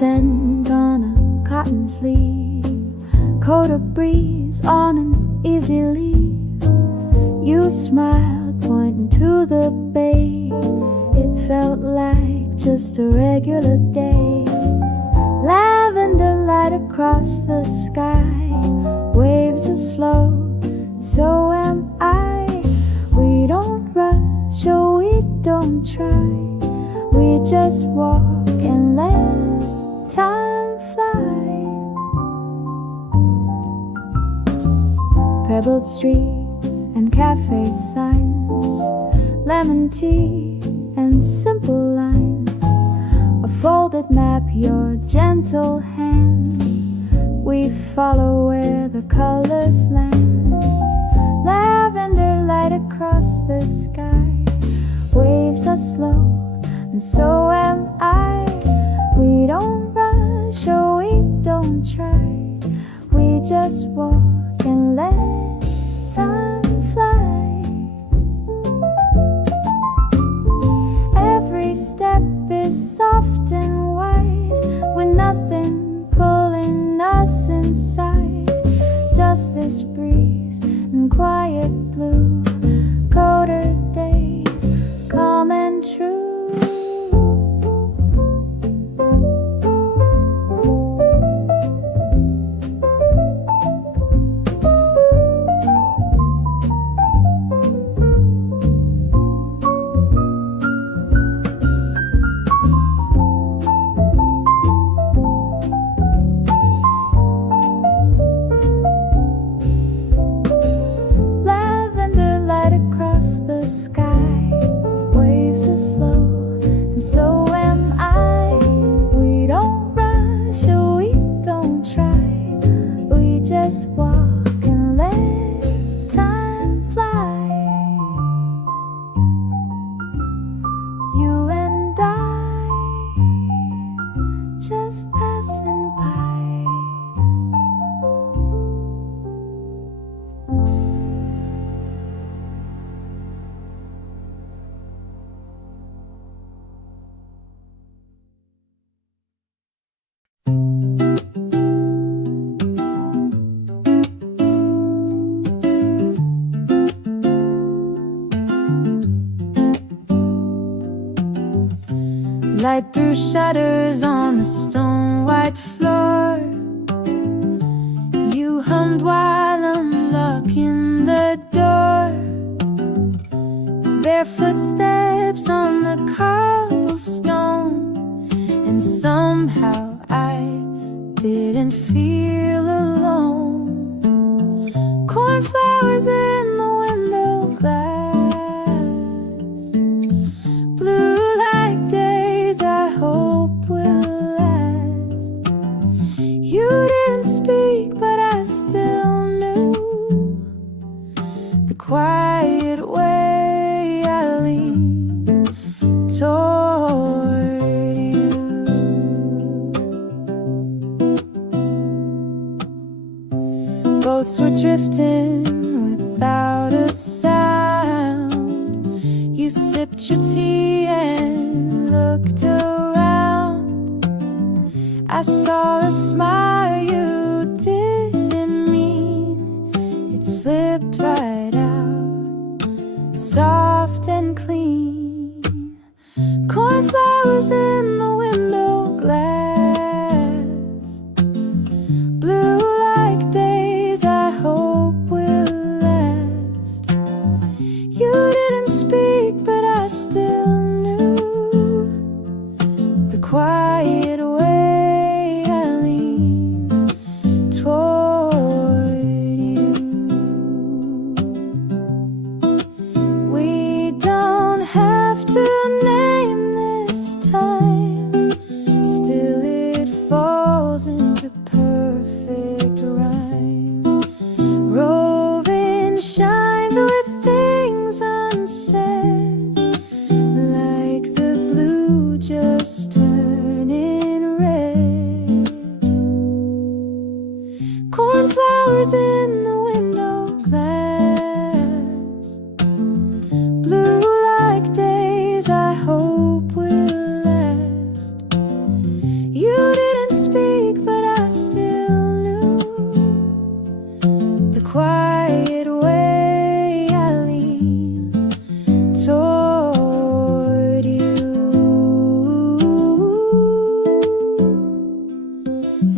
sand on a cotton sleeve, caught a breeze on an easy leaf. You smiled, pointing to the bay. It felt like just a regular day. Lavender light across the sky, waves are slow, and so am I. We don't rush, or we don't try. We just walk and let time fly. Pebbled streets and cafe signs, lemon tea and simple lines, a folded map, your gentle hand. We follow where the colors land. Lavender light across the sky, waves are slow, and so am I. We don't rush, or we don't try. We just walk and let time fly. Every step is soft and wide, with nothing pulling us inside. Just this breeze and quiet blue, colder days, calm and true. Slow, and so am I. We don't rush, or we don't try. We just walk and let time fly. You and I, just passing by. Light through shutters on the stone white floor. You hummed while unlocking the door. Bare footsteps on the cobblestone, and somehow I didn't feel alone. Cornflowers in the window glass, blue like days I hope will last. You didn't speak, but I still knew the quiet way I leaned toward you. Boats were drifting without a sound. You sipped your tea and looked around. I saw a smile you didn't mean. It slipped right out, soft and clean. Cornflowers in the window glass, blue like days I hope will last. You didn't speak, but I still knew the quiet way I leaned toward you. We don't have to name this time, still it falls into perfect rhyme. Roving shines with things unsaid, like the blue just turning red. Cornflowers in the window glass, blue like days I hope will last. You didn't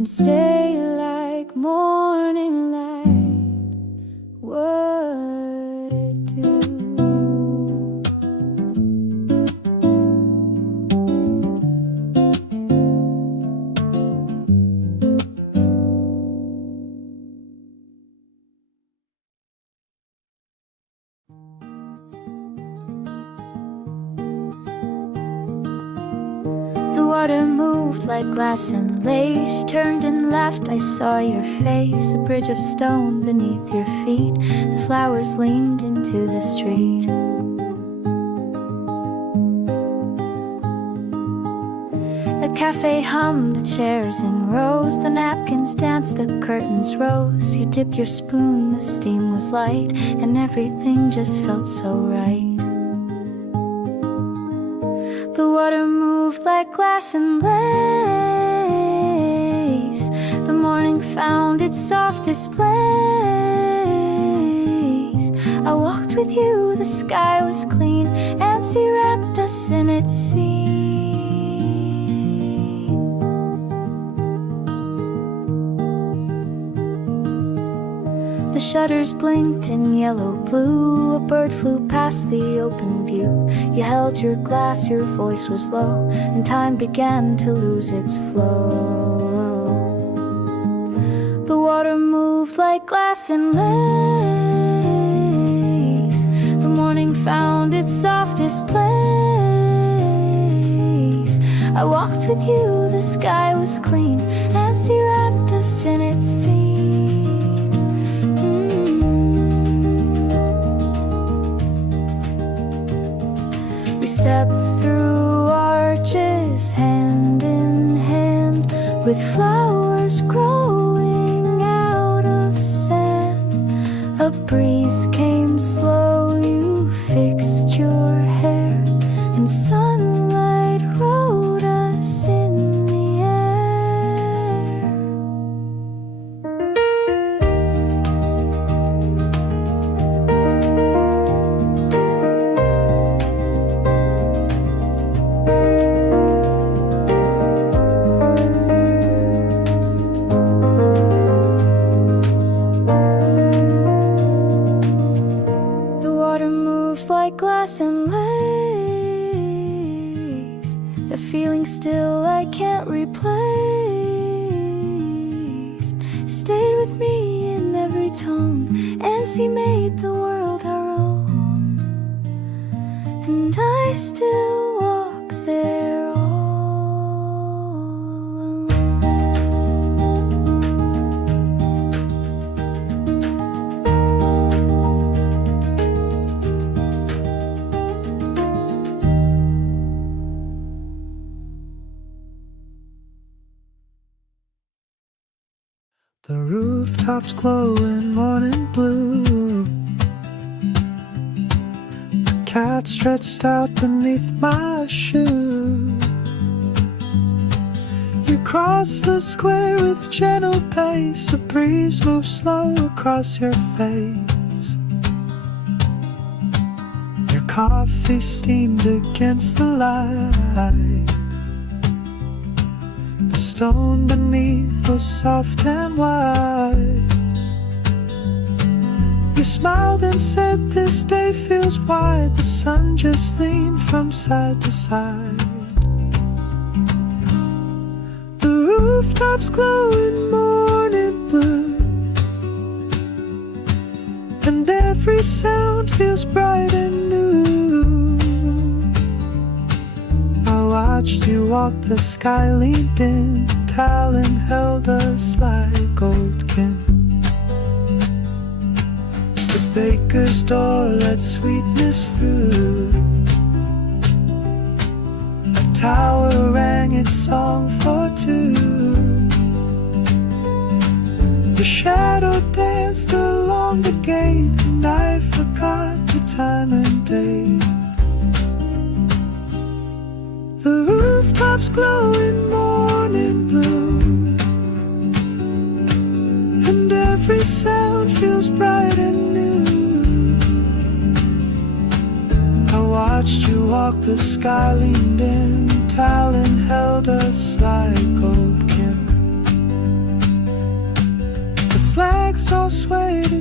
and stay like morning light would do. The water moved like glass and lace, turned and left, I saw your face, a bridge of stone beneath your feet, the flowers leaned into the street. The cafe hummed, the chairs in rows, the napkins danced, the curtains rose. You dip your spoon, the steam was light, and everything just felt so right. The water moved like glass and lace, the morning found its softest place. I walked with you, the sky was clean, and sea wrapped us in its scene. The shutters blinked in yellow blue, a bird flew past the open view. You held your glass, your voice was low, and time began to lose its flow. The water moved like glass and lace, the morning found its softest place. I walked with you, the sky was clean, and sea wrapped us in its scene. We stepped through arches, hand in hand, with flowers growing out of sand. A breeze came slow, you fixed your hair, and sunlight wrote us in the air. Like glass and lace, the feeling still I can't replace. Stayed with me in every tone, and she made the world our own. And I still walk there all alone. The rooftops glow in morning blue. A cat stretched out beneath my shoe. You cross the square with gentle pace. A breeze moves slow across your face. Your coffee steamed against the light. The stone beneath was soft and white. You smiled and said, this day feels wide. The sun just leaned from side to side. The rooftops glow in morning blue, and every sound feels bright and new. I watched you walk, the sky leaned in, talent held us like gold kin. The baker's door let sweetness through. A tower rang its song for two. Your shadow danced along the gate, and I forgot the time and day. The rooftops glow in morning blue, and every sound feels bright and new. I watched you walk, the sky leaned in, talent held us like gold kin.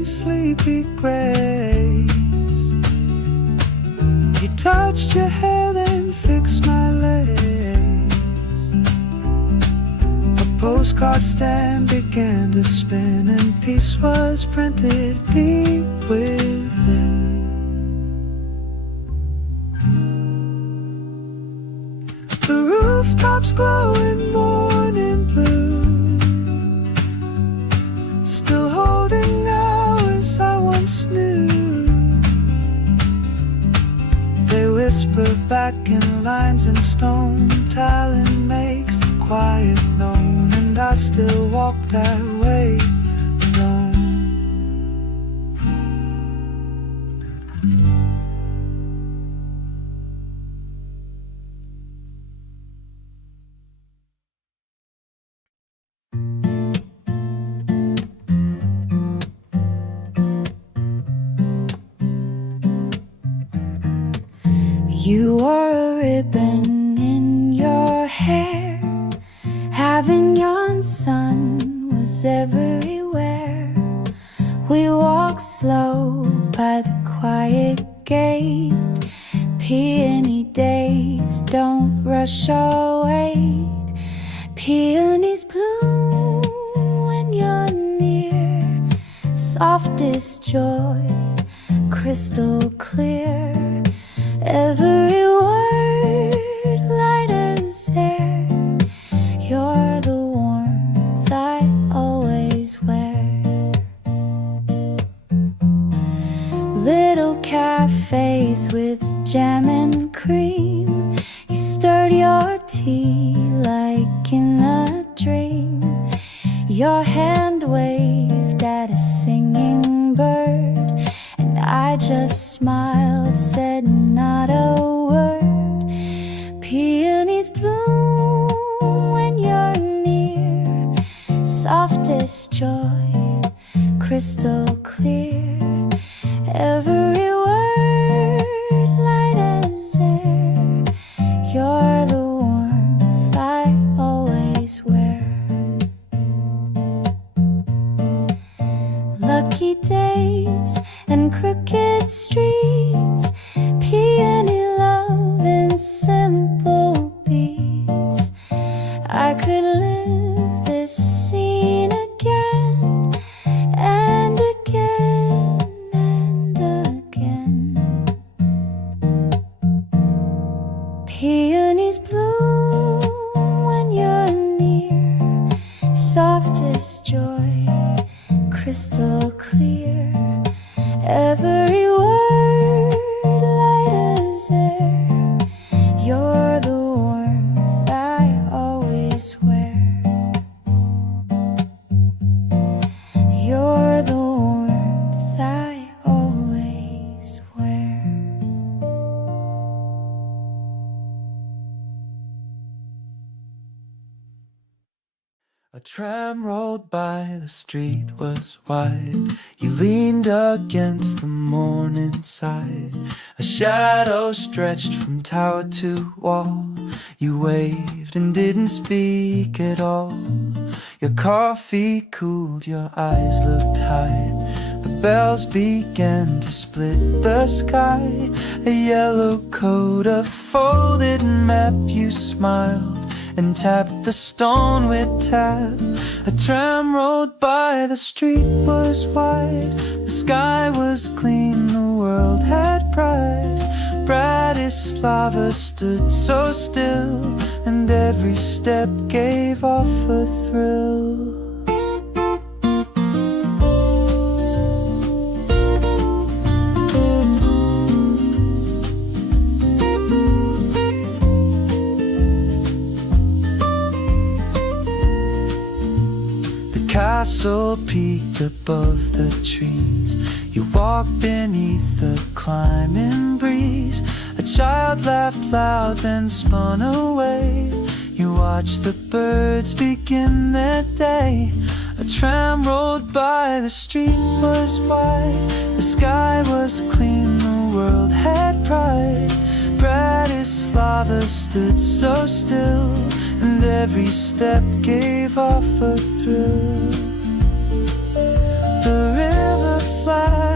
in sleepy grace. He touched your head and fixed my legs. A postcard stand began to spin, and peace was printed deep within. The rooftops glow in morning blue, still holding hours I once knew. They whisper back in lines in stone. Talent makes the quiet known, and I still walk that way alone. You wore a ribbon in your hair. Having yon sun was everywhere. We walked slow by the quiet gate. Peony days don't rush our way. Peonies bloom when you're near. Softest joy, crystal clear. Every word light as air. You're the warmth I always wear. Little cafes with jam and cream. You stirred your tea like in a dream. Your hand waved at a singing bird, and I just smiled, said not a word. Peonies bloom when you're near. Softest joy, crystal clear. Every word light as air. You're the warmth I always wear. Lucky days and crooked streets. Peony love in simple beats. I could live this scene again and again and again. Peonies bloom when you're near. Softest joy, crystal clear. Every word light as air. You're the warmth I always wear. You're the warmth I always wear. A tram rolled by, the street was wide. You leaned against the morning side. A shadow stretched from tower to wall. You waved and didn't speak at all. Your coffee cooled, your eyes looked tired. The bells began to split the sky. A yellow coat, a folded map. You smiled and tapped the stone with tap. A tram rolled by, the street was wide. The sky was clean, the world had pride. Bratislava stood so still, and every step gave off a thrill. Castle peaked above the trees. You walked beneath the climbing breeze. A child laughed loud, then spun away. You watched the birds begin their day. A tram rolled by, the street was wide. The sky was clean, the world had pride. Bratislava stood so still, and every step gave off a thrill. The river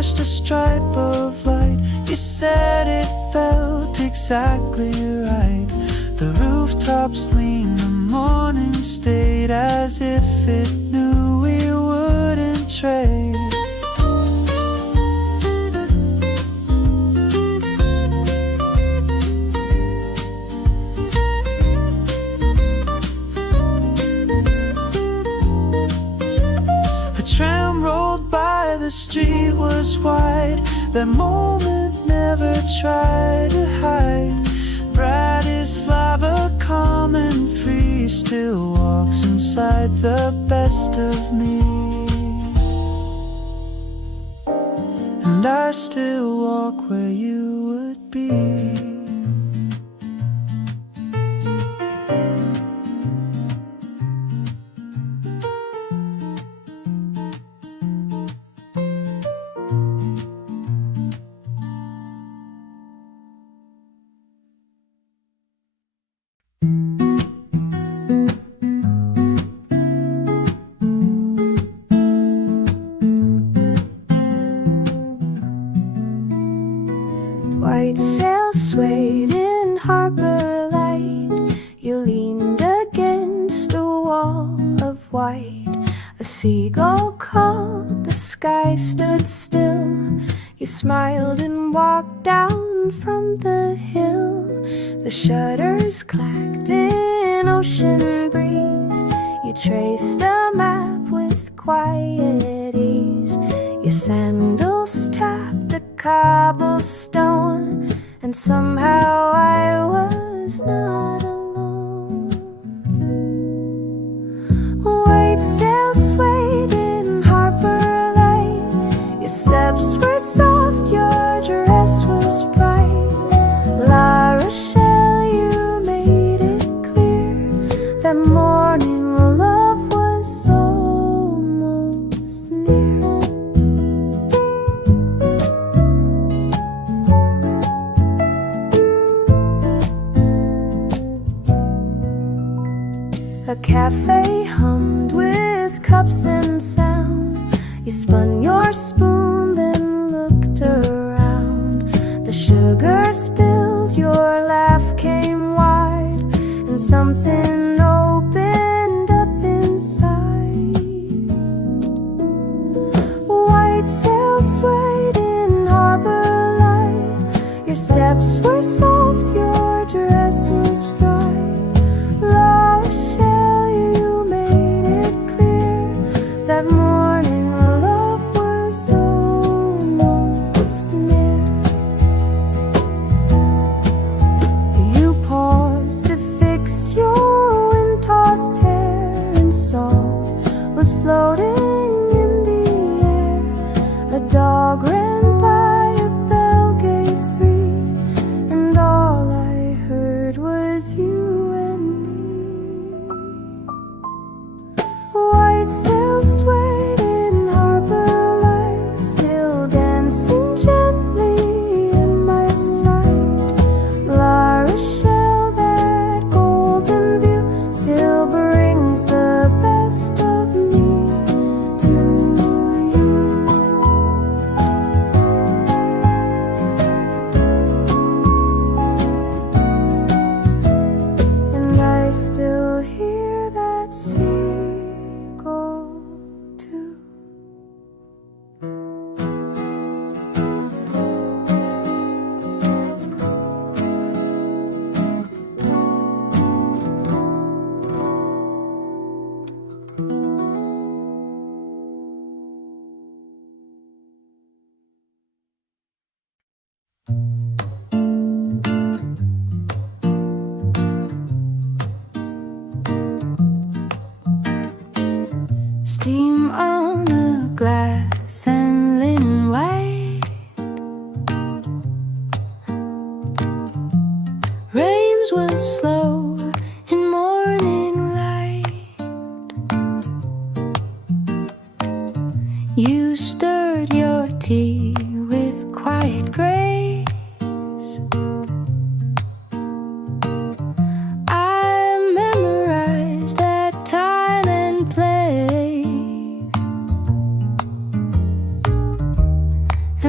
just a stripe of light. You said it felt exactly right. The rooftops leaned, the morning stayed as if it knew we wouldn't trade. A tram rolled by, the street was wide. That moment never tried to hide. Bratislava, calm and free, still walks inside the best of me. And I still walk where you would be. White sails swayed in harbor light. You leaned against a wall of white. A seagull called, the sky stood still. You smiled and walked down from the hill. The shutters clacked in ocean breeze. You traced a map with quiet ease. Your sandals tapped a cobblestone, and somehow I was not alone. White sails swayed in harbor light. Your steps were soft, your dress was bright. La Rochelle, you made it clear that morning love was almost near. A cafe hummed with cups and sound. You spun your spoon, then looked around. The sugar spilled, your laugh came wide, and something opened up inside. White sails swayed in harbor light. Your steps were soft, your dress was bright. La Rochelle, you made it clear that morning love was almost near. You paused to fix your wind-tossed hair, and salt was floating in the air. A dog ran by, a bell gave three, and all I heard was you and me. White sails swayed in harbor light, still dancing gently in my sight. La Rochelle, that golden view still brings the best of me to you. And I still hear that seagull too. Steam on a glass and linen white. Rains will slow in morning light. You stirred your tea with quiet grace. I memorized that time and place.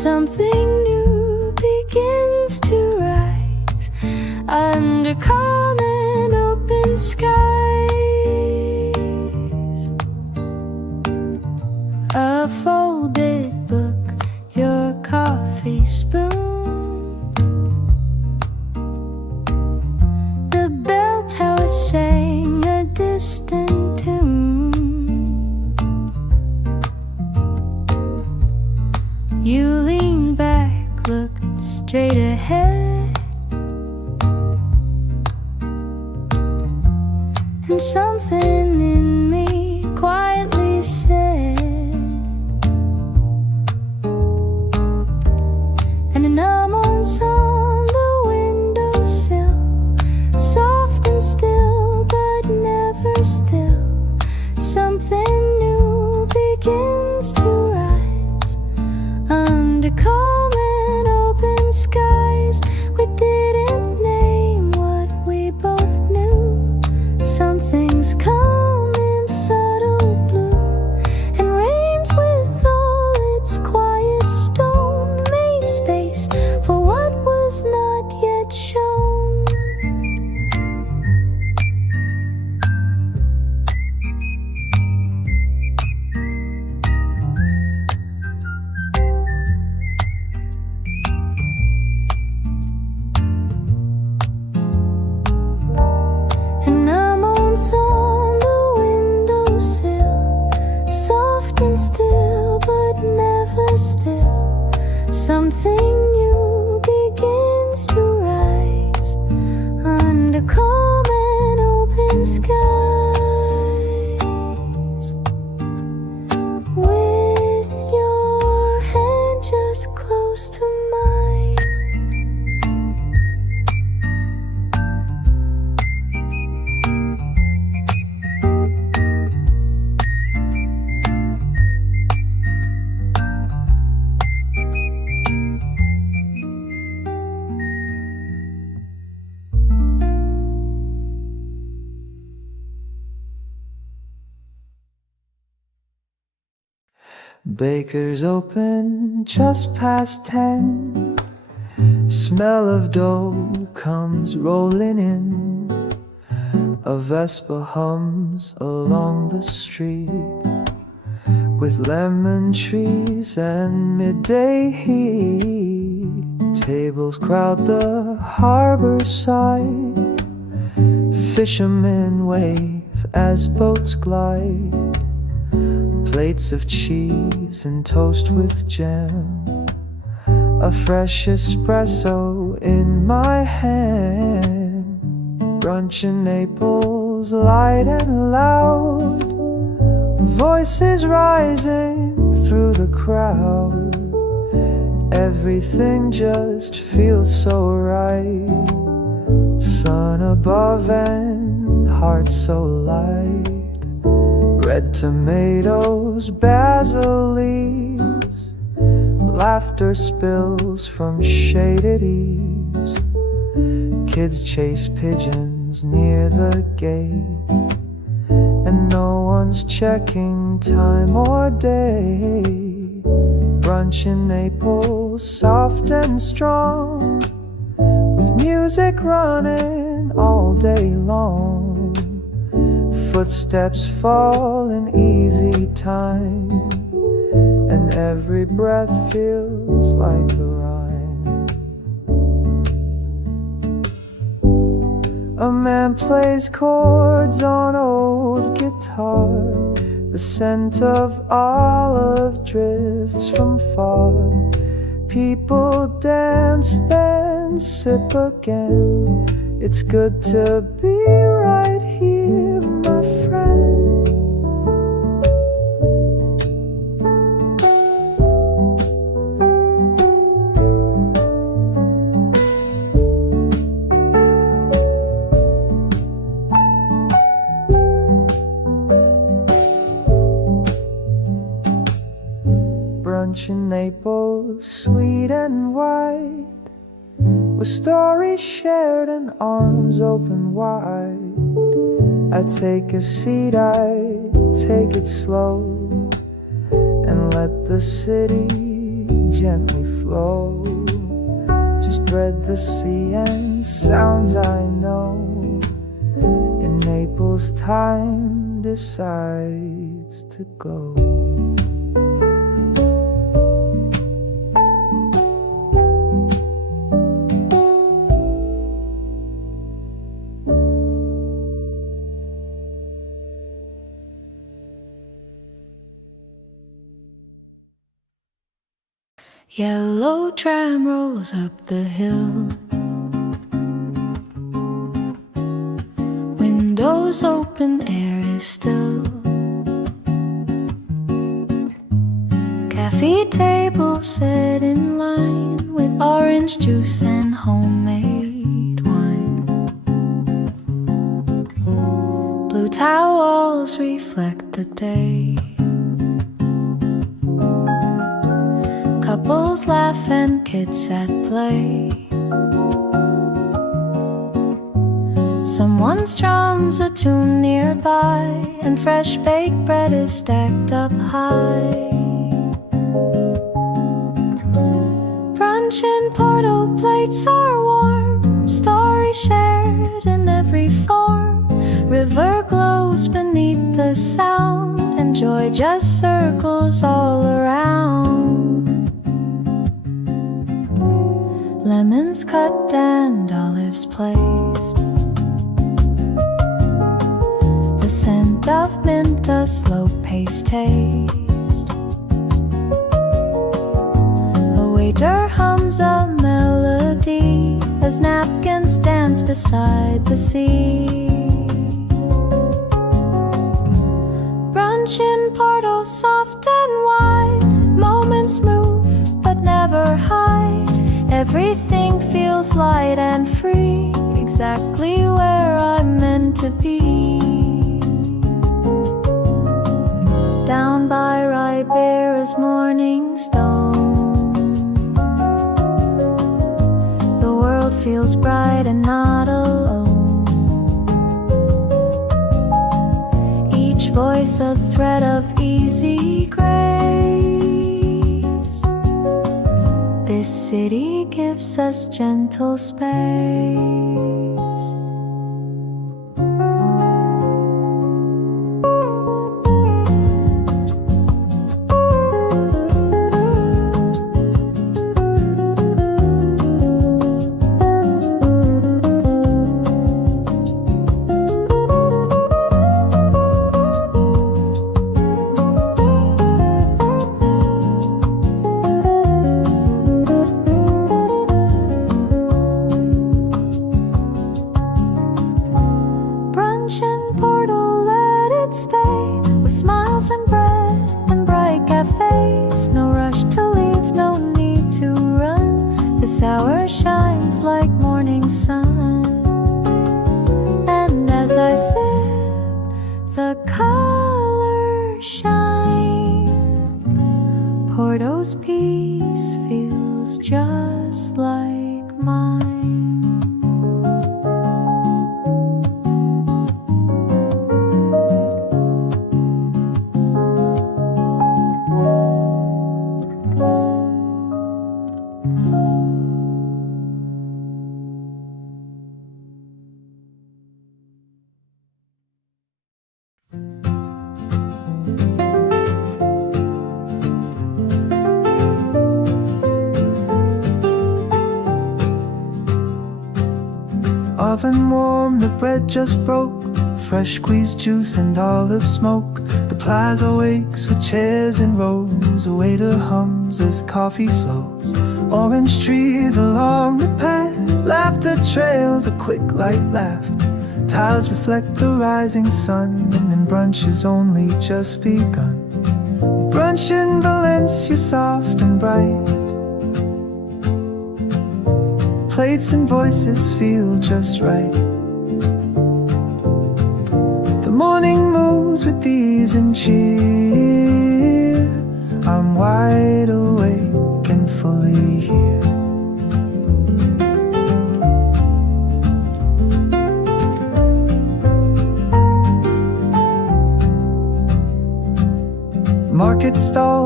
something new begins to rise under calm and open skies. A folded book, your coffee spoon, the bell tower sang a distant tune. You lean back, look straight ahead, and something in me quietly said, and an almond's on the windowsill, soft and still, but never still. Something new begins to rise under calm and open skies. We didn't name what we both knew. Something's come in subtle blue, and reigns with all its quiet stone, made space for what was not yet shown. And almonds on the windowsill, soft and still, but never still. Something new begins to rise under calm and open skies. With your hand just close to mine, Baker's open just past 10. Smell of dough comes rolling in. A Vespa hums along the street, with lemon trees and midday heat. Tables crowd the harbor side. Fishermen wave as boats glide. Plates of cheese and toast with jam. A fresh espresso in my hand. Brunch in Naples, light and loud. Voices rising through the crowd. Everything just feels so right. Sun above and heart so light. Red tomatoes, basil leaves. Laughter spills from shaded eaves. Kids chase pigeons near the gate, and no one's checking time or day. Brunch in Naples, soft and strong, with music running all day long. Footsteps fall in easy time, and every breath feels like a rhyme. A man plays chords on old guitar. The scent of olive drifts from far. People dance, then sip again. It's good to be right here, my friend. Brunch in Naples, sweet and white, with stories shared and arms open wide. I take a seat, I take it slow, and let the city gently flow. Just tread the sea and sounds I know. In Naples time decides to go. Yellow tram rolls up the hill. Windows open, air is still. Cafe table set in line with orange juice and homemade wine. Blue tile walls reflect the day. Couples laugh and kids at play. Someone strums a tune nearby, and fresh baked bread is stacked up high. Brunch in Porto, plates are warm, stories shared in every form. River glows beneath the sound, and joy just circles all around. Lemons cut and olives placed. The scent of mint, a slow-paced taste. A waiter hums a melody as napkins dance beside the sea. Brunch in Porto, soft and wide. Moments move but never hide. Everything feels light and free, exactly where I'm meant to be. Down by Ribera's morning stone, the world feels bright and not alone. Each voice a thread of easy grace. This city gives us gentle space. Porto's peace feels just like mine. Oven warm, the bread just broke. Fresh squeezed juice and olive smoke. The plaza wakes with chairs in rows. A waiter hums as coffee flows. Orange trees along the path. Laughter trails a quick light laugh. Tiles reflect the rising sun. And then brunch has only just begun. Brunch in Valencia, soft and bright. Plates and voices feel just right. The morning moves with ease and cheer. I'm wide awake and fully here. Market stalls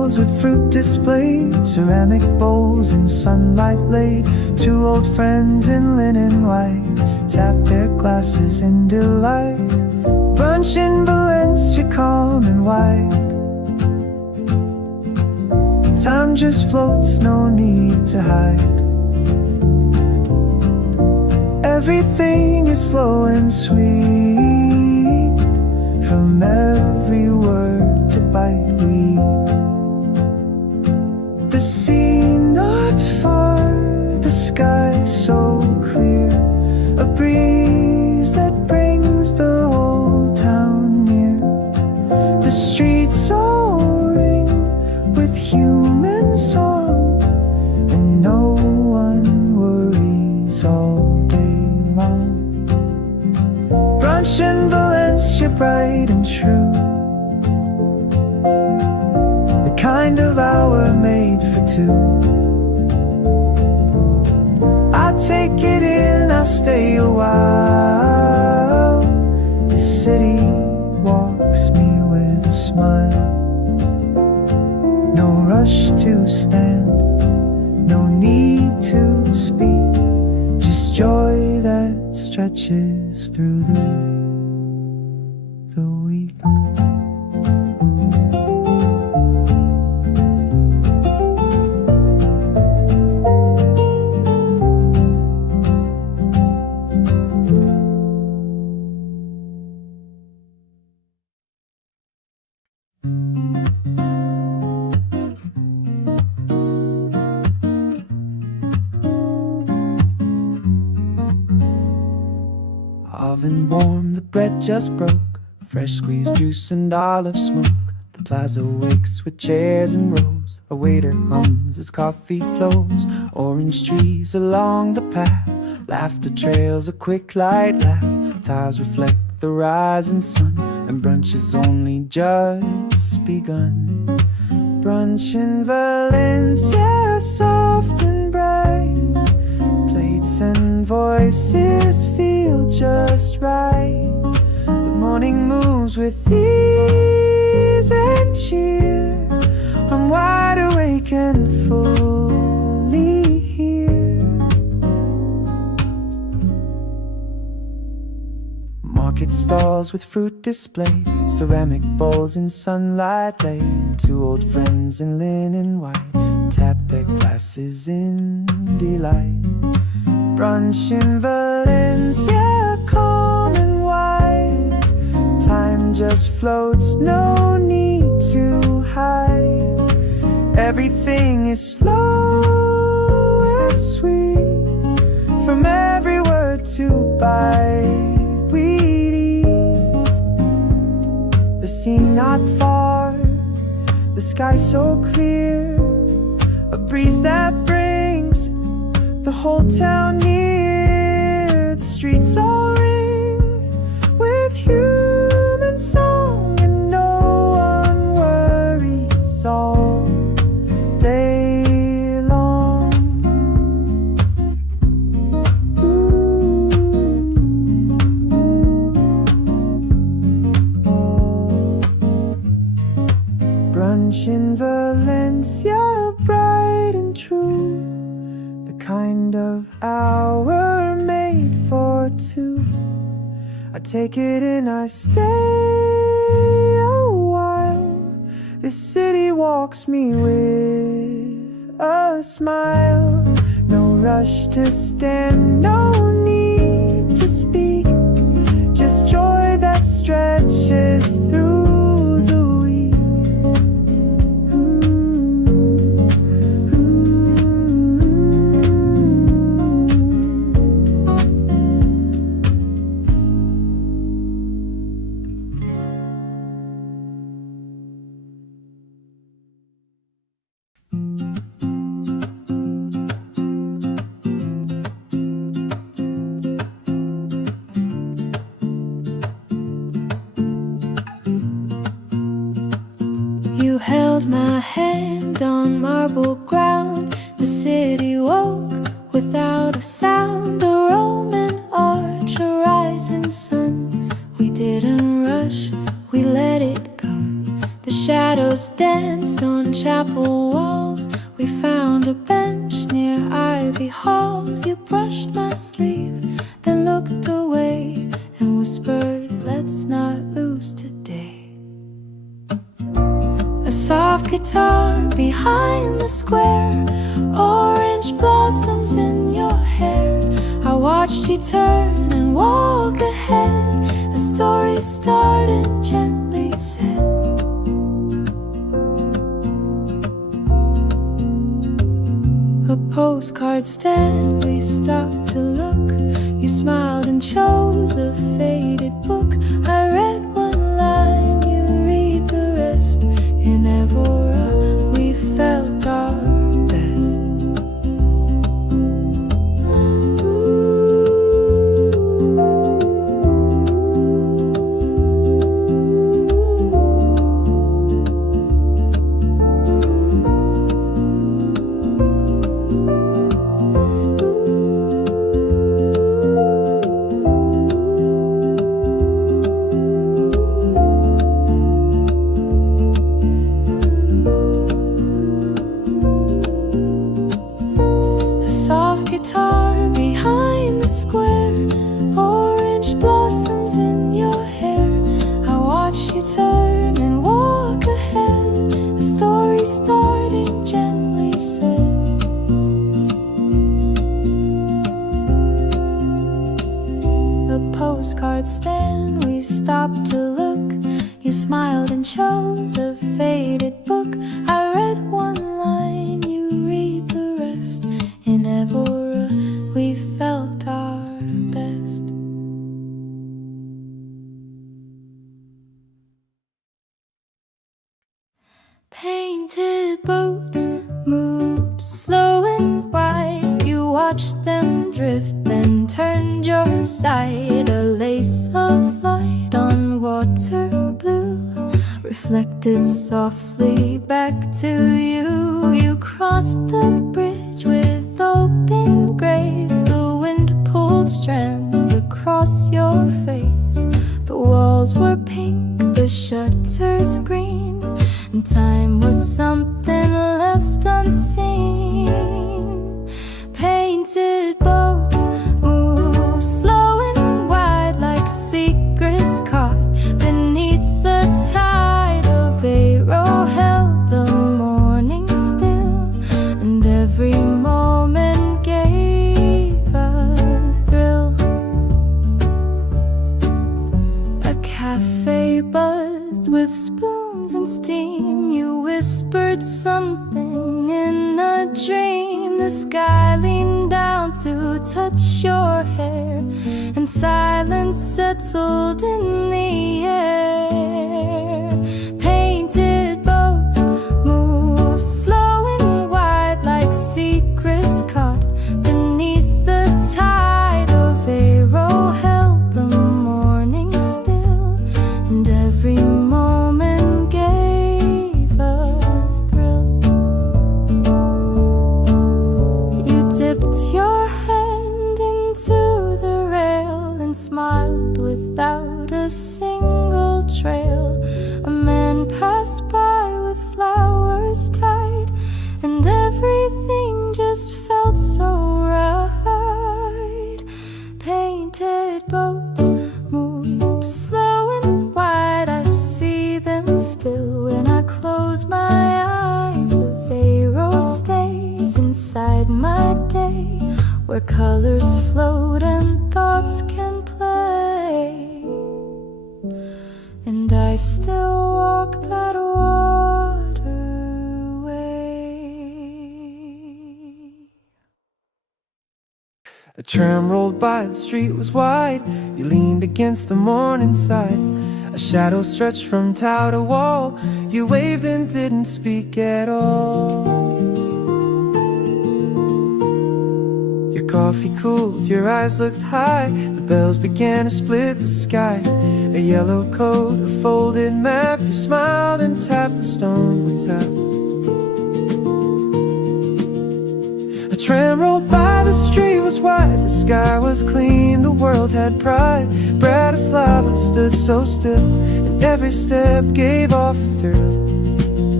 stalls with fruit displays, ceramic bowls in sunlight laid. Two old friends in linen white tap their glasses in delight. Brunch in Valencia, calm and wide. Time just floats, no need to hide. Everything is slow and sweet, from every word to bite we eat. The sea not far, the sky so clear, a breeze that brings the whole town near. The streets all ring with human song, and no one worries all day long. Brunch in Valencia, bright and true, the kind of hour made for two. I take it in, I stay a while. The city walks me with a smile. No rush to stand, no need to speak, just joy that stretches through the week. Oven warm, the bread just broke, fresh squeezed juice and olive smoke. The plaza wakes with chairs and rows, a waiter hums as coffee flows. Orange trees along the path, laughter trails a quick light laugh. Tiles reflect the rising sun, and brunch has only just begun. Brunch in Valencia, soft and bright, plates and voices feel just right. The morning moves with ease and cheer. I'm wide awake and fully here. Market stalls with fruit displays, ceramic bowls in sunlight laid. Two old friends in linen white tap their glasses in delight. Brunch in Valencia, calm and wide. Time just floats, no need to hide. Everything is slow and sweet, from every word to bite we eat. The sea not far, the sky so clear, a breeze that brings the whole town near. The streets all ring with human song, and no one worries all day long. Brunch in Valencia, bright and true, kind of hour made for two. I take it in, I stay a while. This city walks me with a smile. No rush to stand, no need to speak, just joy that stretches through the week. You held my hand on marble ground. The city woke without a sound. A Roman arch, a rising sun. We didn't rush, we let it come. The shadows Shadows danced on chapel walls. We found a bench near ivy halls. You brushed my sleeve, then looked away and whispered, let's not lose today. A soft guitar behind the square, orange blossoms in your hair. I watched you turn and walk ahead. A story started and gently said, a postcard stand, we stopped to look. You smiled and chose a faded book. I read one line, you read the rest. In Evora, we felt our best. Guitar behind the square, orange blossoms in your hair. I watch you turn and walk ahead. A story starting gently said, a postcard stand, we stopped to look. You smiled and chose a faded book. I read one line, you read the rest. In Evora, we felt our best. Painted boats moved slow and wide. You watched them drift, then turned your side. A lace of light on water blue reflected softly back to you. You crossed the bridge with open grace. The wind pulled strands across your face. The walls were pink, the shutters green, and time was something left unseen. Painted boats move slow and wide like secrets caught beneath the tide of Aero held the morning still, and every moment gave a thrill. A cafe buzzed with spoons and steam. You whispered something in a dream. The sky leaned down to touch your hair, and silence settled in the air. Painted boats move slow and wide like secrets caught beneath the tide of Aero held the morning still, and every moment gave a thrill. You dipped your hand into the rail and smiled without a single trail. A man passed by with flowers tied, and everything just felt so right. Painted boats move slow and wide. I see them still when I close my eyes. The Aero stays inside my day, where colors float and thoughts can play. And I still walk that waterway. A tram rolled by, the street was wide. You leaned against the morning side. A shadow stretched from tower to wall. You waved and didn't speak at all. Your coffee cooled, your eyes looked high. The bells began to split the sky. A yellow coat, a folded map. You smiled and tapped the stone with tap. A tram rolled by, the street was wide. The sky was clean, the world had pride. Bratislava stood so still, and every step gave off a thrill.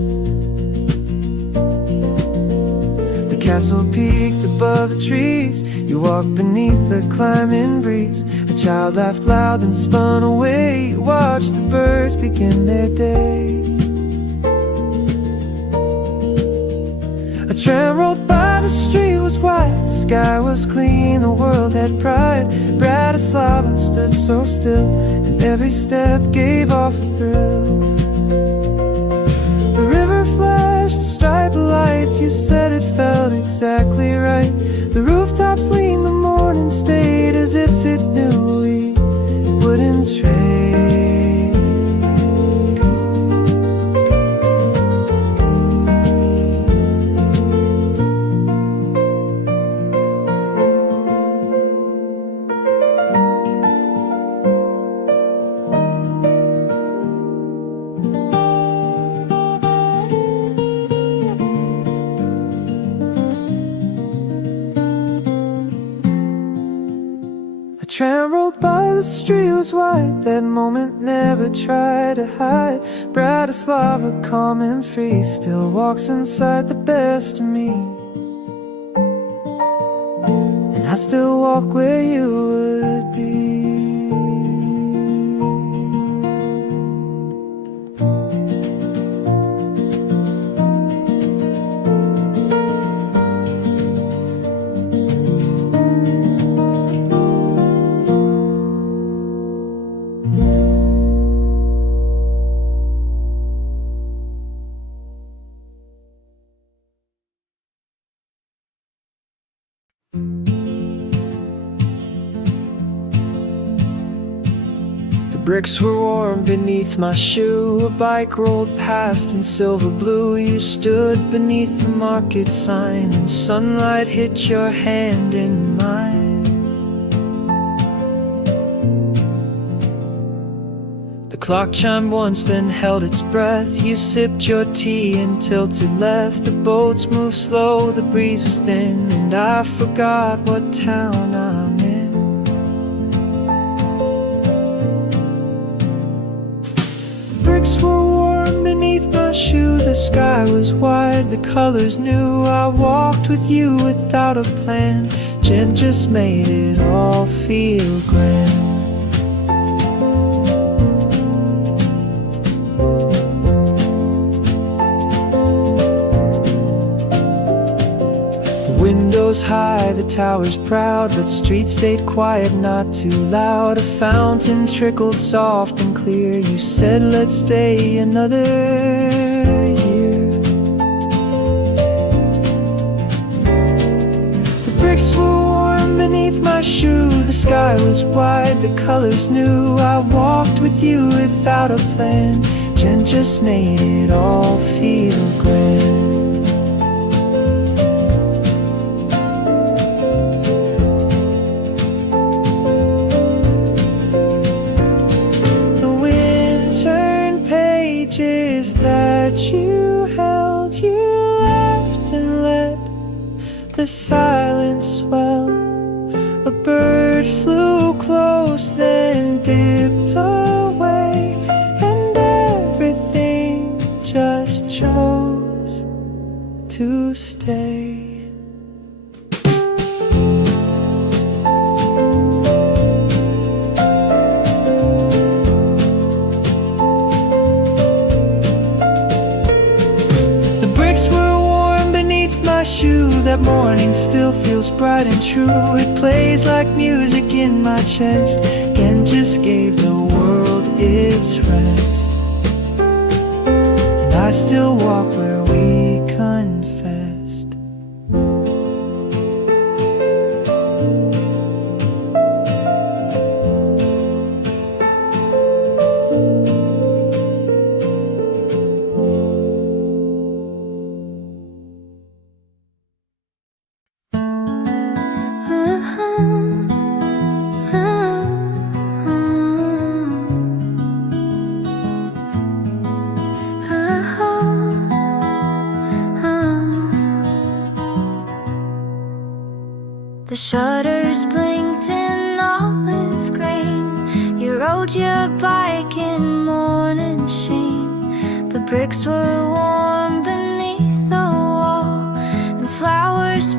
castle peaked above the trees. You walked beneath the climbing breeze. A child laughed loud and spun away. You watched the birds begin their day. A tram rolled by, the street was wide, the sky was clean, the world had pride. Bratislava stood so still, and every step gave off a thrill. The river flashed a stripe of lights, you said it felt exactly right. The rooftops leaned, the morning stayed as if it knew we wouldn't trade. Tram rolled by, the street was wide. That moment never tried to hide. Bratislava, calm and free, still walks inside the best of me. And I still walk where you would be. Bricks were warm beneath my shoe. A bike rolled past in silver blue. You stood beneath the market sign, and sunlight hit your hand in mine. The clock chimed once, then held its breath. You sipped your tea and tilted left. The boats moved slow, the breeze was thin, and I forgot what town I'm in. Bricks were warm beneath my shoe. The sky was wide, the colors new. I walked with you without a plan. Jen just made it all feel grand. Windows high, the towers proud, but streets stayed quiet, not too loud. A fountain trickled soft and clear. You said let's stay another year. The bricks were warm beneath my shoe. The sky was wide, the colors new. I walked with you without a plan. Jen just made it all feel grand. You held, you left and let the silence swell. A bird flew close, then dipped away, and everything just chose to stay. That morning still feels bright and true. It plays like music in my chest, and just gave the world its rest. And I still walk where we confessed. The shutters blinked in olive green. You rode your bike in morning sheen. The bricks were warm beneath the wall, and flowers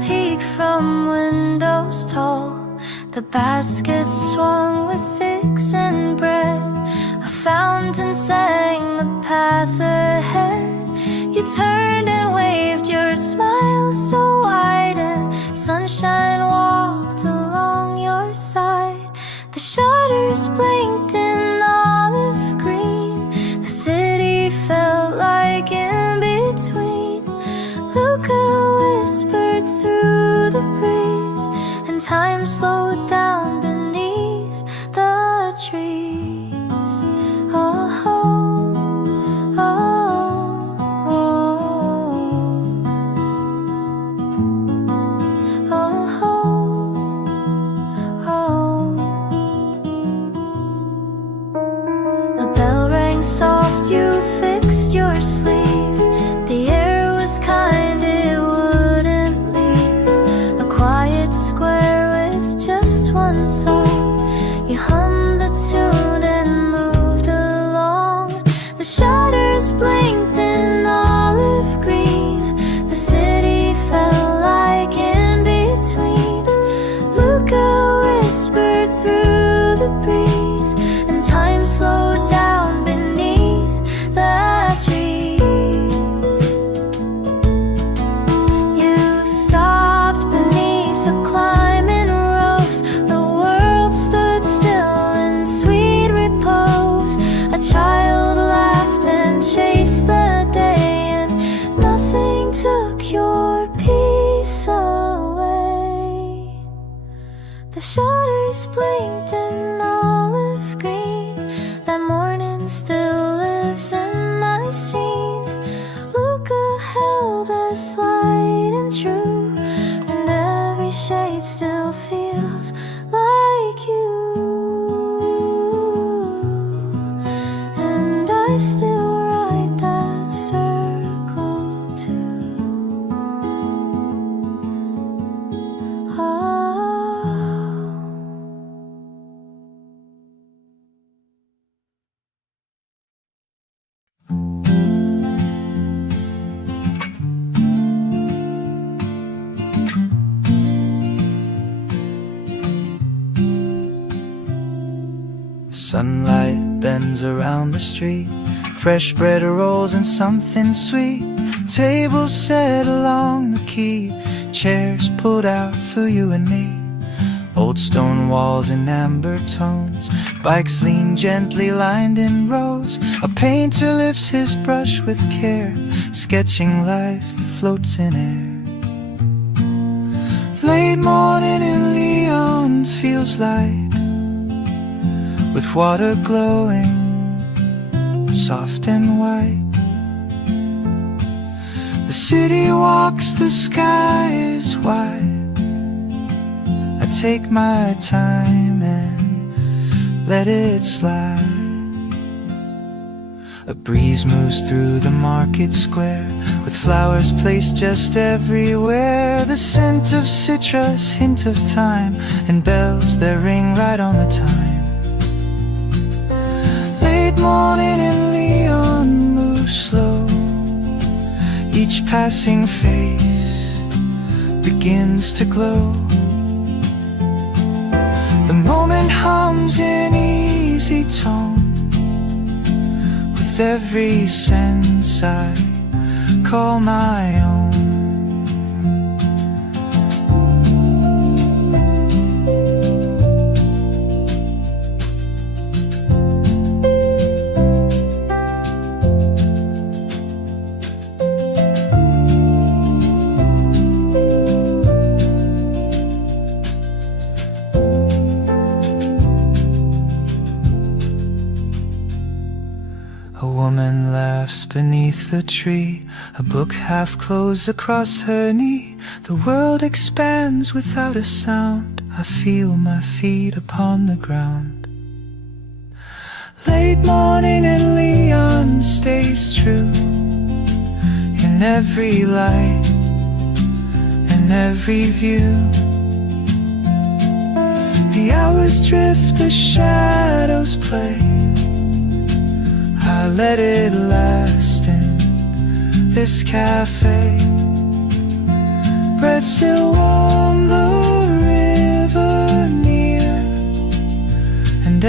The basket swung with figs and bread. A fountain sang the path ahead. You turned and waved, your smile so wide, and sunshine walked along your side. The shutters blinked in olive green. The city felt like in between. Luca whispered through the breeze, and time slowed down beneath the trees. Oh, oh, oh, oh, oh. The bell rang soft, you fixed your sleeve. The air was kind, it wouldn't leave. A quiet square with just one song. You hummed the tune and moved along. The shutters blinked in olive green. The city felt like in between. Luca whispered through the breeze, and time slowed down beneath the trees. You stopped beneath the climbing rose. The world stood still in sweet repose. A child laughed and chased the day, and nothing took your peace away. The shutters blinked in olive green. That morning still lives in my scene. Luca held us light and true, and every shade still feels like you. And I still ride that circle too. Oh. Sunlight bends around the street. Fresh bread rolls and something sweet. Tables set along the quay. Chairs pulled out for you and me. Old stone walls in amber tones. Bikes lean gently lined in rows. A painter lifts his brush with care, sketching life that floats in air. Late morning in Lyon feels light, with water glowing soft and white. The city walks, the sky is wide. I take my time and let it slide. A breeze moves through the market square, with flowers placed just everywhere. The scent of citrus, hint of thyme, and bells that ring right on the time. Late morning in Lyon moves slow. Each passing face begins to glow. The moment hums in easy tone. With every sense I call my own. Beneath the tree, a book half closed across her knee. The world expands without a sound. I feel my feet upon the ground. Late morning in Lyon stays true. In every light and every view, the hours drift, the shadows play. I let it last in this cafe. Bread still warm, the river near.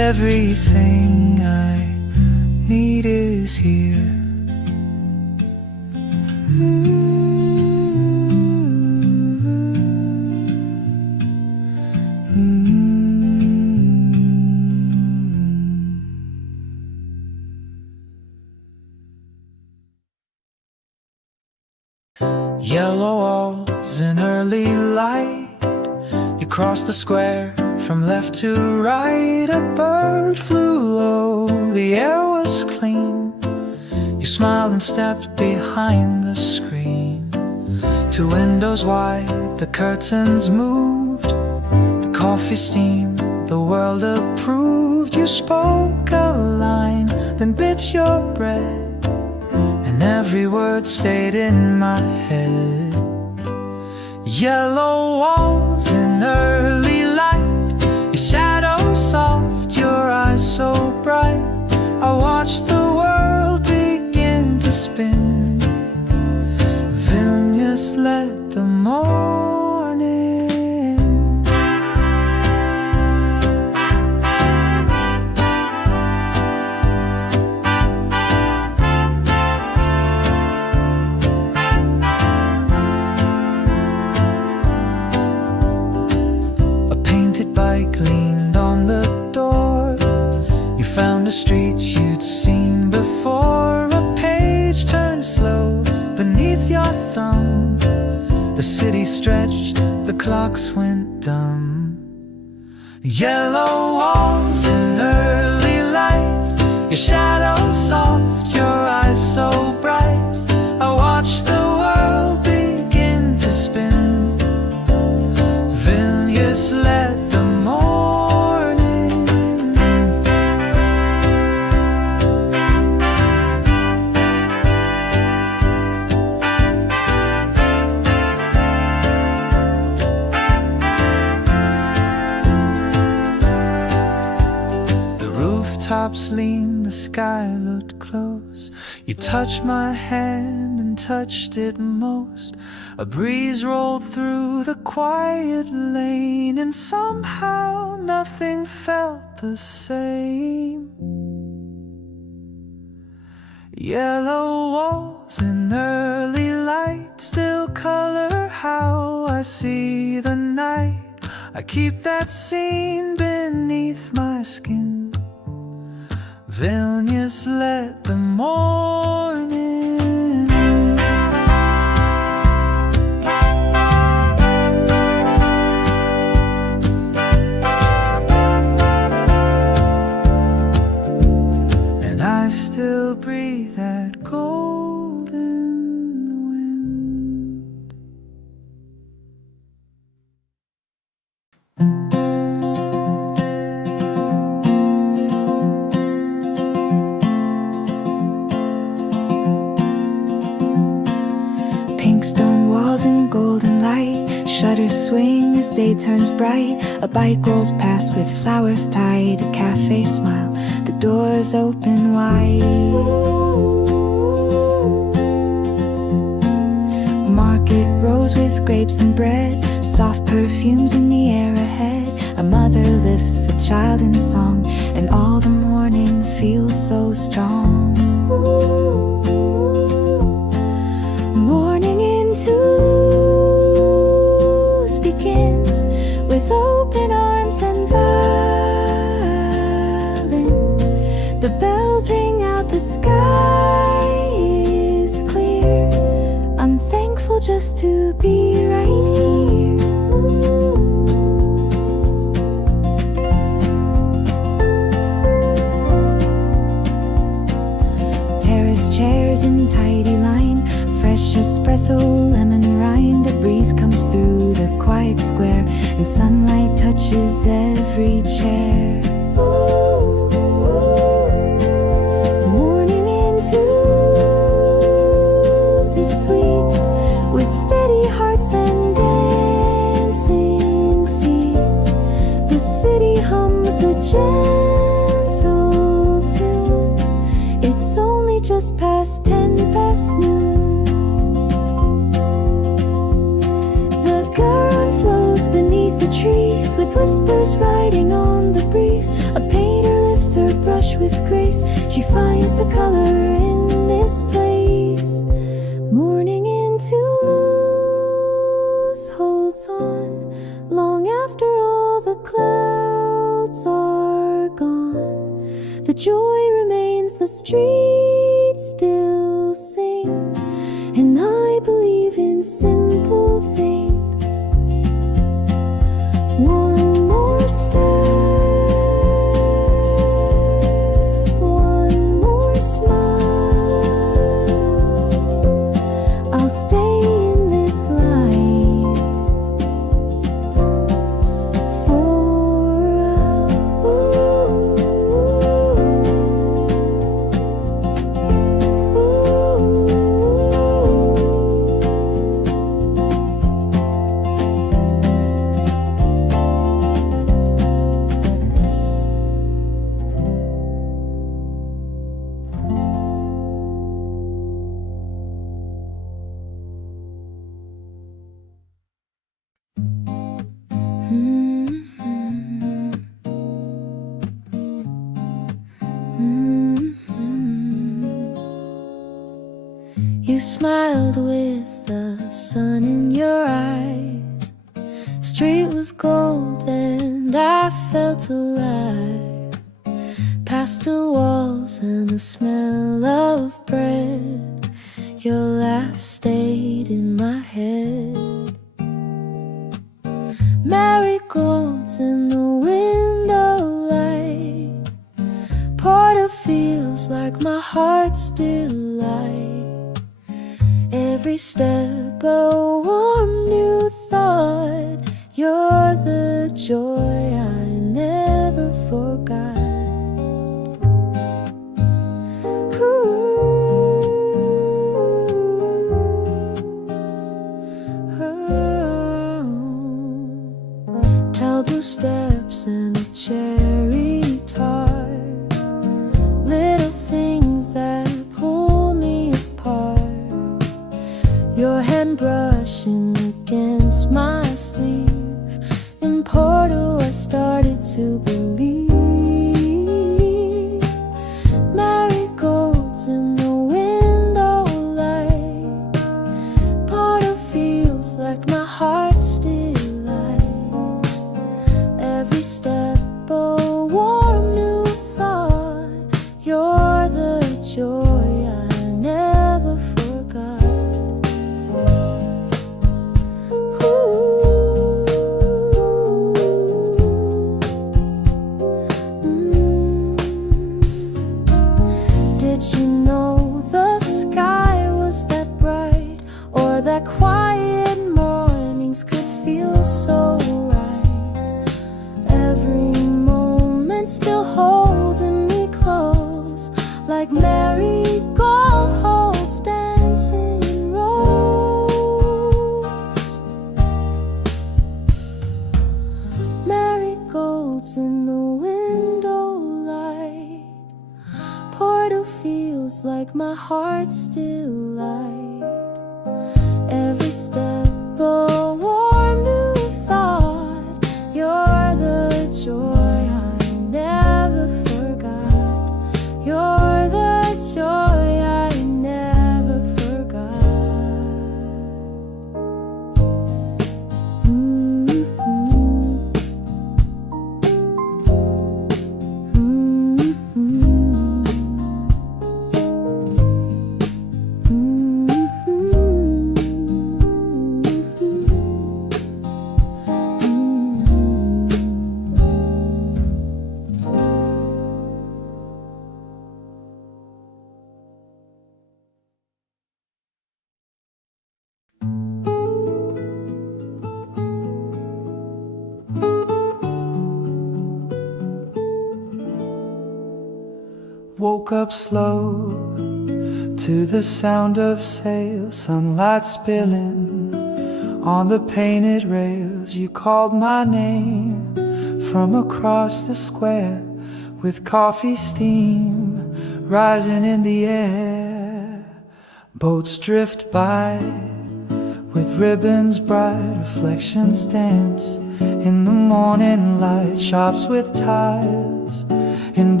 Everything I need is here. Yellow walls in early light. You cross the square from left to right. A bird flew low, the air was clean. You smiled and stepped behind the screen. Two windows wide, the curtains moved. The coffee steamed, the world approved. You spoke a line, then bit your bread. And every word stayed in my head. Yellow walls in early light. Your shadow soft, your eyes so bright. I watched the world begin to spin. Then you let the morning. Leaned on the door. You found a street you'd seen before. A page turned slow beneath your thumb. The city stretched, the clocks went dumb. Yellow walls in early light. Your shadow soft, your eyes so bright. I watched the world begin to spin. Then you let the tops lean, the sky looked close. You touched my hand and touched it most. A breeze rolled through the quiet lane, and somehow nothing felt the same. Yellow walls in early light still color how I see the night. I keep that scene beneath my skin. Vilnius let the morning. And I still breathe that golden wind. Stone walls and golden light. Shutters swing as day turns bright. A bike rolls past with flowers tied. A cafe smile, the doors open wide. Market rows with grapes and bread. Soft perfumes in the air ahead. A mother lifts a child in song, and all the morning feels so strong. Morning in Toulouse begins with open arms and violence. The bells ring out, the sky is clear. I'm thankful just to be right here. Terrace chairs in tidy line. Fresh espresso, lemon rind. A breeze comes through the quiet square, and sunlight touches every chair. Morning in Toulouse is sweet, with steady hearts and dancing feet. The city hums a gentle tune. It's only just past 10 past noon. Beneath the trees, with whispers riding on the breeze. A painter wipes her brush with grace. She finds the color in this place. Morning into loose holds on long after all the clouds are gone. The joy remains, the streets still sing, and I believe in simple things. One more step, one more smile. I'll stay in this light for You smiled with the sun in your eyes. Street was gold and I felt alive. Pastel walls and the smell of bread. Your laugh stayed in my head. Marigolds in the window light. Porter feels like my heart's still light. Every step a warm new thought. You're the joy I never forgot. Tall blue steps and a cherry tart. Little things that pull me apart. Your hand brushing against my sleeve. In Porto I started to believe. Marigolds in the window light. Porto feels like my heart's still light. Every step a warm new thought. You're the joy I never forgot. Did you know the sky was that bright, or that quiet mornings could feel so right? Every moment still holding me close, like marigolds dancing in rows. Marigolds in the window light. Porto feels like my heart's still light. Every step a warm new thought. You're the joy I never forgot. You're the joy I never forgot. Woke up slow to the sound of sails, sunlight spilling on the painted rails. You called my name from across the square, with coffee steam rising in the air. Boats drift by with ribbons bright, reflections dance in the morning light. Shops with ties in blue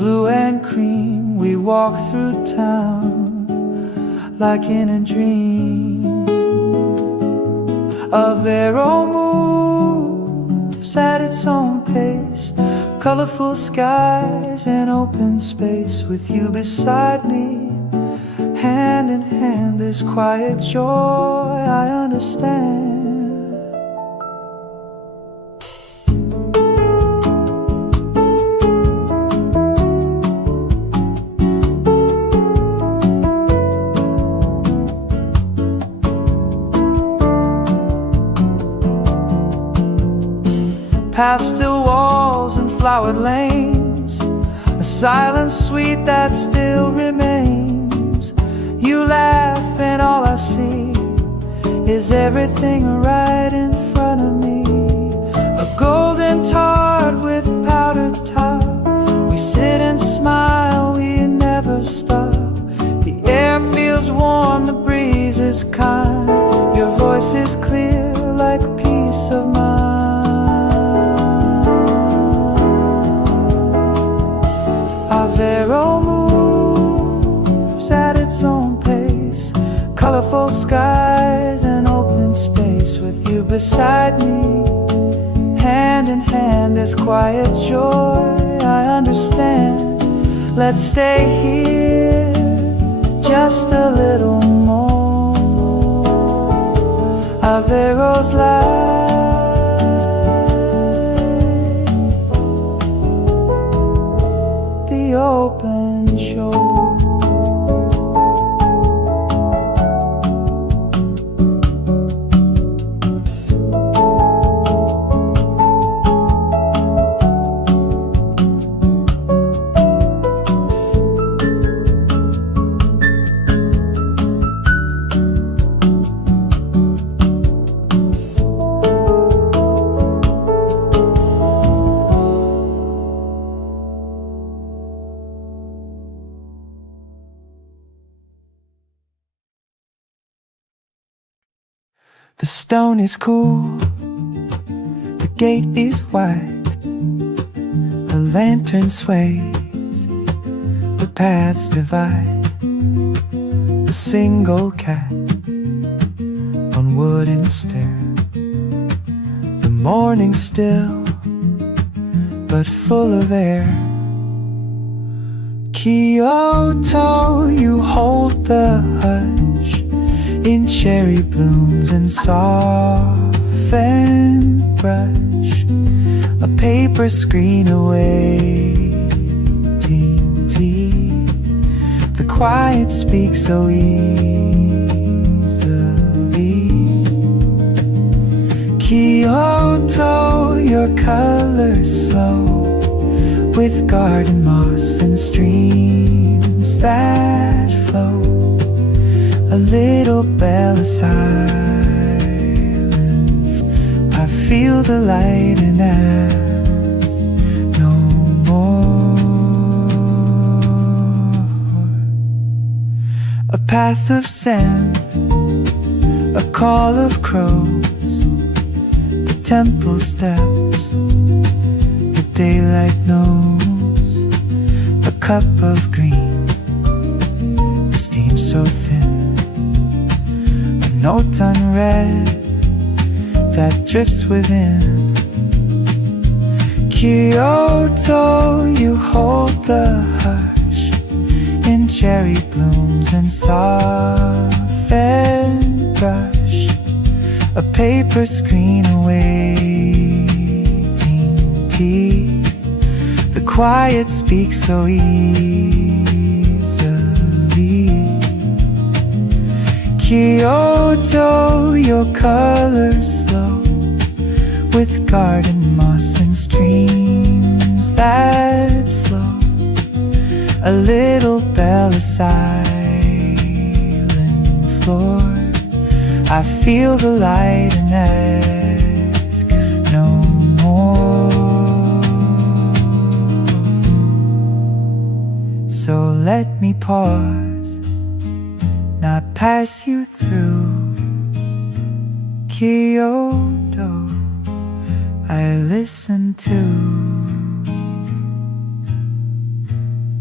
blue and cream, we walk through town like in a dream. A Vero moves at its own pace, colorful skies and open space. With you beside me, hand in hand, this quiet joy I understand. Pastel walls and flowered lanes, a silence sweet that still remains. You laugh and all I see is everything right in front of me. A golden tart with powdered top, we sit and smile, we never stop. The air feels warm, the breeze is kind, your voice is clear like peace of mind. Vero moves at its own pace, colorful skies and open space. With you beside me, hand in hand, this quiet joy I understand. Let's stay here just a little more. Avero's light, the open shore. The stone is cool, the gate is wide, a lantern sways, the paths divide. A single cat on wooden stair, the morning still, but full of air. Kyoto, you hold the hush in cherry blooms and softened brush, a paper screen awaiting tea. The quiet speaks so easily. Kyoto, your colors slow, with garden moss and streams that flow. A little bell is silent, I feel the light and ask no more. A path of sand, a call of crows, the temple steps, the daylight knows. A cup of green, the steam so thin, note unread that drifts within. Kyoto, you hold the hush in cherry blooms and softened brush, a paper screen awaiting tea. The quiet speaks so easily. Kyoto, your colors slow, with garden moss and streams that flow. A little bell, a silent floor. I feel the light and ask no more. So let me pause, not pass you through. Kyoto, I listen to.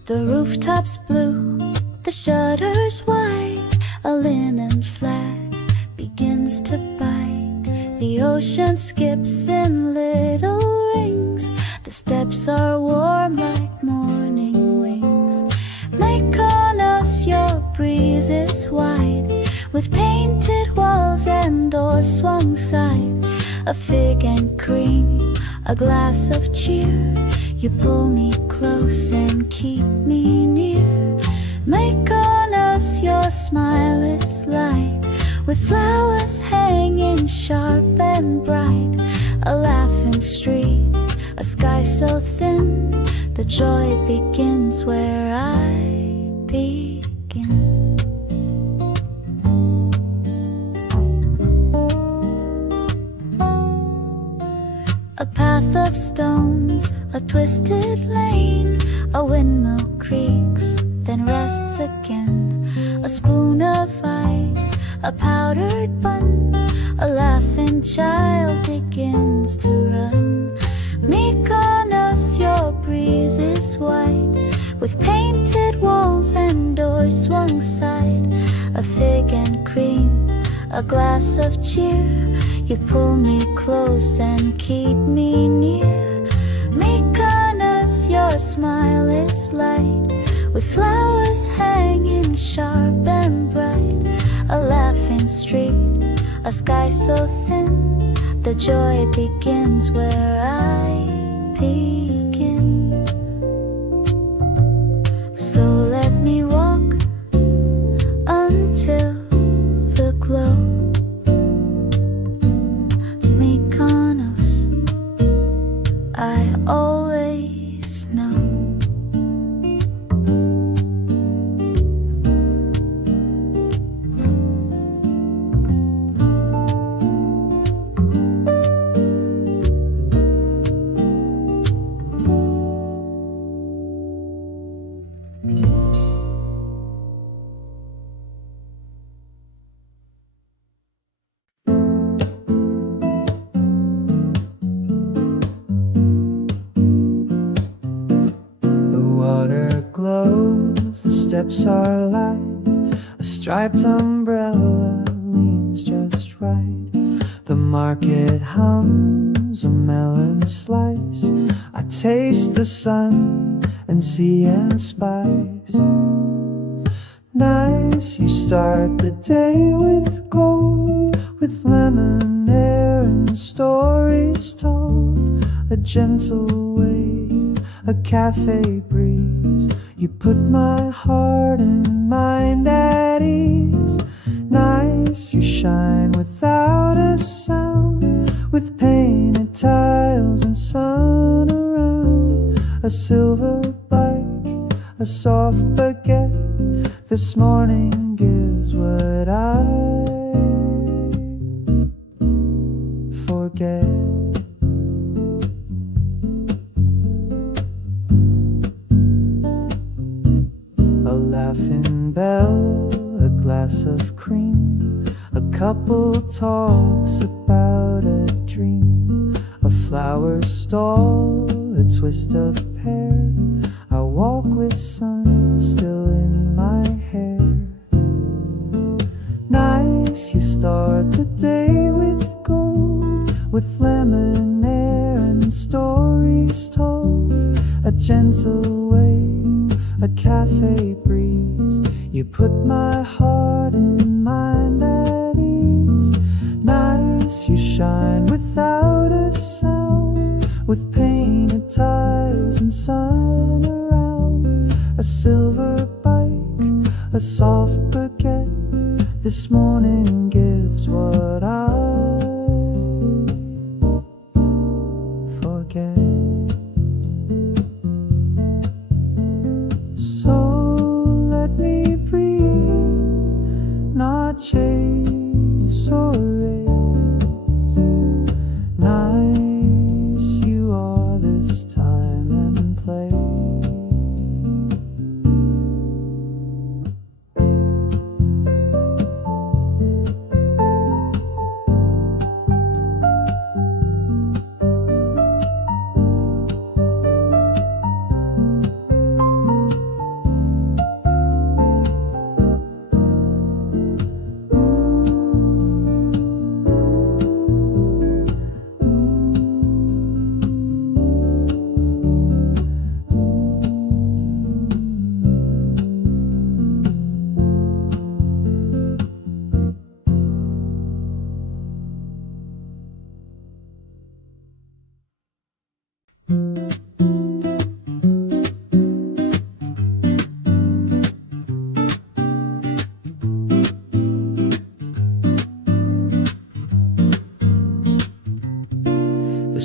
The rooftops blue, the shutters wide, a linen flag begins to bite. The ocean skips in little rings, the steps are warm like morning wings. Make on us your breezes wide, with painted walls and doors swung side. A fig and cream, a glass of cheer. You pull me close and keep me near. Make on us your smile is light, with flowers hanging sharp and bright. A laughing street, a sky so thin, the joy begins where I begin. A path of stones, a twisted lane, a windmill creaks, then rests again. A spoon of ice, a powdered bun, a laughing child begins to run. Mykonos, your breeze is white, with painted walls and doors swung side. A fig and cream, a glass of cheer. You pull me close and keep me near. Mykonos, your smile is light, with flowers hanging sharp and bright. A laughing street, a sky so thin, the joy begins where I begin. So let me walk until the glow. Mykonos, I always know. Glows, the steps are light, a striped umbrella leans just right. The market hums a melon slice. I taste the sun and sea and spice. Nice, you start the day with gold, with lemon air and stories told. A gentle wave, a cafe breeze. You put my heart and mind at ease. Nice, you shine without a sound, with painted tiles and sun around. A silver bike, a soft baguette. This morning gives what I forget. A laughing bell, a glass of cream. A couple talks about a dream. A flower stall, a twist of pear. I walk with sun still in my hair. Nice, you start the day with gold, with lemon air and stories told. A gentle wave, a cafe breeze. You put my heart and mind at ease. Nice, you shine without a sound, with painted tiles and sun around. A silver bike, a soft baguette. This morning gives what I forget. Not chase or race. Nice, you are this time and place.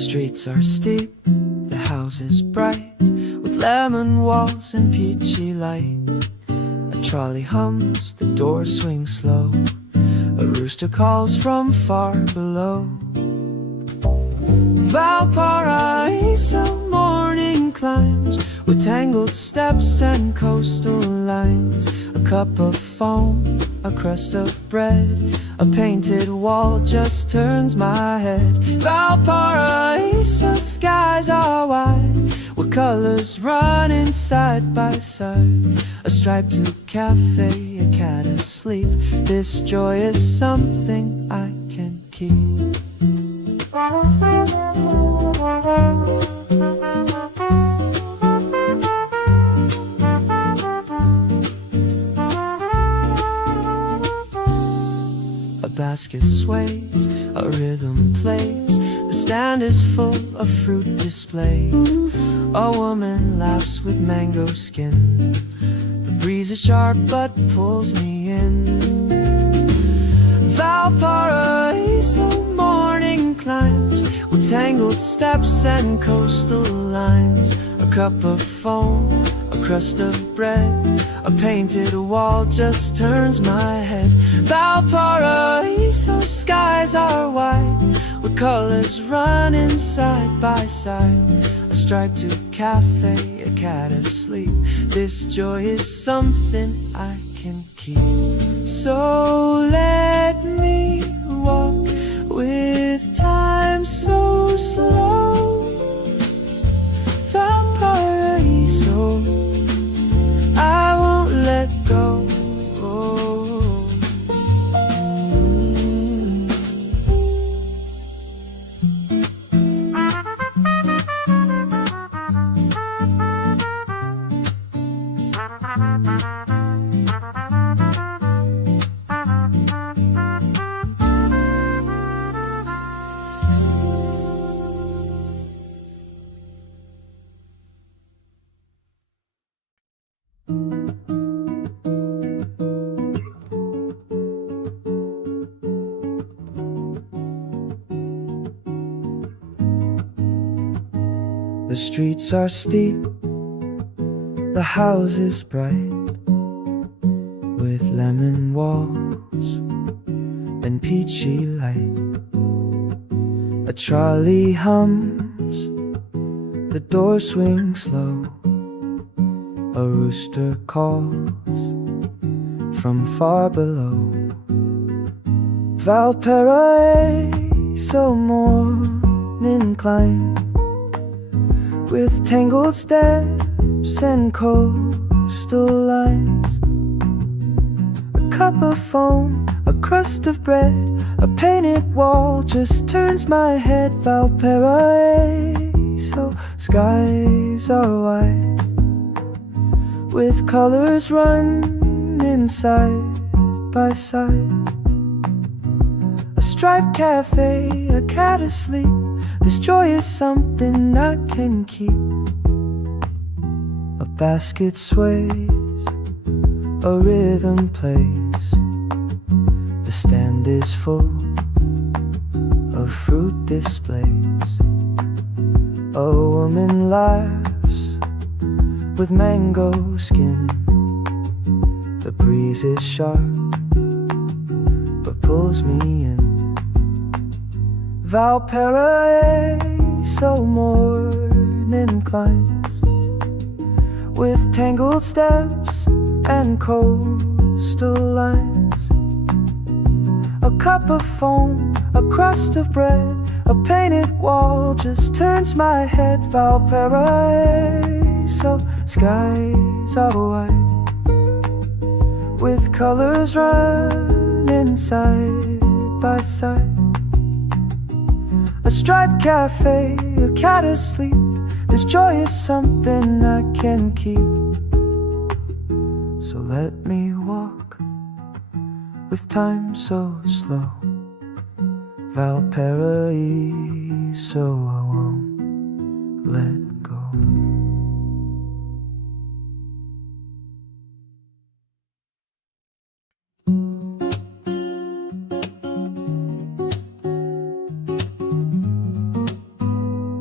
streets are steep, the houses bright, with lemon walls and peachy light. A trolley hums, the doors swing slow, a rooster calls from far below. Valparaiso morning climbs, with tangled steps and coastal lines. A cup of foam, a crust of bread, a painted wall just turns my head. Valparaiso skies are wide, with colors running side by side. A striped tube cafe, a cat asleep. This joy is something I can keep. A basket sways, a rhythm plays, the stand is full of fruit displays. A woman laughs with mango skin, the breeze is sharp but pulls me in. Valparaiso morning climbs, with tangled steps and coastal lines. A cup of foam, a crust of bread, a painted wall just turns my head. Valparaiso skies are wide, with colors running side by side. A striped tube cafe, a cat asleep. This joy is something I can keep. So let me walk with time so slow. Valparaiso, I won't let go. The streets are steep, the houses bright, with lemon walls and peachy light. A trolley hums, the door swings slow, a rooster calls from far below. Valparaiso morning climb, with tangled steps and coastal lines. A cup of foam, a crust of bread, a painted wall just turns my head. Valparaiso skies are wide, with colors running side by side. A striped cafe, a cat asleep. This joy is something I can keep. A basket sways, a rhythm plays, the stand is full of fruit displays. A woman laughs with mango skin, the breeze is sharp but pulls me in. Valparaiso morning climbs, with tangled steps and coastal lines. A cup of foam, a crust of bread, a painted wall just turns my head. Valparaiso skies are white, with colors running side by side. A striped cafe, a cat asleep. This joy is something I can keep. So let me walk with time so slow. Valparaiso, I won't let go.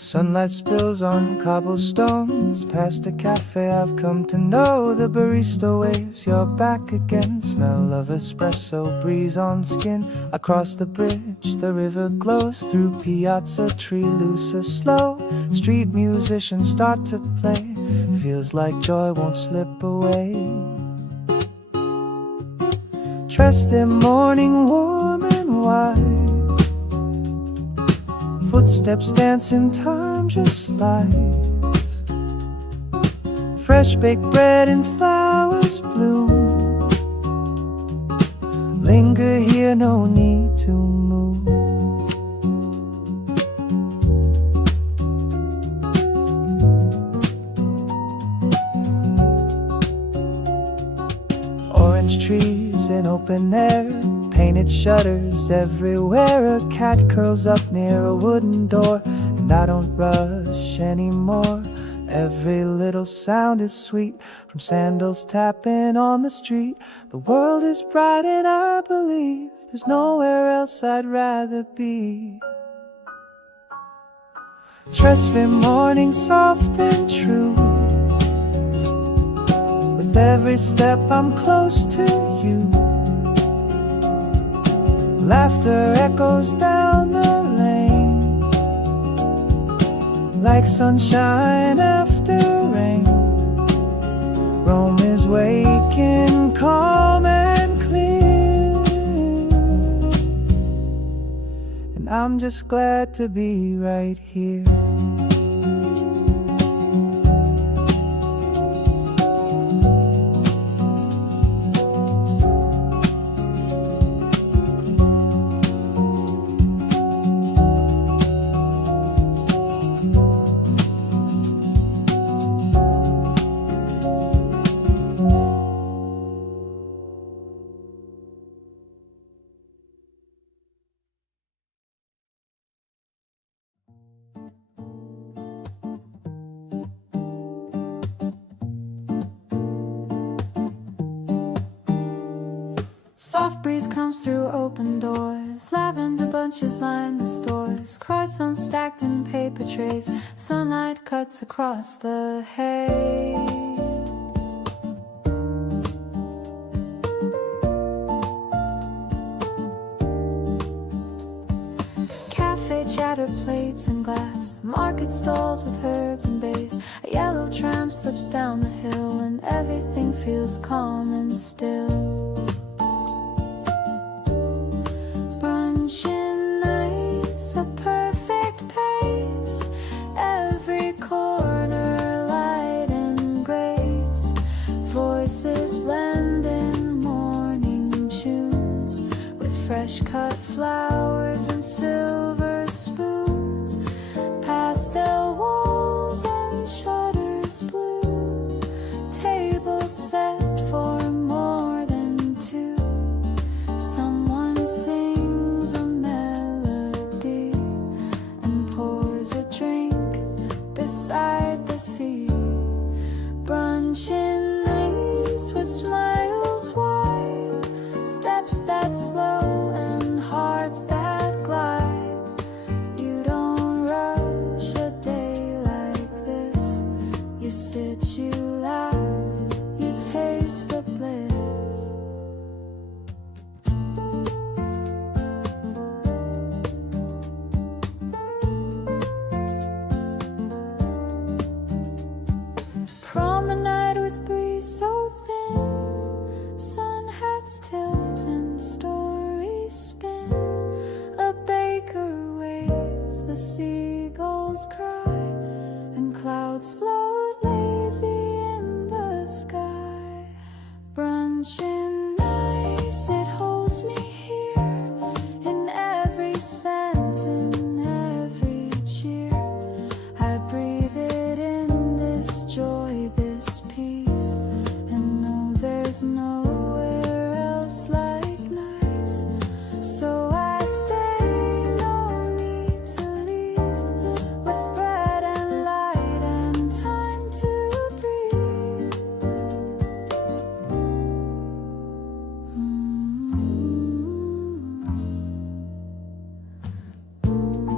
Sunlight spills on cobblestones. Past a cafe I've come to know. The barista waves your back again. Smell of espresso, breeze on skin. Across the bridge, the river glows. Through piazza, tree loose or slow. Street musicians start to play. Feels like joy won't slip away. Dressed in morning warm and white. Footsteps dance in time, just slides. Fresh baked bread and flowers bloom. Linger here, no need to move. Orange trees in open air, painted shutters everywhere. A cat curls up near a wooden door, and I don't rush anymore. Every little sound is sweet, from sandals tapping on the street. The world is bright and I believe there's nowhere else I'd rather be. Dressed in morning soft and true. With every step I'm close to you. Laughter echoes down the lane, like sunshine after rain. Rome is waking calm and clear, and I'm just glad to be right here. Soft breeze comes through open doors. Lavender bunches line the stores. Croissants stacked in paper trays. Sunlight cuts across the haze. Cafe chatter, plates and glass. Market stalls with herbs and bass. A yellow tram slips down the hill, and everything feels calm and still. A perfect pace, every corner light and grace. Voices blend in morning tunes, with fresh cut flowers and silver spoons. Pastel walls and shutters blue, tables set for more than two. Someone sings a melody and pours a drink beside the sea. Brunch in lace with smiles wide, steps that slow and hearts that glide. You don't rush a day like this. You sit, you laugh, you taste the bliss. Promenade with breeze so thin, sun hats tilt and stories spin. A baker waves, the seagulls cry, and clouds float lazy in the sky. Brunch in ice, it holds me here, in every scent, in every cheer. I breathe it in, this joy, this peace, and know there's nowhere else like nice. So I stay, no need to leave, with bread and light and time to breathe. Ooh.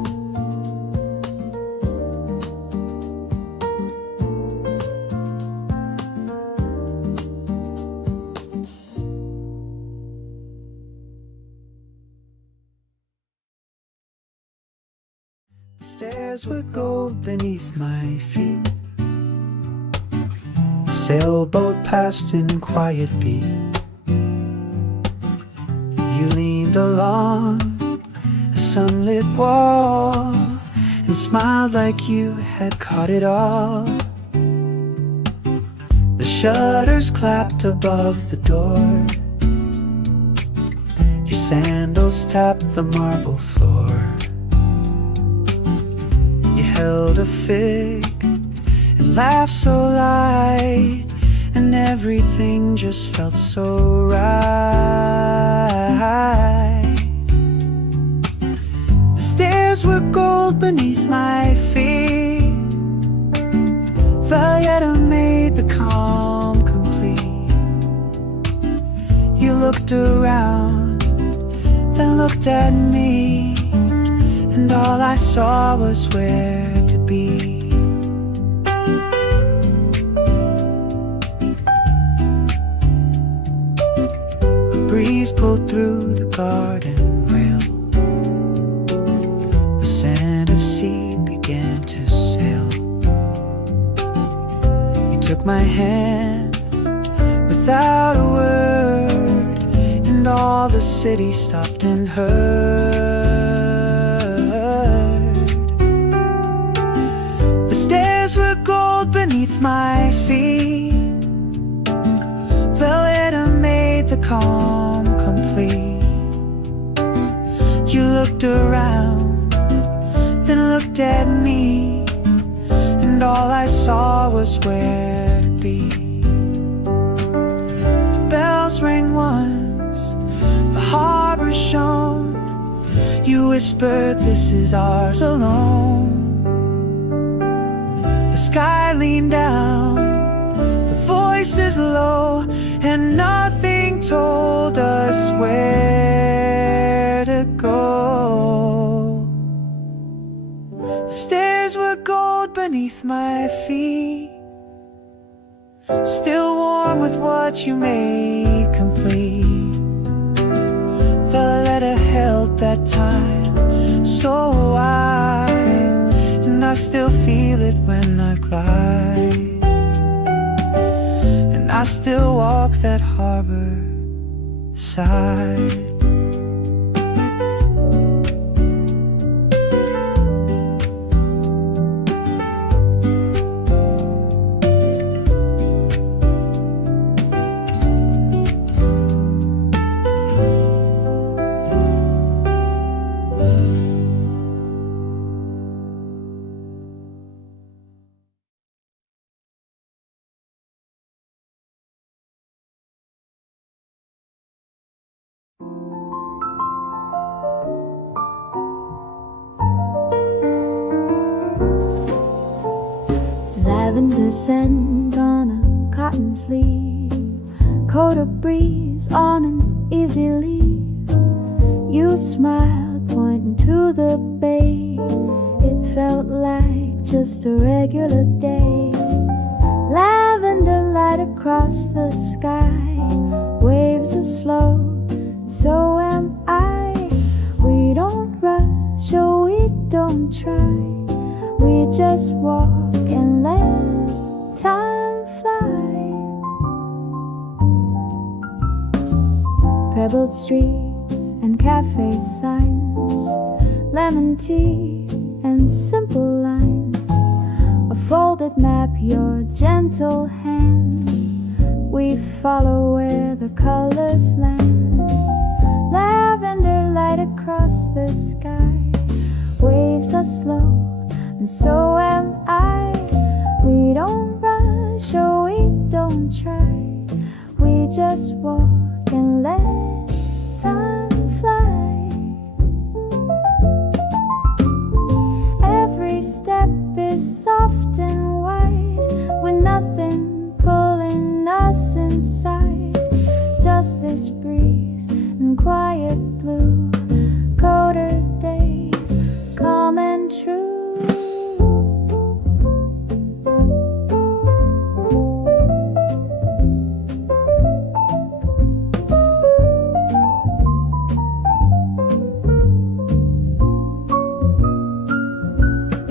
stairs were gold beneath my feet. A sailboat passed in quiet beat. You leaned along a sunlit wall and smiled like you had caught it all. The shutters clapped above the door. Your sandals tapped the marble floor. You held a fig and laughed so light, and everything just felt so right. The stairs were gold beneath my feet. Valletta made the calm complete. You looked around, then looked at me, and all I saw was where to be. A breeze pulled through the garden rail. The scent of seed began to sail. You took my hand without a word, and all the city stopped and heard. The stairs were gold beneath my feet. Valletta made the calm complete. You looked around, then looked at me, and all I saw was where to be. The bells rang once, the harbor shone. You whispered, "This is ours alone." The sky leaned down, the voices low, and nothing told us where to go. The stairs were gold beneath my feet, still warm with what you made complete. Valletta held that time so wide, and I still feel it when I glide, and I still walk that harbor side. Lavender scent on a cotton sleeve, coat a breeze on an easy leaf. You smiled, pointing to the bay. It felt like just a regular day. Lavender light across the sky, waves are slow, and so am I. We don't rush, or we don't try. We just walk and let time fly. Pebbled streets and cafe signs, lemon tea and simple lines. A folded map, your gentle hand. We follow where the colors land. Lavender light across the sky, waves are slow, and so am I. We don't rush, or we don't try. We just walk and let time fly. Every step is soft and wide, with nothing pulling us inside. Just this breeze and quiet blue, colder days, calm and true.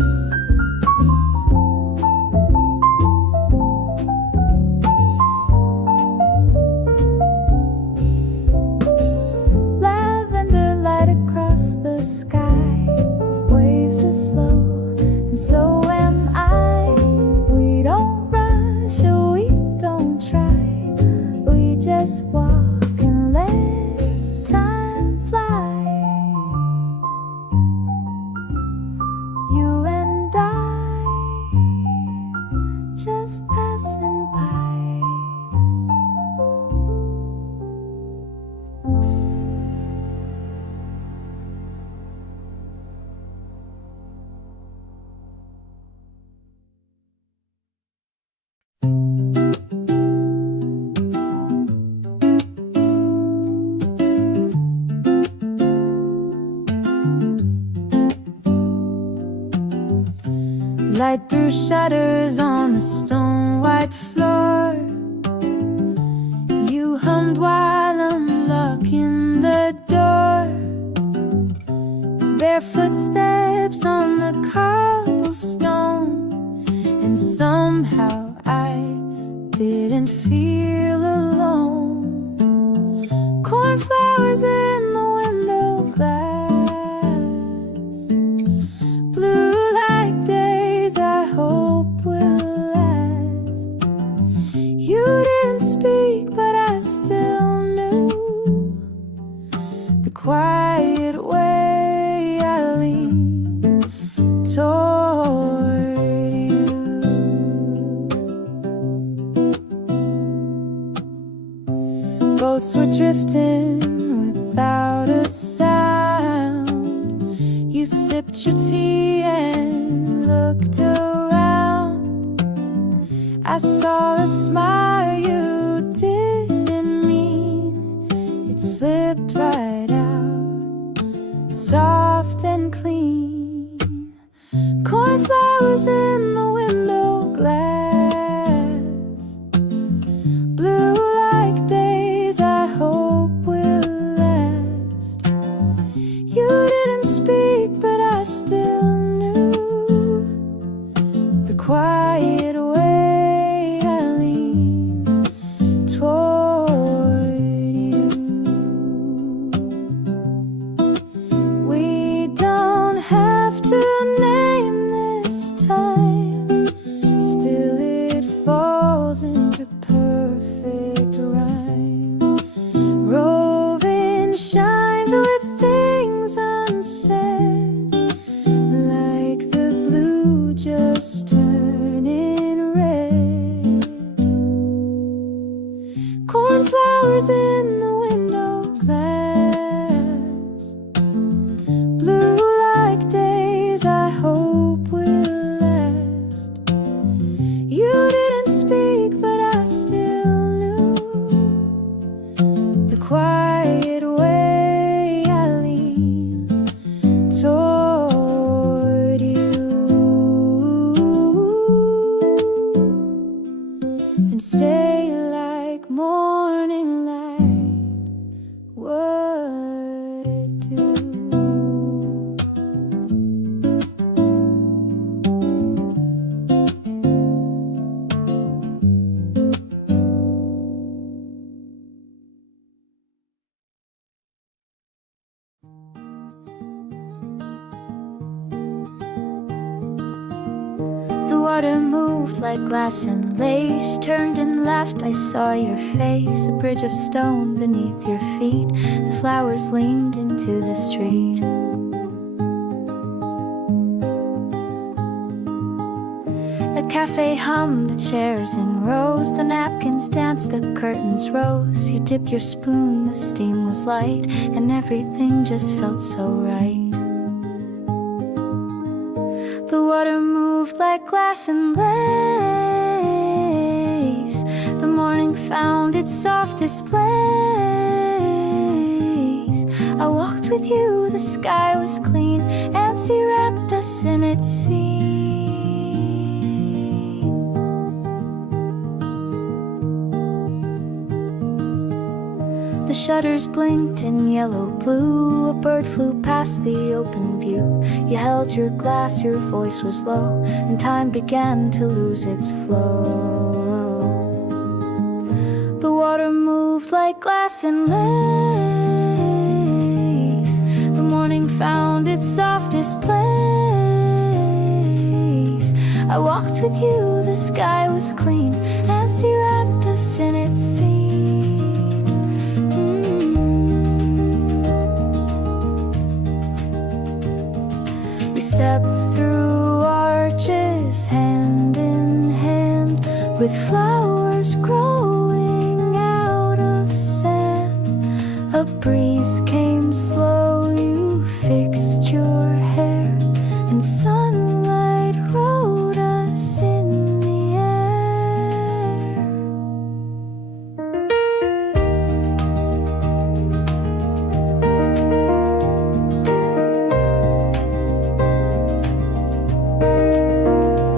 Light through shutters on the stone white floor. You hummed while unlocking the door. Bare footsteps on the cobblestone. And somehow I didn't feel alone. Cornflowers in the window glass, blue like days I hope will last. You didn't speak, but I still knew the quiet way I leaned toward you. Boats were drifting without a sound. You sipped your tea and looked around. I saw a smile you didn't mean. It slipped right out, soft and clean. Cornflowers in the window glass, blue like days I hope will last. You didn't speak, but I still knew the quiet way I leaned toward you. We don't have to name this time, still it falls into perfect rhyme. Roving shines with things unsaid, like the blue just turning red. Cornflowers in the window glass, blue like days I hope will last. You didn't speak, but I still knew the quiet way I leaned toward you. And stay like morning light would do. The water moved like glass and lace, turned and laughed, I saw your face. A bridge of stone beneath your feet, the flowers leaned into the street. The cafe hummed, the chairs in rows, the napkins danced, the curtains rose. You dip your spoon, the steam was light, and everything just felt so right. The water moved like glass and lace, the morning found its softest place. I walked with you, the sky was clean, and sea wrapped us in its scene. The shutters blinked in yellow blue, a bird flew past the open view. You held your glass, your voice was low, and time began to lose its flow. The water moved like glass and lace, the morning found its softest place. I walked with you, the sky was clean, and sea wrapped us in its scene. We stepped through arches, hand in hand, with flowers growing out of sand. A breeze came slow, you fixed your hair, and sunlight rode us in the air.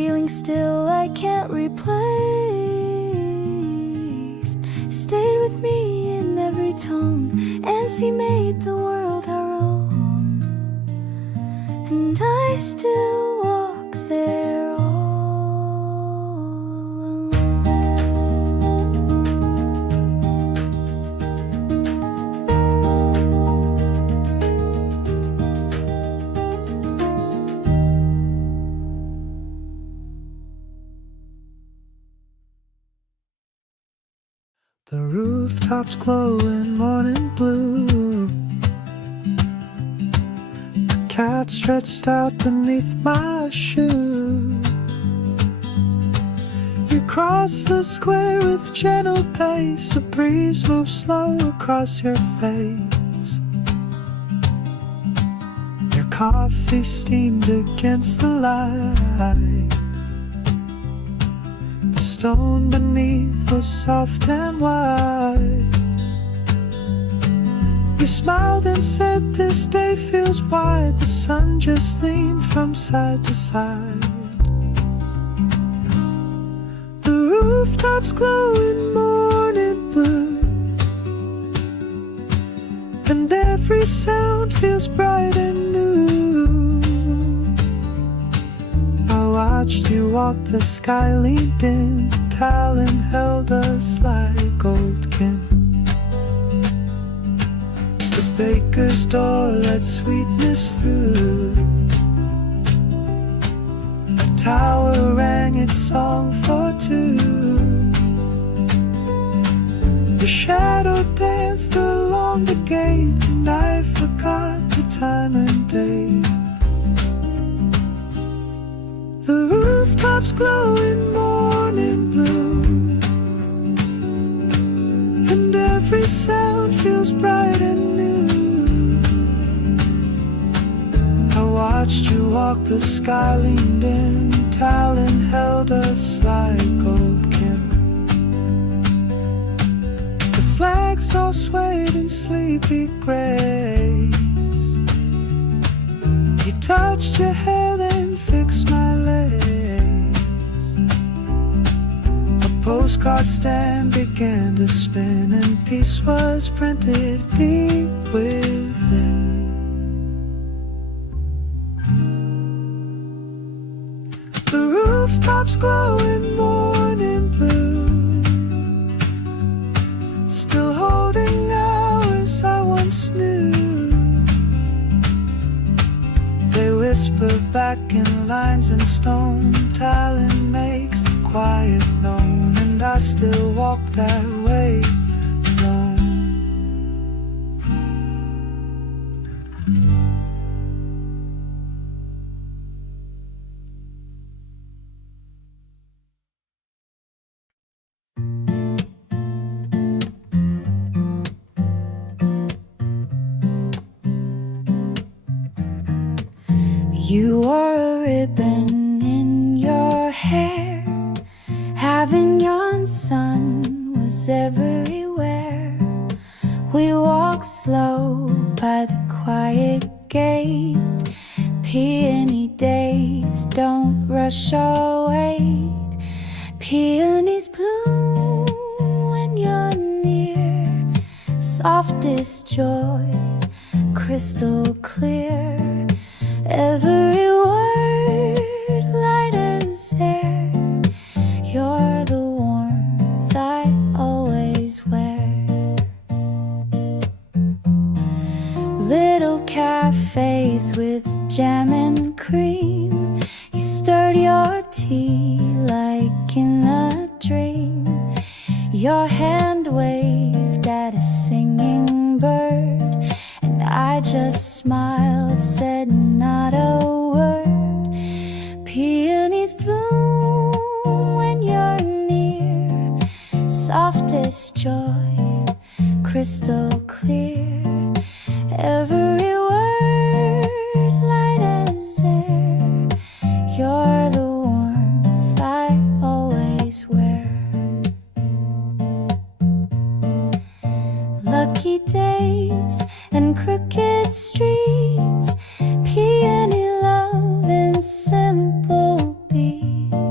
feeling still I can't replace. You stayed with me in every tone as he made the world our own, and I still walk there all The rooftops glow in morning blue. A cat stretched out beneath my shoe. You cross the square with gentle pace. A breeze moves slow across your face. Your coffee steamed against the light. The stone beneath was soft and white. You smiled and said, this day feels wide. The sun just leaned from side to side. The rooftops glow in morning blue, and every sound feels bright and new. I watched you walk, the sky leaned in, talon held us like goldkin. The baker's door let sweetness through. A tower rang its song for two. Your shadow danced along the gate, and I forgot the time and day. The rooftops glow in morning blue, and every sound feels bright and new. I watched you walk, the sky leaned in, talon held us like goldkin. The flags all swayed in sleepy grace. You touched your hair, then fixed my legs. A postcard stand began to spin, and peace was printed deep within. The rooftops glow in morning blue, still holding hours I once knew. They whisper back in lines in stone. Talon makes the quiet known, and I still walk that way alone. You wore a ribbon in your hair. Avignon sun was everywhere. We walked slow by the quiet gate. Peony days don't rush our way. Peonies bloom when you're near. Softest joy, crystal clear. Every word light as air. You're the warmth I always wear. Little cafes with jam and cream. You stirred your tea like in a dream. Your hand waved at a singing bird, and I just smiled, said not a word. Peonies bloom when you're near. Softest joy, crystal clear. Every word light as air. You're the warmth I always wear. Lucky days and crooked streets. Peony love in simple beats.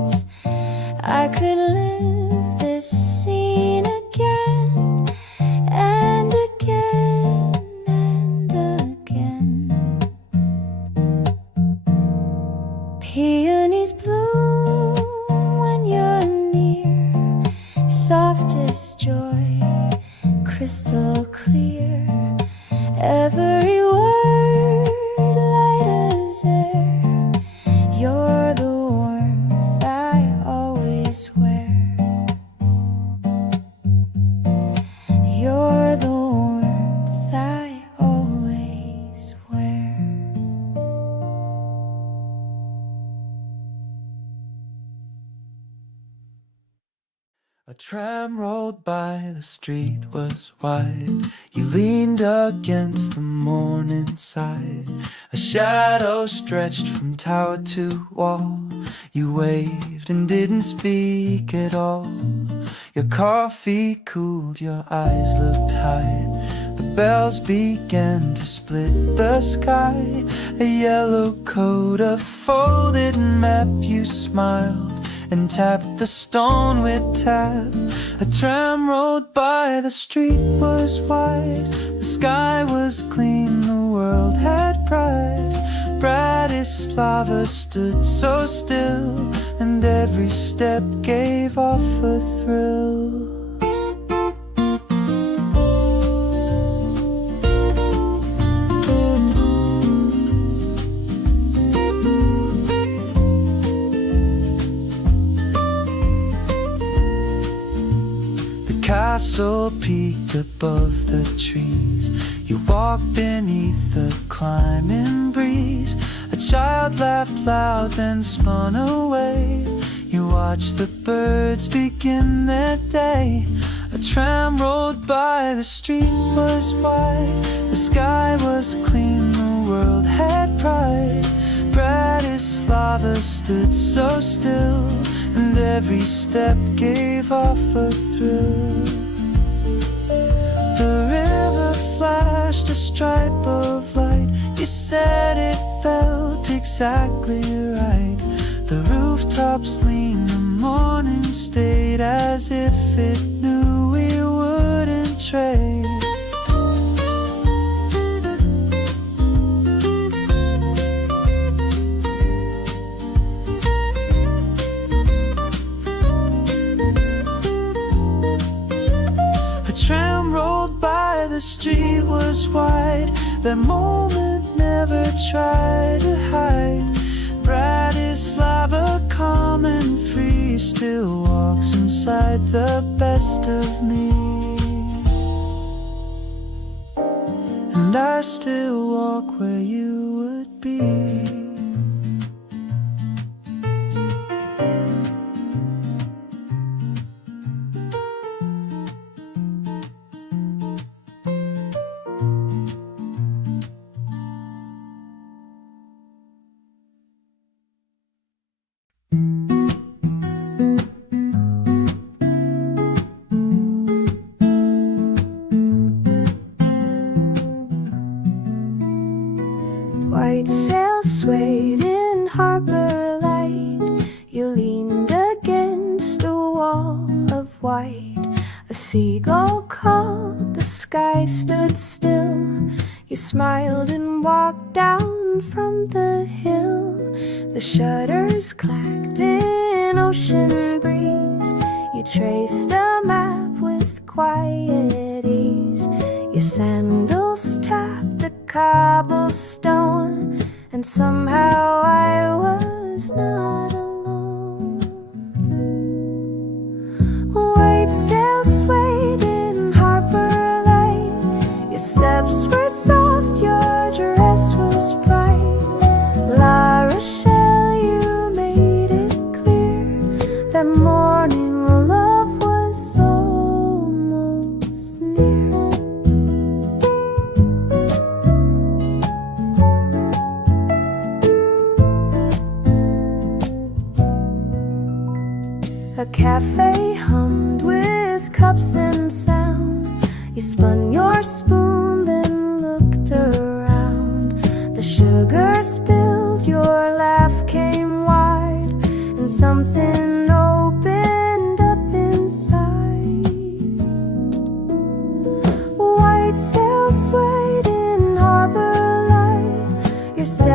I could live this scene again and again and again. Peonies bloom when you're near, softest joy, crystal clear. Every word light as air. You're the warmth I always wear. You're the warmth I always wear. A tram rolled by, the street was wide. You leaned against the morning side. A shadow stretched from tower to wall. You waved and didn't speak at all. Your coffee cooled, your eyes looked high. The bells began to split the sky. A yellow coat, a folded map. You smiled and tapped the stone with tap. A tram rolled by, the street was wide. The sky was clean, the world had pride. Bratislava stood so still, and every step gave off a thrill. Castle peaked above the trees. You walked beneath the climbing breeze. A child laughed loud, then spun away. You watched the birds begin their day. A tram rolled by, the street was wide. The sky was clean, the world had pride. Bratislava stood so still, and every step gave off a thrill. The river flashed a stripe of light. You said it felt exactly right. The rooftops leaned, the morning stayed as if it knew we wouldn't trade. A tram rolled by, the street was wide. That moment never tried to hide. Bratislava, calm and free, still walks inside the best of me. And I still walk where you would be. White sails swayed in harbor light. You leaned against a wall of white. A seagull called, the sky stood still. You smiled and walked down from the hill. The shutters clacked in ocean breeze. You traced a map with quiet ease. Your sandals tapped a cobblestone, and somehow I was not alone. White sails swayed in harbor light. Your steps were soft, your dress was bright. La Rochelle, you made it clear that morning love was almost near. A cafe hummed with cups and sound. You spun your spoon, then looked around. The sugar spilled, your laugh came wide, and something opened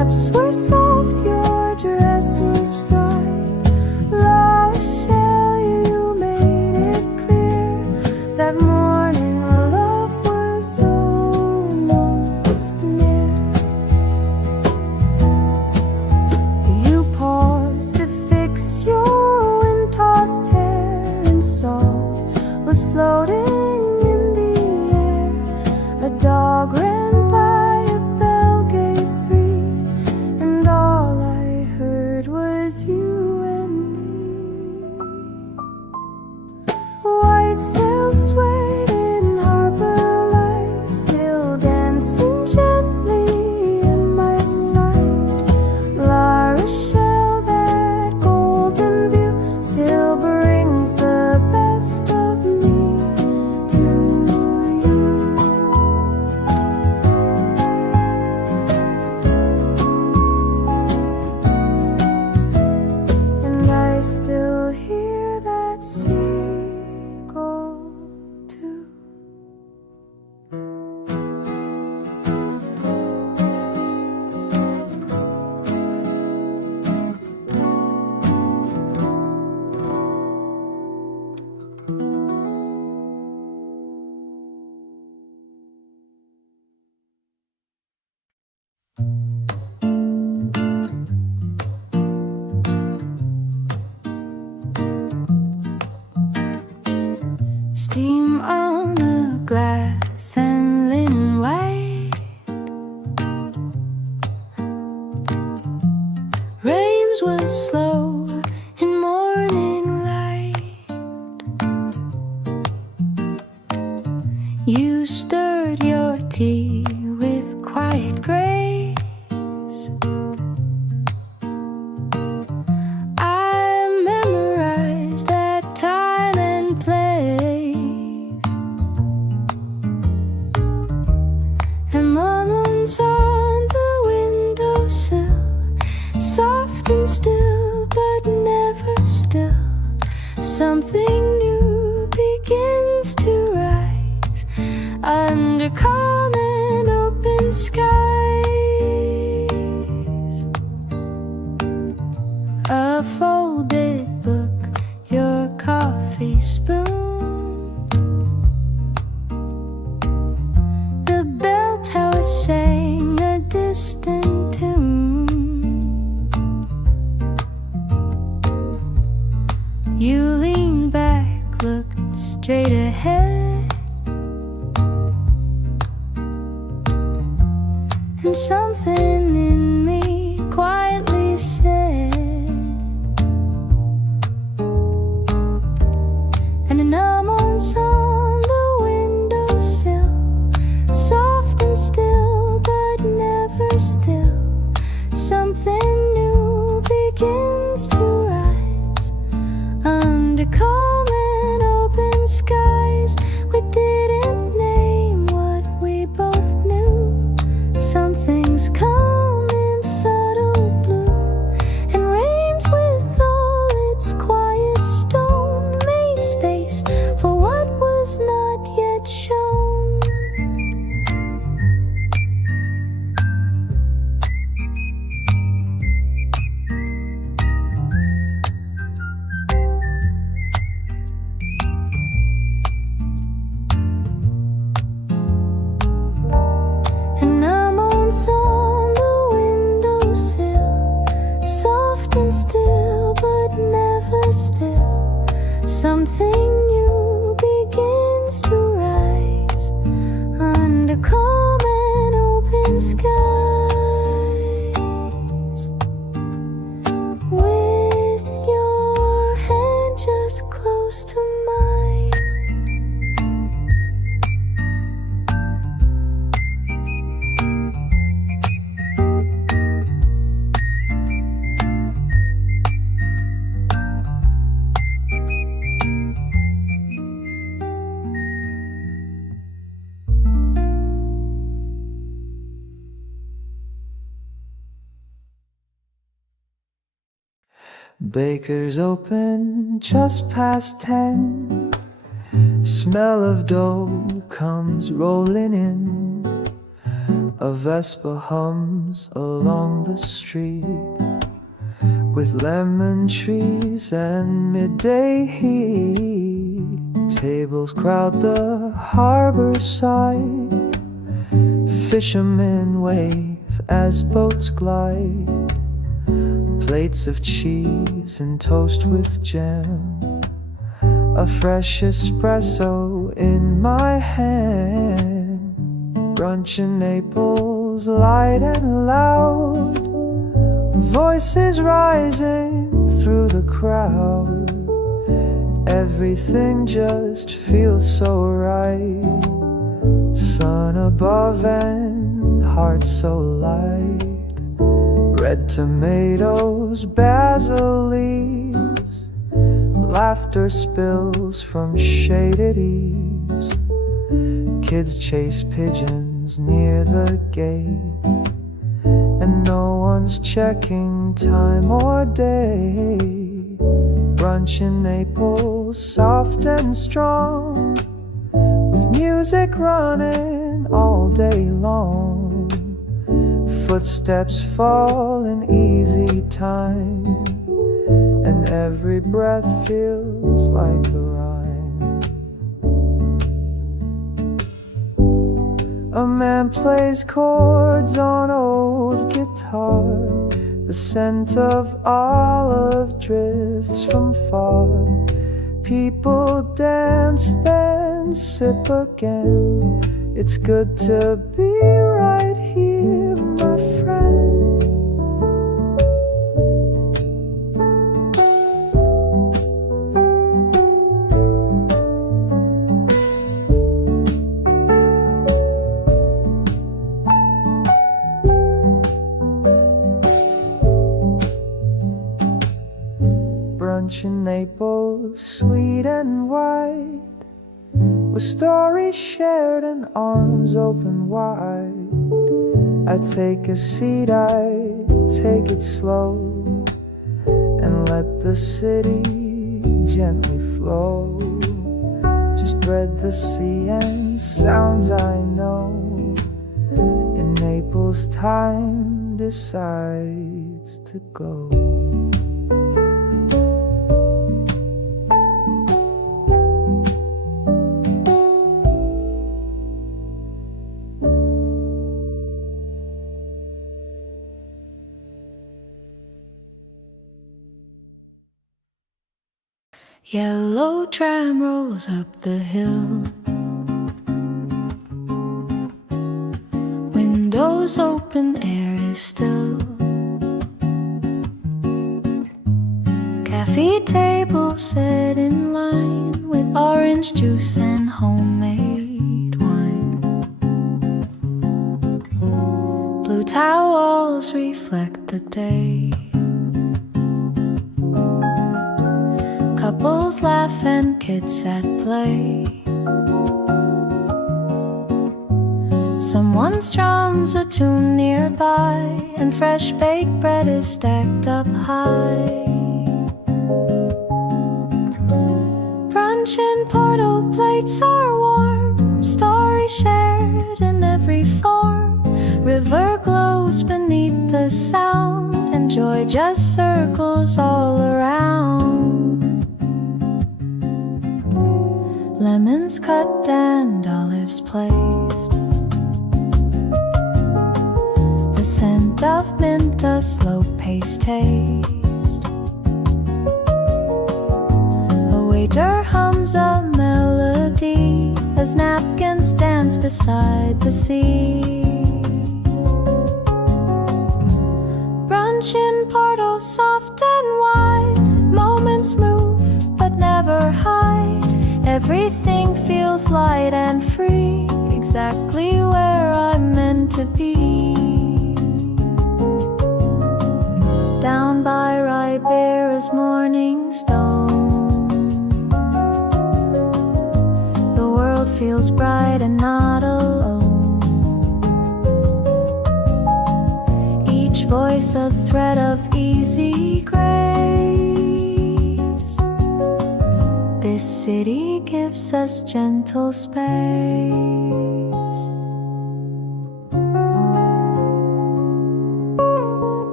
steps were soft, your dress was bright. La Rochelle, you made it clear that morning love was almost near. You paused to fix your wind-tossed hair, and salt was floating in the air. A dog ran by, a bell gave three, and all I heard was you and me. White sails swayed in harbor light, still dancing gently in my sight. La Rochelle, that golden view still brings the best of me to you. And I still hear that seagull too. Steam on the glass and linen white. Rains would slow in morning light. You stirred your tea with quiet grace. I memorized that time and place. And Mama's on the windowsill, soft and still, but never still. Something new begins to rise under calm and open skies. A folded book, your coffee spoon. The bell tower sang a distant tune. You leaned back, looked straight ahead, and something in me quietly said, and an almost on the windowsill, soft and still, but never still. Something new begins to rise under calm and open skies. We didn't name what we both knew. Something's come in subtle blue, and rains with all its quiet stone made space for what was not yet shown. And I'm on the windowsill, soft and still, but never still. Something new begins to rise under calm and open skies. With your hand just close to mine. Baker's open just past 10. Smell of dough comes rolling in. A Vespa hums along the street with lemon trees and midday heat. Tables crowd the harbor side. Fishermen wave as boats glide. Plates of cheese and toast with jam. A fresh espresso in my hand. Brunch in Naples, light and loud. Voices rising through the crowd. Everything just feels so right. Sun above and heart so light. Red tomatoes, basil leaves. Laughter spills from shaded eaves. Kids chase pigeons near the gate. And no one's checking time or day. Brunch in Naples, soft and strong, with music running all day long. Footsteps fall in easy time, and every breath feels like a rhyme. A man plays chords on old guitar. The scent of olive drifts from far. People dance, then sip again. It's good to be right here, my friend. Brunch in Naples, sweet and white, with stories shared and arms open wide. I take a seat, I take it slow, and let the city gently flow. Just bread the sea and sounds I know. In Naples time decides to go. Yellow tram rolls up the hill. Windows open, air is still. Cafe table set in line with orange juice and homemade wine. Blue tile walls reflect the day. Couples laugh and kids at play. Someone strums a tune nearby, and fresh baked bread is stacked up high. Brunch in Porto, plates are warm. Stories shared in every form. River glows beneath the sound, and joy just circles all around. Lemons cut and olives placed. The scent of mint, a slow-paced taste. A waiter hums a melody as napkins dance beside the sea. Brunch in Porto, soft and wide. Moments move but never hide. Everything feels light and free, exactly where I'm meant to be. Down by Ribera's morning stone, the world feels bright and not alone. Each voice a thread of easy grace. This city gives us gentle space.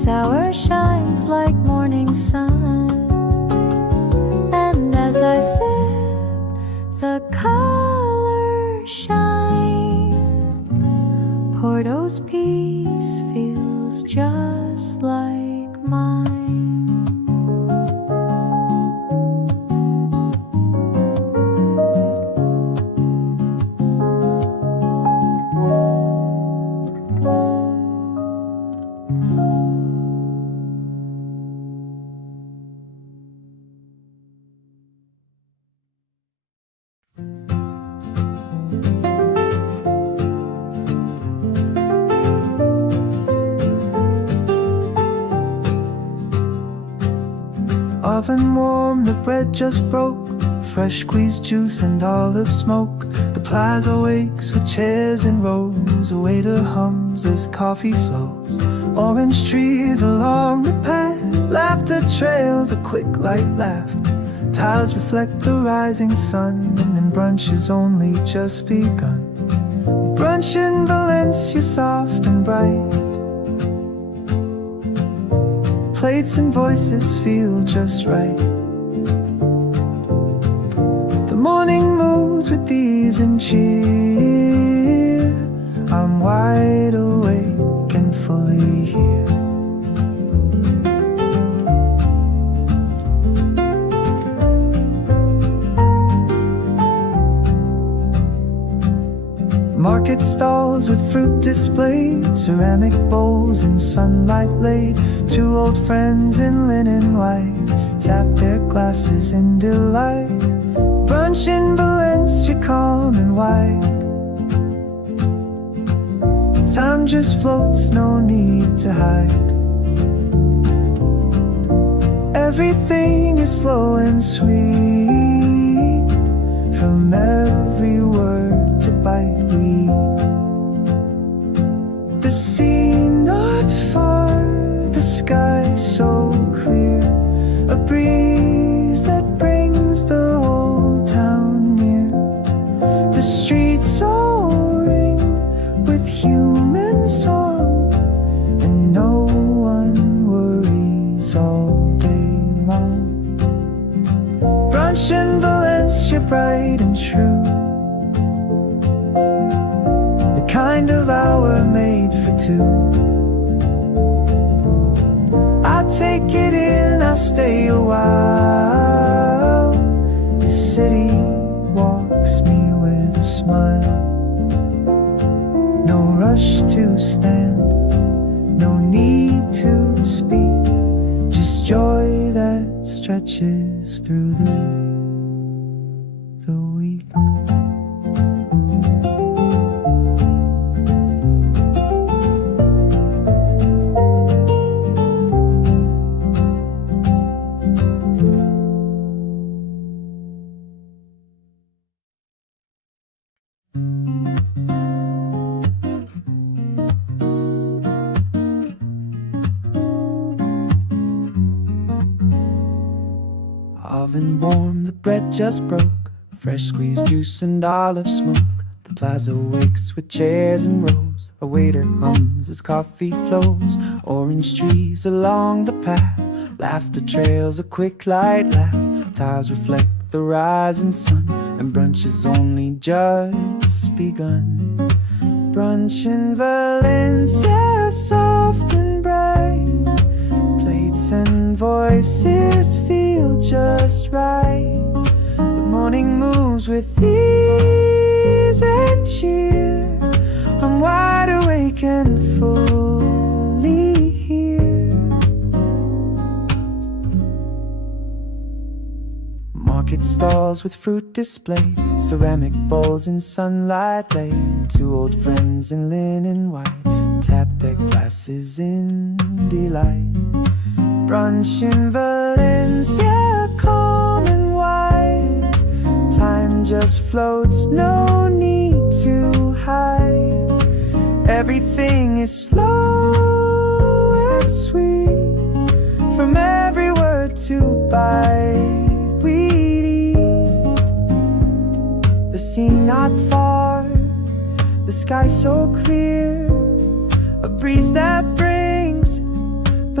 This hour shines like morning sun, and as I sip, the colors shine. Porto's peace feels just like mine. Oven warm, the bread just broke. Fresh squeezed juice and olive smoke. The plaza wakes with chairs in rows. A waiter hums as coffee flows. Orange trees along the path. Laughter trails a quick light laugh. Tiles reflect the rising sun, and then brunch has only just begun. Brunch in Valencia, soft and bright. Plates and voices feel just right. The morning moves with ease and cheer. I'm wide awake and fully here. Market stalls with fruit displayed, ceramic bowls in sunlight laid. Two old friends in linen white tap their glasses in delight. Brunch in Valencia, calm and wide. Time just floats, no need to hide. Everything is slow and sweet. From every word to bite we eat. The sea not far, the sky so clear. A breeze that brings the whole town near. The streets all ring with human song, and no one worries all day long. Brunch in Valencia, bright and true. The kind of hour made for two. I take it in, I stay a while. The city walks me with a smile. No rush to stand, no need to speak. Just joy that stretches through the week. Oven warm, the bread just broke. Fresh squeezed juice and olive smoke. The plaza wakes with chairs in rows. A waiter hums as coffee flows. Orange trees along the path. Laughter trails a quick light laugh. Tiles reflect the rising sun, and brunch has only just begun. Brunch in Valencia, soft and bright. Plates and voices feel just right. The morning moves with ease and cheer. I'm wide awake and fully here. Market stalls with fruit displayed, ceramic bowls in sunlight laid. Two old friends in linen white tap their glasses in delight. Brunch in Valencia, calm and wide. Time just floats, no need to hide. Everything is slow and sweet. From every word to bite we eat. The sea not far, the sky so clear. A breeze that brings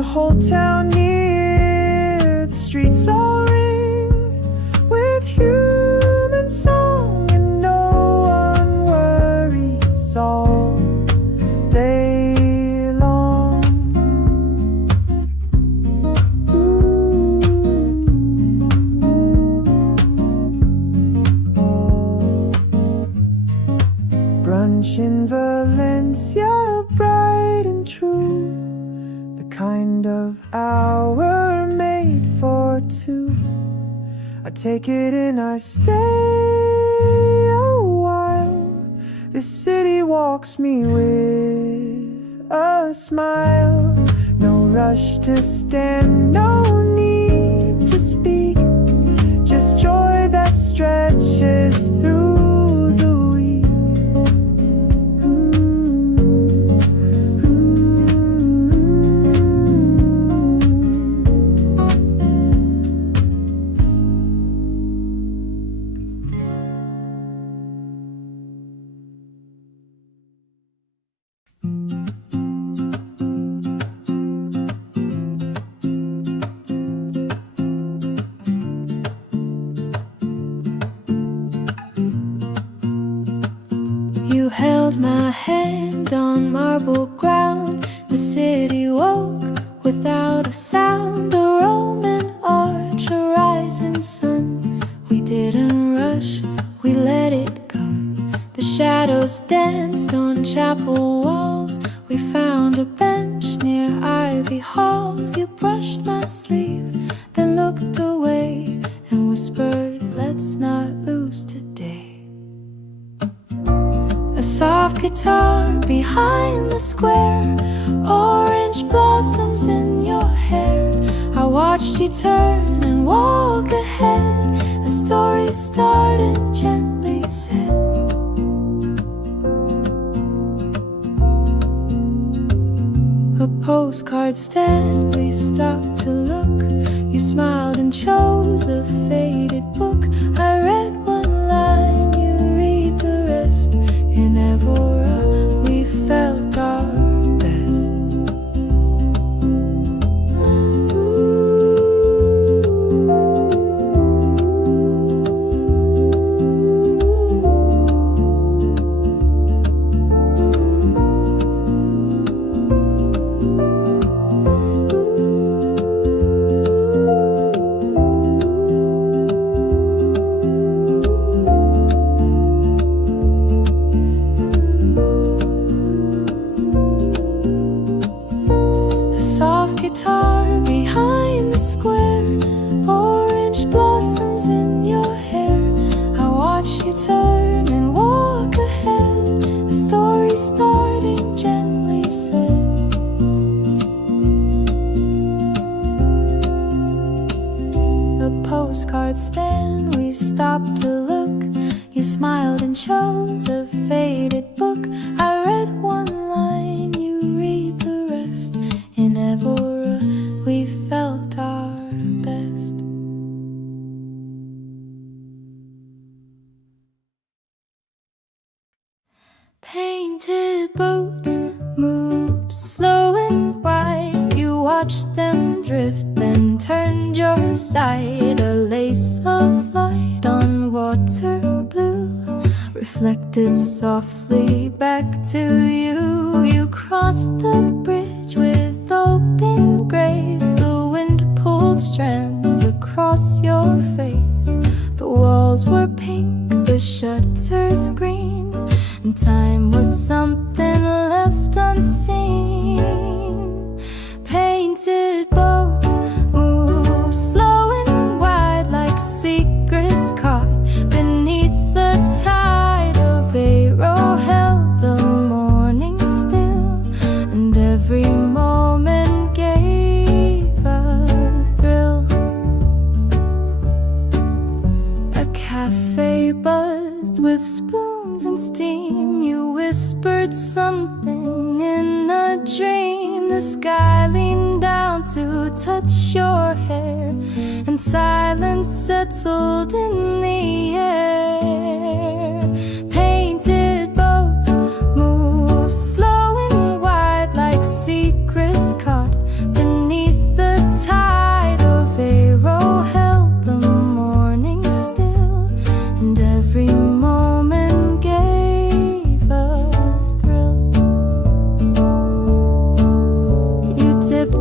the whole town near. The streets all ring with human song, and no one worries all day long. Brunch in Valencia, bright and true, the kind of hour made for two. I take it and I stay a while. This city walks me with a smile. No rush to stand, no need to speak, just joy that stretches through the week. You held my hand on marble ground. The city woke without a sound. A Roman arch, a rising sun. We didn't rush, we let it come. The shadows danced on chapel walls. We found a bench near Ivy Halls. You brushed my sleeve, then looked away and whispered, let's not lose today. A soft guitar behind the square, orange blossoms in your hair. I watched you turn and walk ahead. A story started and gently said, a postcard stand, we stopped to look. You smiled and chose a faded book. I read one line, you read the rest. In Evora, we felt our best. Guitar behind the square, orange blossoms in your hair. I watched you turn and walk ahead. A story starting gently said, a postcard stand, we stopped to look. You smiled and chose a faded book. I read one line, you read the rest. In Evora, we felt our best. Painted boats moved slow and wide. You watched them drift, then turned your side. A lace of light on water blue reflected softly back to you. You crossed the bridge with open grace. The wind pulled strands across your face. The walls were pink, the shutters green, and time was something left unseen. Painted boats move slow and wide like secrets caught beneath the tide of Aero held the morning still, and every moment gave a thrill. A cafe buzzed with spoons and steam. You whispered something in a dream. The sky leaned down to touch your hair, and silence settled in the air. Painted boats move slow and wide like secrets caught beneath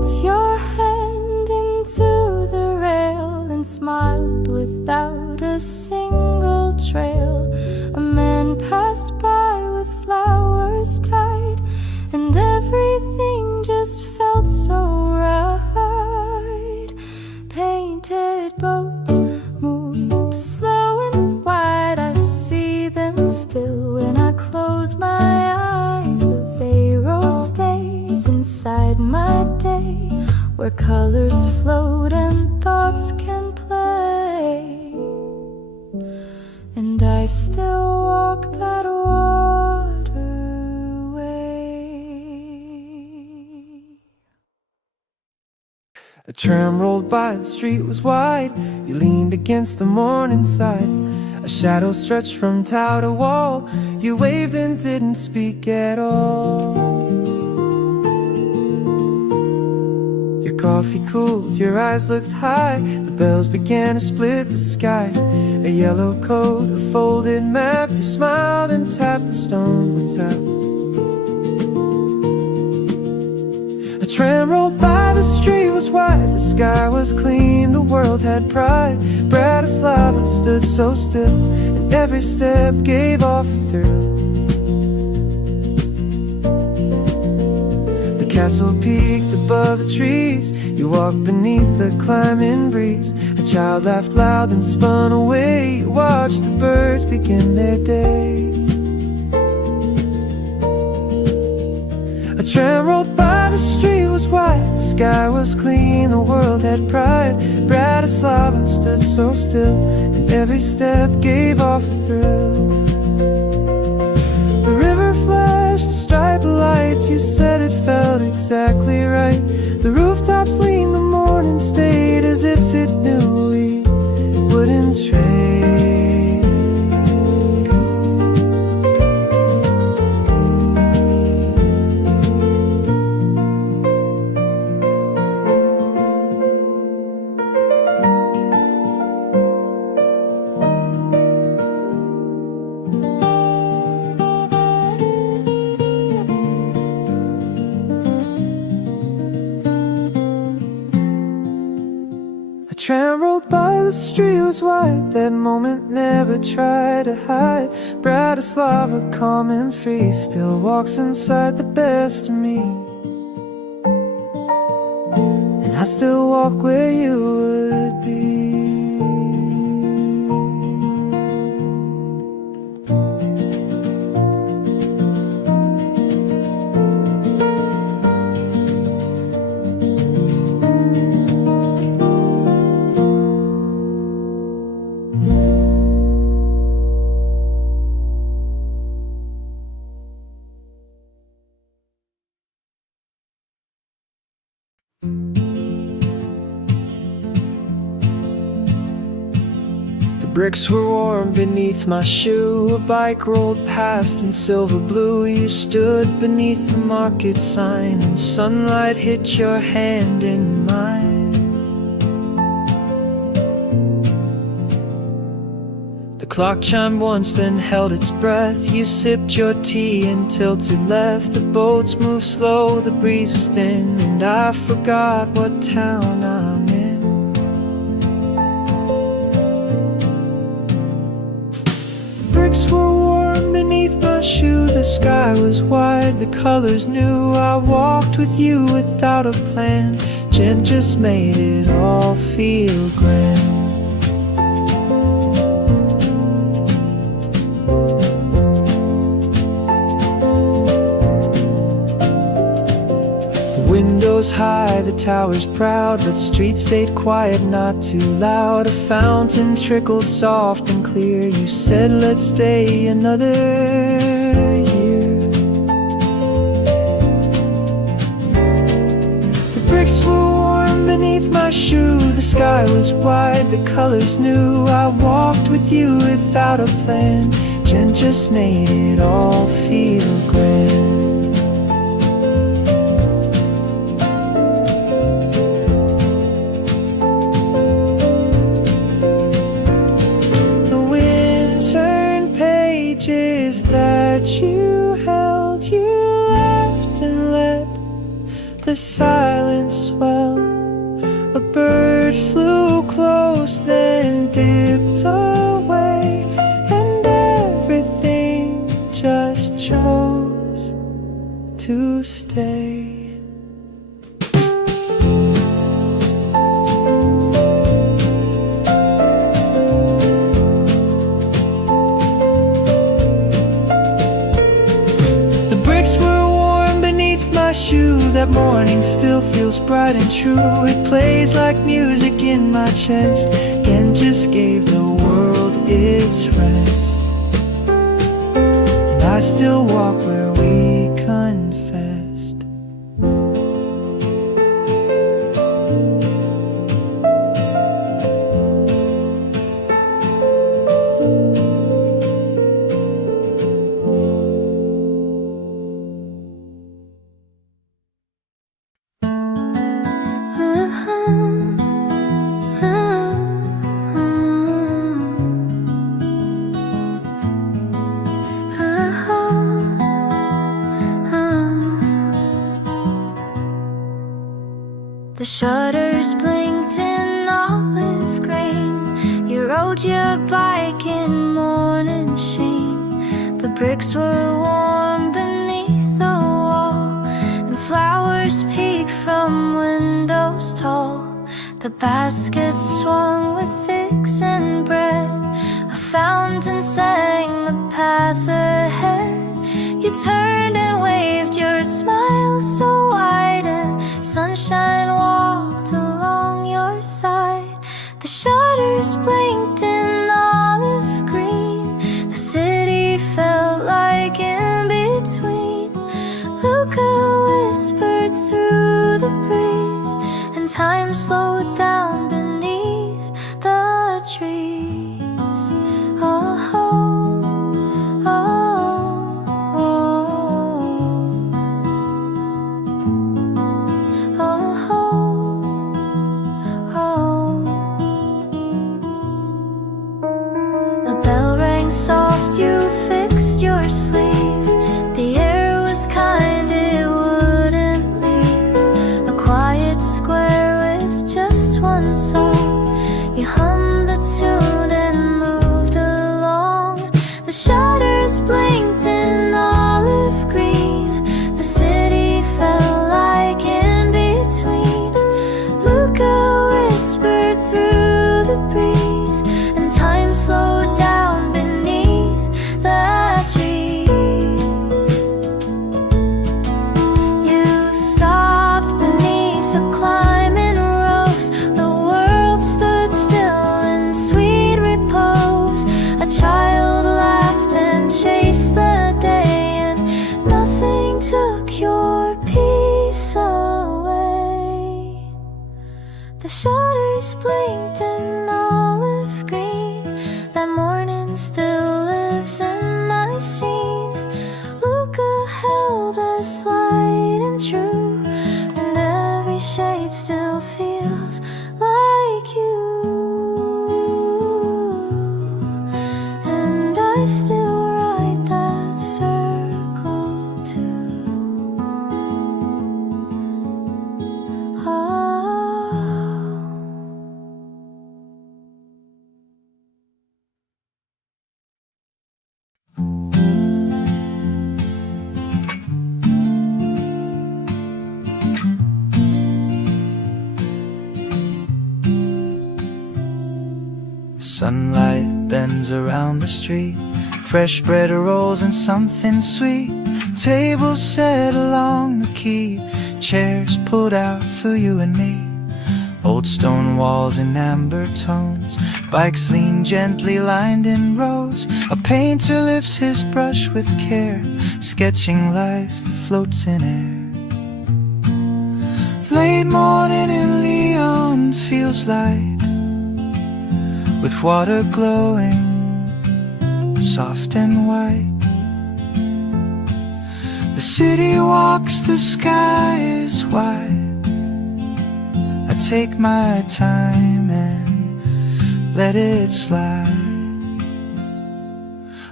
your hand into the rail and smiled without a single trail. A man passed by with flowers tied, and everything just felt so right. Painted boats move slow and wide. I see them still when I close my eyes. The Pharaoh stays inside my day, where colors float and thoughts can play. And I still walk that waterway. A tram rolled by, the street was wide. You leaned against the morning side. A shadow stretched from tower to wall. You waved and didn't speak at all. Your coffee cooled, your eyes looked high. The bells began to split the sky. A yellow coat, a folded map. You smiled and tapped the stone with tap. A tram rolled by, the street was wide. The sky was clean, the world had pride. Bratislava stood so still, and every step gave off a thrill. The castle peaked above the trees. You walked beneath the climbing breeze. A child laughed loud and spun away. You watched the birds begin their day. A tram rolled by, the street was wide. The sky was clean, the world had pride. Bratislava stood so still, and every step gave off a thrill. The river flashed a stripe of lights. You said it felt exactly right. The rooftops leaned, the morning stayed as if it knew we wouldn't trade. A tram rolled by, the street was wide. That moment never tried to hide. Bratislava, calm and free, still walks inside the best of me. And I still walk where you would be. Bricks were warm beneath my shoe. A bike rolled past in silver blue. You stood beneath the market sign, and sunlight hit your hand in mine. The clock chimed once, then held its breath. You sipped your tea and tilted left. The boats moved slow, the breeze was thin, and I forgot what town I'm in. Bricks were warm beneath my shoe. The sky was wide, the colors new. I walked with you without a plan. Jen just made it all feel grand. The windows high, the towers proud, but streets stayed quiet, not too loud. A fountain trickled soft and clear. You said let's stay another year. The bricks were warm beneath my shoe. The sky was wide, the colors new. I walked with you without a plan. Jen just made it all feel grand. That you held, you laughed and let the silence swell. A bird flew close, then dipped away, and everything just chose to stay. That morning still feels bright and true. It plays like music in my chest, and just gave the world its rest. And I still walk where we confessed. The shutters blinked in olive green. You rode your bike in morning sheen. The bricks were warm beneath the wall, and flowers peeked from windows tall. The basket swung with figs and bread. A fountain sang the path ahead. You turned and waved, your smile so wide, and sunshine walked along your side. The shutters blinked in olive green. The city felt like in between. Luca whispered through the breeze, and time slowed down beneath the trees. Oh, oh, oh. Soft, you fixed your sleeve. The air was kind, it wouldn't leave. A quiet square with just one song. You hummed the tune and moved along. The shutters blinked in olive green. The city felt like in between. Luca whispered through the breeze, and time slowed down beneath the trees. You stopped beneath the climbing rose. The world stood still in sweet repose. A child laughed and chased the day, and nothing took your peace away. The shutters blinked in olive green. That morning still lives in my scene. Luca held us light and true, and every shade still feels like you. And I still write that circle too. Oh. Sunlight bends around the street. Fresh bread rolls and something sweet. Tables set along the quay. Chairs pulled out for you and me. Old stone walls in amber tones. Bikes lean gently lined in rows. A painter lifts his brush with care, sketching life that floats in air. Late morning in Lyon feels light, with water glowing soft and white. The city walks, the sky is wide. I take my time and let it slide.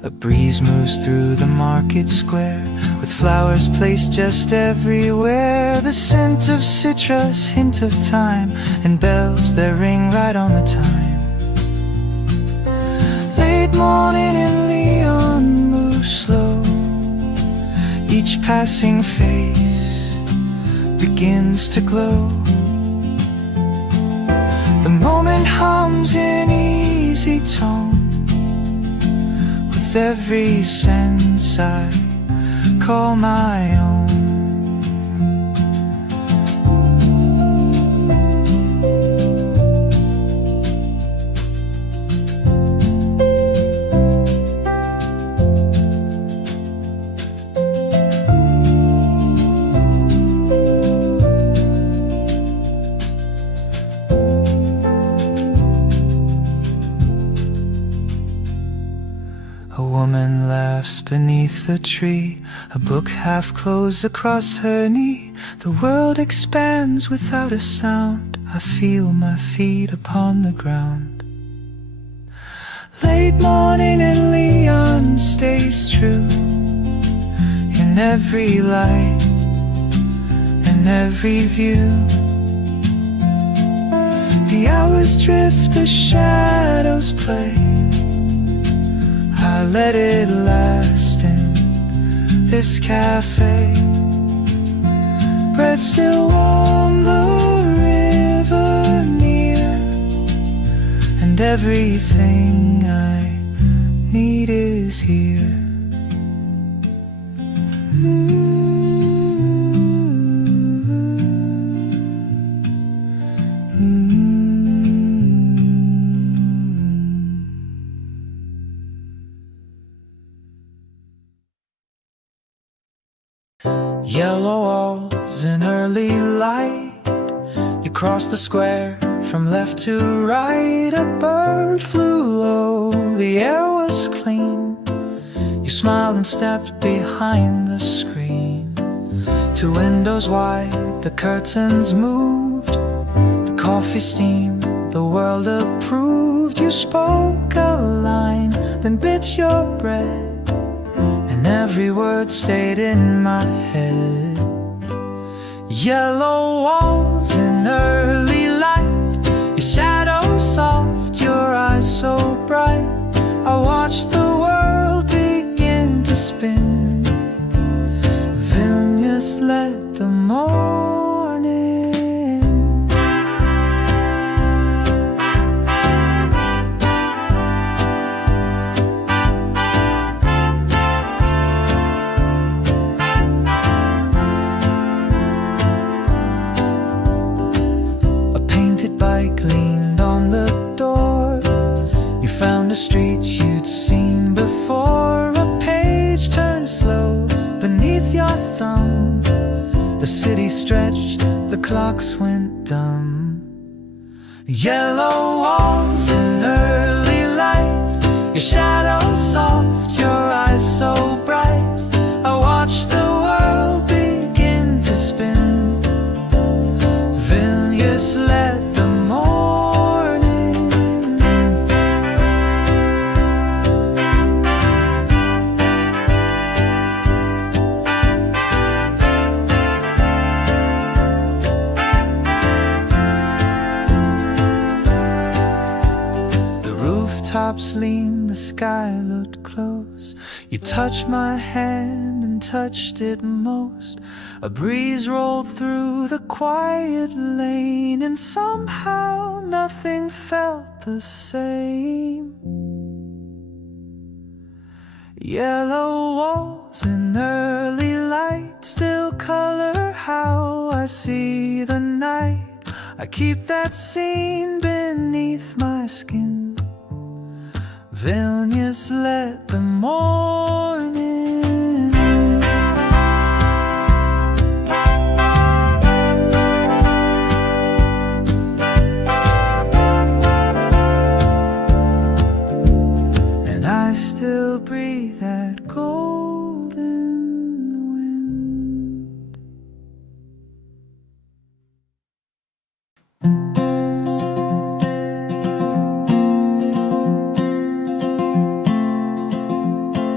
A breeze moves through the market square, with flowers placed just everywhere. The scent of citrus, hint of thyme, and bells that ring right on the time. Late morning in Leon moves slow. Each passing face begins to glow. The moment hums in easy tone. With every sense I call my own. Beneath the tree, a book half closed across her knee. The world expands without a sound. I feel my feet upon the ground. Late morning and Leon stays true. In every light, in every view. The hours drift, the shadows play. I let it last in this cafe. Bread still warm, the river near, and everything I need is here. Yellow walls in early light. You cross the square from left to right. A bird flew low, the air was clean. You smiled and stepped behind the screen. Two windows wide, the curtains moved. The coffee steamed, the world approved. You spoke a line, then bit your bread. Every word stayed in my head. Yellow walls in early light. Your shadow soft, your eyes so bright. I watched the world begin to spin. Vilnius let the morning. Leaned on the door. You found a street you'd seen before. A page turned slow beneath your thumb. The city stretched, the clocks went dumb. Yellow walls in early light. Your shadow soft, your eyes so bright. I watched the world begin to spin. Vilnius let the tops lean, the sky looked close. You touched my hand and touched it most. A breeze rolled through the quiet lane, and somehow nothing felt the same. Yellow walls in early light still color how I see the night. I keep that scene beneath my skin. Vilnius let the morning. And I still breathe that golden wind. Thank you.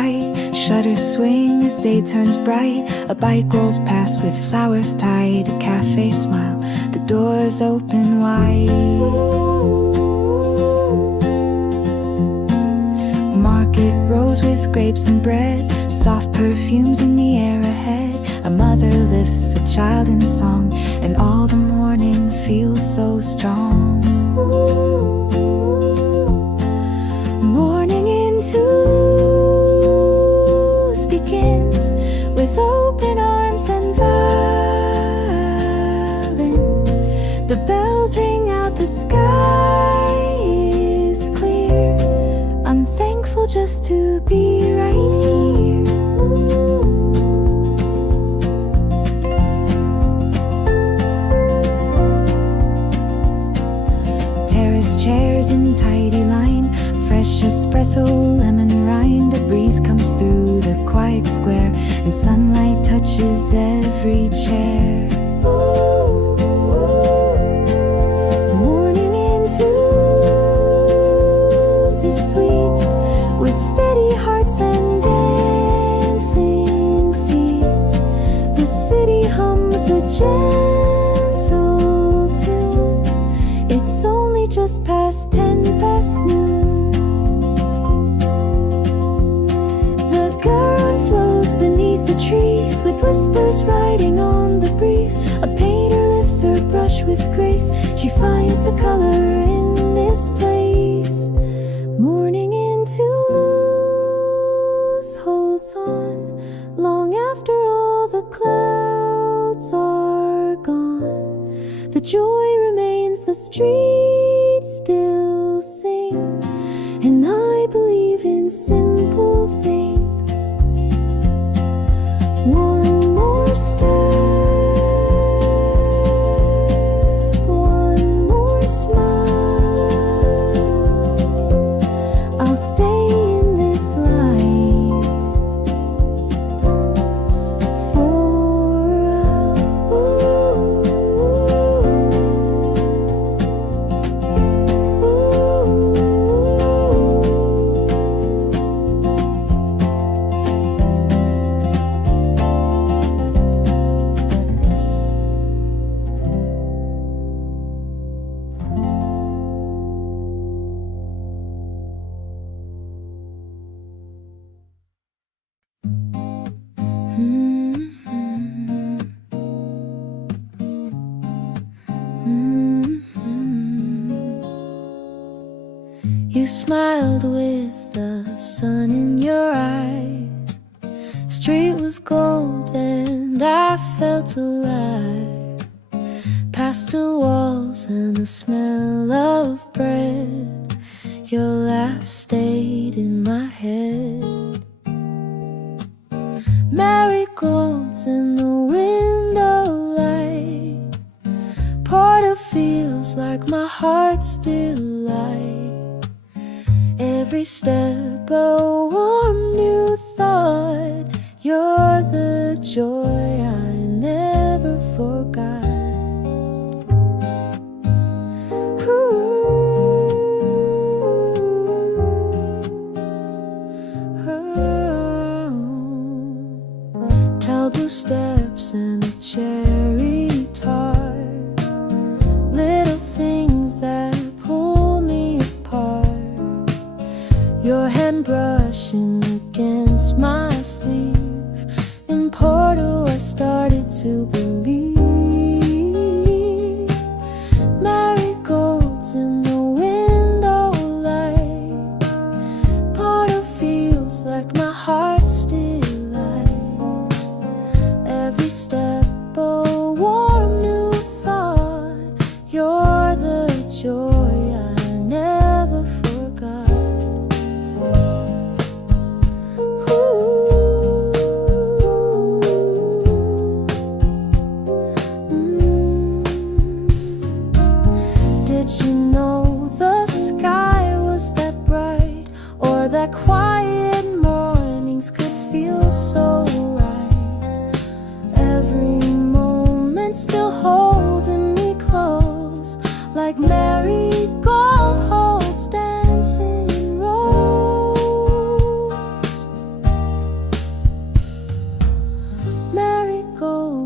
light. Shutters swing as day turns bright. A bike rolls past with flowers tied. A cafe smile, the doors open wide. Market rows with grapes and bread. Soft perfumes in the air ahead. A mother lifts a child in song, and all the morning feels so strong. Morning in Toulouse begins with open arms and violin. The bells ring out, the sky is clear. I'm thankful just to be right here. Terrace chairs in tidy line. Fresh espresso, lemon rind. A breeze comes through the quiet square, and sunlight touches every chair. Morning in Toulouse is sweet, with steady hearts and dancing feet. The city hums a gentle tune. It's only just past 10 past noon. Beneath the trees, with whispers riding on the breeze. A painter lifts her brush with grace. She finds the color in this place. Morning in Toulouse holds on long after all the clouds are gone. The joy remains, the streets still sing, and I believe in simple things. One more step, one more smile. I'll stay in this light for You smiled with the sun in your eyes. Street was gold and I felt alive. Pastel walls and the smell of bread. Your laugh stayed in my head. Marigolds in the window light. Porter feels like my heart's delight. Every step a warm new thought. You're the joy I never forgot. Tall blue steps and a cherry tart. Little things that pull me apart. Your hand brushing against my sleeve. In Porto I started to believe. Marigolds in the window light. Porto feels like my heart's delight. Every step a warm new thought. You're the joy I never forgot. Did you know the sky was that bright, or that quiet mornings could feel so right? Every moment still holding me close, like marigold holds dancing in rows.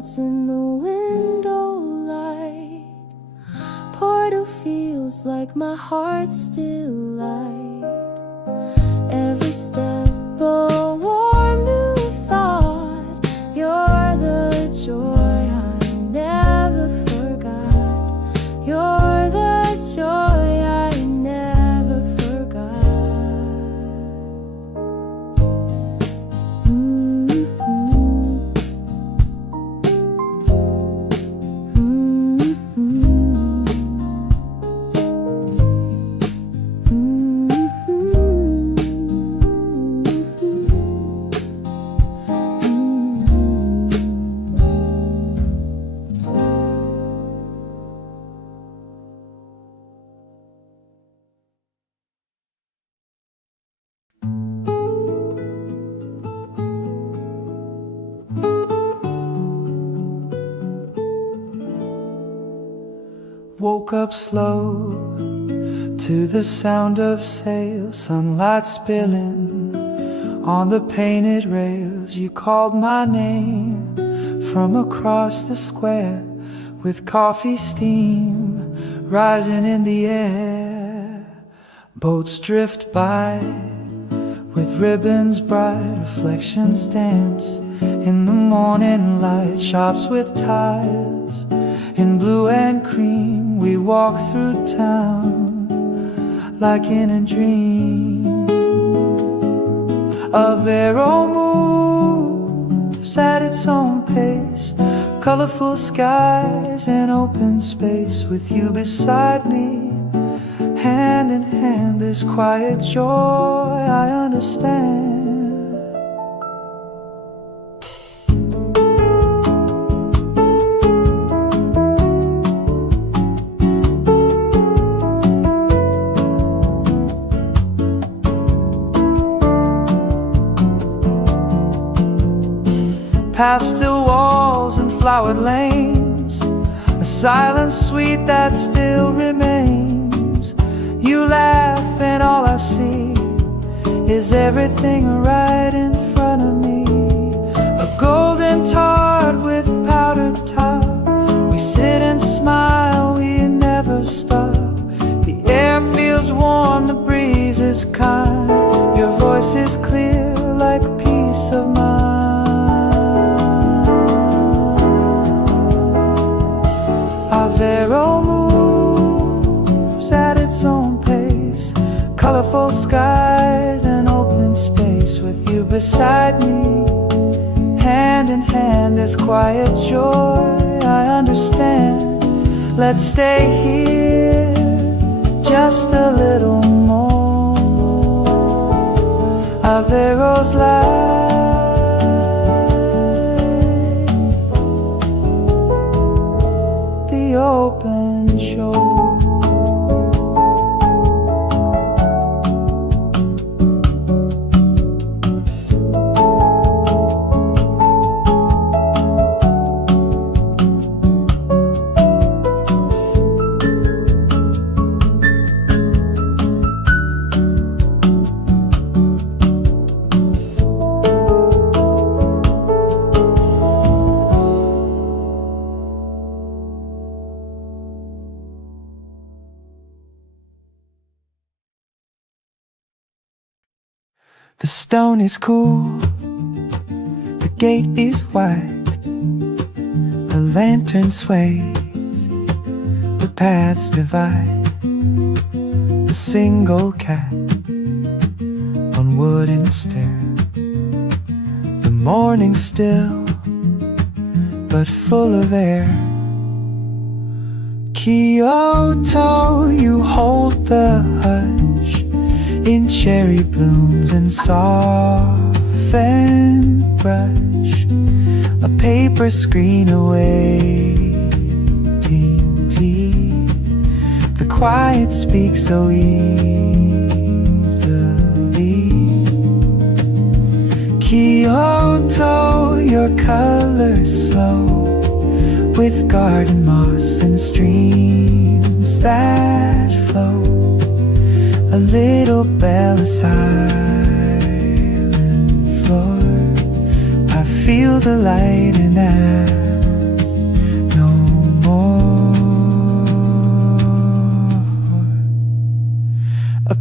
melts in the window light. Portal feels like my heart's still light. Every step a warm new thought. You're the joy I never forgot. You're the joy I never forgot. Woke up slow to the sound of sails, sunlight spilling on the painted rails. You called my name from across the square, with coffee steam rising in the air. Boats drift by with ribbons bright, reflections dance in the morning light. Shops with ties in blue and cream, we walk through town like in a dream. A arrow moves at its own pace, colorful skies and open space. With you beside me, hand in hand, this quiet joy I understand. Pastel walls and flowered lanes, a silence sweet that still remains. You laugh and all I see is everything right in front of me. A golden tart with powdered top, we sit and smile, we never stop. The air feels warm, the breeze is kind, your voice is clear like peace of mind. Arrow moves at its own pace, colorful skies and open space. With you beside me, hand in hand, this quiet joy I understand. Let's stay here just a little more. Arrows light the open shore. The stone is cool, the gate is wide, a lantern sways, the paths divide. A single cat on wooden stair, the morning still, but full of air. Kyoto, you hold the hush in cherry blooms and softened brush, a paper screen awaiting tea. The quiet speaks so easily. Kyoto, your colors slow, with garden moss and streams that flow. A little bell, a silent floor. I feel the light in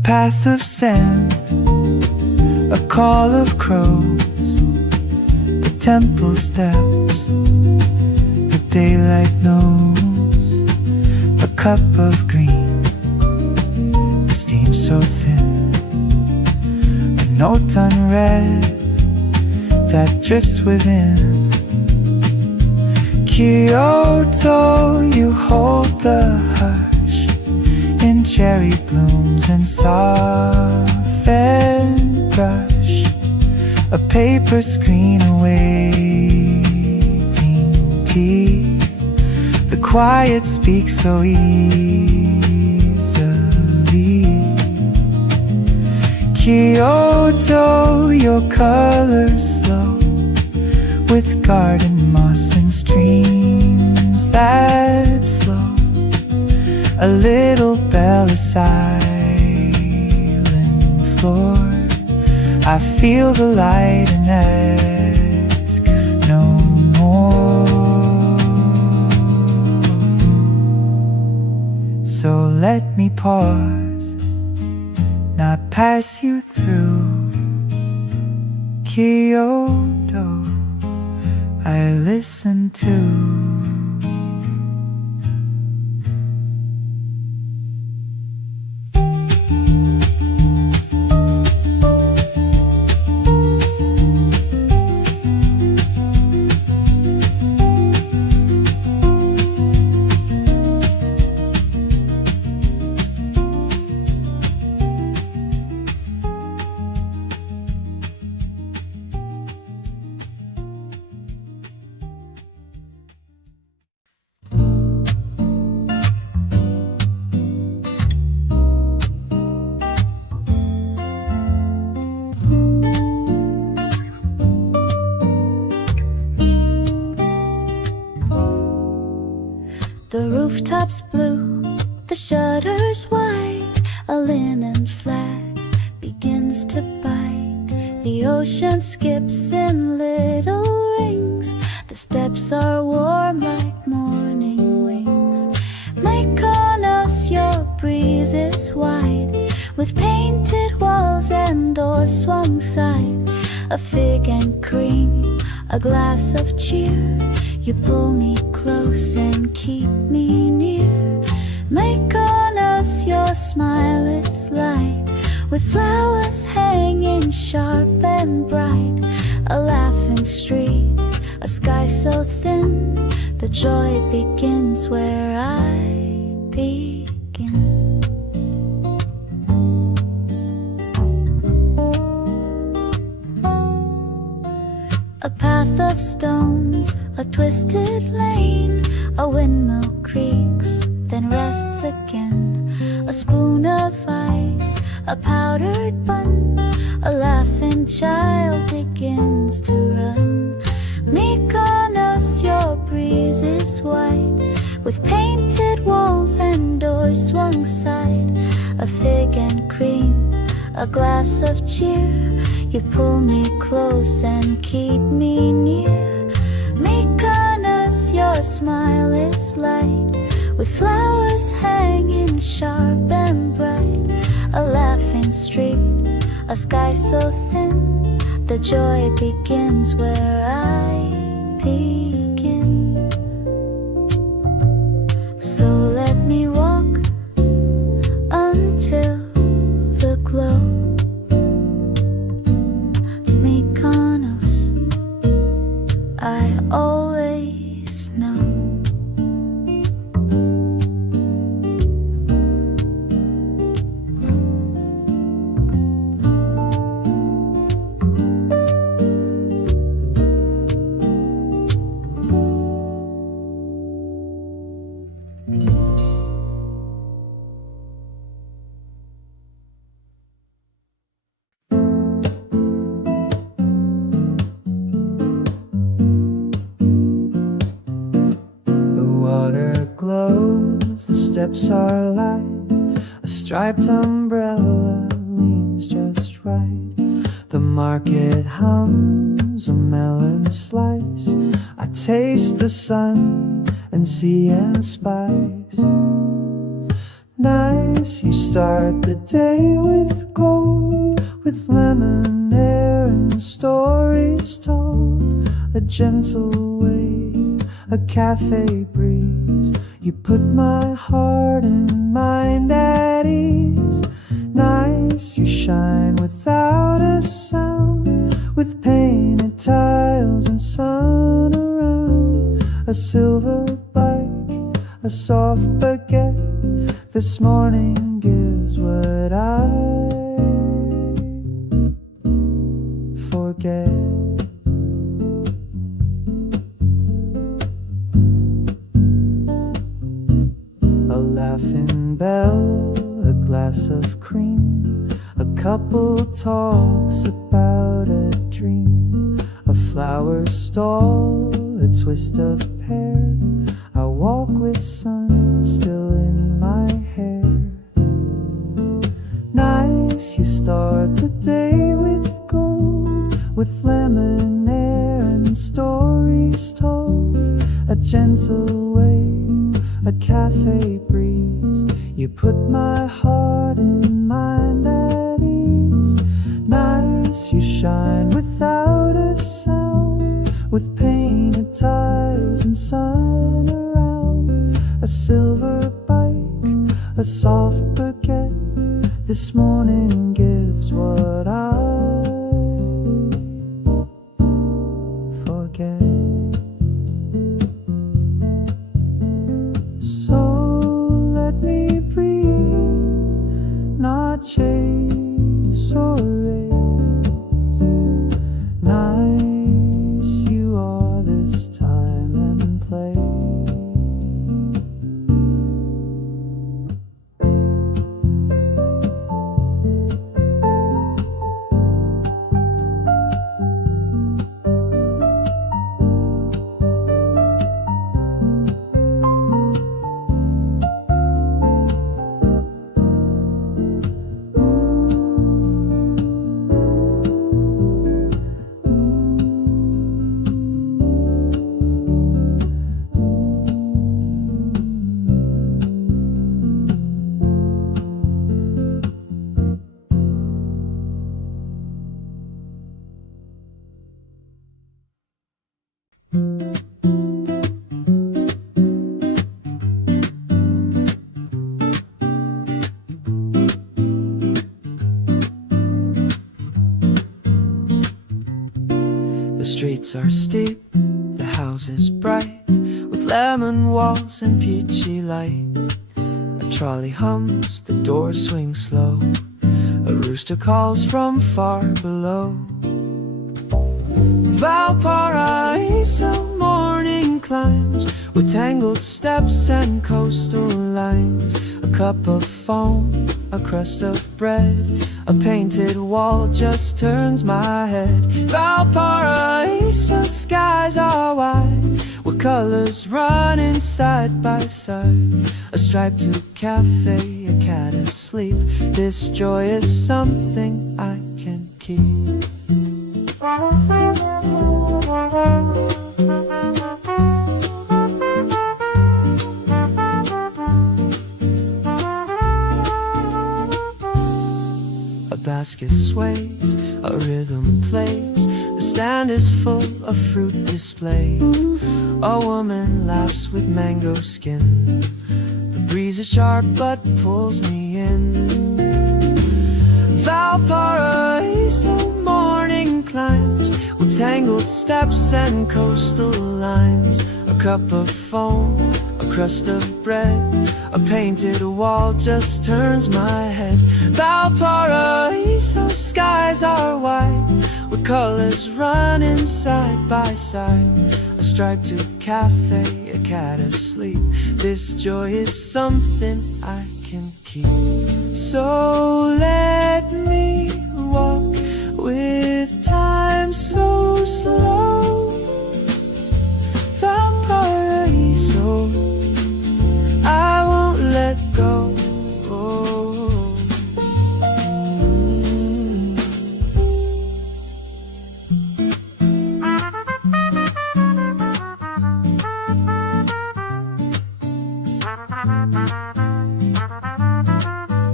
path of sand, a call of crows, the temple steps, the daylight knows, a cup of green, the steam so thin, a note unread that drifts within. Kyoto, you hold the hush in cherry blooms and softened brush, a paper screen awaiting tea. The quiet speaks so easily. Kyoto, your colors slow with garden moss and streams that flow. A little bell, a silent floor. I feel the light and ask no more. So let me pause, not pass you through. Kyoto, I listen to. The rooftops blue, the shutters white, a linen flag begins to bite. The ocean skips in little rings, the steps are warm like morning wings. Mykonos, your breeze is wide, with painted walls and doors swung side. A fig and cream, a glass of cheer. You pull me close and keep me near. Mykonos, your smile is light, with flowers hanging sharp and bright. A laughing street, a sky so thin, the joy begins where I begin. A path of stones, a twisted lane, a windmill creaks, then rests again. A spoon of ice, a powdered bun, a laughing child begins to run. Mykonos, your breeze is white, with painted walls and doors swung side. A fig and cream, a glass of cheer. You pull me close and keep me near. Mykonos, your smile is light, with flowers hanging sharp and bright. A laughing street, a sky so thin, the joy begins where I begin. So let me walk until the glow. I always know. The steps are light, a striped umbrella leans just right. The market hums a melon slice. I taste the sun and sea and spice. Night Nice, you start the day with gold, with lemon air and stories told. A gentle wave, a cafe breeze, you put my heart and mind at ease. Nice, you shine without a sound, with painted tiles and sun around. A silver bike, a soft baguette, this morning gives what I forget. A laughing bell, a glass of cream, a couple talks about a dream. A flower stall, a twist of pear, I walk with sun still in my hair. Nice, you start the day with gold, with lemon air and stories told. A gentle wave, a cafe breeze, you put my heart and mind at ease. Nice, you shine without a sound, with painted tiles and sun around. A silver bike, a soft baguette, this morning gives what I forget. So let me breathe, not chase or race. Nice, you are this time and place. The streets are steep, the houses bright, with lemon walls and peachy light. A trolley hums, the doors swing slow, a rooster calls from far below. Valparaiso morning climbs, with tangled steps and coastal lines. A cup of foam, a crust of bread, a painted wall just turns my head. Valparaiso skies are wide, with colors running side by side. A striped tube cafe, a cat asleep, this joy is something I can keep. A basket sways, a rhythm plays, the stand is full of fruit displays. A woman laughs with mango skin, the breeze is sharp but pulls me in. Valparaiso morning climbs, with tangled steps and coastal lines. A cup of foam, a crust of bread, a painted wall just turns my head. Valparaiso skies are white, with colors running side by side. A striped tube cafe, a cat asleep, this joy is something I can keep. So let me walk with time so slow. Valparaiso, I won't let go.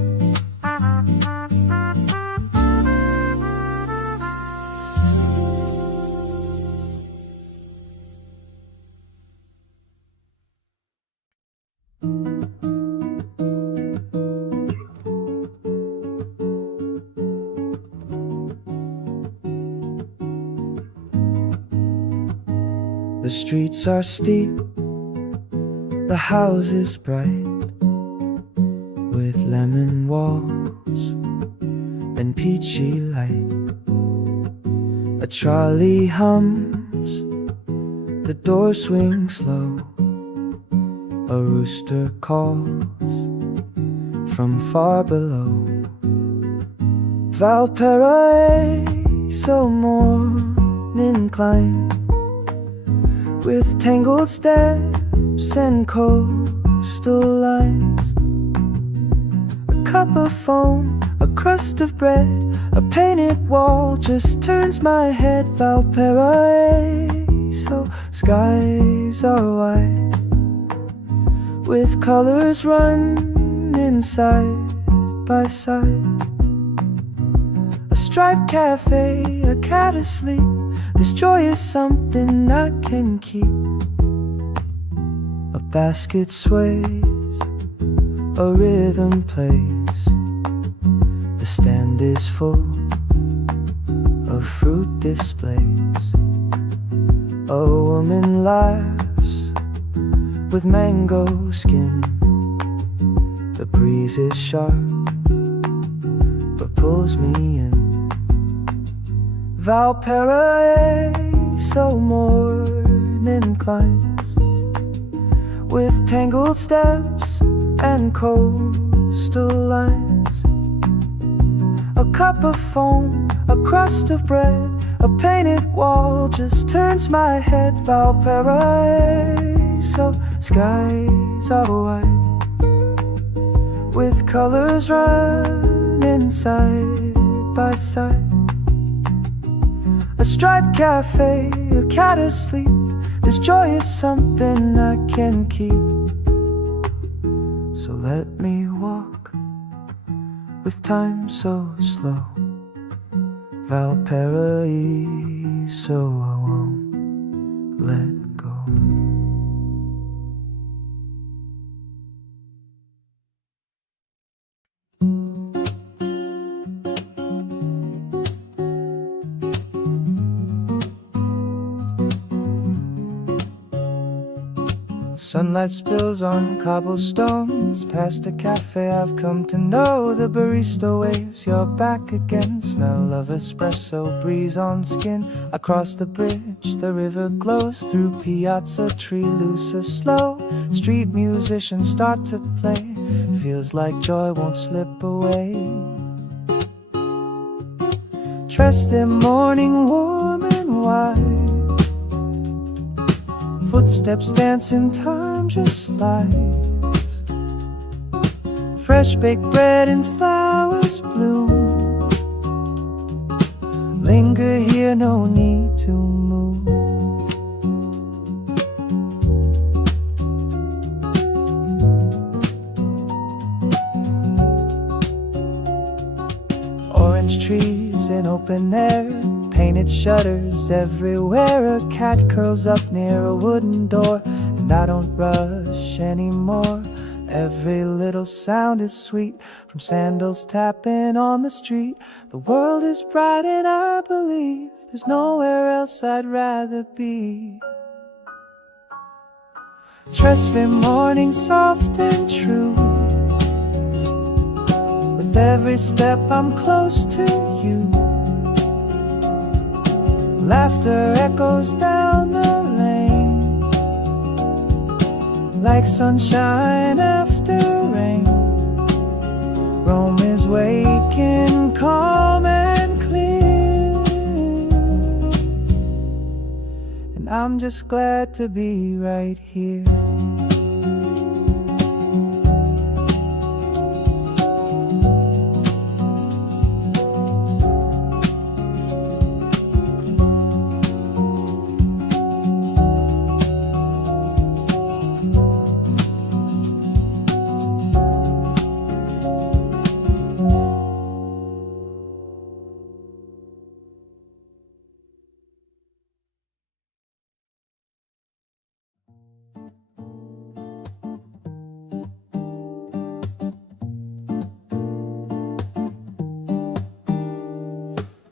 The streets are steep, the houses bright, with lemon walls and peachy light. A trolley hums, the door swings slow, a rooster calls from far below. Valparaiso morning climb, with tangled steps and coastal lines. A cup of foam, a crust of bread, a painted wall just turns my head. Valparaiso skies are white, with colors running side by side. A striped cafe, a cat asleep. This joy is something I can keep. A basket sways, a rhythm plays. The stand is full of fruit displays. A woman laughs with mango skin. The breeze is sharp but pulls me in. Valparaiso morning climbs, with tangled steps and coastal lines. A cup of foam, a crust of bread, a painted wall just turns my head. Valparaiso skies are white, with colors running side by side. A striped cafe, a cat asleep. This joy is something I can keep. So let me walk with time so slow. Valparaiso, I won't let go. Sunlight spills on cobblestones. Past a cafe I've come to know. The barista waves your back again. Smell of espresso, breeze on skin. Across the bridge, the river glows. Through piazza, tree loose or slow. Street musicians start to play. Feels like joy won't slip away. Dressed in mourning, warm and white. Footsteps dance in time, just slides. Fresh baked bread and flowers bloom. Linger here, no need to move. Orange trees in open air, painted shutters everywhere. A cat curls up near a wooden door, and I don't rush anymore. Every little sound is sweet, from sandals tapping on the street. The world is bright and I believe there's nowhere else I'd rather be. Dressed in morning, soft and true. With every step I'm close to you. Laughter echoes down the lane, like sunshine after rain. Rome is waking, calm and clear, and I'm just glad to be right here.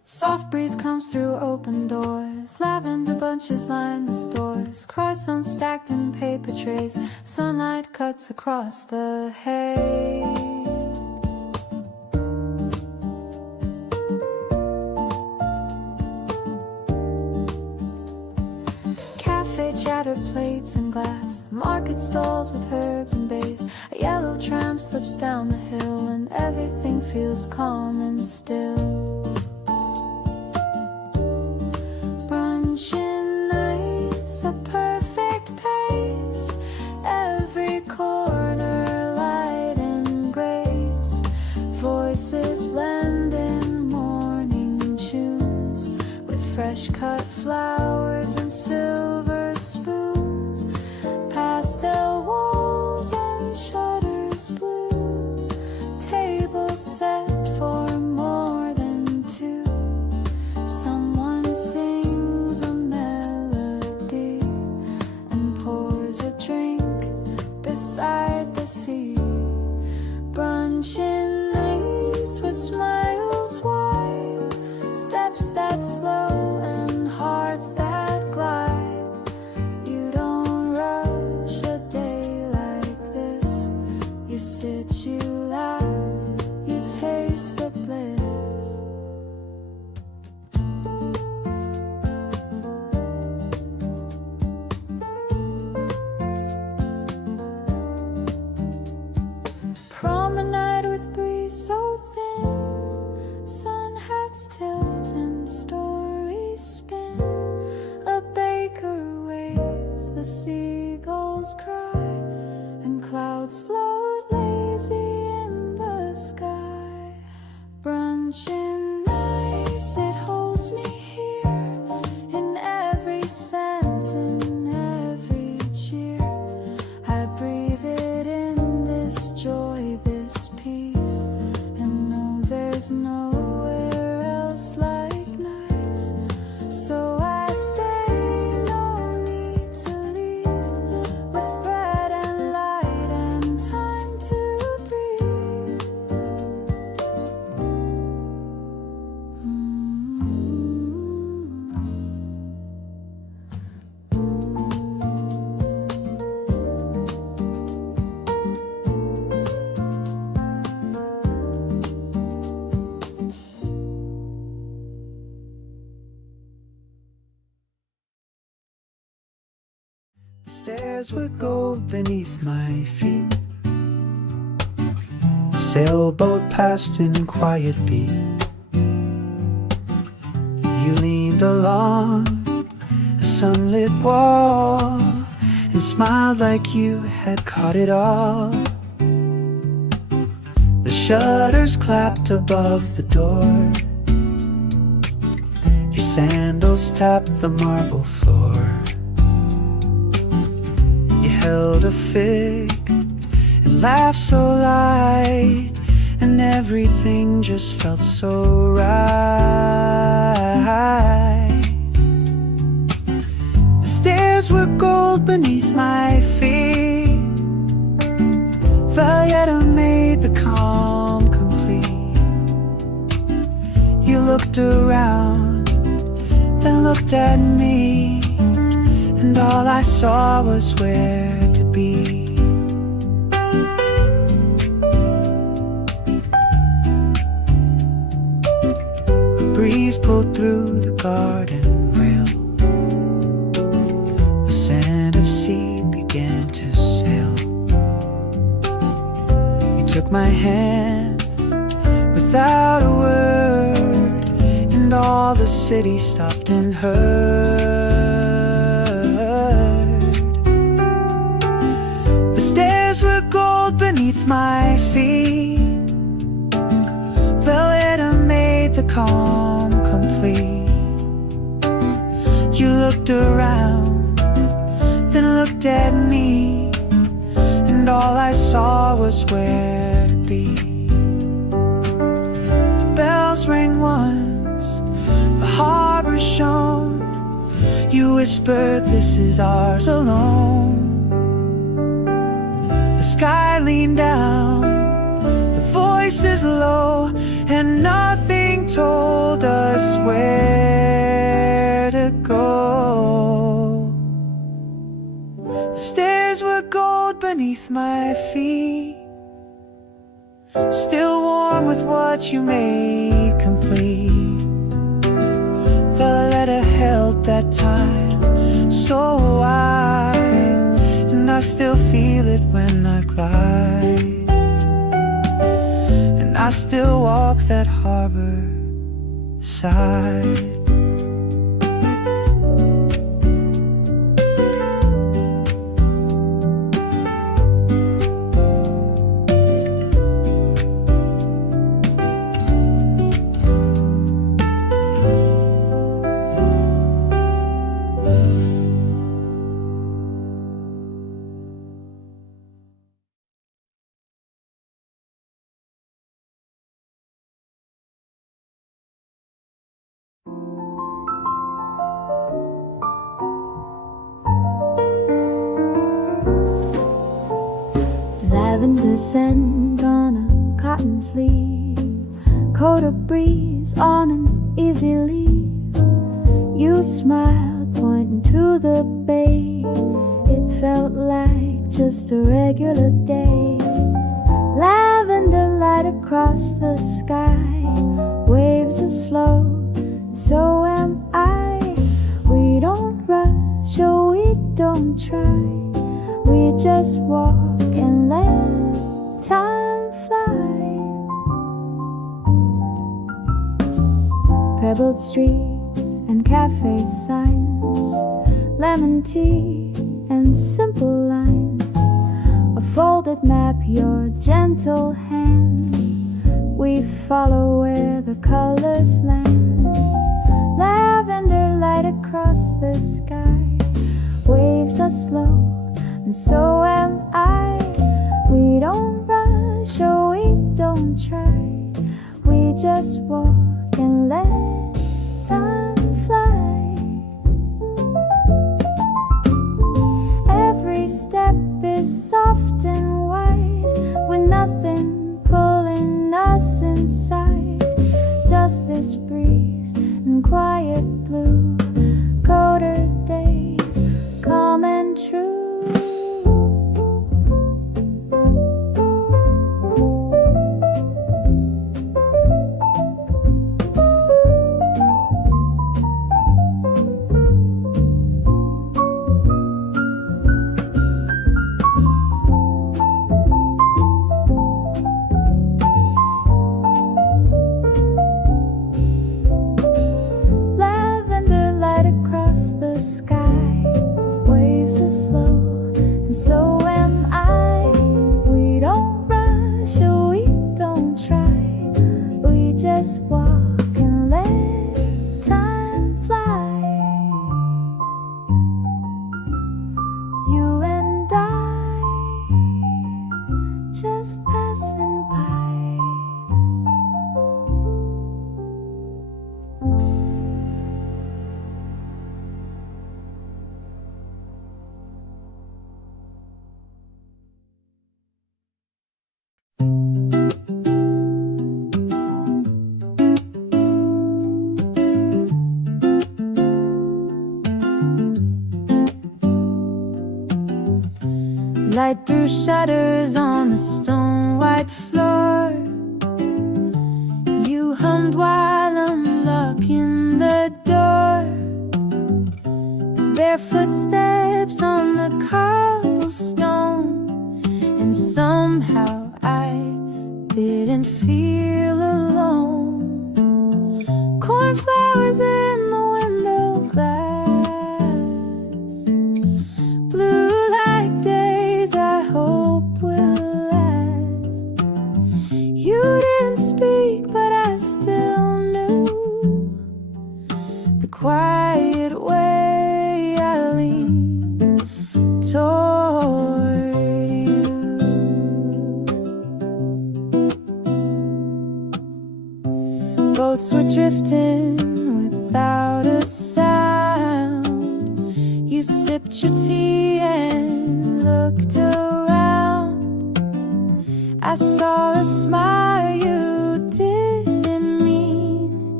Soft breeze comes through open doors. Lavender bunches line the stores. Croissants stacked in paper trays. Sunlight cuts across the haze. Cafe chatter, plates and glass. Market stalls with herbs and bays. A yellow tram slips down the hill and everything feels calm and still. A perfect pace, every corner light and grace. Voices blend in morning tunes with fresh cut flowers and silver spoons. Pastel walls and shutters blue. Tables set for more than two. Someone sings a melody and pours a drink beside the sea. Brunch in lace with smiles wide. Steps that slow and hearts that glide. You don't rush a day like this. You sit, you laugh, you taste the bliss. Promenade with breeze so thin. Sun hats tilt and stories spin. A baker waves, the seagulls cry, and clouds float lazy in the sky. Brunch in ice, it holds me here in every scent, in every cheer. I breathe it in, this joy, this peace, and know there's nowhere else like nice. So I stay, no need to leave, with bread and light and time to breathe. The stairs were gold beneath my feet. A sailboat passed in quiet beat. You leaned along a sunlit wall and smiled like you had caught it all. The shutters clapped above the door. Your sandals tapped the marble floor. You held a fig and laughed so light, and everything just felt so right. The stairs were gold beneath my feet. Valletta made the calm complete. You looked around, then looked at me, and all I saw was where to be. A breeze pulled through the garden rail. The scent of sea began to sail. You took my hand without a word, and all the city stopped and heard. The stairs were gold beneath my feet. Valletta made the calm complete. You looked around, then looked at me, and all I saw was where to be. The bells rang once, the harbor shone. You whispered, "This is ours alone." The sky leaned down, the voice is low, and nothing told us where to go. The stairs were gold beneath my feet, still warm with what you made complete. The letter held that time so wide, and I still feel it when I glide, and I still walk that harbor side. Lavender scent on a cotton sleeve, coat of breeze on an easy leaf. You smiled, pointing to the bay. It felt like just a regular day. Lavender light across the sky, waves are slow, and so am I. We don't rush, or we don't try. We just walk and let time fly. Pebbled streets and cafe signs, lemon tea and simple lines, a folded map, your gentle hand. We follow where the colors land. Lavender light across the sky, waves are slow, and so am I. We don't rush, or we don't try. We just walk and let time fly. Every step is soft and wide, with nothing pulling us inside. Just this breeze and quiet blue, colder days, calm and true. Slow, and so am I. We don't rush, or we don't try. We just walk and let time fly. You and I, just passing by. Light through shadows on the stone white floor. You hummed while unlocking the door. Bare footsteps on the cobblestone, and somehow I didn't feel alone. Cornflowers in the window glass, blue like days I hope will last. You didn't speak, but I still knew the quiet way I leaned toward you. Boats were drifting without a sound. You sipped your tea and looked around. I saw a smile you didn't mean,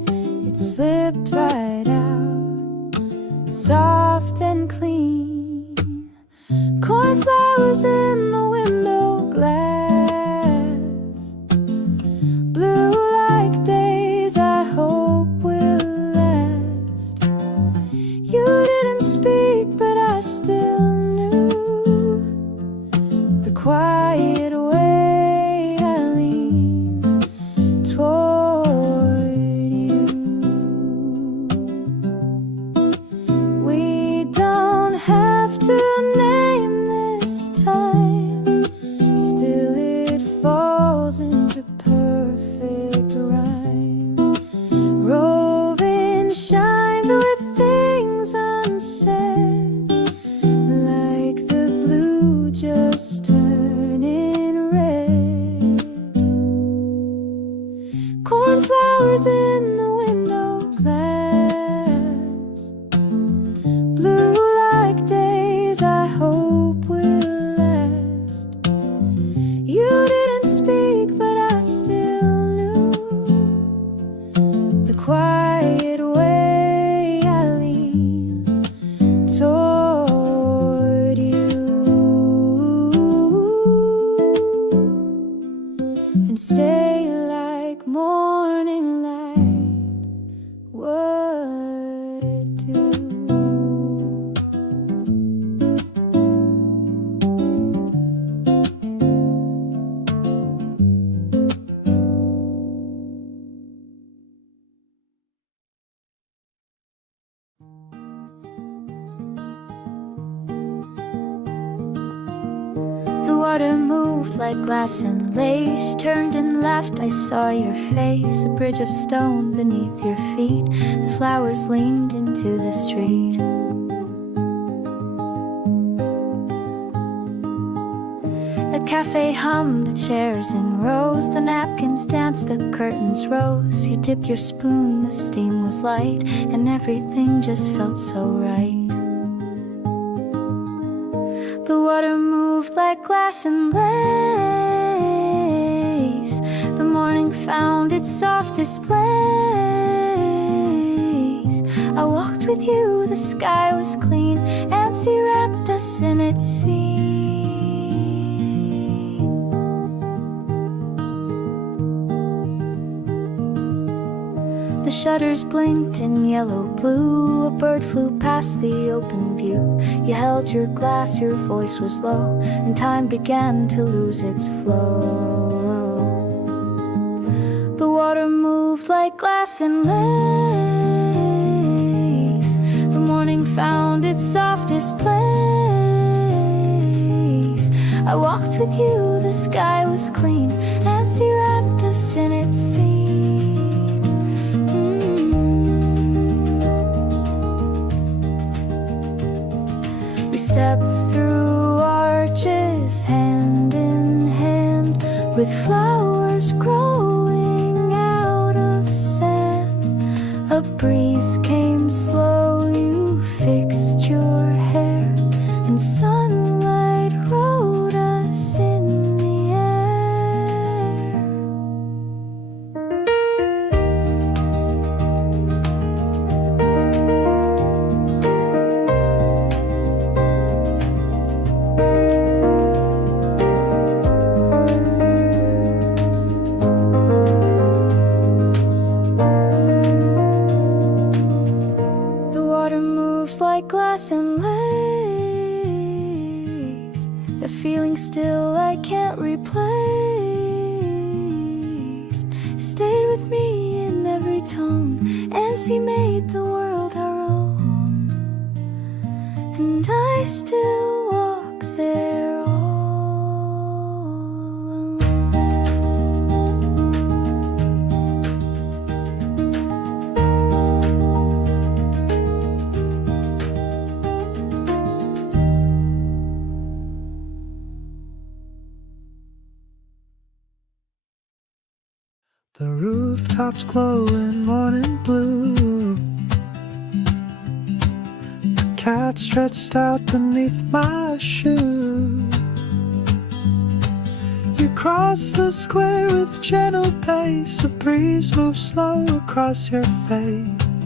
slipped right out, soft and clean. Cornflowers in the window glass, blue like days I hope will last. You didn't speak, but I still knew the quiet way I lean toward you. We don't have to name this time, still it falls into perfect rhyme. Roving shines with things unsaid, like the blue just turning red. Cornflowers in the window glass, blue like days I hope will last. You didn't speak, but I still knew the quiet way I lean toward you. And stay like morning light would do. The water moved like glass and lace, turned and laughed, I saw your face. A bridge of stone beneath your feet, the flowers leaned into the street. The cafe hummed, the chairs in rows, the napkins danced, the curtains rose. You dipped your spoon, the steam was light, and everything just felt so right. The water moved like glass and lace, the morning found its softest place. I walked with you, the sky was clean, and sea wrapped us in its scene. The shutters blinked in yellow blue, a bird flew past the open view. You held your glass, your voice was low, and time began to lose its flow. The water moved like glass and lace, the morning found its softest place. I walked with you, the sky was clean, and sea wrapped us in its scene. We stepped through arches, hand in hand, with flowers growing out of sand. A breeze came slow, you fixed your hair, and sunlight wrote us in the air. The water moves like glass and lace, the feeling still I can't replace. Stayed with me in every tone, and she made the world our own. And I still walk there all alone. The rooftops glow in morning blue. The cat stretched out beneath my shoe. You cross the square with gentle pace. A breeze moves slow across your face.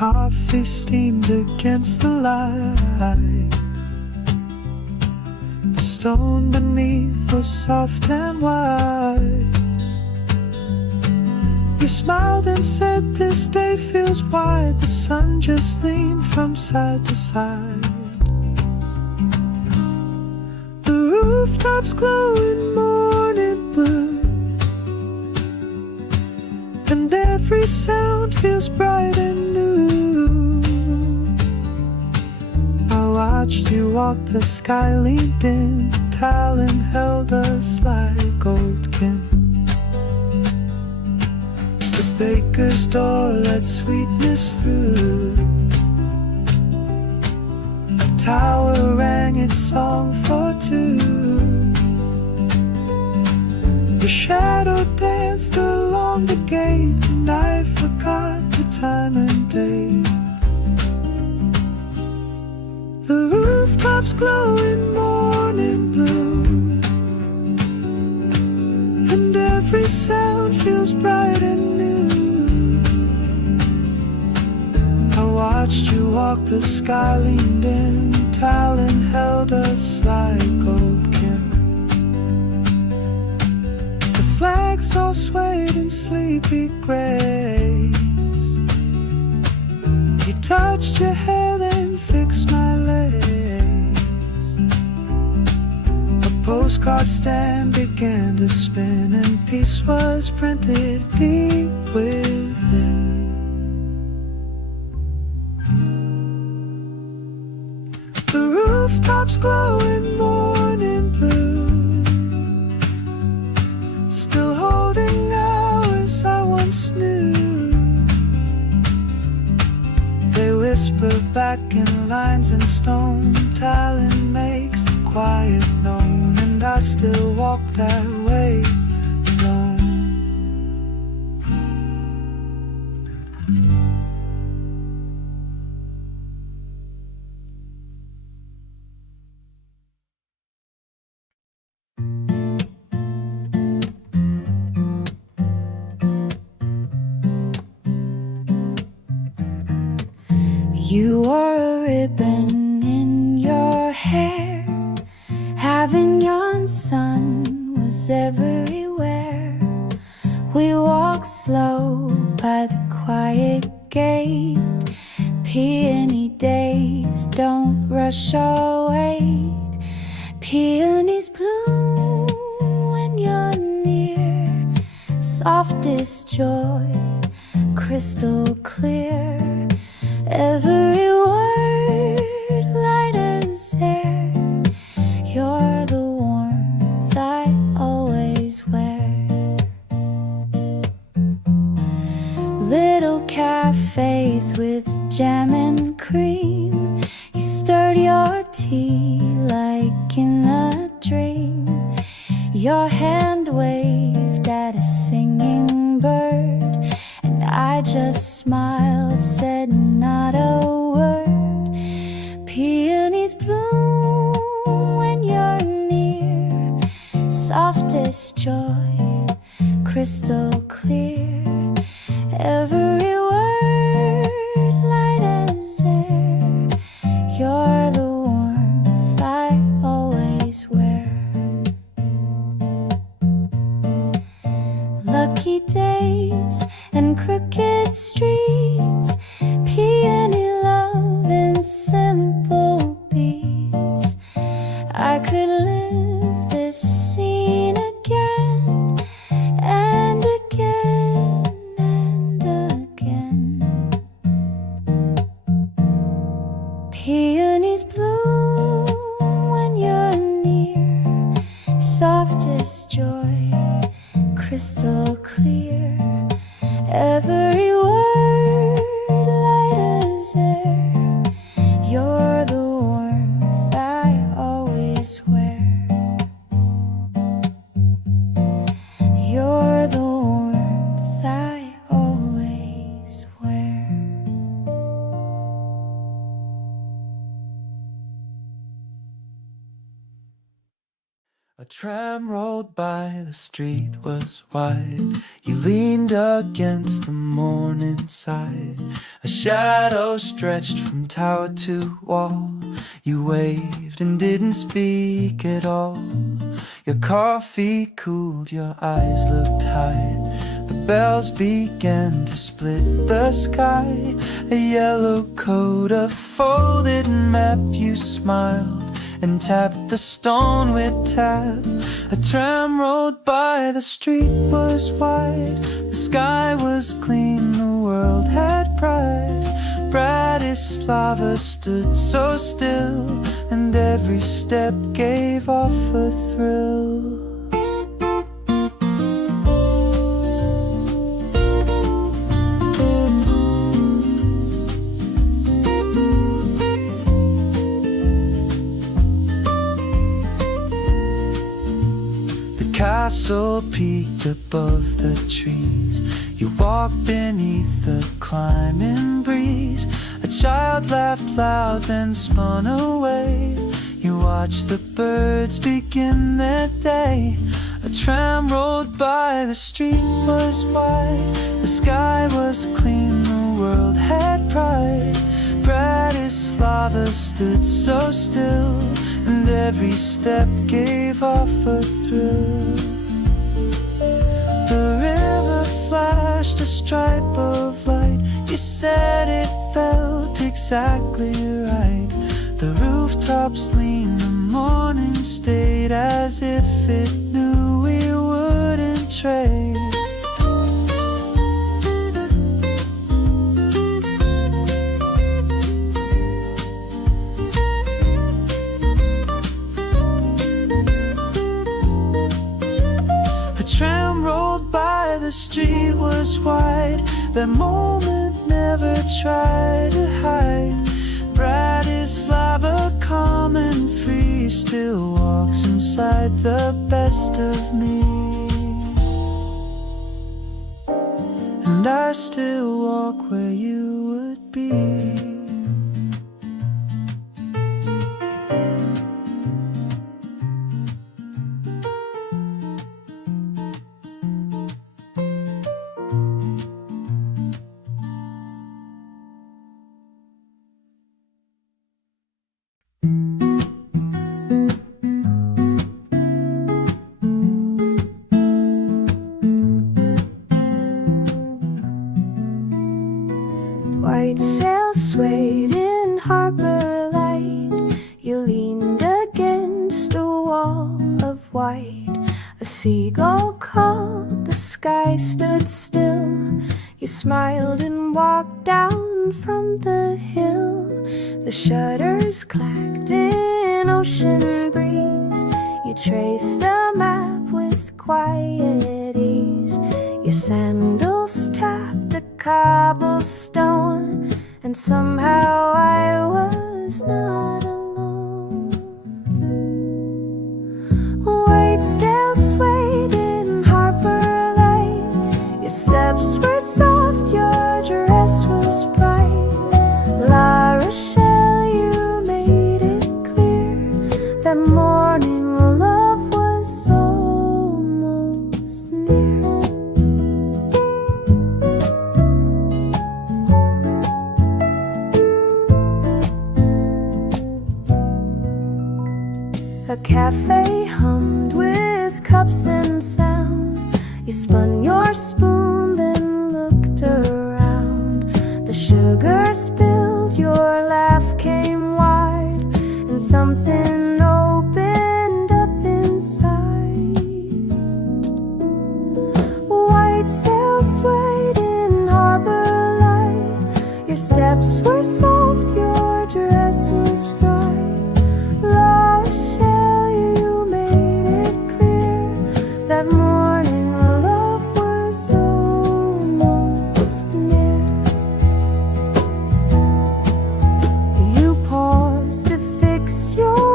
coffee steamed against the light. The stone beneath was soft and white. You smiled and said this day feels wide. The sun just leaned from side to side. The rooftops glow in morning blue, and every sound feels bright and new. I watched you walk, the sky leaned in, talon held us like old kin. The baker's door let sweetness through. A tower rang its song for two. Your shadow danced along the gate, and I forgot the time and day. The rooftops glow in morning blue, and every sound feels bright and new. I watched you walk, the sky leaned in, talon held us like old kin. The flags all swayed in sleepy grace. You touched your head and fixed my legs. A postcard stand began to spin, and peace was printed deep within. The rooftops glow in morning blue, still holding hours I once knew. They whisper back in lines in stone, talent makes the quiet known, and I still walk that way alone. You wore a ribbon in your hair. Avignon sun was everywhere. We walked slow by the quiet gate. Peony days don't rush our way. Peonies bloom when you're near. Softest joy, crystal clear. Every word light as air. You're the warmth I always wear. Little cafes with jam and cream. You stirred your tea like in a dream. Your hand waved at a singing bird, and I just smiled, said not a word. Peonies bloom when you're near. Softest joy, crystal clear. Every word light as air. You're the warmth I always wear. Lucky days and crooked streets. Peony love in simple beats. I could live this scene again and again and again. Peonies bloom when you're near. Softest joy, crystal clear. Every word light as air. You're the warmth I always wear. You're the warmth I always wear. A tram rolled by, the street was wide. You leaned against the morning side. A shadow stretched from tower to wall. You waved and didn't speak at all. Your coffee cooled, your eyes looked tired. The bells began to split the sky. A yellow coat, a folded map, you smiled and tapped the stone with tap. A tram rolled by, the street was wide. The sky was clean, the world had pride. Bratislava stood so still, and every step gave off a thrill. Castle peaked above the trees. You walked beneath the climbing breeze. A child laughed loud, then spun away. You watched the birds begin their day. A tram rolled by, the street was wide. The sky was clean, the world had pride. Bratislava stood so still, and every step gave off a thrill. The river flashed a stripe of light. You said it felt exactly right. The rooftops leaned, the morning stayed as if it knew we wouldn't trade. Tram rolled by, the street was wide. That moment never tried to hide. Bratislava, calm and free, still walks inside the best of me. And I still walk where you would be. White sails swayed in harbor light. You leaned against a wall of white. A seagull called, the sky stood still. You smiled and walked down from the hill. The shutters clacked in ocean breeze. You traced a map with quiet ease. Your sandals tapped a cobblestone, and somehow I was not alone. White sails swayed in harbor light. Your steps were soft, your dress was bright. La Rochelle, you made it clear that morning love was almost near. A cafe hummed with cups and sound. You spun your spoon, then looked around. The sugar spilled, your laugh came wide, and something opened up inside. White sails swayed in harbor light. Your steps were soft, your dress was bright. La Rochelle, you made it clear that morning love was almost near. You paused to fix your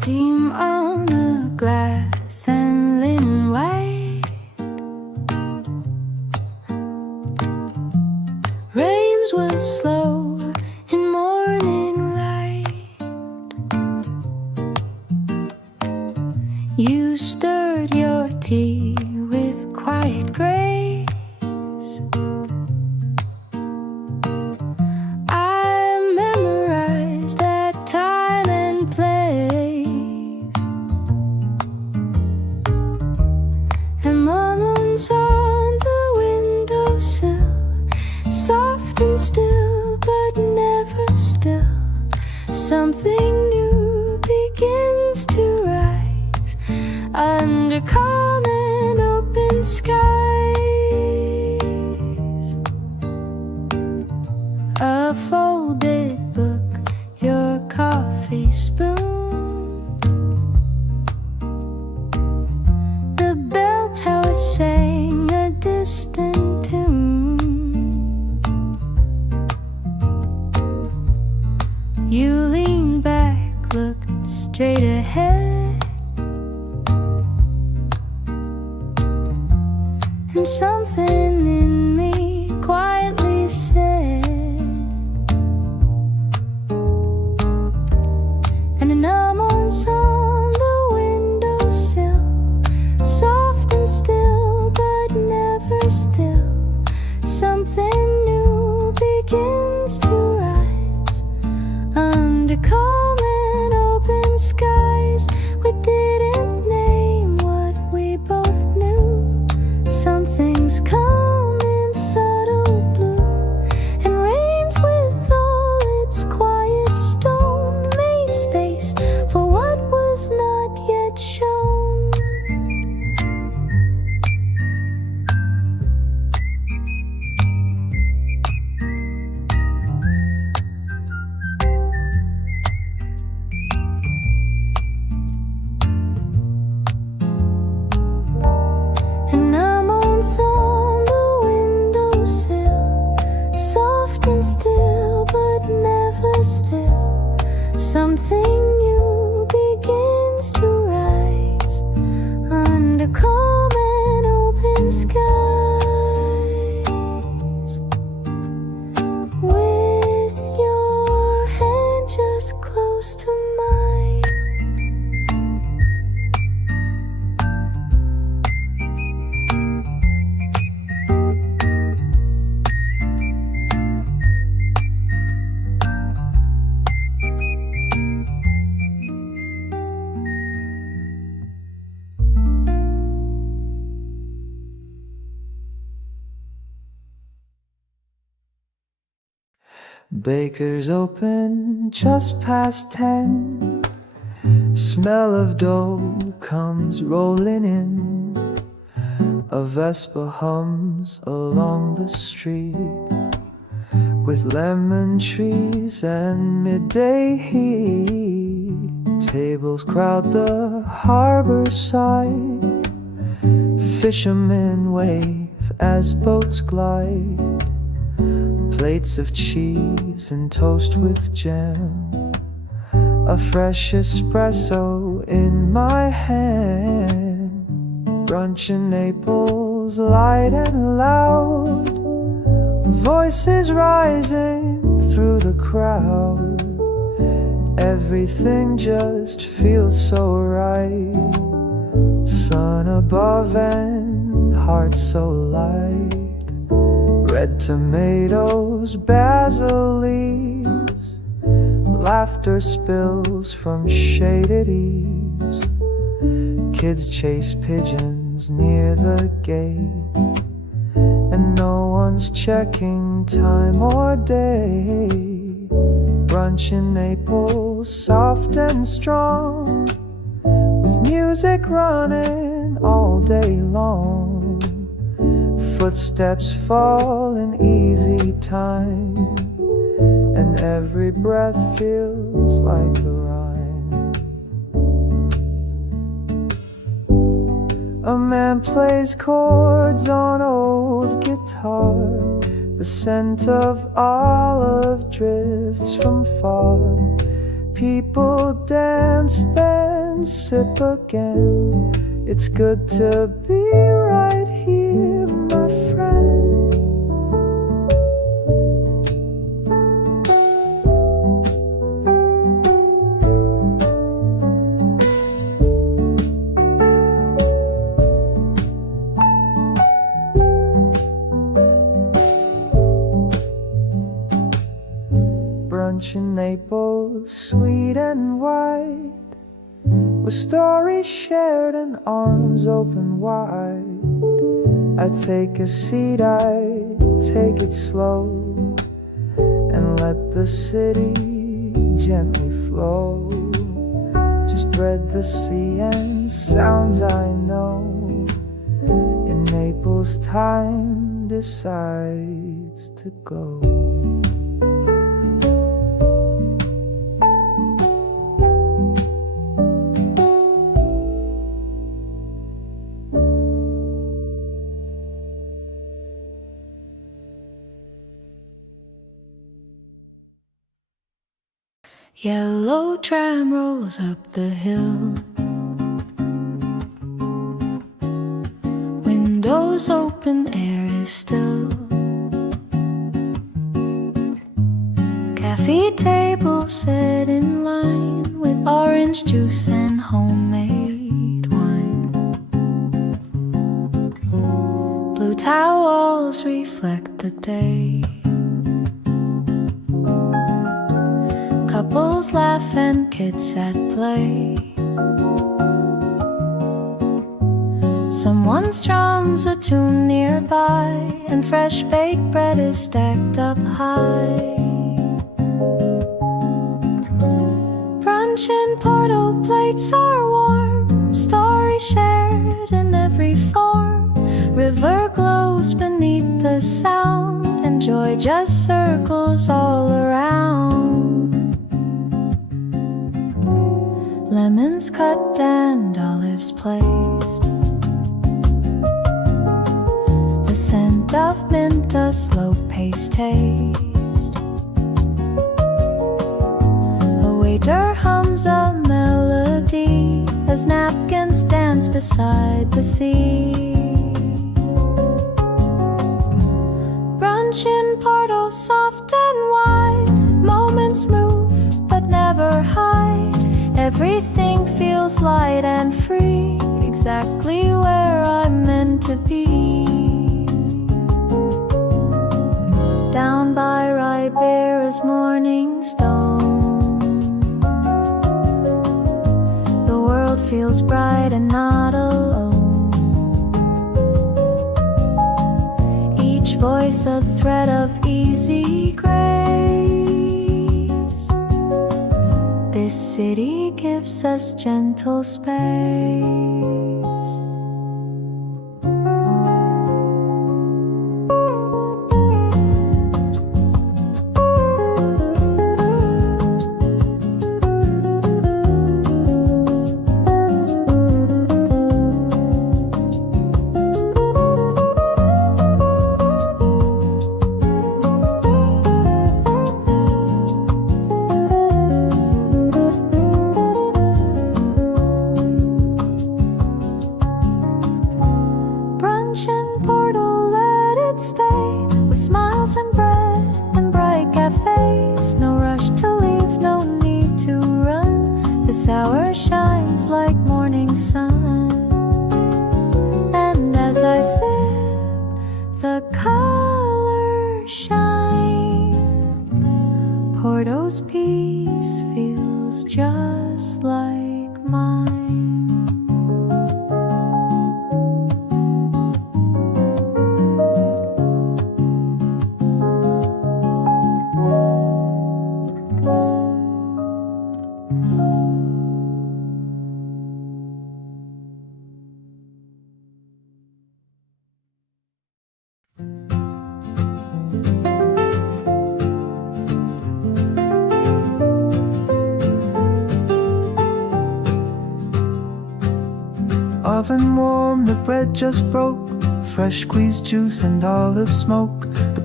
Steam on the glass and linen white. Rains would slow in morning light. You stirred your tea with quiet grace. I memorized that time and place. And moments on the windowsill, soft and still, but never still. Something new begins to rise under calm and open skies. A folded book, your coffee spoon. The bell tower sang a distant tune. You lean back, look straight ahead, and something in me quietly said, and an almost on the windowsill, soft and still, but never still. Something new begins to rise under calm and open skies. We didn't name what we both knew. Something's come in subtle blue, and rains with all its quiet stone made space for what was not yet shown. And I'm on the windowsill, soft and still, but never still. Something new begins to rise under calm and open skies. With your hand just close to mine. Baker's open just past 10. Smell of dough comes rolling in. A Vespa hums along the street, with lemon trees and midday heat. Tables crowd the harbor side. Fishermen wave as boats glide. Plates of cheese and toast with jam. A fresh espresso in my hand. Brunch in Naples, light and loud. Voices rising through the crowd. Everything just feels so right. Sun above and heart so light. Red tomatoes, basil leaves. Laughter spills from shaded eaves. Kids chase pigeons near the gate, and no one's checking time or day. Brunch in Naples, soft and strong, with music running all day long. Footsteps fall in easy time, and every breath feels like a rhyme. A man plays chords on old guitar. The scent of olive drifts from far. people dance, then sip again. It's good to be right here, my friend. Brunch in Naples, sweet and white, with stories shared and arms open wide. I take a seat, I take it slow, and let the city gently flow. Just bread the sea and sounds I know. In Naples time decides to go. Yellow tram rolls up the hill. Windows open, air is still. Cafe table set in line with orange juice and homemade wine. Blue towels reflect the day. Couples laugh and kids at play. Someone strums a tune nearby, and fresh baked bread is stacked up high. Brunch in Porto, plates are warm, stories shared in every form. River glows beneath the sound, and joy just circles all around. Lemons cut and olives placed. The scent of mint, a slow-paced taste. A waiter hums a melody as napkins dance beside the sea. Brunch in Porto, soft and wide. Moments move but never hide. Everything feels light and free, exactly where I'm meant to be. Down by Ribera's morning stone, the world feels bright and not alone. Each voice a thread of easy grace. This city gives us gentle space. Porto's peace feels just like mine. Oven warm, the bread just broke. Fresh squeezed juice and olive smoke. The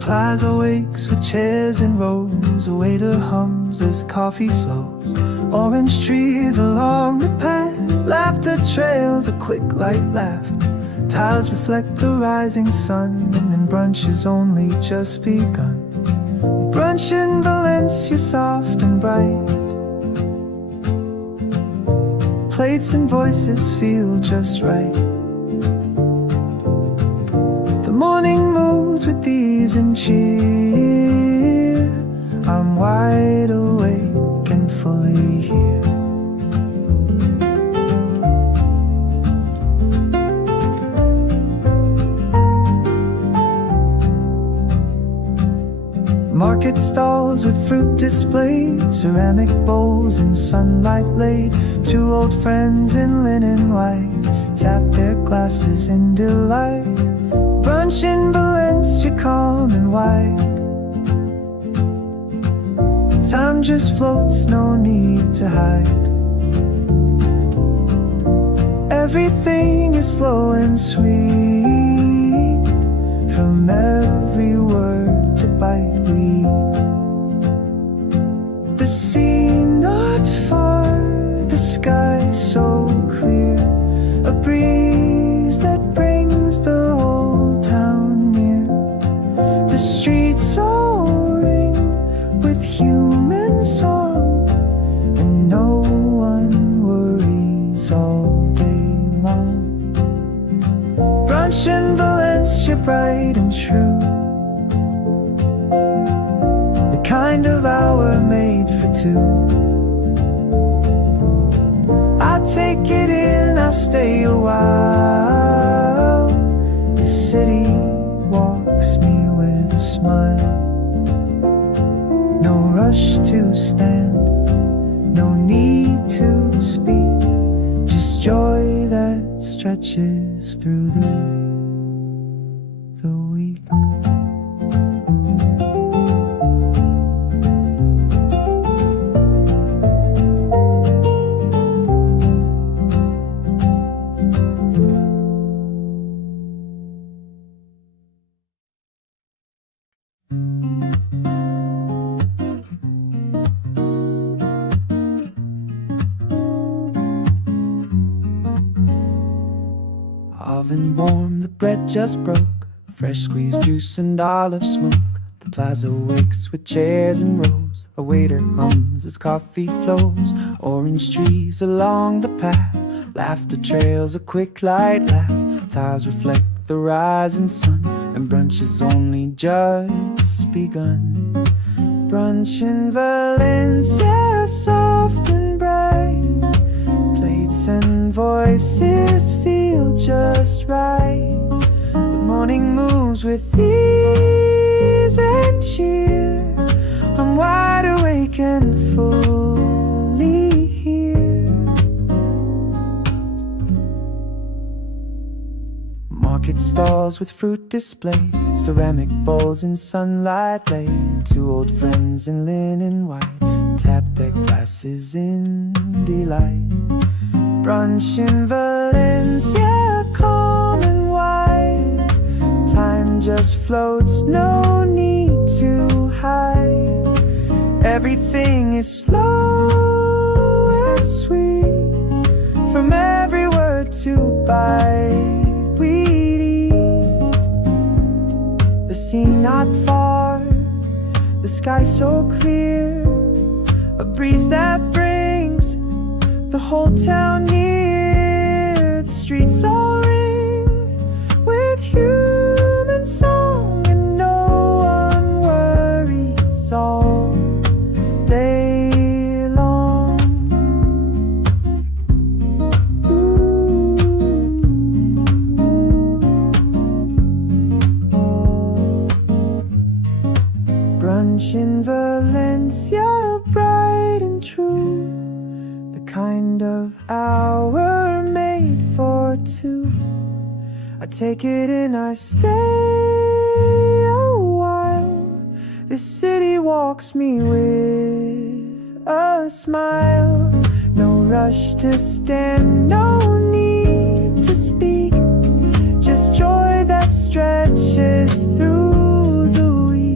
plaza wakes with chairs and rows. A waiter hums as coffee flows. Orange trees along the path. Laughter trails a quick light laugh. Tiles reflect the rising sun, and then brunch has only just begun. Brunch in Valencia, soft and bright. Plates and voices feel just right. The morning moves with ease and cheer. I'm wide awake and fully here. Market stalls with fruit displays, ceramic bowls in sunlight laid. Two old friends in linen white tap their glasses in delight. Brunch in Valencia, calm and wide. Time just floats, no need to hide. Everything is slow and sweet. From every word to bite we eat. The sea not far, the sky so clear. A breeze that brings the whole town near. The streets all ring with human song, and no one worries all day long. Brunch in Valencia, bright and true. The kind of hour made for two. I take it in, I'll stay a while. The city walks me with a smile. No rush to stand, no need to speak. Just joy that stretches through the week. Oven warm, the bread just broke. Fresh squeezed juice and olive smoke. The plaza wakes with chairs and rows. A waiter hums as coffee flows. Orange trees along the path. Laughter trails a quick light laugh. Tiles reflect the rising sun, and brunch has only just begun. Brunch in Valencia, soft and bright. Plates and voices feel just right. The morning moves with ease and cheer. I'm wide awake and fully here. Market stalls with fruit displays, ceramic bowls in sunlight laid. Two old friends in linen white tap their glasses in delight. Brunch in Valencia, calm and wide. Time just floats, no need to hide. Everything is slow and sweet. From every word to bite we eat. The sea not far, the sky so clear. A breeze that brings the whole town near. The streets all ring with human song, and no one worries all day long. Ooh. Brunch in Valencia, bright and true. Kind of hour made for two. I take it in, I stay a while. This city walks me with a smile. No rush to stand, no need to speak. Just joy that stretches through the week.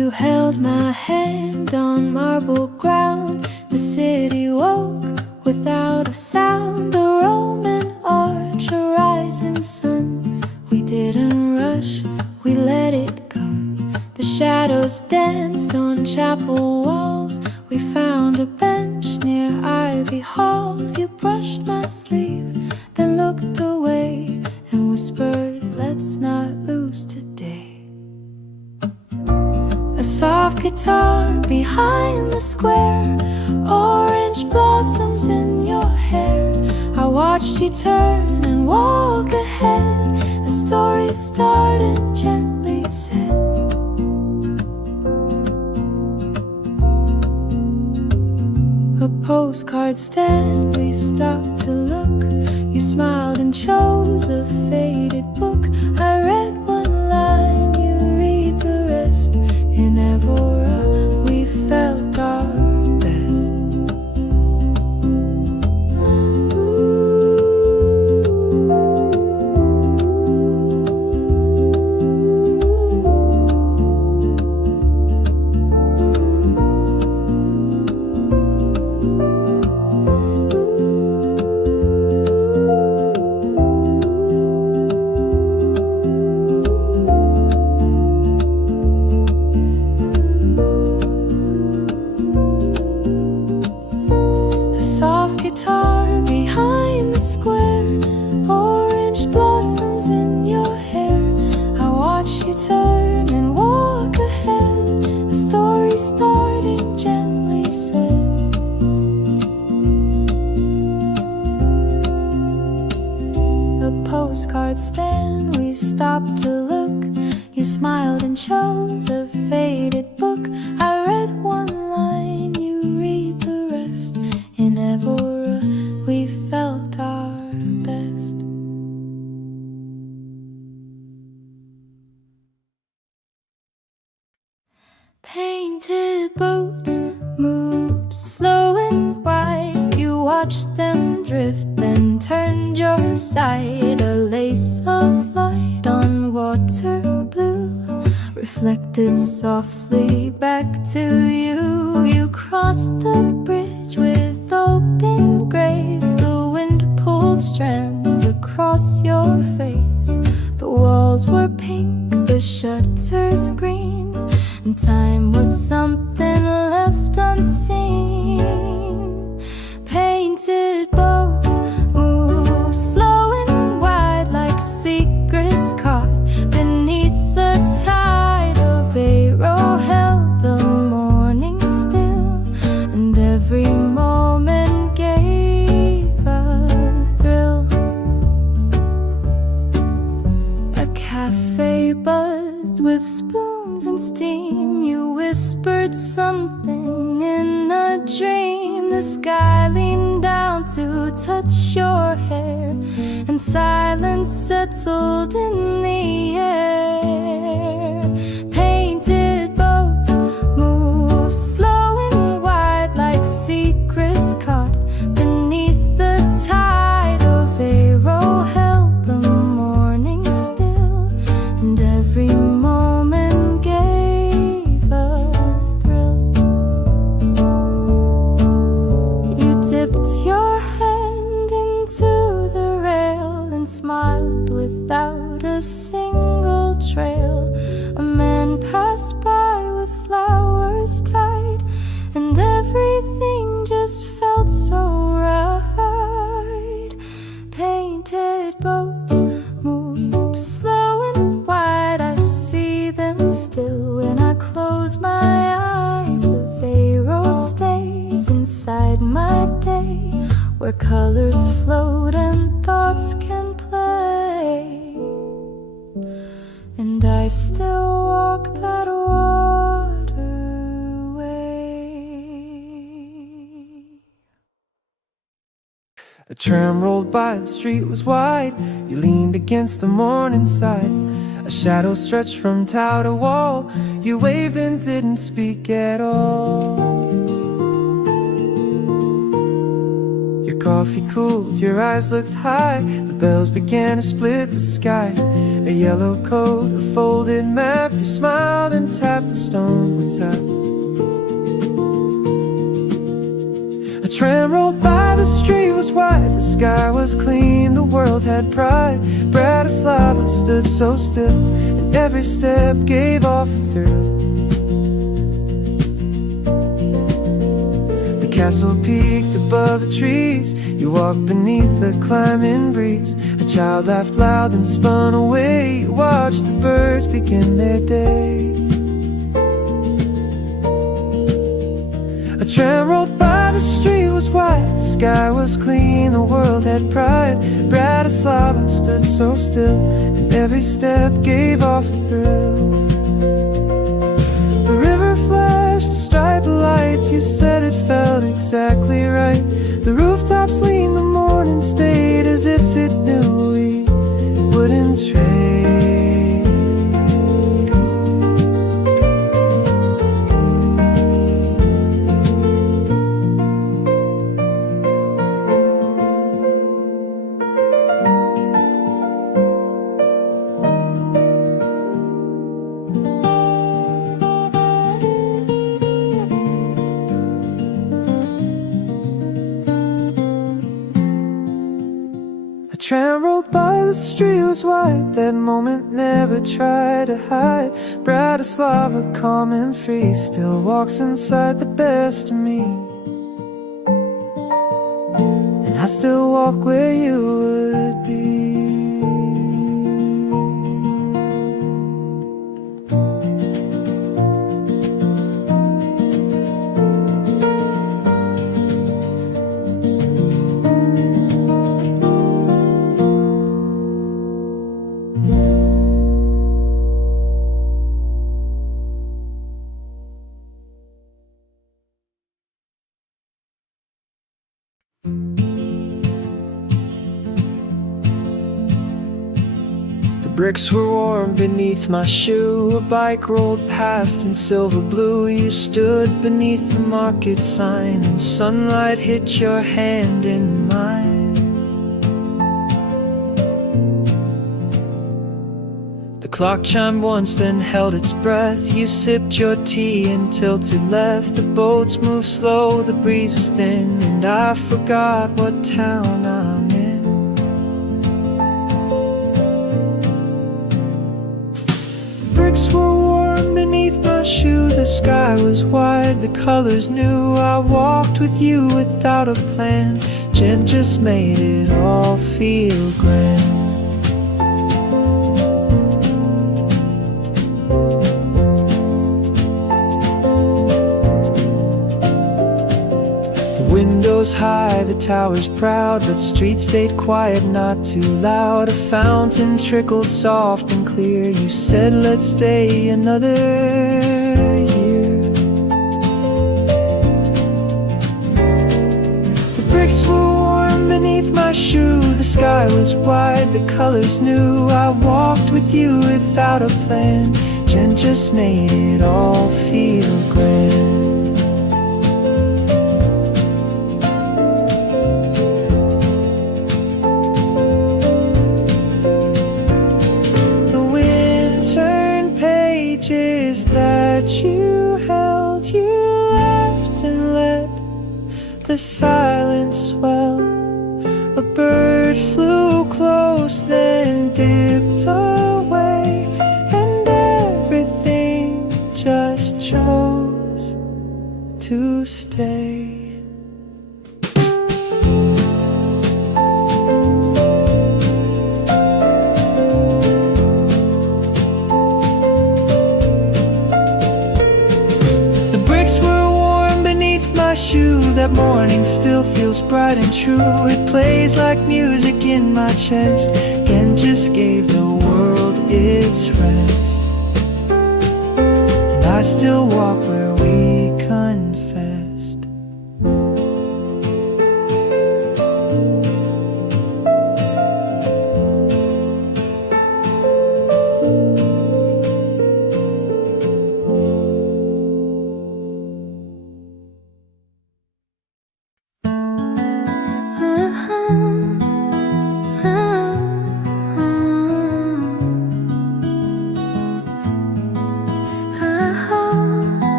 You held my hand on marble ground. The city woke without a sound. A Roman arch, a rising sun. We didn't rush, we let it come. The shadows danced on chapel walls. We found a bench near ivy halls. You brushed my sleeve, then looked away and whispered, let's not lose today. A soft guitar behind the square, orange blossoms in your hair. I watched you turn and walk ahead. A story started and gently said, a postcard stand, we stopped to look. You smiled and chose a faded book. I read one line, you read the rest. In Evora, we felt our best. Guitar behind the square, orange blossoms in your hair. I watched you turn and walk ahead. A story starting gently said, a postcard stand, we stopped to look. You smiled and chose a faded book. I read one line, you read the rest. In Evora, we felt our best. Painted boats moved slow and wide. You watched them drift, then turned your side. A lace of light on water blue reflected softly back to you. You crossed the bridge with open grace. The wind pulled strands across your face. The walls were pink, the shutters green, and time was something left unseen. Painted boats move slow and wide like secrets caught beneath the tide of Vero held the morning still, and every moment gave a thrill. A cafe buzzed with spoons and steam. You whispered something in a dream. The sky leaned down to touch your hair, and silence settled in the air. Painted boats move slow and wide like secrets caught beneath the tide of Vero held the morning still, and every moment gave a thrill. You dipped your hand into the rail and smiled without a single trail. A man passed by with flowers tied, and everything just felt so right. Painted boats move slow and wide. I see them still when I close my eyes. The Vero stays inside my day, where colors float and thoughts can play. And I still walk that waterway. A tram rolled by, the street was wide. You leaned against the morning side. A shadow stretched from tower to wall. You waved and didn't speak at all. Your coffee cooled, your eyes looked high. The bells began to split the sky. A yellow coat, a folded map. You smiled and tapped the stone with tap. A tram rolled by, the street was wide, the sky was clean, the world had pride. Bratislava stood so still, and every step gave off a thrill. The castle peaked above the trees. You walked beneath the climbing breeze. A child laughed loud and spun away. You watched the birds begin their day. A tram rolled by, the street was wide, the sky was clean, the world had pride. Bratislava stood so still, and every step gave off a thrill. The river flashed a stripe of lights. You said it felt exactly right. The rooftops leaned, the morning stayed as if it knew we wouldn't trade. Tram rolled by, the street was wide. That moment never tried to hide. Bratislava, calm and free, still walks inside the best of me. And I still walk where you would be. Bricks were warm beneath my shoe. A bike rolled past in silver blue. You stood beneath the market sign, and sunlight hit your hand in mine. The clock chimed once, then held its breath. You sipped your tea and tilted left. The boats moved slow, the breeze was thin, and I forgot what town I'm in. Bricks were warm beneath my shoe. The sky was wide, the colors new. I walked with you without a plan. Jen just made it all feel grand. The windows high, the towers proud, but streets stayed quiet, not too loud. A fountain trickled soft and clear. You said let's stay another year. The bricks were warm beneath my shoe. The sky was wide, the colors new. I walked with you without a plan. Jen just made it all feel grand. That you held, you left and let the silence swell. A bird flew close, then dipped away, and everything just chose to stay. That morning still feels bright and true. It plays like music in my chest, and just gave the world its rest. And I still walk where we confessed.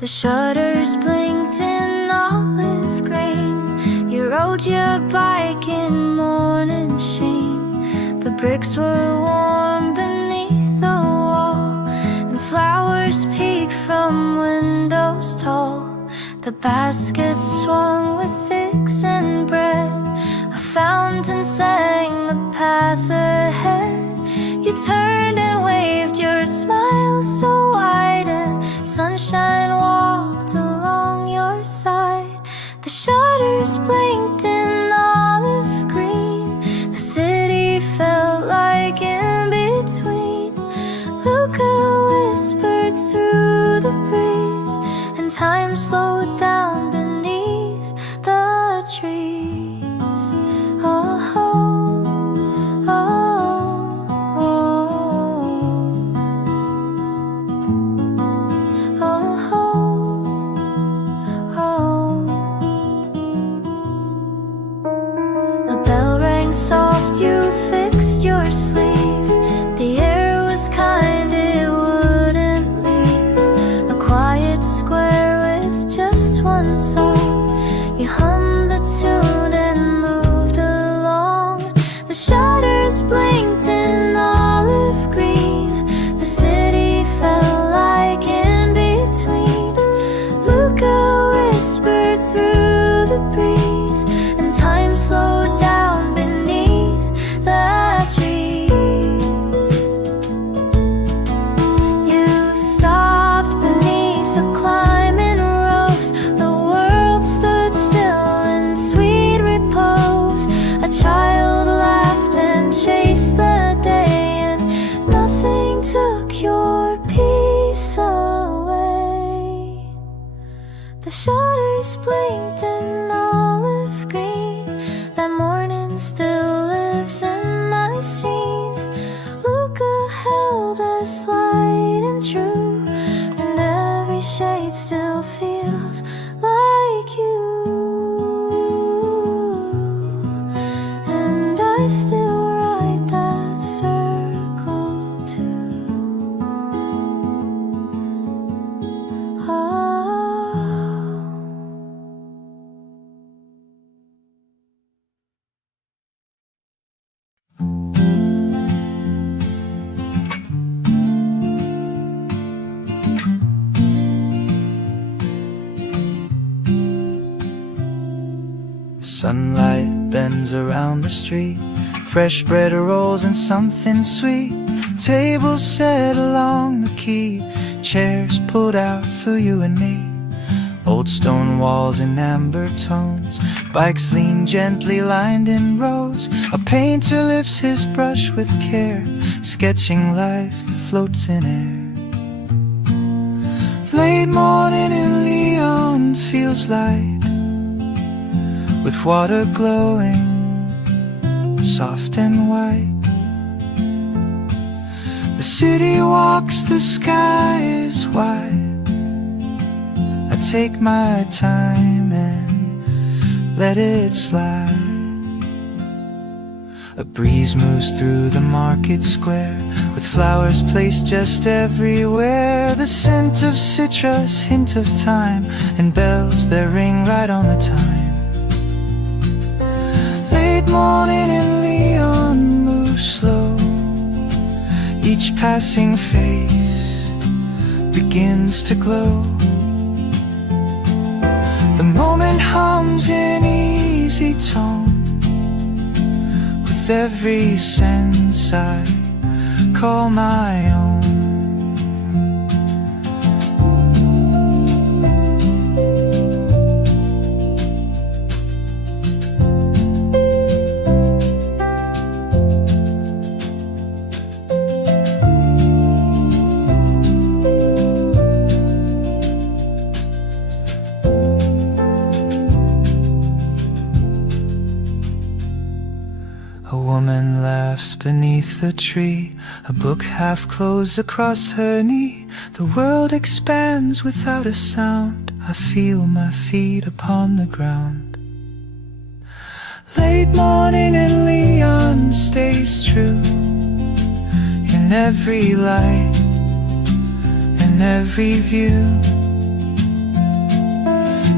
The shutters blinked in olive green. You rode your bike in morning sheen. The bricks were warm beneath the wall, and flowers peeked from windows tall. The basket swung with eggs and bread. A fountain sang the path ahead. You turned and waved, your smile so wide, and sunshine walked along your side. The shutters blinked in olive green. The city felt like in between. Luca whispered through the breeze, and time slowed down beneath the trees. Oh, oh, oh, oh, oh. The bell rang soft, you fixed your sleeve. The air was kind, it wouldn't leave. A quiet square with just one song. You hummed the tune and moved along. The shutters blinked in olive green. The city felt like in between. Luca whispered through the breeze, and time slowed down beneath the trees. You stopped beneath the climbing rose. The world stood still in sweet repose. A child laughed and chased the day, and nothing took your peace away. The shutters blinked in olive green. That morning still lives in my scene. Luca held us light and true, and every shade still feels like you. And I still ride that circle too. Oh. Sunlight bends around the street. Fresh bread rolls and something sweet. Tables set along the quay. Chairs pulled out for you and me. Old stone walls in amber tones. Bikes lean gently lined in rows. A painter lifts his brush with care, sketching life that floats in air. Late morning in Leon feels light, with water glowing soft and white. The city walks, the sky is wide. I take my time and let it slide. A breeze moves through the market square, with flowers placed just everywhere. The scent of citrus, hint of thyme, and bells that ring right on the time. Late morning in Leon moves slow. Each passing face begins to glow. The moment hums in easy tone. With every sense I call my own. A woman laughs beneath the tree, a book half closed across her knee. The world expands without a sound. I feel my feet upon the ground. Late morning and Leon stays true. In every light, in every view.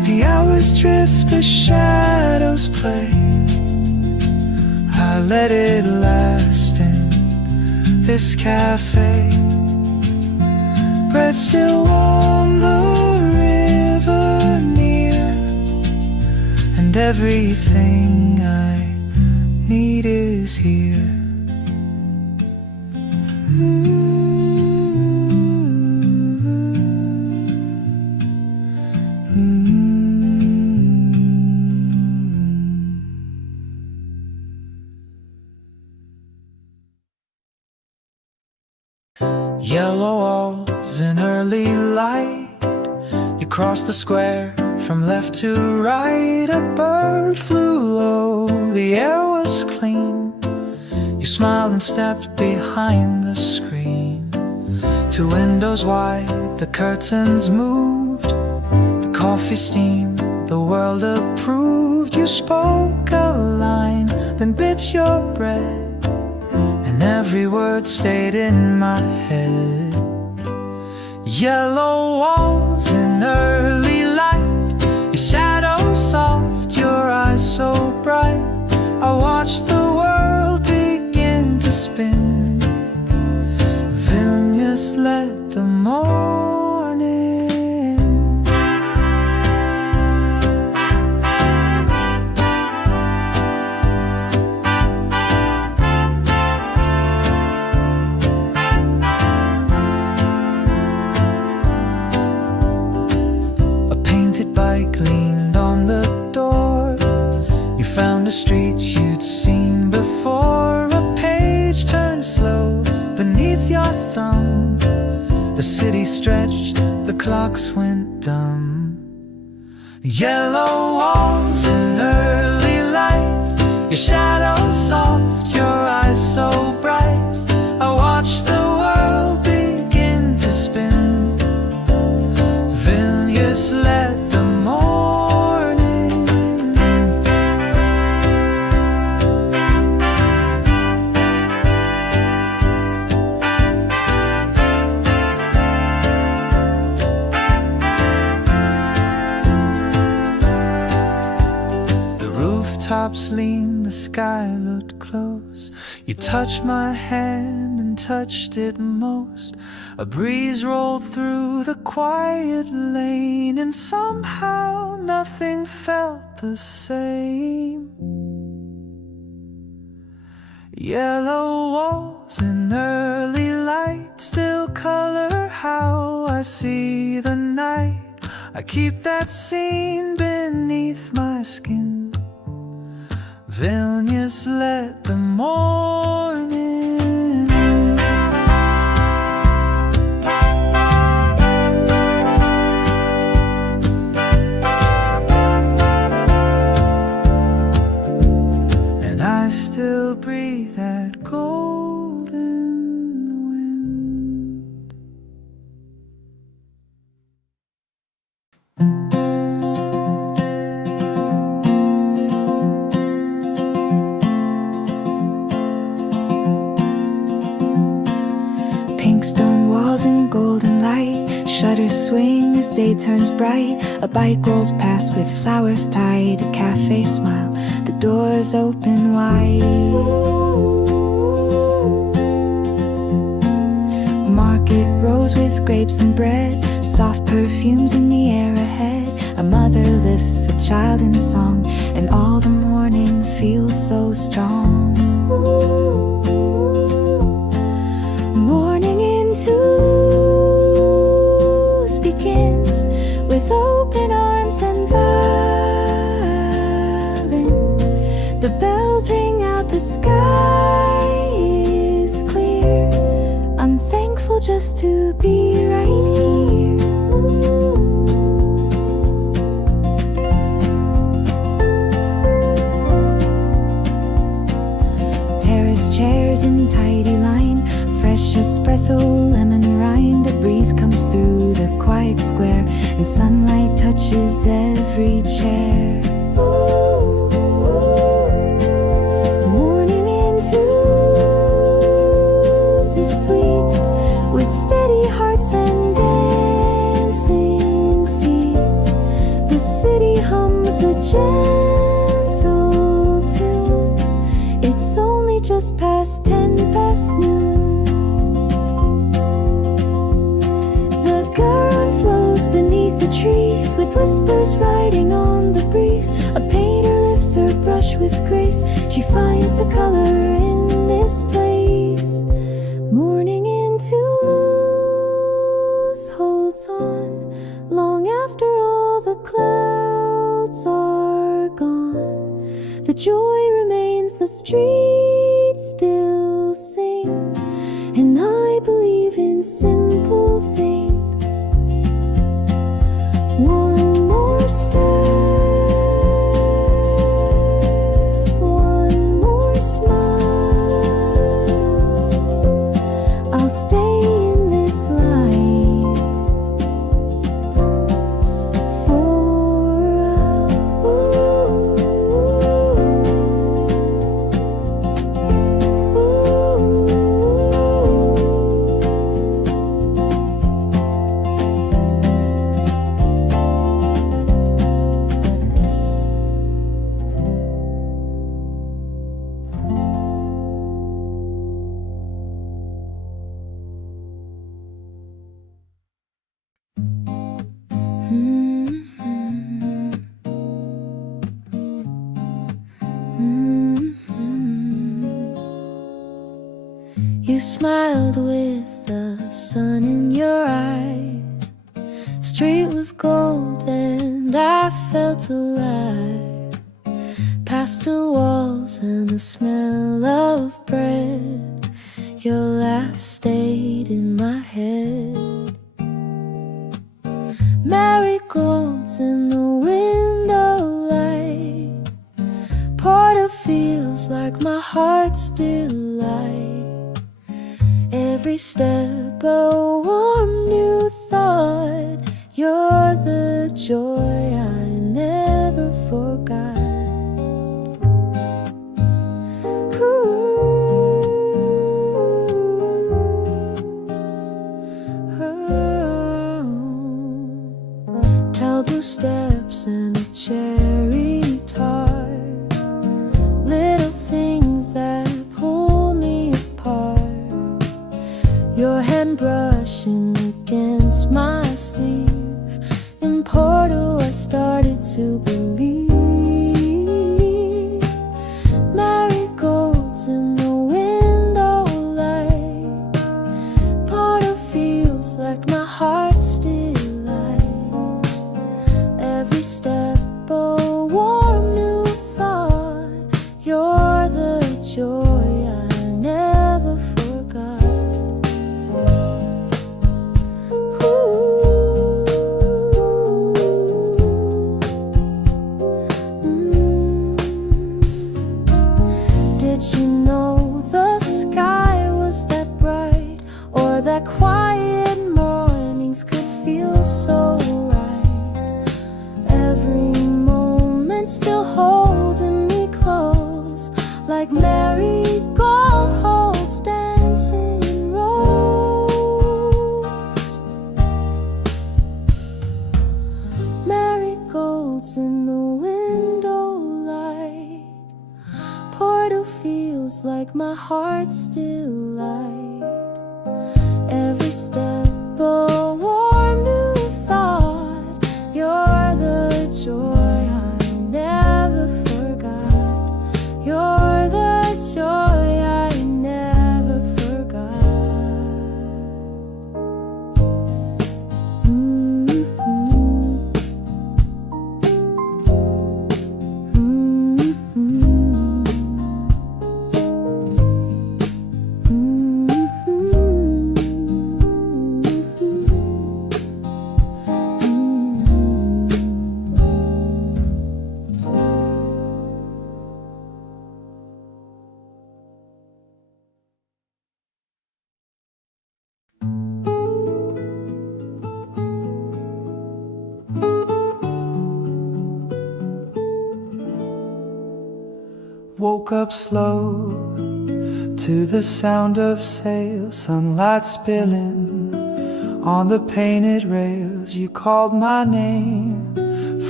The hours drift, the shadows play. I let it last in this cafe. Bread still warm, the river near, and everything I need is here. Yellow walls in early light. You cross the square from left to right. A bird flew low, the air was clean. You smiled and stepped behind the screen. Two windows wide, the curtains moved. The coffee steamed, the world approved. You spoke a line, then bit your bread, and every word stayed in my head. Yellow walls in early light, your shadow soft, your eyes so bright. I watched the world begin to spin. Vilnius let the morning. A painted bike leaned on the door. You found a street you'd seen before. A page turned slow beneath your thumb. The city stretched, the clocks went dumb. Yellow walls in early light, your shadow soft, your eyes so bright. I watched the world begin to spin. Vilnius let the morning. The rooftops leaned, the sky looked close. You touched my hand and touched it most. A breeze rolled through the quiet lane, and somehow nothing felt the same. Yellow walls in early light still color how I see the night. I keep that scene beneath my skin. Vilnius let the morning. And I still breathe that golden wind. Pink stone walls and golden light, shutters swing as day turns bright. A bike rolls past with flowers tied, a cafe smile, the doors open wide. Market rows with grapes and bread, soft perfumes in the air ahead. A mother lifts a child in song, and all the morning feels so strong. Morning in Toulouse begins with open arms and violence. The bells ring out, the sky is clear. I'm thankful just to be right here. Terrace chairs in tidy line, fresh espresso, lemon rind. A breeze comes through the quiet square, and sunlight touches every chair. Morning in Toulouse is sweet, steady hearts and dancing feet. The city hums a gentle tune. It's only just past 10 past noon. The Garonne flows beneath the trees, with whispers riding on the breeze. A painter lifts her brush with grace. She finds the color in this place. Morning into lose holds on long after all the clouds are gone. The joy remains, the streets still sing, and I believe in simple things. One more step, one more smile. I'll stay in this light for You smiled with the sun in your eyes. Street was gold and I felt alive. Pastel walls and the smell of bread. Your laugh stayed in my head. Marigolds in the window light. Porter feels like my heart's delight. Every step a warm new thought. You're the joy I never forgot. Tall blue steps and a cherry tart. Little things that pull me apart. Your hand brushing against my sleeve. In Porto I started to believe. Marigolds in the window light. Porto feels like my heart's delight. Every step a warm new thought. You're the joy I never forgot. Did you know the sky was that bright, or that quiet mornings could feel so right? Every moment still holding me close, like marigolds dancing in rows. Marigolds in the window light. Porto feels like my heart's delight. Every step a warm new thought. You're the joy I never forgot. You're the joy I never forgot. Woke up slow to the sound of sails, sunlight spilling on the painted rails. You called my name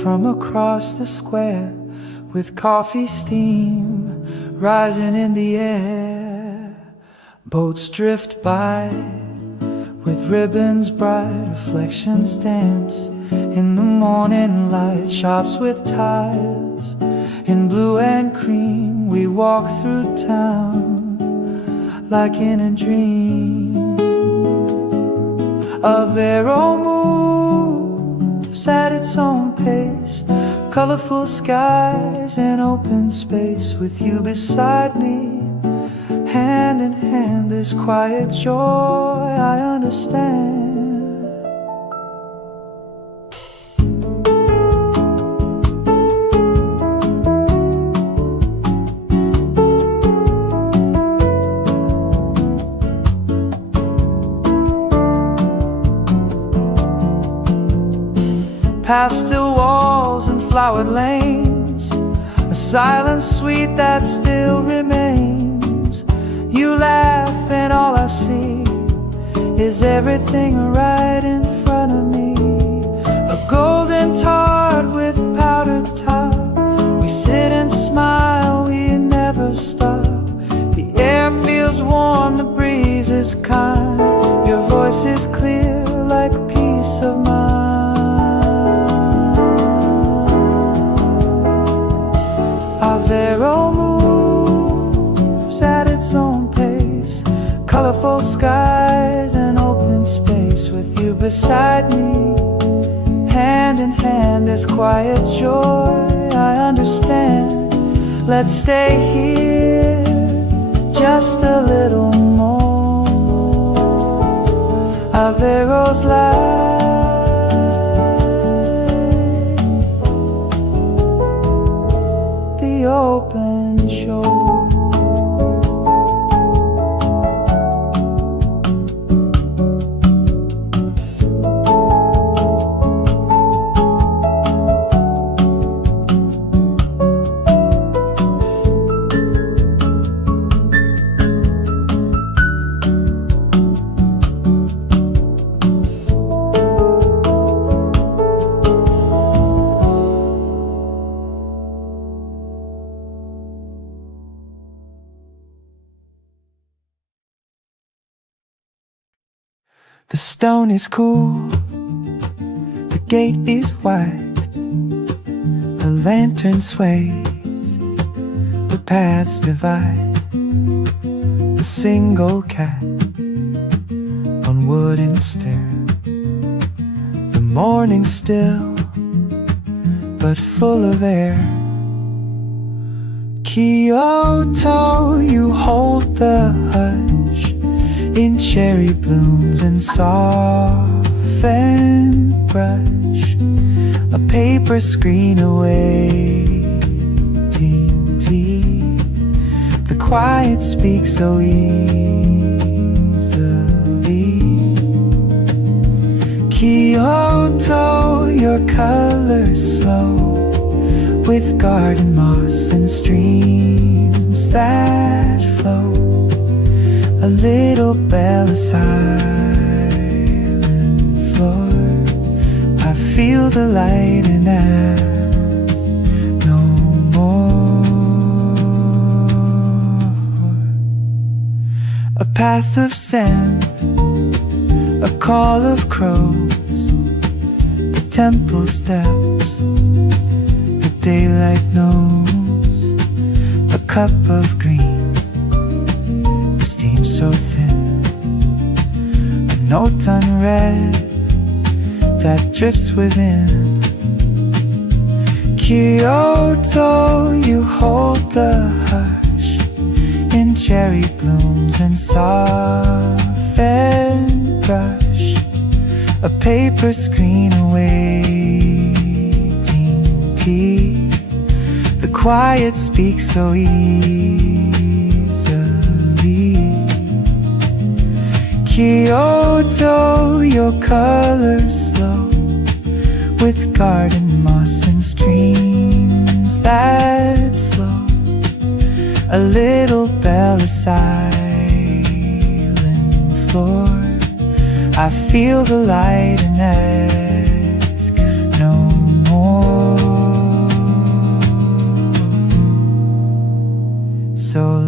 from across the square, with coffee steam rising in the air. Boats drift by with ribbons bright, reflections dance in the morning light. Shops with ties in blue and cream, we walk through town like in a dream. A Vero moves at its own pace, colorful skies and open space. With you beside me, hand in hand, this quiet joy I understand. Pastel walls and flowered lanes, a silence sweet that still remains. You laugh and all I see is everything right in front of me. A golden tart with powdered top, we sit and smile, we never stop. The air feels warm, the breeze is kind, your voice is clear like peace of mind. Vero moves at its own pace, colorful skies and open space. With you beside me, hand in hand, this quiet joy I understand. Let's stay here just a little more. Avero's light, open shore. The stone is cool, the gate is wide, a lantern sways, the paths divide. A single cat on wooden stair, the morning still, but full of air. Kyoto, you hold the hush in cherry blooms and softened brush, a paper screen awaiting tea. The quiet speaks so easily. Kyoto, your colors slow, with garden moss and streams that flow. A little bell, a silent floor. I feel the light and ask no more. A path of sand, a call of crows, the temple steps, the daylight knows, a cup of green, the steam so thin, a note unread that drifts within. Kyoto, you hold the hush in cherry blooms and softened brush, a paper screen awaiting tea. The quiet speaks so easily. Kyoto, your colors slow, with garden moss and streams that flow. A little bell, a silent floor. I feel the light and ask no more.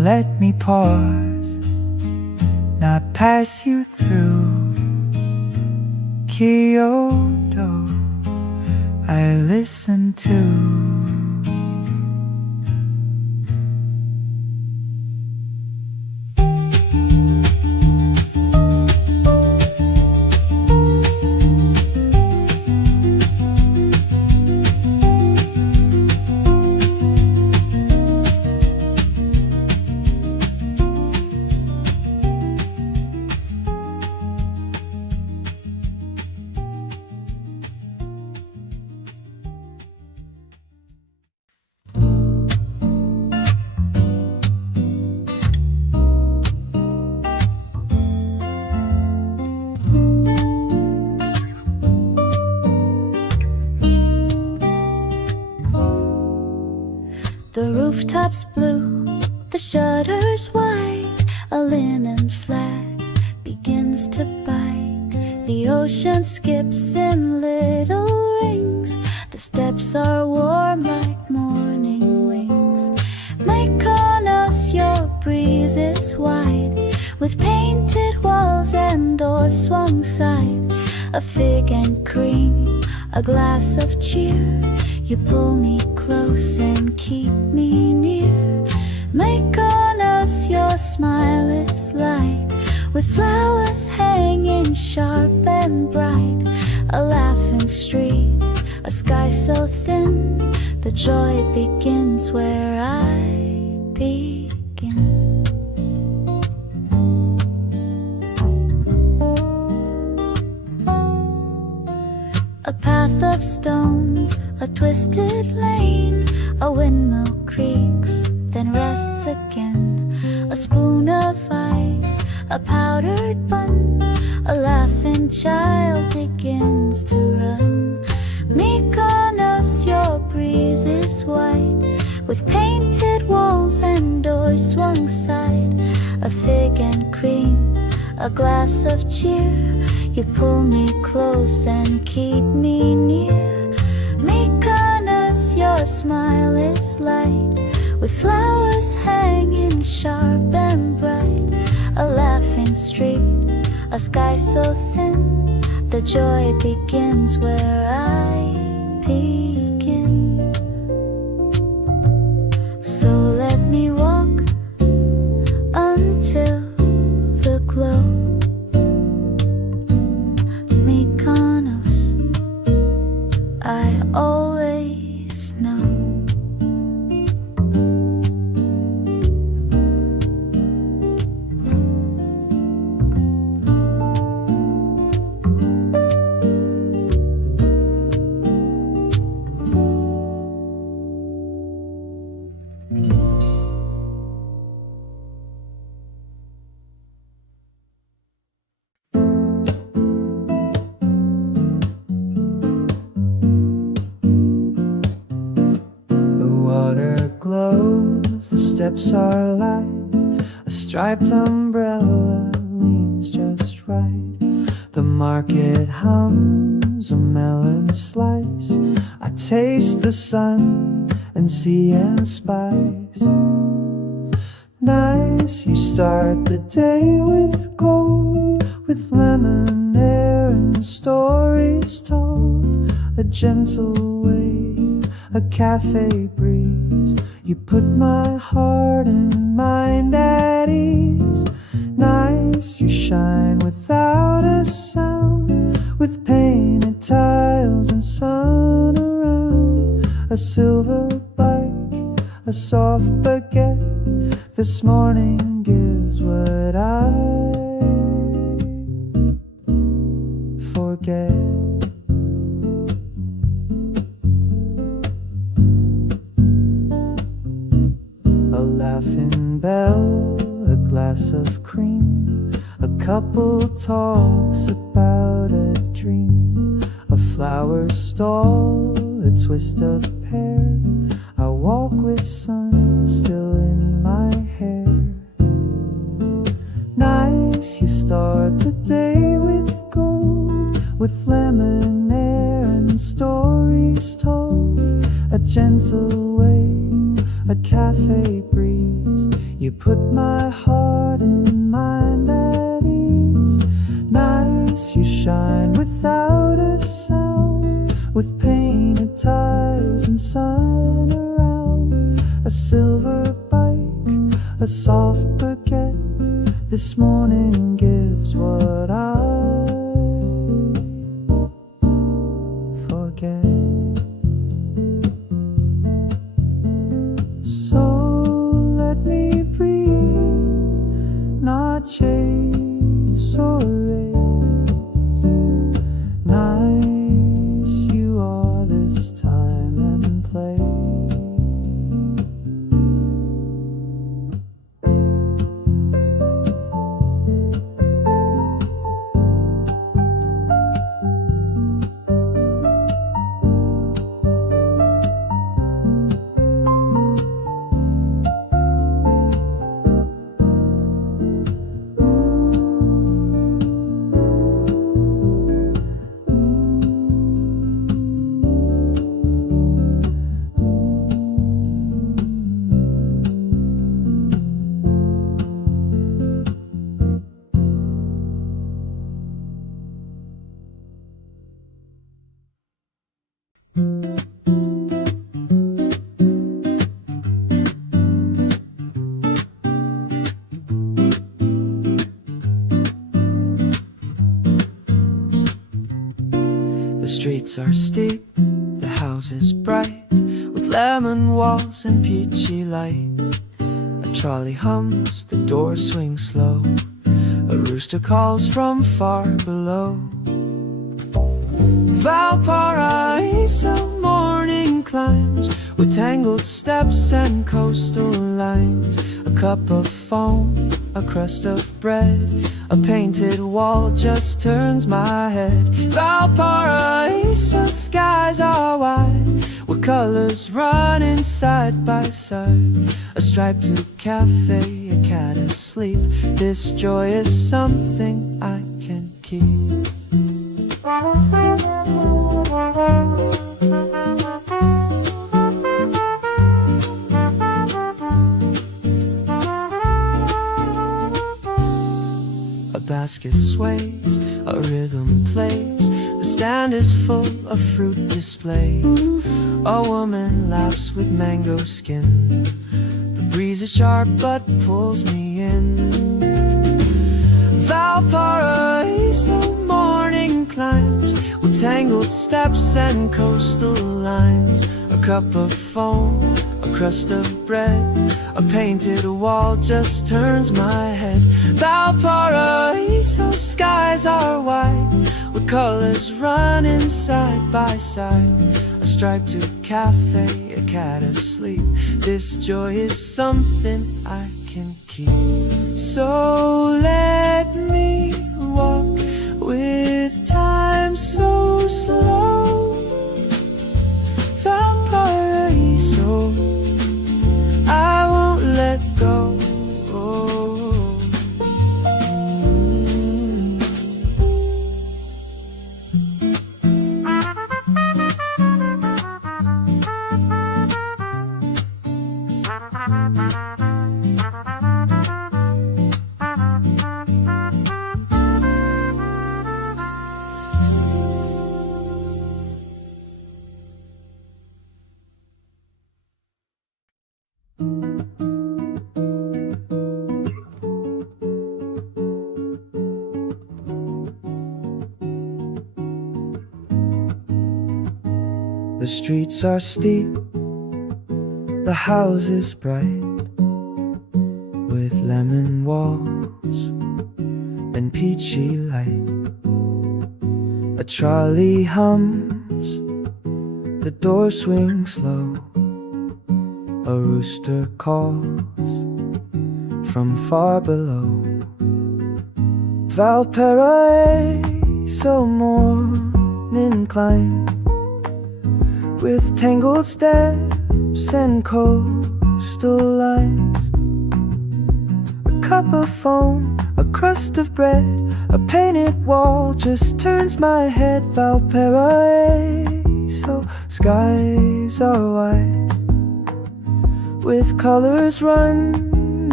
let me pause, not pass you through. Kyoto, I listen to. The rooftops blue, the shutters white, a linen flag begins to bite. The ocean skips in little rings, the steps are warm like morning wings. Mykonos, your breeze is wide, with painted walls and doors swung side. A fig and cream, a glass of cheer, you pull me close and keep me near. Mykonos, your smile is light, with flowers hanging sharp and bright. A laughing street, a sky so thin, the joy begins where I begin. A path of stones, a twisted lane, a windmill creaks, then rests again. A spoon of ice, a powdered bun, a laughing child begins to run. Mykonos, your breeze is white, with painted walls and doors swung side. A fig and cream, a glass of cheer, you pull me close and keep me near. Mykonos, your smile is light, with flowers hanging sharp and bright. A laughing street, a sky so thin, the joy begins where I begin. So let me walk until the glow. Mykonos, I always know. The steps are light, a striped umbrella leans just right. The market hums a melon slice, I taste the sun and sea and spice. Nice, you start the day with gold, with lemon air and stories told. A gentle wave, a cafe breeze, you put my heart and mind at ease. Nice, you shine without a sound, with painted tiles and sun around. A silver bike, a soft baguette, this morning gives what I forget. A laughing bell, a glass of cream, a couple talks about a dream. A flower stall, a twist of pear, I walk with sun still in my hair. Nice, you start the day with gold, with lemon air and stories told. A gentle wave, a cafe breeze, you You put my heart and mind at ease. Nice, you shine without a sound, with painted tiles and sun around. A silver bike, a soft baguette. This morning gives what I forget. Not chase or race. Nice you are this time and place. The streets are steep, the houses bright, with lemon walls and peachy lights. A trolley hums, the door swings slow, a rooster calls from far below. Valparaiso morning climbs, with tangled steps and coastal lines. A cup of foam, a crust of bread, a painted wall just turns my head. Valparaiso skies are wide, with colors running side by side. A striped cafe, a cat asleep. This joy is something I can keep. A basket sways, a rhythm plays. The stand is full of fruit displays. A woman laughs with mango skin. The breeze is sharp but pulls me in. Valparaiso morning climbs, with tangled steps and coastal lines. A cup of foam, a crust of bread, a painted wall just turns my head. Valparaiso skies are white, with colors running side by side. A striped cafe, a cat asleep. This joy is something I can keep. So let me walk with time so slow. Valparaiso, I won't let go. The streets are steep, the houses bright, with lemon walls and peachy light. A trolley hums, the door swings slow, a rooster calls from far below. Valparaiso morning climb, with tangled steps and coastal lines. A cup of foam, a crust of bread, a painted wall just turns my head. Valparaiso skies are white, with colors running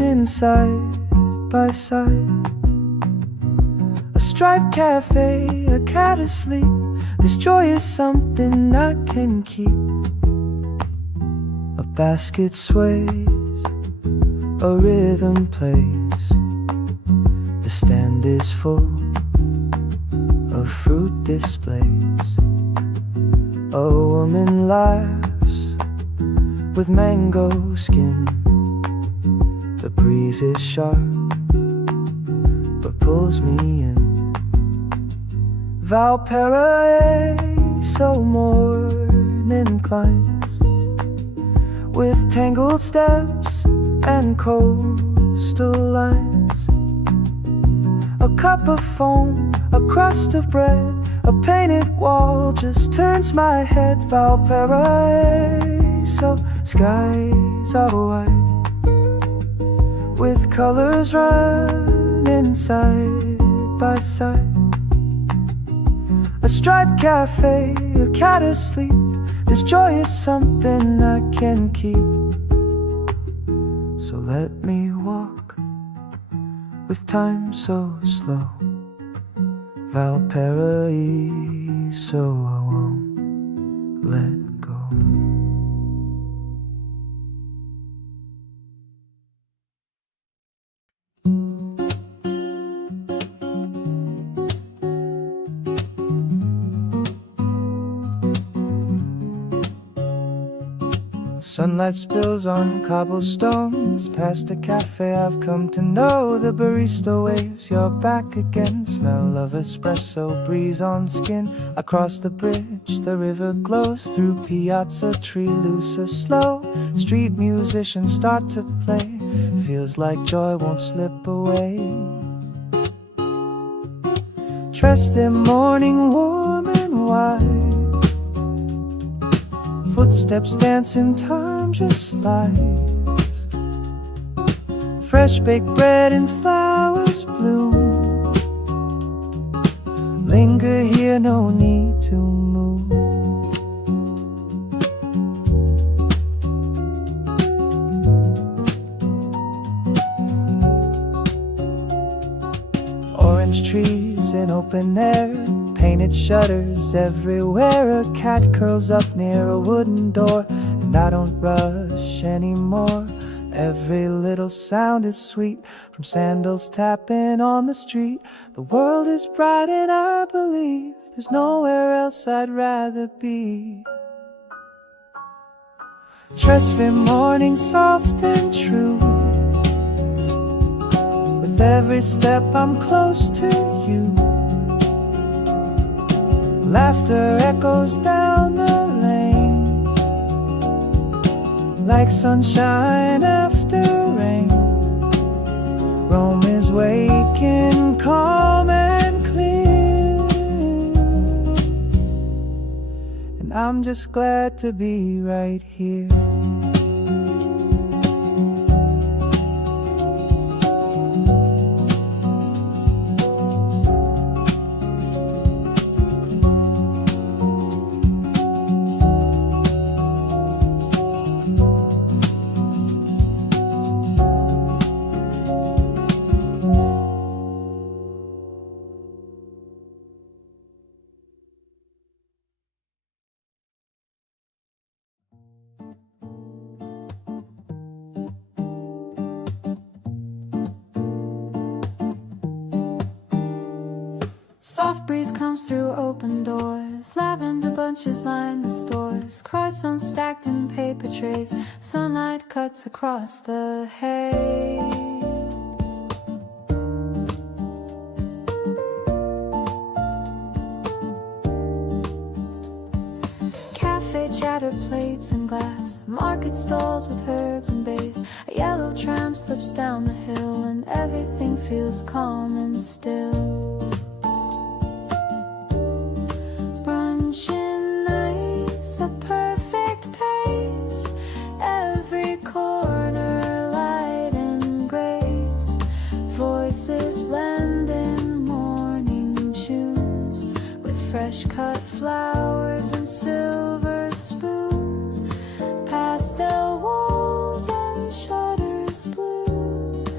morning side by side. A striped cafe, a cat asleep. This joy is something I can keep. A basket sways, a rhythm plays. The stand is full of fruit displays. A woman laughs with mango skin. The breeze is sharp but pulls me in. Valparaiso morning climbs with tangled steps and coastal lines. A cup of foam, a crust of bread, a painted wall just turns my head. Valparaiso skies are white with colors running side by side. A striped cafe, a cat asleep. This joy is something I can keep. So let me walk with time so slow. Valparaiso, I won't let go. Sunlight spills on cobblestones. Past a cafe I've come to know. The barista waves, you're back again. Smell of espresso, breeze on skin. Across the bridge, the river glows. Through piazza, tree loose or slow. Street musicians start to play. Feels like joy won't slip away. Dressed in morning, warm and white. Footsteps dance in time, just slides. Fresh baked bread and flowers bloom. Linger here, no need to move. Orange trees in open air, painted shutters everywhere. A cat curls up near a wooden door, and I don't rush anymore. Every little sound is sweet, from sandals tapping on the street. The world is bright and I believe there's nowhere else I'd rather be. Dressed in morning, soft and true. With every step I'm close to you. Laughter echoes down the lane, like sunshine after rain. Rome is waking, calm and clear, and I'm just glad to be right here. Soft breeze comes through open doors. Lavender bunches line the stores. Croissants stacked in paper trays. Sunlight cuts across the haze. Cafe chatter, plates and glass. Market stalls with herbs and bass. A yellow tram slips down the hill, and everything feels calm and still. A perfect pace, every corner light and grace. Voices blend in morning tunes, with fresh cut flowers and silver spoons. Pastel walls and shutters blue,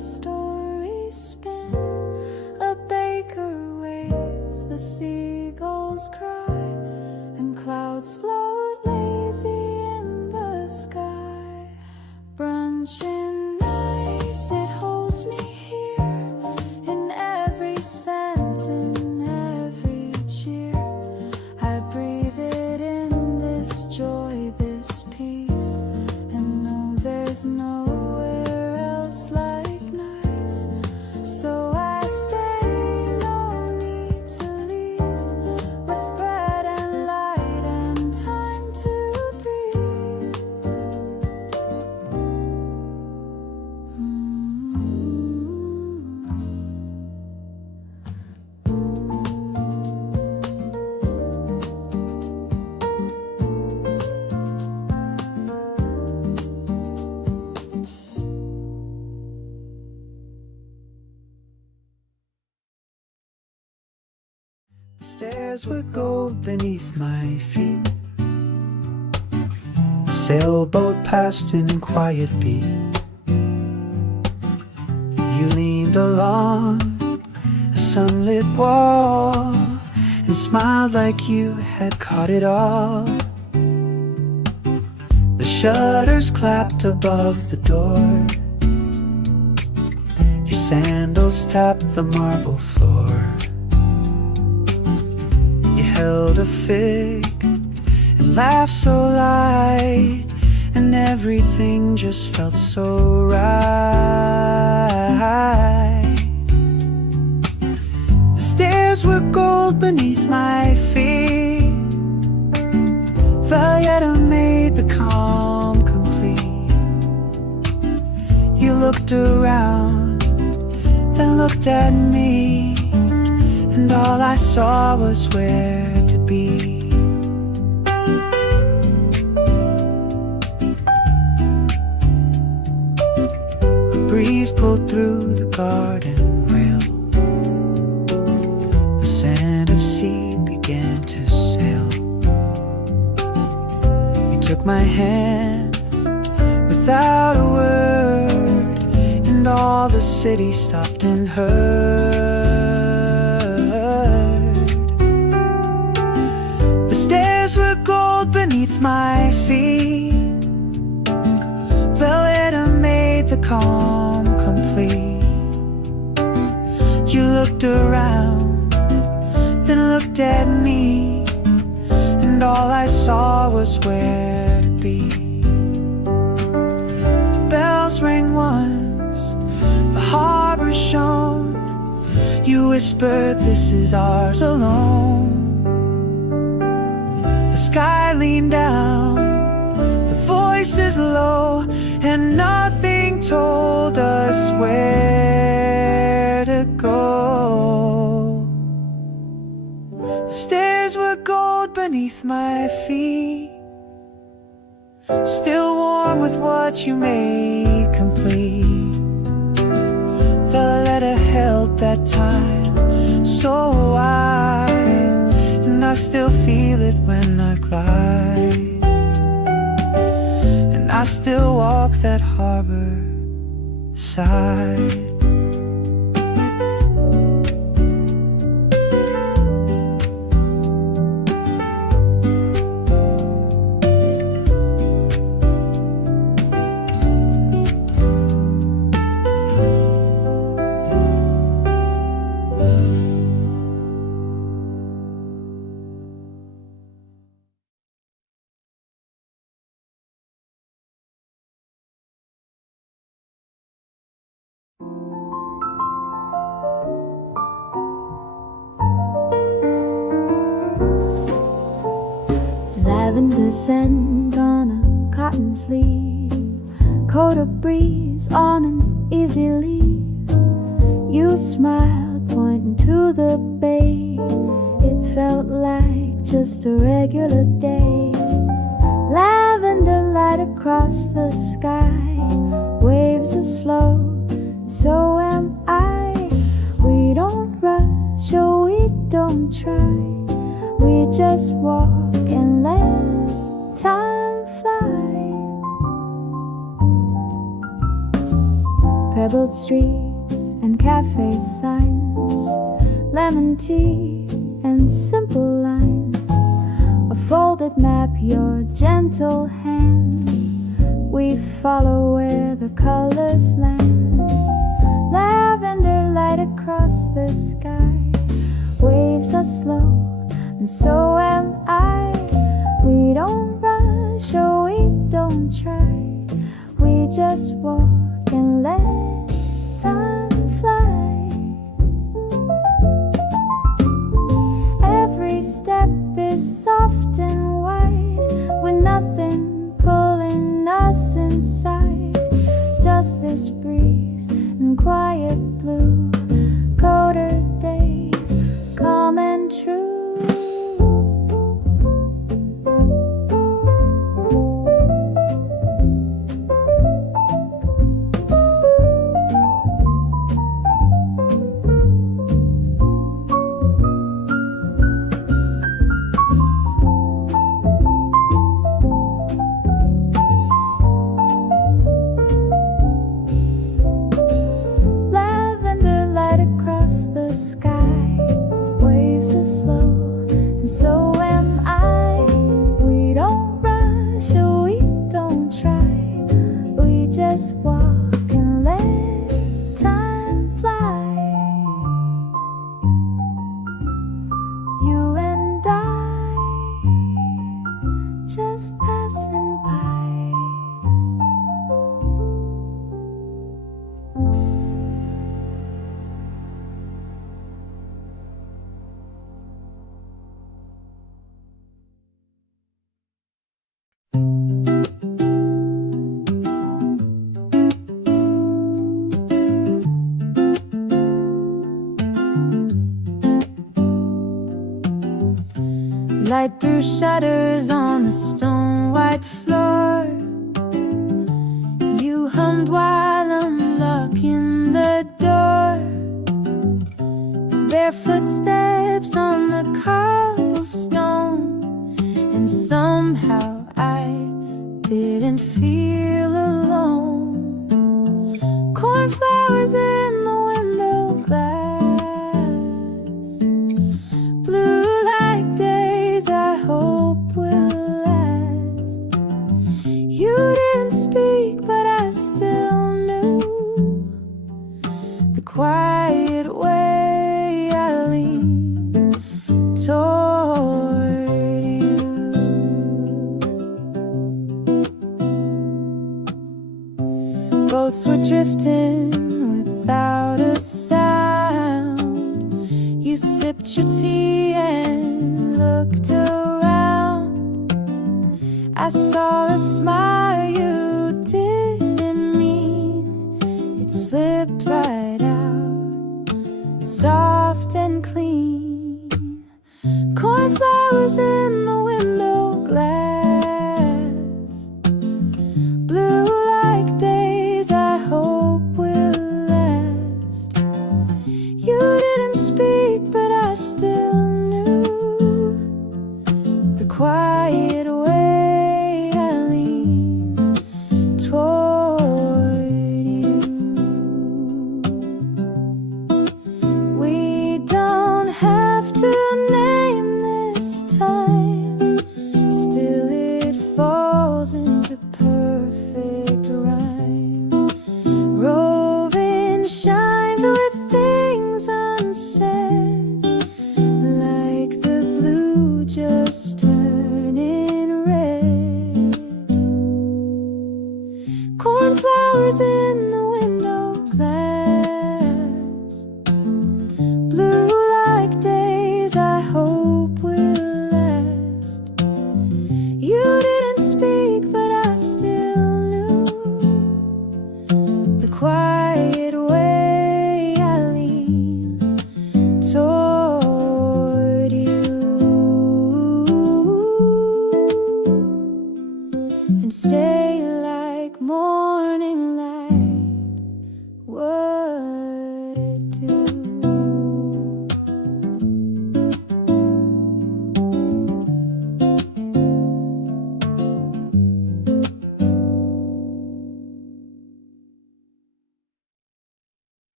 stories spin. A baker waves, the seagulls cry, and clouds float lazy in the sky. Brunching nice, it holds me here in every sense, in every cheer. I breathe it in, this joy, this peace, and know there's nowhere else like nice. So I stay, no need to leave, with bread and light and time to breathe. The stairs were gold beneath my feet. A sailboat passed in quiet beat. You leaned along a sunlit wall and smiled like you had caught it all. The shutters clapped above the door. Your sandals tapped the marble floor. You held a fig and laughed so light, and everything just felt so right. The stairs were gold beneath my feet. Valletta made the calm complete. You looked around, then looked at me, and all I saw was where to be. A breeze pulled through the garden rail. The scent of seed began to sail. You took my hand without a word, and all the city stopped and heard. The stairs were gold beneath my feet. Valletta made the calm complete. You looked around, then looked at me, and all I saw was where to be. The bells rang once, the harbor shone. You whispered, this is ours alone. The sky leaned down, the voices low, and nothing told us where to go. The stairs were gold beneath my feet, still warm with what you made complete. Valletta held that time so wide, and I still feel it when I glide, and I still walk that harbor side. Lavender scent on a cotton sleeve, coat a breeze on an easy leaf. You smiled, pointing to the bay. It felt like just a regular day. Lavender light across the sky, waves are slow, so am I. We don't rush, or we don't try. We just walk and let time fly. pebbled streets and cafe signs, lemon tea and simple lines, a folded map, your gentle hand. We follow where the colors land. Lavender light across the sky. Waves are slow, and so am I. We don't rush or we don't try. We just walk and let time fly. Every step is soft and wide, with nothing pulling us inside. Just this breeze and quiet blue, colder days, calm and true. Slow, and so am I. We don't rush or we don't try. We just walk and let time fly. You and I, just passing by. Light through shutters on the stone white floor. You hummed while unlocking the door. Bare footsteps on the cobblestone, and somehow I didn't feel alone. Cornflowers in the window glass, blue like days I hope will last. You didn't speak, but I still knew the quiet way I leaned toward you. Boats were drifting without a sound. You sipped your tea and looked around. I saw a smile you didn't mean. It slipped right out, soft and clean. Cornflowers in the window glass, blue like days I hope will last. You didn't speak, but I still knew the quiet way I leaned toward you. We don't have to name this time, still it falls into perfect rhyme. Roving shines with things unsaid, like the blue just turning red. Cornflowers in the window glass, blue like days I hope will last. You didn't speak, but I still knew the quiet way I leaned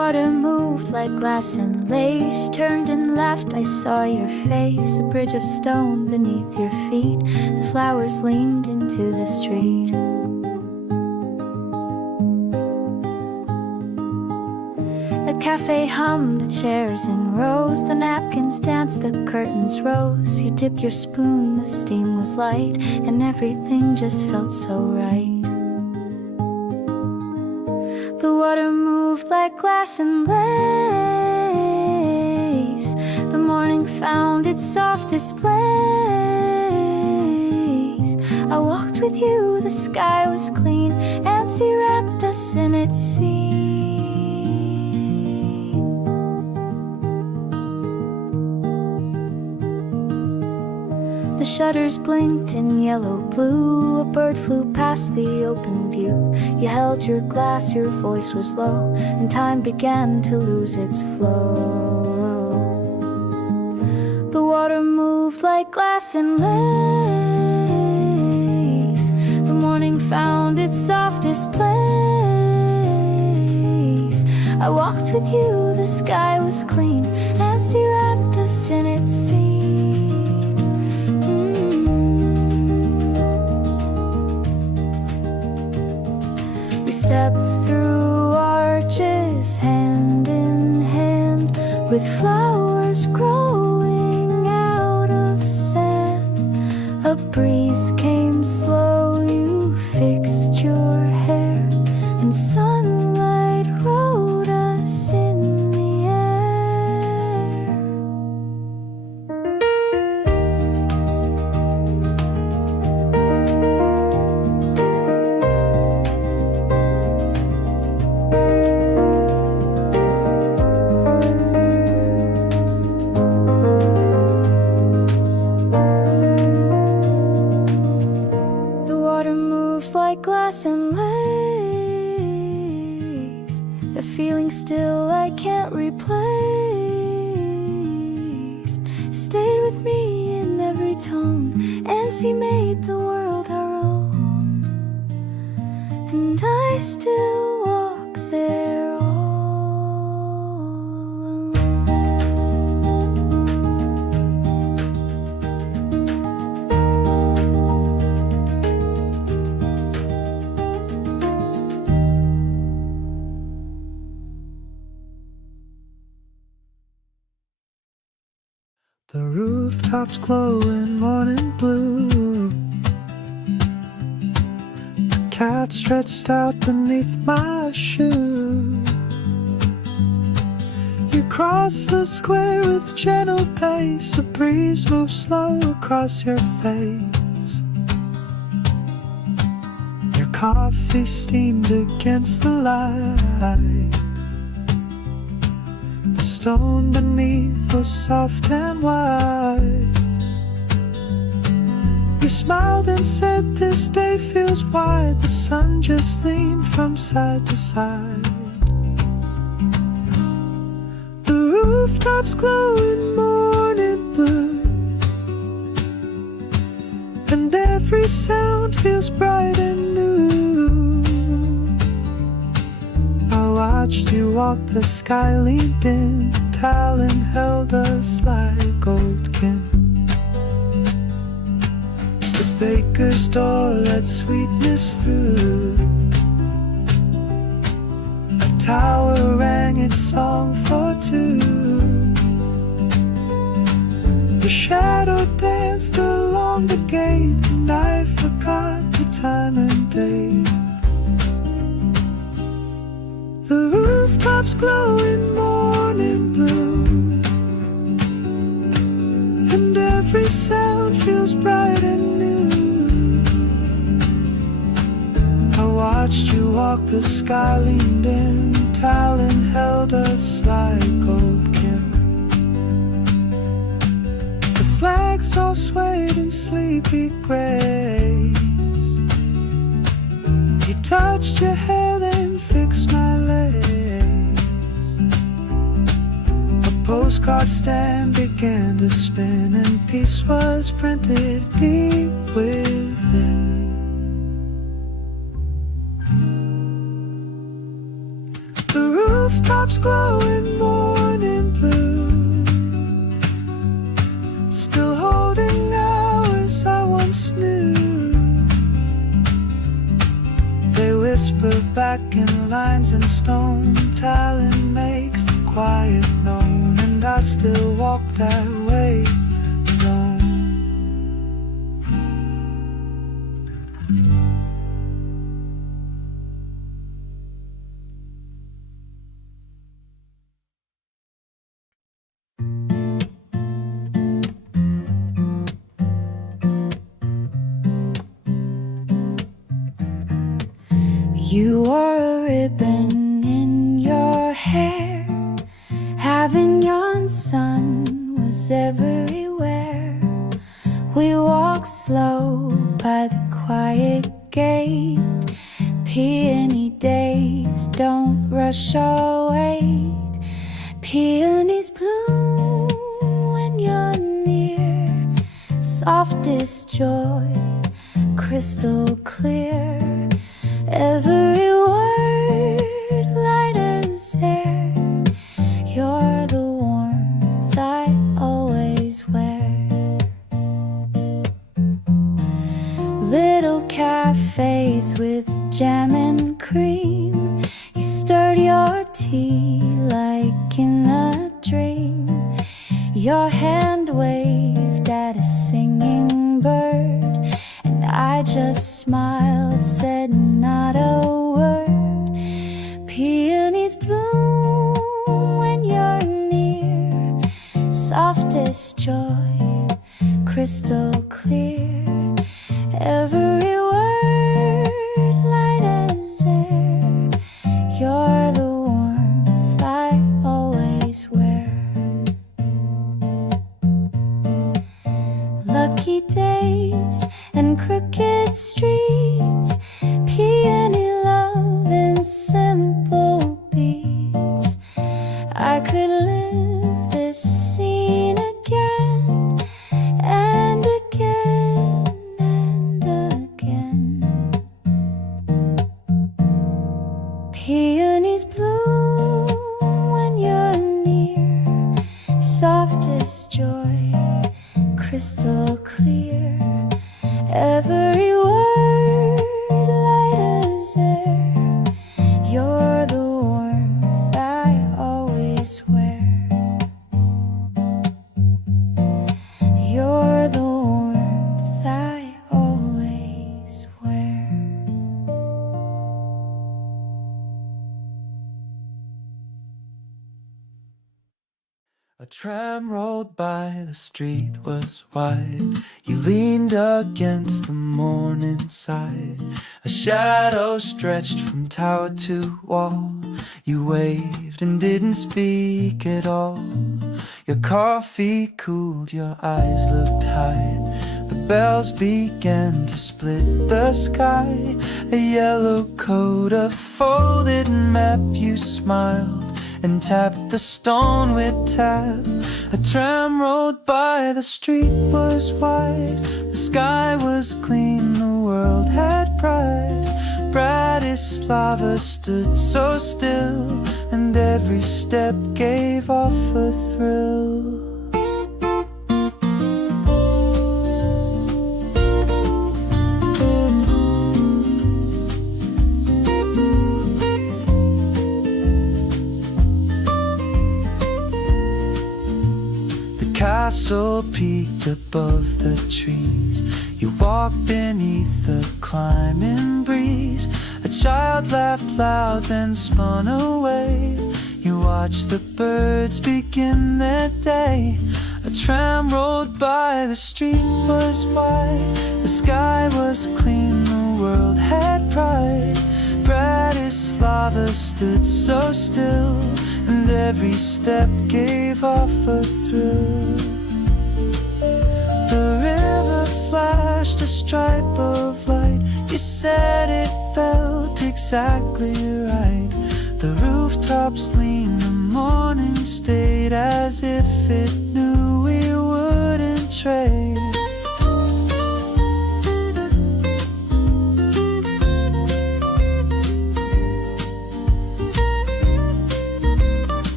water moved like glass and lace. Turned and laughed, I saw your face. A bridge of stone beneath your feet. The flowers leaned into the street. The cafe hummed, the chairs in rows. The napkins danced, the curtains rose. You dipped your spoon, the steam was light, and everything just felt so right. The water moved like glass and lace. The morning found its softest place. I walked with you, the sky was clean, and sea wrapped us in its scene. The shutters blinked in yellow blue. A bird flew past the open view. You held your glass, your voice was low, and time began to lose its flow. The water moved like glass and lace. The morning found its softest place. I walked with you, the sky was clean, and sea wrapped us in its scene. We stepped through arches, hand in hand, with flowers growing out of sand. A breeze came slow, you fixed your hair, and sunlight wrote us in the air. Like glass and lace, the feeling still I can't replace. Stayed with me in every tone, and she made the world our own. And I still walk there all The rooftops glow in morning blue. A cat stretched out beneath my shoe. You cross the square with gentle pace. A breeze moves slow across your face. Your coffee steamed against the light. The stone beneath was soft and white. You smiled and said, "This day feels wide." The sun just leaned from side to side. The rooftops glow in morning blue, and every sound feels bright and new. I watched you walk, the sky leaned in, talent held us like old kin. The baker's door let sweetness through. A tower rang its song for two. The shadow danced along the gate, and I forgot the time and date. The rooftops glow in morning blue, and every sound feels bright and new. I watched you walk, the sky leaned in, talent held us like old kin. The flags all swayed in sleepy grace. You touched your hair, then fixed my lace. A postcard stand began to spin, and peace was printed deep within. The rooftops raindrops glow in morning blue, still holding hours I once knew. They whisper back in lines in stone, talent makes the quiet known, and I still walk that way alone. You wore a ribbon in your hair, having your sun was everywhere. We walked slow by the quiet gate. Peony days don't rush our way. Peonies bloom when you're near. Softest joy, crystal clear. Every word light as air. You're the warmth I always wear. Little cafes with jam and cream. You stirred your tea like in a dream. Your hand waved at a singing bird, and I just smiled, said not a word. Peonies bloom when you're near. Softest joy, crystal clear. Every word light as air. You're the warmth I always wear. Lucky days and crooked streets, peony love in simple beats. I could live this scene again and again and again. Peonies bloom when you're near. Softest joy, crystal clear. Every word light as air. You're the warmth I always wear. You're the warmth I always wear. A tram rolled by, the street was wide. You leaned against the morning side. A shadow stretched from tower to wall. You waved and didn't speak at all. Your coffee cooled, your eyes looked tired. The bells began to split the sky. A yellow coat, a folded map. You smiled and tapped the stone with tap. A tram rolled by, the street was wide. The sky was clean, the world had pride. Bratislava stood so still, and every step gave off a thrill. Castle peaked above the trees. You walked beneath the climbing breeze. A child laughed loud, then spun away. You watched the birds begin their day. A tram rolled by, the street was wide. The sky was clean, the world had pride. Bratislava stood so still, and every step gave off a thrill. The river flashed a stripe of light. You said it felt exactly right. The rooftops leaned, the morning stayed as if it knew we wouldn't trade.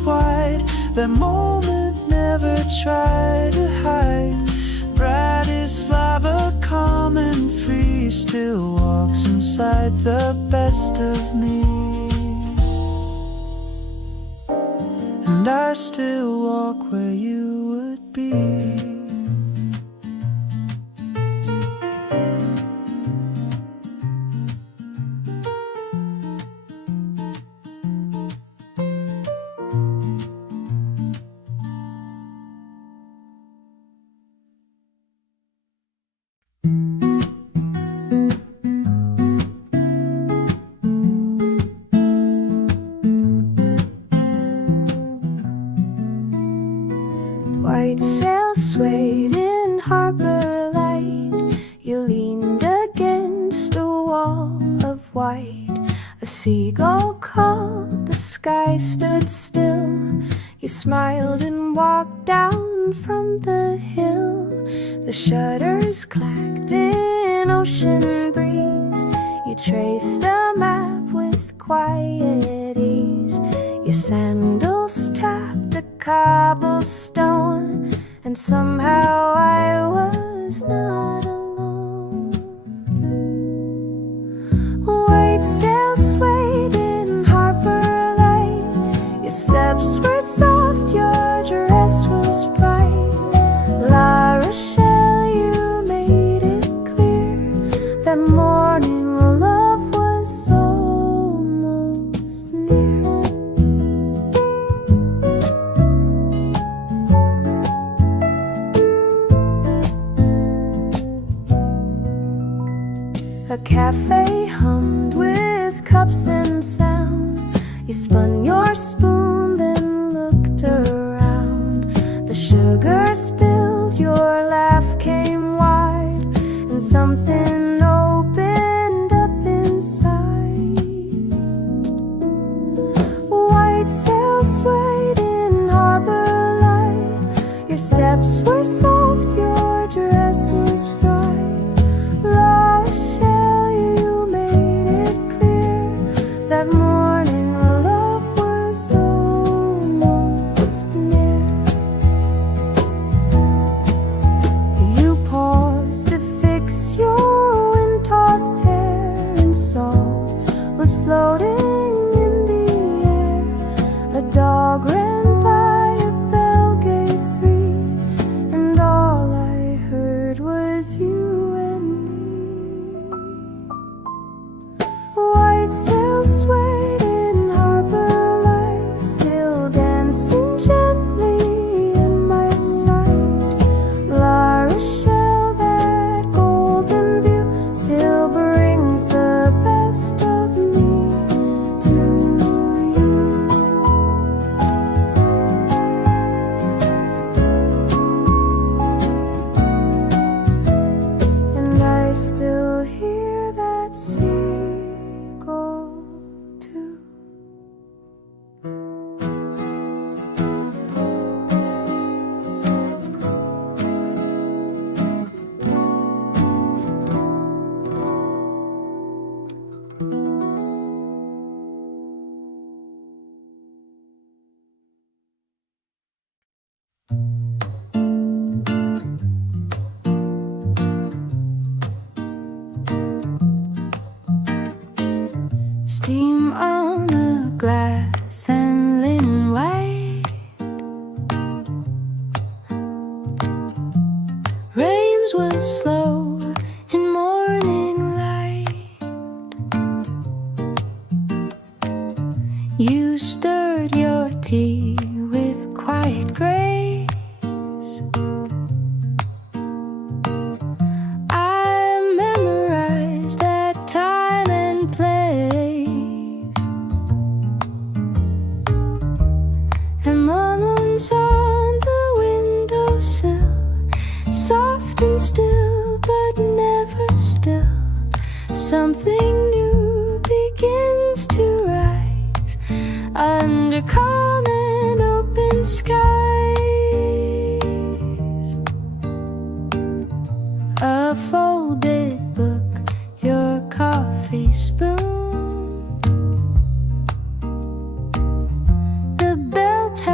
wide. That moment never tried to hide. Bratislava, calm and free, still walks inside the best of me. And I still walk where you would be. White sail swayed in harbor light. You leaned against a wall of white. A seagull called, the sky stood still. You smiled and walked down from the hill. The shutters clacked in ocean breeze. You traced a map with quiet ease. Your sandals tapped a cobblestone, and somehow I was not alone. White sail swayed in harbor light. Your steps were soft, your dress was bright. La Rochelle, you made it clear that morning love was almost near. A cafe hummed with cups and sound. You spun your spoon, then looked around. The sugar spilled, your laugh came wide, and something opened up inside. White sail swayed in harbor light. Your steps were soft, your dress was bright. La Rochelle, you made it clear that morning love was almost near. You paused to fix your wind-tossed hair, and salt was floating in the air. A dog ran by, a bell gave three, and all I heard was you and me. White sail swayed in harbor light, still dancing gently in my sight. La Rochelle, that golden view still brings the best of me to you. And I still hear that seagull too. Steam on the glass and linen white. Rains would slow in morning light. You stirred your tea with quiet grace. I memorized that time and place. And Mama's on the windowsill, soft and still, but never still. Something new begins to rise under calm and open skies. A folded book, your coffee spoon. The bell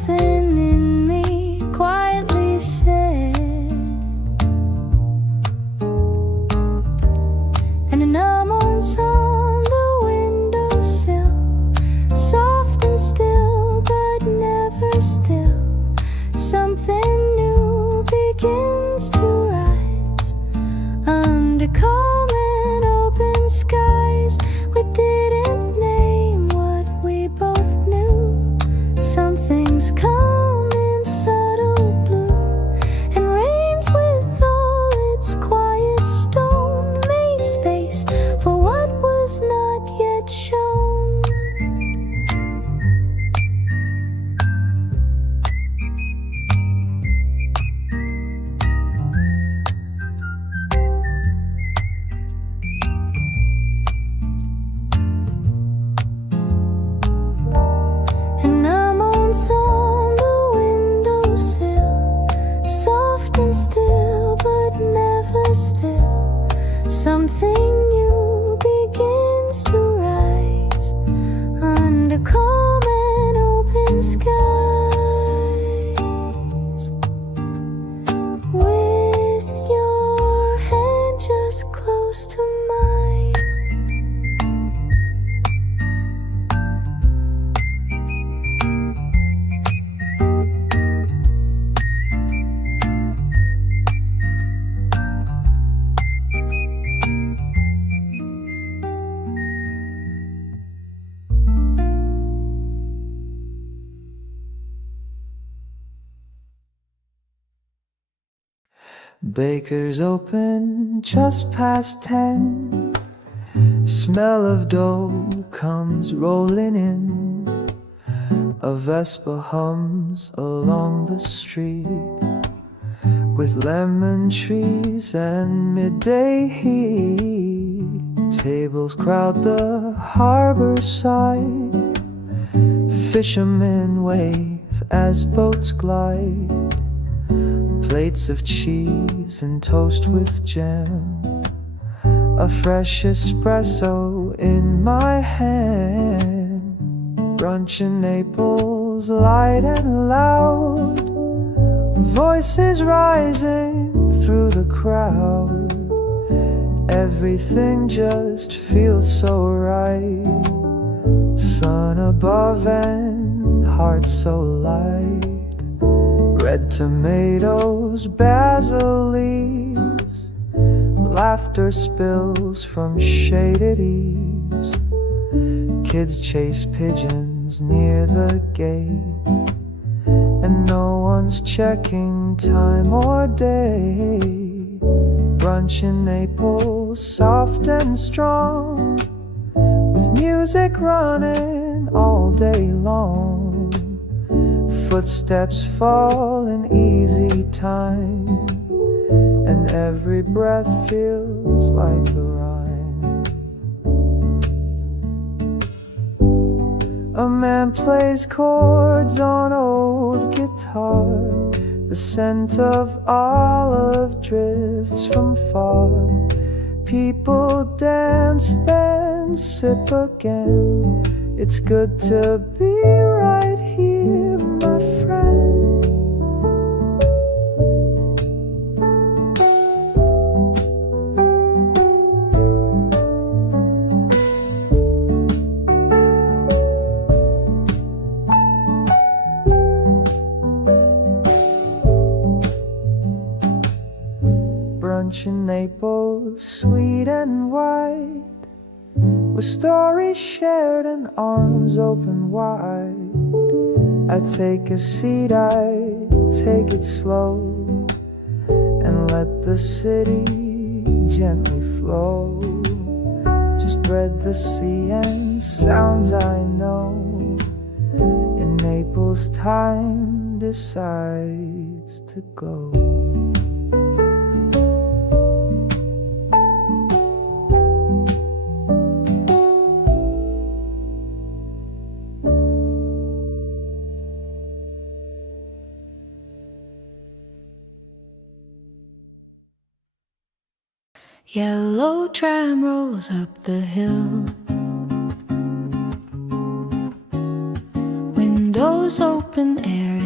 something in me quietly said, and an almost on the windowsill, soft and still, but never still. Something new begins to rise under calm and open skies. We didn't name what we both knew. Something's come in subtle blue, and reigns with all its quiet stone, made space for what was not yet shown. And I'm on the windowsill, soft and still, but never still. Something new begins to rise under calm and open skies. With your hand just close to mine. Baker's open just past 10. Smell of dough comes rolling in. A Vespa hums along the street, with lemon trees and midday heat. Tables crowd the harbor side. Fishermen wave as boats glide. Plates of cheese and toast with jam. A fresh espresso in my hand. Brunch in Naples, light and loud. Voices rising through the crowd. Everything just feels so right. Sun above and heart so light. Red tomatoes, basil leaves. Laughter spills from shaded eaves. Kids chase pigeons near the gate, and no one's checking time or day. Brunch in Naples, soft and strong, with music running all day long. Footsteps fall in easy time, and every breath feels like a rhyme. A man plays chords on old guitar. The scent of olive drifts from far. People dance, then sip again. It's good to be right here, my friend. Brunch in Naples, sweet and white, with stories shared and arms open wide. I take a seat, I take it slow, and let the city gently flow. Just bread the sea and sounds I know. In Naples time decides to go. Yellow tram rolls up the hill. Windows open, air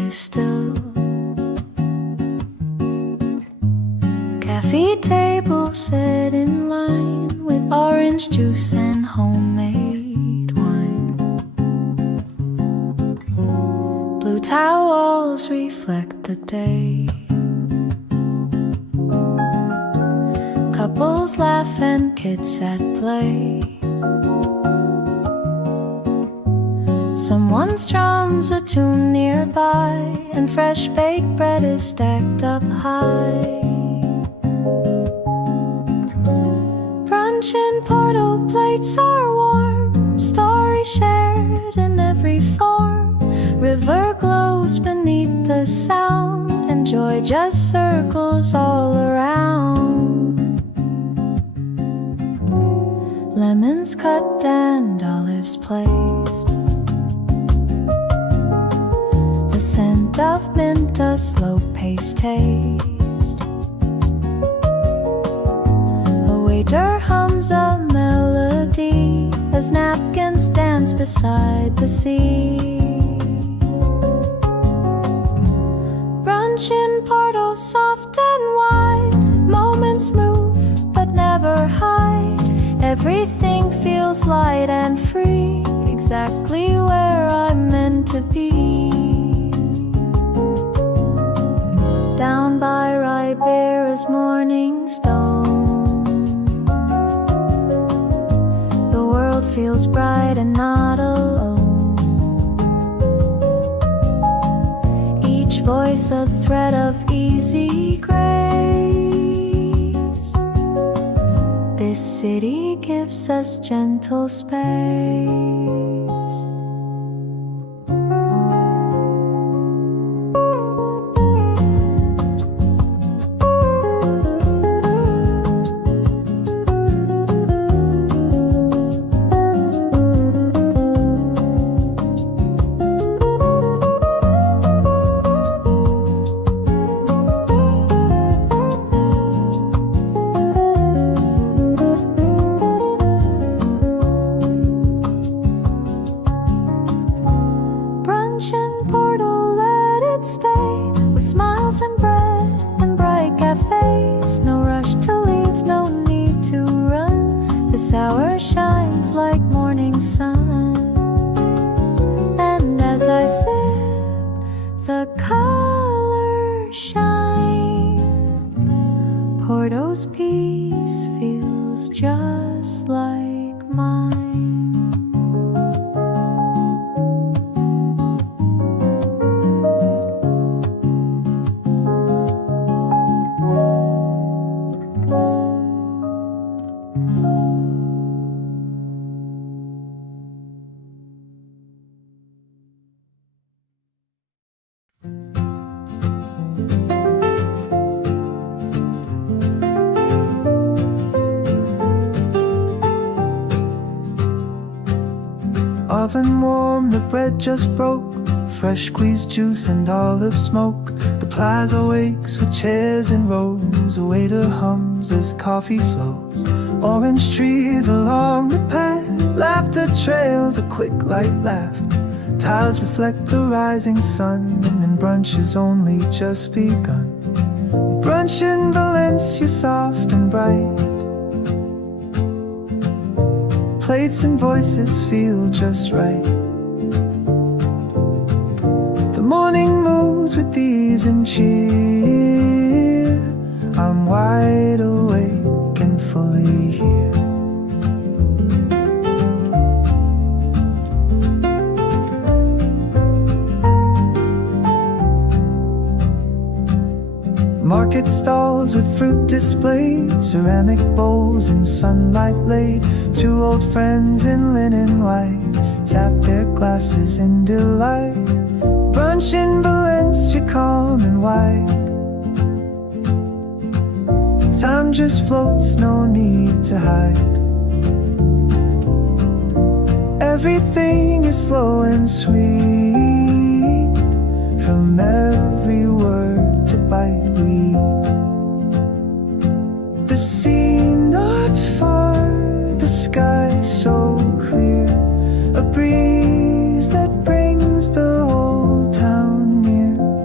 still. Cafe table set in line with orange juice and homemade wine. Blue towels reflect the day. Couples laugh and kids at play. Someone strums a tune nearby, and fresh baked bread is stacked up high. Brunch in Porto, plates are warm, stories shared in every form. River glows beneath the sound, and joy just circles all around. Lemons cut and olives placed. The scent of mint, a slow-paced taste. A waiter hums a melody as napkins dance beside the sea. Brunch in Porto, soft and wide. Moments move but never hide. Everything feels light and free, exactly where I'm meant to be. Down by Ribera's morning stone, the world feels bright and not alone. Each voice a thread of easy grace. This city gives us gentle space. Porto's peace feels just like mine. Oven warm, the bread just broke. Fresh squeezed juice and olive smoke. The plaza wakes with chairs in rows. A waiter hums as coffee flows. Orange trees along the path. Laughter trails a quick light laugh. Tiles reflect the rising sun, and then brunch has only just begun. Brunch in Valencia, soft and bright. Plates and voices feel just right. The morning moves with ease and cheer. I'm wide awake and fully here. Market stalls with fruit displayed, ceramic bowls in sunlight laid. Two old friends in linen white tap their glasses in delight. Brunch in Valencia, calm and wide. Time just floats, no need to hide. Everything is slow and sweet. From every word to bite we eat. The sea not far, the sky so clear. A breeze that brings the whole town near.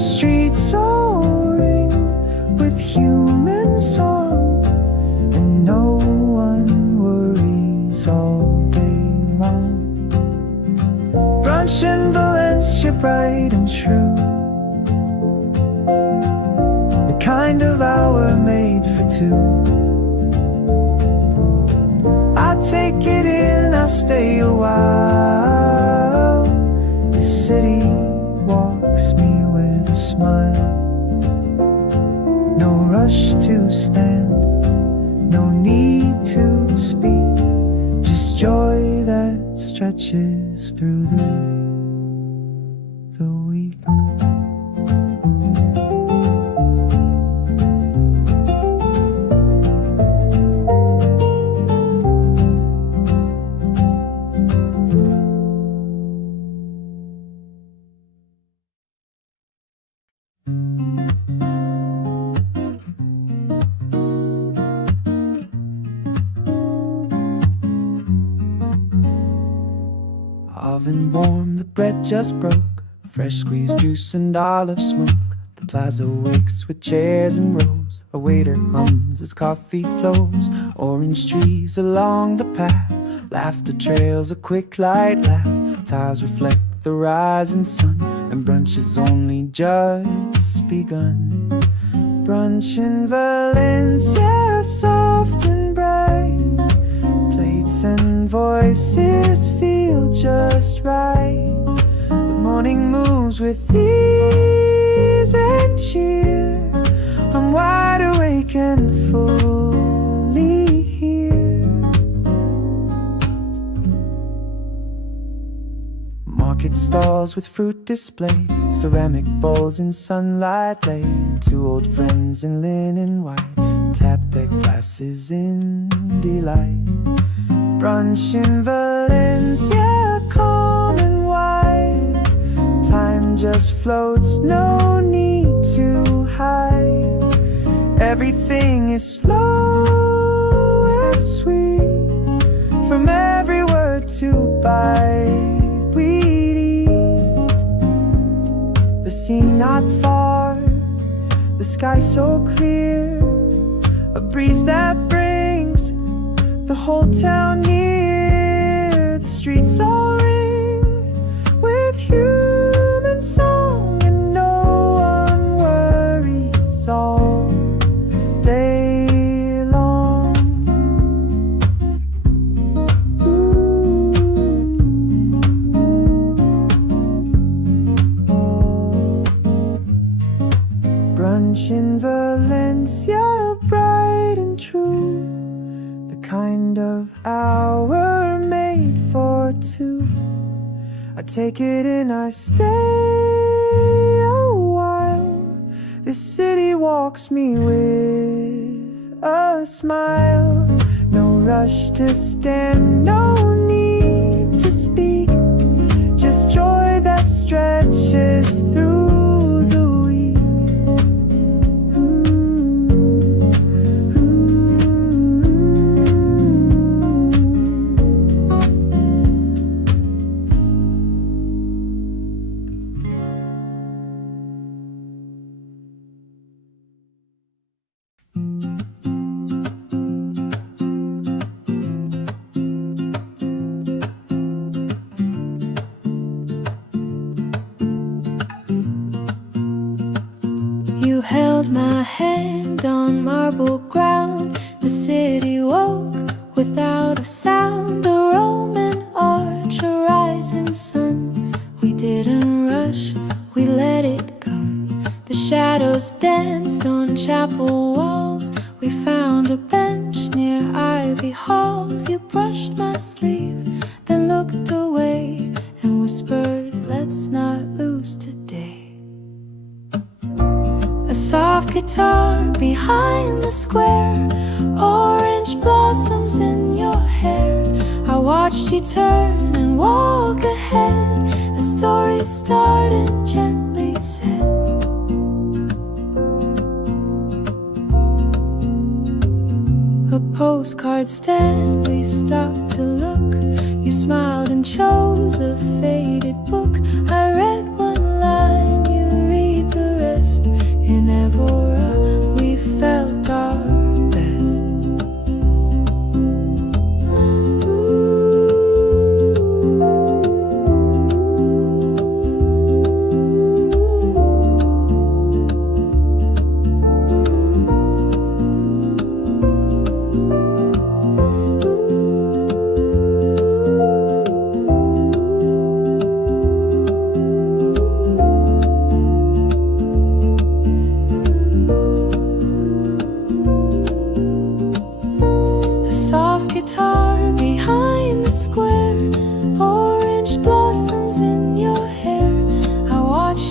streets all ring with human song, and no one worries all day long. Brunch in Valencia, bright and true, the kind of hour made for two. I take it in, I stay a while. The city walks me with a smile. No rush to stand, no need to speak, just joy that stretches through the week. Oven warm, the bread just broke, fresh squeezed juice and olive smoke. The plaza wakes with chairs and rows, a waiter hums as coffee flows. Orange trees along the path, laughter trails a quick light laugh. Tiles reflect the rising sun, and brunch has only just begun. Brunch in Valencia, soft and bright, plates and voices feel just right. The morning moves with ease and cheer. I'm wide awake and fully here. Market stalls with fruit displayed, ceramic bowls in sunlight laid. Two old friends in linen white tap their glasses in delight. Brunch in Valencia, calm and wide. Time just floats, no need to hide. Everything is slow and sweet. From every word to bite we'd eat. The sea not far, the sky so clear. A breeze that brings the whole town near. The streets all ring with human song, and no one worries all day long. Brunch in Valencia, bright and true, the kind of hour made for two. I take it in, I stay a while. This city walks me with a smile. No rush to stand, no need to speak, just joy that stretches through the week. You held my hand on marble ground. The city woke without a sound. A Roman arch, a rising sun. We didn't rush, we let it come. The shadows danced on chapel walls. We found a bench near ivy halls. You brushed my sleeve, then looked away and whispered, let's not lose today. A soft guitar behind the square, orange blossoms in your hair. I watched you turn and walk ahead. A story started and gently said, a postcard stand, we stopped to look. You smiled and chose a faded book. I read one line, you read the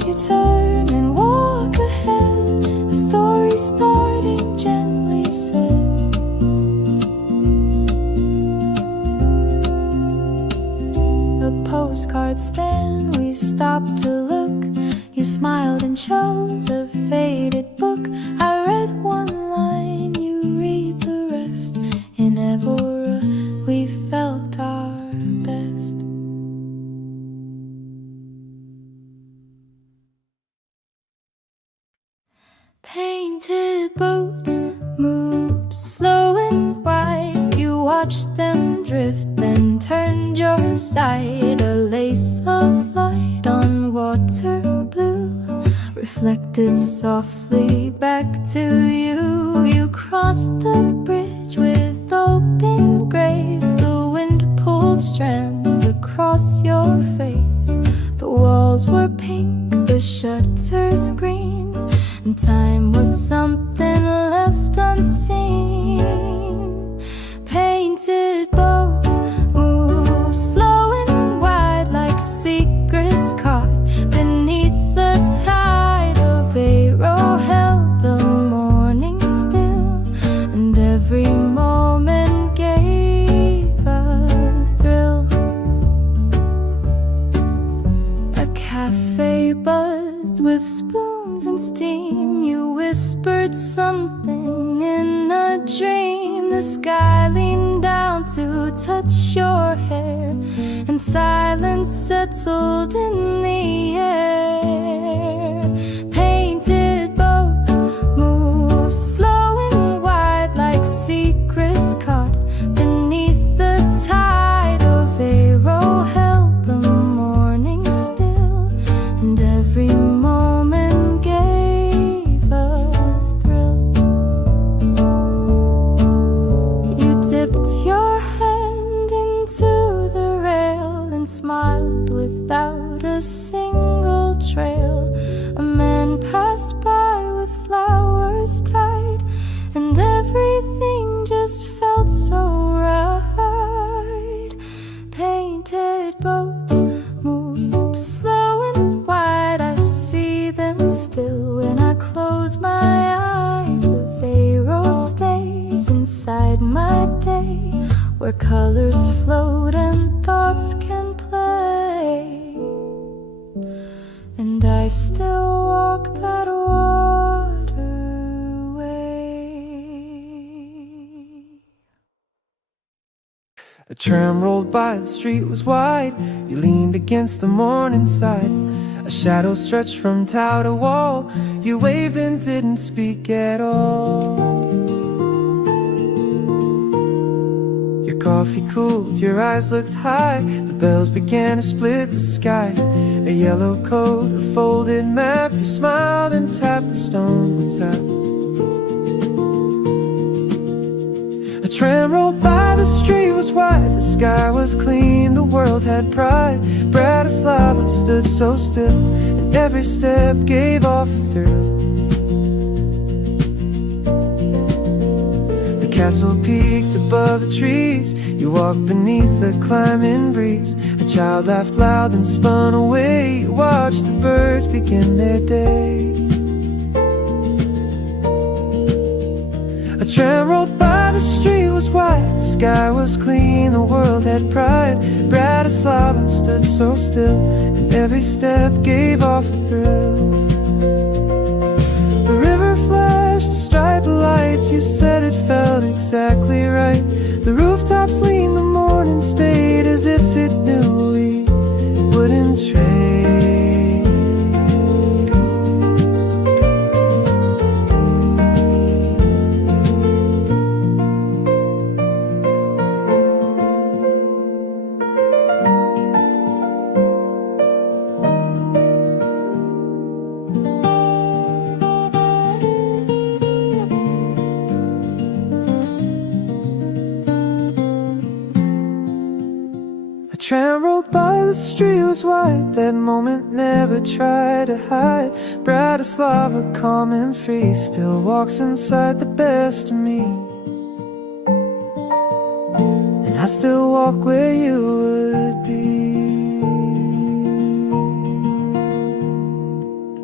you turn and walk ahead. A story starting gently said. A postcard stand, we stopped to look. You smiled and chose a faded book. I read one line, you read the rest. In Evora, we felt our best. Painted boats moved slow and wide. You watched them drift, then turned your side. A lace of light on water blue reflected softly back to you. You crossed the bridge with open grace. The wind pulled strands across your face. The walls were pink, the shutters green, and time was something left unseen. Painted boats moved slow and wide like secrets caught beneath the tide. Of Vero held the morning still, and every moment gave a thrill. A cafe buzzed with spoons and steam. You whispered something in a dream. The sky leaned down to touch your hair, and silence settled in the air. Painted boats move slow and wide like secrets caught beneath the tide. Of Vero held the morning still, and every moment gave a thrill. You dipped your hand into the rail and smiled without a single trail. A man passed by with flowers tied, and everything just felt so right. Painted boats move slow and wide. I see them still when I close my eyes. The Vero stays inside my day, where colors float and thoughts can play. And I still walk that waterway. A tram rolled by, the street was wide. You leaned against the morning side. A shadow stretched from tower to wall. You waved and didn't speak at all. Your coffee cooled, your eyes looked high. The bells began to split the sky. A yellow coat, a folded map. You smiled and tapped the stone with tap. A tram rolled by, the street was wide. The sky was clean, the world had pride. Bratislava stood so still, and every step gave off a thrill. The castle peaked above the trees. You walked beneath the climbing breeze. A child laughed loud and spun away. You watched the birds begin their day. A tram rolled by, the street was wide. The sky was clean, the world had pride. Bratislava stood so still, and every step gave off a thrill. The river flashed a stripe of lights. You said it felt exactly right. The rooftops leaned, the morning stayed as if it knew we wouldn't trade. Tram rolled by, the street was wide. That moment never tried to hide. Bratislava, calm and free, still walks inside the best of me. And I still walk where you would be.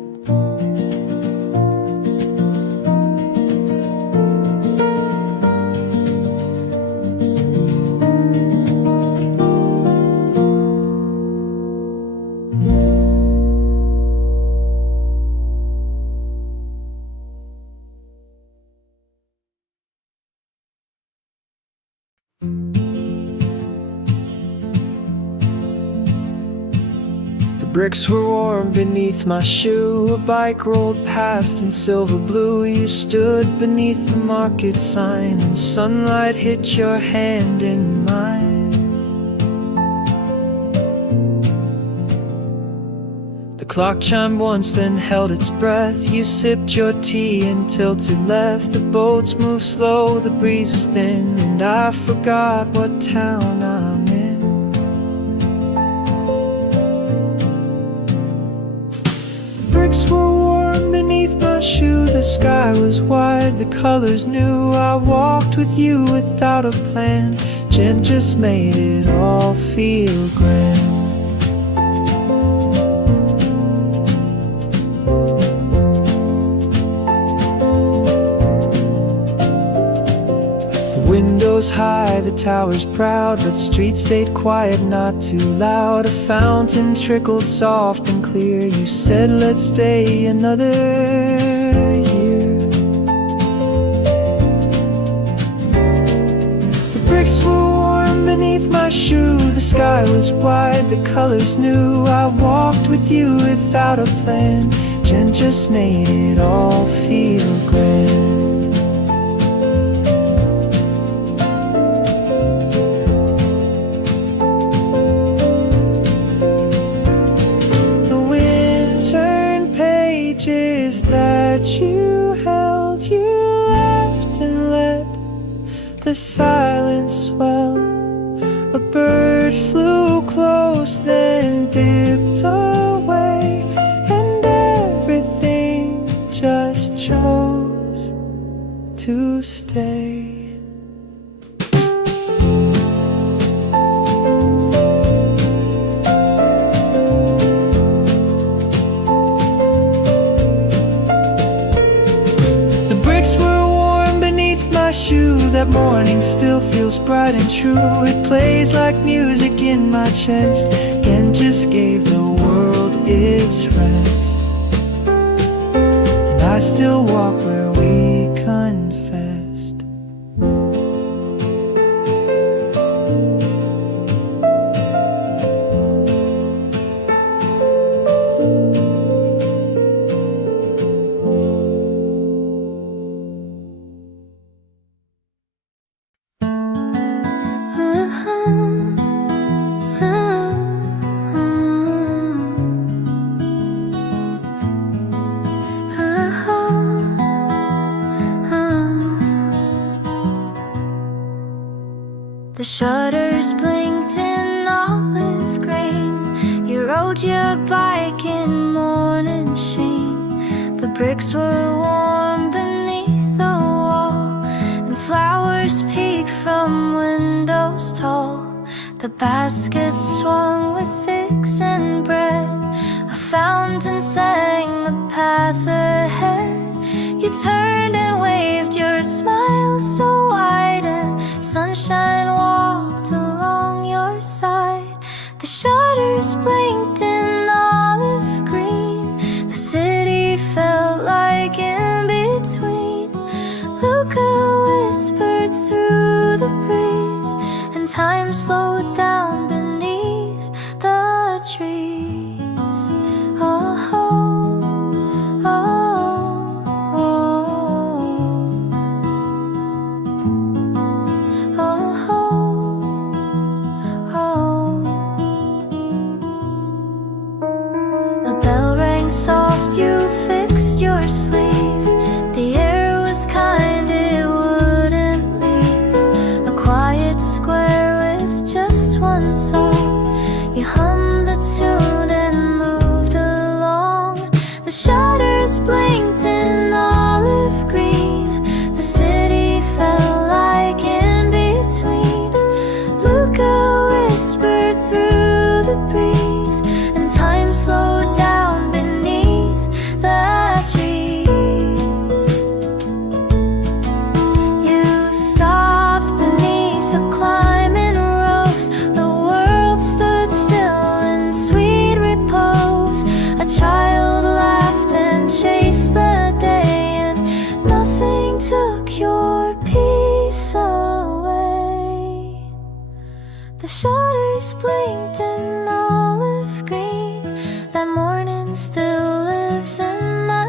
bricks were warm beneath my shoe. A bike rolled past in silver blue. You stood beneath the market sign, and sunlight hit your hand in mine. The clock chimed once, then held its breath. You sipped your tea and tilted left. The boats moved slow, the breeze was thin, and I forgot what town I'm in. Bricks were warm beneath my shoe. The sky was wide, the colors new. I walked with you without a plan. Jen just made it all feel grand. The windows high, the towers proud, but streets stayed quiet, not too loud. A fountain trickled soft and clear. You said let's stay another year. The bricks were warm beneath my shoe. The sky was wide, the colors new. I walked with you without a plan. Jen just made it all feel grand. That you held, you left and let the silence swell. A bird flew close, then dipped away, and everything just chose to stay. That morning still feels bright and true. It plays like music in my chest, and just gave the world its rest. And I still walk where we confessed. The shutters blinked in olive green. You rode your bike in morning sheen. The bricks were warm beneath the wall, and flowers peeked from windows tall. The baskets swung with eggs and bread. A fountain sang the path ahead. You turned and waved, your smile so wide, and sunshine walked along your side. The shutters blinked in olive green. The city felt like in between. Luca whispered through the breeze, and time slowed down beneath the trees. Oh, oh, oh. Soft, you fixed your sleeve. The air was kind, it wouldn't leave. A quiet square with just one song. You hummed the tune and moved along. The shutters blinked in olive green. The city felt like in between. Luca whispered through the breeze, and time slowed down beneath the trees. You stopped beneath a climbing rose. The world stood still in sweet repose. A child laughed and chased the day, and nothing took your peace away. The shutters blinked in olive green.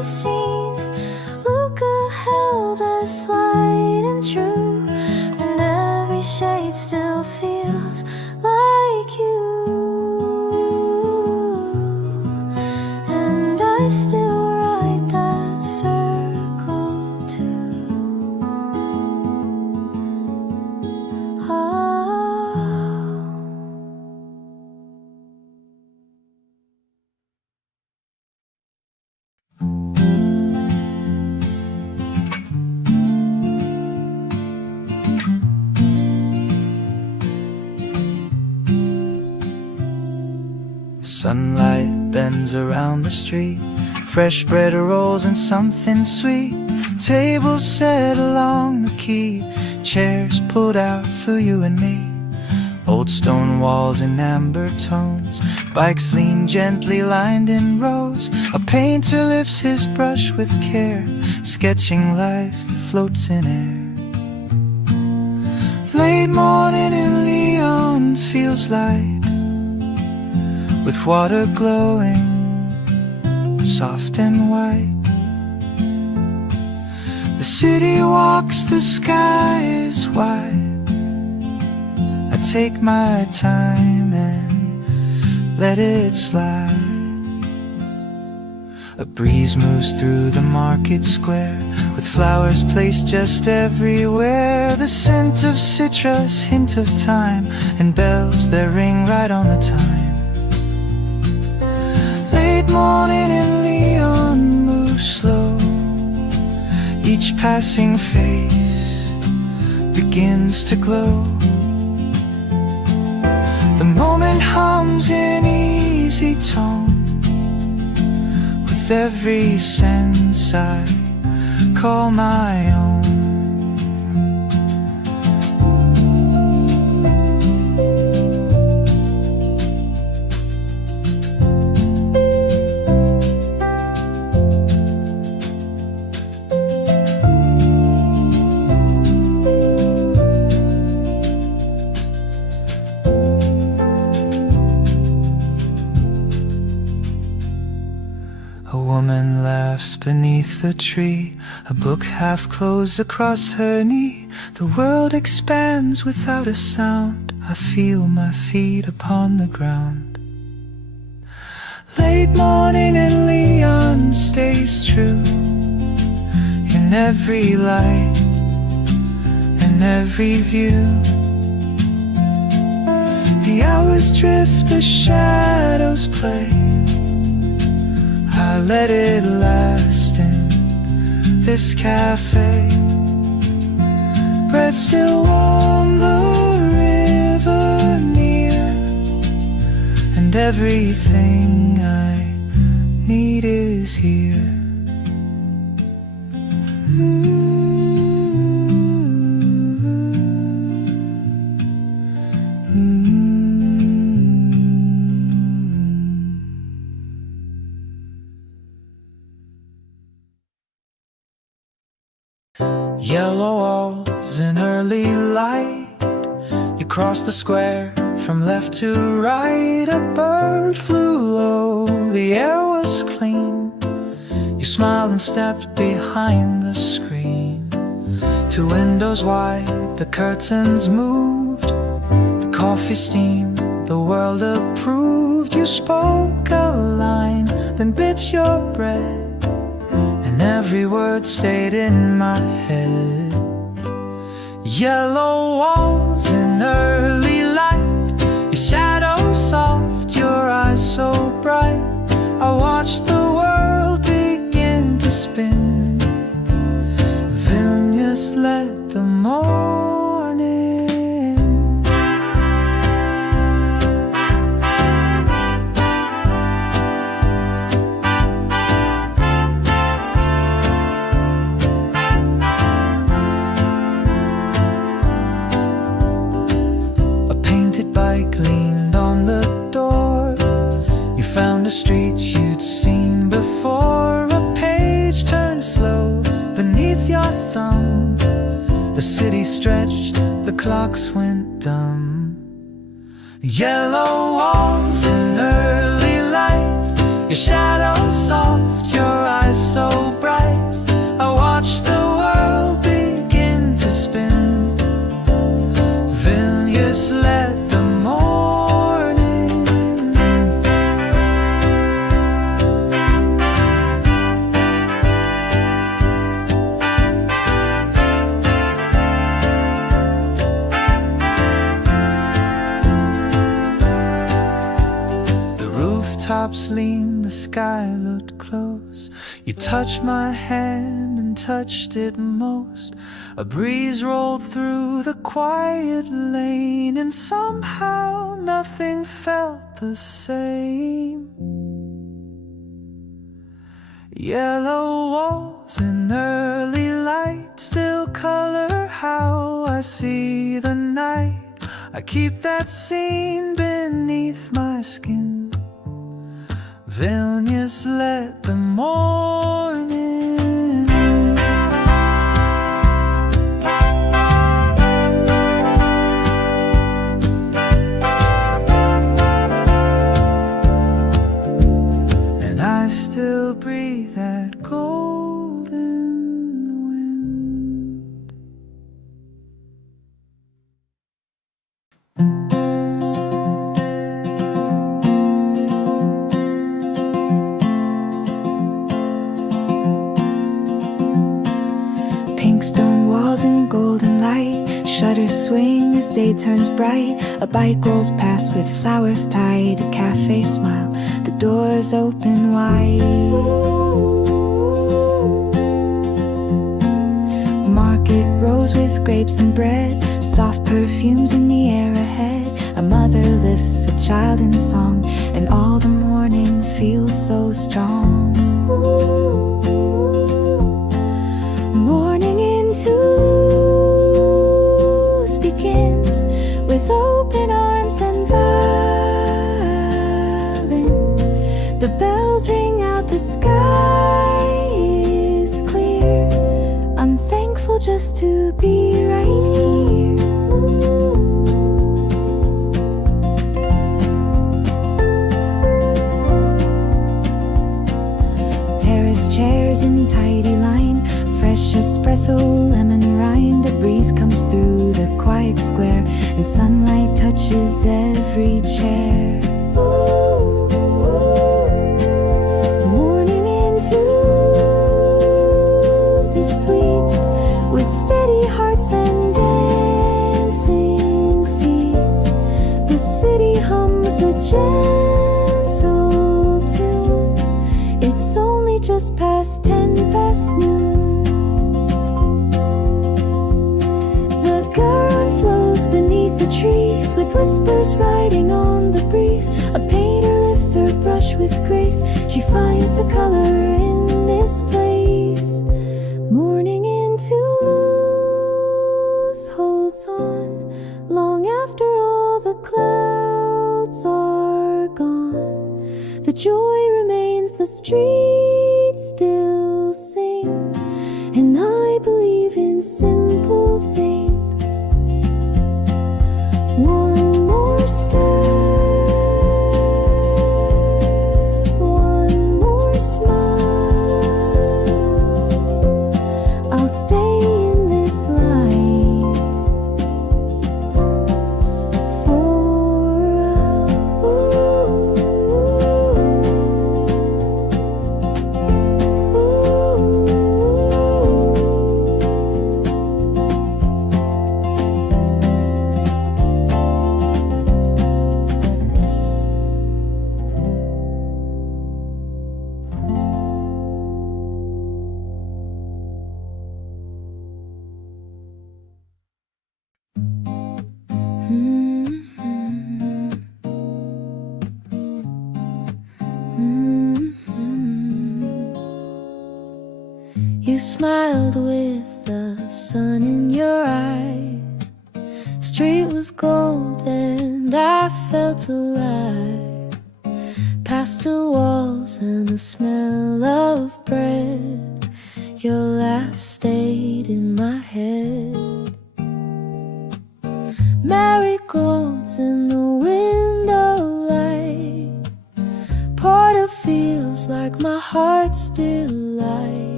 be seen. Luca held as light and true, and every shade still feels like you. And I still write that circle too. Oh. Sunlight bends around the street, fresh bread rolls and something sweet. Tables set along the quay, chairs pulled out for you and me. Old stone walls in amber tones, bikes lean gently lined in rows. A painter lifts his brush with care, sketching life that floats in air. Late morning in Leon feels light, with water glowing soft and white. The city walks, the sky is wide. I take my time and let it slide. A breeze moves through the market square, with flowers placed just everywhere. The scent of citrus, hint of thyme, and bells that ring right on the time. Late morning in Leon moves slow, each passing face begins to glow. The moment hums in easy tone, with every sense I call my own. A woman laughs beneath the tree, a book half closed across her knee. The world expands without a sound, I feel my feet upon the ground. Late morning and Leon stays true, in every light and every view. The hours drift, the shadows play, I let it last in this cafe. Bread still warm, the river near, and everything I need is here. Yellow walls in early light, you cross the square from left to right. A bird flew low, the air was clean. You smiled and stepped behind the screen. Two windows wide, the curtains moved, the coffee steamed, the world approved. You spoke a line, then bit your bread, and every word stayed in my head. Yellow walls in early light, your shadow soft, your eyes so bright. I watched the world begin to spin, then just let the morning. Bike leaned on the door, you found a street you'd seen before. A page turned slow beneath your thumb, the city stretched, the clocks went dumb. Yellow walls in early light, your shadow soft, your eyes so bright. I watch the world begin to spin. Vilnius, let the morning in. The rooftops lean, the sky looked close. You touched my hand and touched it most. A breeze rolled through the quiet lane, and somehow nothing felt the same. Yellow walls and early light still color how I see the night. I keep that scene beneath my skin. Vilnius, let the morning in. And I still breathe that golden wind. Pink stone walls and golden light, shutters swing as day turns bright. A bike rolls past with flowers tied, a cafe smile, the doors open wide. Market rows with grapes and bread, soft perfumes in the air ahead. A mother lifts a child in song, and all the morning feels so strong. Morning in Toulouse begins with open arms and violence. The bells ring out, the sky is clear. I'm thankful just to be right here. Terrace chairs in tidy line, fresh espresso, lemon rind. A breeze comes through the quiet square, and sunlight touches every chair. Morning in Toulouse is sweet, with steady hearts and dancing feet. The city hums a gentle tune. It's only just past 10 past noon. The Garonne flows beneath the trees, with whispers riding on the breeze. A painter lifts her brush with grace. She finds the color in this place. Morning in Toulouse holds on long after all the clouds are gone. The joy remains, the streets still sing, and I believe in simple things. One more step, one more smile. I'll stay in this light for You smiled with the sun in your eyes. Street was gold and I felt alive. Pastel walls and the smell of bread. Your laugh stayed in my head. Marigolds in the window light. Porter feels like my heart still lies.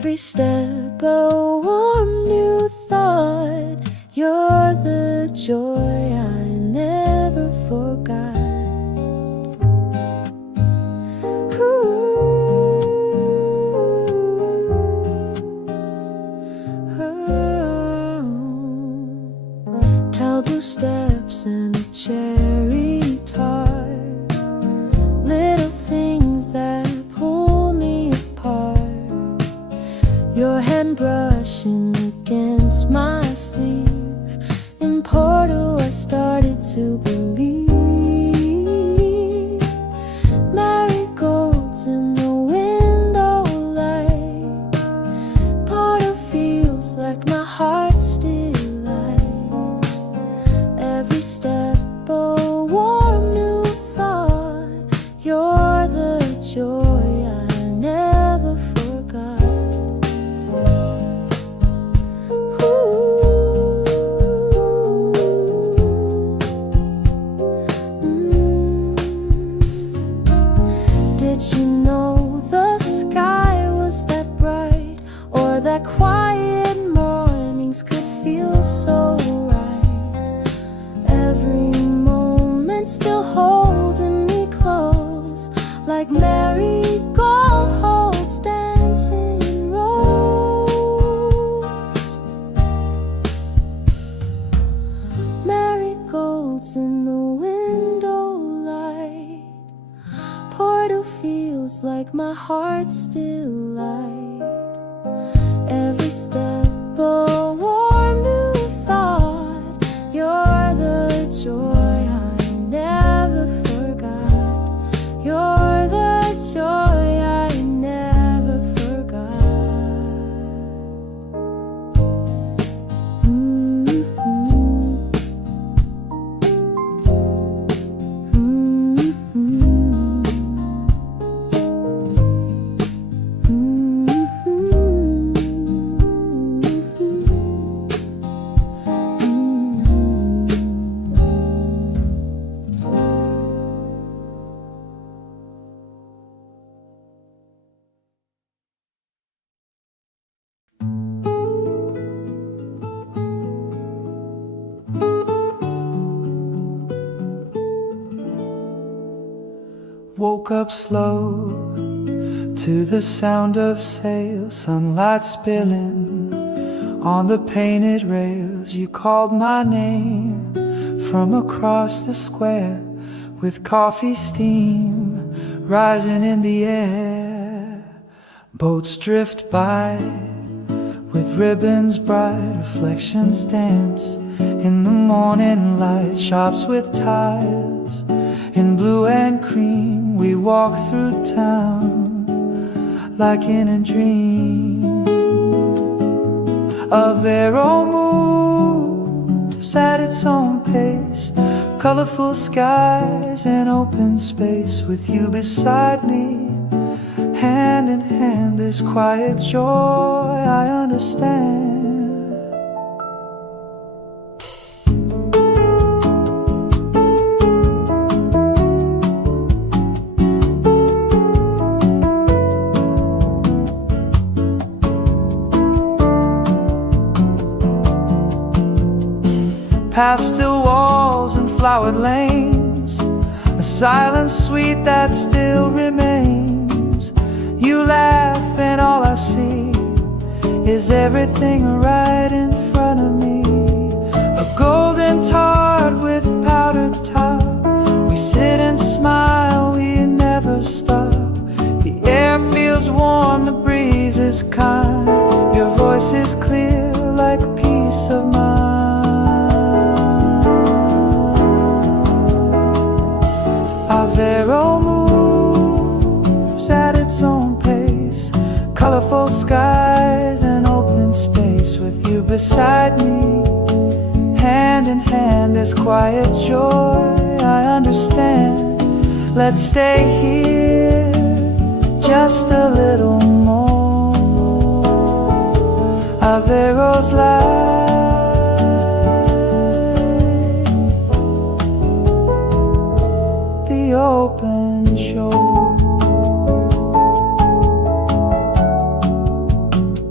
Every step a warm new thought. You're the joy I never forgot. Tall blue steps and a cherry tart. Little things that pull me apart. Your hand brushing against my sleeve. In Porto I started to believe. Marigolds in the window light. Porto feels like my heart's still light. Every step a warm new thought. You're the joy I never forgot. Did you know the sky was that bright? Or that quiet mornings could feel so right? Every moment still holding me close, like marigolds dancing in rows. Marigolds in the window light. Porto feels like my heart's still light. Every step a warm new thought. You're the joy I never forgot. You're the joy I never forgot. Woke up slow to the sound of sails, sunlight spilling on the painted rails. You called my name from across the square, with coffee steam rising in the air. Boats drift by with ribbons bright, reflections dance in the morning light. Shops with ties in blue and cream, we walk through town like in a dream. A Vero moves at its own pace, colorful skies and open space. With you beside me, hand in hand, this quiet joy I understand. Pastel walls and flowered lanes, a silence sweet that still remains. You laugh and all I see is everything right in front of me. A golden tart with powdered top, we sit and smile, we never stop. The air feels warm, the breeze is kind, your voice is clear like peace of mind. Vero moves at its own pace, colorful skies and open space. With you beside me, hand in hand, this quiet joy I understand. Let's stay here just a little more. Avero's light, the open shore.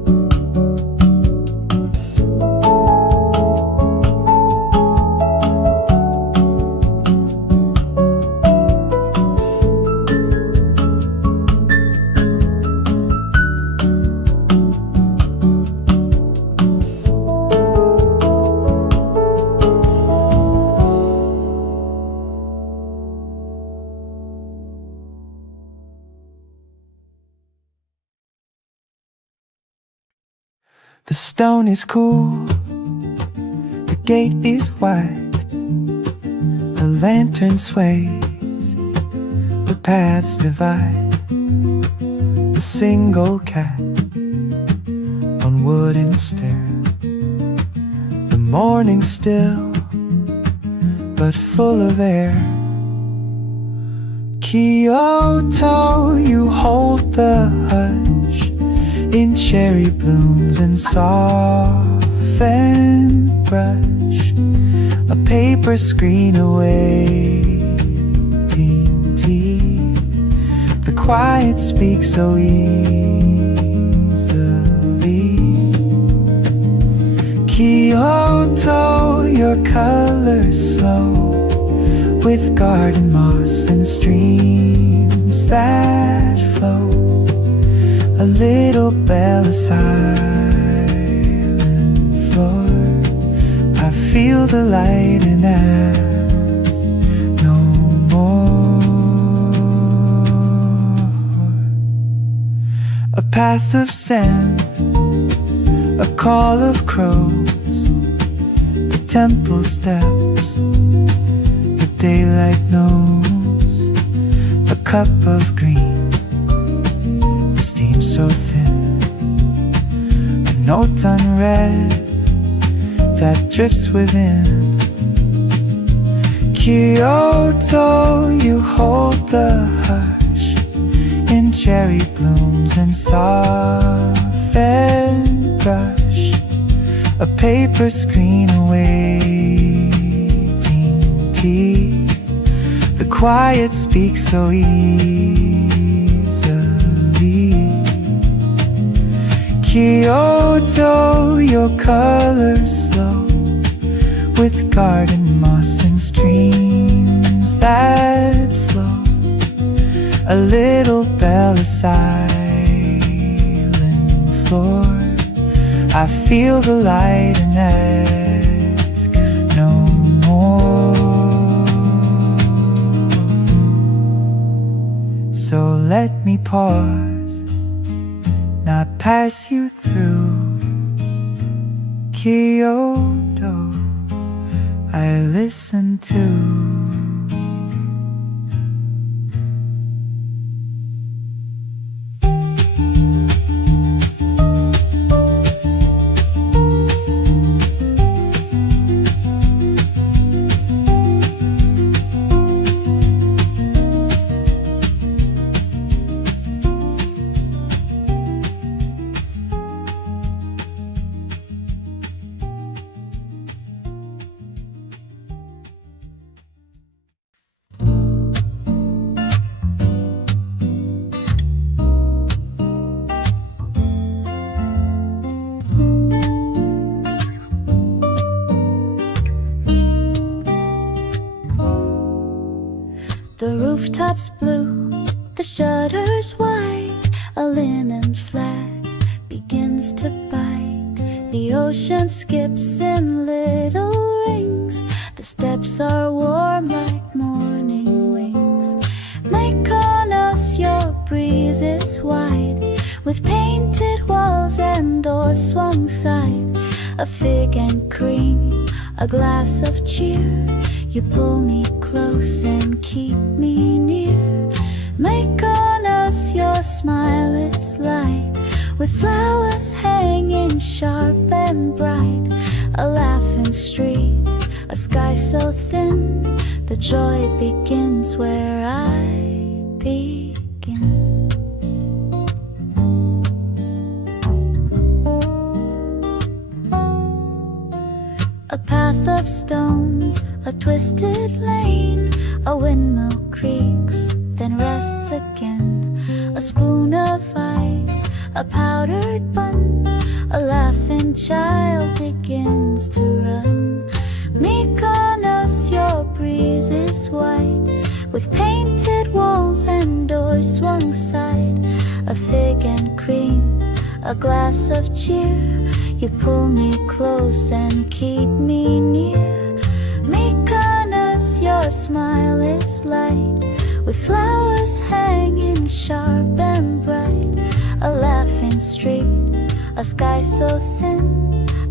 The stone is cool, the gate is wide, a lantern sways, the paths divide. A single cat on wooden stair. The morning still, but full of air. Kyoto, you hold the hush in cherry blooms and softened brush. A paper screen awaiting tea. The quiet speaks so easily. Kyoto, your colors slow, with garden moss and streams that flow. A little bell, a silent floor. I feel the light and ask no more. A path of sand, a call of crows, the temple steps, the daylight knows. A cup of green, the steam so thin, a note unread that drifts within. Kyoto, you hold the hush in cherry blooms and softened brush. A paper screen awaiting tea. The quiet speaks so easily. Kyoto, your colors slow, with garden moss and streams that flow. A little bell, a silent floor. I feel the light and ask no more. So let me pause, not pass you through. Kyoto, I listen to. The rooftops blue, the shutters white, a linen flag begins to bite. The ocean skips in little rings, the steps are warm like morning wings. Mykonos, your breeze is wide, with painted walls and doors swung side. A fig and cream, a glass of cheer. You pull me close and keep me near. Mykonos, your smile is light, with flowers hanging sharp and bright. A laughing street, a sky so thin, the joy begins where I begin. A path of stones, a twisted lane, a windmill creaks, then rests again. A spoon of ice, a powdered bun, a laughing child begins to run. Mykonos, your breeze is white, with painted walls and doors swung side. A fig and cream, a glass of cheer. You pull me close and keep me near. Mykonos, your smile is light, with flowers hanging sharp and bright. A laughing street, a sky so thin,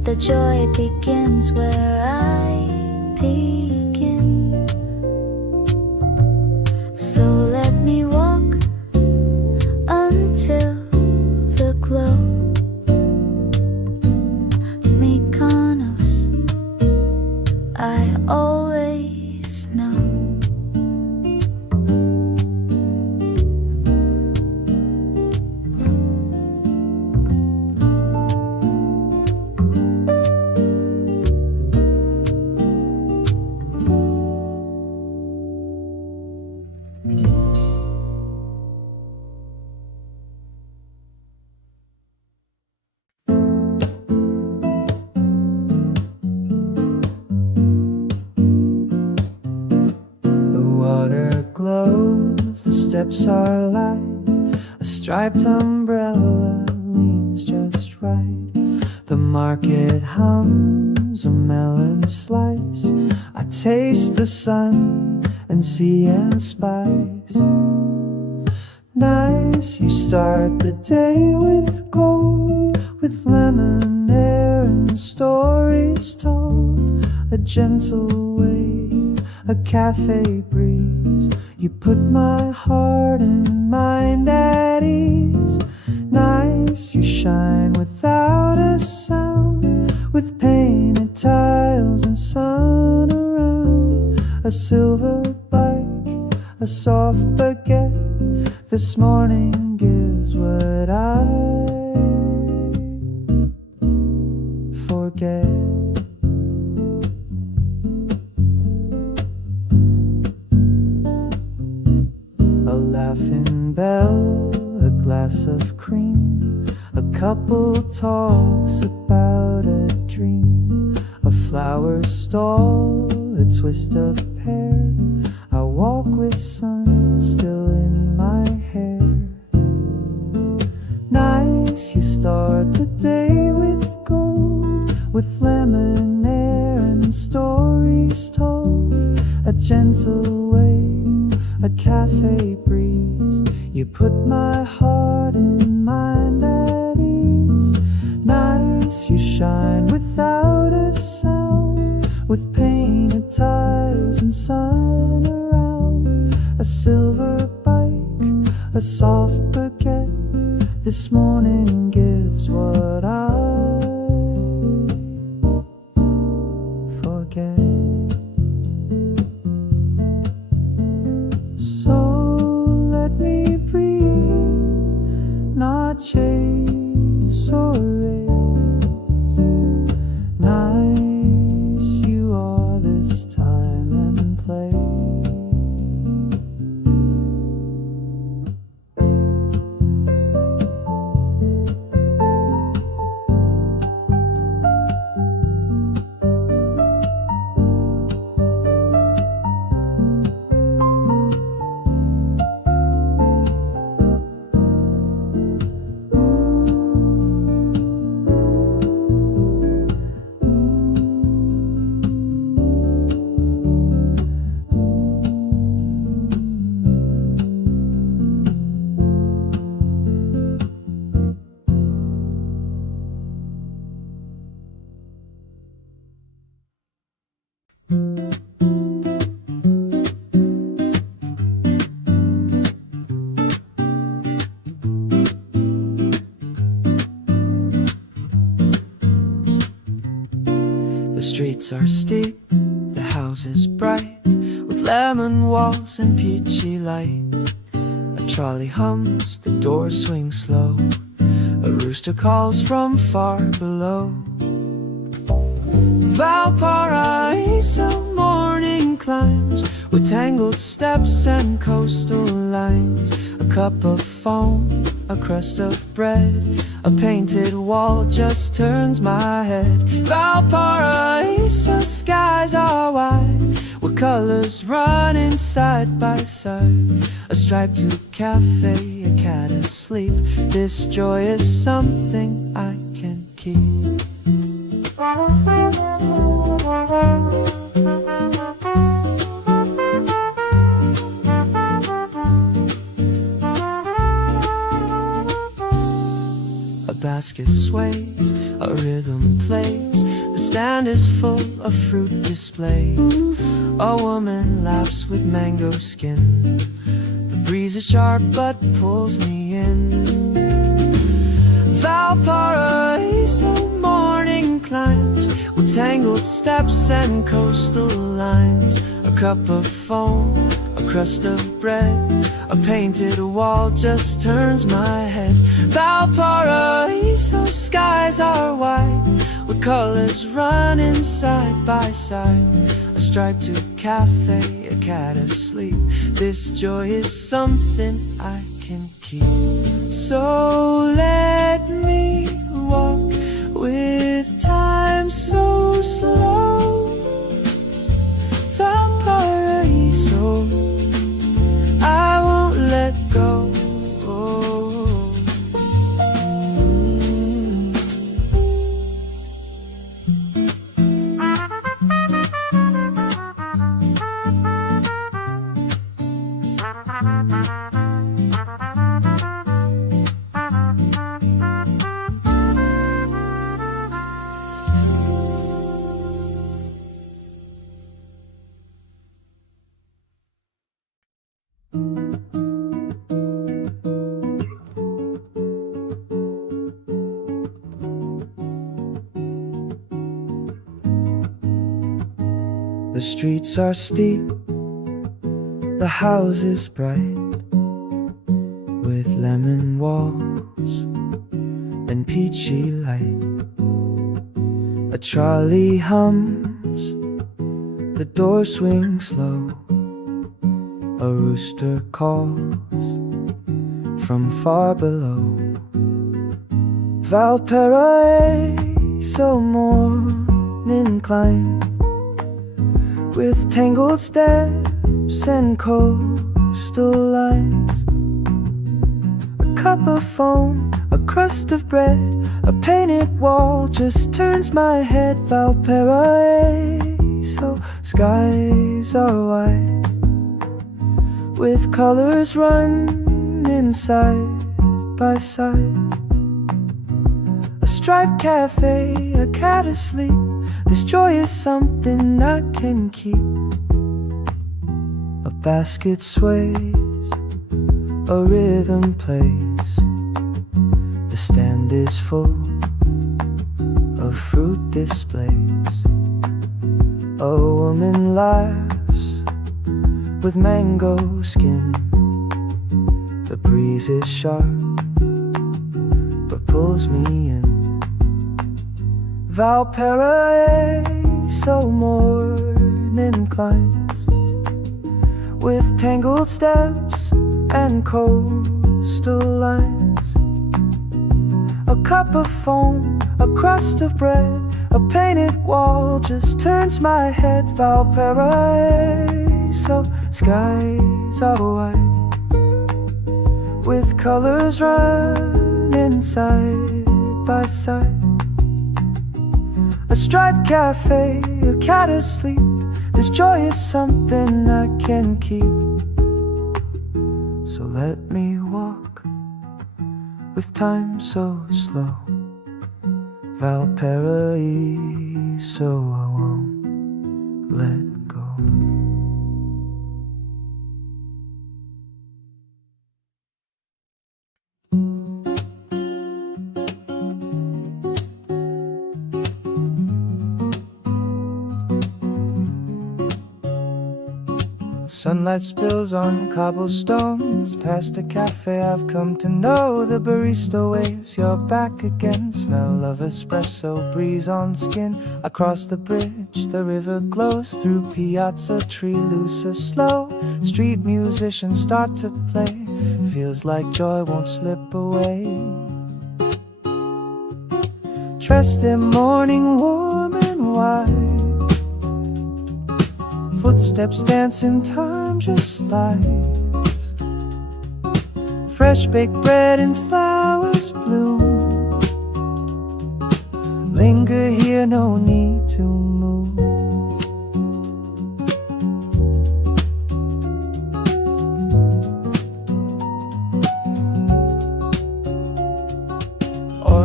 the joy begins where I begin. So let me walk until the glow. Mykonos, I always know. The steps are light, a striped umbrella leans just right. The market hums a melon slice. I taste the sun and sea and spice. Nice, you start the day with gold, with lemon air and stories told. A gentle wave, a cafe breeze. You put my heart and mind at ease. Nice, you shine without a sound, with painted tiles and sun around. A silver bike, a soft baguette. This morning gives what I forget. A laughing bell, a glass of cream. A couple talks about a dream. A flower stall, a twist of pear. I walk with sun still in my hair. Nice, you start the day with gold, with lemon air and stories told. A gentle wave, a cafe breeze. You put my heart and mind at ease. Nice, you shine without a sound, with painted tiles and sun around. A silver bike, a soft baguette. This morning gives what I forget. Not chase or race. Nice, you are this time and place. The streets are steep, the houses bright, with lemon walls and peachy light. A trolley hums, the doors swing slow. A rooster calls from far below. Valparaiso morning climbs, with tangled steps and coastal lines. A cup of foam, a crust of bread. A painted wall just turns my head. Valparaiso skies are wide, with colors running side by side. A striped cafe, a cat asleep. This joy is something I can keep. A basket sways, a rhythm plays. The stand is full of fruit displays. A woman laughs with mango skin. The breeze is sharp but pulls me in. Valparaiso morning climbs with tangled steps and coastal lines. A cup of foam, a crust of bread, a painted wall just turns my head. Valparaiso skies are white with colors running side by side. A stripe to cafe, a cat asleep. This joy is something I can keep. So let me walk with time so slow. Valparaiso, I won't let go. The streets are steep, the houses bright, with lemon walls and peachy light. A trolley hums, the door swings slow. A rooster calls from far below. Valparaiso morning climb with tangled steps and coastal lines. A cup of foam, a crust of bread, a painted wall just turns my head. Valparaiso skies are white with colors running side by side. A striped cafe, a cat asleep. This joy is something I can keep. A basket sways, a rhythm plays. The stand is full of fruit displays. A woman laughs with mango skin. The breeze is sharp but pulls me in. Valparaiso morning climbs with tangled steps and coastal lines. A cup of foam, a crust of bread, a painted wall just turns my head. Valparaiso skies are white with colors running side by side. A striped cafe, a cat asleep. This joy is something I can keep. So let me walk with time so slow. Valparaiso, I won't let go. Sunlight spills on cobblestones. Past a cafe I've come to know. The barista waves, you're back again. Smell of espresso, breeze on skin. Across the bridge, the river glows. Through piazza, tree loose or slow. Street musicians start to play. Feels like joy won't slip away. Dressed in morning, warm and white. Footsteps dance in time just like fresh baked bread and flowers bloom. Linger here, no need to move.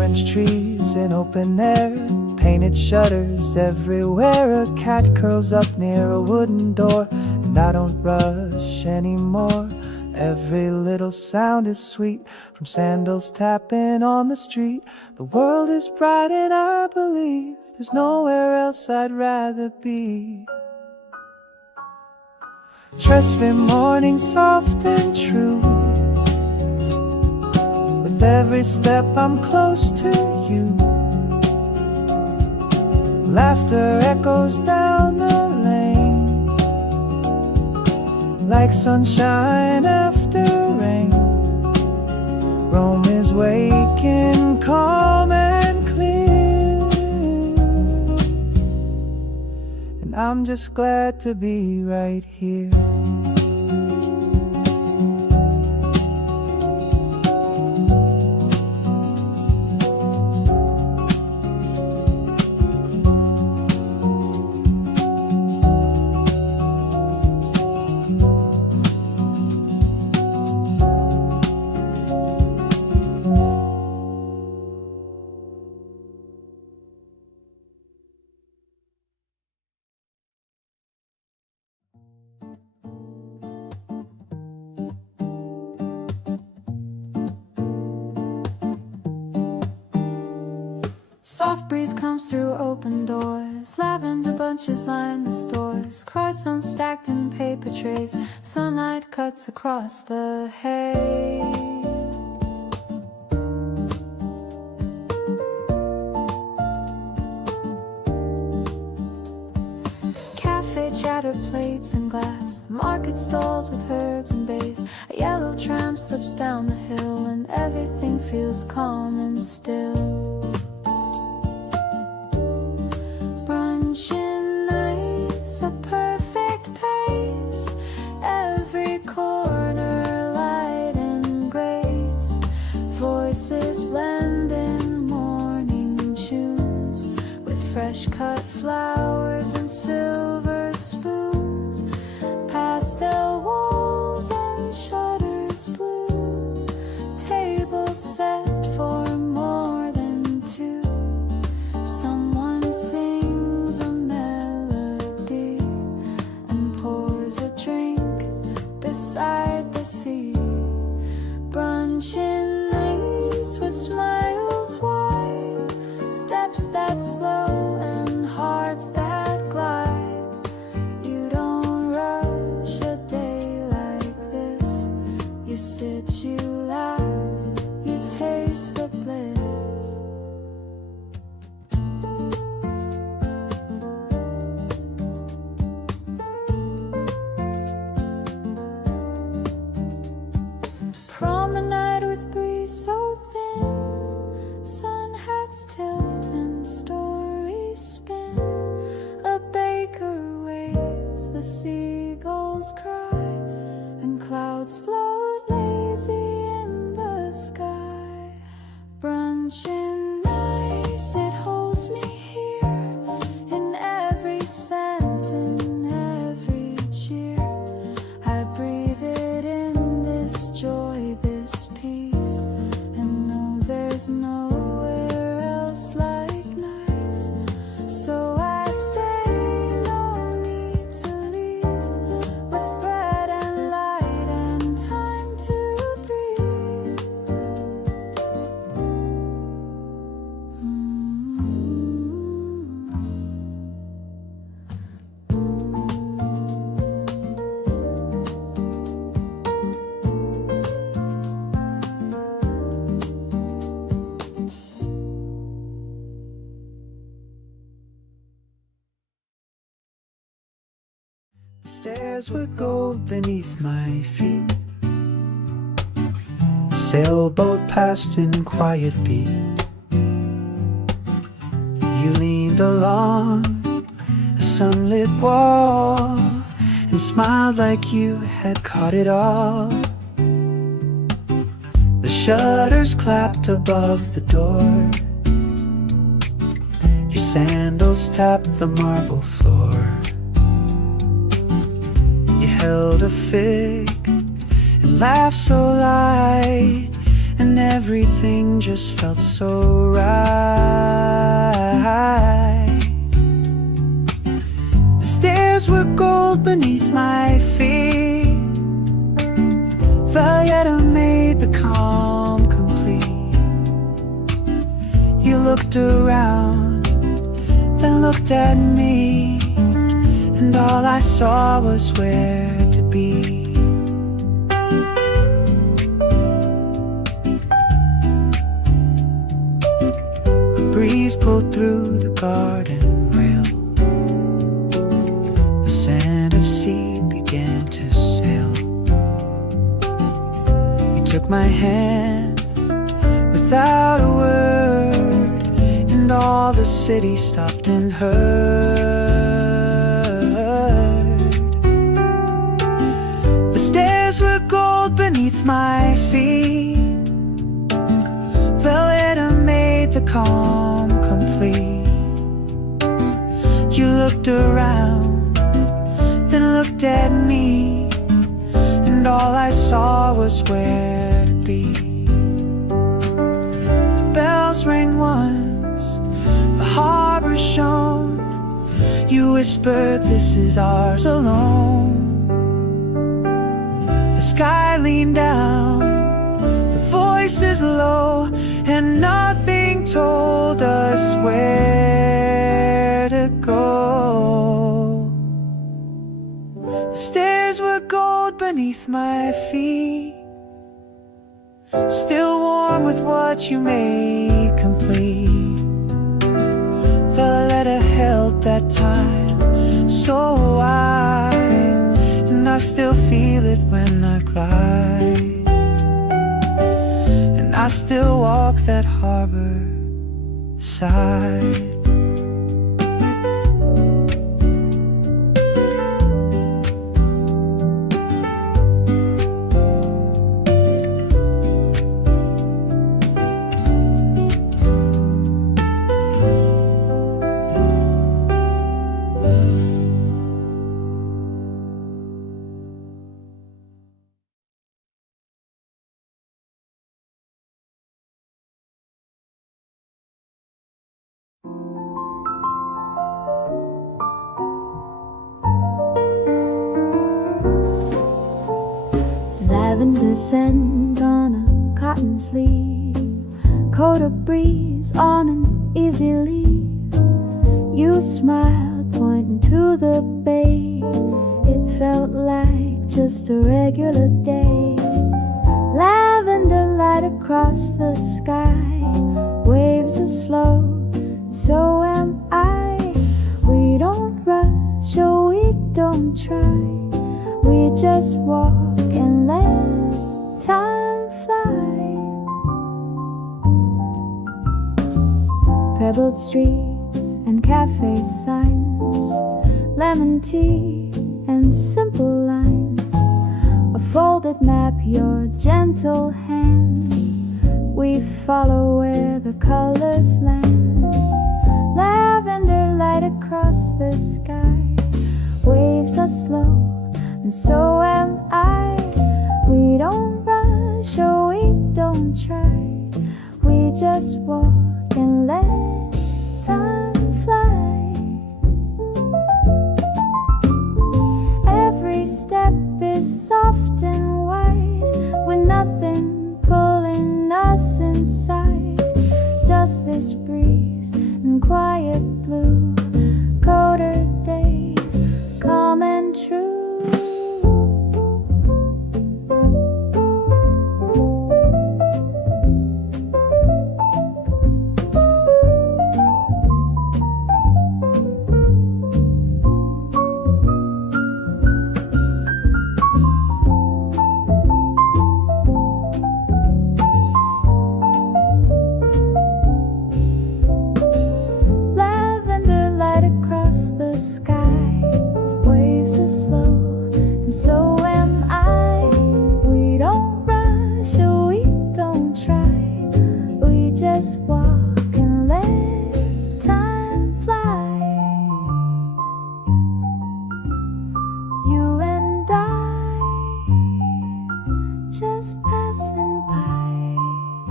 orange trees in open air, painted shutters everywhere. A cat curls up near a wooden door, and I don't rush anymore. Every little sound is sweet, from sandals tapping on the street. The world is bright and I believe there's nowhere else I'd rather be. Trust me, morning soft and true. With every step I'm close to you. Laughter echoes down the lane, like sunshine after rain. Rome is waking calm and clear, and I'm just glad to be right here. Soft breeze comes through open doors. Lavender bunches line the stores. Croissants stacked in paper trays. Sunlight cuts across the haze. Cafe chatter, plates and glass. Market stalls with herbs and bass. A yellow tram slips down the hill, and everything feels calm and still. A perfect pace, every corner light and grace. Voices blend in morning tunes, with fresh cut flowers and silver spoons. Pastel walls and shutters blue, tables set for more than two. Someone sings a melody and pours a drink beside the sea. Brunch in lace with smiles wide, steps that slow and hearts that glide. You don't rush a day like this. You sit, you laugh, you taste the bliss. Promenade with breeze so thin, sun hats tilt and stories spin. A baker waves, the seagulls cry, and clouds float lazy in the sky. Brunch in nice, it holds me here, in every scent, in every cheer. I breathe it in, this joy, this peace, and know there's nowhere else like nice. So I stay, no need to leave, with bread and light and time to breathe. The stairs were gold beneath my feet. A sailboat passed in quiet beat. You leaned along a sunlit wall and smiled like you had caught it all. The shutters clapped above the door. Your sandals tapped the marble floor. You held a fig and laughed so light, and everything just felt so right. The stairs were gold beneath my feet. Valletta made the calm complete. You looked around, then looked at me, and all I saw was where to be. A breeze pulled through the garden rail. The scent of seed began to sail. You took my hand without a word, and all the city stopped and heard. The stairs were gold beneath my feet. Valletta made the calm complete. You looked around, then looked at me, and all I saw was where to be. Bells rang once, the harbor shone. You whispered, "This is ours alone." The sky leaned down, the voices low, and nothing told us where to go. The stairs were gold beneath my feet, still warm with what you made complete. Valletta held that time so wide, and I still feel it when I glide, and I still walk that harbor side. Lavender scent on a cotton sleeve, coat a breeze on an easy leaf. You smiled, pointing to the bay. It felt like just a regular day. Lavender light across the sky, waves are slow, and so am I. We don't rush, or we don't try. We just walk and let time fly. Pebbled streets and cafe signs, lemon tea and simple lines. A folded map, your gentle hand. We follow where the colors land. Lavender light across the sky, waves are slow, and so am I. We don't rush, or we don't try. We just walk and let time fly. Every step is soft and wide, with nothing pulling us inside. Just this breeze and quiet blue, colder days, calm and true. just walk and let time fly. You and I just passing by.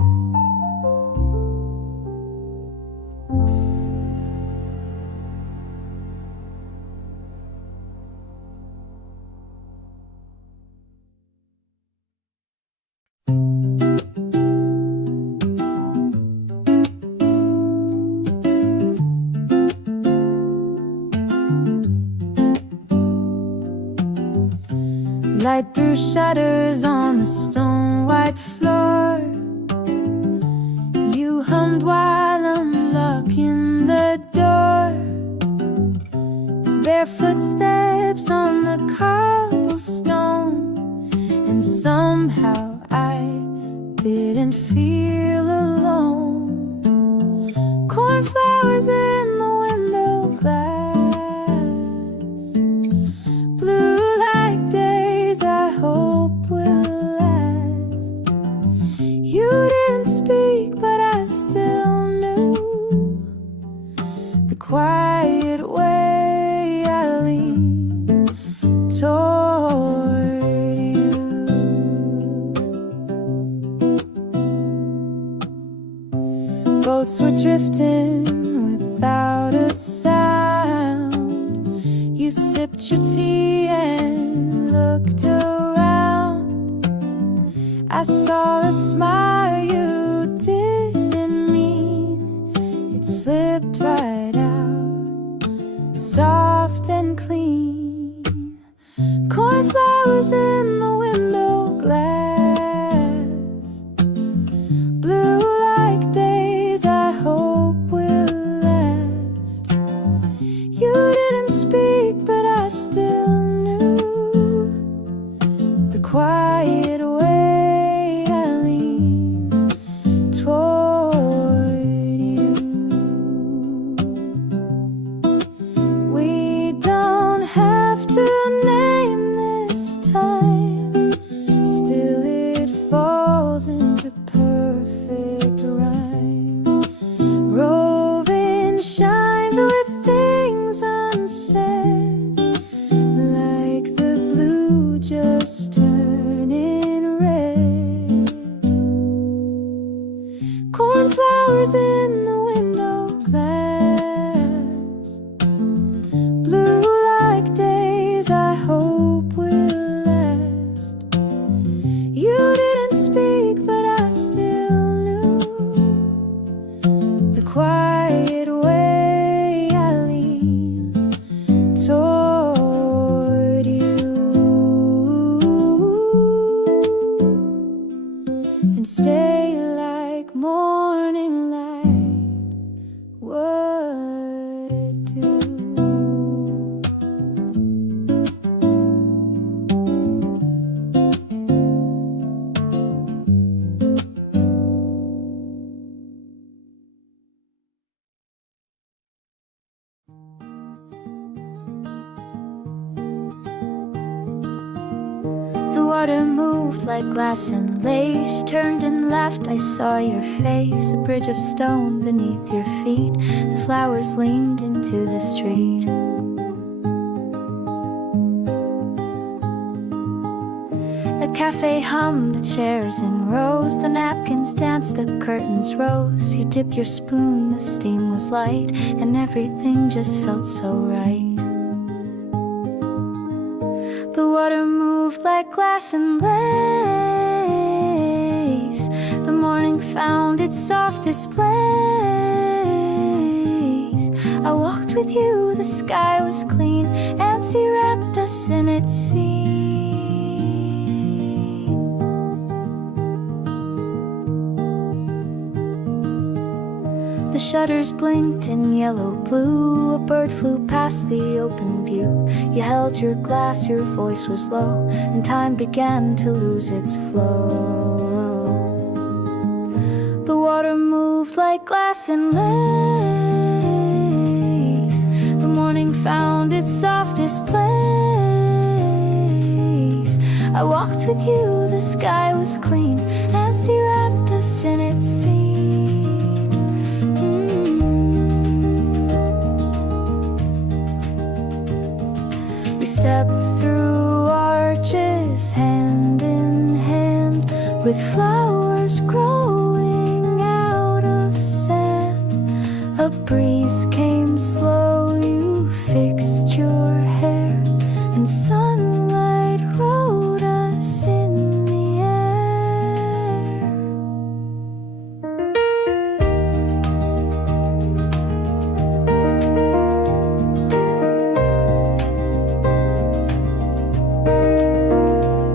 light through shutters on the stone white floor. You hummed while unlocking the door. Bare footsteps on the cobblestone, and somehow I didn't feel alone. Cornflowers in the window glass, blue like days I hope will last. You didn't speak, but I still knew the quiet way I leaned toward you. Boats were drifting without a sound. You sipped your tea and looked around. I saw a smile you didn't mean. It slipped right out, soft and clean. Cornflowers in the window glass, blue like days I hope will last. You didn't speak, but I still knew the quiet way I leaned toward you. We don't have to name this time, still it falls into perfect rhyme. Roving shines with things unsaid, like the blue just turning red. Cornflowers in the window glass, blue like days I hope will last. You didn't speak, but I still knew the quiet way I leaned toward you. And stay like morning light would do. The water moved like glass and lace, turned and laughed, I saw your face. A bridge of stone beneath your feet, the flowers leaned into the street. The cafe hummed, the chairs in rows, the napkins danced, the curtains rose. You dipped your spoon, the steam was light, and everything just felt so right. The water moved like glass and lace, the morning found its softest place. I walked with you, the sky was clean, and sea wrapped us in its scene. The shutters blinked in yellow blue, a bird flew past the open view. You held your glass, your voice was low, and time began to lose its flow. The water moved like glass and lace, the morning found its softest place. I walked with you, the sky was clean, and sea wrapped us in its scene. We stepped through arches, hand in hand, with flowers growing out of sand. A breeze came slow, you fixed your hair, and sunlight rode us in the air.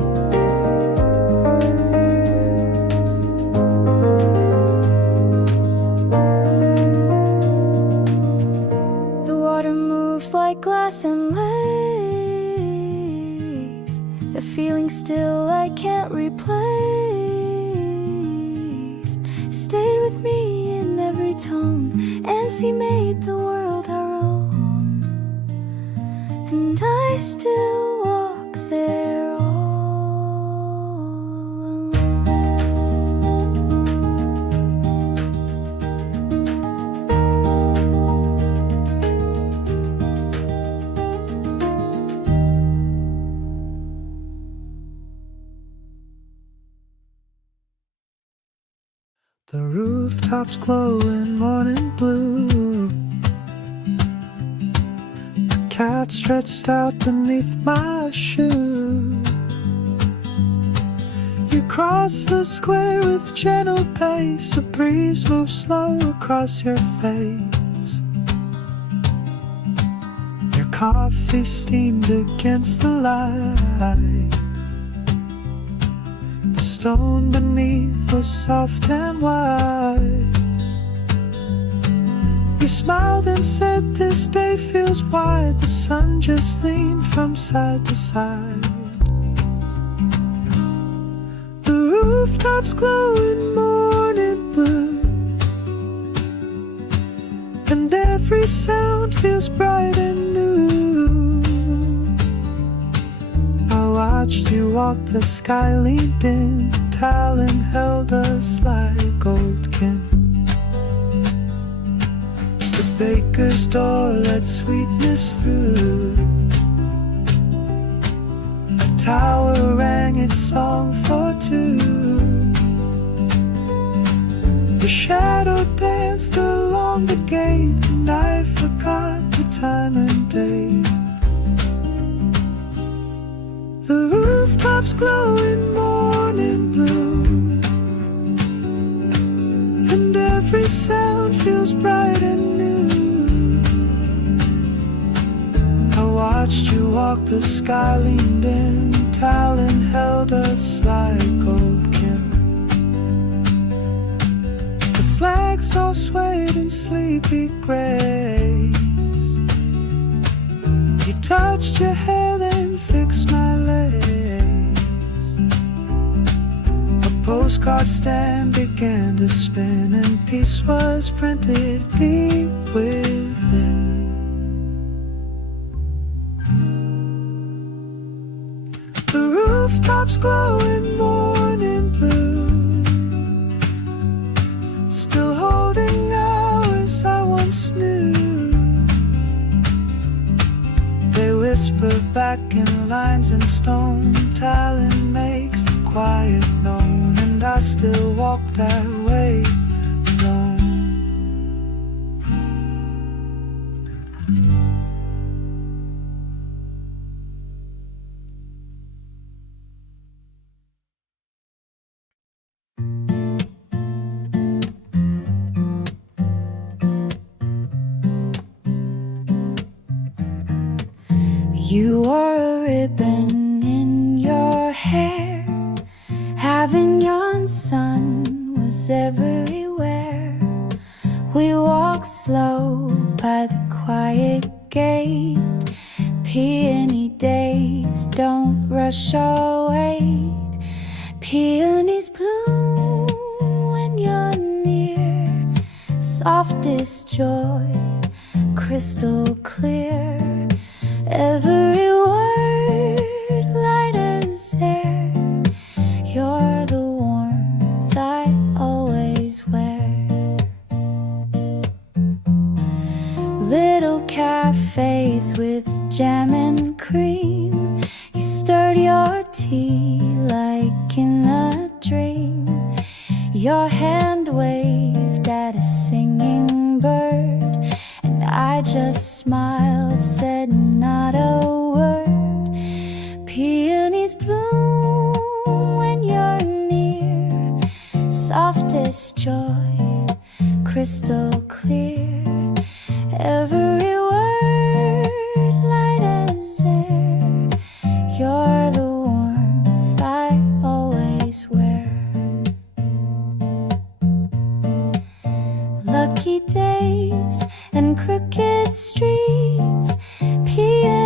nice and lace, the feeling still I can't replace. You stayed with me in every tone as he made the world our own, and I still walk there all alone. The rooftops glow in morning blue. The cat stretched out beneath my shoe. You cross the square with gentle pace. A breeze moves slow across your face. Your coffee steamed against the light. The stone beneath was soft and white. You smiled and said, this day feels wide. The sun just leaned from side to side. The rooftops glow in morning blue, and every sound feels bright and new. I watched you walk, the sky leaned in, talon held us like old kin. The baker's door let sweetness through. A tower rang its song for two. Your shadow danced along the gate, and I forgot the time and day. The rooftops glow in morning blue, and every sound feels bright and new. I watched you walk, the sky leaned in, talon held us like old kin. The flags all swayed in sleepy grace. You touched your hair and fixed my legs. A postcard stand began to spin, and peace was printed deep within. The rooftops glow in morning blue, still holding hours I once knew. They whisper back in lines in stone. Talon makes the quiet known, and I still walk that way alone. You wore a ribbon in your hair. Avignon sun was everywhere. We walked slow by the quiet gate. Peony days don't rush or wait. Peonies bloom when you're near. Softest joy, crystal clear. Every word light as air. You're the warmth I always wear. Little cafes with jam and cream. You stirred your tea like in a dream. Your hand waved at a singing bird, and I just smiled, said not a word. Peonies bloom when you're near. Softest joy, crystal clear. Every word light as air. You're the warmth I always wear. Lucky days and crooked streets. Peonies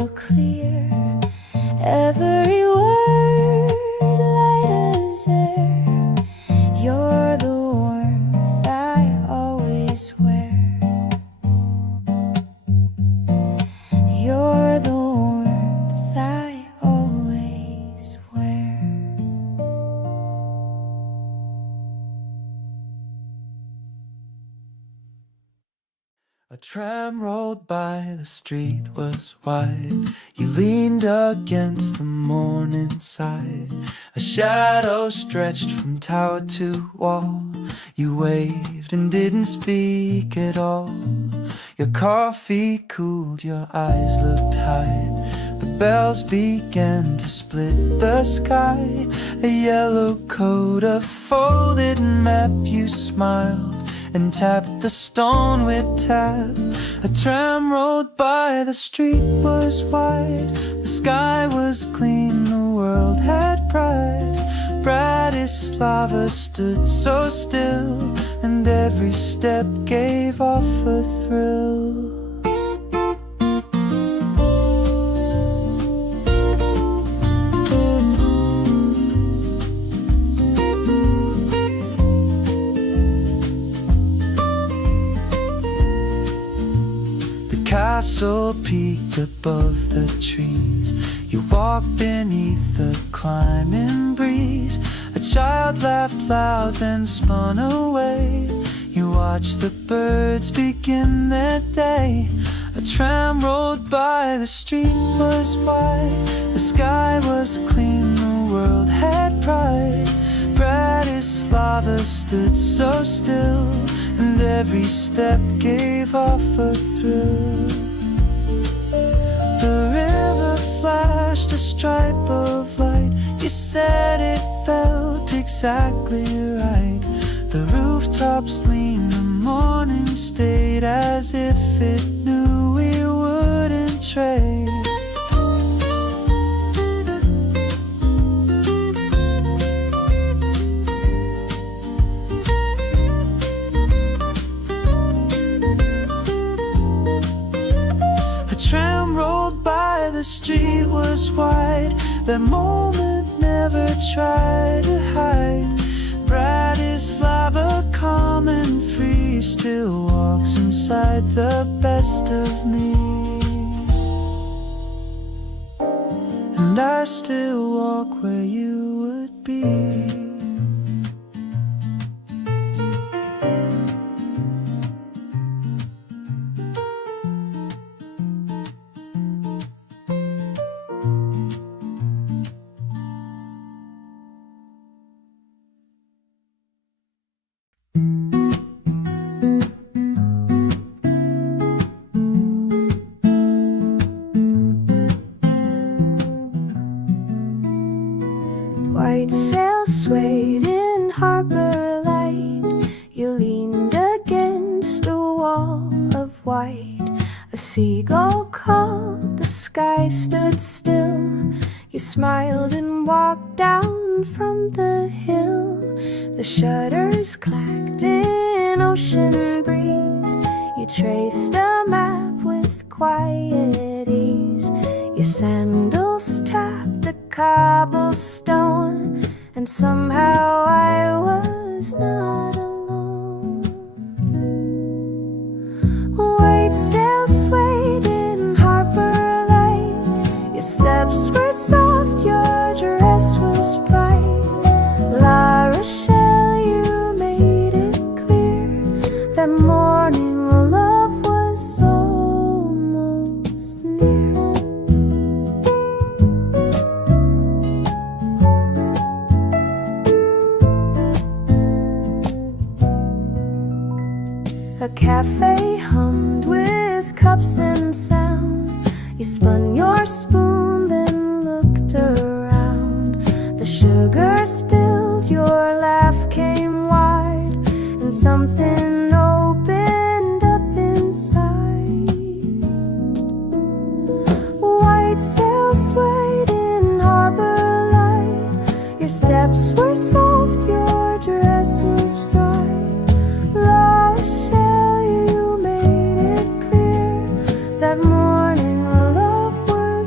crystal clear. Every word light as air. You're the warmth I always wear. You're the warmth I always wear. A tram rolled by, the street was wide. You leaned against the morning side. A shadow stretched from tower to wall. You waved and didn't speak at all. Your coffee cooled, your eyes looked tired. The bells began to split the sky. A yellow coat, a folded map. You smiled and tapped the stone with tap. A tram rolled by, the street was wide. The sky was clean, the world had pride. Bratislava stood so still, and every step gave off a thrill. Castle peaked above the trees. You walked beneath the climbing breeze. A child laughed loud, then spun away. You watched the birds begin their day. A tram rolled by, the street was wide. The sky was clean, the world had pride. Bratislava stood so still, and every step gave off a thrill. The river flashed a stripe of light. You said it felt exactly right. The rooftops leaned, the morning stayed as if it knew we wouldn't trade. Tram rolled by, the street was wide. That moment never tried to hide. Bratislava, calm and free, still walks inside the best of me. And I still walk where you would be. White sails swayed in harbor light. You leaned against a wall of white. A seagull called, the sky stood still. You smiled and walked down from the hill. The shutters clacked in ocean breeze. You traced a map with quiet ease. Your sandals tapped a cobblestone, and somehow I was not alone. White sails swayed in harbor light. Your steps were soft, your dress was bright. La Rochelle, you made it clear that morning love was almost near. A cafe hummed with cups and sound. You spun your spoon, then looked around. The sugar spilled, your laugh came wide, and something opened up inside. White sails swayed in harbor light. Your steps were soft, your dress was bright. La Rochelle, you made it clear that morning love was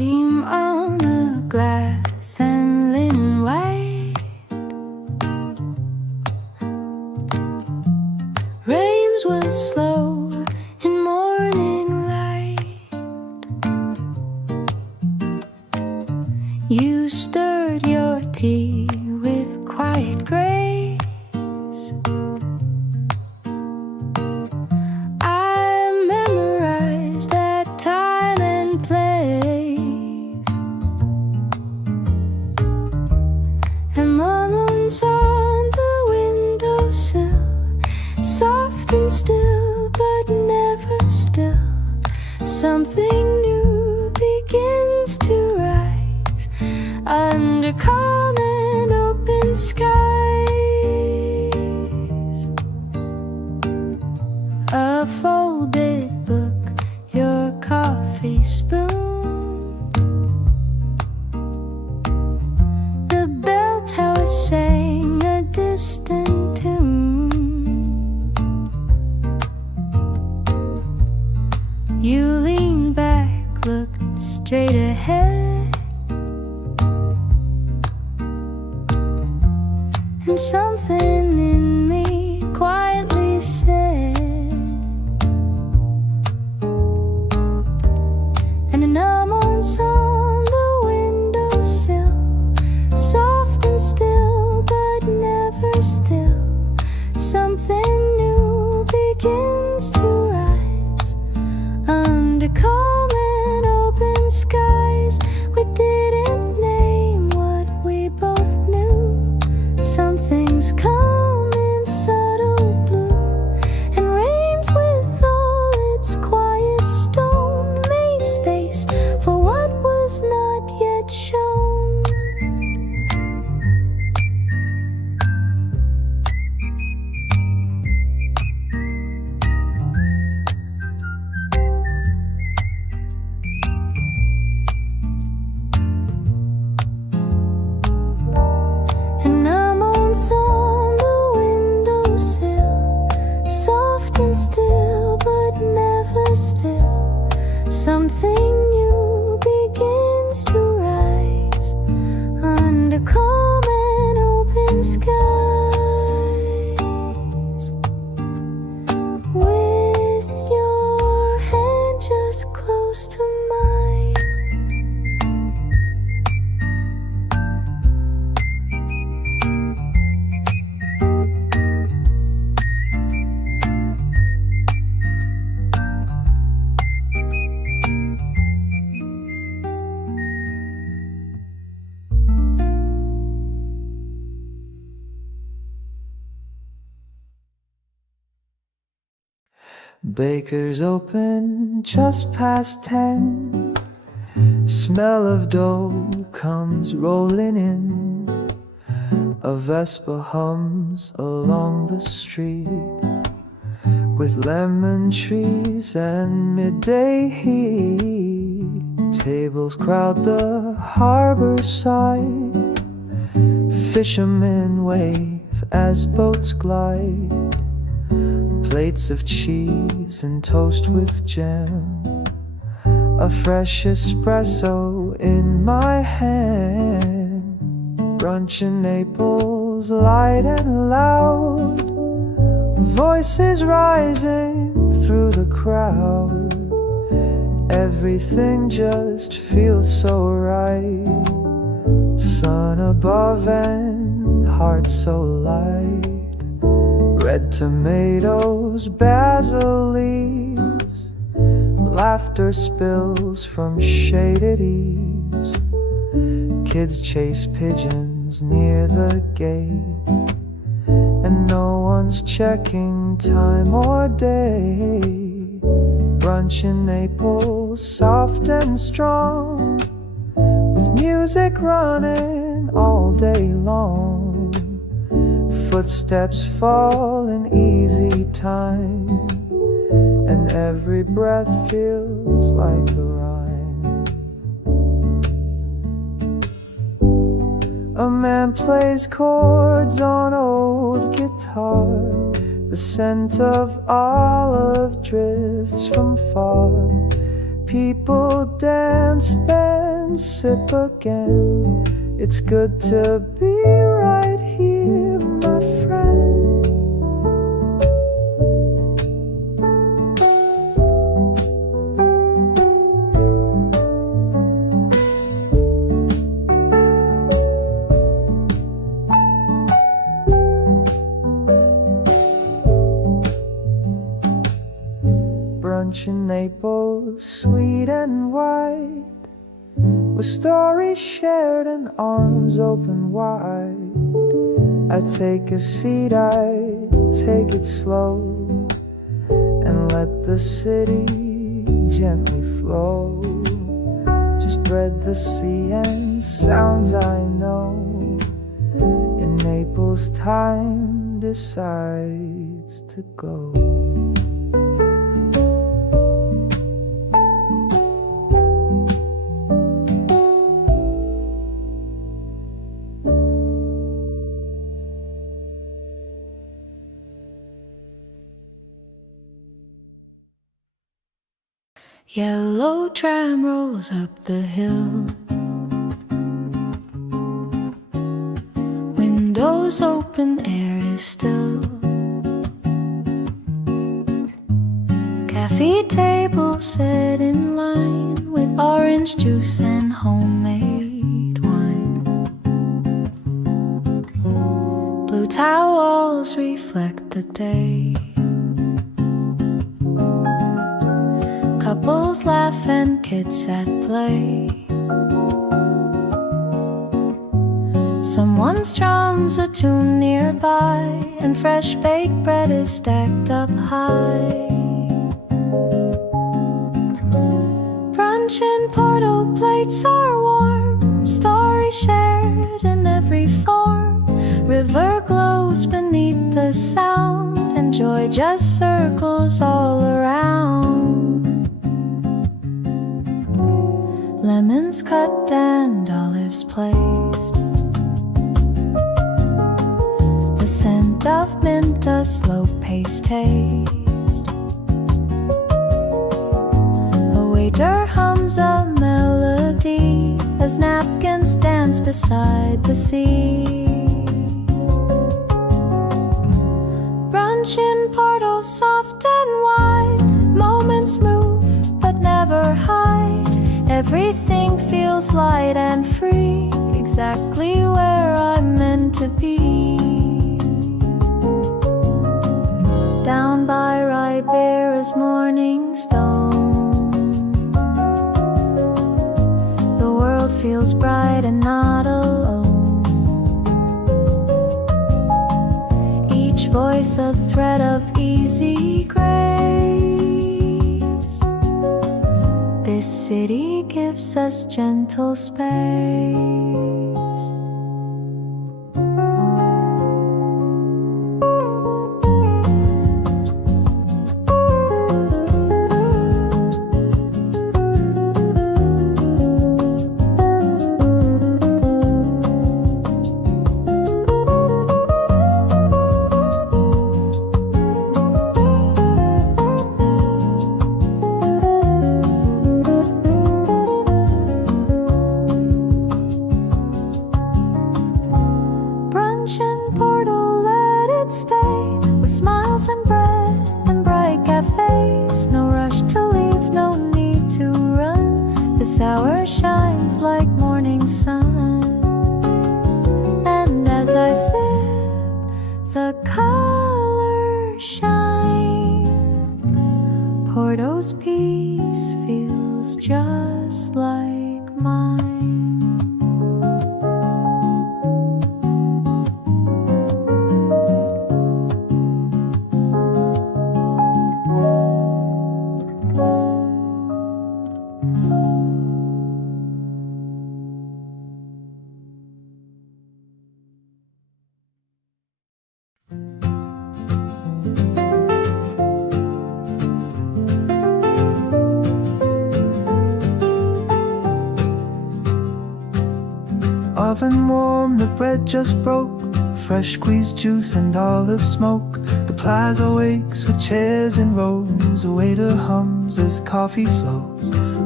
steam on the glass and linen white. Rains would slow in morning light. You stirred your tea with quiet grace. I memorized that time and place. And moments on the windowsill, soft and still, but never still. Something new begins to rise under calm and open skies. A folded book, your coffee spoon. The bell tower sang a distant tune. You leaned back, looked straight ahead, and something in me quietly said, and an almond's on the windowsill, soft and still, but never still. Something new begins to rise under calm and open skies. We didn't name what we both knew. Something's come in subtle blue, and rains with all its quiet stone made space for what was not yet shown. And I'm on the windowsill, soft and still, but never still. Something new begins to rise under calm and open skies. With your hand just close to mine. Baker's open just past 10. Smell of dough comes rolling in. A Vespa hums along the street, with lemon trees and midday heat. Tables crowd the harbor side. Fishermen wave as boats glide. Plates of cheese and toast with jam. A fresh espresso in my hand. Brunch in Naples, light and loud. Voices rising through the crowd. Everything just feels so right. Sun above and heart so light. Red tomatoes, basil leaves. Laughter spills from shaded eaves. Kids chase pigeons near the gate, and no one's checking time or day. Brunch in Naples, soft and strong, with music running all day long. Footsteps fall in easy time, and every breath feels like a rhyme. A man plays chords on old guitar. The scent of olive drifts from far. People dance, then sip again. It's good to be right here, my friend. Brunch in Naples, sweet and white, with stories shared and arms open wide. I take a seat, I take it slow, and let the city gently flow. Just bread the sea and sounds I know. In Naples time decides to go. Yellow tram rolls up the hill. Windows open, air is still. Cafe table set in line with orange juice and homemade wine. Blue towels reflect the day. Couples laugh and kids at play. Someone strums a tune nearby, and fresh baked bread is stacked up high. Brunch in Porto, plates are warm, stories shared in every form. River glows beneath the sound, and joy just circles all around. Lemons cut and olives placed. The scent of mint, a slow-paced taste. A waiter hums a melody as napkins dance beside the sea. Brunch in Porto, soft and wide. Moments move but never hide. Everything feels light and free, exactly where I'm meant to be. Down by Ribera's morning stone, the world feels bright and not alone. Each voice a thread of easy grace. This city gives us gentle space. Hour shines like morning sun, and as I sip, the colors shine. Porto's peace feels just like mine. Oven warm, the bread just broke. Fresh squeezed juice and olive smoke. The plaza wakes with chairs in rows. A waiter hums as coffee flows.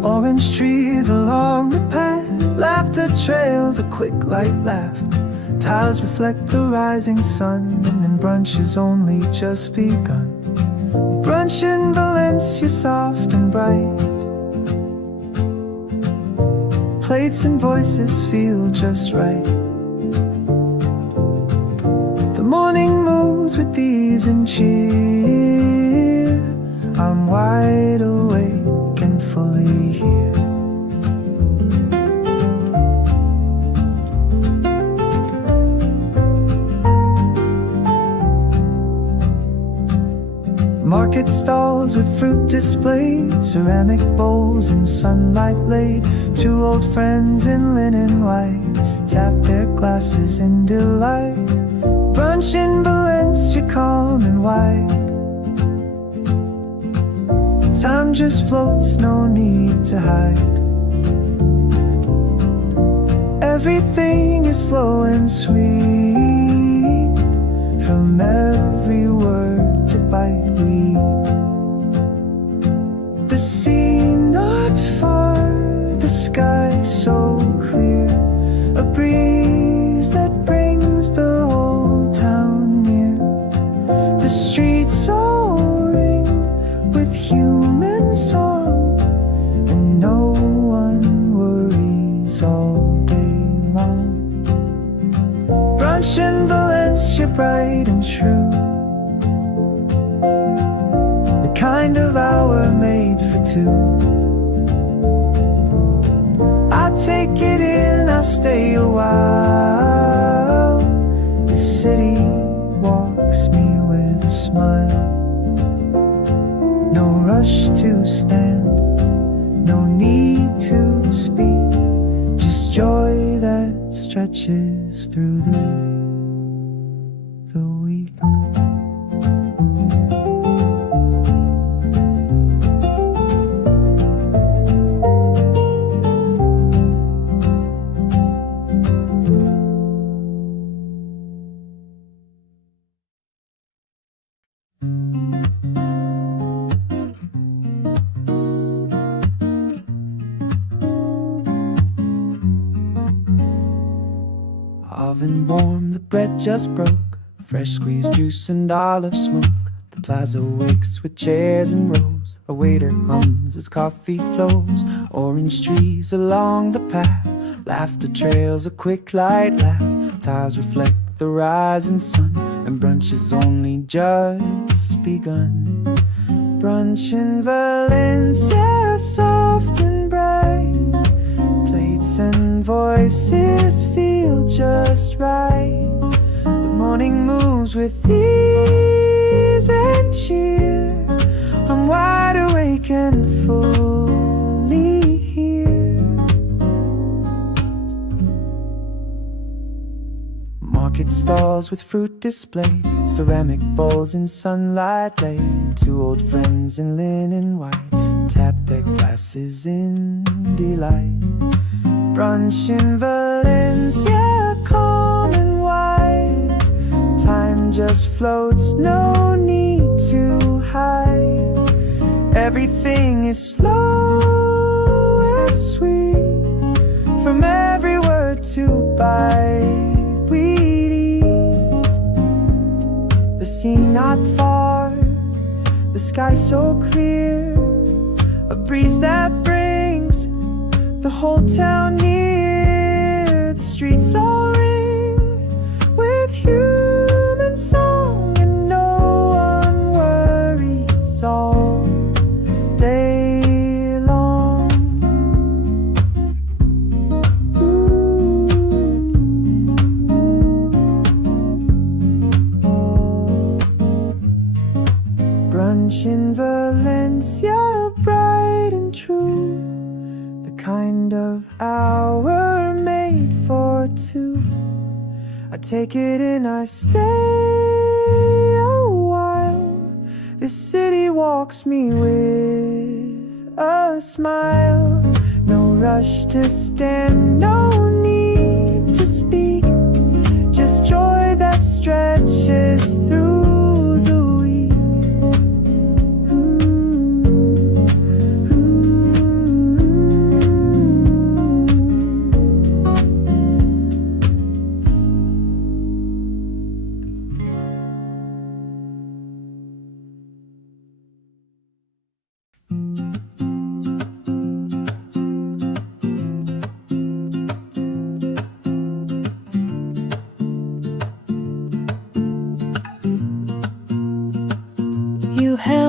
Orange trees along the path, laughter trails, a quick light laugh. Tiles reflect the rising sun, and then brunch has only just begun. Brunch in Valencia, soft and bright. Plates and voices feel just right. The morning moves with ease and cheer. I'm wide awake and fully here. Market stalls with fruit displays, ceramic bowls in sunlight laid. Two old friends in linen white tap their glasses in delight. Brunch in Valencia, calm and wide. Time just floats, no need to hide. Everything is slow and sweet. From every word to bite we eat. The sea not far, the sky so clear. A breeze that brings the whole town near. The streets all ring with human song, and no one worries all day long. Brunch in Valencia, bright and true. The kind of hour made for two. I take it in, I stay a while. The city walks me with a smile. No rush to stand, no need to speak. Just joy that stretches through the week. Oven warm, the bread just broke. Fresh squeezed juice and olive smoke. The plaza wakes with chairs and rows. A waiter hums as coffee flows. Orange trees along the path. Laughter trails, a quick light laugh. Tiles reflect the rising sun, and brunch has only just begun. Brunch in Valencia, soft and bright. Plates and voices feel just right. The morning moves with ease and cheer. I'm wide awake and fully here. Market stalls with fruit displayed, ceramic bowls in sunlight laid. Two old friends in linen white tap their glasses in delight. Brunch in Valencia, calm and wide. Time just floats, no need to hide. Everything is slow and sweet. From every word to bite we'd eat. The sea not far, the sky so clear. A breeze that brings the whole town near. The streets all ring with human song, and no one worries all day long. Brunch in Valencia, bright and true. The kind of hour made for two. I take it in, I stay a while. This city walks me with a smile. No rush to stand, no need to speak. Just joy that stretches through the week.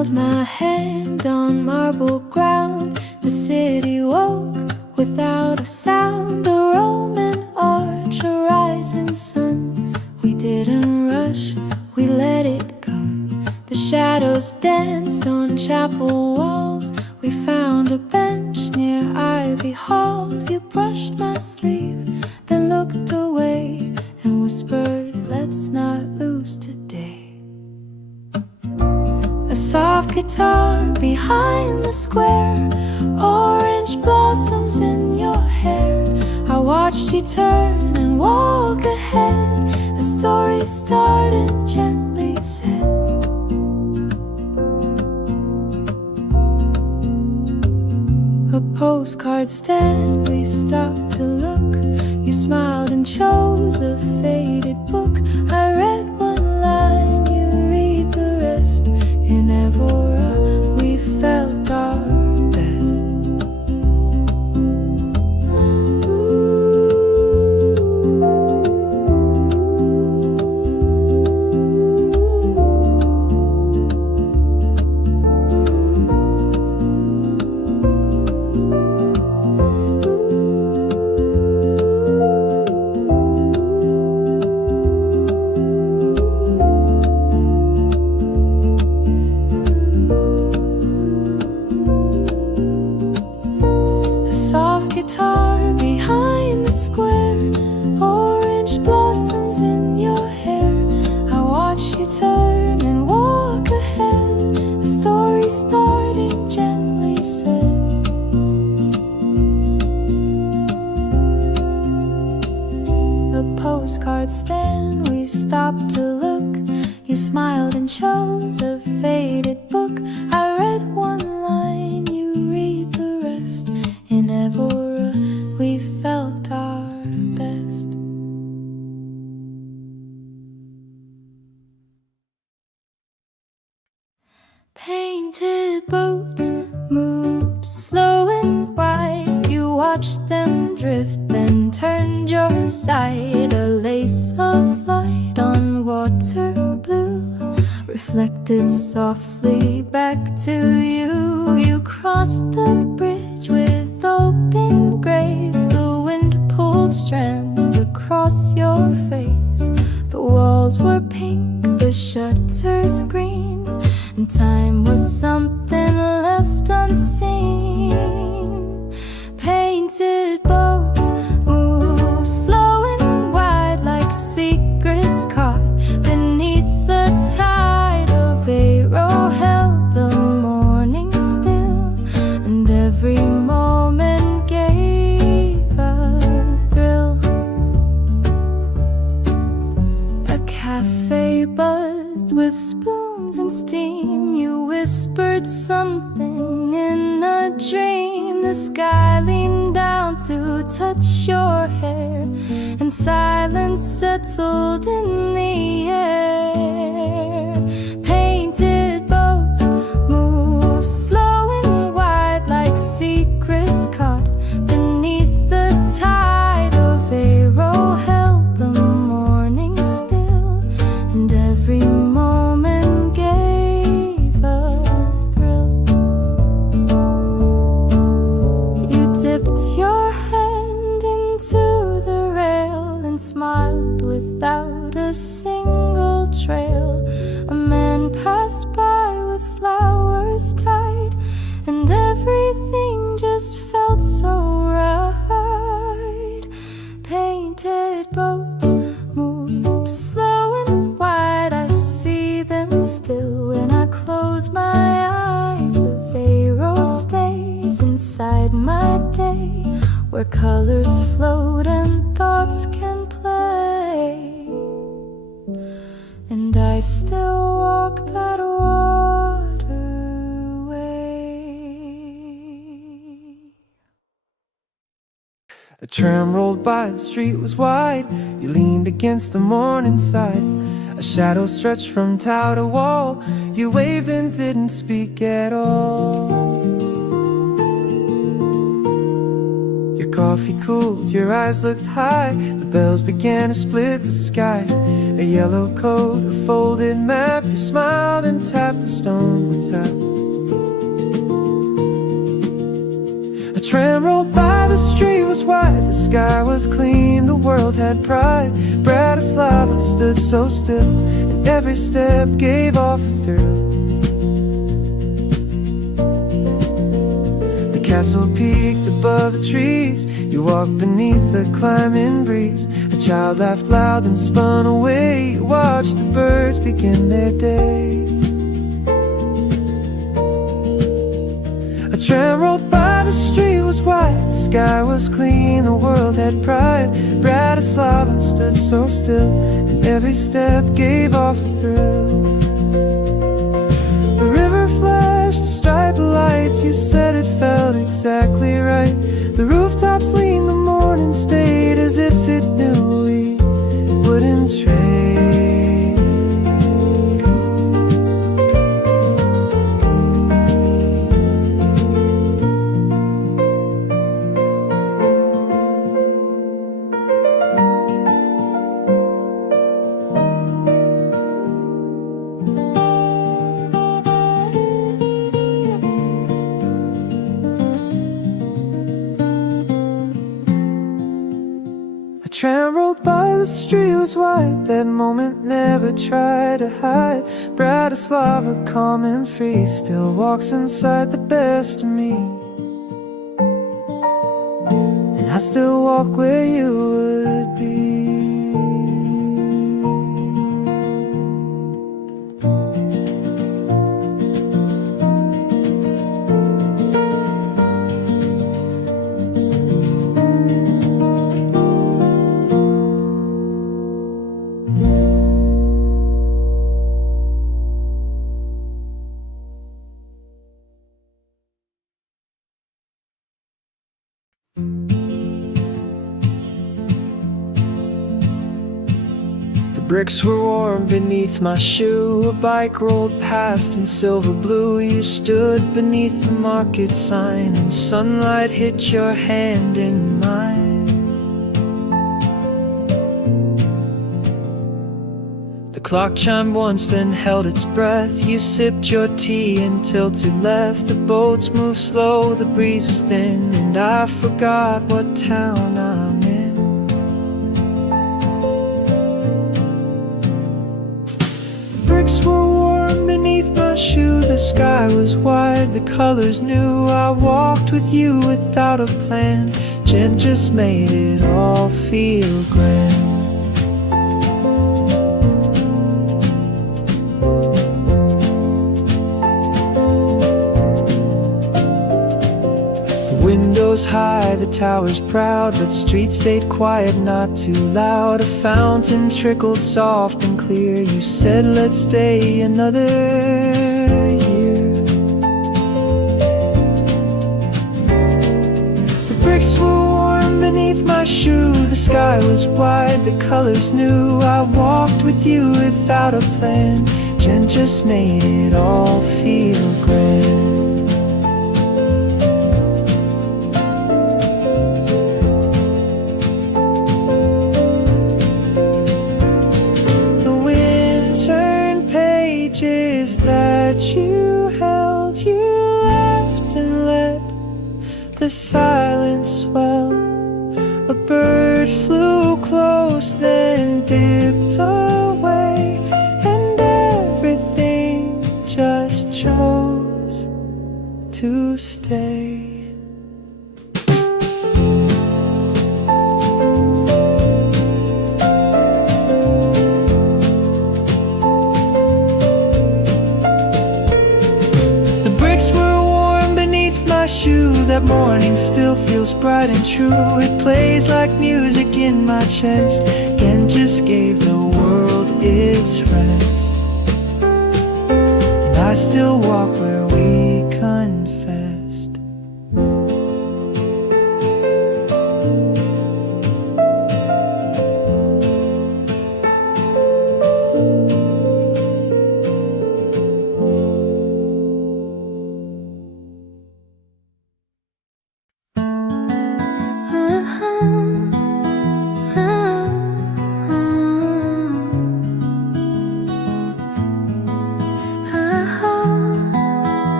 held my hand on marble ground. The city woke without a sound. A Roman arch, a rising sun. We didn't rush, we let it come. The shadows danced on chapel walls. We found a bench near ivy halls. You brushed my sleeve, then looked away and whispered, let's not lose today. A soft guitar behind the square, orange blossoms in your hair. I watched you turn and walk ahead. A story started and gently said, a postcard stand, we stopped to look. You smiled and chose a faded book. I read one line, you read the rest. In Evora, we felt our best. Guitar behind the square, orange blossoms in your hair. I watch you turn and walk ahead. A story starting gently said, a postcard stand, we stopped to look. You smiled and chose a faded book. I read one line, you read the rest. In Evora, we felt our best. Painted boats moved slow and wide. You watched them drift, then turned your side. A lace of light on water blue reflected softly back to you. You crossed the bridge with open grace. The wind pulled strands across your face. The walls were pink, the shutters green, and time was something left unseen. Painted boats moved slow and wide like secrets caught beneath the tide. Of Vero held the morning still, and every moment gave a thrill. A cafe buzzed with spoons and steam. You whispered something in a dream. The sky leaned down to touch your hair, and silence settled in the air. Painted boats move slow and wide like secrets caught beneath the tide. Of Vero held the morning still, and every moment gave a thrill. You dipped your hand into the rail and smiled without a single trail. A man passed by with flowers tied, and everything just felt so right. Painted boats move slow and wide. I see them still when I close my eyes. The Vero stays inside my day, where colors float and thoughts can play. And I still walk that waterway. A tram rolled by, the street was wide. You leaned against the morning side. A shadow stretched from tower to wall. You waved and didn't speak at all. Your coffee cooled, your eyes looked high. The bells began to split the sky. A yellow coat, a folded map. You smiled and tapped the stone with tap. A tram rolled by, the street was wide, the sky was clean, the world had pride. Bratislava stood so still, and every step gave off a thrill. The castle peaked above the trees, you walked beneath the climbing breeze. A child laughed loud and spun away, you watched the birds begin their day. A tram rolled by, the street was wide, the sky was clean, the world had pride. Bratislava stood so still, and every step gave off a thrill. The river flashed a stripe of lights, you said it felt exactly right. The rooftops leaned, the morning stayed as if it knew we wouldn't trade. Tram rolled by, the street was wide. That moment never tried to hide. Bratislava, calm and free, still walks inside the best of me. And I still walk where you would be. Bricks were warm beneath my shoe. A bike rolled past in silver blue. You stood beneath the market sign, and sunlight hit your hand in mine. The clock chimed once, then held its breath. You sipped your tea and tilted left. The boats moved slow, the breeze was thin, and I forgot what town I'm in. Bricks were warm beneath my shoe. The sky was wide, the colors new. I walked with you without a plan. Jen just made it all feel grand. The windows high, the towers proud, but streets stayed quiet, not too loud. A fountain trickled soft and clear. You said let's stay another year. The bricks were warm beneath my shoe. The sky was wide, the colors new. I walked with you without a plan. Jen just made it all feel grand. You held, you left and let the silence swell. A bird flew close, then dipped away, and everything just chose to stay. That morning still feels bright and true. It plays like music in my chest, and just gave the world its rest. And I still walk where we confessed.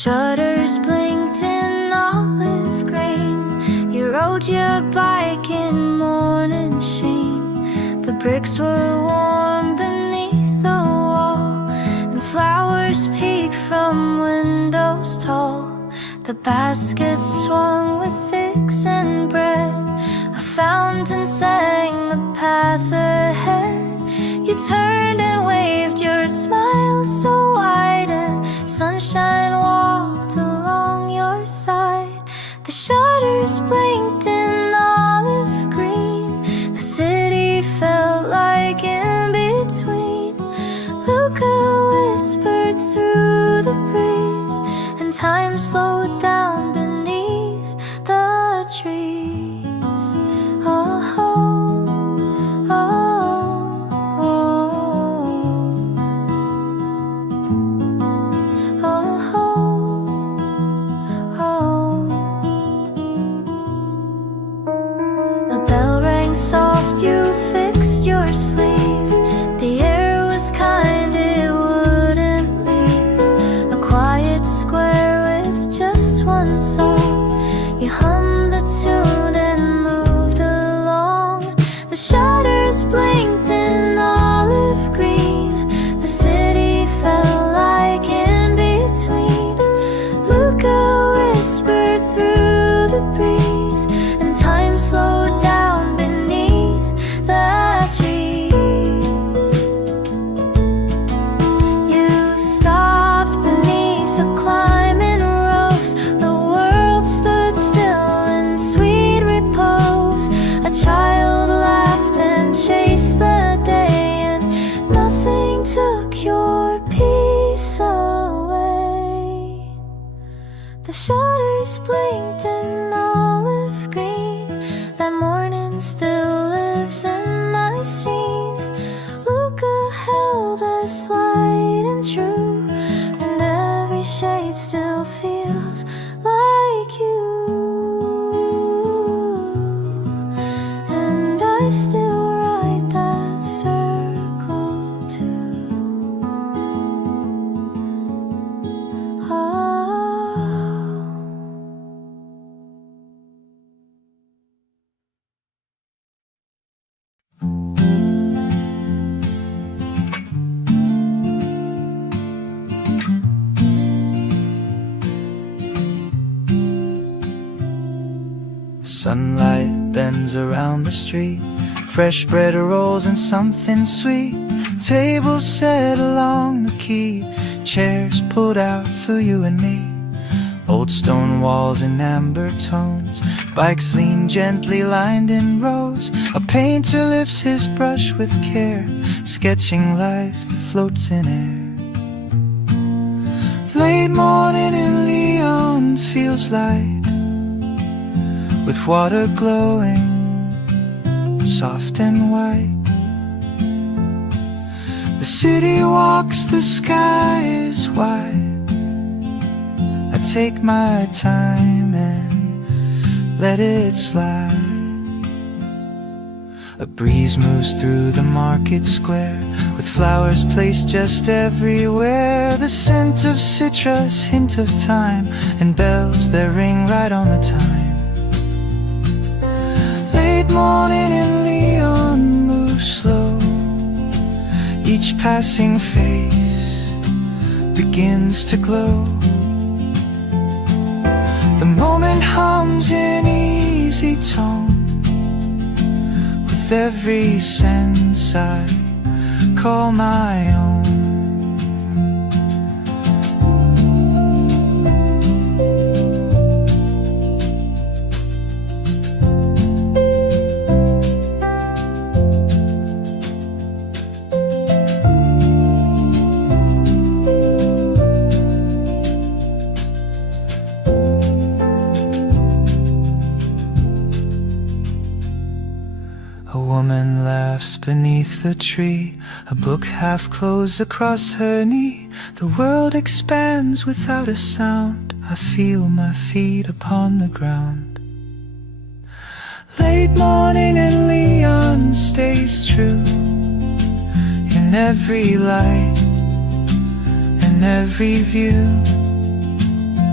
shutters blinked in olive green. You rode your bike in morning sheen. The bricks were warm beneath the wall, and flowers peeked from windows tall. The basket swung with eggs and bread. A fountain sang the path ahead. You turned and waved, your smile so wide, and sunshine walked along your side. The shutters blinked in olive green. The city felt like in between. Luca whispered through the breeze, and time slowed down beneath the trees. Oh, oh, oh, oh, oh. The bell rang soft, you fixed your sleeve. The air was kind, it wouldn't leave. A quiet square with just one song. You hummed the tune and moved along. The shutters blinked in olive green. The city felt like in between. Luca whispered through the breeze, and time slowed down beneath the trees. You stopped beneath the climbing rose. The world stood still in sweet repose. A child laughed and chased the day, and nothing took your peace away. The shutters blinked in olive green. That morning still lives in my scene. Luca held us light and true, and every shade still feels like you. And I still ride that circle too. Oh. Sunlight bends around the street. Fresh bread rolls and something sweet. Tables set along the quay. Chairs pulled out for you and me. Old stone walls in amber tones. Bikes lean gently lined in rows. A painter lifts his brush with care, sketching life that floats in air. Late morning in Leon feels light, with water glowing soft and white. The city walks, the sky is wide. I take my time and let it slide. A breeze moves through the market square, with flowers placed just everywhere. The scent of citrus, hint of thyme, and bells that ring right on the time. Late morning in Leon moves slow. Each passing face begins to glow. The moment hums in easy tone. With every sense I call my own. A woman laughs beneath the tree, a book half closed across her knee. The world expands without a sound. I feel my feet upon the ground. Late morning and Leon stays true. In every light and every view,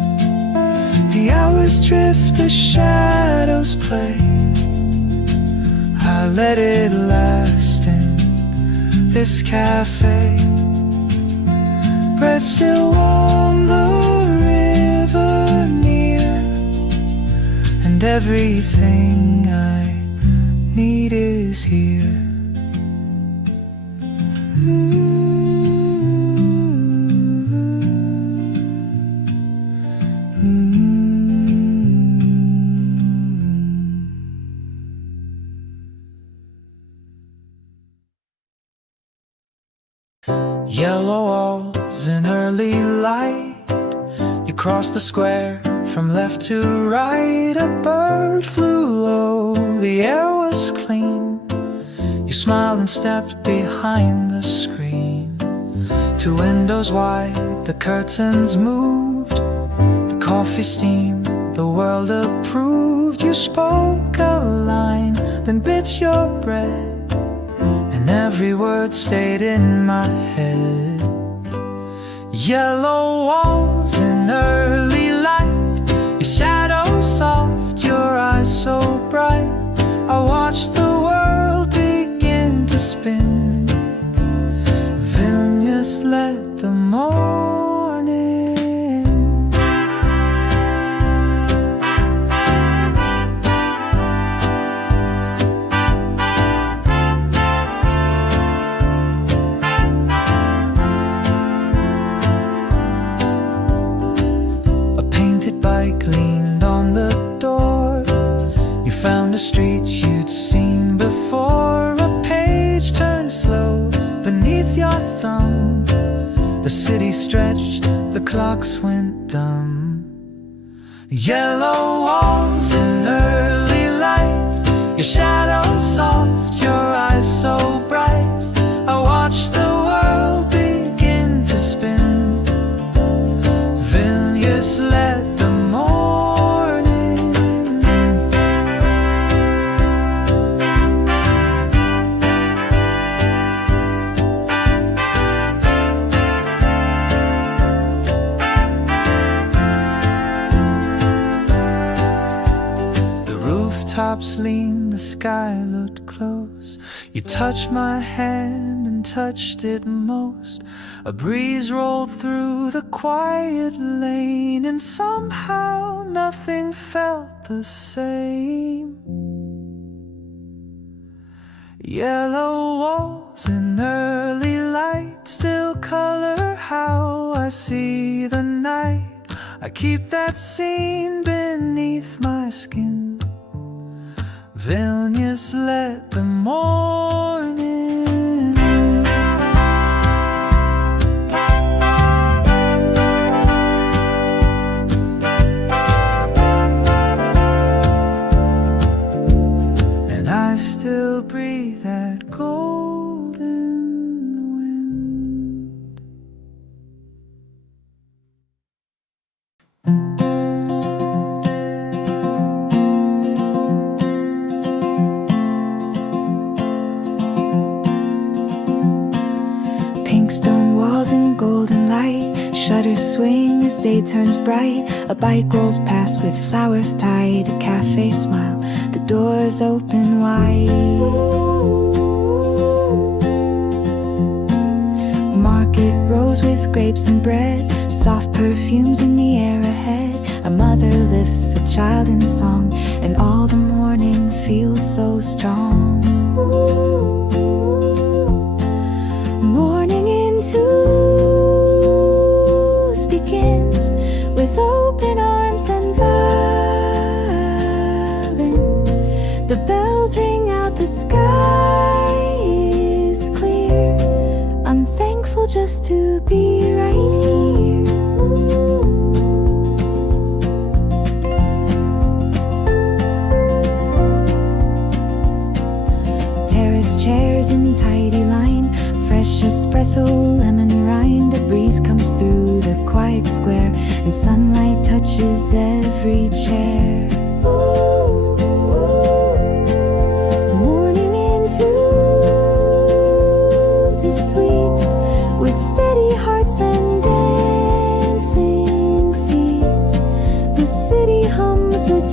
The hours drift, the shadows play. I let it last in this cafe. Bread still warm, the river near, and everything I need is here. Yellow walls in early light. You cross the square from left to right. A bird flew low, the air was clean. You smiled and stepped behind the screen. Two windows wide, the curtains moved. The coffee steamed, the world approved. You spoke a line, then bit your bread, and every word stayed in my head. Yellow walls in early light, your shadow soft, your eyes so bright. I watched the world begin to spin. Vilnius let the morning. A painted bike leaned on the door. You found a street you'd seen before. A page turned slow beneath your thumb. The city stretched, the clocks went dumb. Yellow walls in early light, your shadow soft, your eyes so bright. I watched the world begin to spin. Vilnius let the morning. The rooftops leaned, the sky looked close. You touched my hand and touched it most. A breeze rolled through the quiet lane, and somehow nothing felt the same. Yellow walls in early light still color how I see the night. I keep that scene beneath my skin. Vilnius let the morning. And I still breathe that golden wind. Pink stone walls and golden light, shutters swing as day turns bright. A bike rolls past with flowers tied, a cafe smile, the doors open wide. Market rows with grapes and bread, soft perfumes in the air ahead. A mother lifts a child in song, and all the morning feels so strong. Morning in Toulouse begins with open arms and violence. The bells ring out, the sky is clear. I'm thankful just to be right here. Terrace chairs in tidy line, fresh espresso, lemon rind. A breeze comes through the quiet square, and sunlight touches every chair. Morning in Toulouse is sweet, with steady hearts and dancing feet. The city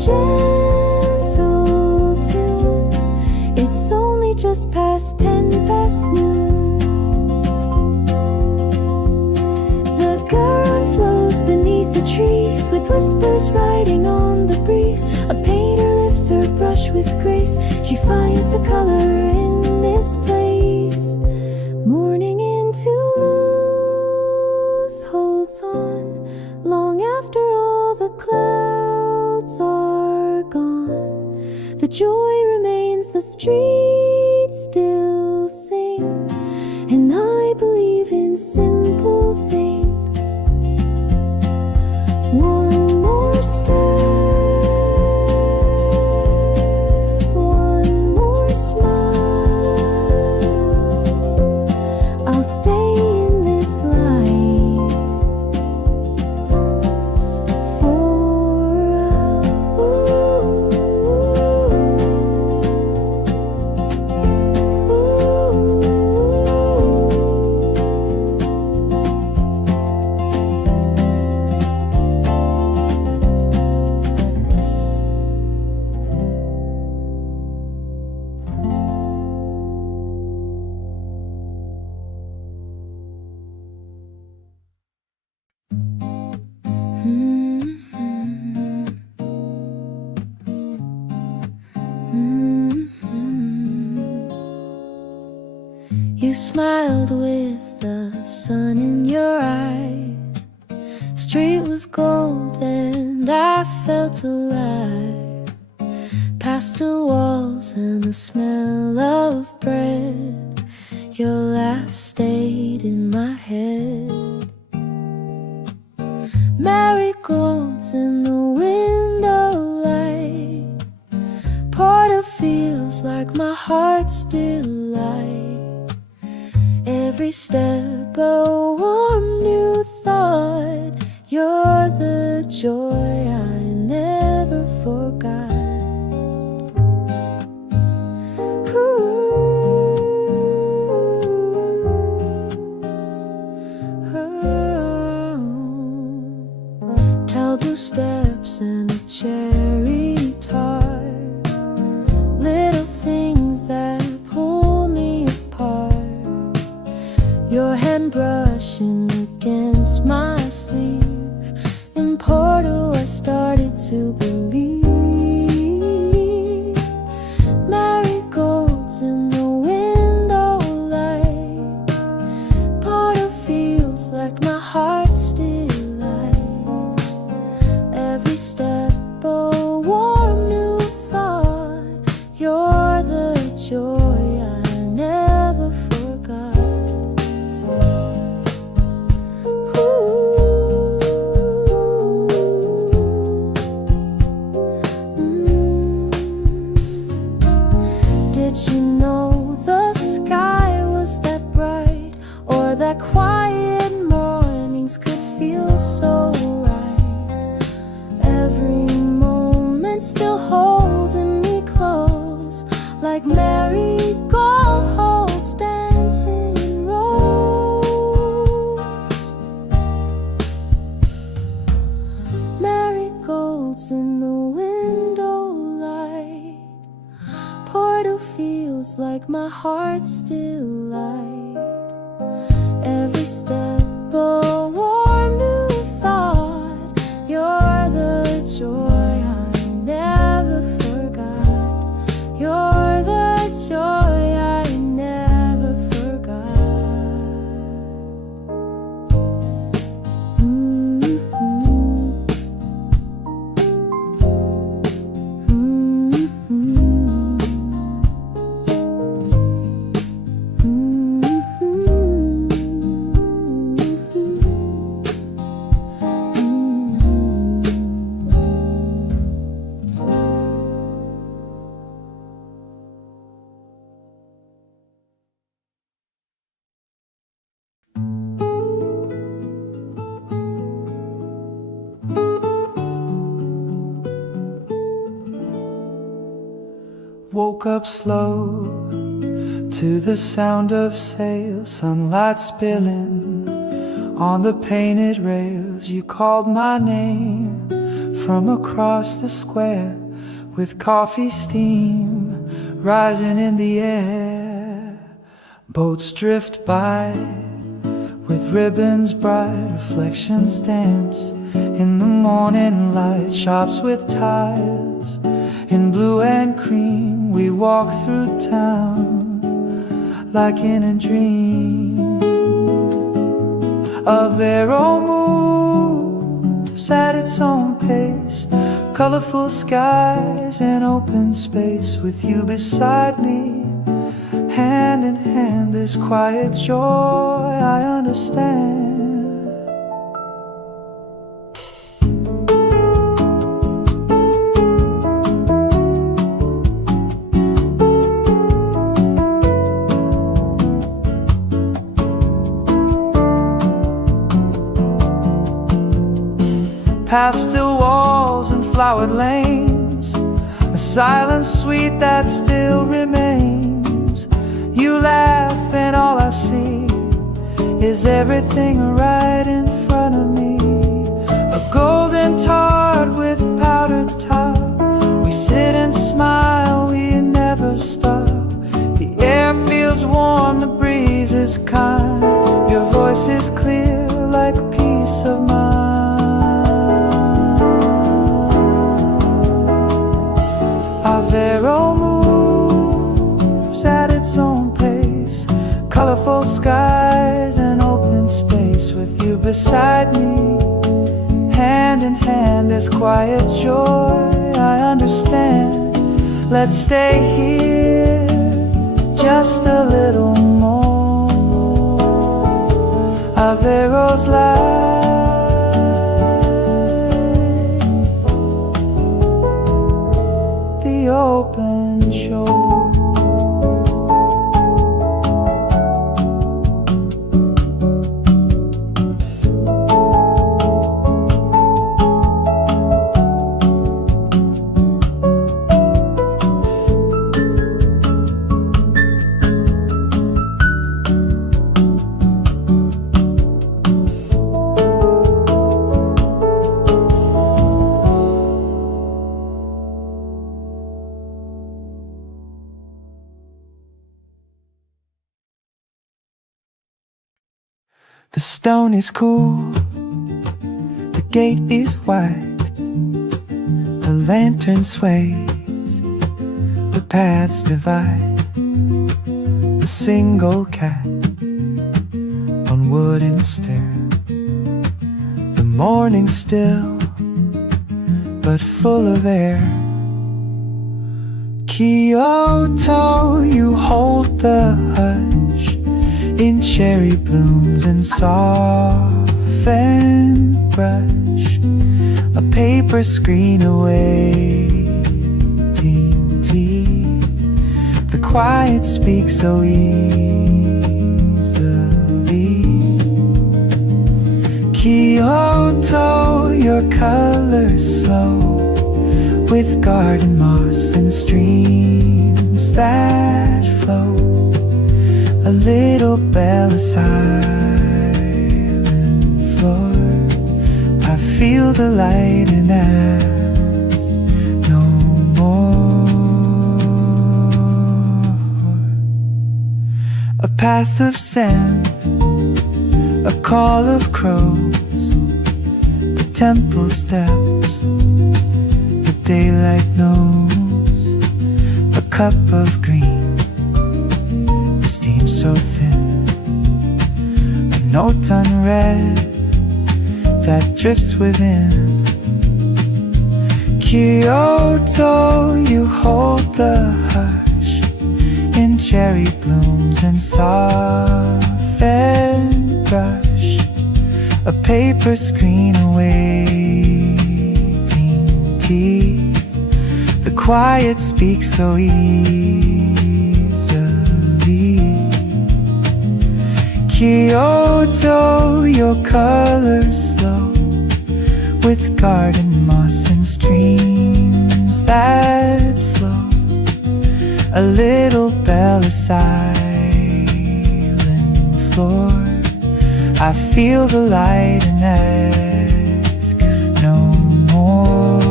gentle tune. It's only just past 10 past noon. The Garonne flows beneath the trees, with whispers riding on the breeze. A painter lifts her brush with grace. She finds the color in this place. Morning into lose holds on long after all the clouds are gone. The joy remains, the streets still sing, and I believe in simple things. One more step, one more smile. I'll stay in this light for You smiled with the sun in your eyes. Street was gold and I felt alive. Pastel walls and the smell of bread. Your laugh stayed in my head. Marigolds in the window light. Porter feels like my heart's still light. Every step a warm new thought. You're the joy I never forgot. Tall blue steps and a cherry tart. Little things that pull me apart. Your hand brushing against my sleeve. In Porto I started to believe. Marigolds in the window light. Porto feels like my heart's still light. Every step a warm new thought. You're the joy I never forgot. Did you know the sky was that bright, or that quiet mornings could feel so right? Every moment still holding me close, like marigolds dancing in rows. Marigolds in the window light. Porto feels like my heart's still light. Every step a warm new thought. You're the joy I never forgot. You're the joy I never forgot. Woke up slow to the sound of sails, sunlight spilling on the painted rails. You called my name from across the square, with coffee steam rising in the air. Boats drift by with ribbons bright, reflections dance in the morning light. Shops with ties in blue and cream, we walk through town like in a dream. A Vero moves at its own pace, colorful skies and open space. With you beside me, hand in hand, this quiet joy I understand. Pastel walls and flowered lanes, a silence sweet that still remains. You laugh and all I see is everything right in front of me. A golden tart with powdered top, we sit and smile, we never stop. The air feels warm, the breeze is kind, your voice is clear like peace of mind. Vero moves at its own pace, colorful skies and open space. With you beside me, hand in hand, this quiet joy I understand. Let's stay here just a little more. Avero's light, the open shore. The stone is cool, the gate is wide, the lantern sways, the paths divide. A single cat on wooden stair, the morning still but full of air. Kyoto, you hold the hush in cherry blooms and softened brush, a paper screen awaiting tea. The quiet speaks so easily. Kyoto, your colors slow, with garden moss and streams that flow. A little bell, a silent floor. I feel the light and ask no more. A path of sand, a call of crows, the temple steps, the daylight knows. A cup of green, the steam so thin, a note unread that drifts within. Kyoto, you hold the hush in cherry blooms and softened brush, a paper screen awaiting tea. The quiet speaks so easily. Kyoto, your colors slow, with garden moss and streams that flow. A little bell, a silent floor. I feel the light and ask no more.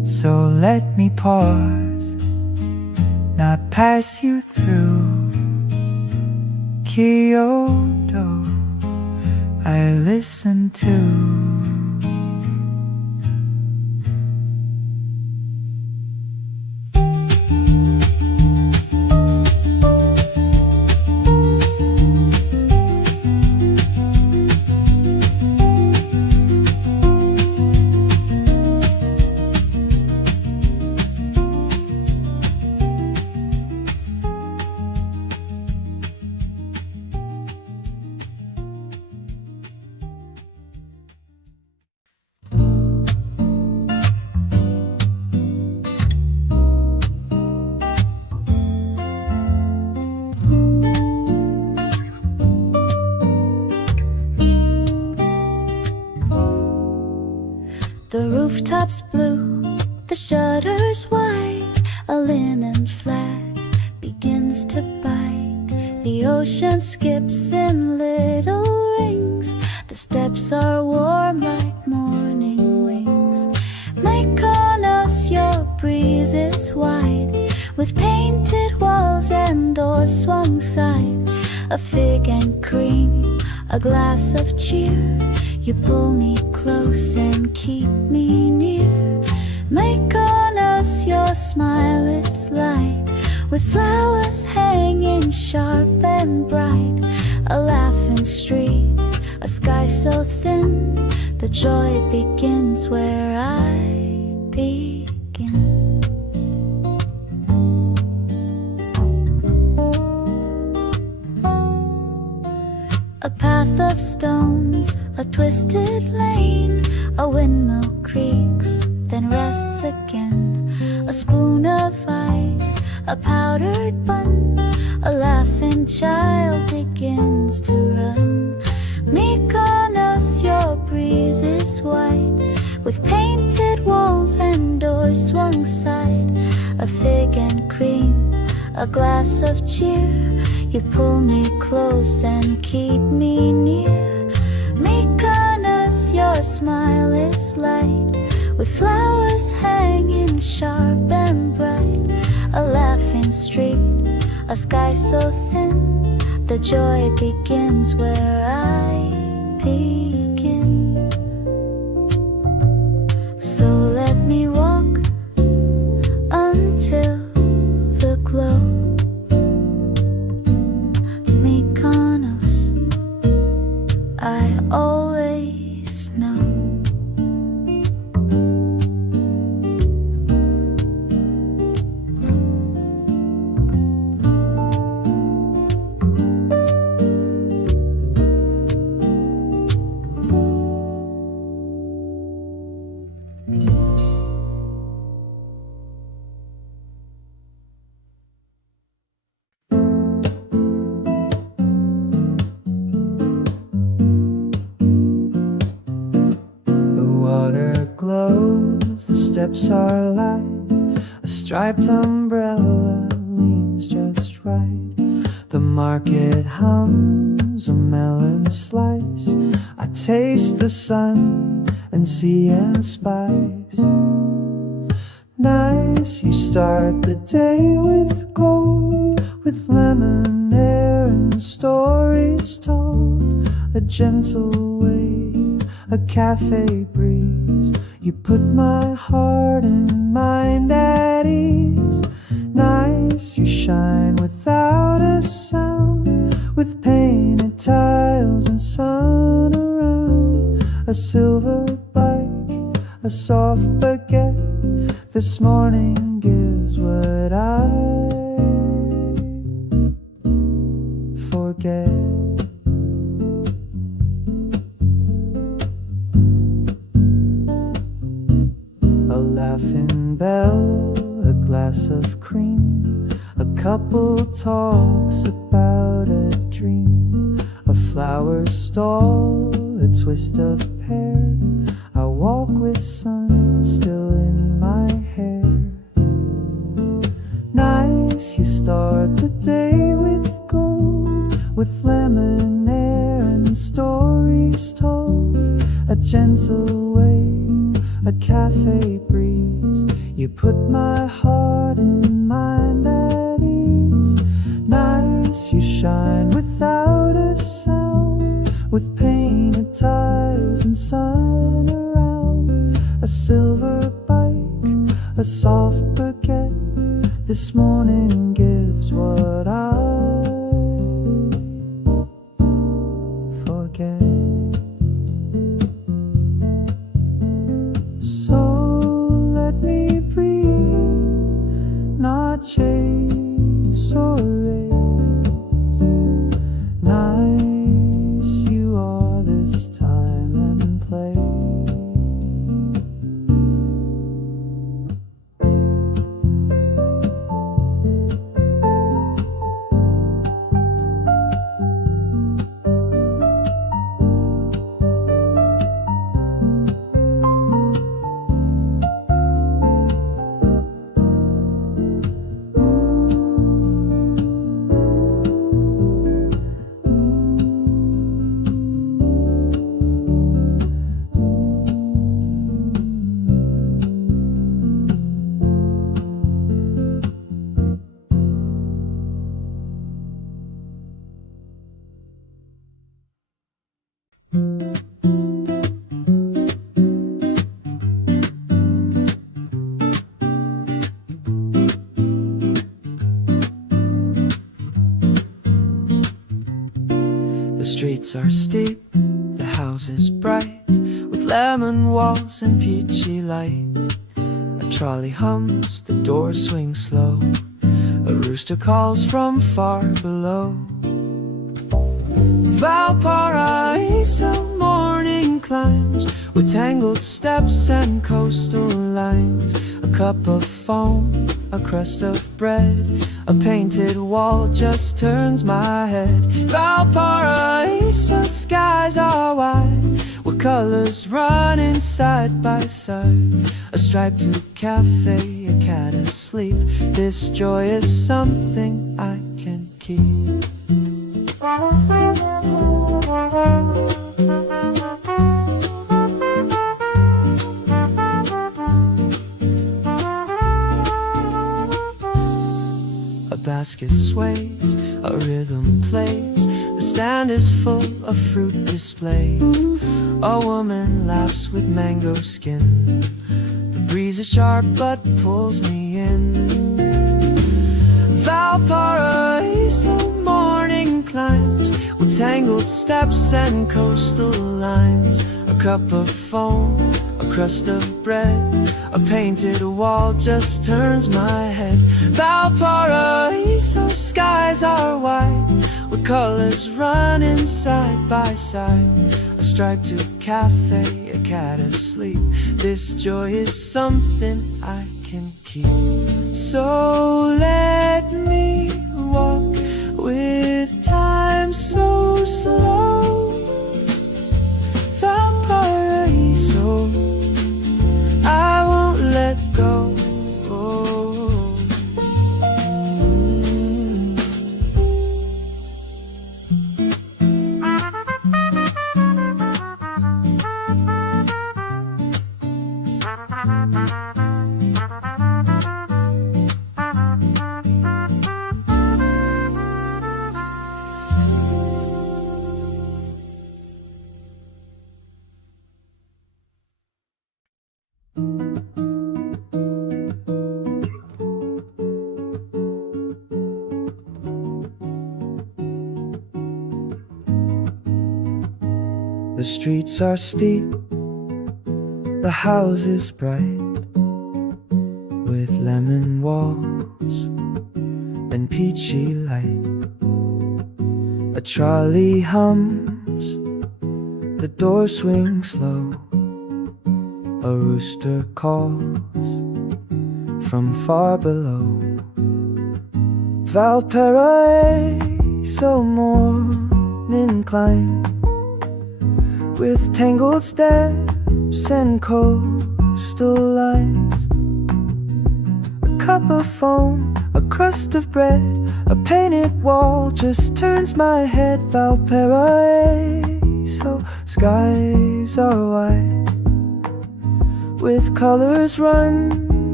So let me pause, not pass you through. Kyoto, I listen to. The rooftops blue, the shutters white, a linen flag begins to bite. The ocean skips in little rings, the steps are warm like morning wings. Mykonos, your breeze is wide, with painted walls and doors swung side. A fig and cream, a glass of cheer. You pull me close and keep me near. Mykonos, your smile is light, with flowers hanging sharp and bright. A laughing street, a sky so thin, the joy begins where I begin. A path of stones, a twisted lane, a windmill creaks, then rests again. A spoon of ice, a powdered bun, a laughing child begins to run. Mykonos, your breeze is white, with painted walls and doors swung side. A fig and cream, a glass of cheer. You pull me close and keep me near. Mykonos, your smile is light, with flowers hanging sharp and bright. A laughing street, a sky so thin, the joy begins where I begin. So let me walk until the glow. I always know. The steps are light, a striped umbrella leans just right. The market hums a melon slice. I taste the sun and sea and spice. Nice, you start the day with gold, with lemon air and stories told. A gentle wave, a cafe breeze. You put my heart and mind at ease. Nice, you shine without a sound, with painted tiles and sun around. A silver bike, a soft baguette. This morning gives what I forget. A laughing bell, a glass of cream. A couple talks about a dream. A flower stall, a twist of pear. I walk with sun still in my hair. Nice, you start the day with gold, with lemon air and stories told. A gentle wave, a cafe breeze. put my heart and mind at ease. Nice, you shine without a sound, with painted tiles and sun around. A silver bike, a soft bouquet, this morning gives what I forget. So let me breathe, not chase or race. Nice you are this time and place. The streets are steep, the house is bright, with lemon walls and peachy light. A trolley hums, the door swings slow, a rooster calls from far below. Valparaiso morning climbs, with tangled steps and coastal lines. A cup of foam, a crust of bread, a painted wall just turns my head. Valparaiso skies are wide, with colors running side by side. A striped cafe, a cat asleep, this joy is something I can keep. A basket sways, a rhythm plays, the stand is full of fruit displays. A woman laughs with mango skin, the breeze is sharp but pulls me in. Valparaiso morning climbs, with tangled steps and coastal lines. A cup of foam, a crust of bread, a painted wall just turns my head. Valparaiso skies are white, with colors running side by side. A striped cafe, a cat asleep, this joy is something I can keep. So let me walk with time so slow. Valparaiso, I won't let go. The streets are steep, the house is bright, with lemon walls and peachy light. A trolley hums, the door swings slow, a rooster calls from far below. Valparaiso morning climb, with tangled steps and coastal lines. A cup of foam, a crust of bread, a painted wall just turns my head. Valparaiso skies are white, with colors running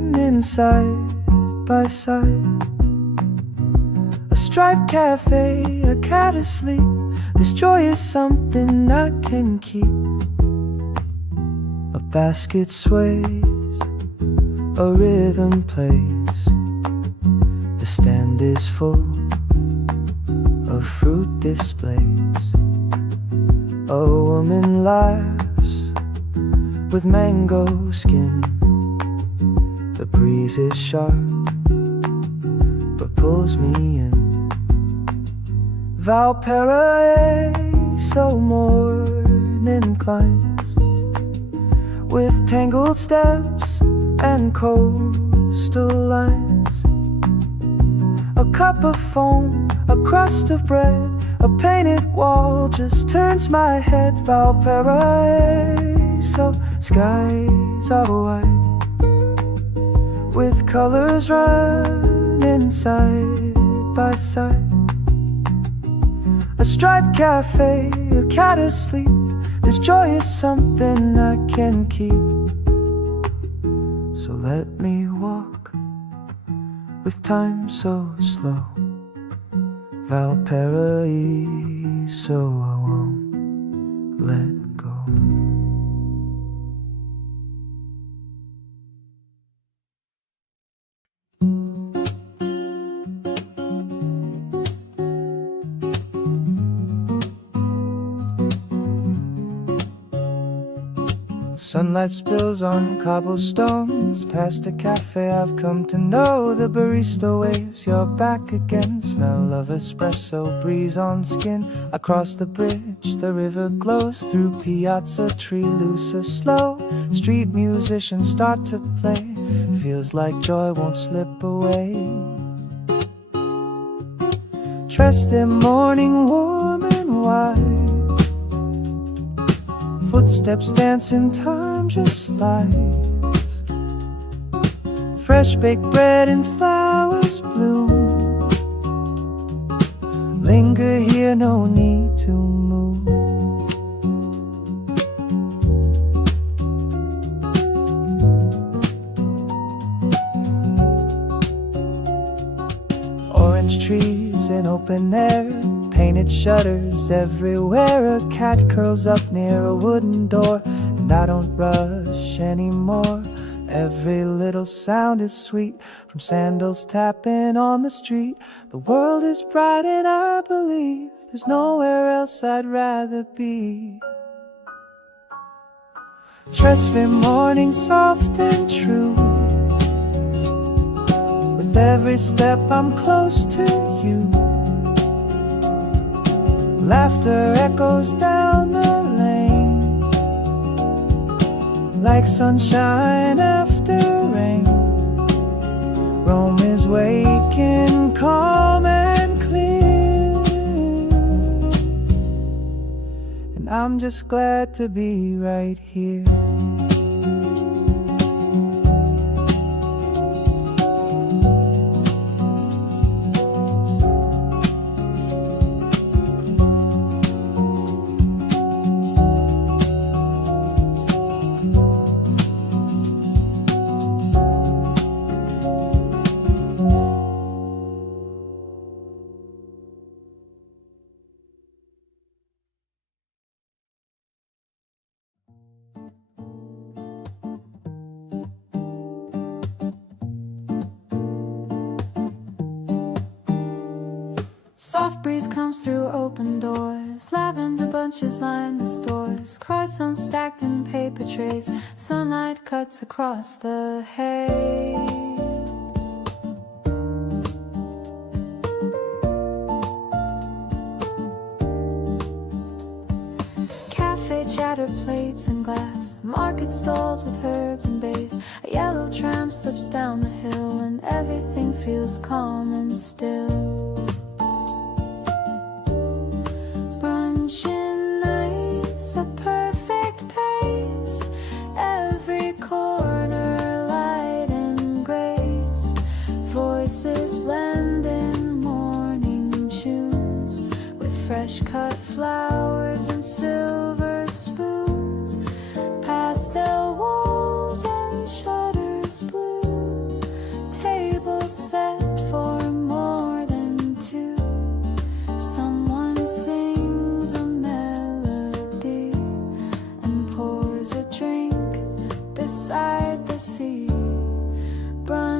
morning side by side. A striped cafe, a cat asleep. This joy is something I can keep. A basket sways, a rhythm plays. The stand is full of fruit displays. A woman laughs with mango skin. The breeze is sharp but pulls me in. Valparaiso morning climbs with tangled steps and coastal lines. A cup of foam, a crust of bread, a painted wall just turns my head. Valparaiso skies are white with colors running side by side. A striped cafe, a cat asleep. This joy is something I can keep. So let me walk with time so slow. Valparaiso, I won't let go. Sunlight spills on cobblestones. Past a cafe I've come to know. The barista waves, you're back again. Smell of espresso, breeze on skin. Across the bridge, the river glows. Through piazza, tree loose or slow. Street musicians start to play. Feels like joy won't slip away. Dressed in mourning, warm and white. Footsteps dance in time, just light. Fresh baked bread and flowers bloom. Linger here, no need to move. Orange trees in open air, painted shutters everywhere. A cat curls up near a wooden door, and I don't rush anymore. Every little sound is sweet, from sandals tapping on the street. The world is bright and I believe there's nowhere else I'd rather be. Dressed in morning, soft and true. With every step I'm close to you. Laughter echoes down the lane, like sunshine after rain. Rome is waking, calm and clear, and I'm just glad to be right here. Soft breeze comes through open doors. Lavender bunches line the stores. Croissants stacked in paper trays. Sunlight cuts across the haze. Cafe chatter, plates and glass. Market stalls with herbs and bass. A yellow tram slips down the hill, and everything feels calm and still. A perfect pace, every corner light and grace. Voices blend in morning tunes, with fresh cut flowers and silver spoons. Pastel walls and shutters blue,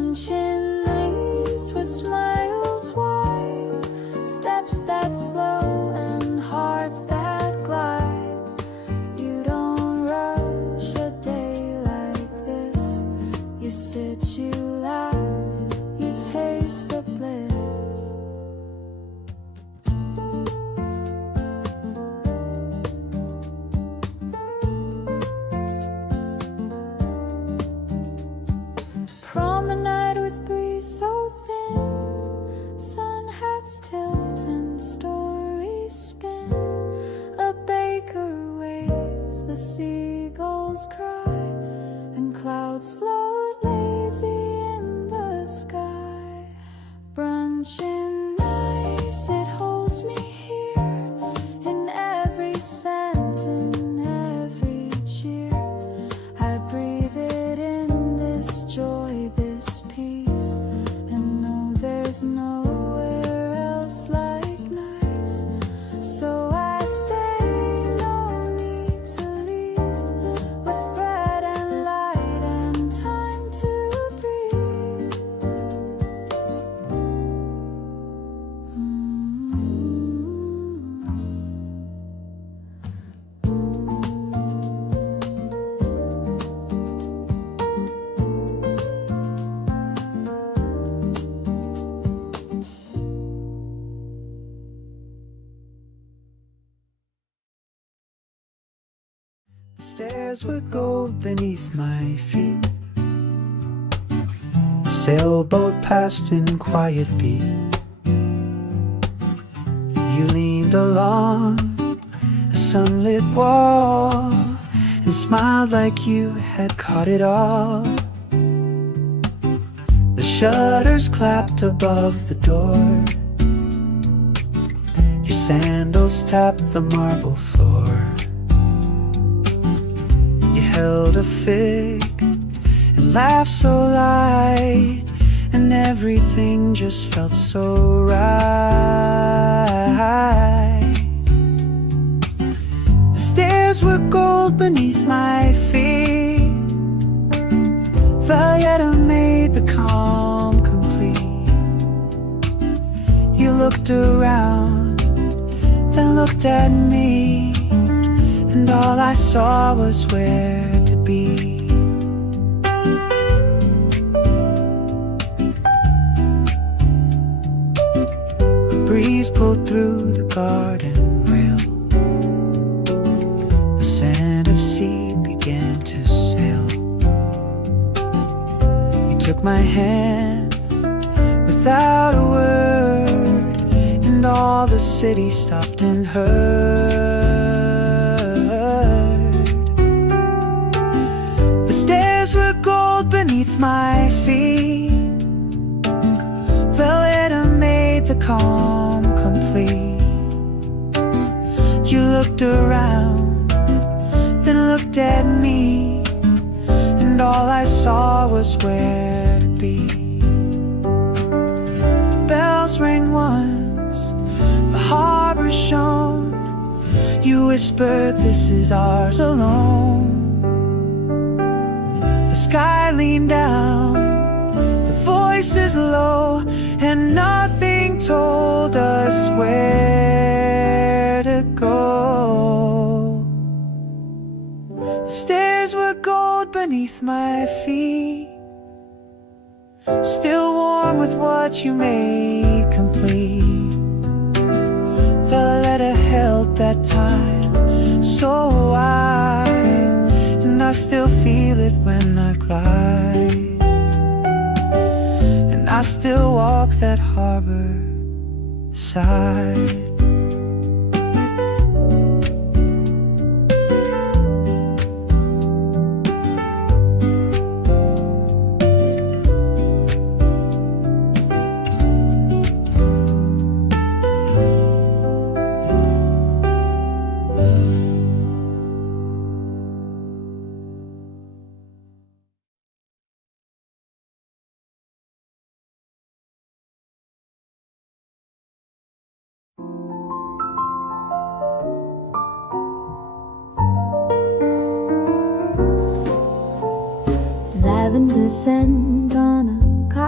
Brunching nights with smiles wide, steps that slow and hearts that glide. You don't rush a day like this. You sit, you laugh, you taste the bliss. Promenade with breeze so thin, sun hats tilt and stories spin. A baker waves, the seagulls cry, and clouds float lazy in the sky. Brunching nights, it holds me here in every scent, in every cheer. I breathe it in, this joy, this peace, and know there's nowhere else like nice. So I stay, no need to leave, with bread and light and time to breathe. The stairs were gold beneath my feet. A sailboat passed in quiet beat. You leaned along a sunlit wall and smiled like you had caught it all. The shutters clapped above the door. Your sandals tapped the marble floor. You held a fig and laughed so light, and everything just felt so right. The stairs were gold beneath my feet. Valletta made the calm complete. You looked around, then looked at me, and all I saw was where to be. A breeze pulled through the garden rail. The scent of sea began to sail. You took my hand without a word, and all the city stopped and heard. The stairs were gold beneath my feet. Valletta made the calm complete. You looked around, then looked at me, and all I saw was where to be. Bells rang once, the harbor shone. You whispered, this is ours alone. The sky leaned down, the voices low, and nothing told us where to go. The stairs were gold beneath my feet, still warm with what you made complete. Valletta held that time so wide, and I still feel it when I glide, and I still walk that harbor side. Lavender scent on a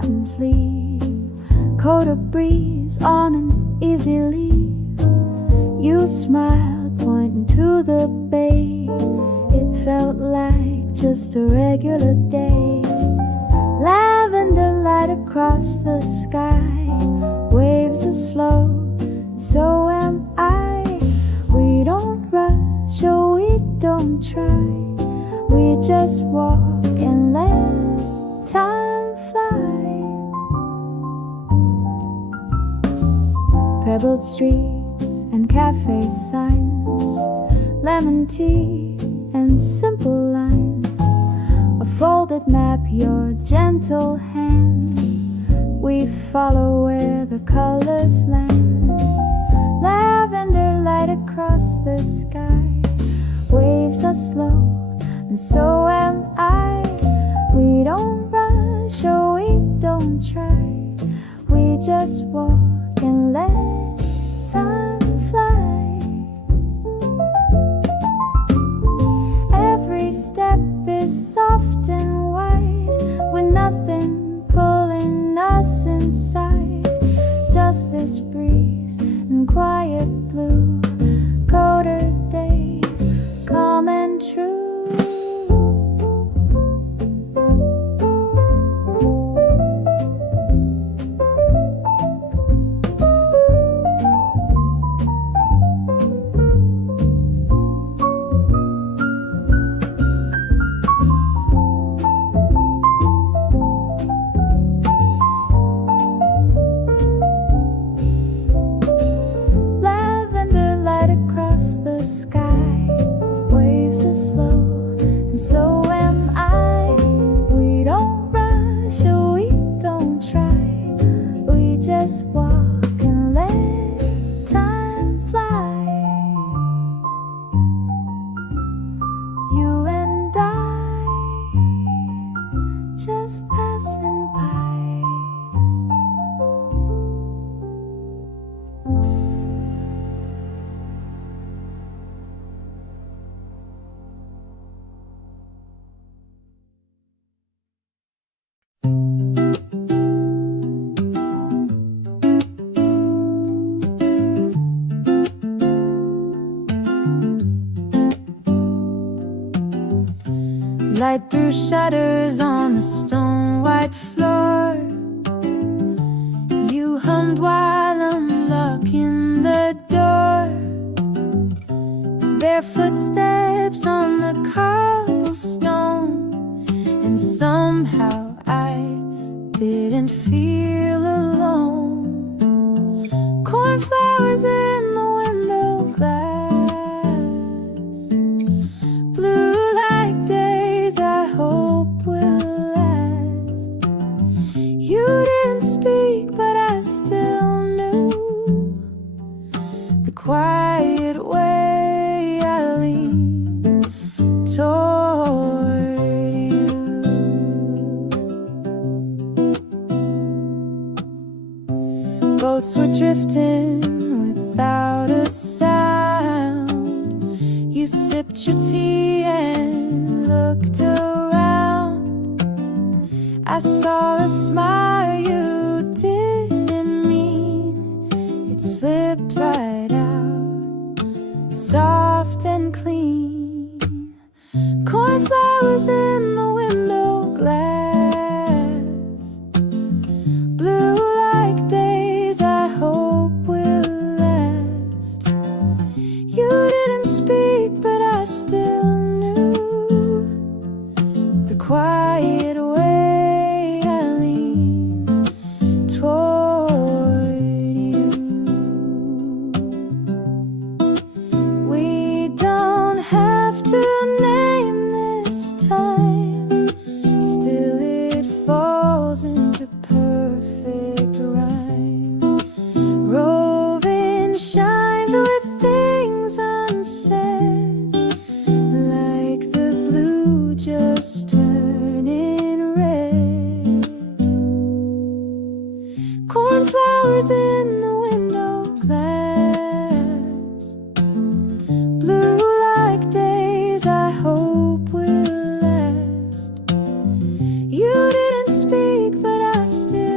cotton sleeve, caught a breeze on an easy leaf. You smiled, pointing to the bay. It felt like just a regular day. Lavender light across the sky. Waves are slow, and so am I. We don't rush, or we don't try. We just walk and let time fly. Pebbled streets and cafe signs, lemon tea and simple lines. A folded map, your gentle hand. We follow where the colors land. Lavender light across the sky. Waves are slow, and so am I. We don't rush, or we don't try. We just walk and let time fly. Every step is soft and wide, with nothing pulling us inside. Just this breeze and quiet blue, colder days, calm and true. Slow, and so am I. We don't rush, or we don't try. We just walk and let time fly. You and I, just passing by. Light through shutters on the stone white floor. You hummed while unlocking the door. Bare footsteps on the cobblestone, and somehow I didn't feel alone. Cornflowers in the window glass, blue like days I hope will last. You didn't speak, but I still knew the quiet way I leaned toward you. Boats were drifting without a sound. You sipped your tea and looked around. I saw a smile you didn't mean. It slipped right out, soft and clean. Cornflowers in the window glass, blue like days I hope will last. You didn't speak, but I still knew the quiet way I leaned toward you. We don't have to name this time, still it falls into perfect rhyme. Roving shines with things unsaid, like the blue just turning red. Cornflowers in the window glass, blue like days I hope will last. You didn't speak, but I still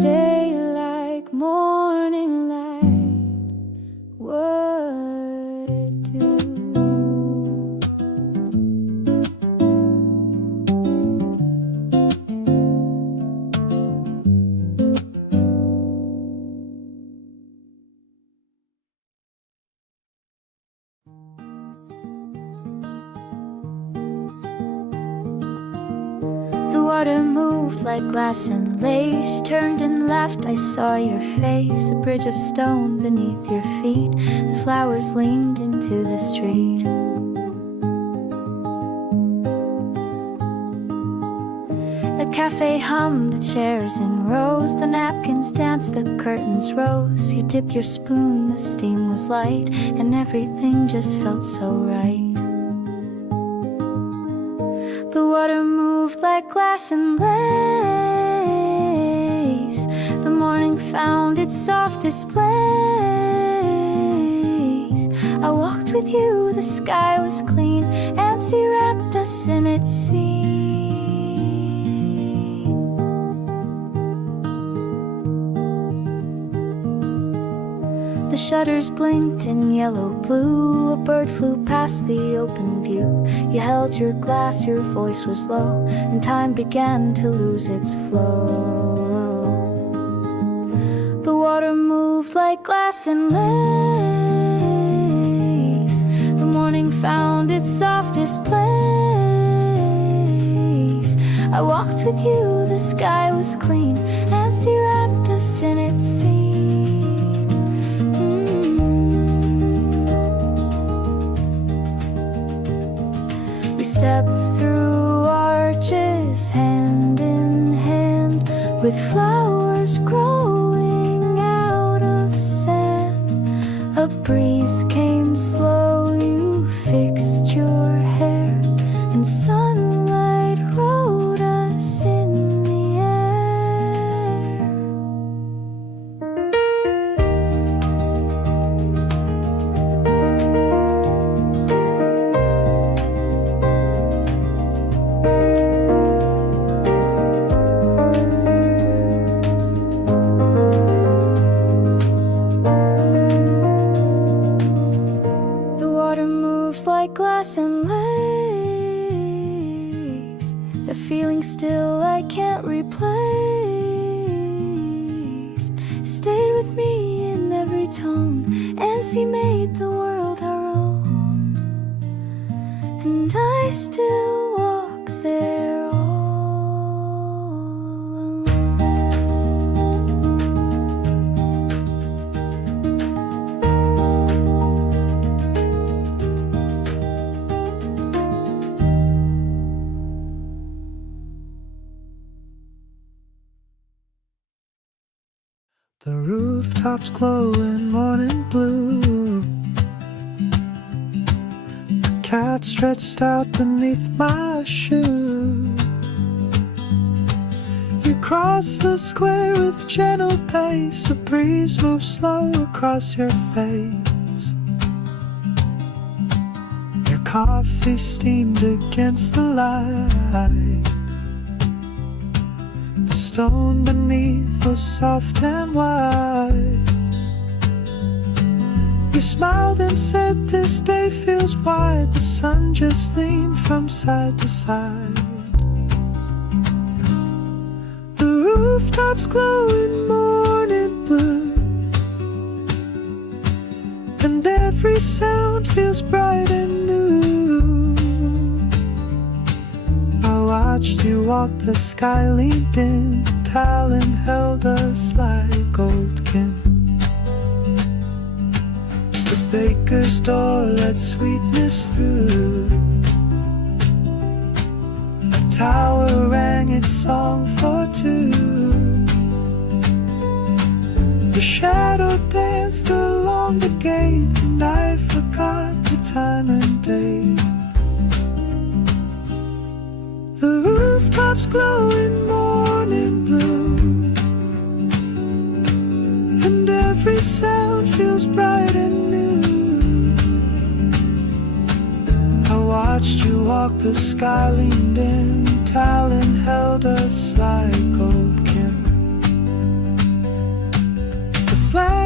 stay like morning light would do. The water moved like glass and lace, turned and laughed, I saw your face, a bridge of stone beneath your feet, the flowers leaned into the street. The cafe hummed, the chairs in rows, the napkins danced, the curtains rose, you dipped your spoon, the steam was light, and everything just felt so right. The water moved like glass and lace, the morning found its softest place. I walked with you, the sky was clean, and sea wrapped us in its scene. The shutters blinked in yellow blue, a bird flew past the open view. You held your glass, your voice was low, and time began to lose its flow. The water moved like glass and lace, the morning found its softest place. I walked with you, the sky was clean, and sea wrapped us in its scene. We stepped through arches, hand in hand, with flowers growing out of sand. A breeze came slow, you fixed your hair, and sunlight wrote us in the air. Like glass and lace, the feeling still I can't replace. Stayed with me in every tone, and she made the world our own. And I still walk there all The rooftops glow in morning blue. A cat stretched out beneath my shoe. You cross the square with gentle pace. A breeze moves slow across your face. Your coffee steamed against the light. The stone beneath was soft and white. You smiled and said, this day feels wide. The sun just leaned from side to side. The rooftops glow in morning blue, and every sound feels bright and new. I watched you walk, the sky leaned in, talent held us like old kin. The baker's door let sweetness through. A tower rang its song for two. Your shadow danced along the gate, and I forgot the time and day. The rooftops glow in morning blue, and every sound feels bright and new. I watched you walk, the sky leaned in, talent held us like old kin.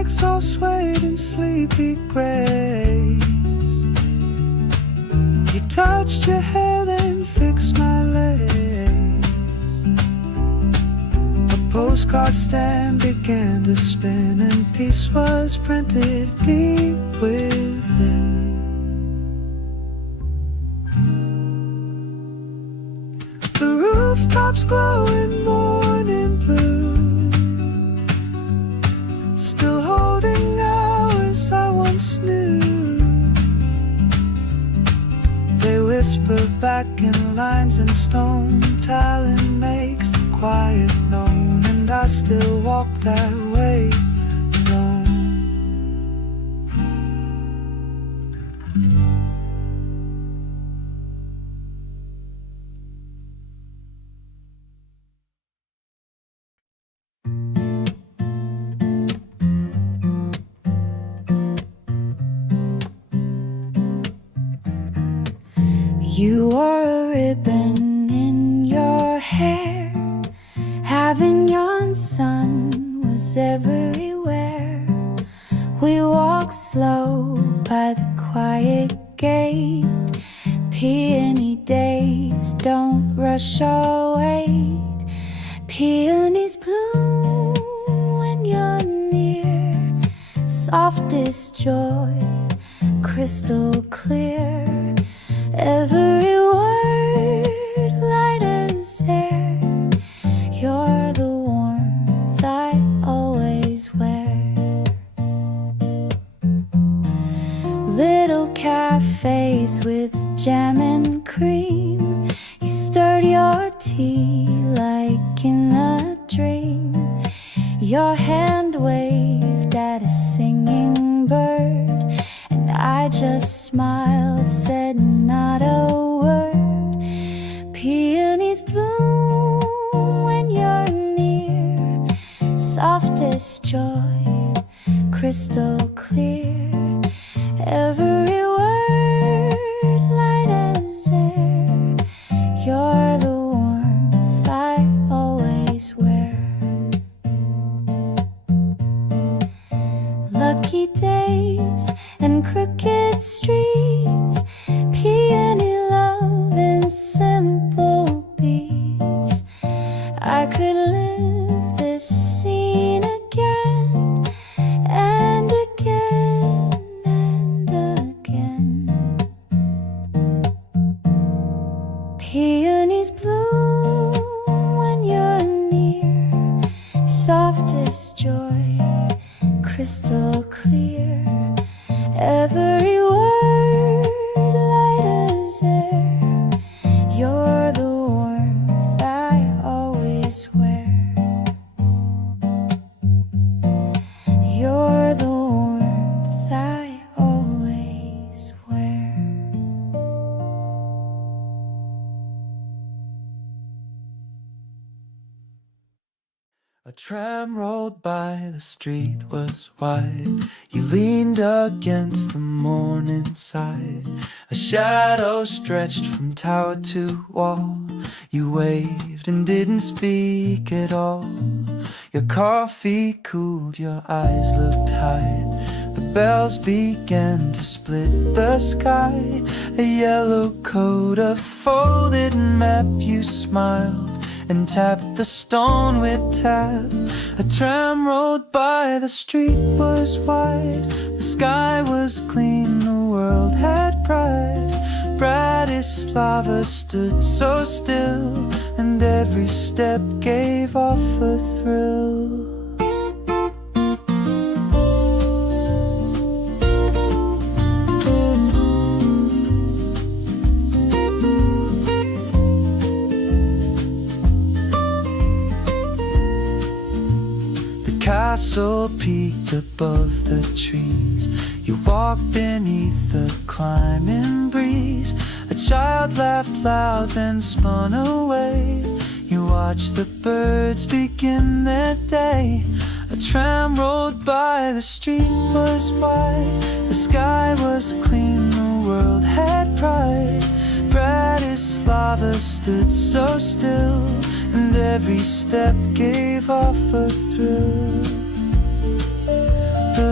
legs all swayed in sleepy grace. You touched your hair then fixed my legs. A postcard stand began to spin and peace was printed deep within. The rooftops glow in morning blue, still holding hours I once knew. They whisper back in lines in stone. Talent makes the quiet known, and I still walk that way alone. You wore a ribbon in your hair. Avignon sun was everywhere. We walked slow by the quiet gate. Peony days don't rush our way. Peonies bloom when you're near. Softest joy, crystal clear. Every word light as air. You're the warmth I always wear. Little cafes with jam and cream. You stirred your tea like in a dream. Your hand waved at a singing bird, and I just smiled, said not a word. Peonies bloom when you're near. Softest joy, crystal clear. Every word light as air. You're the warmth I always wear. Lucky days and crooked streets. Peony love in simple beats. I could live this scene again and again and again. Peonies bloom when you're near. Softest joy, crystal clear. Every word light as air. You're the warmth I always wear. You're the warmth I always wear. A tram rolled by, the street was wide. You leaned against the morning side. A shadow stretched from tower to wall. You waved and didn't speak at all. Your coffee cooled, your eyes looked tired. The bells began to split the sky. A yellow coat, a folded map. You smiled and tapped the stone with tap. A tram rolled by, the street was wide. The sky was clean, the world had pride. Bratislava stood so still, and every step gave off a thrill. Castle peaked above the trees. You walked beneath the climbing breeze. A child laughed loud, then spun away. You watched the birds begin their day. A tram rolled by, the street was wide. The sky was clean, the world had pride. Bratislava stood so still, and every step gave off a thrill. The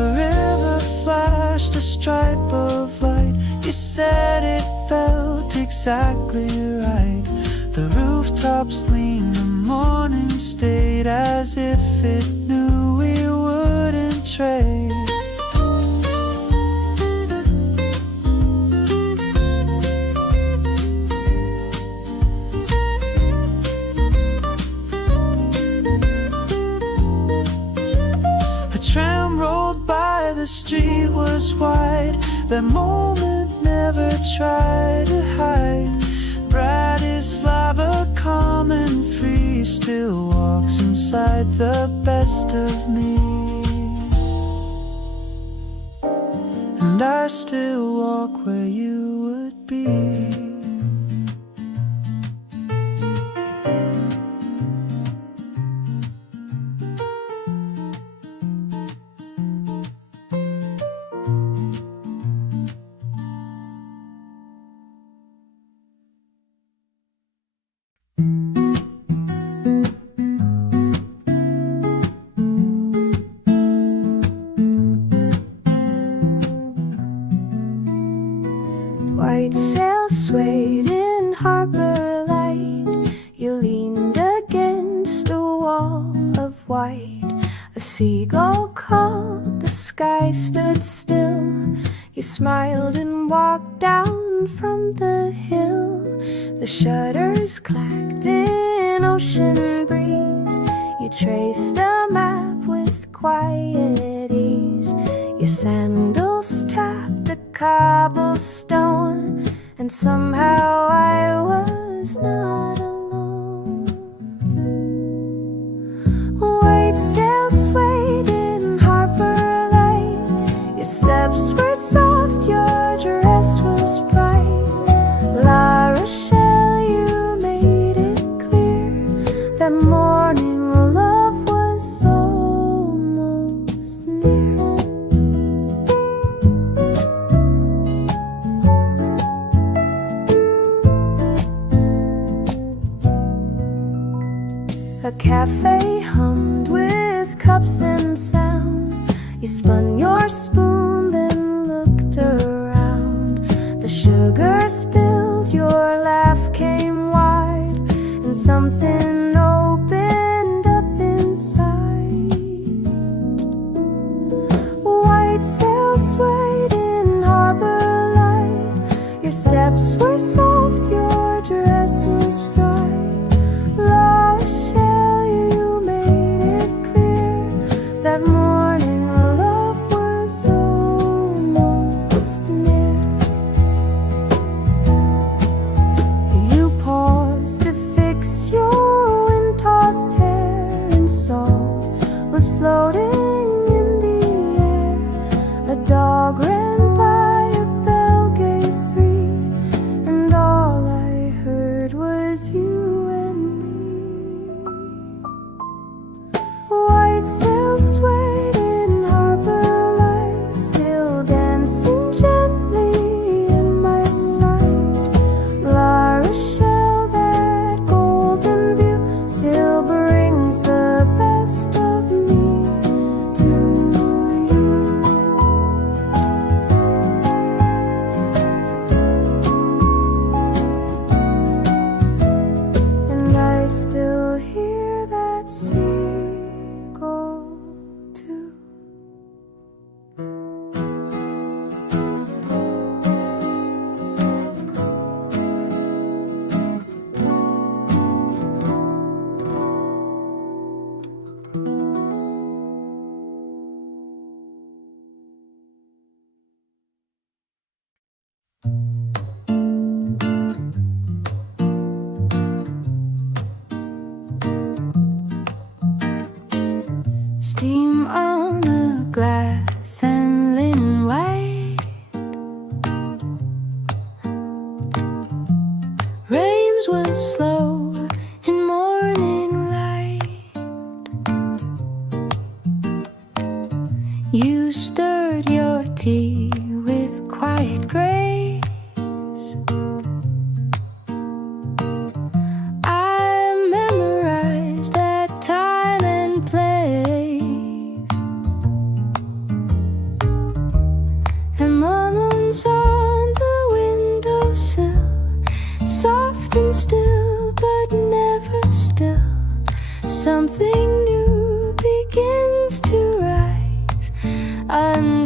exactly right. The rooftops lean, the morning stayed as if it knew we wouldn't trade. A tram rolled by, the street was wide. That moment never tried to hide. Bratislava, calm and free, still walks inside the best of me. And I still walk where you would be. White sails swayed in harbor light. You leaned against a wall of white. A seagull called, the sky stood still. You smiled and walked down from the hill. The shutters clacked in ocean breeze. You traced a map with quiet ease. Your sandals tapped a cobblestone, and somehow I was not alone. White sails swayed in harbor light. Your steps were soft, your dress was bright. La Rochelle, you made it clear that morning love was almost near. A cafe hummed with cups and sound. You spun your spoon, then looked around. The sugar spilled, your laugh came wide, and something opened up inside. White sails swayed in harbor light. Your steps were soft, your dress was bright. La Rochelle, you made it clear that morning love was almost near. You paused to fix your wind-tossed hair, and salt was floating in the air. A dog ran by, a bell gave three, and all I heard was you and me. White sails swayed in harbor light, still dancing gently in my sight. La Rochelle, that golden view still brings the best of me to you. And I still hear that seagull too. Steam on the glass and linen white. Rains would slow in morning light. You stirred your tea with quiet grace. I memorized that time and place. And moments on the windowsill,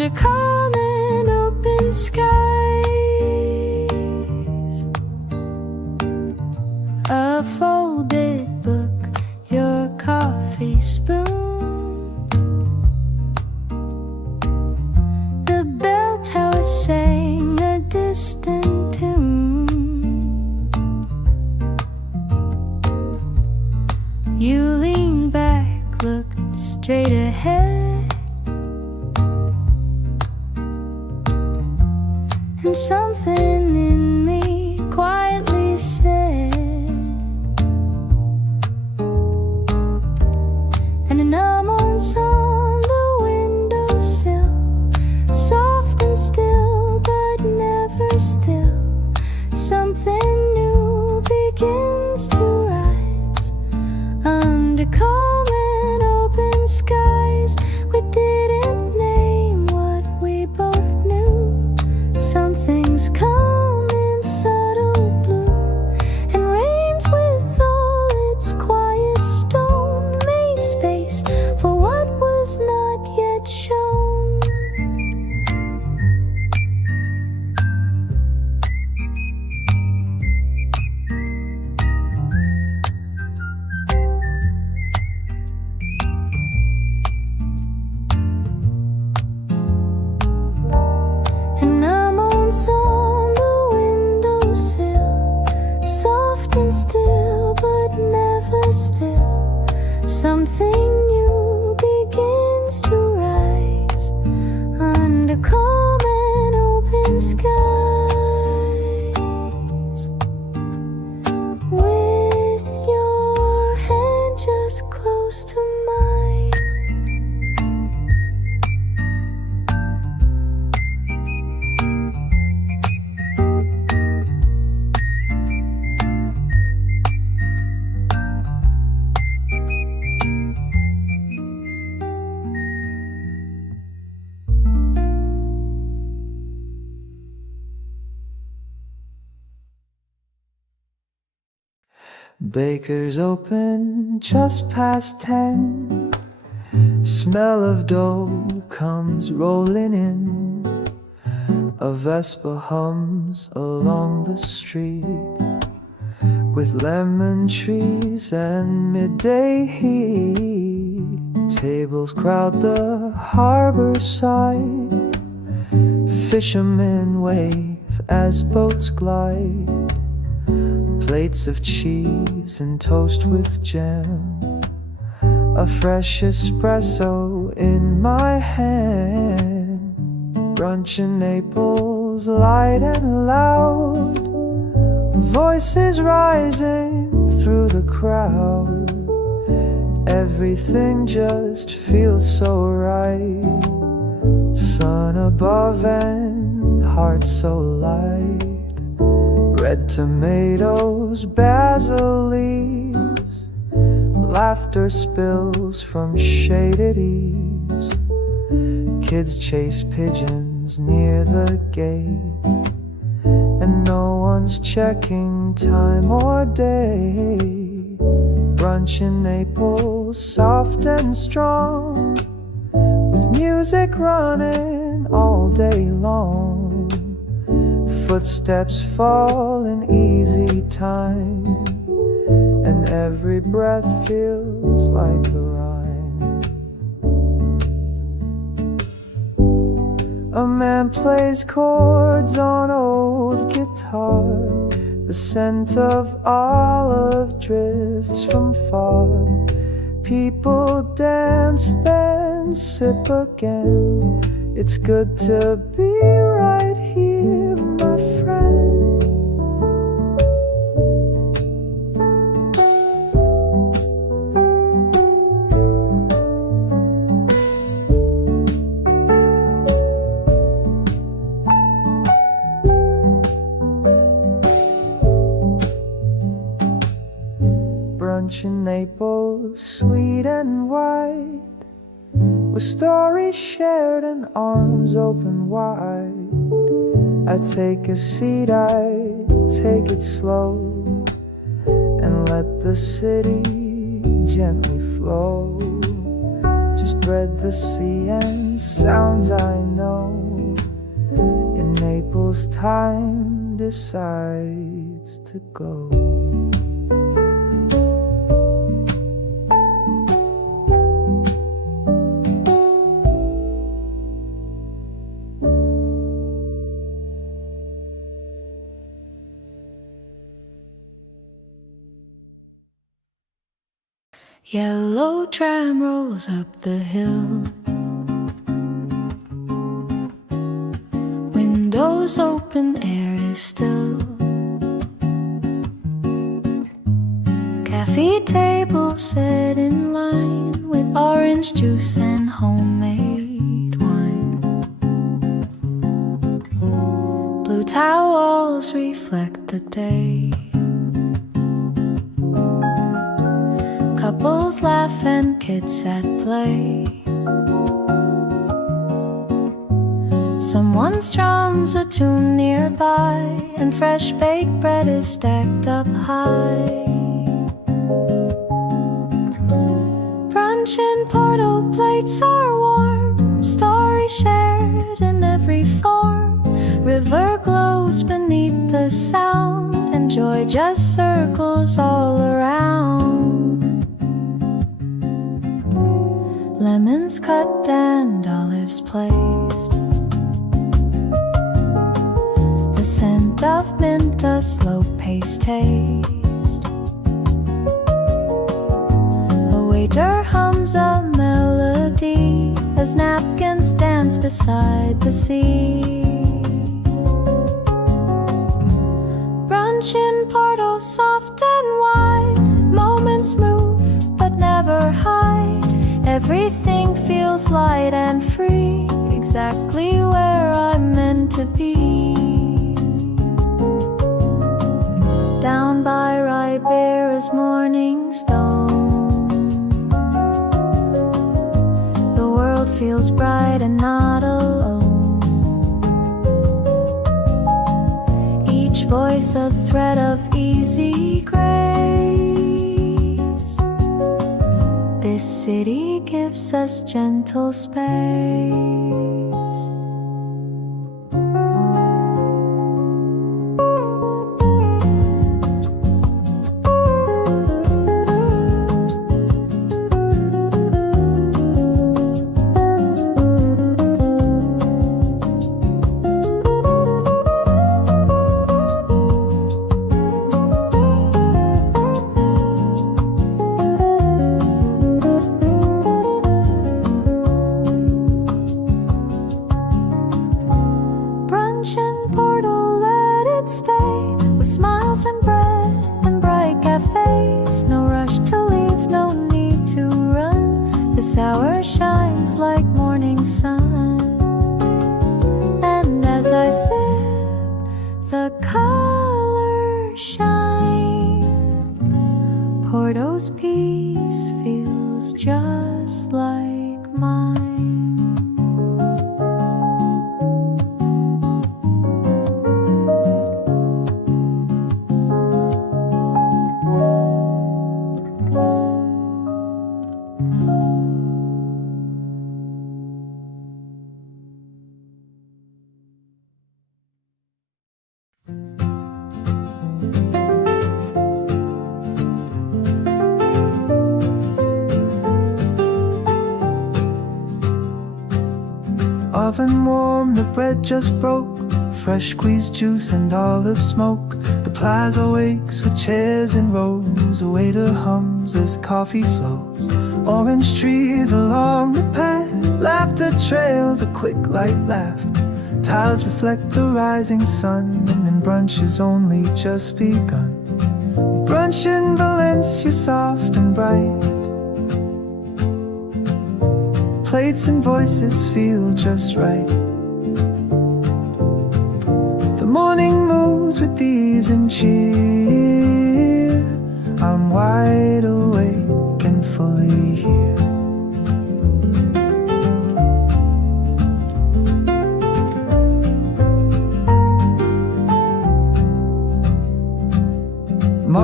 under calm and open skies. A folded book, your coffee spoon. The bell tower sang a distant tune. You leaned back, looked straight ahead, and something in me quietly said, and an almost on the windowsill, soft and still, but never still, something new begins to rise under calm and open skies. We didn't name what we both knew. Something's come in subtle blue, and rains with all its quiet stone made space for what was not yet shown. And I'm on the windowsill, soft and still, but never still. Something new begins to rise under calm and open skies. With your hand just close to mine. Baker's open just past 10. Smell of dough comes rolling in. A Vespa hums along the street, with lemon trees and midday heat. Tables crowd the harbor side. Fishermen wave as boats glide. Plates of cheese and toast with jam. A fresh espresso in my hand. Brunch in Naples, light and loud. Voices rising through the crowd. Everything just feels so right. Sun above and heart so light. Red tomatoes, basil leaves. Laughter spills from shaded eaves. Kids chase pigeons near the gate, and no one's checking time or day. Brunch in Naples, soft and strong, with music running all day long. Footsteps fall in easy time, and every breath feels like a rhyme. A man plays chords on old guitar. The scent of olive drifts from far. People dance, then sip again. It's good to be right here, my friend. Brunch in Naples, sweet and white, with stories shared and arms open wide. I take a seat, I take it slow, and let the city gently flow. Just thread the sea and sounds I know. In Naples time decides to go. Yellow tram rolls up the hill. Windows open, air is still. Cafe table set in line with orange juice and homemade wine. Blue tile walls reflect the day. Couples laugh and kids at play. Someone strums a tune nearby, and fresh baked bread is stacked up high. Brunch in Porto, plates are warm, stories shared in every form. River glows beneath the sound, and joy just circles all around. Lemons cut and olives placed. The scent of mint, a slow-paced taste. A waiter hums a melody as napkins dance beside the sea. Brunch in Porto, soft and wide. Moments move but never hide. Everything feels light and free, exactly where I'm meant to be. Down by Ribera's morning stone, the world feels bright and not alone. Each voice a thread of easy grace. This city gives us gentle space. Porto's peace feels just like mine. Oven warm, the bread just broke. Fresh squeezed juice and olive smoke. The plaza wakes with chairs in rows. A waiter hums as coffee flows. Orange trees along the path. Laughter trails a quick light laugh. Tiles reflect the rising sun. And then brunch has only just begun. Brunch in Valencia, soft and bright. Plates and voices feel just right. The morning moves with ease and cheer. I'm wide awake and fully here.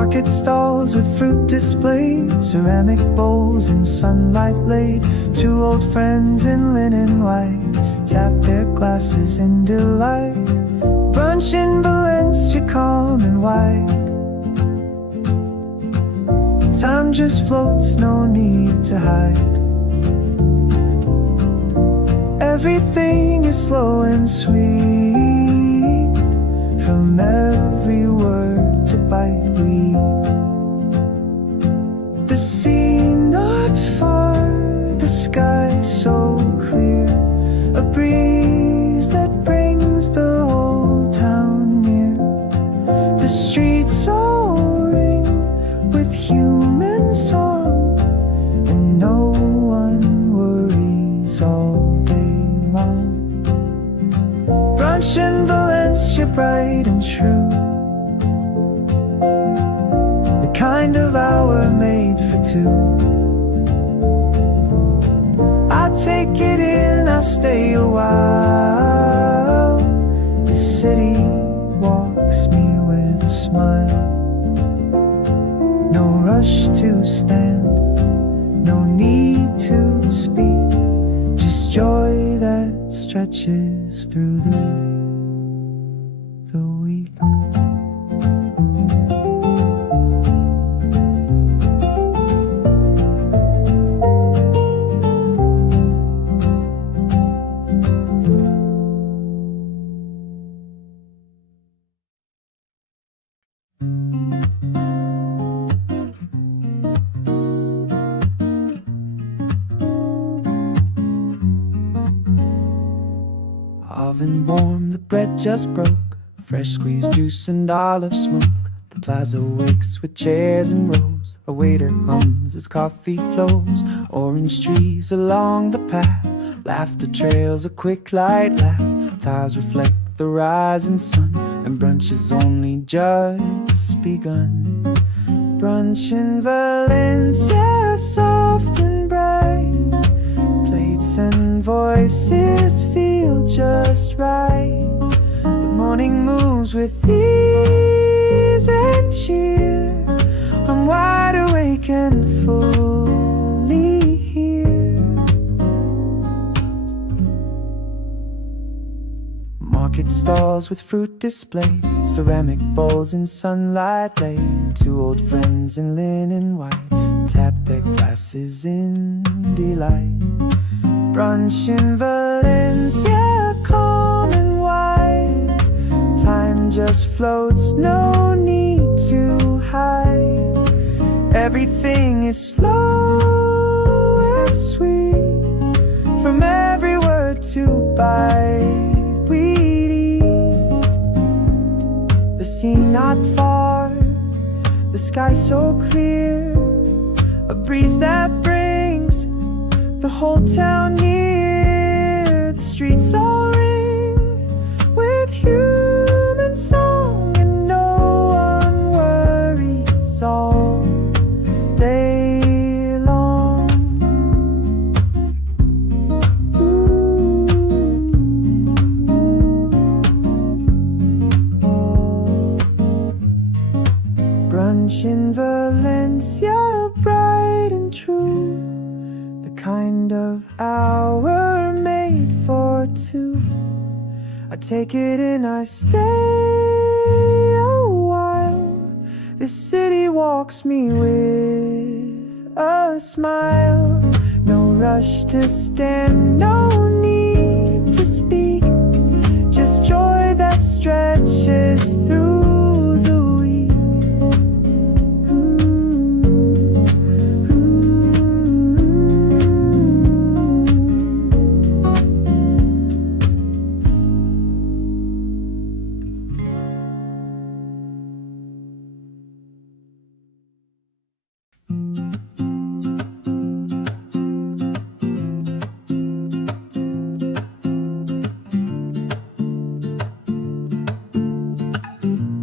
Market stalls with fruit displays, ceramic bowls in sunlight laid. Two old friends in linen white tap their glasses in delight. Brunch in Valencia, calm and wide. Time just floats, no need to hide. Everything is slow and sweet. From every word to bite we eat. The sea not far, the sky so clear. A breeze that brings the whole town near. The streets all ring with human song, and no one worries all day long. Brunch in Valencia, bright and true. The kind of hour made for two. I take it in, I stay a while. The city walks me with a smile. No rush to stand, no need to speak. Just joy that stretches through the week. Oven warm, the bread just broke. Fresh squeezed juice and olive smoke. The plaza wakes with chairs and rows. A waiter hums as coffee flows. Orange trees along the path. Laughter trails a quick light laugh. Tiles reflect the rising sun, and brunch has only just begun. Brunch in Valencia, soft and bright. Plates and voices feel just right. The morning moves with ease and cheer. I'm wide awake and fully here. Market stalls with fruit displayed, ceramic bowls in sunlight laid. Two old friends in linen white tap their glasses in delight. Brunch in Valencia, calm and wide. Time just floats, no need to hide. Everything is slow and sweet. From every word to bite we eat. The sea not far, the sky so clear. A breeze that brings the whole town near. The streets all ring with human song, and no one worries all day long. Brunch in Valencia, bright and true. The kind of hour made for two. I take it in, I stay a while. The city walks me with a smile. No rush to stand, no need to speak. Just joy that stretches through the week.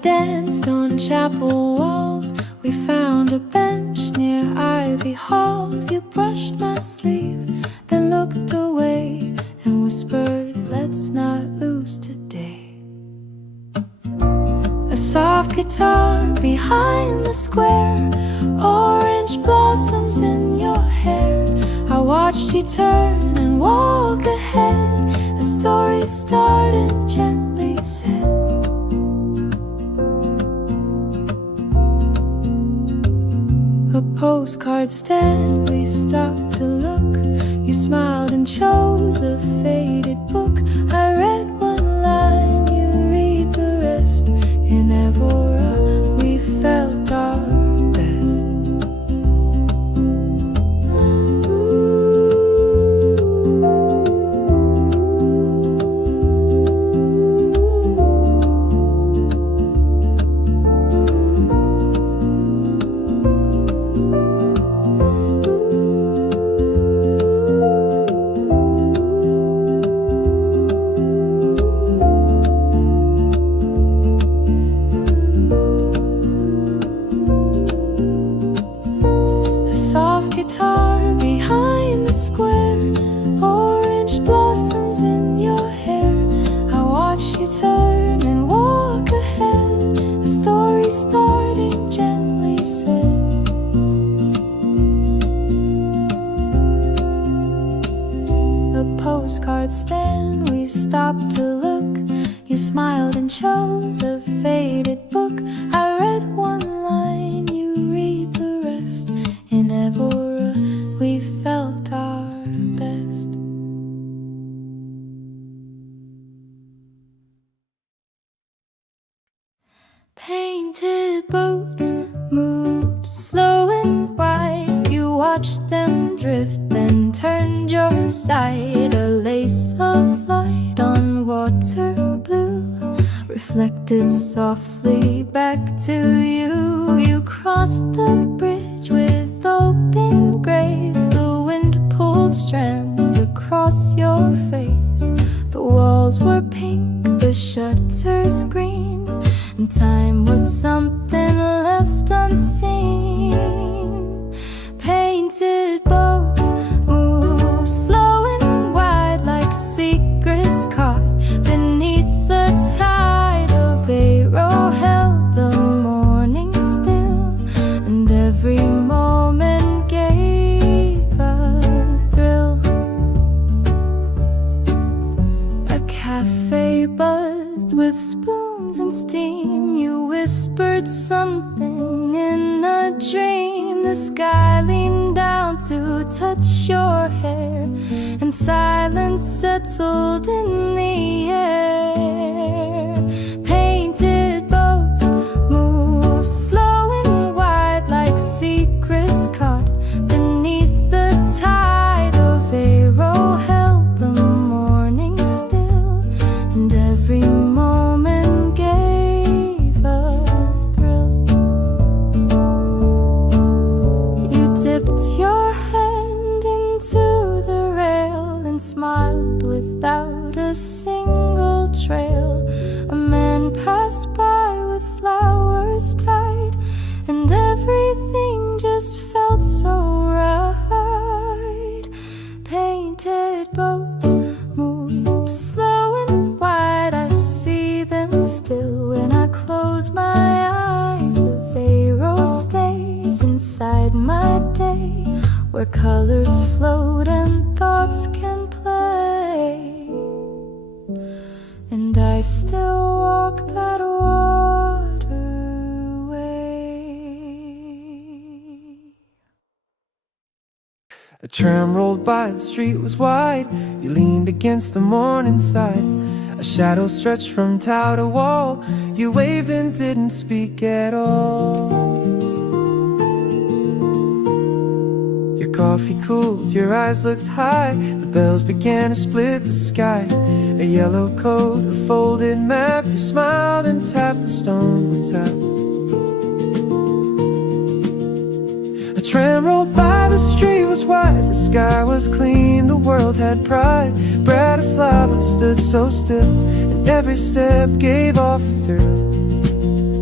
danced on chapel walls. We found a bench near Ivy Halls. You brushed my sleeve, then looked away and whispered, let's not lose today. A soft guitar behind the square, orange blossoms in your hair. I watched you turn and walk ahead. A story started and gently said, a postcard stand, we stopped to look. You smiled and chose a faded book. I read one line, you read the rest. In Evora, we felt our best. Guitar behind the square, orange blossoms in your hair. I watch you turn and walk ahead. A story starting gently said, a postcard stand, we stopped to look. You smiled and chose a faded book. I read one line, you read the rest. In Evora, we felt our best. Painted boats moved slow and wide. You watched them drift, then turned your side. A lace of light on water blue reflected softly back to you. You crossed the bridge with open grace. The wind pulled strands across your face. The walls were pink, the shutters green, and time was something left unseen. Painted boats move slow and wide like secrets caught beneath the tide of Aero held the morning still, and every moment gave a thrill. A cafe buzzed with spoons and steam. You whispered something in a dream. The sky leaned down to touch your hair, and silence settled in the air. Painted boats move slow and wide like secrets caught beneath the tide of Aero held the morning still, and every moment gave a thrill. You dipped your hand into the rail and smiled without a single trail. A man passed by with flowers tied, and everything just felt so right. Painted boats move slow and wide. I see them still when I close my eyes. The Aero stays inside my day, where colors float and thoughts can play. And I still walk that waterway. A tram rolled by, the street was wide. You leaned against the morning side. A shadow stretched from tower to wall. You waved and didn't speak at all. Your coffee cooled, your eyes looked high. The bells began to split the sky. A yellow coat, a folded map. You smiled and tapped the stone with tap. A tram rolled by, the street was wide. The sky was clean, the world had pride. Bratislava stood so still, and every step gave off a thrill.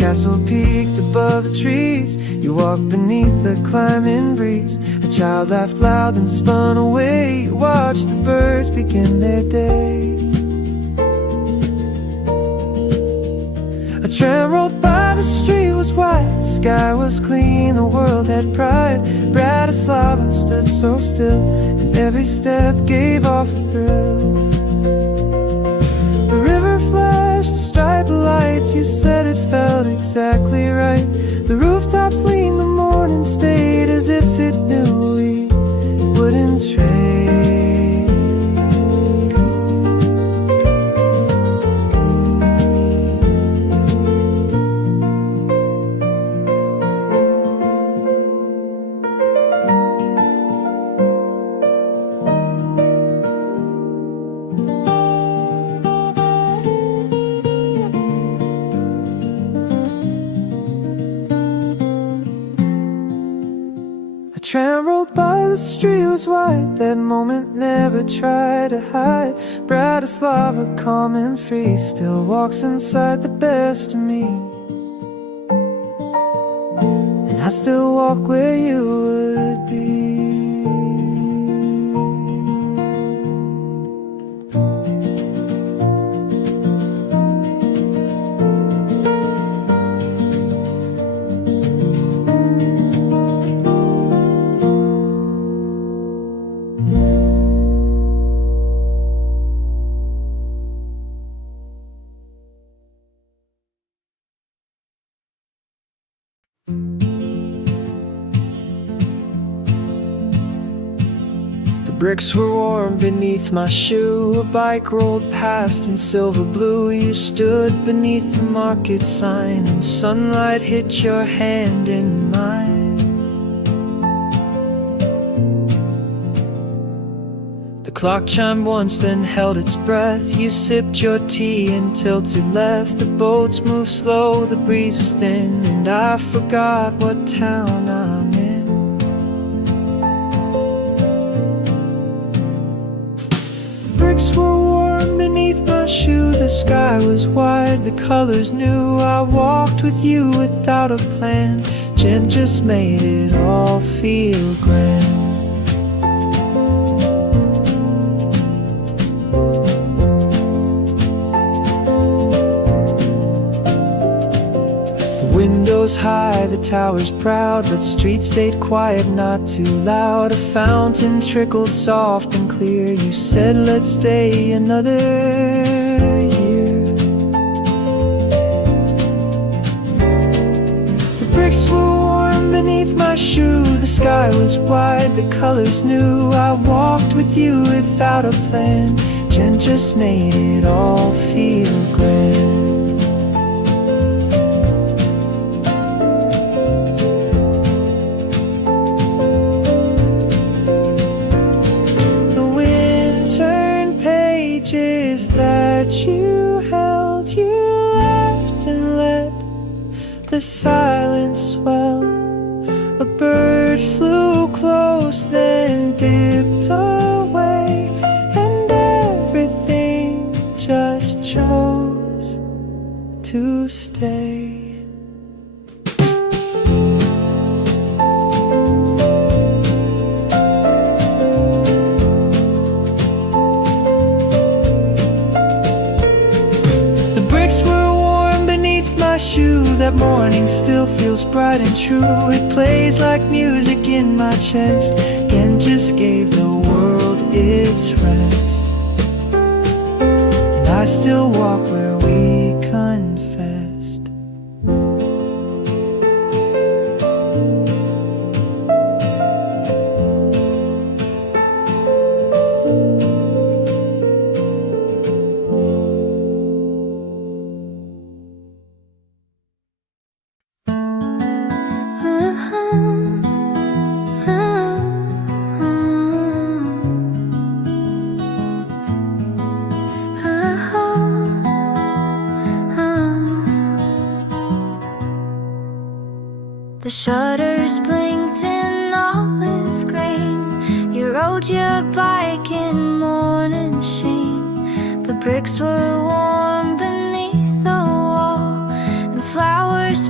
castle peaked above the trees. You walked beneath the climbing breeze. A child laughed loud and spun away. You watched the birds begin their day. A tram rolled by, the street was wide, the sky was clean, the world had pride. Bratislava stood so still, and every step gave off a thrill. The river flashed a stripe of lights, you said it felt exactly right. The rooftops leaned, the morning stayed as if it knew we wouldn't trade. Tram rolled by, the street was wide. That moment never tried to hide. Bratislava, calm and free, still walks inside the best of me. And I still walk where you would be. Bricks were warm beneath my shoe. A bike rolled past in silver blue. You stood beneath the market sign, and sunlight hit your hand in mine. The clock chimed once, then held its breath. You sipped your tea and tilted left. The boats moved slow, the breeze was thin, and I forgot what town I'm in. Bricks were warm beneath my shoe. The sky was wide, the colors new. I walked with you without a plan. Jen just made it all feel grand. Windows high, the towers proud, but streets stayed quiet, not too loud. A fountain trickled soft and clear. You said let's stay another year. The bricks were warm beneath my shoe. The sky was wide, the colors new. I walked with you without a plan. Jen just made it all feel grand. That you held, you left and let the silence swell. A bird flew close, then dipped away, and everything just chose to stay. That morning still feels bright and true. It plays like music in my chest, and just gave the world its rest. And I still walk where we confessed. The shutters blinked in olive green. You rode your bike in morning sheen. The bricks were warm beneath the wall, and flowers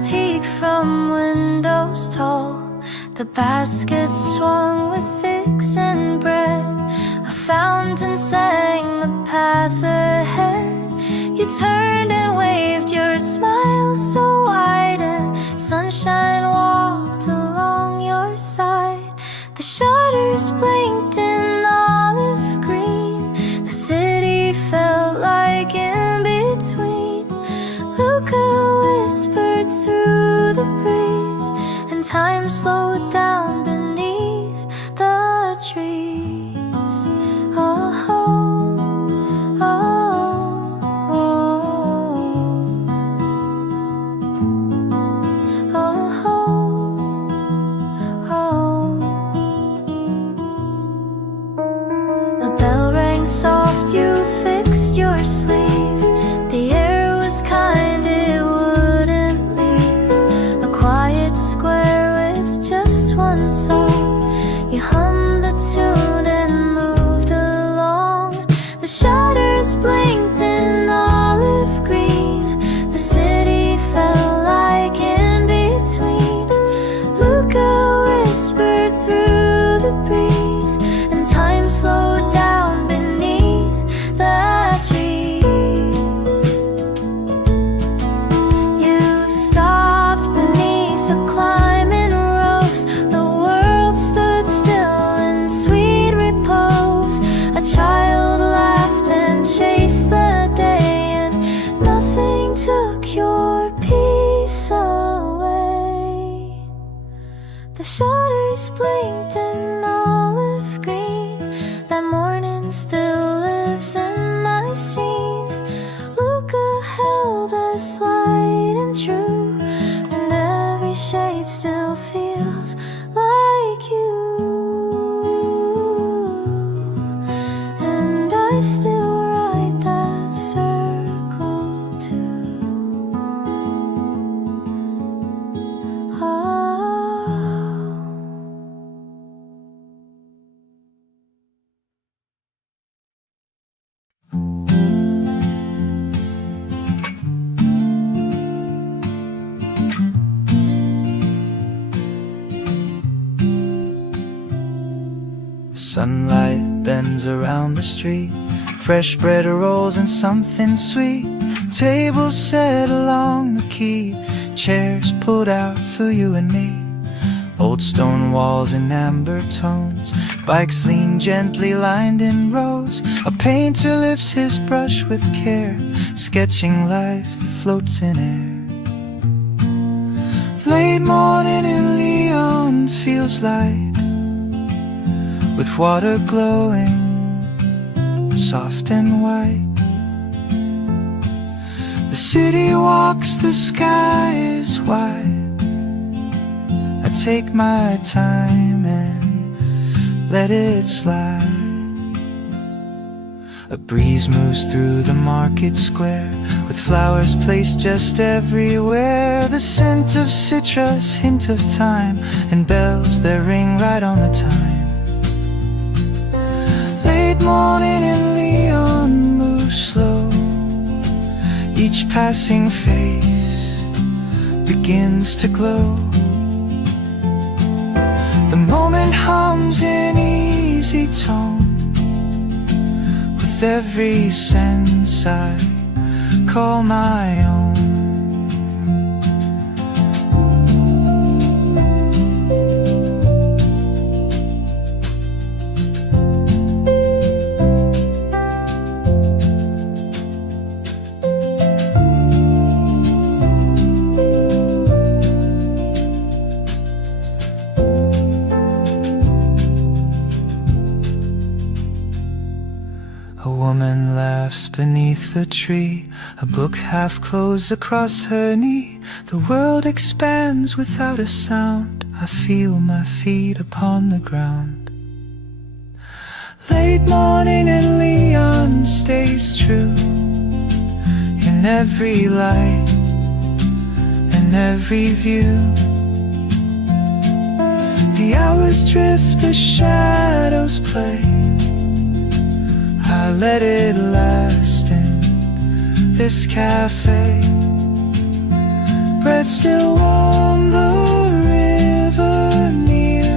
The basket swung with figs and bread. A fountain sang the path ahead. You turned and waved, your smile so wide, and sunshine walked along your side. The shutters blinked in olive green. The city felt like in between. Luca whispered through the breeze, and time slowed down beneath the trees. Oh, oh, oh, oh, oh, oh. The bell rang soft, you fixed your sleeve. The air was kind, it wouldn't leave. A quiet square with just one song. You hummed the tune and moved along. The shutters blinked in olive green. The city felt like in between. Luca whispered through the breeze, and time slowed down beneath the trees. You stopped beneath the climbing rose. The world stood still in sweet repose. A child laughed and chased the day, and nothing took your peace away. The shutters blinked in olive green. That morning still lives in my scene. Luca held us light and true, and every shade still feels like you. And I still ride that circle too. Oh. Sunlight bends around the street. Fresh bread rolls and something sweet. Tables set along the quay. Chairs pulled out for you and me. Old stone walls in amber tones. Bikes lean gently lined in rows. A painter lifts his brush with care, sketching life that floats in air. Late morning in Leon feels light, with water glowing soft and white. The city walks, the sky is wide. I take my time and let it slide. A breeze moves through the market square, with flowers placed just everywhere. The scent of citrus, hint of thyme, and bells that ring right on the time. Late morning in Leon moves slow. Each passing face begins to glow. The moment hums in easy tone. With every sense I call my own. Beneath the tree, a book half closed across her knee. The world expands without a sound. I feel my feet upon the ground. Late morning and Leon stays true. In every light and every view, the hours drift, the shadows play. I let it last in this cafe. Bread still warm, the river near.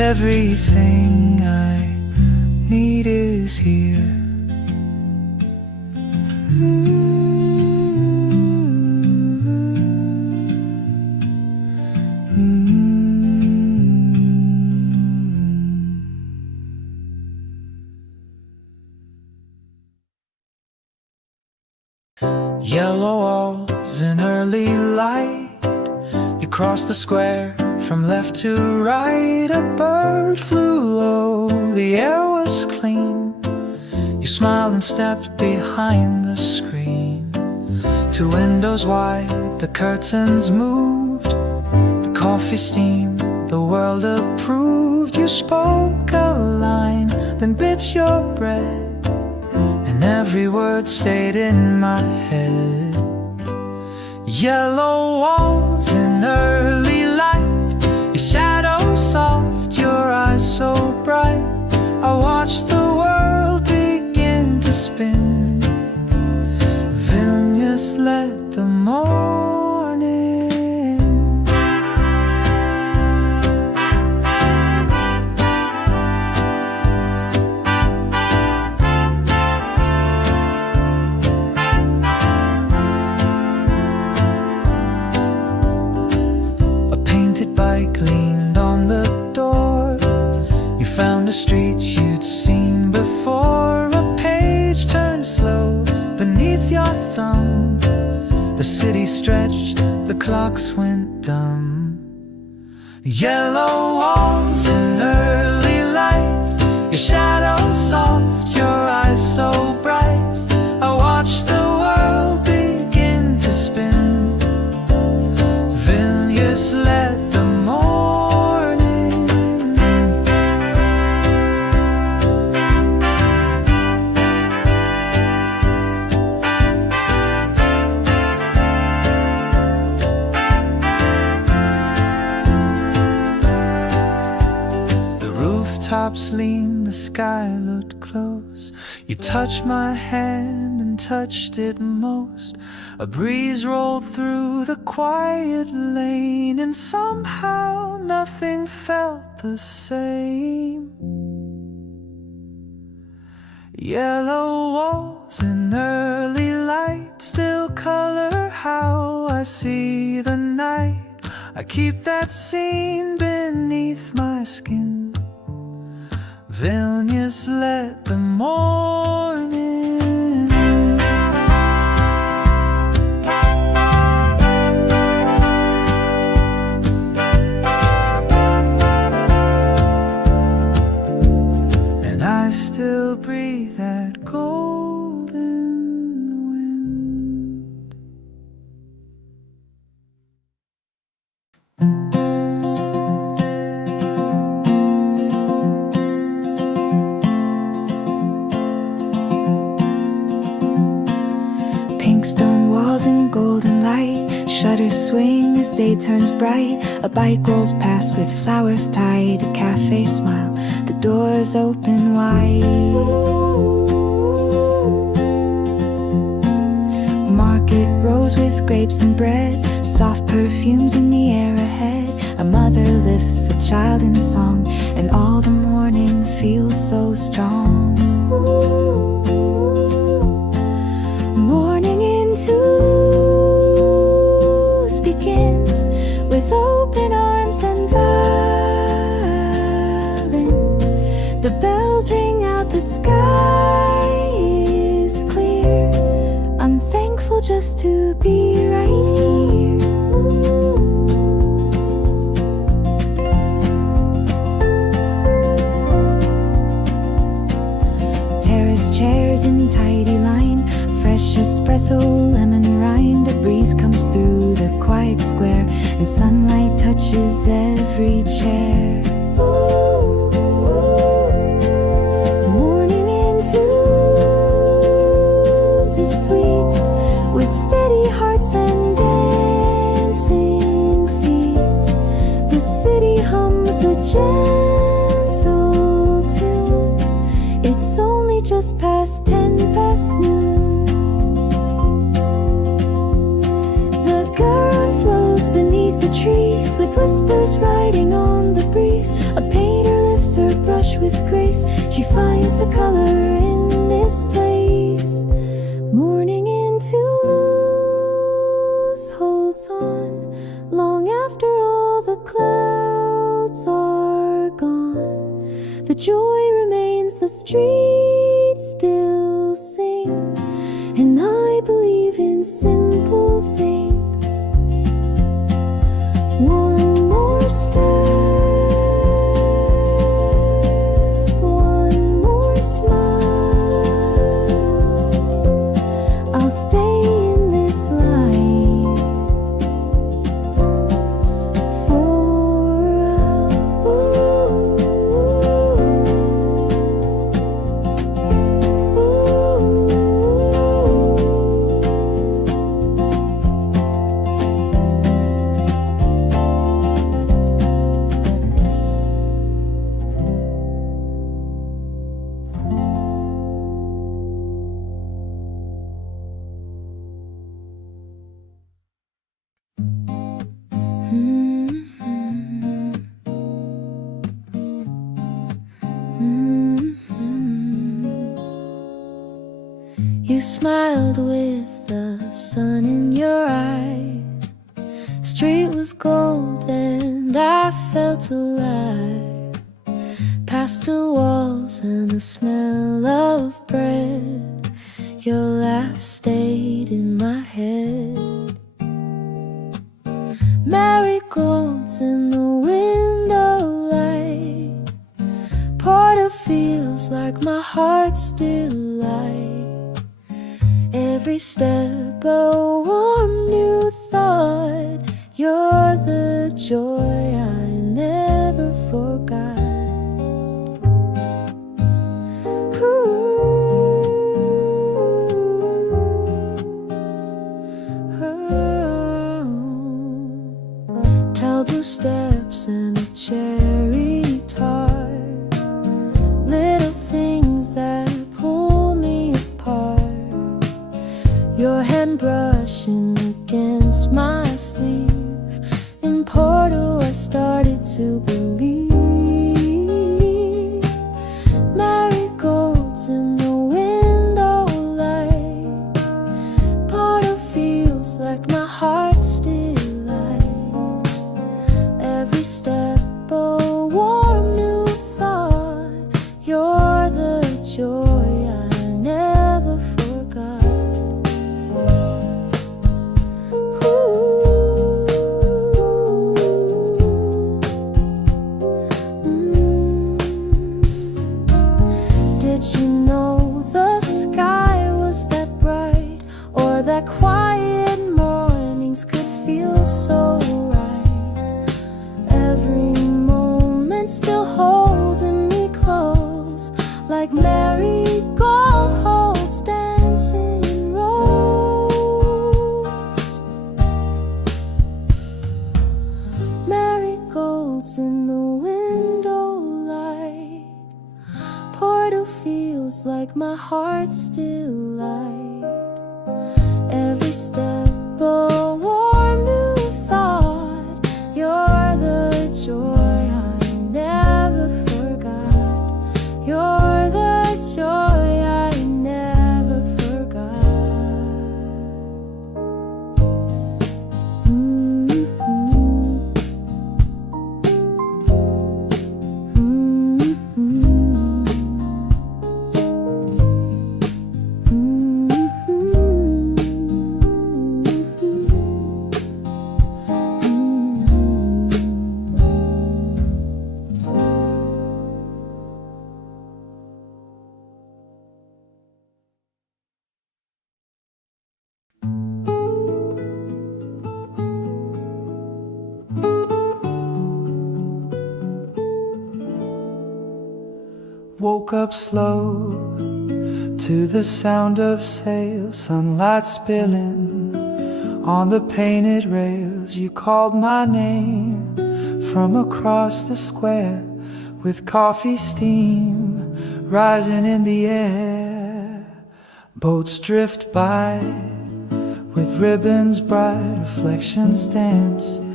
everything I need is here. Yellow walls in early light. You cross the square from left to right. A bird flew low, the air was clean. You smiled and stepped behind the screen. Two windows wide, the curtains moved. The coffee steamed, the world approved. You spoke a line, then bit your bread. Every word stayed in my head. Yellow walls in early light. Your shadow soft, your eyes so bright. I watched the world begin to spin. Vilnius led the morning. Leaned on the door. You found a street you'd seen before. A page turned slow beneath your thumb. The city stretched, the clocks went dumb. Yellow walls in early light. Your shadow soft, your eyes so bright. I watched the world begin to spin. Vilnius led the morning. The rooftops leaned, the sky looked close. You touched my hand and touched it most. A breeze rolled through the quiet lane, and somehow nothing felt the same. Yellow walls in early light still color how I see the night. I keep that scene beneath my skin. Vilnius led the morning. I still breathe that golden wind. Pink stone walls and golden light. Shutters swing as day turns bright. A bike rolls past with flowers tied. A cafe smile, the doors open wide. Market rows with grapes and bread. Soft perfumes in the air ahead. A mother lifts a child in song, and all the morning feels so strong. Morning in Toulouse begins with open arms and violence. The bells ring out, the sky is clear. I'm thankful just to be right here. Terrace chairs in tidy line. Fresh espresso, lemon rind. A breeze comes through the quiet square, and sunlight touches every chair. Morning in Toulouse is sweet, with steady hearts and dancing feet. The city hums a gentle tune. It's only just past 10 past noon. The Garonne flows beneath the trees with whispers riding on the breeze. A painter lifts her brush with grace. She finds the color in this place. Morning into loose holds on long after all the clouds are gone. The joy remains, the streets still sing, and I believe in simple things. One more step, one more smile. I'll stay in this light for You smiled with the sun in your eyes. Street was gold and I felt alive. Pastel walls and the smell of bread. Your laugh stayed in my head. Marigolds in the window light. Porter feels like my heart's still light. Every step a warm new thought. You're the joy I never forgot. Tall blue steps and a cherry tart. Little things that pull me apart. Your hand brushing against my sleeve. In Porto I started to believe. Marigolds in the window light. Porto feels like my heart's still light. Every step a warm new thought. You're the joy I never forgot. Did you know the sky was that bright, or that quiet mornings could feel so right? Every moment still holding me close, like marigold dancing in rows. Marigolds in the window light. Porto feels like my heart's still light. Every step a warm new thought. You're the joy I never forgot. You're the joy I never forgot. Woke up slow to the sound of sails, sunlight spilling on the painted rails. You called my name from across the square, with coffee steam rising in the air. Boats drift by with ribbons bright, reflections dance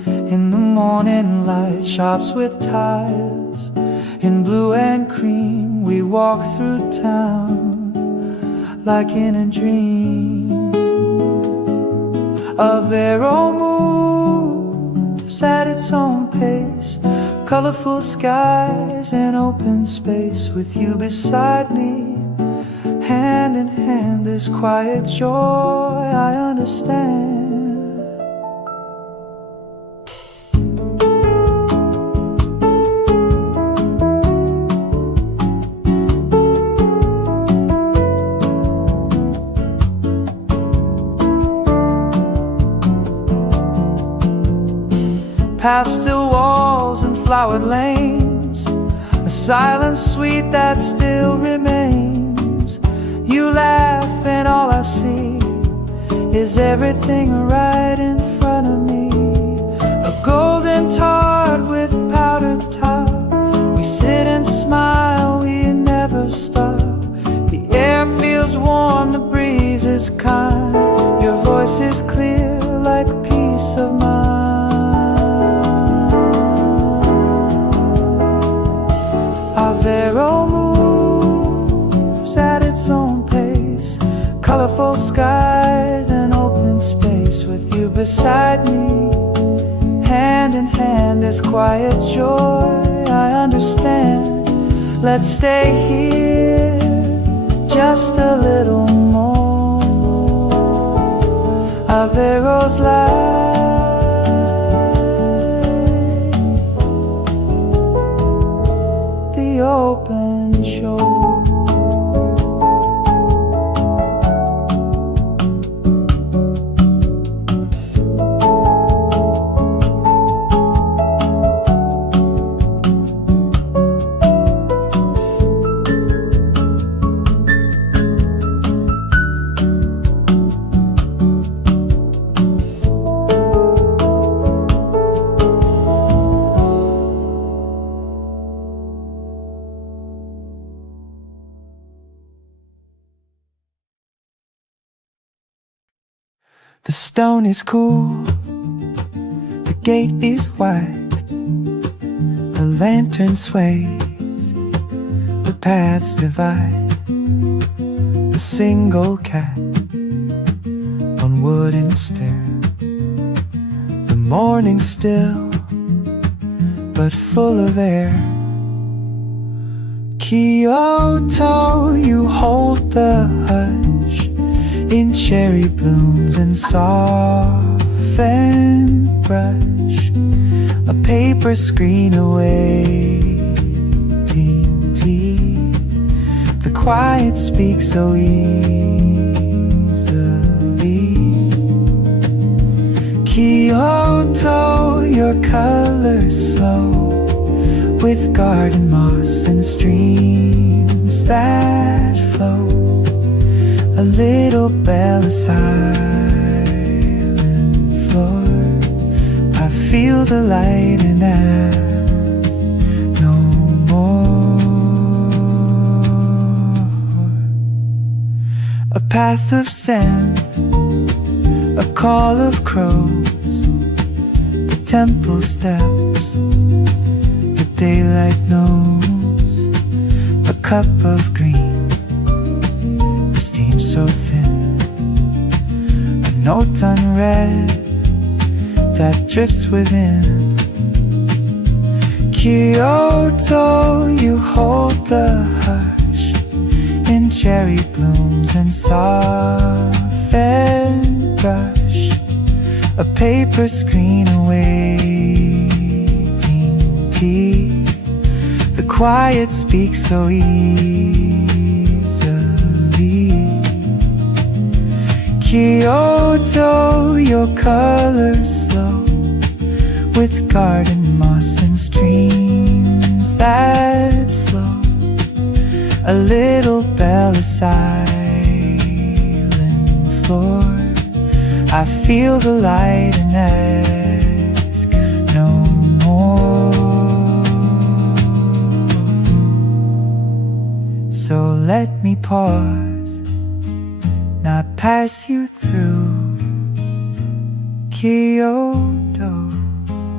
in the morning light, shops with ties in blue and cream. We walk through town like in a dream. A Vero moves at its own pace, colorful skies and open space. With you beside me, hand in hand, this quiet joy I understand. Pastel walls and flowered lanes, a silence sweet that still remains. You laugh and all I see is everything right in front of me. A golden tart with powdered top, we sit and smile, we never stop. The air feels warm, the breeze is kind, your voice is clear like peace of mind. Vero moves at its own pace, colorful skies and open space. With you beside me, hand in hand, this quiet joy I understand. Let's stay here just a little more. Avero's light, open shore. The stone is cool, the gate is wide, the lantern sways, the paths divide. A single cat on wooden stair, the morning still, but full of air. Kyoto, you hold the hush in cherry blooms and softened brush, a paper screen awaiting tea. The quiet speaks so easily. Kyoto, your colors slow, with garden moss and streams that flow. A little bell, a silent floor. I feel the light and ask no more. A path of sand, a call of crows, the temple steps, the daylight knows. A cup of green, the steam so thin, a note unread that drifts within. Kyoto, you hold the hush in cherry blooms and softened brush, a paper screen awaiting tea. The quiet speaks so easily. Kyoto, your colors slow, with garden moss and streams that flow. A little bell, a silent floor. I feel the light and ask no more. So let me pause, not pass you through. Kyoto,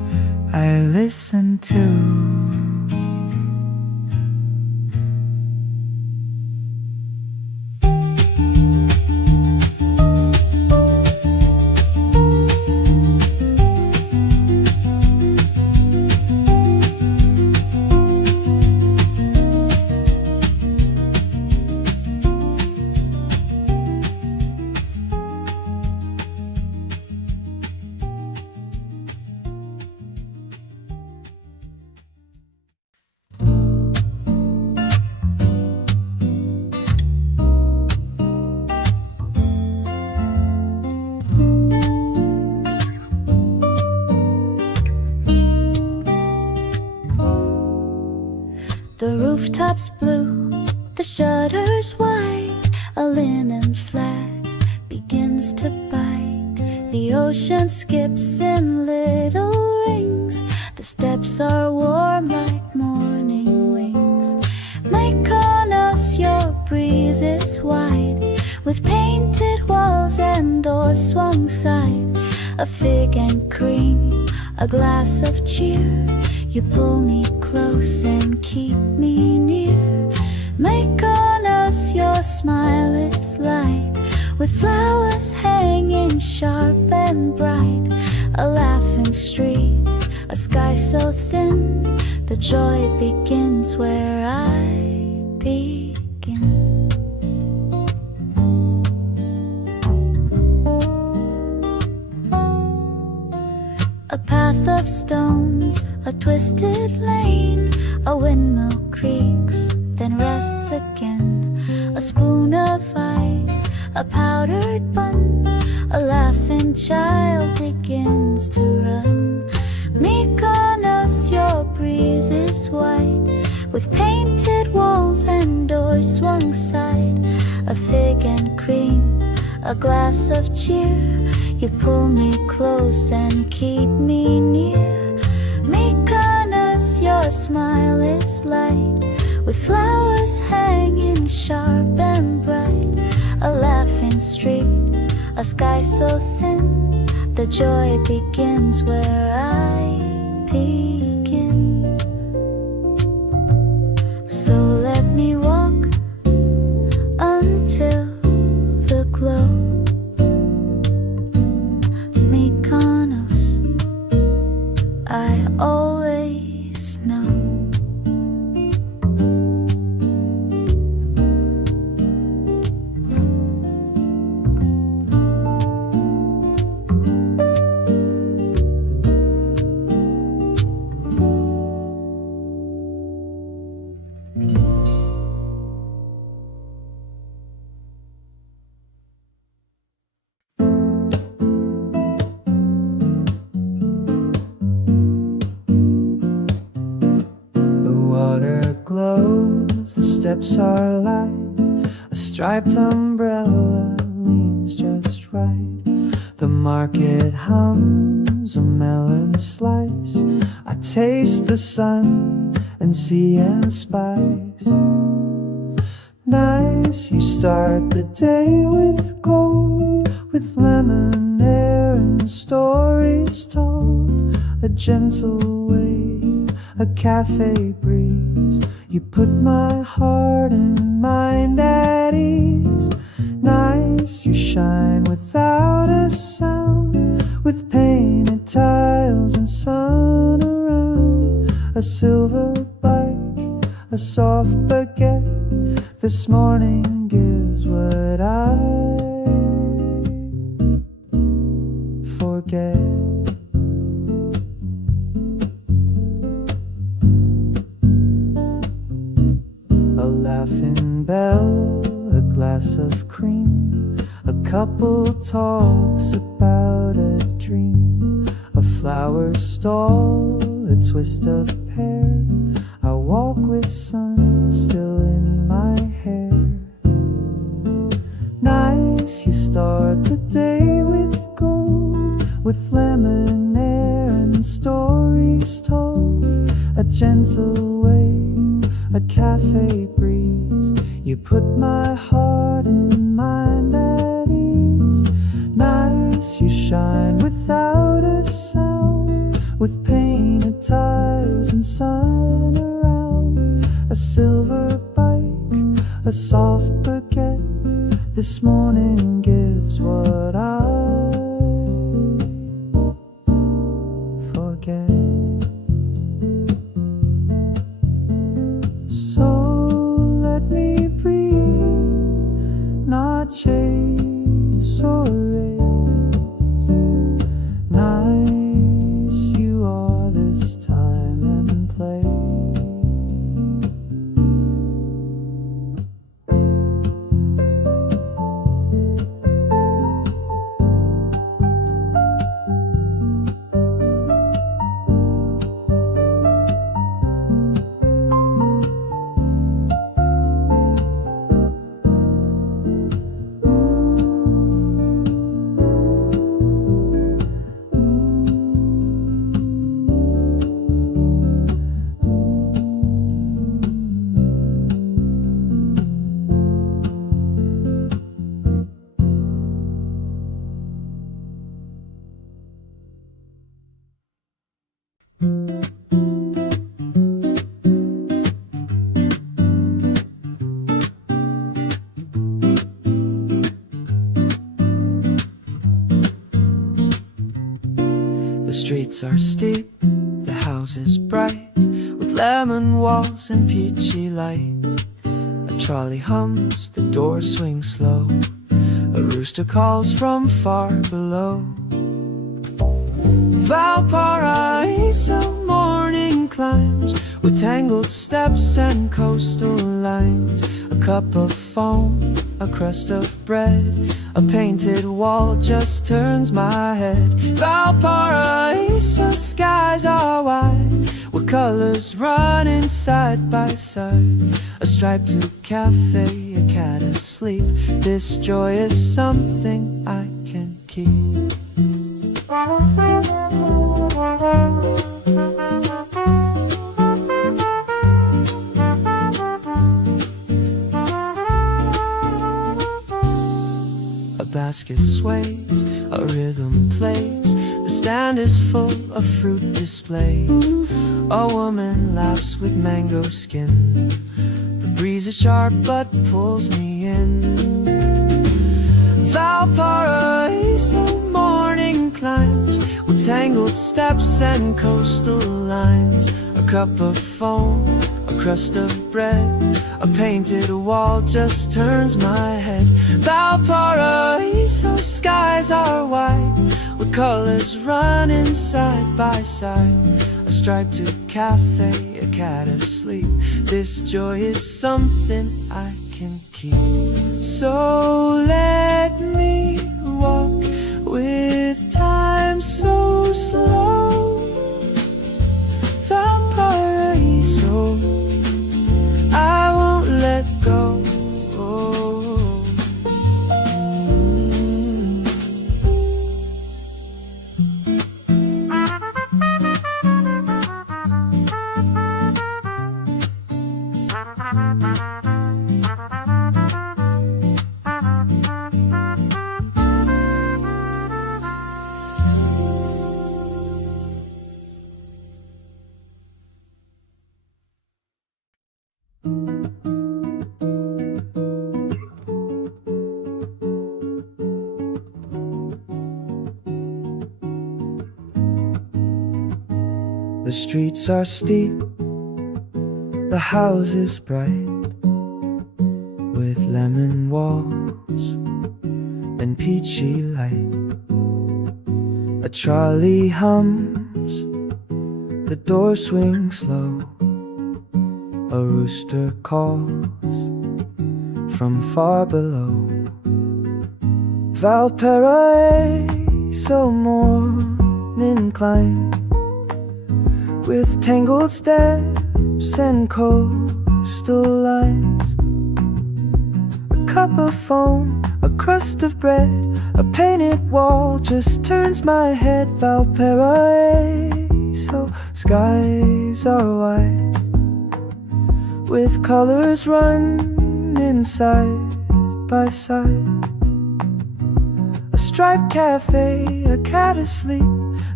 I listen to. The rooftops blue, the shutters white, a linen flag begins to bite. The ocean skips in little rings, the steps are warm like morning wings. Mykonos, your breeze is wide, with painted walls and doors swung side. A fig and cream, a glass of cheer. You pull me close and keep me near. Mykonos, your smile is light, with flowers hanging sharp and bright. A laughing street, a sky so thin, the joy begins where I begin. A path of stones, a twisted lane, a windmill creaks, then rests again. A spoon of ice, a powdered bun, a laughing child begins to run. Mykonos, your breeze is white, with painted walls and doors swung side. A fig and cream, a glass of cheer. You pull me close and keep me near. Mykonos, your smile is light, with flowers hanging sharp and bright. A laughing street, a sky so thin, the joy begins where I begin. So let me walk until the glow. I always know. The steps are light, a striped umbrella leans just right. The market hums a melon slice. I taste the sun and sea and spice. Nice, you start the day with gold, with lemon air and stories told. A gentle wave, a cafe breeze. You put my heart and mind at ease. Nice, you shine without a sound, with painted tiles and sun around. A silver bike, a soft baguette. This morning gives what I forget. A laughing bell, a glass of cream. A couple talks about a dream. A flower stall, a twist of pear. I walk with sun still in my hair. Nice, you start the day with gold, with lemon air and stories told. A gentle wave, a cafe breeze. You put my heart and mind at ease. Nice, you shine without a sound, with painted tiles and sun around. A silver bike, a soft baguette. This morning gives what I forget. So let me breathe, not chase or race. Nice you are this time and place. The streets are steep, the houses bright, with lemon walls and peachy light. A trolley hums, the door swings slow, a rooster calls from far below. Valparaiso morning climbs, with tangled steps and coastal lines. A cup of foam, a crust of bread, a painted wall just turns my head. Valparaiso skies are wide, with colors running side by side. A striped cafe, a cat asleep. This joy is something I can keep. A basket sways, a rhythm plays. The stand is full of fruit displays. A woman laughs with mango skin. The breeze is sharp but pulls me in. Valparaiso morning climbs, with tangled steps and coastal lines. A cup of foam, a crust of bread, a painted wall just turns my head. Valparaiso skies are white, with colors running side by side. A striped cafe, a cat asleep. This joy is something I can keep. So let me walk with time so slow. Valparaiso, I won't let go. The streets are steep, the houses bright, with lemon walls and peachy light. A trolley hums, the door swings slow, a rooster calls from far below. Valparaiso morning climb, with tangled steps and coastal lines. A cup of foam, a crust of bread, a painted wall just turns my head. Valparaiso skies are white, with colors running side by side. A striped cafe, a cat asleep.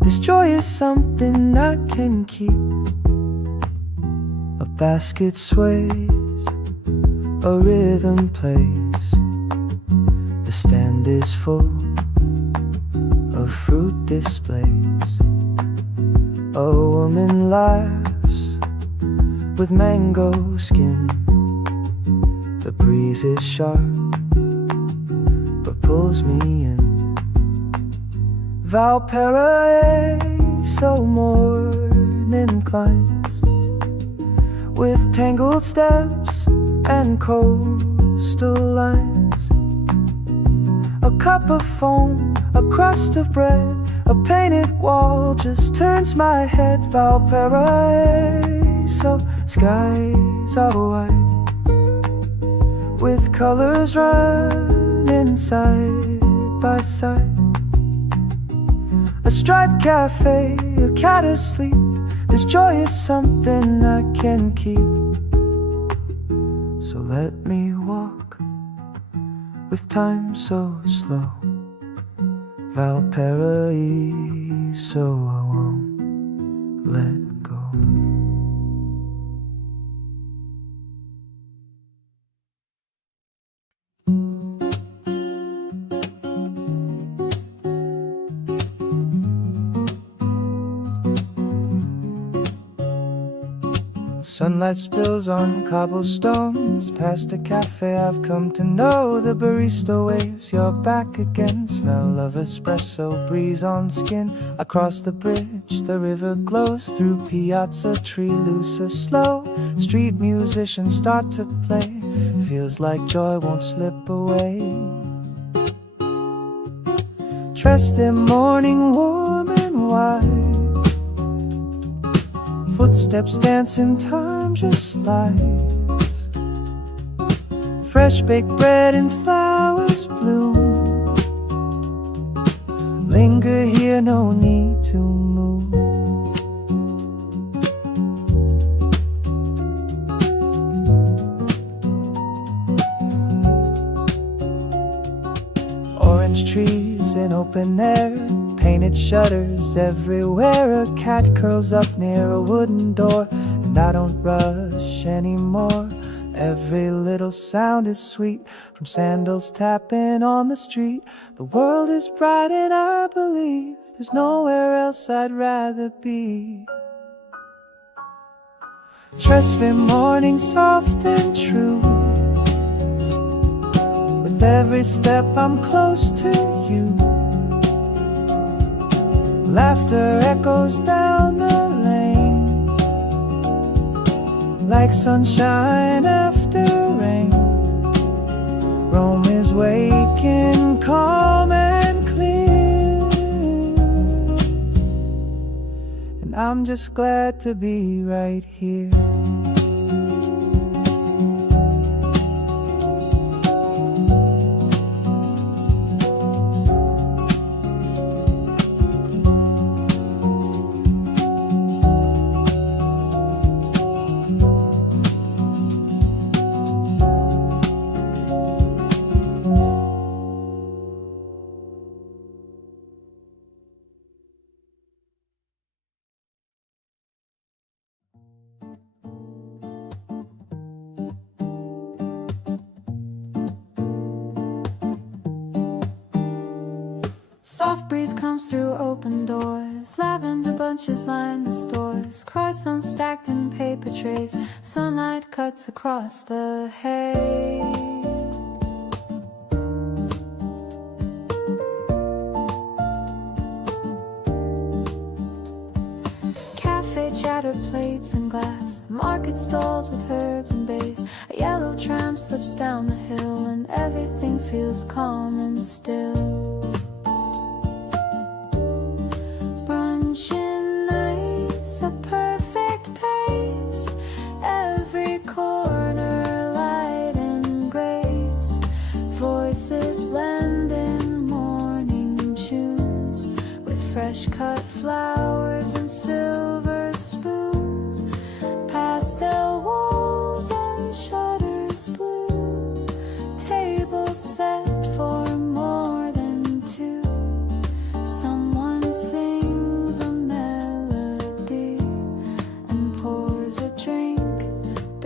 This joy is something I can keep. A basket sways, a rhythm plays. The stand is full of fruit displays. A woman laughs with mango skin. The breeze is sharp but pulls me in. Valparaiso morning climbs with tangled steps and coastal lines. A cup of foam, a crust of bread, a painted wall just turns my head. Valparaiso skies are white with colors running side by side. A striped cafe, a cat asleep. This joy is something I can keep. So let me walk with time so slow. Valparaiso, I won't let go. Sunlight spills on cobblestones. Past a cafe I've come to know. The barista waves, you're back again. Smell of espresso, breeze on skin. Across the bridge, the river glows. Through piazza, tree loose or slow. Street musicians start to play. Feels like joy won't slip away. Dressed in mourning, warm and white. Footsteps dance in time, just slides. Fresh baked bread and flowers bloom. Linger here, no need to move. Orange trees in open air, painted shutters everywhere. A cat curls up near a wooden door, and I don't rush anymore. Every little sound is sweet, from sandals tapping on the street. The world is bright and I believe there's nowhere else I'd rather be. Dressed in morning, soft and true. With every step I'm close to you. Laughter echoes down the lane, like sunshine after rain. Rome is waking, calm and clear, and I'm just glad to be right here. Soft breeze comes through open doors. Lavender bunches line the stores. Croissants stacked in paper trays. Sunlight cuts across the haze. Cafe chatter, plates and glass. Market stalls with herbs and bass. A yellow tram slips down the hill, and everything feels calm and still. A perfect pace, every corner light and grace. Voices blend in morning tunes, with fresh cut flowers and silver spoons. Pastel walls and shutters blue, tables set for more than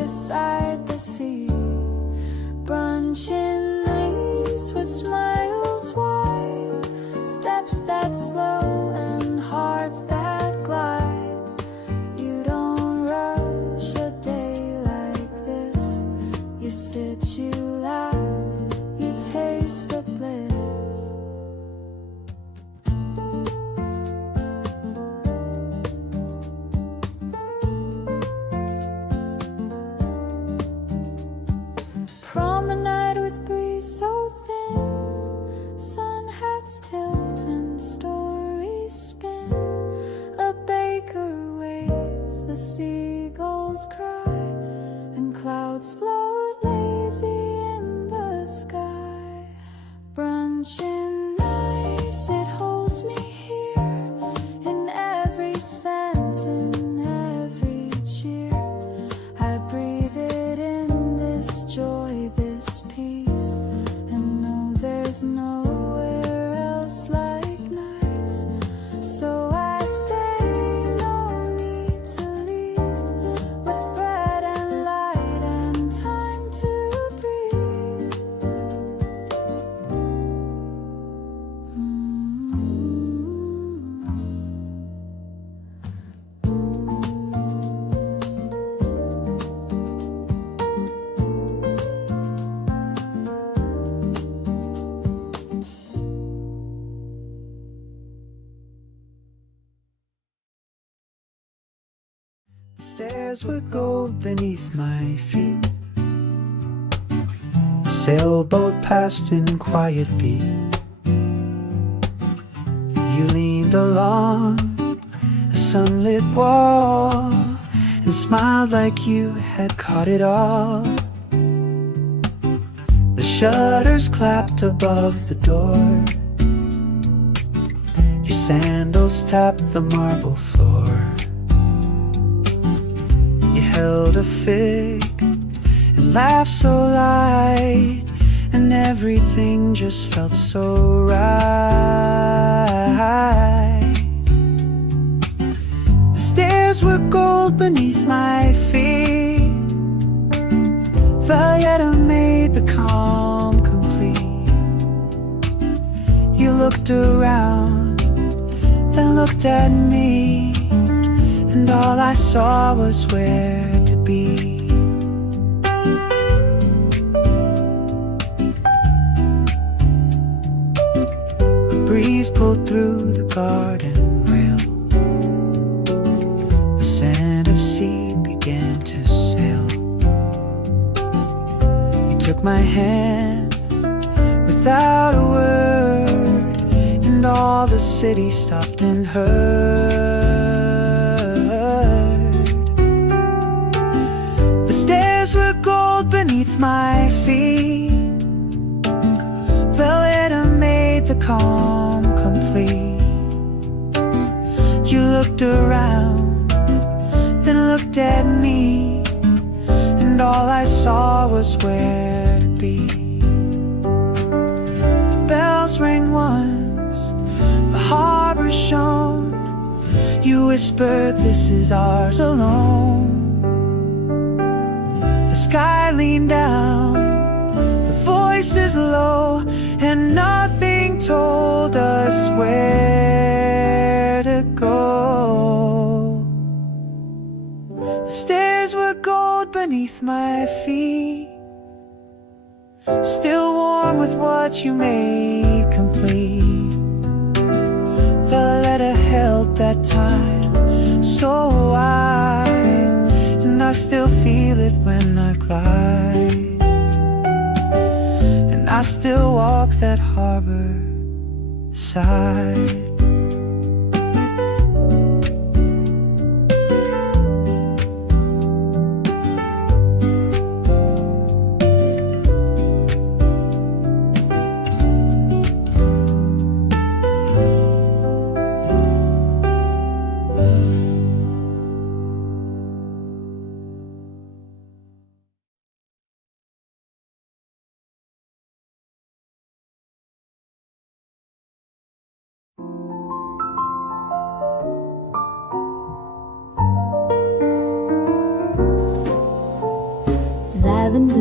beside the sea. Brunch in Nice with smiles wide, steps that slow and hearts that glide. You don't rush a day like this. You sit, you laugh, you taste the bliss. Promenade with breeze so thin, sun hats tilt and stories spin. A baker waves, the seagulls cry, and clouds float lazy in the sky. Brunch in Nice, it holds me here, in every scent, in every cheer. I breathe it in, this joy, this peace, and know there's nowhere else like Nice. So I stay, no need to leave, with bread and light and time to breathe. The stairs were gold beneath my feet. A sailboat passed in quiet beat. You leaned along a sunlit wall and smiled like you had caught it all. The shutters clapped above the door. Your sandals tapped the marble floor. You held a fig and laughed so light, and everything just felt so right. The stairs were gold beneath my feet. Valletta made the calm complete. You looked around, then looked at me, and all I saw was where to be. A breeze pulled through the garden rail. The scent of sea began to sail. You took my hand without a word, and all the city stopped and heard. The stairs were gold beneath my feet. Valletta made the calm complete. You looked around, then looked at me, and all I saw was where to be. The bells rang once, the harbor shone. You whispered, this is ours alone. The sky leaned down, the voices low, and nothing told us where to go. The stairs were gold beneath my feet, still warm with what you made complete. Valletta held that time so wide, and I still feel it when I glide, and I still walk that harbor side.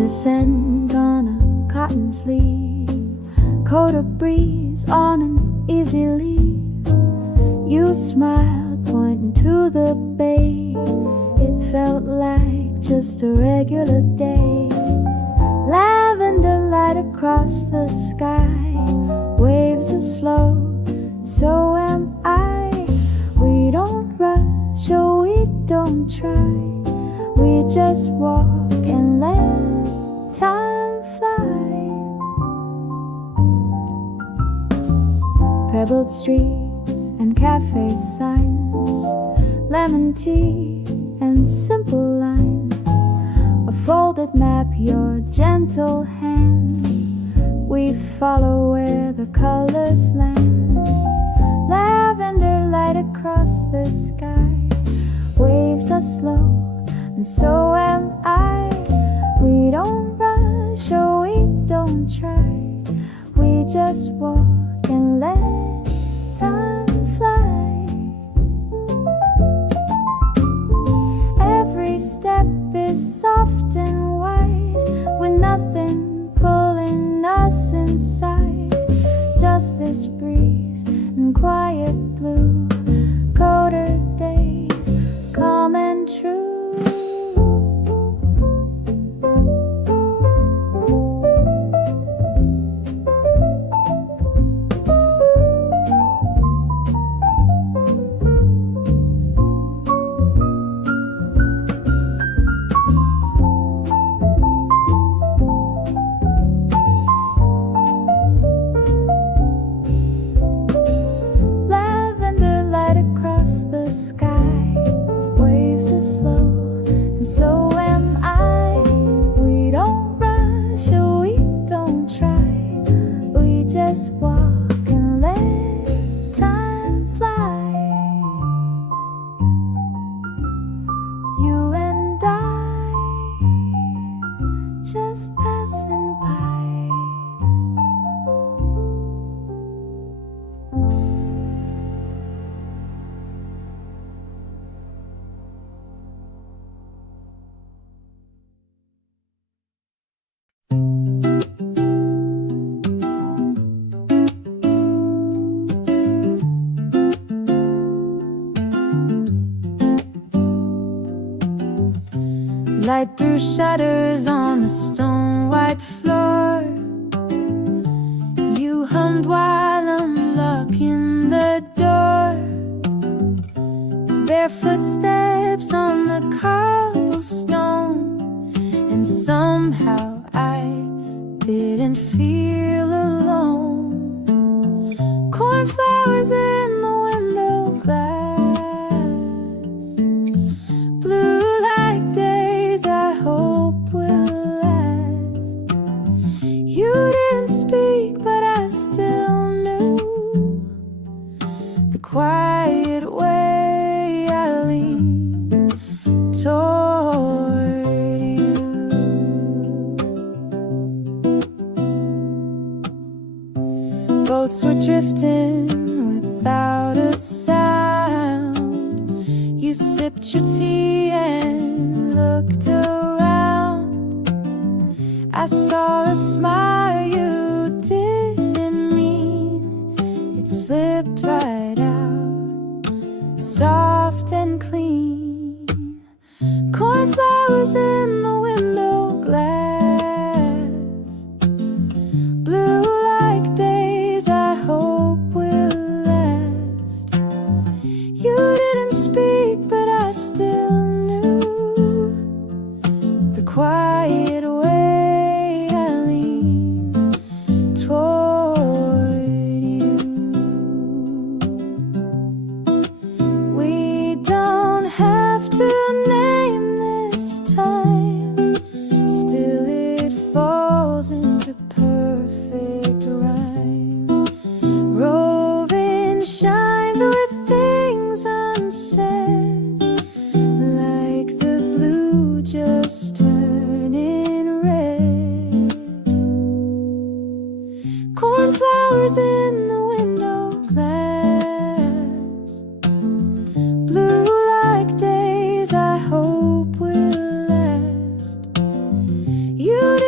descend on a cotton sleeve, coat a breeze on an easy leaf. You smiled, pointing to the bay. It felt like just a regular day. Lavender light across the sky. Waves are slow, and so am I. We don't rush, or we don't try. We just walk and let time fly. Pebbled streets and cafe signs, lemon tea and simple lines, a folded map, your gentle hand. We follow where the colors land. Lavender light across the sky. Waves are slow, and so am I. We don't rush, or we don't try. We just walk and let time fly. Every step is soft and wide, with nothing pulling us inside. Just this breeze and quiet blue, colder days, calm and true. Slow, and so am I. We don't rush, or we don't try. We just walk and let time fly. You and I, just passing by. Light through shutters on the stone white floor. You hummed while unlocking the door. Bare footsteps on the cobblestone, and somehow I didn't feel alone. Cornflowers in the window glass, blue like days I hope will last. You didn't speak, but I still knew the quiet way I leaned toward you. Boats were drifting without a sound. You sipped your tea and looked around. I saw a smile you didn't mean. It slipped right out, soft and clean. Cornflowers in the window glass, blue like days I hope will last. You didn't speak, but I still knew the quiet way I leaned toward you. We don't have to name this time, still it falls into perfect rhyme. Roving shines with things unsaid, like the blue just turning red. Cornflowers in the window glass, blue like days I hope will last. You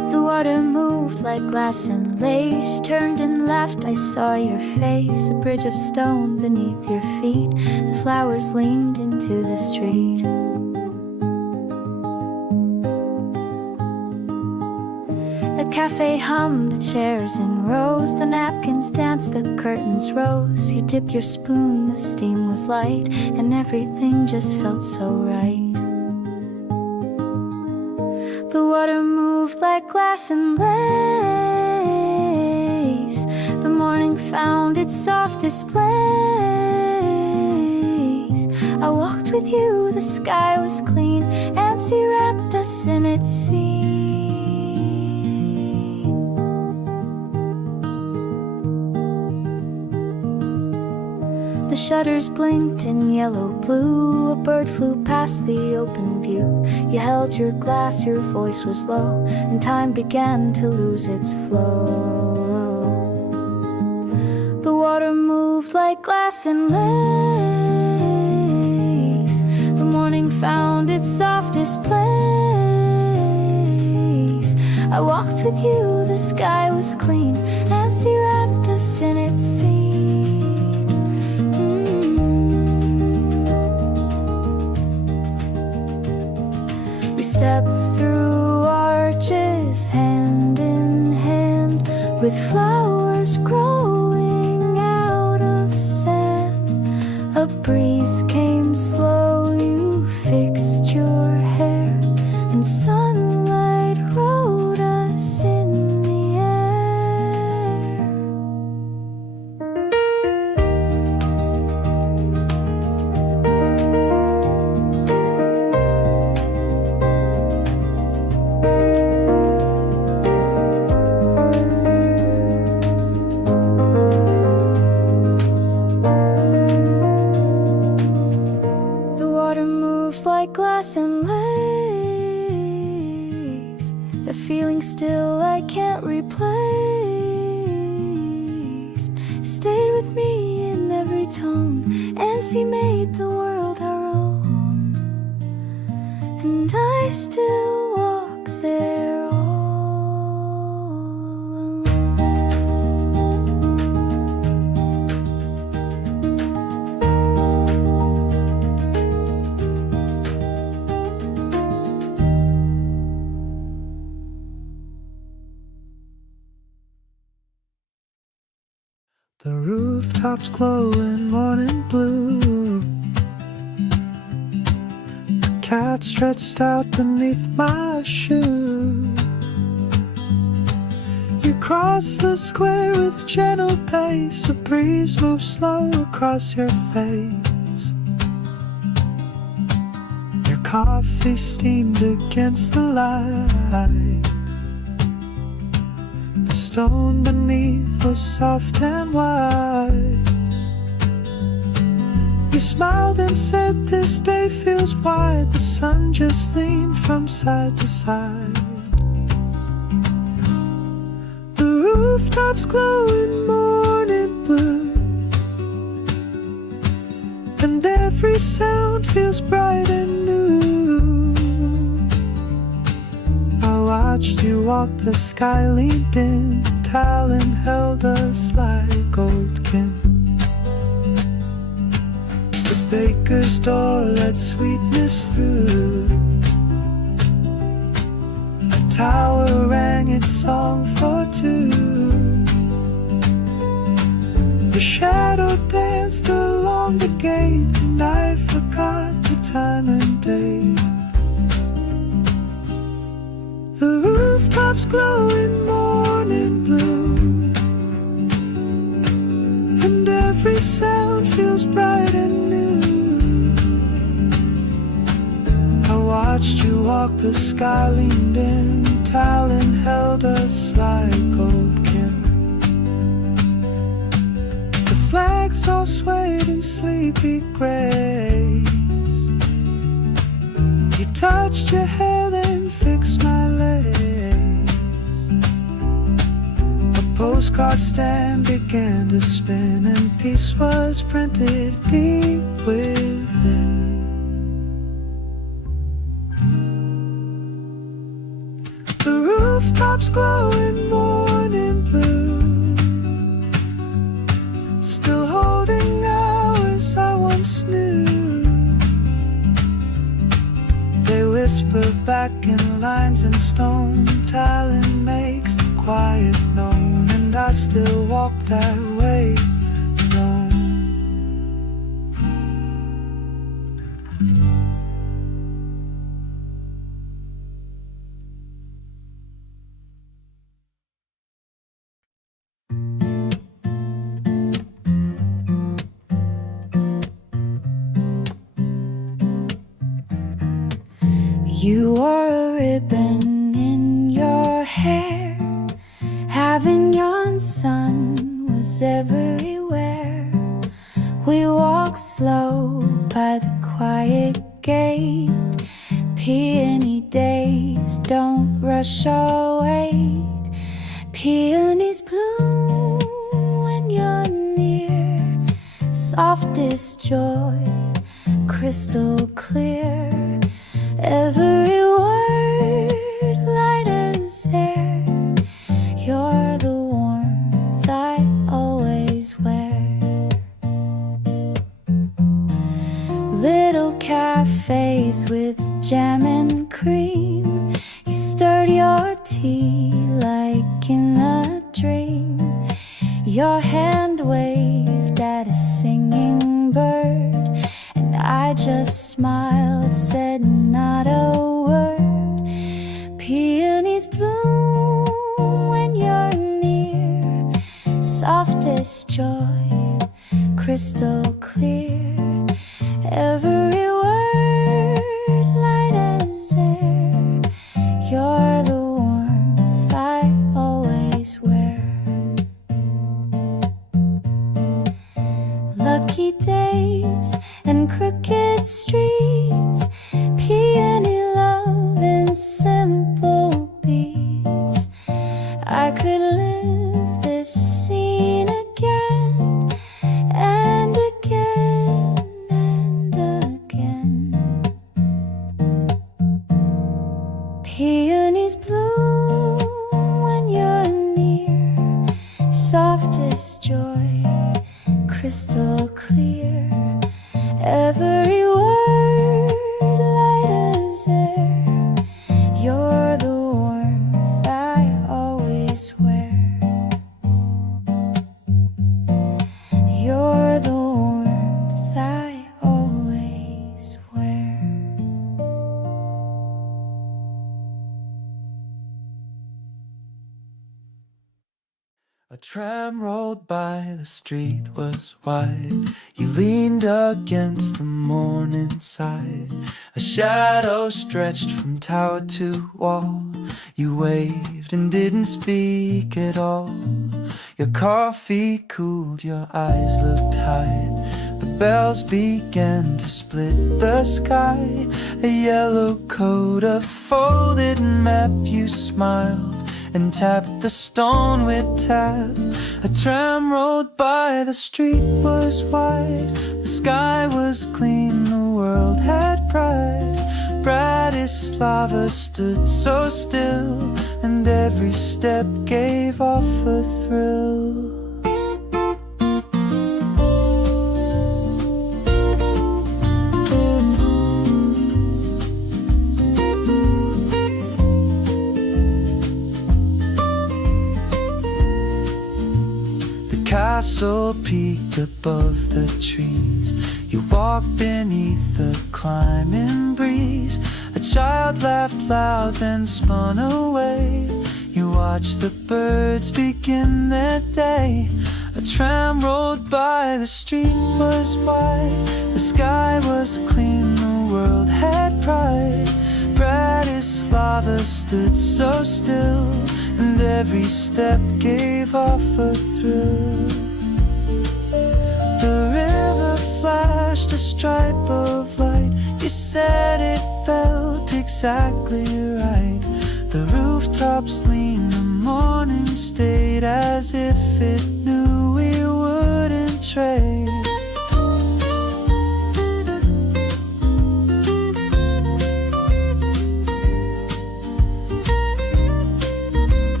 water moved like glass and lace. Turned and left, I saw your face. A bridge of stone beneath your feet. The flowers leaned into the street. The cafe hummed, the chairs in rows. The napkins danced, the curtains rose. You dipped your spoon, the steam was light, and everything just felt so right. The water moved like glass and lace. The morning found its softest place. I walked with you, the sky was clean, and sea wrapped us in its scene. The shutters blinked in yellow blue. A bird flew past the open view. You held your glass, your voice was low, and time began to lose its flow. The water moved like glass and lace. The morning found its softest place. I walked with you, the sky was clean, and sea wrapped us in its scene. We stepped through arches, hand in hand, with flowers growing out of sand. A breeze came slow, you fixed your hair, and sunlight wrote us in the air. Like glass and lace, the feeling still I can't replace. Stayed with me in every tone, and she made the world our own. And I still walk there all alone. The rooftops glow in morning blue. A cat stretched out beneath my shoe. You cross the square with gentle pace. A breeze moves slow across your face. Your coffee steamed against the light. The stone beneath was soft and white. You smiled and said, "This day feels wide." The sun just leaned from side to side. The rooftops glow in morning blue, and every sound feels bright and new. I watched you walk, the sky leaned in, talent held us like gold kin. The baker's door let sweetness through. A tower rang its song for two. Your shadow danced along the gate, and I forgot the time and day. The rooftops glow in morning blue, and every sound feels bright and new. I watched you walk, the sky leaned in, talent held us like gold kin. The flags all swayed in sleepy grace. You touched your hair, then fixed my lace. A postcard stand began to spin, and peace was printed deep within. The rooftop raindrops glow in morning blue, still holding hours I once knew. They whisper back in lines in stone, talent makes the quiet known, and I still walk that way alone. You wore a ribbon in your hair, having yon sun was everywhere. We walked slow by the quiet gate. Peony days don't rush our way. Peonies bloom when you're near. Softest joy, crystal clear. Every word light as air. You're the warmth I always wear. Little cafes with jam and cream. You stirred your tea like in a dream. Your hand waved at a singing bird, and I just smiled, said not a word. Peonies bloom when you're near. Softest joy, crystal clear. Every word light as air. You're the warmth I always wear. Lucky days and crooked streets, peony love in simple beats. I could live this scene again and again and again. Peonies bloom when you're near. Softest joy, crystal clear. Every word light as air. You're the warmth I always wear. You're the warmth I always wear. A tram rolled by, the street was wide. You leaned against the morning side. A shadow stretched from tower to wall. You waved and didn't speak at all. Your coffee cooled, your eyes looked tired. The bells began to split the sky. A yellow coat, a folded map. You smiled and tapped the stone with tap. A tram rolled by, the street was wide. The sky was clean, the world had pride. Bratislava stood so still, and every step gave off a thrill. Castle peaked above the trees. You walked beneath the climbing breeze. A child laughed loud, then spun away. You watched the birds begin their day. A tram rolled by, the street was wide. The sky was clean, the world had pride. Bratislava stood so still, and every step gave off a thrill. The river flashed a stripe of light. You said it felt exactly right. The rooftops leaned, the morning stayed, as if it knew we wouldn't trade.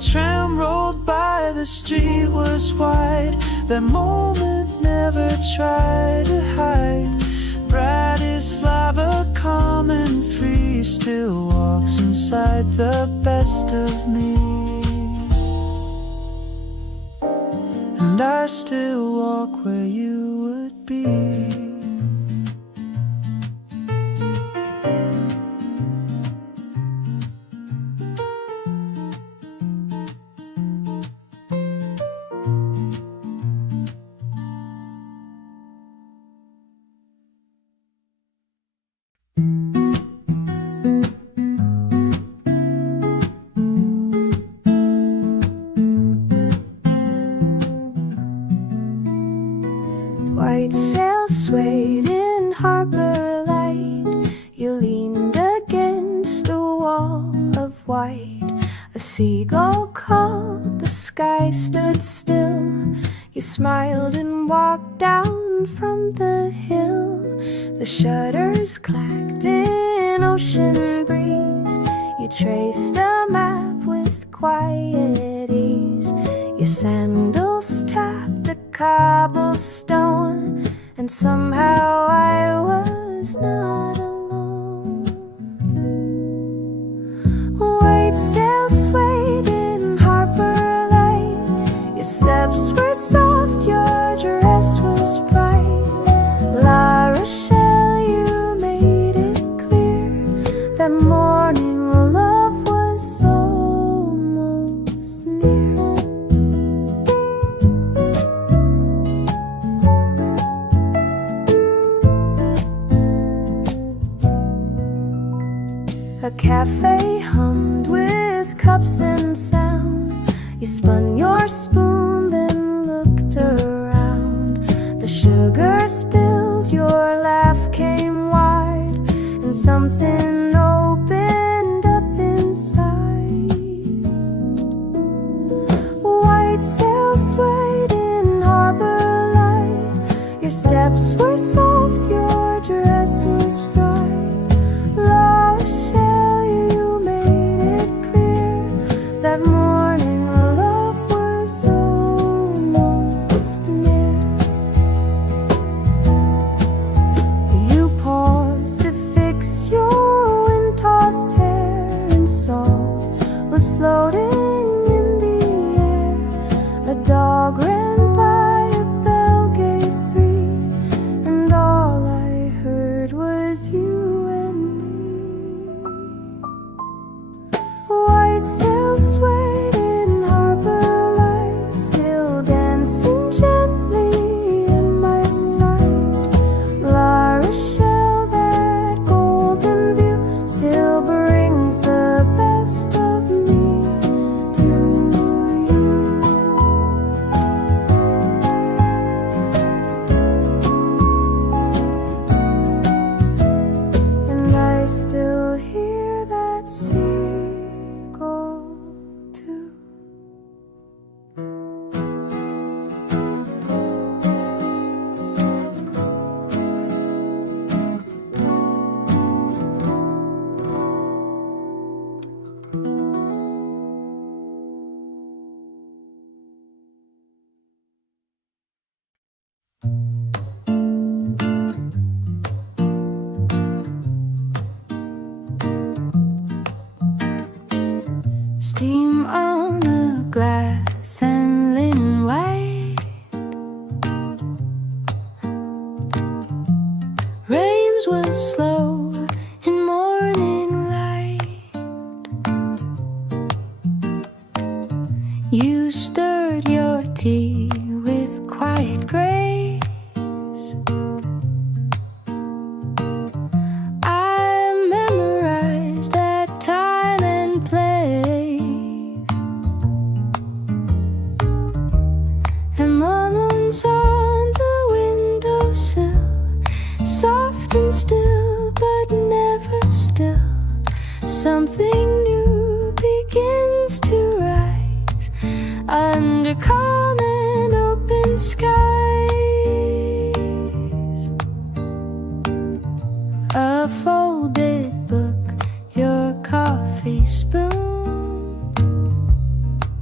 tram rolled by, the street was wide. That moment never tried to hide. Bratislava, calm and free, still walks inside the best of me. And I still walk where you would be. White sails swayed in harbor light. You leaned against a wall of white. A seagull called, the sky stood still. You smiled and walked down from the hill. The shutters clacked in ocean breeze. You traced a map with quiet ease. Your sandals tapped a cobblestone, and somehow I was not alone. White sails swayed in harbor light. Your steps were soft, your dress was bright. La Rochelle, you made it clear that morning love was almost near. A cafe hummed with cups and sound. You spun your spoon, then looked around. The sugar spilled, your laugh came wide, and something opened up inside. White sails swayed in harbor light. Your steps were soft, your dress was bright. La Rochelle, you made it clear that morning love was almost near. You paused to fix your wind-tossed hair, and salt was floating in the air. A dog ran by, a bell gave three, and all I heard was you and me. White sails swayed in harbor light, still dancing gently in my sight. La Rochelle, that golden view still brings the best of me to you. And I still hear that seagull too. Steam on the glass and linen white. Rains will slow in morning light. You stirred your tea with quiet grace. I memorized that time and place. And Mama's on the windowsill, soft and still, but never still. Something new begins to rise under calm and open skies. A folded book, your coffee spoon,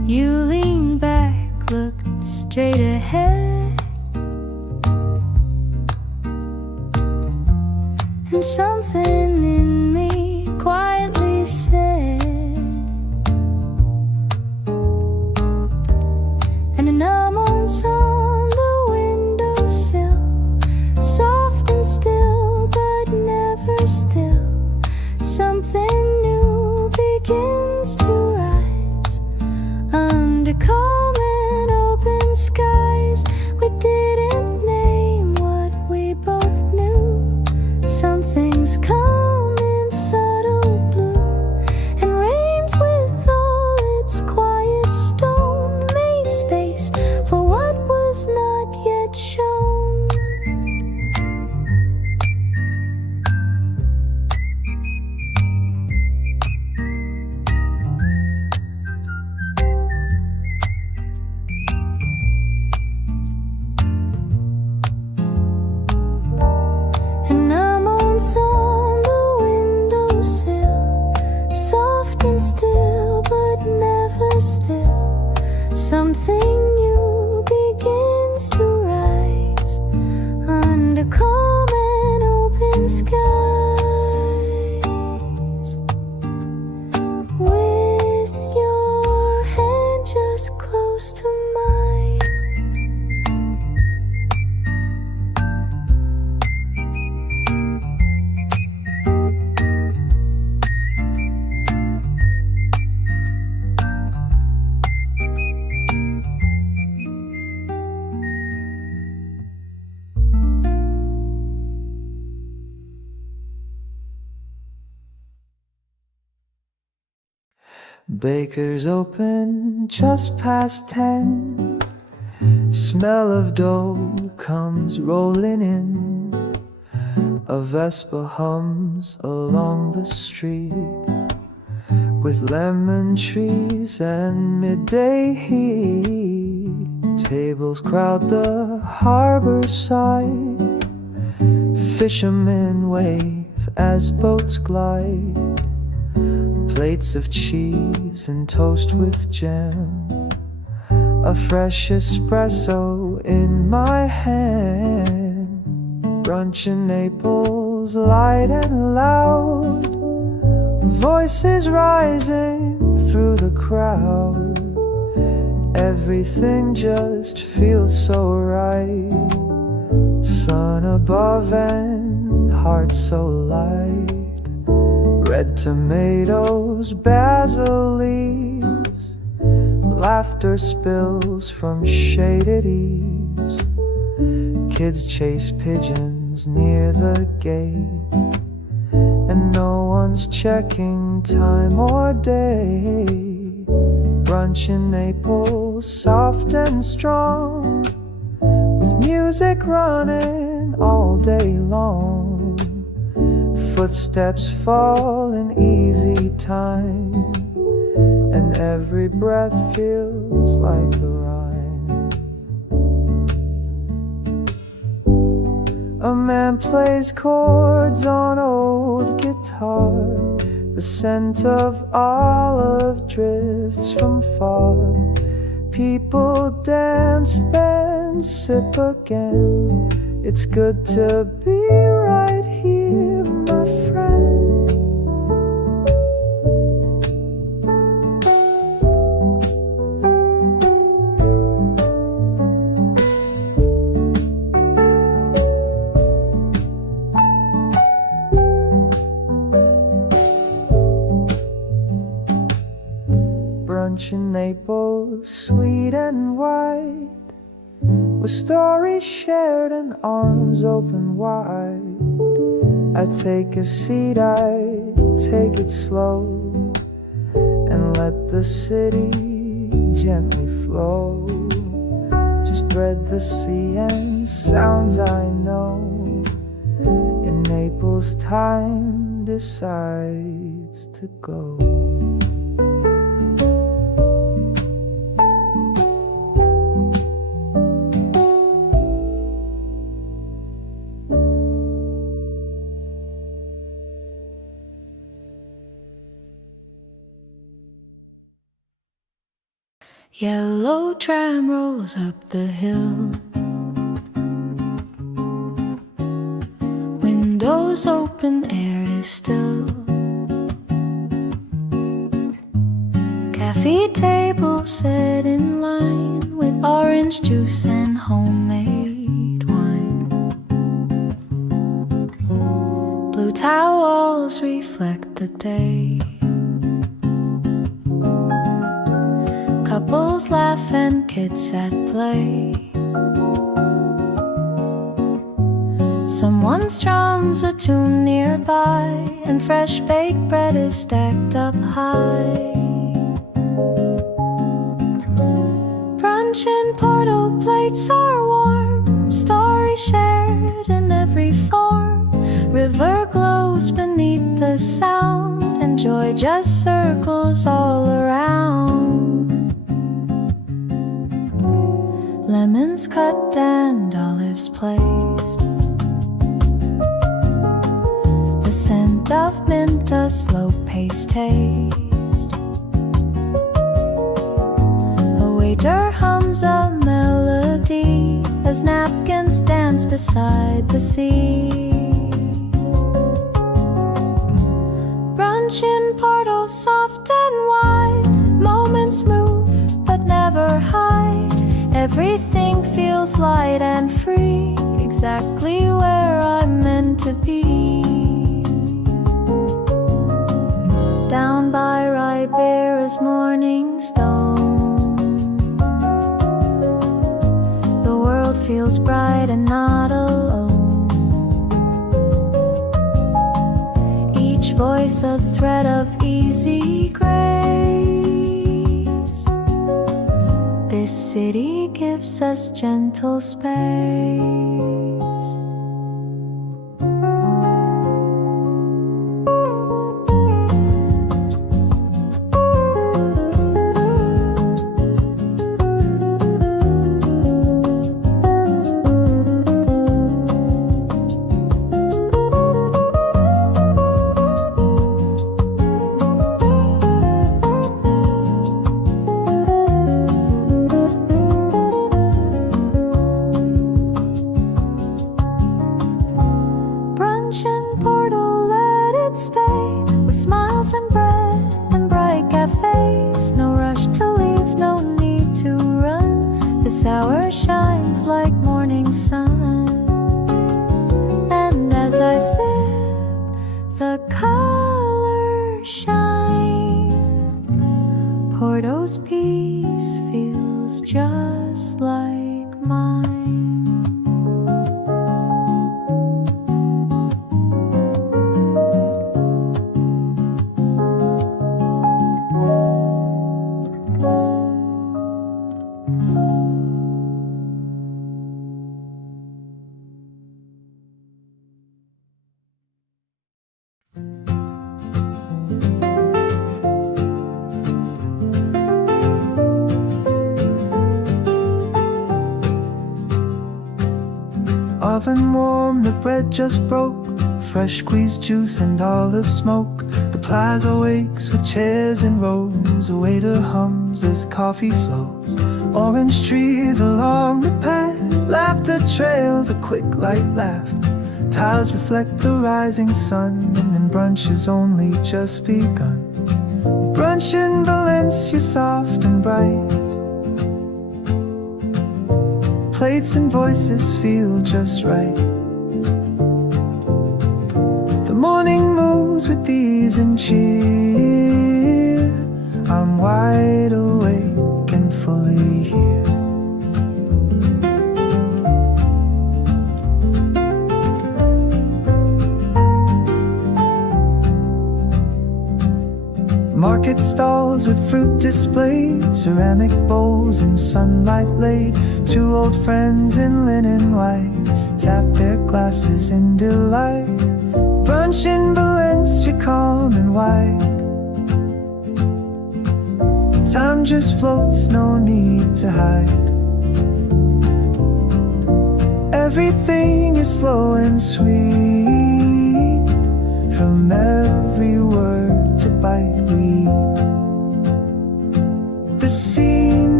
You lean back, look straight ahead, and something in me quietly said, and an almond's on the windowsill, soft and still, but never still. Something new begins to rise under calm and open skies. We didn't name what we both knew. Something's come in subtle bloom, and reigns with all its quiet stone, made space for what was not yet shown. And I'm on the windowsill, soft and still, but never still. Something new begins to rise under calm and open skies. With your hand just close to mine, Baker's open just past 10. Smell of dough comes rolling in. A Vespa hums along the street, with lemon trees and midday heat. Tables crowd the harbor side. Fishermen wave as boats glide. Plates of cheese and toast with jam. A fresh espresso in my hand. Brunch in Naples, light and loud. Voices rising through the crowd. Everything just feels so right. Sun above and heart so light. Red tomatoes, basil leaves. Laughter spills from shaded eaves. Kids chase pigeons near the gate, and no one's checking time or day. Brunch in Naples, soft and strong, with music running all day long. Footsteps fall in easy time, and every breath feels like a rhyme. A man plays chords on old guitar. The scent of olive drifts from far. People dance, then sip again. It's good to be right here, my friend. Brunch in Naples, sweet and white, with stories shared and arms open wide. I take a seat, I take it slow, and let the city gently flow. Just bread the sea and sounds I know. In Naples time decides to go. Yellow tram rolls up the hill. Windows open, air is still. Cafe table set in line with orange juice and homemade wine. Blue tile walls reflect the day. Couples laugh and kids at play. Someone strums a tune nearby, and fresh baked bread is stacked up high. Brunch in Porto, plates are warm, stories shared in every form. River glows beneath the sound, and joy just circles all around. Lemons cut and olives placed. The scent of mint, a slow-paced taste. A waiter hums a melody as napkins dance beside the sea. Brunch in Porto, soft and wide. Moments move but never hide. Everything feels light and free, exactly where I'm meant to be. Down by Ribera's morning stone, the world feels bright and not alone. Each voice a thread of easy grace. This city gives us gentle space. Porto's peace feels just like mine. Oven warm, the bread just broke. Fresh squeezed juice and olive smoke. The plaza wakes with chairs in rows. A waiter hums as coffee flows. Orange trees along the path. Laughter trails a quick light laugh. Tiles reflect the rising sun, and then brunch has only just begun. Brunch in Valencia, soft and bright. Plates and voices feel just right. The morning moves with ease and cheer. I'm wide awake and fully here. Market stalls with fruit displayed, ceramic bowls in sunlight laid. Two old friends in linen white tap their glasses in delight. Brunch in Valencia, calm and wide. Time just floats, no need to hide. Everything is slow and sweet, from every word to bite we eat. The scene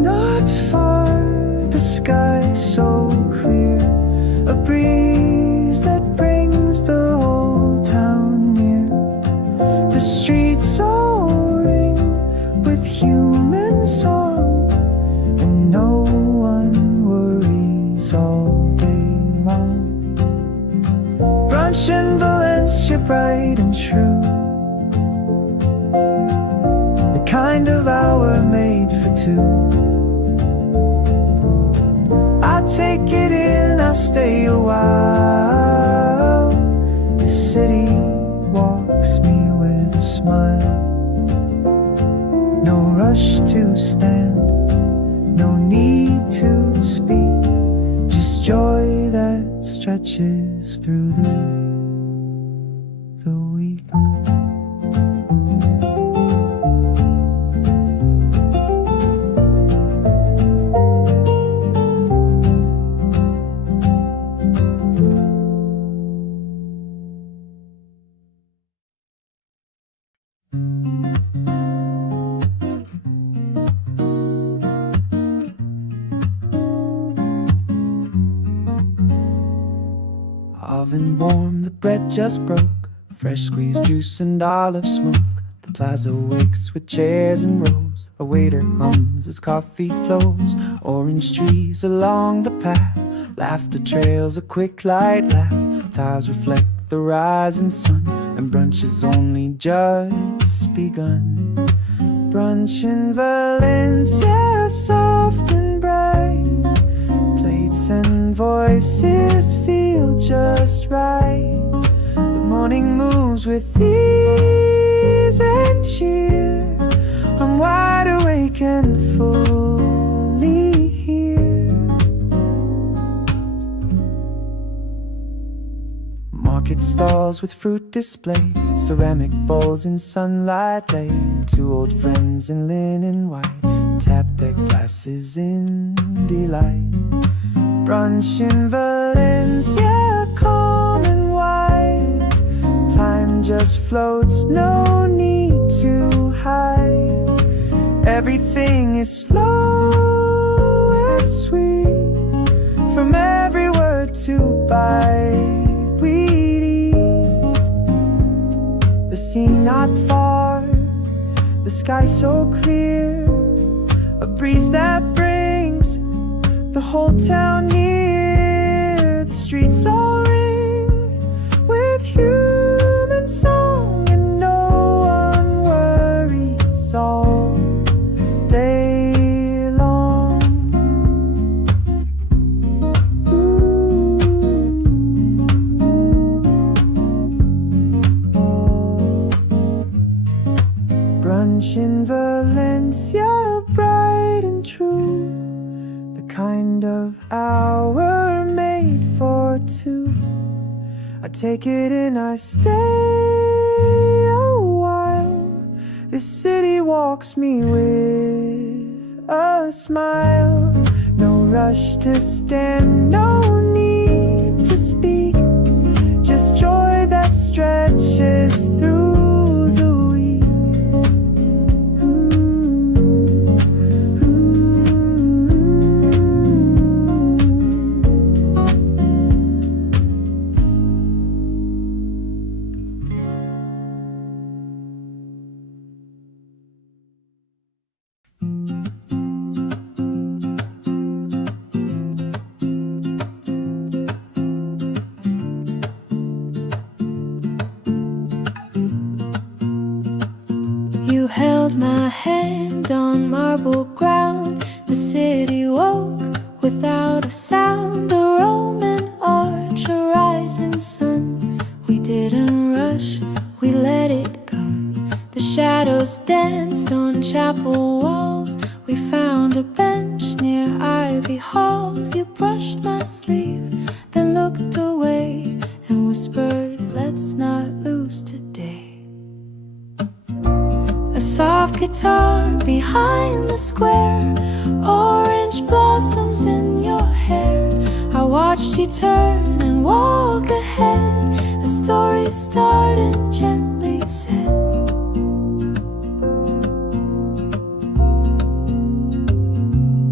not far, the sky so clear, a breeze that brings the whole town near. The streets all ring with human song, and no one worries all day long. Brunch in Valencia, bright and true, the kind of hour made for two. I take it in, I stay a while. The city walks me with a smile. No rush to stand, no need to speak, just joy that stretches through the week. Oven warm, the bread just broke, fresh squeezed juice and olive smoke. The plaza wakes with chairs and rows, a waiter hums as coffee flows. Orange trees along the path, laughter trails a quick light laugh. Tiles reflect the rising sun, and brunch has only just begun. Brunch in Valencia, soft and bright, plates and voices feel just right. The morning moves with ease and cheer. I'm wide awake and fully here. Market stalls with fruit display, ceramic bowls in sunlight lay. Two old friends in linen white tap their glasses in delight. Brunch in Valencia, calm and wide. Time just floats, no need to hide. Everything is slow and sweet. From every word to bite we eat. The sea not far, the sky so clear, a breeze that brings the whole town near. The streets all ring with human song, and no one worries all day long. Brunch in Valencia, bright and true, the kind of hour made for two. I take it in, I stay a while. This city walks me with a smile. No rush to stand, no need to speak, just joy that stretches through the week. You held my hand on marble ground. The city woke without a sound. A Roman arch, a rising sun. We didn't rush, we let it come. The shadows danced on chapel walls. We found a bench near ivy halls. You brushed my sleeve, then looked away and whispered, let's not lose today. A soft guitar behind the square, orange blossoms in your hair. I watched you turn and walk ahead. A story started and gently said,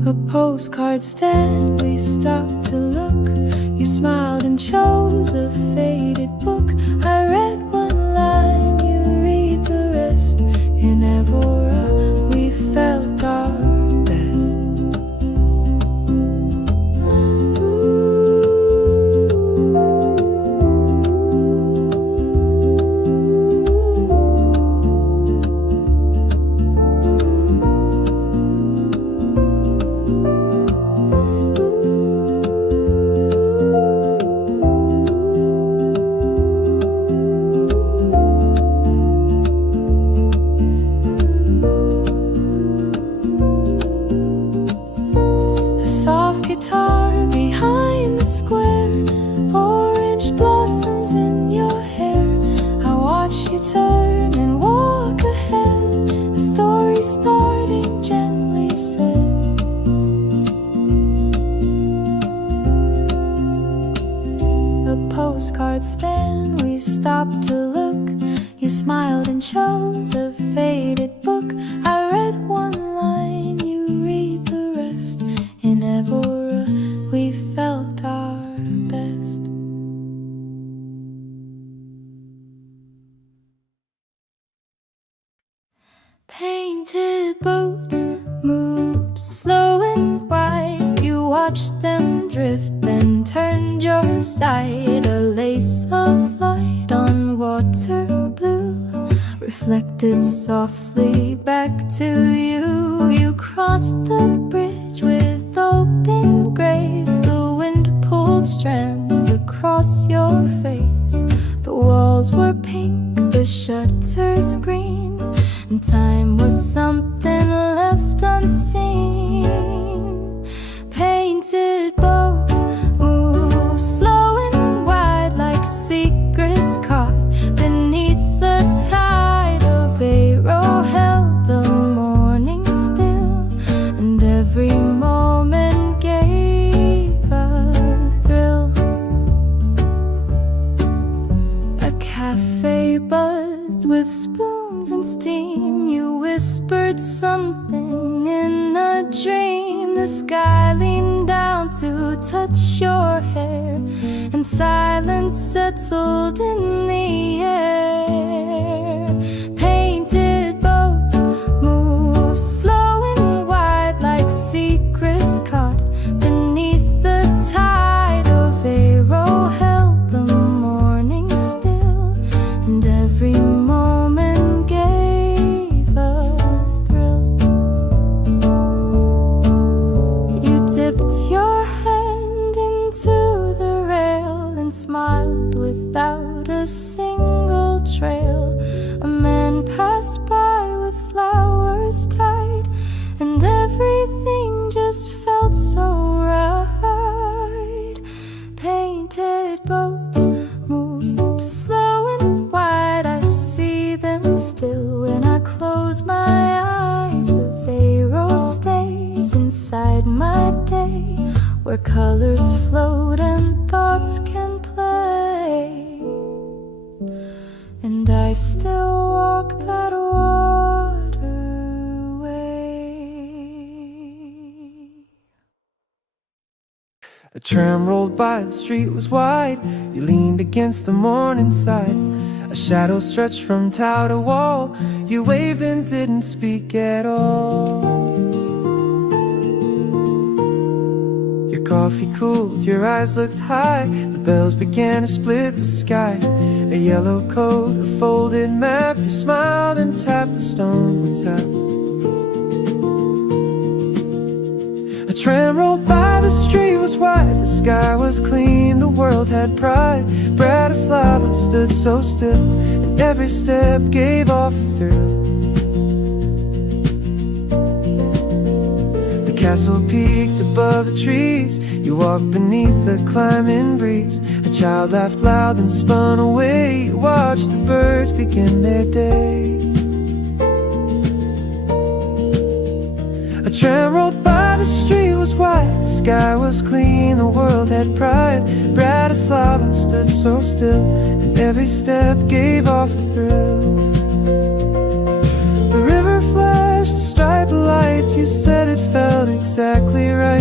postcard stand, we stopped to look. You smiled and chose a faded book. I read one line, you read the rest. In Evora, we felt our best. Guitar behind the square, orange blossoms in your hair. I watch you turn and walk ahead, the story starting gently said. A postcard stand, we stopped to look. You smiled and chose a faded book. I read one line, you read the rest. In Evora, we felt our best. Painted boats moved slow and wide. You watched them drift, then turned your side. A lace of light on water blue reflected softly back to you. You crossed the bridge with open grace. The wind pulled strands across your face. The walls were pink, the shutters green, and time was something left unseen. Painted boats move slow and wide like secrets caught beneath the tide of Aero held the morning still, and every moment gave a thrill. A cafe buzzed with spoons and steam. You whispered something in a dream. The sky leaned down to touch your hair, and silence settled in the air. Painted boats move slow and wide like secrets caught beneath the tide of Aero held the morning still, and every moment gave a thrill. You dipped your hand into the rail and smiled without a single trail. A man passed by with flowers tied, and everything just felt so right. Painted boats move slow and wide. I see them still when I close my eyes. The Aero stays inside my day, where colors float and thoughts can play. And I still walk that waterway. A tram rolled by, the street was wide. You leaned against the morning side. A shadow stretched from tower to wall. You waved and didn't speak at all. Your coffee cooled, your eyes looked high. The bells began to split the sky. A yellow coat, a folded map. You smiled and tapped the stone with tap. A tram rolled by, the street was wide. The sky was clean, the world had pride. Bratislava stood so still, and every step gave off a thrill. The castle peaked above the trees. You walked beneath the climbing breeze. A child laughed loud and spun away. You watched the birds begin their day. A tram rolled by, the street was wide. The sky was clean, the world had pride. Bratislava stood so still, and every step gave off a thrill. The river flashed a stripe of lights. You said it felt exactly right.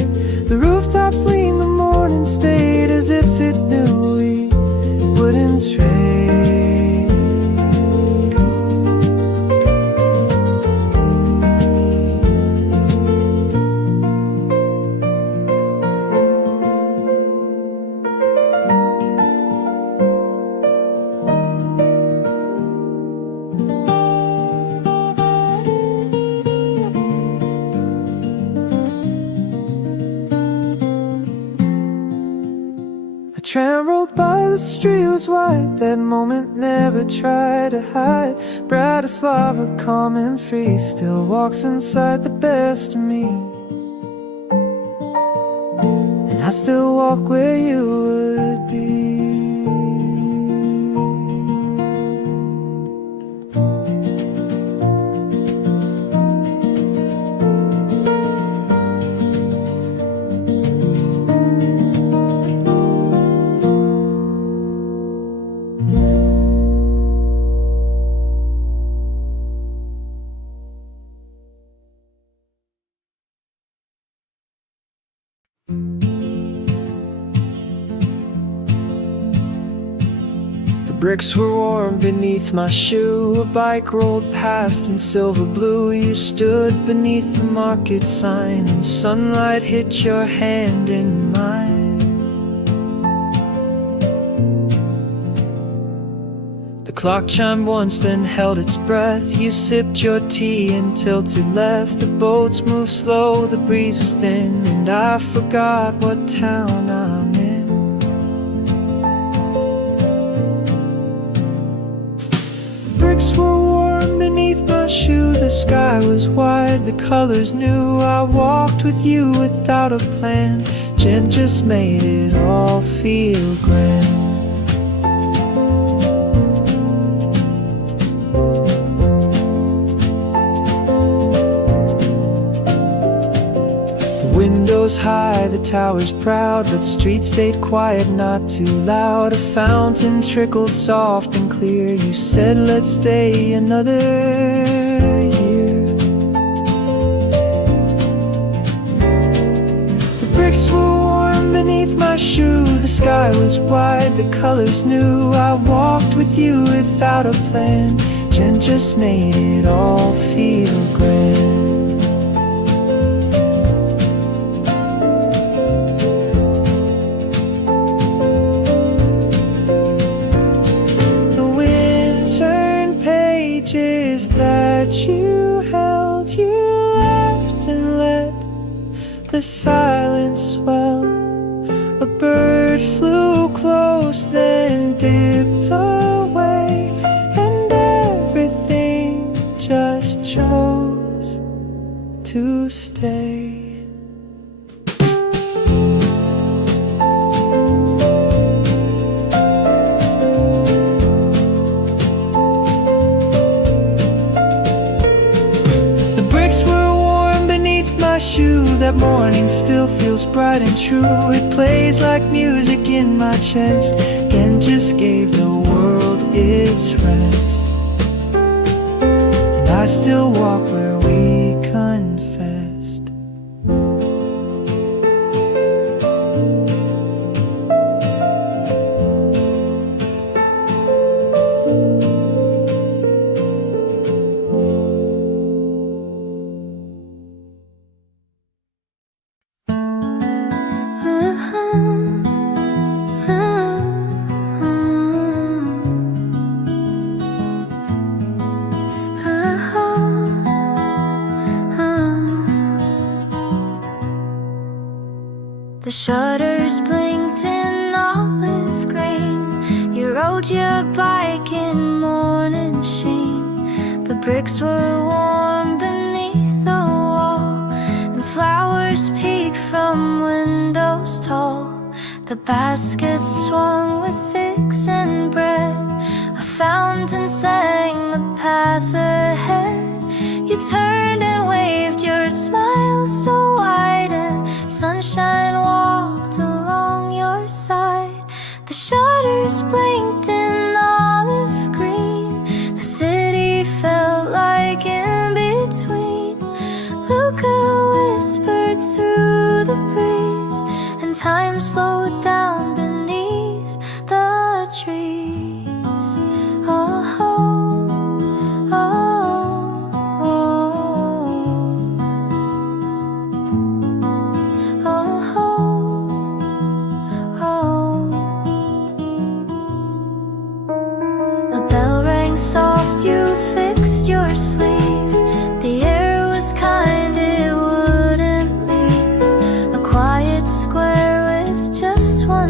tram rolled by, the street was wide. That moment never tried to hide. Bratislava, calm and free, still walks inside the best of me. And I still walk where you would be. Bricks were warm beneath my shoe. A bike rolled past in silver blue. You stood beneath the market sign, and sunlight hit your hand in mine. The clock chimed once, then held its breath. You sipped your tea and tilted left. The boats moved slow, the breeze was thin, and I forgot what town I'm in. Bricks were warm beneath my shoe. The sky was wide, the colors new. I walked with you without a plan. Jen just made it all feel grand. The windows high, the towers proud, but streets stayed quiet, not too loud. A fountain trickled soft and clear. You said let's stay another year. The bricks were warm beneath my shoe. The sky was wide, the colors new. I walked with you without a plan. Jen just made it all feel grand. You held, you laughed and let the silence swell. A bird flew close, then dipped away, and everything just chose to stay. That morning still feels bright and true. It plays like music in my chest, and just gave the world its rest. And I still walk where we confessed. The shutters blinked in olive green. You rode your bike in morning sheen. The bricks were warm beneath the wall, and flowers peeked from windows tall. The basket swung with figs and bread. A fountain sang the path ahead. You turned and waved, your smile so wide, and sunshine walked along your side. The shutters blinked in olive green. The city felt like in between. Luca whispered through the breeze, and time slowed down beneath the trees. Oh, oh, oh. Soft, you fixed your sleeve. The air was kind, it wouldn't leave. A quiet square with just one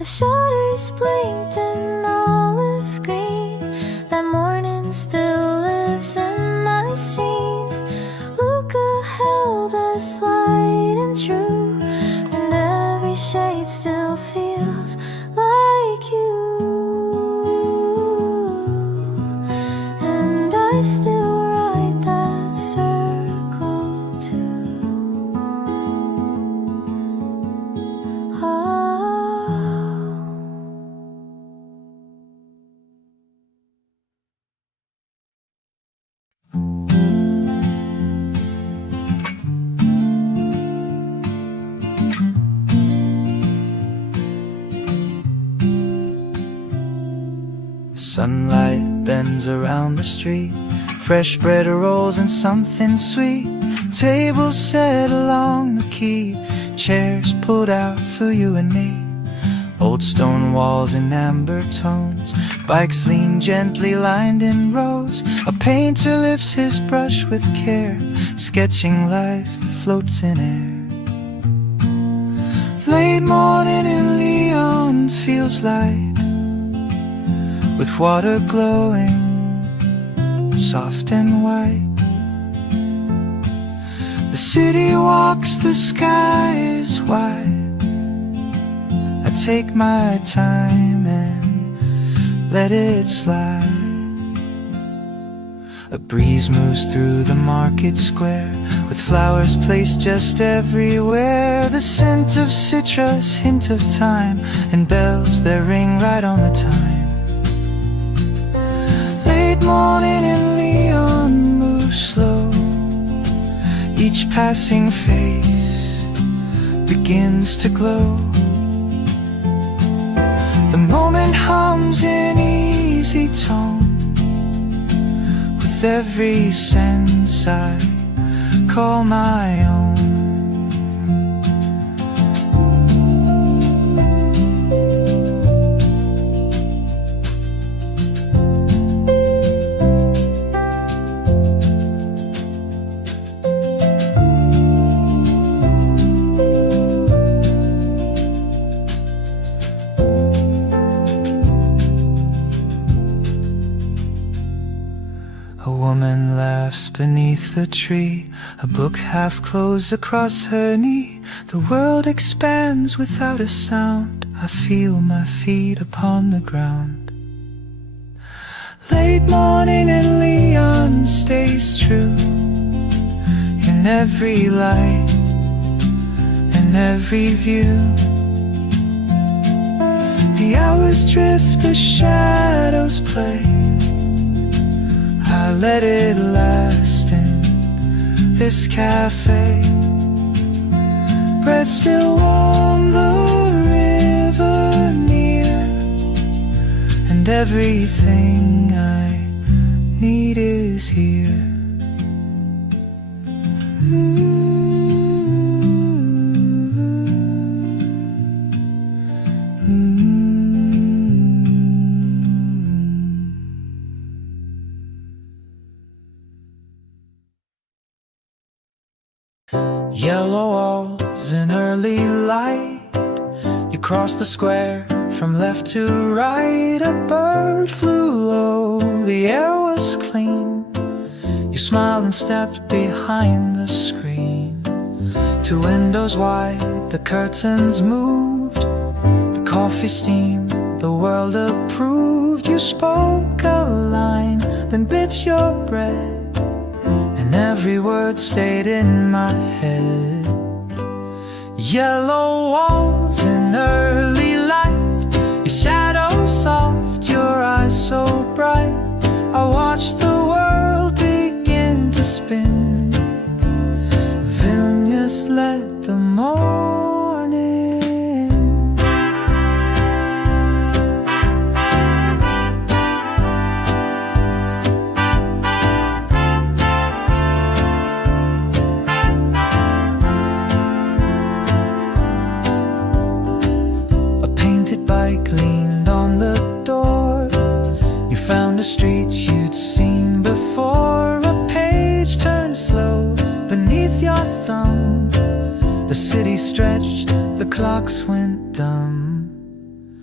The shutters blinked in olive green. That morning still lives in my scene. Luca held us light and true, and every shade still feels like you. And I still write that circle too. Oh. Sunlight bends around the street. Fresh bread rolls and something sweet. Tables set along the quay. Chairs pulled out for you and me. Old stone walls in amber tones. Bikes lean gently lined in rows. A painter lifts his brush with care, sketching life that floats in air. Late morning in Lyon feels light, with water glowing soft and white. The city walks, the sky is wide. I take my time and let it slide. A breeze moves through the market square, with flowers placed just everywhere. The scent of citrus, hint of thyme, and bells that ring right on the time. Late morning in Lyon moves slow. Each passing face begins to glow. The moment hums in easy tone. With every sense I call my own. Beneath the tree, a book half closed across her knee. The world expands without a sound. I feel my feet upon the ground. Late morning in Lyon stays true. In every light, in every view. The hours drift, the shadows play. I let it last in this cafe. Bread still warm, the river near, and everything I need is here. Yellow walls in early light. You cross the square from left to right. A bird flew low, the air was clean. You smiled and stepped behind the screen. Two windows wide, the curtains moved. The coffee steamed, the world approved. You spoke a line, then bit your bread. And every word stayed in my head. Yellow walls in early light. Your shadow soft, your eyes so bright. I watched the world begin to spin. Then just let the morning. Leaned on the door. You found a street you'd seen before. A page turned slow beneath your thumb. The city stretched, the clocks went dumb.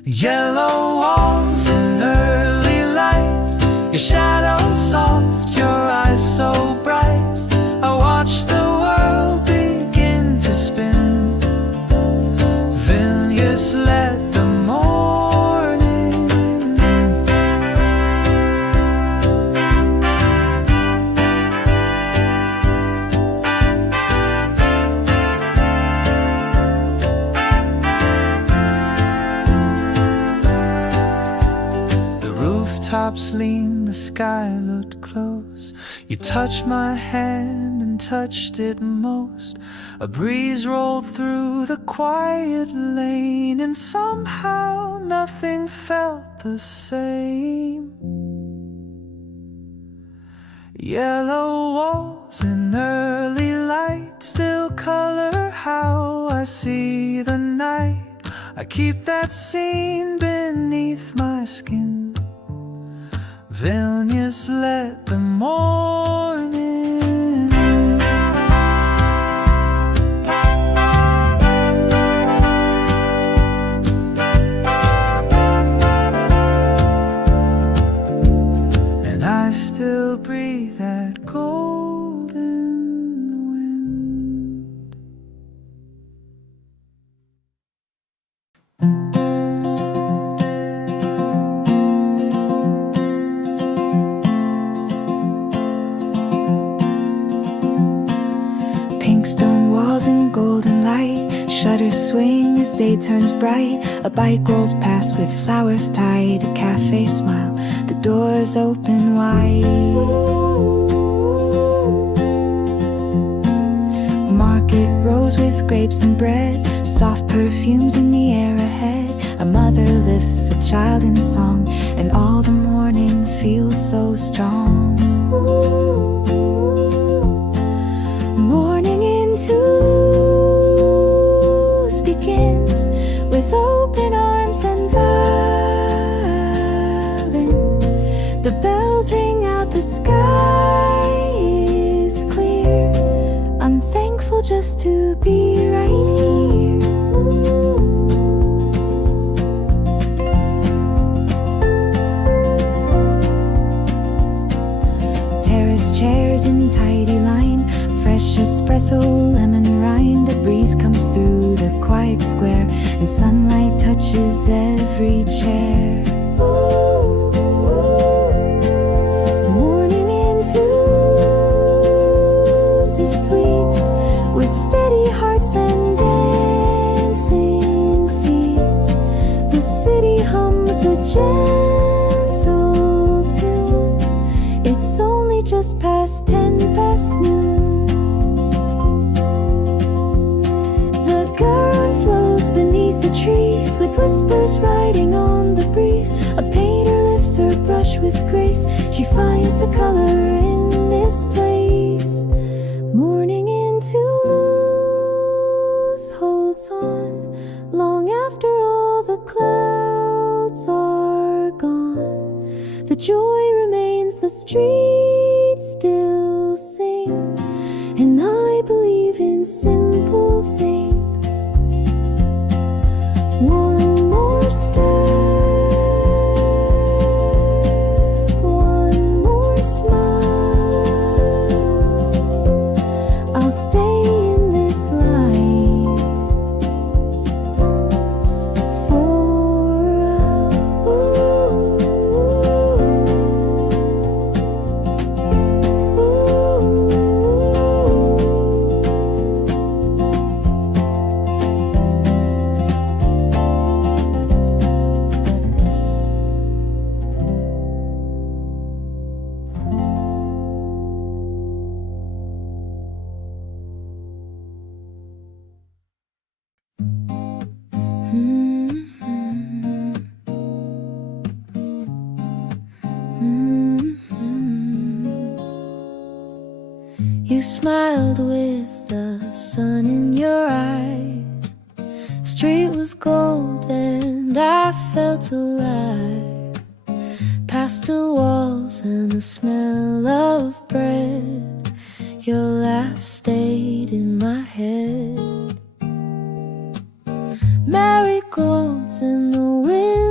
Yellow walls in early light, your shadow soft, your eyes so bright. I watch the world begin to spin. Vilnius let the morning in. The rooftops lean, the sky looked close. You touched my hand and touched it most. A breeze rolled through the quiet lane, and somehow nothing felt the same. Yellow walls in early light still color how I see the night. I keep that scene beneath my skin. Vilnius let the morning in. And I still breathe that golden wind. Pink stone walls and golden light, shutters swing as day turns bright. A bike rolls past with flowers tied, a cafe smile, the doors open wide. Market rows with grapes and bread, soft perfumes in the air ahead. A mother lifts a child in song, and all the morning feels so strong. Morning in Toulouse begins with open arms and violence. The bells ring out, the sky is clear. I'm thankful just to be right here. Terrace chairs in tidy line, fresh espresso, lemon rind. A breeze comes through the quiet square, and sunlight touches every chair. Morning in Toulouse is sweet, with steady hearts and dancing feet. The city hums a gentle tune. It's only just past 10 past noon. The Garonne flows beneath the trees, with whispers riding on the breeze. A painter lifts her brush with grace, she finds the color in this place. Morning in Toulouse holds on long after all the clouds are gone. The joy remains, the streets still sing, and I believe in simple things. One more step, one more smile. I'll stay in this light for You smiled with the sun in your eyes. Street was gold and I felt alive. Pastel walls and the smell of bread. Your laugh stayed in my head. Marigolds in the wind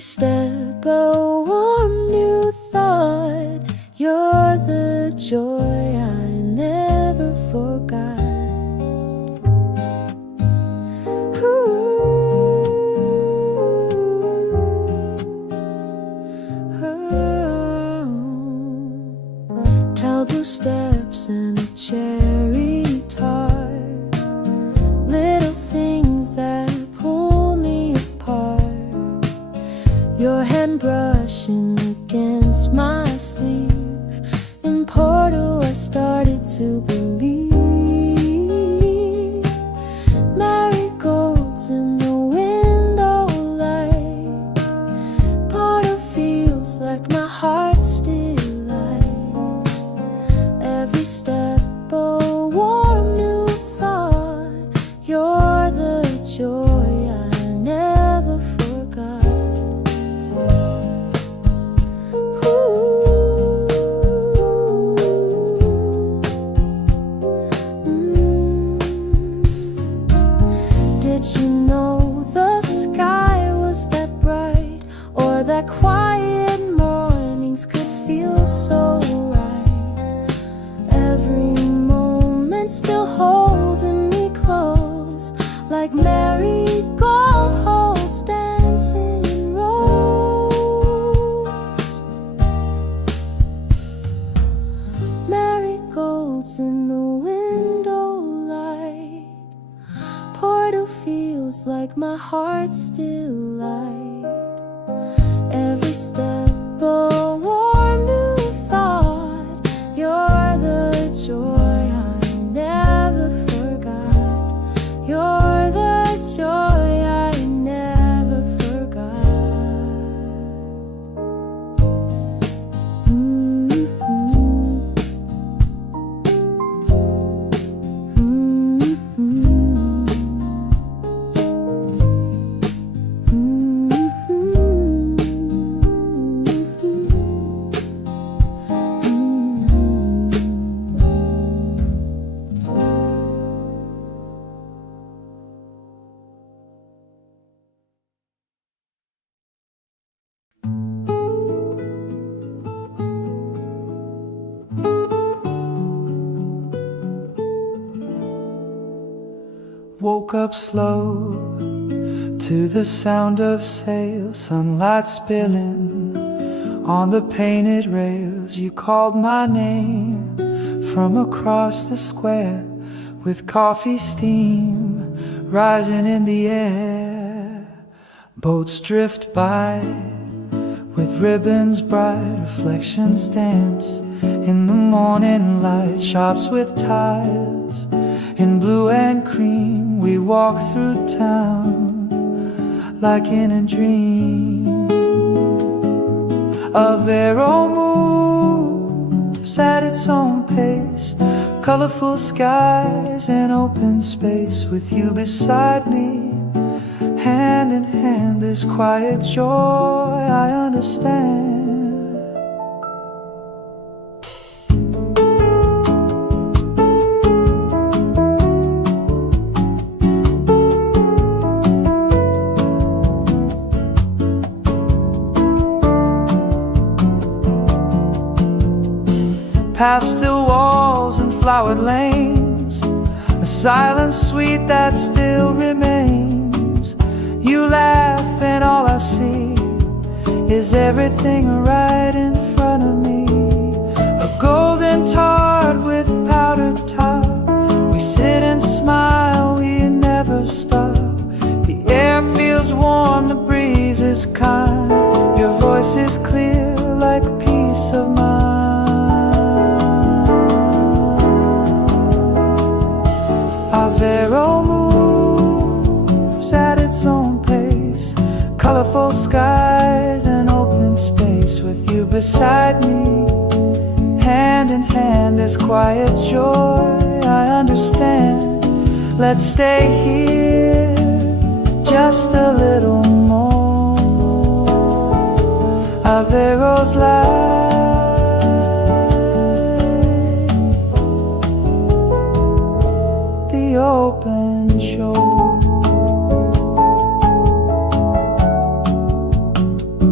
step a warm new thought. You're the joy I never forgot. Blue steps and a cherry tart, little things that pull me apart. Your hand brushing against my sleeve. In Porto I started to believe. Marigolds in the window light. Porto feels like my heart still. Every step a warm new thought. You're the joy I never forgot. Did you know the sky was that bright, or that quiet mornings could feel so still holding me close, like marigolds dancing in rows. Marigolds in the window light. Porto feels like my heart still light. Every step a warm new thought. You're the joy you're the joy I never forgot. Woke up slow to the sound of sails, sunlight spilling on the painted rails. You called my name from across the square, with coffee steam rising in the air. Boats drift by with ribbons bright, reflections dance in the morning light. Shops with ties in blue and cream, we walk through town like in a dream. A Vero moves at its own pace, colorful skies and open space. With you beside me, hand in hand, this quiet joy I understand. Pastel walls and flowered lanes, a silence sweet that still remains. You laugh and all I see is everything right in front of me. A golden tart with powdered top, we sit and smile, we never stop. The air feels warm, the breeze is kind, your voice is clear like peace of mind. Vero moves at its own pace, colorful skies and open space. With you beside me, hand in hand, this quiet joy I understand. Let's stay here just a little more. Avero's light, the open shore.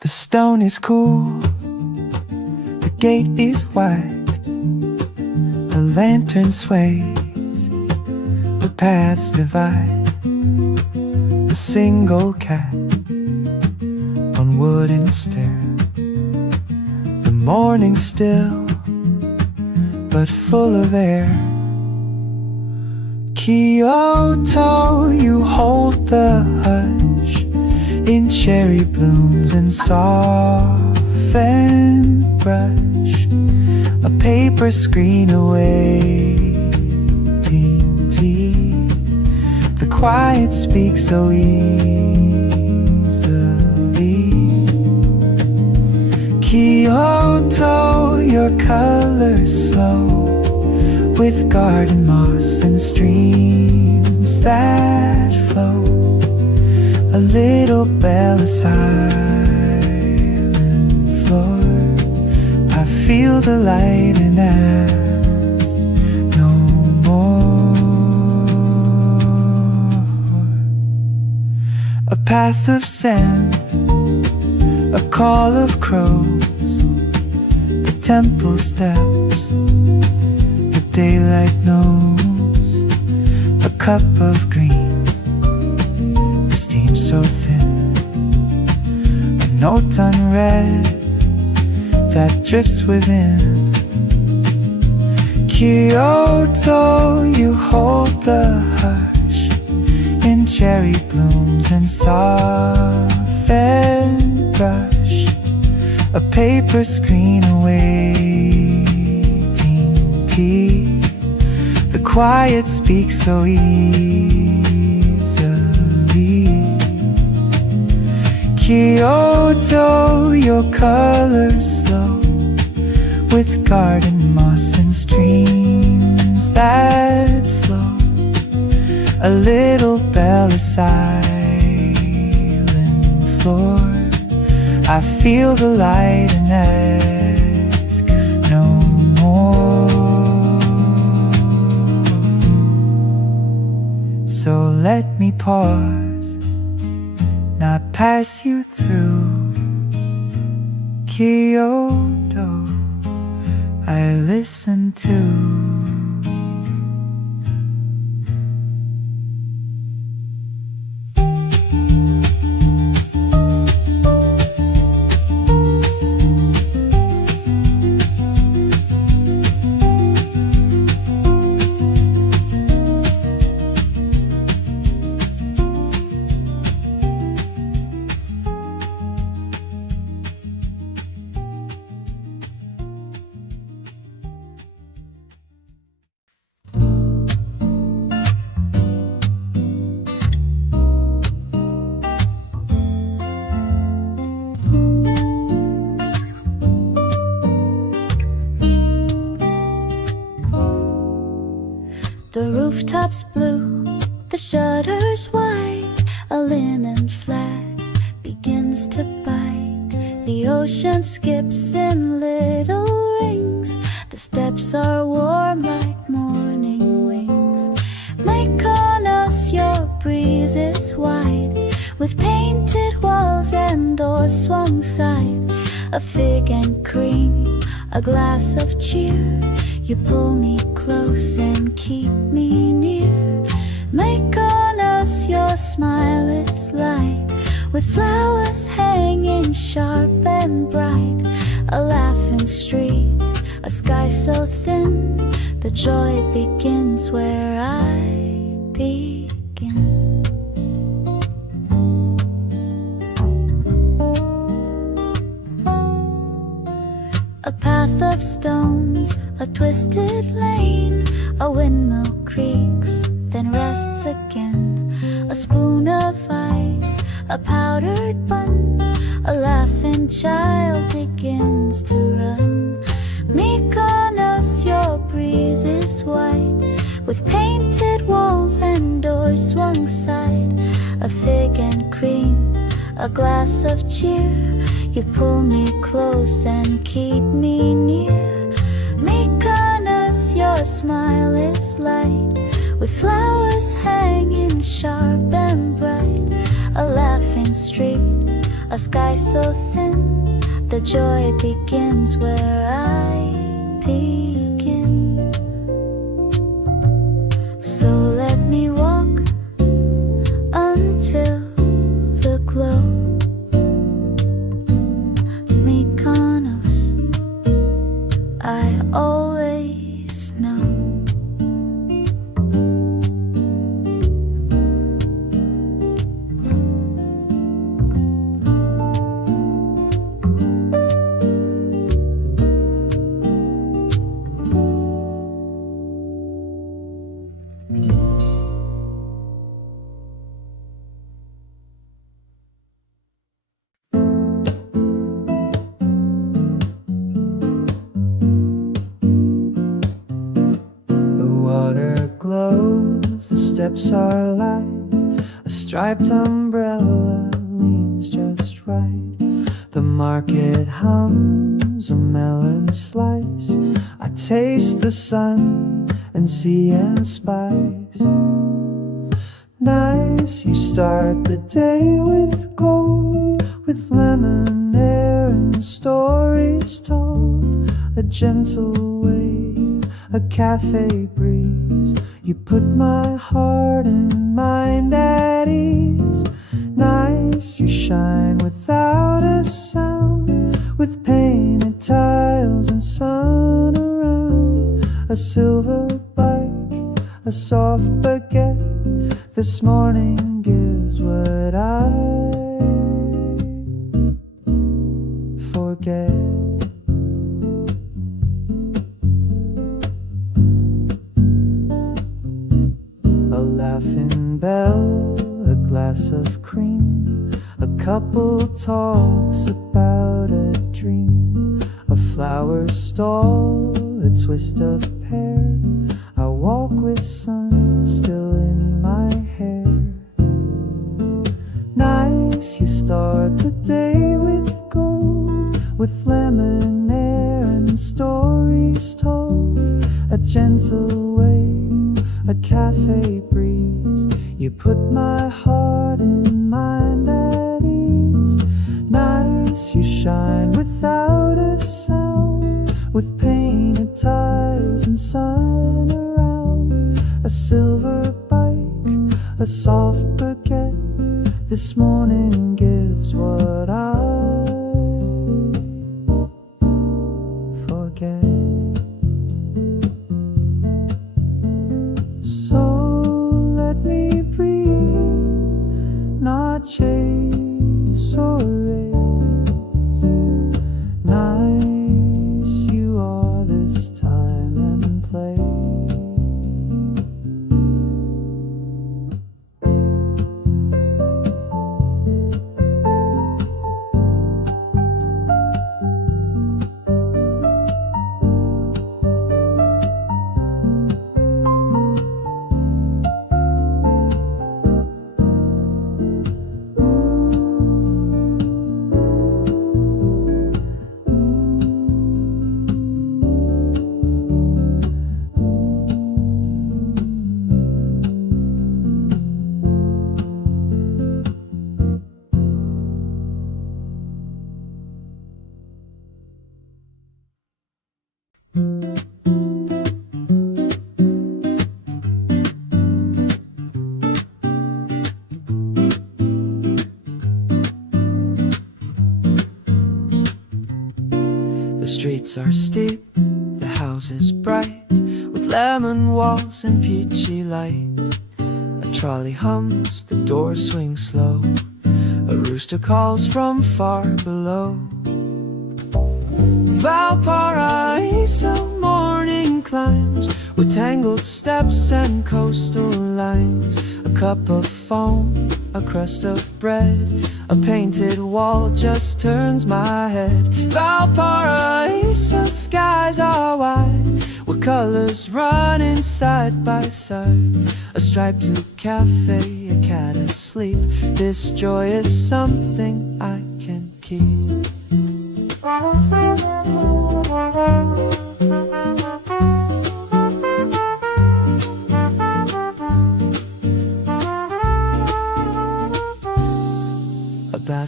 The stone is cool, the gate is wide, a lantern sways where paths divide. A single cat on wooden stair. The morning still, but full of air. Kyoto, you hold the hush in cherry blooms and softened brush. A paper screen awaiting tea. The quiet speaks so easily. Kyoto, your colors slow with garden moss and streams that flow. A little bell, a silent floor. I feel the light and ask no more. A path of sand, a call of crows, the temple steps, the daylight knows. A cup of green, the steam so thin, a note unread that drifts within. Kyoto, you hold the hush in cherry blooms and softened brush. A paper screen awaiting tea. The quiet speaks so easily. Kyoto, your colors slow with garden moss and streams that flow. A little bell, a silent floor. I feel the light and ask no more. So let me pause, not pass you through. Kyoto, I listen to. The rooftops blue, the shutters white, a linen flag begins to bite. The ocean skips in little rings, the steps are warm like morning wings. Mykonos, your breeze is wide, with painted walls and doors swung side. A fig and cream, a glass of cheer. You pull me close and keep me near. Mykonos, your smile is light, with flowers hanging sharp and bright. A laughing street, a sky so thin, the joy begins where I begin. A path of stones, a twisted lane, a windmill creaks, then rests again. A spoon of ice, a powdered bun, a laughing child begins to run. Mykonos, your breeze is white, with painted walls and doors swung side. A fig and cream, a glass of cheer. You pull me close and keep me near. Mykonos, your smile is light, with flowers hanging sharp and bright. A laughing street, a sky so thin, the joy begins where I begin. So let me walk until the glow Mykonos, I always know. The steps are light, a striped umbrella leans just right. The market hums a melon slice. I taste the sun and sea and spice. Nice, you start the day with gold, with lemon air and stories told. A gentle wave, a cafe breeze. You put my heart and mind at ease. Nice, you shine without a sound, with painted tiles and sun around. A silver bike, a soft baguette. This morning gives what I forget. Laughing bell, a glass of cream. A couple talks about a dream. A flower stall, a twist of pear. I walk with sun still in my hair. Nice, you start the day with gold, with lemon air and stories told. A gentle wave, a cafe breeze. You put my heart and mind at ease. Nice, you shine without a sound, with painted tiles and sun around. A silver bike, a soft baguette. This morning gives what I forget. Not chase or race. Nice, you are this time and place. The streets are steep, the houses bright, with lemon walls and peachy light. A trolley hums, the doors swing slow. A rooster calls from far below. Valparaiso morning climbs, with tangled steps and coastal lines. A cup of foam, a crust of bread, a painted wall just turns my head. Valparaiso skies are wide, with colors running side by side. A striped cafe, a cat asleep. This joy is something I can keep.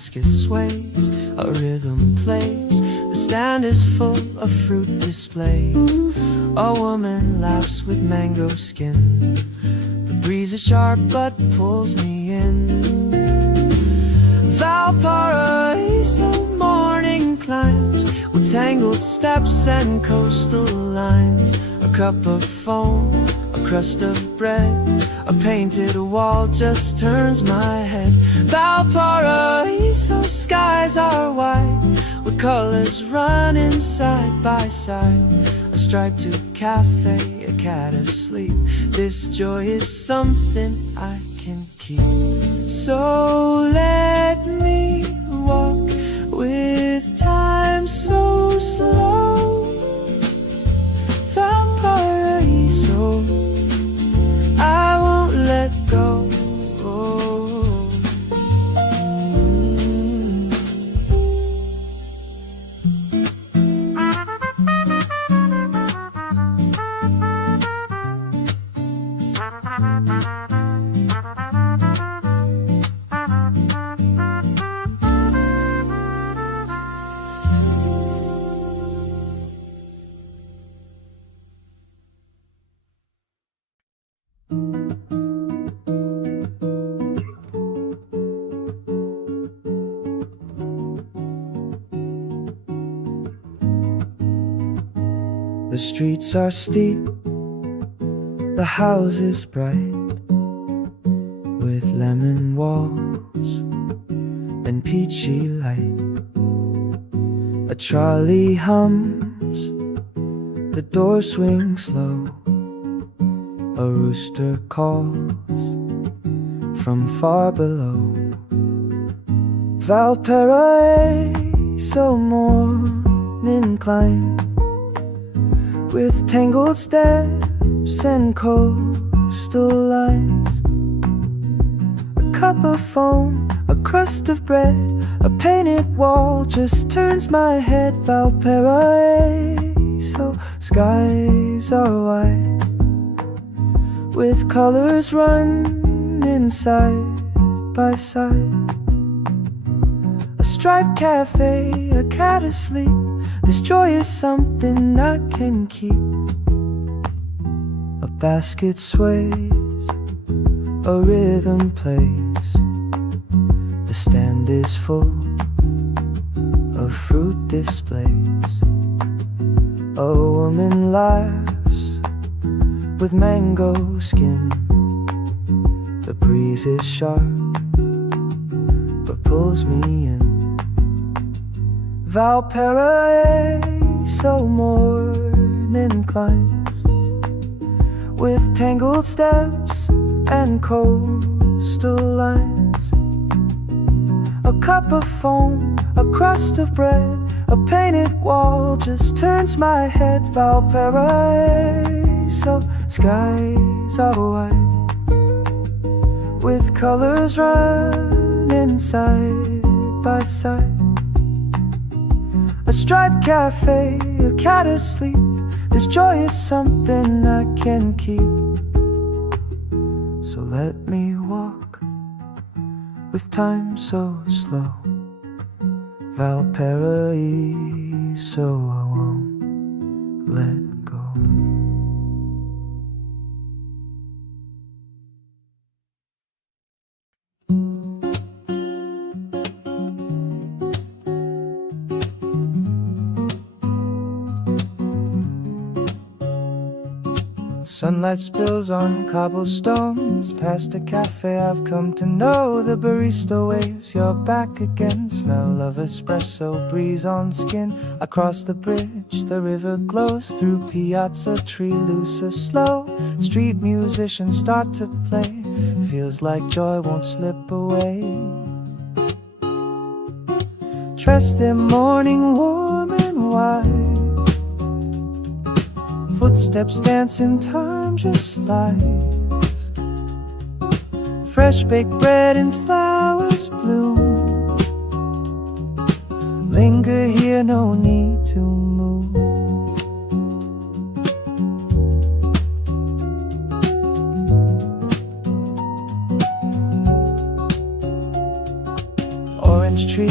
basket sways, a rhythm plays. The stand is full of fruit displays. A woman laughs with mango skin. The breeze is sharp but pulls me in. Valparaiso morning climbs with tangled steps and coastal lines. A cup of foam, a crust of bread, a painted wall just turns my head. Valparaiso skies are white with colors running side by side. A striped cafe, a cat asleep. This joy is something I can keep. So let me walk with time so slow. Valparaiso, I won't let go. The streets are steep, the houses bright, with lemon walls and peachy light. A trolley hums, the door swings slow. A rooster calls from far below. Valparaiso morning climb, with tangled steps and coastal lines. A cup of foam, a crust of bread, a painted wall just turns my head. Valparaiso skies are white, with colors running side by side. A striped cafe, a cat asleep. This joy is something I can keep. A basket sways, a rhythm plays. The stand is full of fruit displays. A woman laughs with mango skin. The breeze is sharp but pulls me in. Valparaiso morning climbs, with tangled steps and coastal lines. A cup of foam, a crust of bread, a painted wall just turns my head. Valparaiso skies are white, with colors running side by side. A striped cafe, a cat asleep. This joy is something I can keep. So let me walk with time so slow. Valparaiso, I won't let go. Sunlight spills on cobblestones. Past a cafe I've come to know. The barista waves, you're back again. Smell of espresso, breeze on skin. Across the bridge, the river glows. Through piazza, tree loose or slow. Street musicians start to play. Feels like joy won't slip away. Dressed in mourning, warm and white. Footsteps dance in time, just light. Fresh baked bread and flowers bloom. Linger here, no need to move. Orange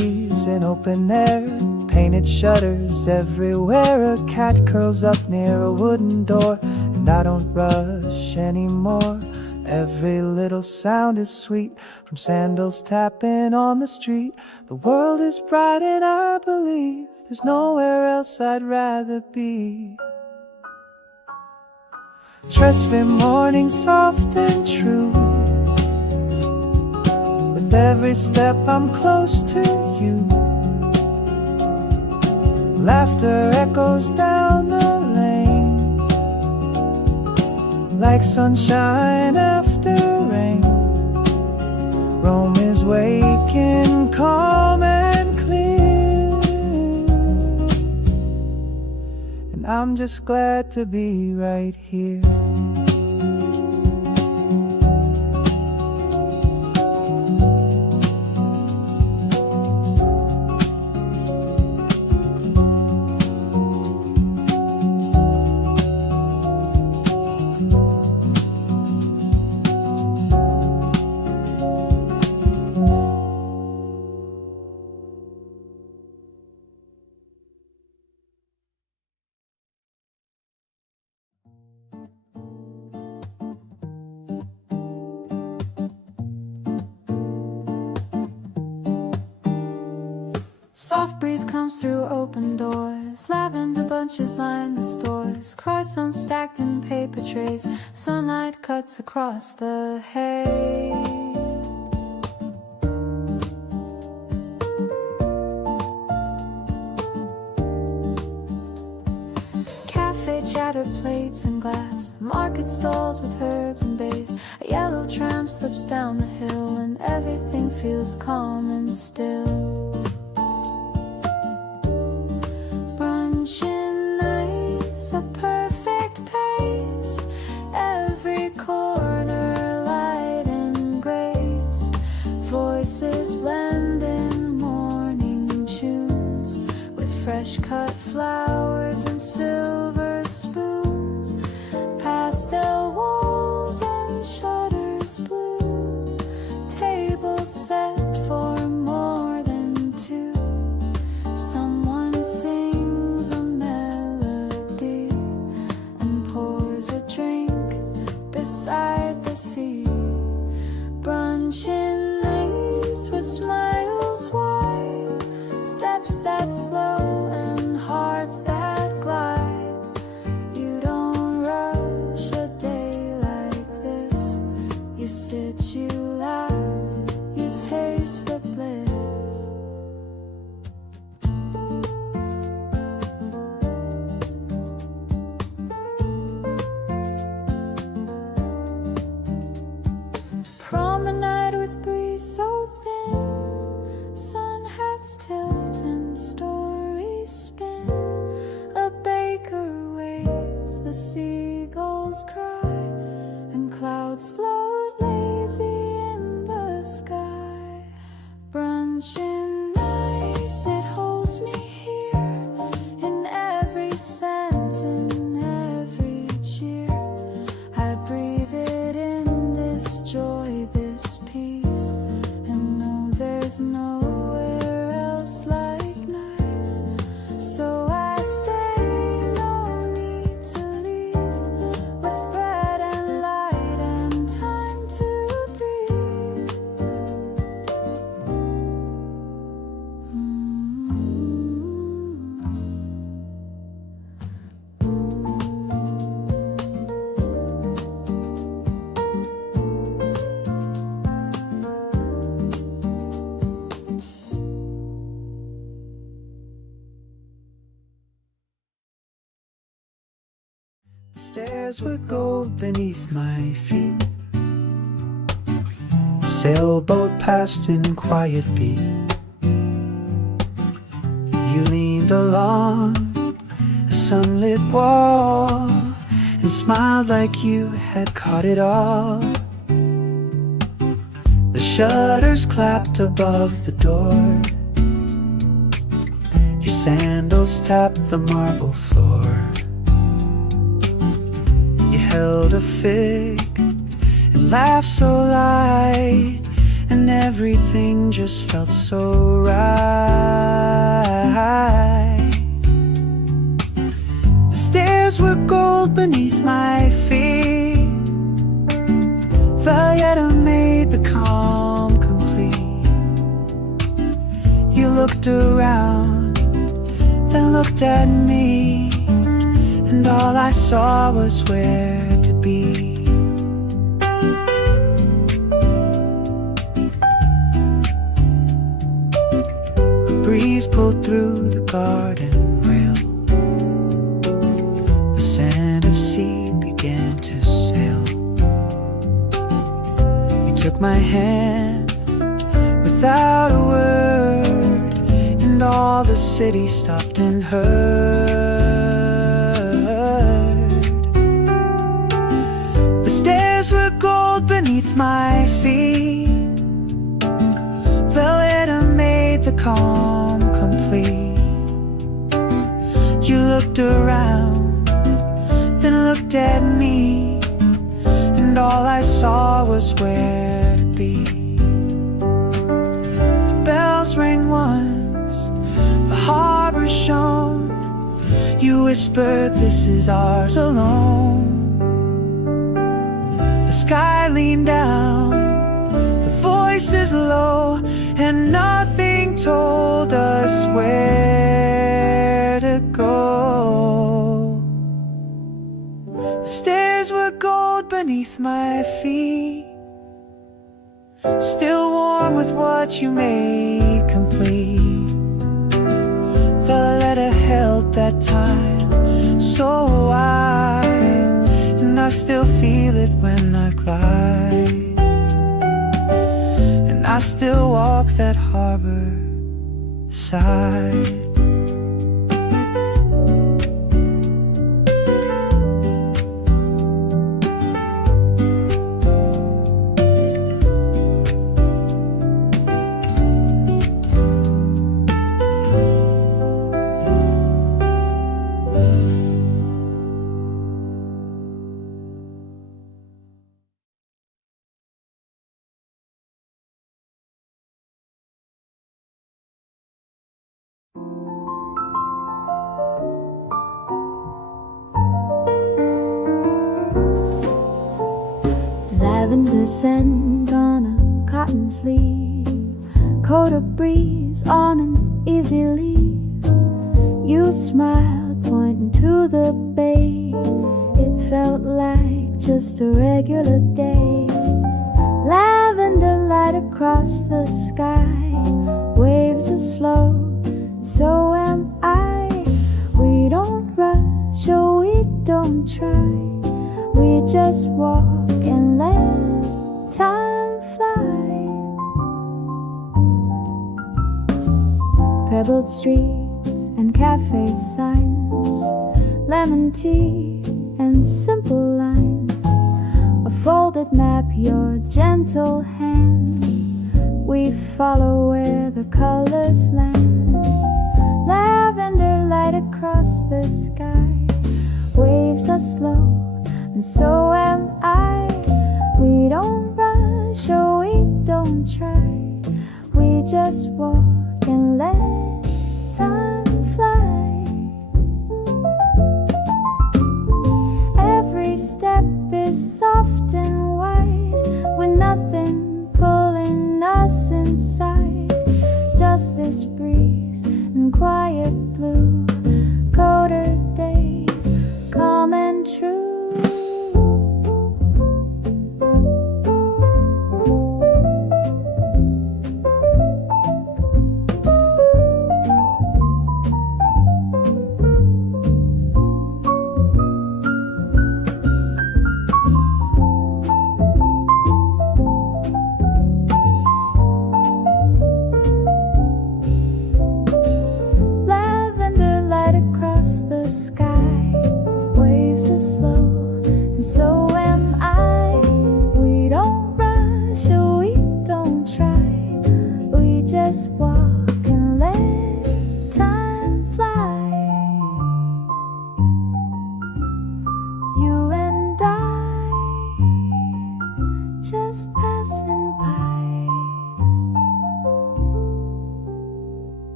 open air, painted shutters everywhere. A cat curls up near a wooden door, and I don't rush anymore. Every little sound is sweet, from sandals tapping on the street. The world is bright and I believe there's nowhere else I'd rather be. Trustful morning, soft and true. With every step I'm close to you. Laughter echoes down the lane, like sunshine after rain. Rome is waking calm and clear, and I'm just glad to be right here. Soft breeze comes through open doors. Lavender bunches line the stores. Croissants stacked in paper trays. Sunlight cuts across the haze. Cafe chatter, plates and glass. Market stalls with herbs and bays. A yellow tram slips down the hill, and everything feels calm and still. A perfect pace, every corner light and grace. Voices blend in morning tunes, with fresh cut flowers and silver spoons. Pastel walls and shutters blue, tables set for more than two. Someone sings a melody and pours a drink beside the sea. Brunch in Nice with smiles wide, steps that slow and hearts that glide. You don't rush a day like this. You sit, you laugh, you taste the bliss. Promenade with breeze so thin, sun hats tilt and stories spin. A baker waves, the seagulls cry, and clouds float lazy in the sky. Brunch in Nice, it holds me here, in every scent, in every cheer. I breathe it in, this joy, this peace, and know there's nowhere else like Nice. So I stay, no need to leave, with bread and light and time to breathe. Stairs were gold beneath my feet. A sailboat passed in quiet beat. You leaned along a sunlit wall and smiled like you had caught it all. The shutters clapped above the door. Your sandals tapped the marble floor. You held a fig and laughed so light, and everything just felt so right. The stairs were gold beneath my feet. Valletta made the calm complete. You looked around, then looked at me, and all I saw was where to be. A breeze pulled through the garden rail. The scent of sea began to sail. You took my hand without a word, and all the city stopped and heard. The stairs were gold beneath my feet. Valletta made the calm complete. You looked around, then looked at me, and all I saw was where to be. The bells rang once, the harbor shone. You whispered, "This is ours alone." The sky leaned down, the voices low, and nothing told us where to go. The stairs were gold beneath my feet, still warm with what you made complete. Valletta held that time so wide, and I still feel it when I glide, and I still walk that harbor side. Lavender scent on a cotton sleeve, coat of breeze on an easy leaf. You smiled, pointing to the bay. It felt like just a regular day. Lavender light across the sky, waves are slow, so am I. We don't rush, or we don't try. We just walk and let time fly. Pebbled streets and cafe signs, lemon tea and simple lines. A folded map, your gentle hand. We follow where the colors land. Lavender light across the sky, waves are slow, and so am I. We don't rush, or we don't try. We just walk and let time fly. Every step is soft and wide, with nothing pulling us inside. Just this breeze and quiet blue, colder days, calm and true. just walk and let time fly. You and I just passing by.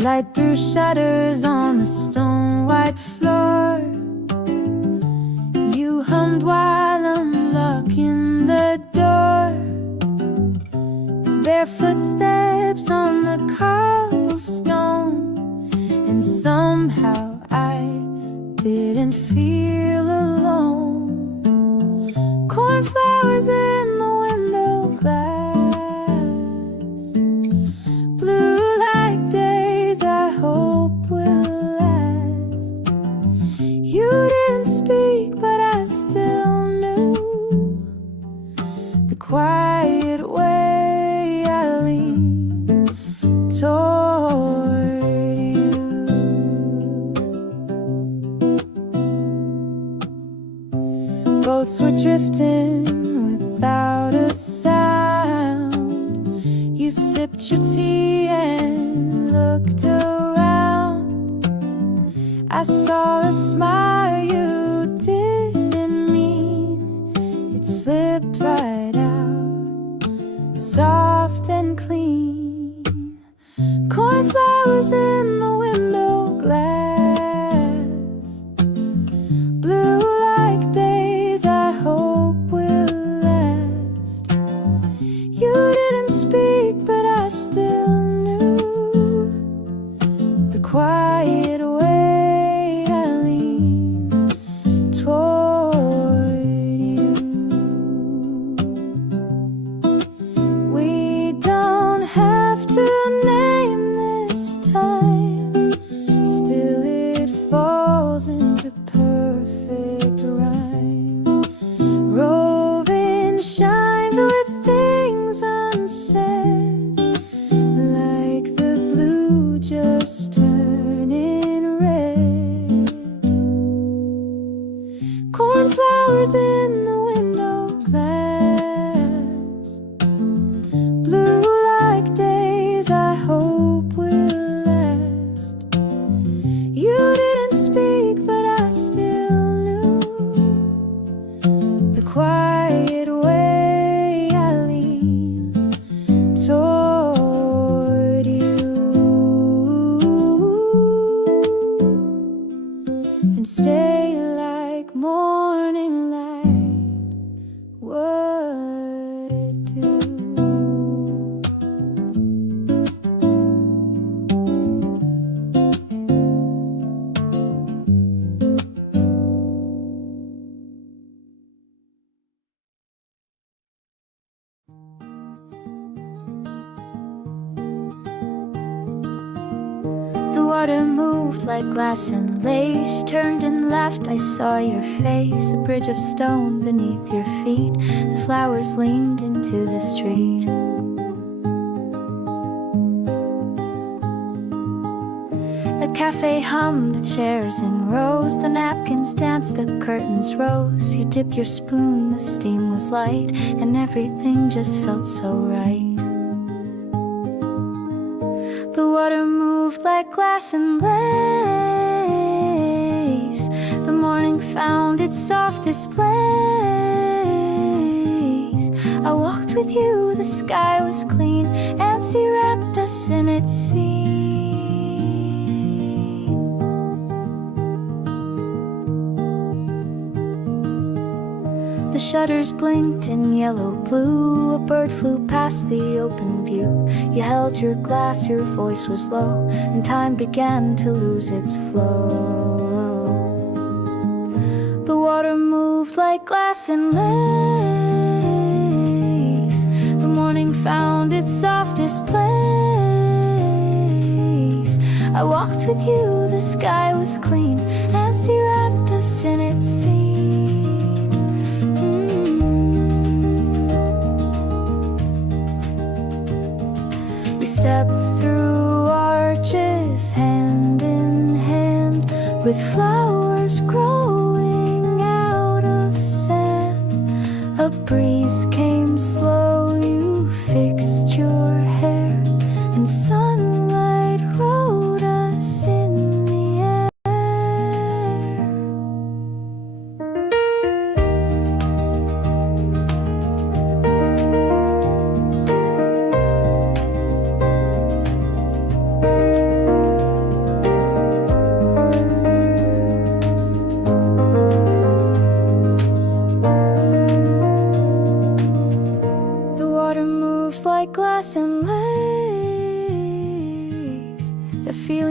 Light through shutters on the stone white floor. You hummed while unlocking the door. Bare footsteps on the cobblestone. And somehow I didn't feel alone. Cornflowers in the window glass. Blue like days I hope will last. You didn't speak but I still knew the quiet way I lean toward you. Boats were drifting without a sound. You sipped your tea and looked around. I saw a smile you didn't mean. It slipped right out, soft and clean. Cornflowers in the window glass. Blue like days I hope will last. You didn't speak but I still knew the quiet way I lean toward you. We don't have to name this time. Still it falls into perfect rhyme. Roving shines with things unsaid, like the blue just turning red. Cornflowers in the window glass. Blue like days I hope will last. You didn't speak but I still knew the quiet way I lean toward you. And stay like morning light would do. The water moved like glass and lace. Turned and left, I saw your face. A bridge of stone beneath your feet. The flowers leaned into the street. A cafe hummed, the chairs in rows. The napkins danced, the curtains rose. You dip your spoon, the steam was light, and everything just felt so right. The water moved like glass and lace. The morning found its softest place. I walked with you, the sky was clean, and sea wrapped us in its scene. The shutters blinked in yellow blue. A bird flew past the open view. You held your glass, your voice was low, and time began to lose its flow. The water moved like glass and lace. The morning found its softest place. I walked with you, the sky was clean, and sea wrapped us in its scene. We stepped through arches, hand in hand, with flowers growing out of sand. A breeze came slow, you fixed your hair, and sunlight rode us in the air.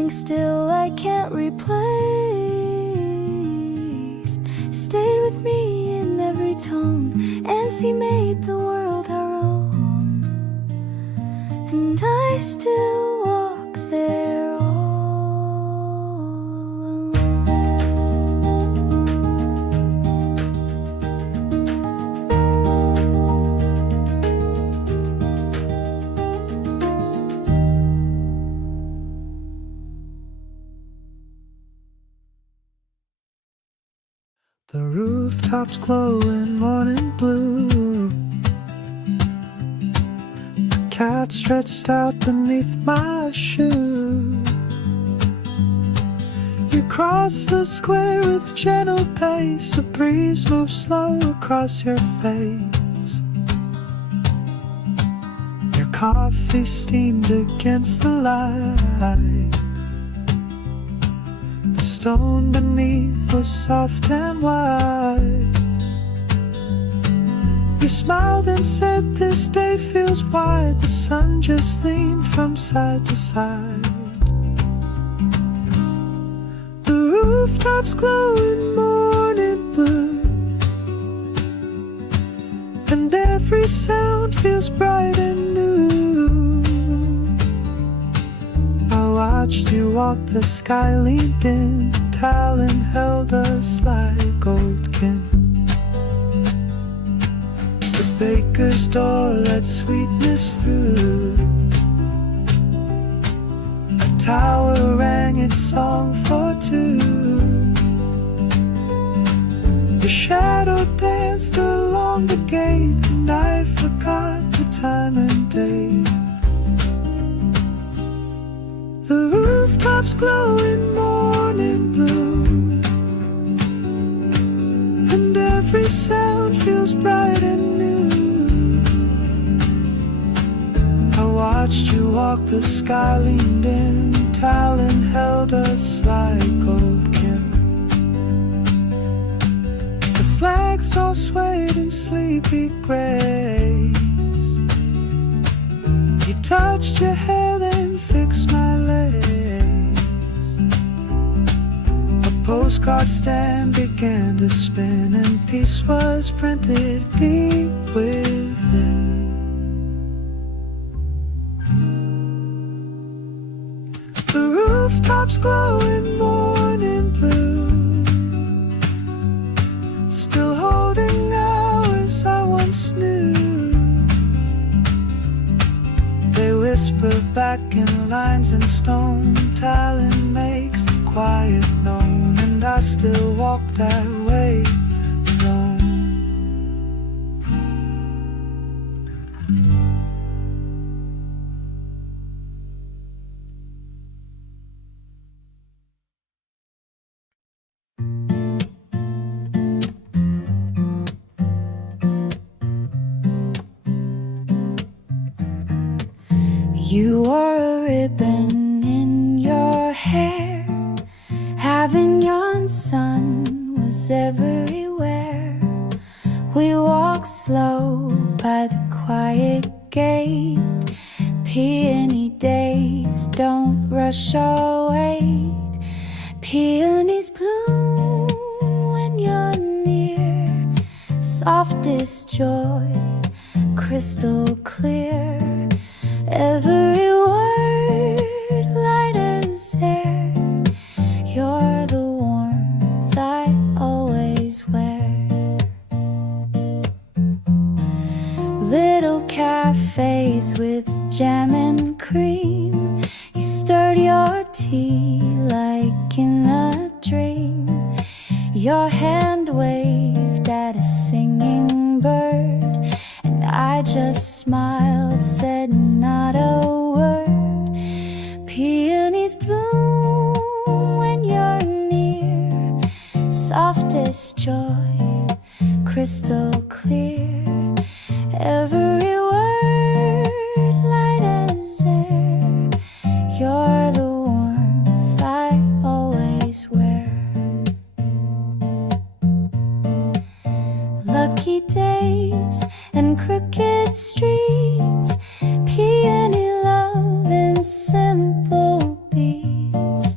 Something still I can't replace. Stayed with me in every tone as he made the world our own. And I still walk there all The rooftops glow in morning blue. The cat stretched out beneath my shoe. You cross the square with gentle pace. A breeze moves slow across your face. Your coffee steamed against the light. The stone beneath was soft and white. You smiled and said, this day feels wide. The sun just leaned from side to side. The rooftops glow in morning blue, and every sound feels bright and new. I watched you walk, the sky leaned in, talon held us like old kin. The baker's door let sweetness through. A tower rang its song for two. Your shadow danced along the gate, and I forgot the time and day. The rooftops glow in morning blue, and every sound feels bright and new. I watched you walk, the sky leaned in, talon held us like old kin. The flags all swayed in sleepy grace. You touched your hair, then fixed my legs. A postcard stand began to spin, and peace was printed deep within. The rooftops glow in morning blue, still holding hours I once knew. They whisper back in lines in stone. Talon makes the quiet known, and I still walk that way alone. You wore a ribbon in your hair. Avignon sun was everywhere. We walked slow by the quiet gate. Peony days don't rush or wait. Peonies bloom when you're near. Softest joy, crystal clear. Every word light as air. You're the warmth I always wear. Little cafes with jam and cream. You stirred your tea like in a dream. Your hand waved at a singing bird, and I just smiled, said not a word. Peonies bloom when you're near. Softest joy, crystal clear. Every word light as air. You're the warmth I always wear. Lucky days and crooked streets. Peony love in simple beats.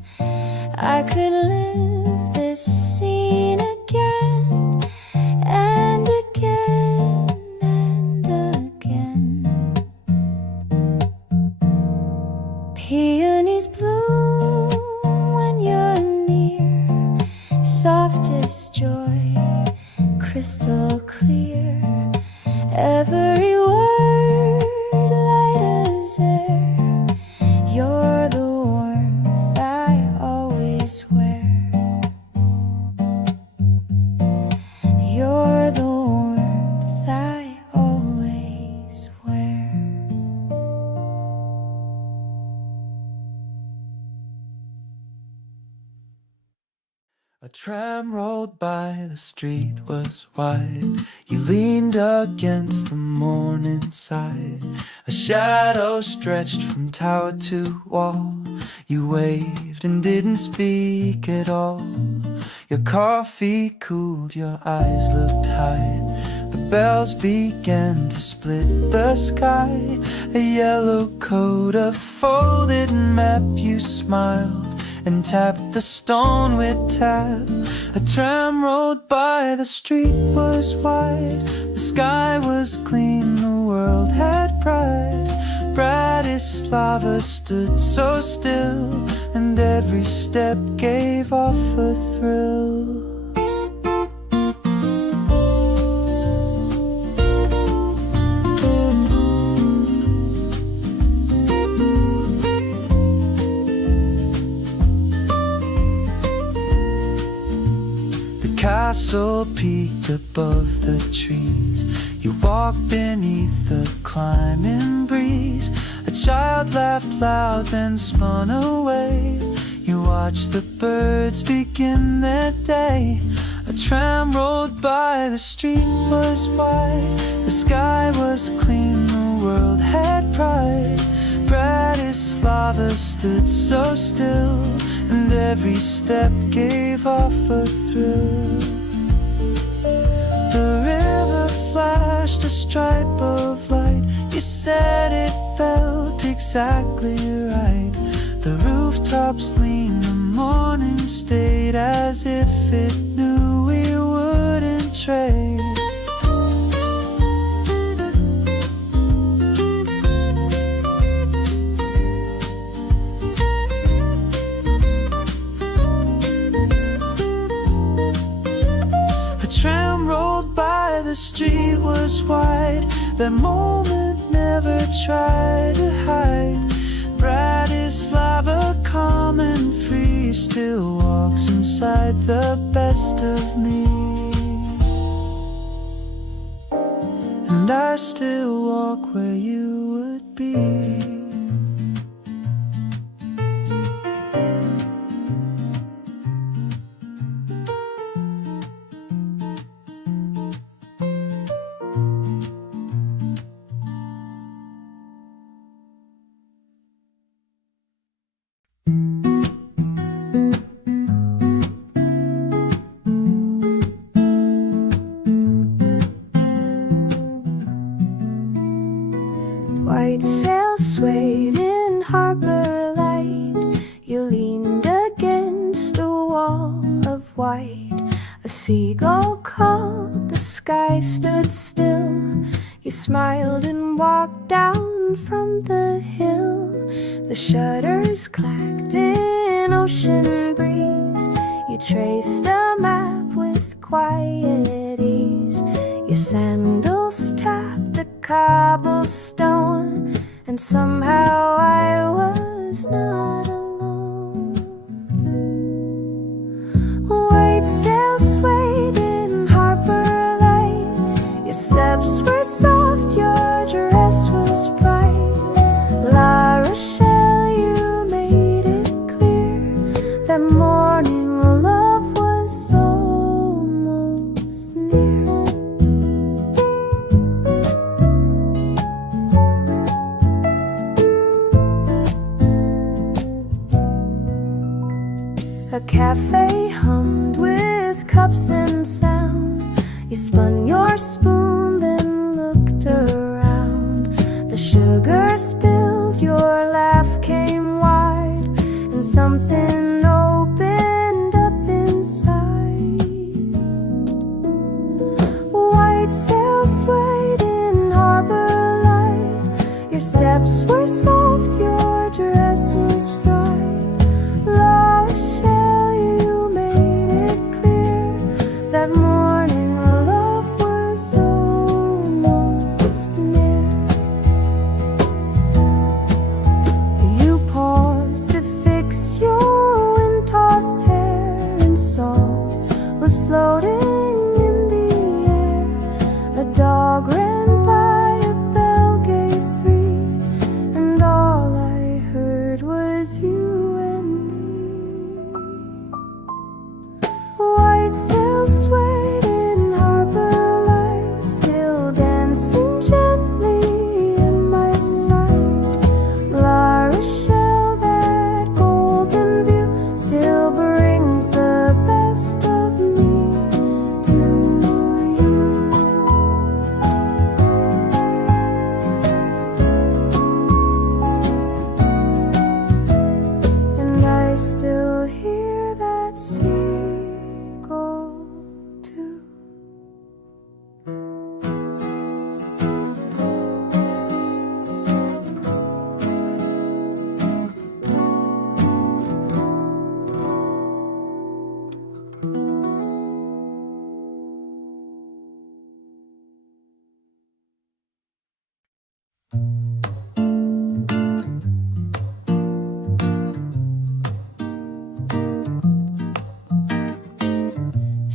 Peonies bloom when you're near, softest joy, crystal clear. Every word light as air. You're the warmth I always wear. You're the warmth I always wear. A tram rolled by, the street was wide. You leaned against the morning side. A shadow stretched from tower to wall. You waved and didn't speak at all. Your coffee cooled, your eyes looked high. The bells began to split the sky. A yellow coat, a folded map. You smiled and tapped the stone with tap. A tram rolled by, the street was wide. The sky was clean, the world had pride. Bratislava stood so still, and every step gave off a thrill. Castle peaked above the trees. You walked beneath the climbing breeze. A child laughed loud, then spun away. You watched the birds begin their day. A tram rolled by, the street was wide. The sky was clean, the world had pride. Bratislava stood so still, and every step gave off a thrill. The river flashed a stripe of light. You said it felt exactly right. The rooftops leaned, the morning stayed as if it knew we wouldn't trade. Tram rolled by, the street was wide. That moment never tried to hide. Bratislava, calm and free, still walks inside the best of me. And I still walk where you would be. White sails swayed in harbor light. You leaned against a wall of white. A seagull called, the sky stood still. You smiled and walked down from the hill. The shutters clacked in ocean breeze. You traced a map with quiet ease. Your sandals tapped a cobblestone, and somehow I was not alone. White sails swayed in harbor light. Your steps were soft, your dress was bright. La Rochelle, you made it clear that morning love was almost near. A cafe hummed with cups and sound. You spun your spoon, then looked around. The sugar spilled, your laugh came wide, and something opened up inside. White sails swayed in harbor light. Your steps were soft, your dress was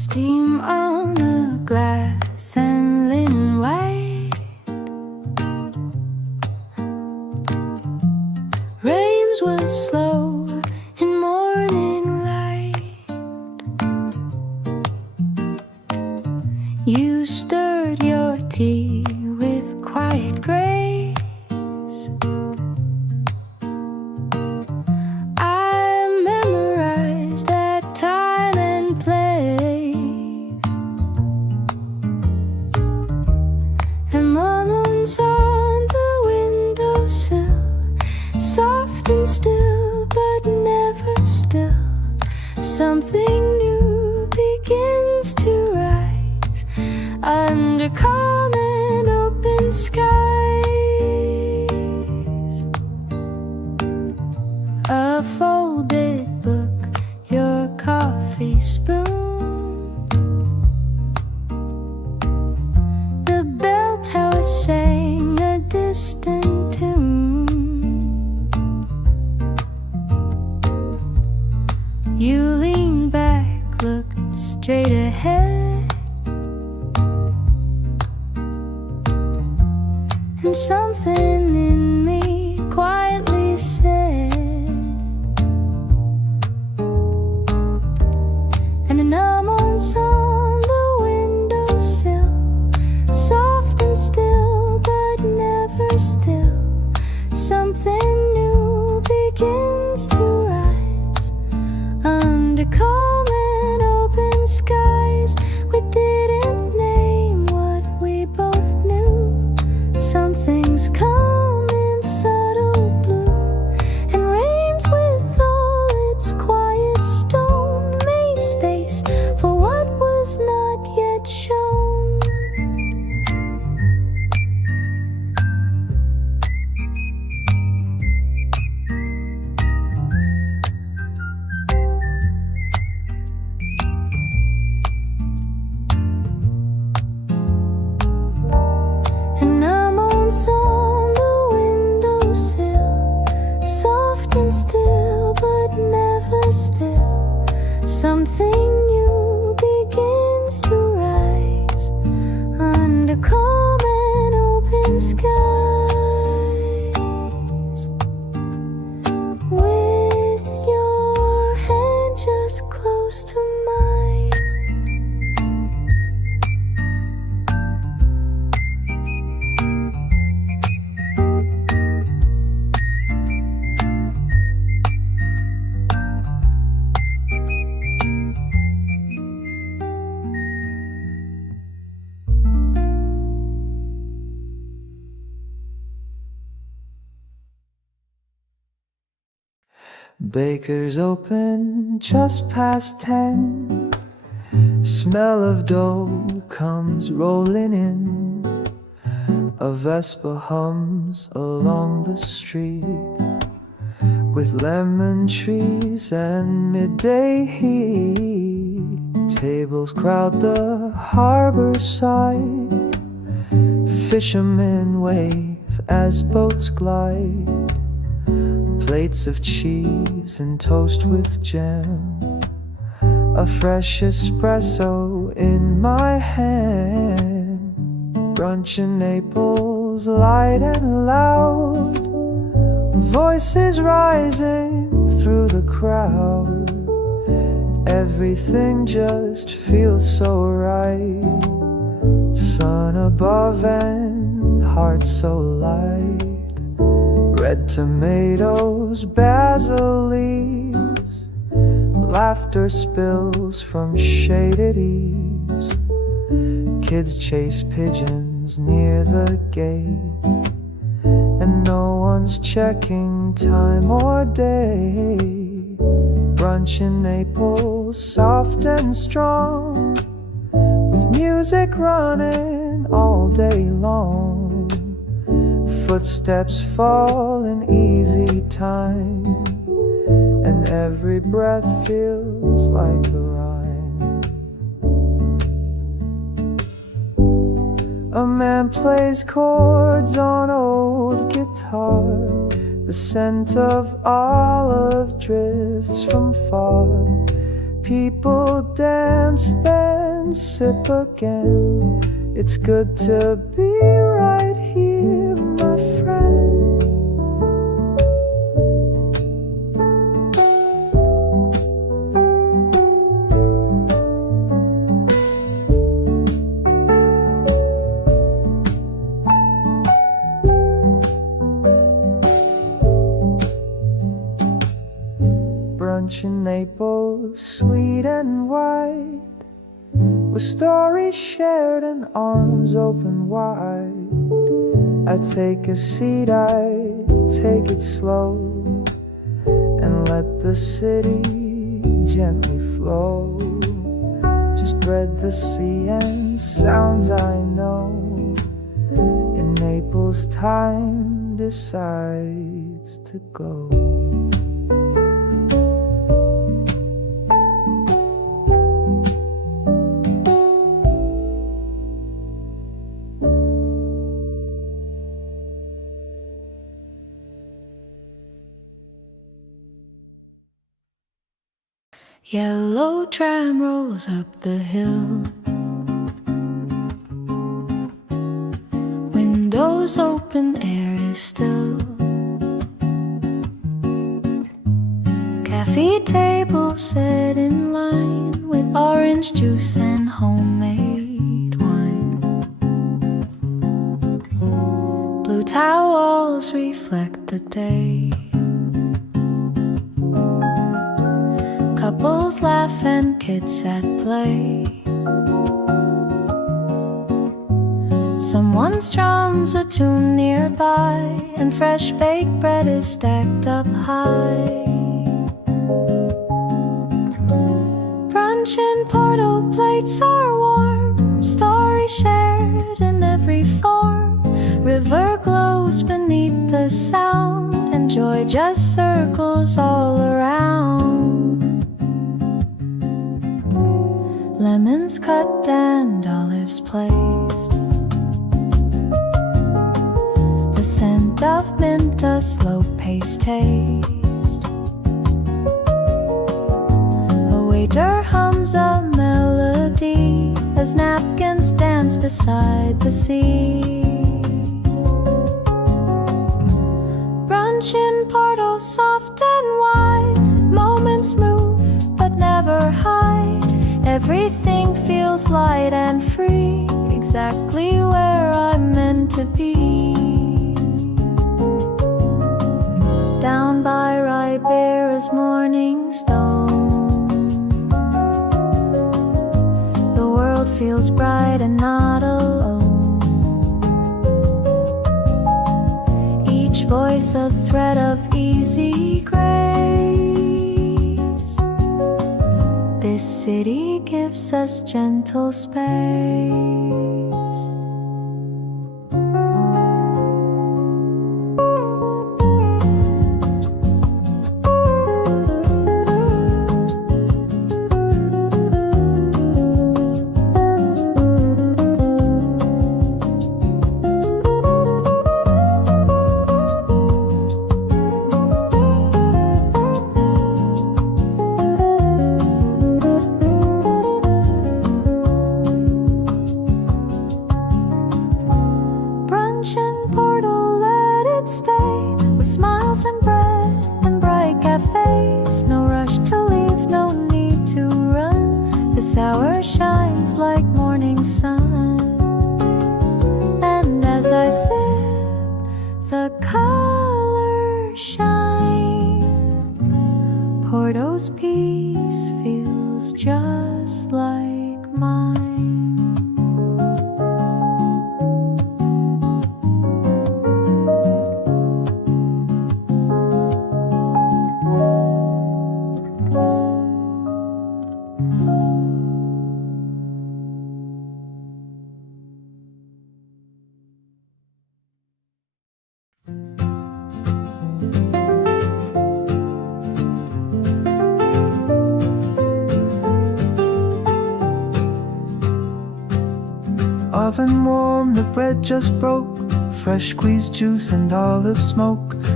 steam on a glass and linen white. Rains were slow in morning light. You stirred your tea with quiet grace. I memorized that time and place. And moments on the windowsill, soft and still, but never still. Something new begins to rise under calm and open skies. A folded book, your coffee spoon. The bell tower sang a distant tune. You leaned back, looked straight ahead, and something in me quietly said, and an almost on the windowsill, soft and still, but never still. Something new begins to rise under calm and open skies. We didn't name what we both knew. Something's come in subtle blue, and rains with all its quiet stone made space for what was not yet shown. And I'm on the windowsill, soft and still, but never still. Something new begins to rise under calm and open skies. With your hand just close to mine. Baker's open just past 10. Smell of dough comes rolling in. A Vespa hums along the street, with lemon trees and midday heat. Tables crowd the harbor side. Fishermen wave as boats glide. Plates of cheese and toast with jam. A fresh espresso in my hand. Brunch in Naples, light and loud. Voices rising through the crowd. Everything just feels so right. Sun above and heart so light. Red tomatoes, basil leaves. Laughter spills from shaded eaves. Kids chase pigeons near the gate, and no one's checking time or day. Brunch in Naples, soft and strong, with music running all day long. Footsteps fall in easy time, and every breath feels like a rhyme. A man plays chords on old guitar. The scent of olive drifts from far. People dance, then sip again. It's good to be right here, my friend. Brunch in Naples, sweet and white, with stories shared and arms open wide. I take a seat, I take it slow, and let the city gently flow. Just bread the sea and sounds I know. In Naples time decides to go. Yellow tram rolls up the hill. Windows open, air is still. Cafe table set in line with orange juice and homemade wine. Blue towels reflect the day. Couples laugh and kids at play. Someone strums a tune nearby, and fresh baked bread is stacked up high. Brunch in Porto, plates are warm, stories shared in every form. River glows beneath the sound, and joy just circles all around. Lemons cut and olives placed. The scent of mint, a slow-paced taste. A waiter hums a melody as napkins dance beside the sea. Brunch in Porto, soft and wide. Moments move but never hide. Everything feels light and free, exactly where I'm meant to be. Down by Ribera's morning stone, the world feels bright and not alone. Each voice a thread of easy grace. This city gives us gentle space. Hour shines like morning sun, and as I sip, the colors shine. Porto's peace feels just like mine. Oven warm, the bread just broke. Fresh squeezed juice and olive smoke.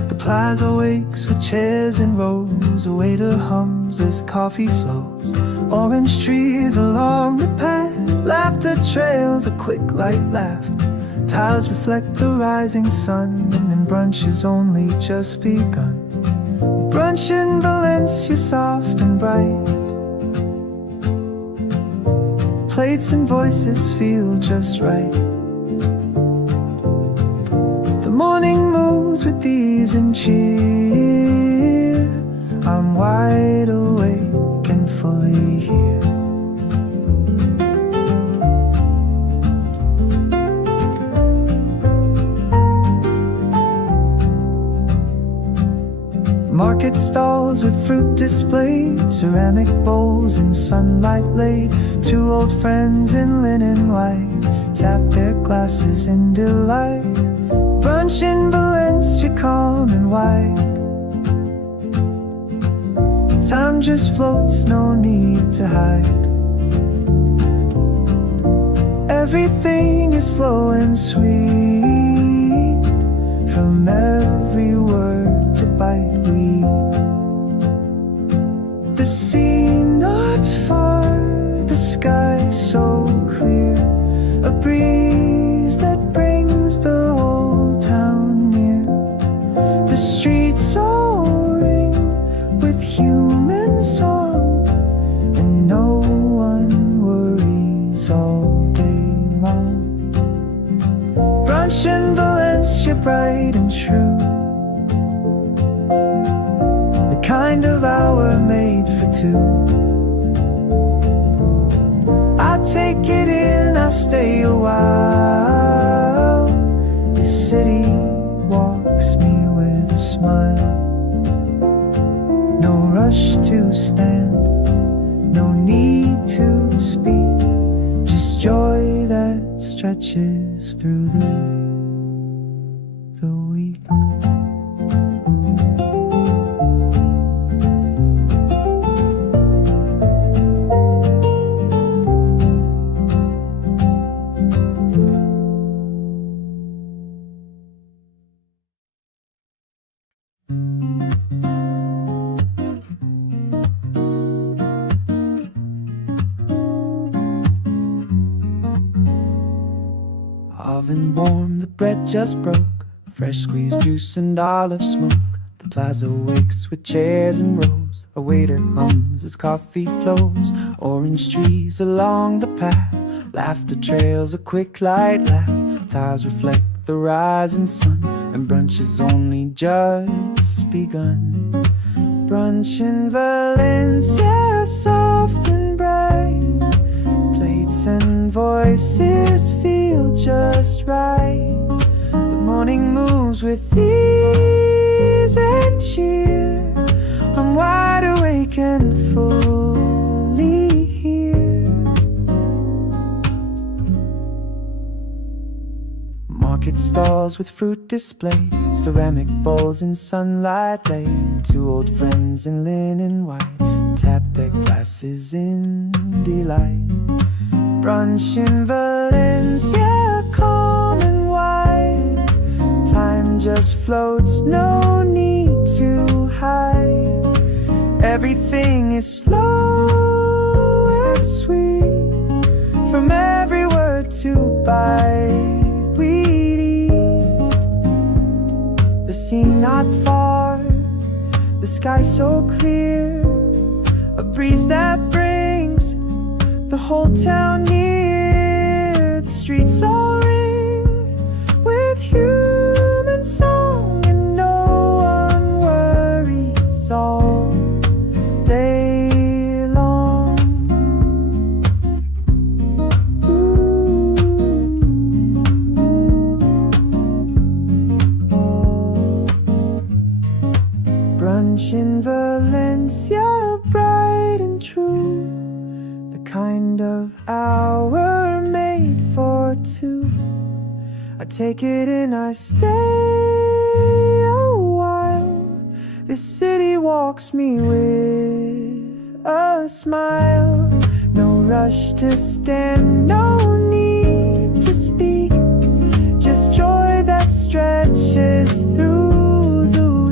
The plaza wakes with chairs and rows. A waiter hums as coffee flows. Orange trees along the path. Laughter trails a quick light laugh. Tiles reflect the rising sun, and then brunch has only just begun. Brunch in Valencia, soft and bright. Plates and voices feel just right. The morning moves with ease and cheer. I'm wide awake and fully here. Market stalls with fruit displays, ceramic bowls in sunlight laid. Two old friends in linen white tap their glasses in delight. Brunch in Valencia, calm and wide. Time just floats, no need to hide. Everything is slow and sweet. From every word to bite we eat. The sea not far, the sky so clear. A breeze that brings the whole town near. The streets all ring with human song, and no one worries all day long. Brunch in Valencia, bright and true. The kind of hour made for two. I take it in, I stay a while. The city walks me with a smile. No rush to stand, no need to speak. Just joy that stretches through the week. Oven warm, the bread just broke. Fresh squeezed juice and olive smoke. The plaza wakes with chairs and rows. A waiter hums as coffee flows. Orange trees along the path. Laughter trails a quick light laugh. Tiles reflect the rising sun, and brunch has only just begun. Brunch in Valencia, soft and bright. Plates and voices feel just right. The morning moves with ease and cheer. I'm wide awake and fully here. Market stalls with fruit displayed, ceramic bowls in sunlight laid. Two old friends in linen white tap their glasses in delight. Brunch in Valencia, calm and wide. Time just floats, no need to hide. Everything is slow and sweet. From every word to bite we'd eat. The sea not far, the sky so clear. A breeze that brings the whole town near. The streets all ring with human song, and no one worries all day long. Brunch in Valencia, bright and true. The kind of hour made for two. I take it in, I stay a while. This city walks me with a smile. No rush to stand, no need to speak. Just joy that stretches through the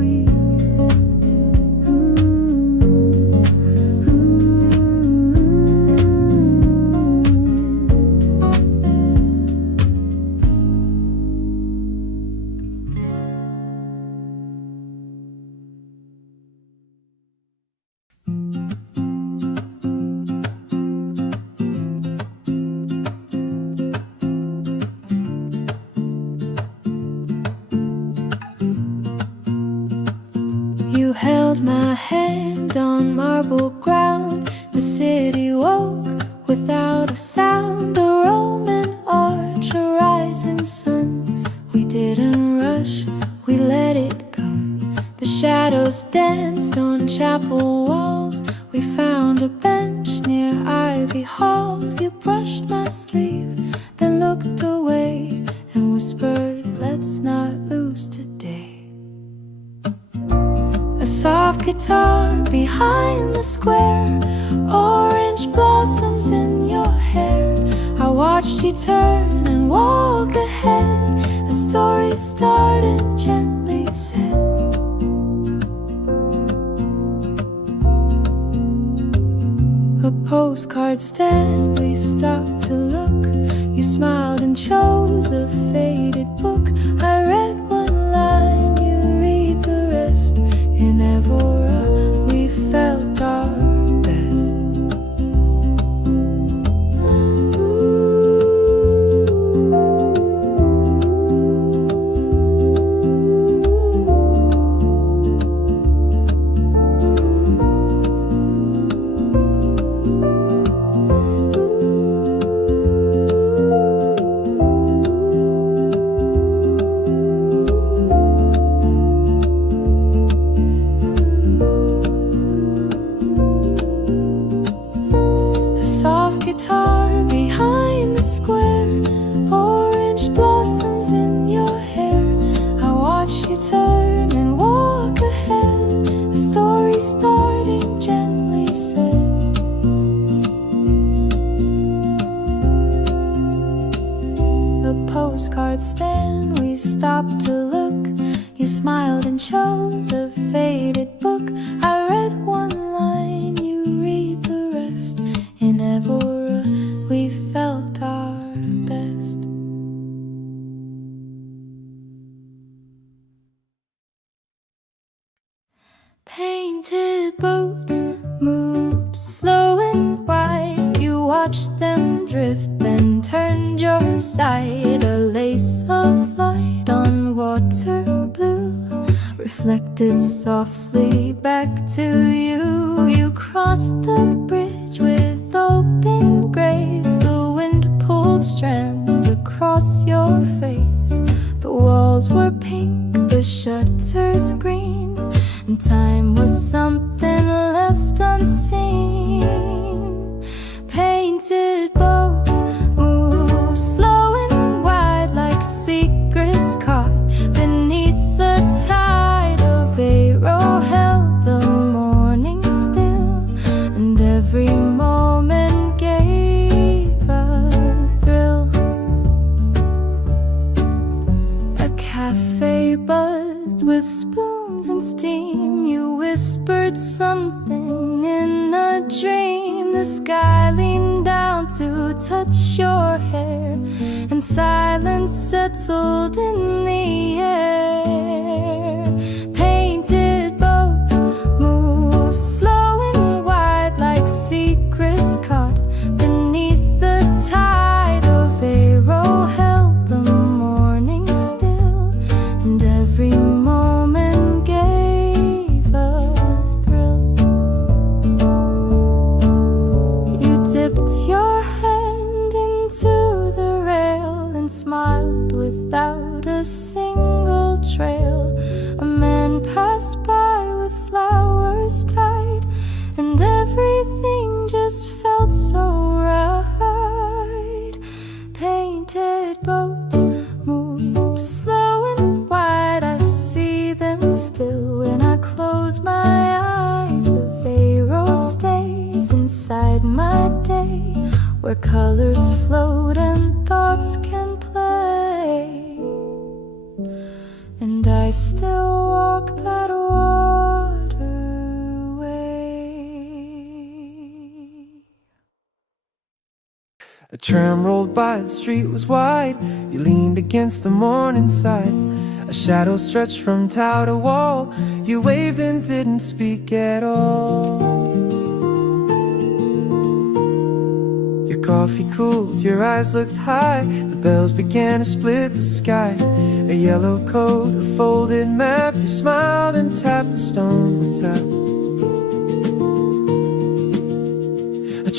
hand on marble ground. The city woke without a sound. A Roman arch, a rising sun. We didn't rush, we let it come. The shadows danced on chapel walls. We found a bench near ivy halls. You brushed my sleeve, then looked away and whispered, let's not lose today. A soft guitar behind the square, orange blossoms in your hair. I watched you turn and walk ahead. A story started and gently said, a postcard stand, we stopped to look. You smiled and chose a faded book. I read one line, you read the rest. In Evora, we felt our best. Guitar behind the square, orange blossoms in your hair. I watched you turn and walk ahead. A story starting gently said, a postcard stand, we stopped to look. You smiled and chose a faded book. I read one line, you read the rest. In Evora, we felt our best. Painted boats moved slow and wide. You watched them drift, then turned your side. A lace of light on water blue reflected softly back to you. You crossed the bridge with open grace. The wind pulled strands across your face. The walls were pink, the shutters green, and time was something left unseen. Painted boats moved slow and wide like secrets caught beneath the tide. Of Vero held the morning still, and every moment gave a thrill. A cafe buzzed with spoons and steam. You whispered something in a dream. The sky leaned down to touch your hair, and silence settled in the air. Painted boats move slow and wide like secrets caught beneath the tide. Of Vero held the morning still, and every moment gave a thrill. You dipped your hand into the rail and smiled without a single trail. A man passed by with flowers tied, and everything just felt so right. Painted boats move slow and wide. I see them still when I close my eyes. A Vero stays inside my day, where colors float and thoughts can play. And I still walk that waterway. A tram rolled by, the street was wide. You leaned against the morning side. A shadow stretched from tower to wall. You waved and didn't speak at all. Your coffee cooled, your eyes looked high. The bells began to split the sky. A yellow coat, a folded map. You smiled and tapped the stone with tap.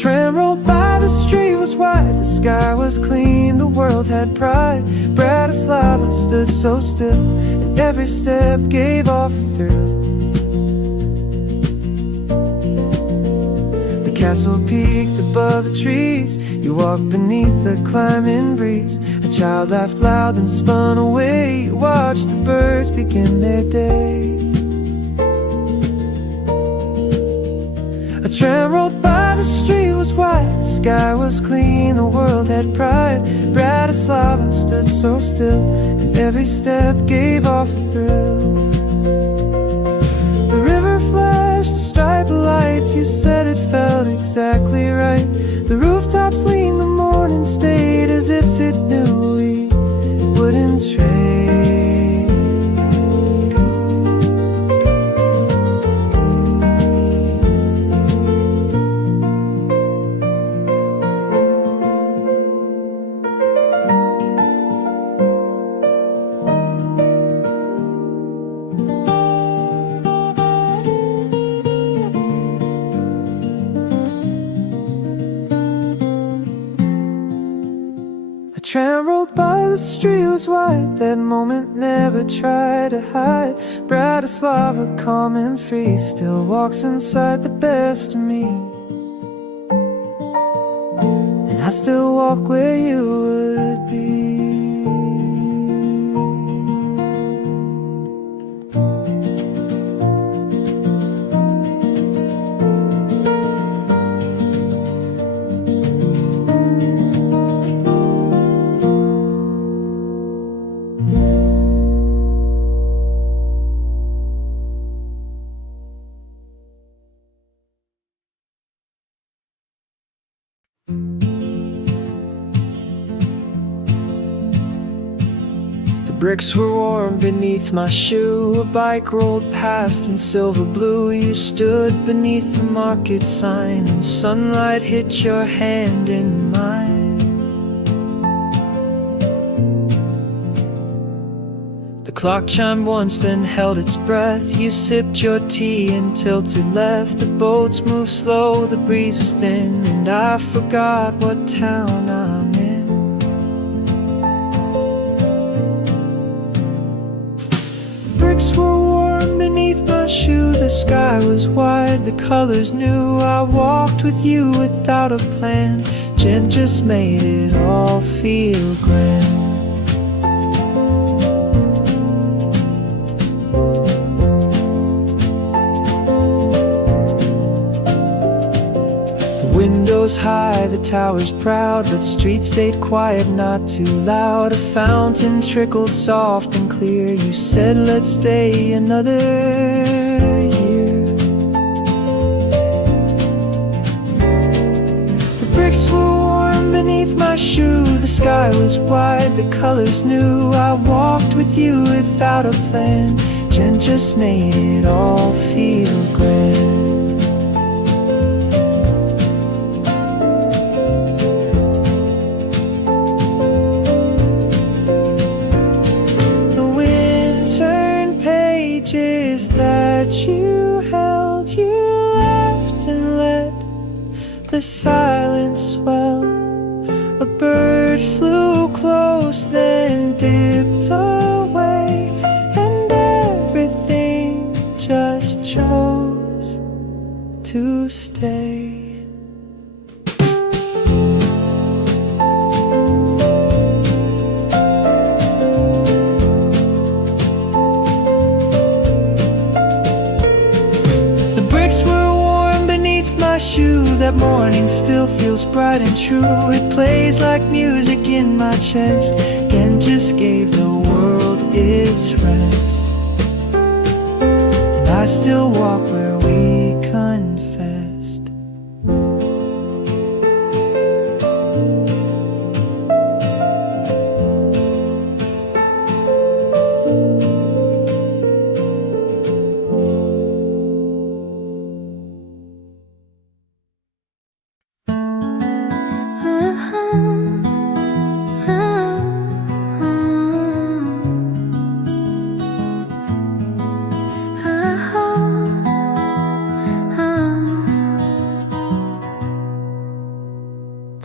tram rolled by, the street was wide, the sky was clean, the world had pride. Bratislava stood so still, and every step gave off a thrill. The castle peaked above the trees, you walked beneath the climbing breeze. A child laughed loud and spun away, you watched the birds begin their day. A tram rolled by, the street was wide, the sky was clean, the world had pride. Bratislava stood so still, and every step gave off a thrill. The river flashed a stripe of lights, you said it felt exactly right. The rooftops leaned, the morning stayed as if it knew we wouldn't trade. Tram rolled by, the street was wide, that moment never tried to hide. Bratislava, calm and free, still walks inside the best of me. And I still walk where you would be. Bricks were warm beneath my shoe, a bike rolled past in silver blue. You stood beneath the market sign, and sunlight hit your hand in mine. The clock chimed once, then held its breath. You sipped your tea and tilted left. The boats moved slow, the breeze was thin, and I forgot what town I'm in. Bricks were warm beneath my shoe, the sky was wide, the colors new. I walked with you without a plan, Jen just made it all feel grand. The windows high, the towers proud, but streets stayed quiet, not too loud. A fountain trickled soft and clear. You said let's stay another year. The bricks were warm beneath my shoe, the sky was wide, the colors new. I walked with you without a plan, Jen just made it all feel grand. You held, you left and let the silence swell. A bird flew close, then dipped away, and everything just chose to stay. That morning still feels bright and true. It plays like music in my chest, and just gave the world its rest. And I still walk where we confessed.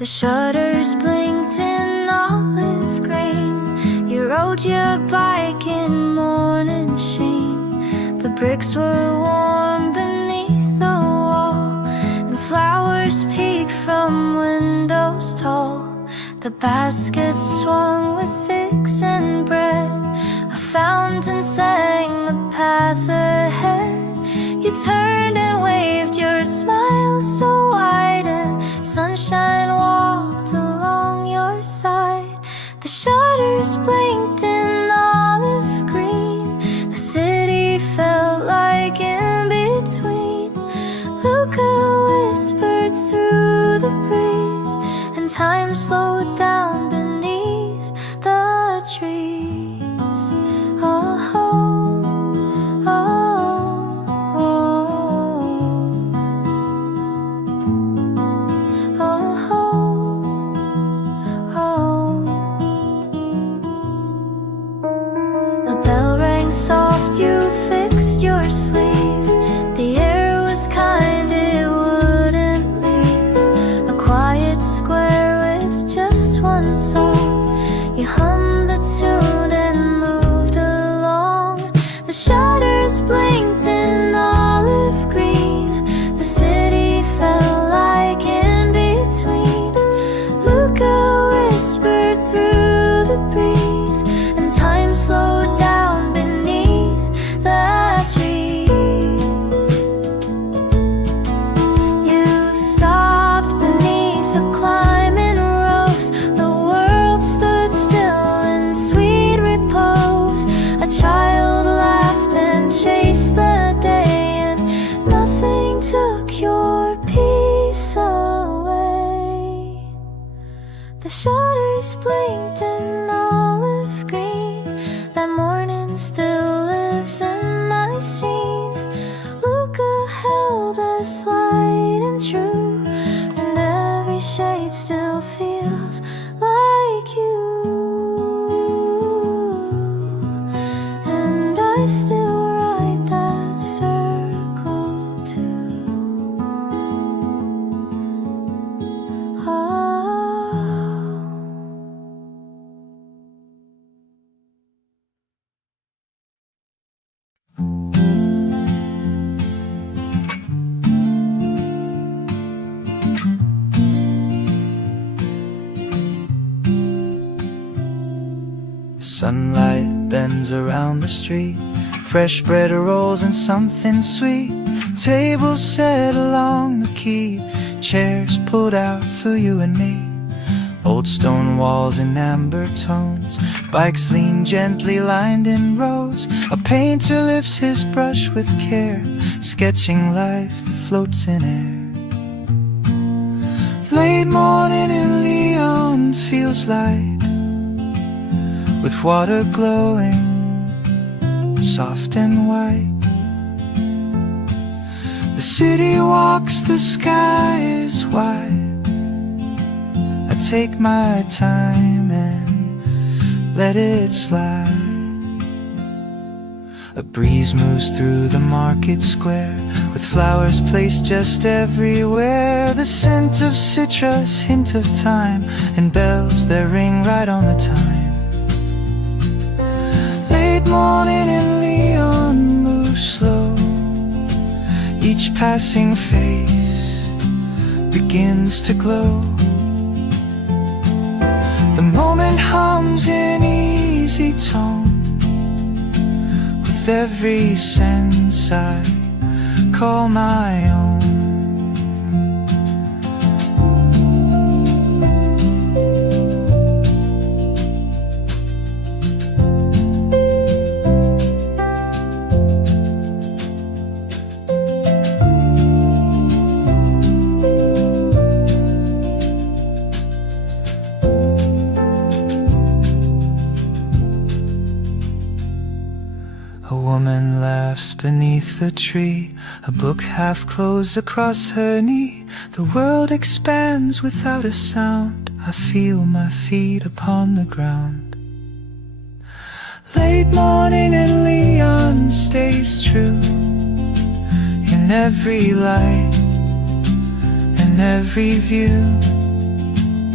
shutters blinked in olive green. You rode your bike in morning sheen. The bricks were warm beneath the wall, and flowers peeked from windows tall. The basket swung with figs and bread. A fountain sang the path ahead. You turned and waved, your smile so wide, and sunshine walked along your side. The shutters blinked in olive green. The city felt like in between. Luca whispered through the breeze, and time slowed down beneath the trees. Oh, oh, oh. Soft, you fixed your sleeve. The air was kind, it wouldn't leave. A quiet square with just one song. You hummed the tune and moved along. The shutters blinked in olive green. The city felt like in between. Luca whispered through the breeze, and time slowed down beneath the trees. You stopped beneath the climbing rose. The world stood still in sweet repose. A child laughed and chased the day, and nothing took your peace away. The shutters blinked in olive green. That morning still lives in my scene. Luca held us light and true, and every shade still feels like you. And I still ride that circle too. Oh. Sunlight bends around the street. Fresh bread rolls and something sweet. Tables set along the quay. Chairs pulled out for you and me. Old stone walls in amber tones. Bikes lean gently lined in rows. A painter lifts his brush with care, sketching life that floats in air. Late morning in Lyon feels light, with water glowing soft and white. The city walks, the sky is wide. I take my time and let it slide. A breeze moves through the market square, with flowers placed just everywhere. The scent of citrus, hint of thyme, and bells that ring right on the time. Late morning in Lyon moves slow. Each passing face begins to glow. The moment hums in easy tone. With every sense I call my own. A woman laughs beneath the tree, a book half closed across her knee. The world expands without a sound. I feel my feet upon the ground. Late morning in Lyon stays true, in every light and every view.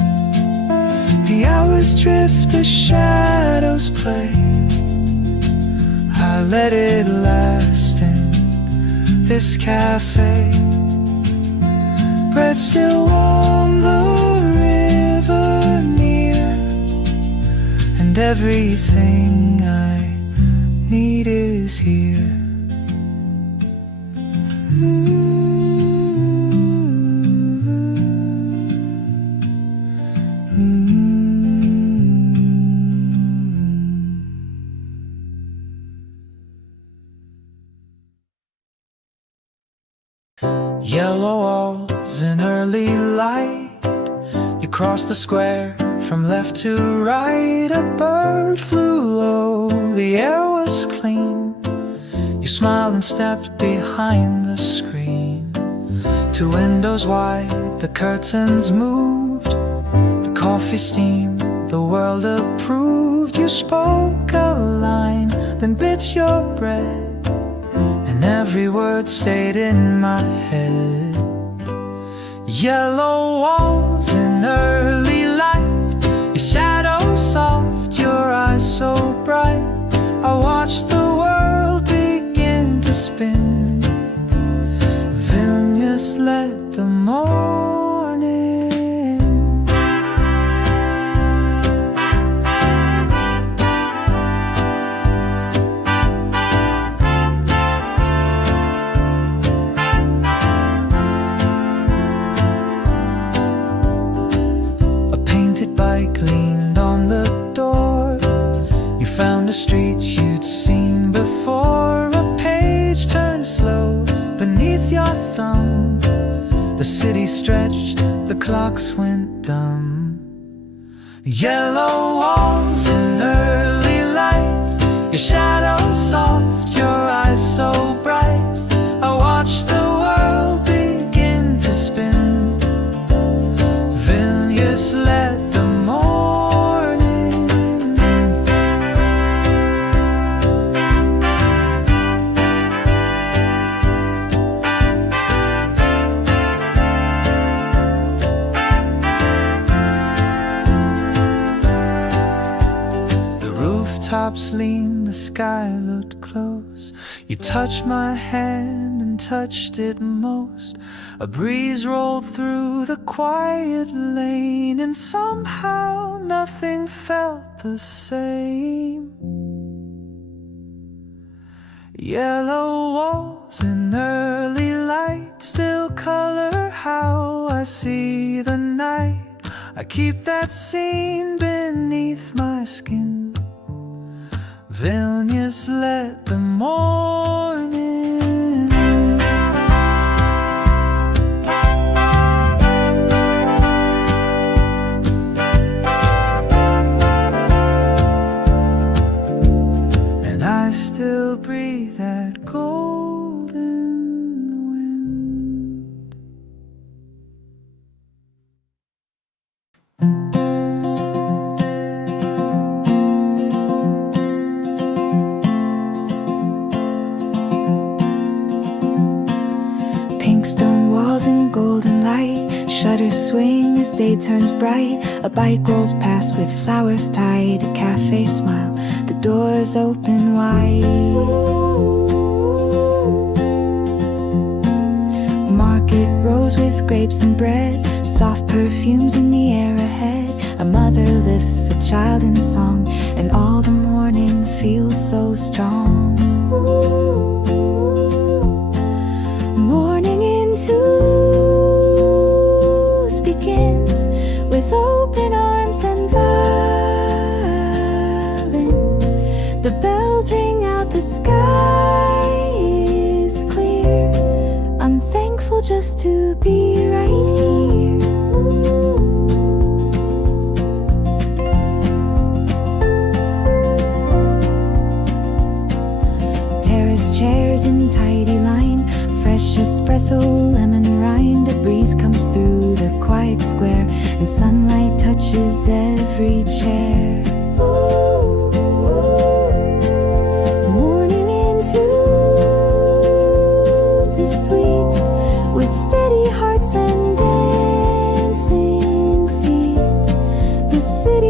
The hours drift, the shadows play. I let it last in this cafe. Bread still warm, the river near, and everything I need is here. Yellow walls in early light. You cross the square from left to right. A bird flew low, the air was clean. You smiled and stepped behind the screen. Two windows wide, the curtains moved. The coffee steamed, the world approved. You spoke a line, then bit your bread, and every word stayed in my head. Yellow walls in early light, your shadow soft, your eyes so bright. I watched the world begin to spin. Vilnius let the morning. A painted bike leaned on the door. You found a street you'd seen before. A page turned slow beneath your thumb. The city stretched, the clocks went dumb. Yellow walls in early light, your shadow soft, your eyes so bright. I watched the world begin to spin. Vilnius let the morning. The rooftops leaned, the sky looked close. You touched my hand and touched it most. A breeze rolled through the quiet lane, and somehow nothing felt the same. Yellow walls in early light still color how I see the night. I keep that scene beneath my skin. Vilnius let the morning. And I still breathe that golden wind. Pink stone walls and golden light, shutters swing as day turns bright. A bike rolls past with flowers tied, a cafe smile, the doors open wide. Market rows with grapes and bread, soft perfumes in the air ahead. A mother lifts a child in song, and all the morning feels so strong. Morning in Toulouse begins with open arms and violence. The bells ring out, the sky is clear. I'm thankful just to be right here. Terrace chairs in tidy line, fresh espresso, lemon rind. A breeze comes through the quiet square, and sunlight touches every chair. Morning in Toulouse is sweet, with steady hearts and dancing feet. The city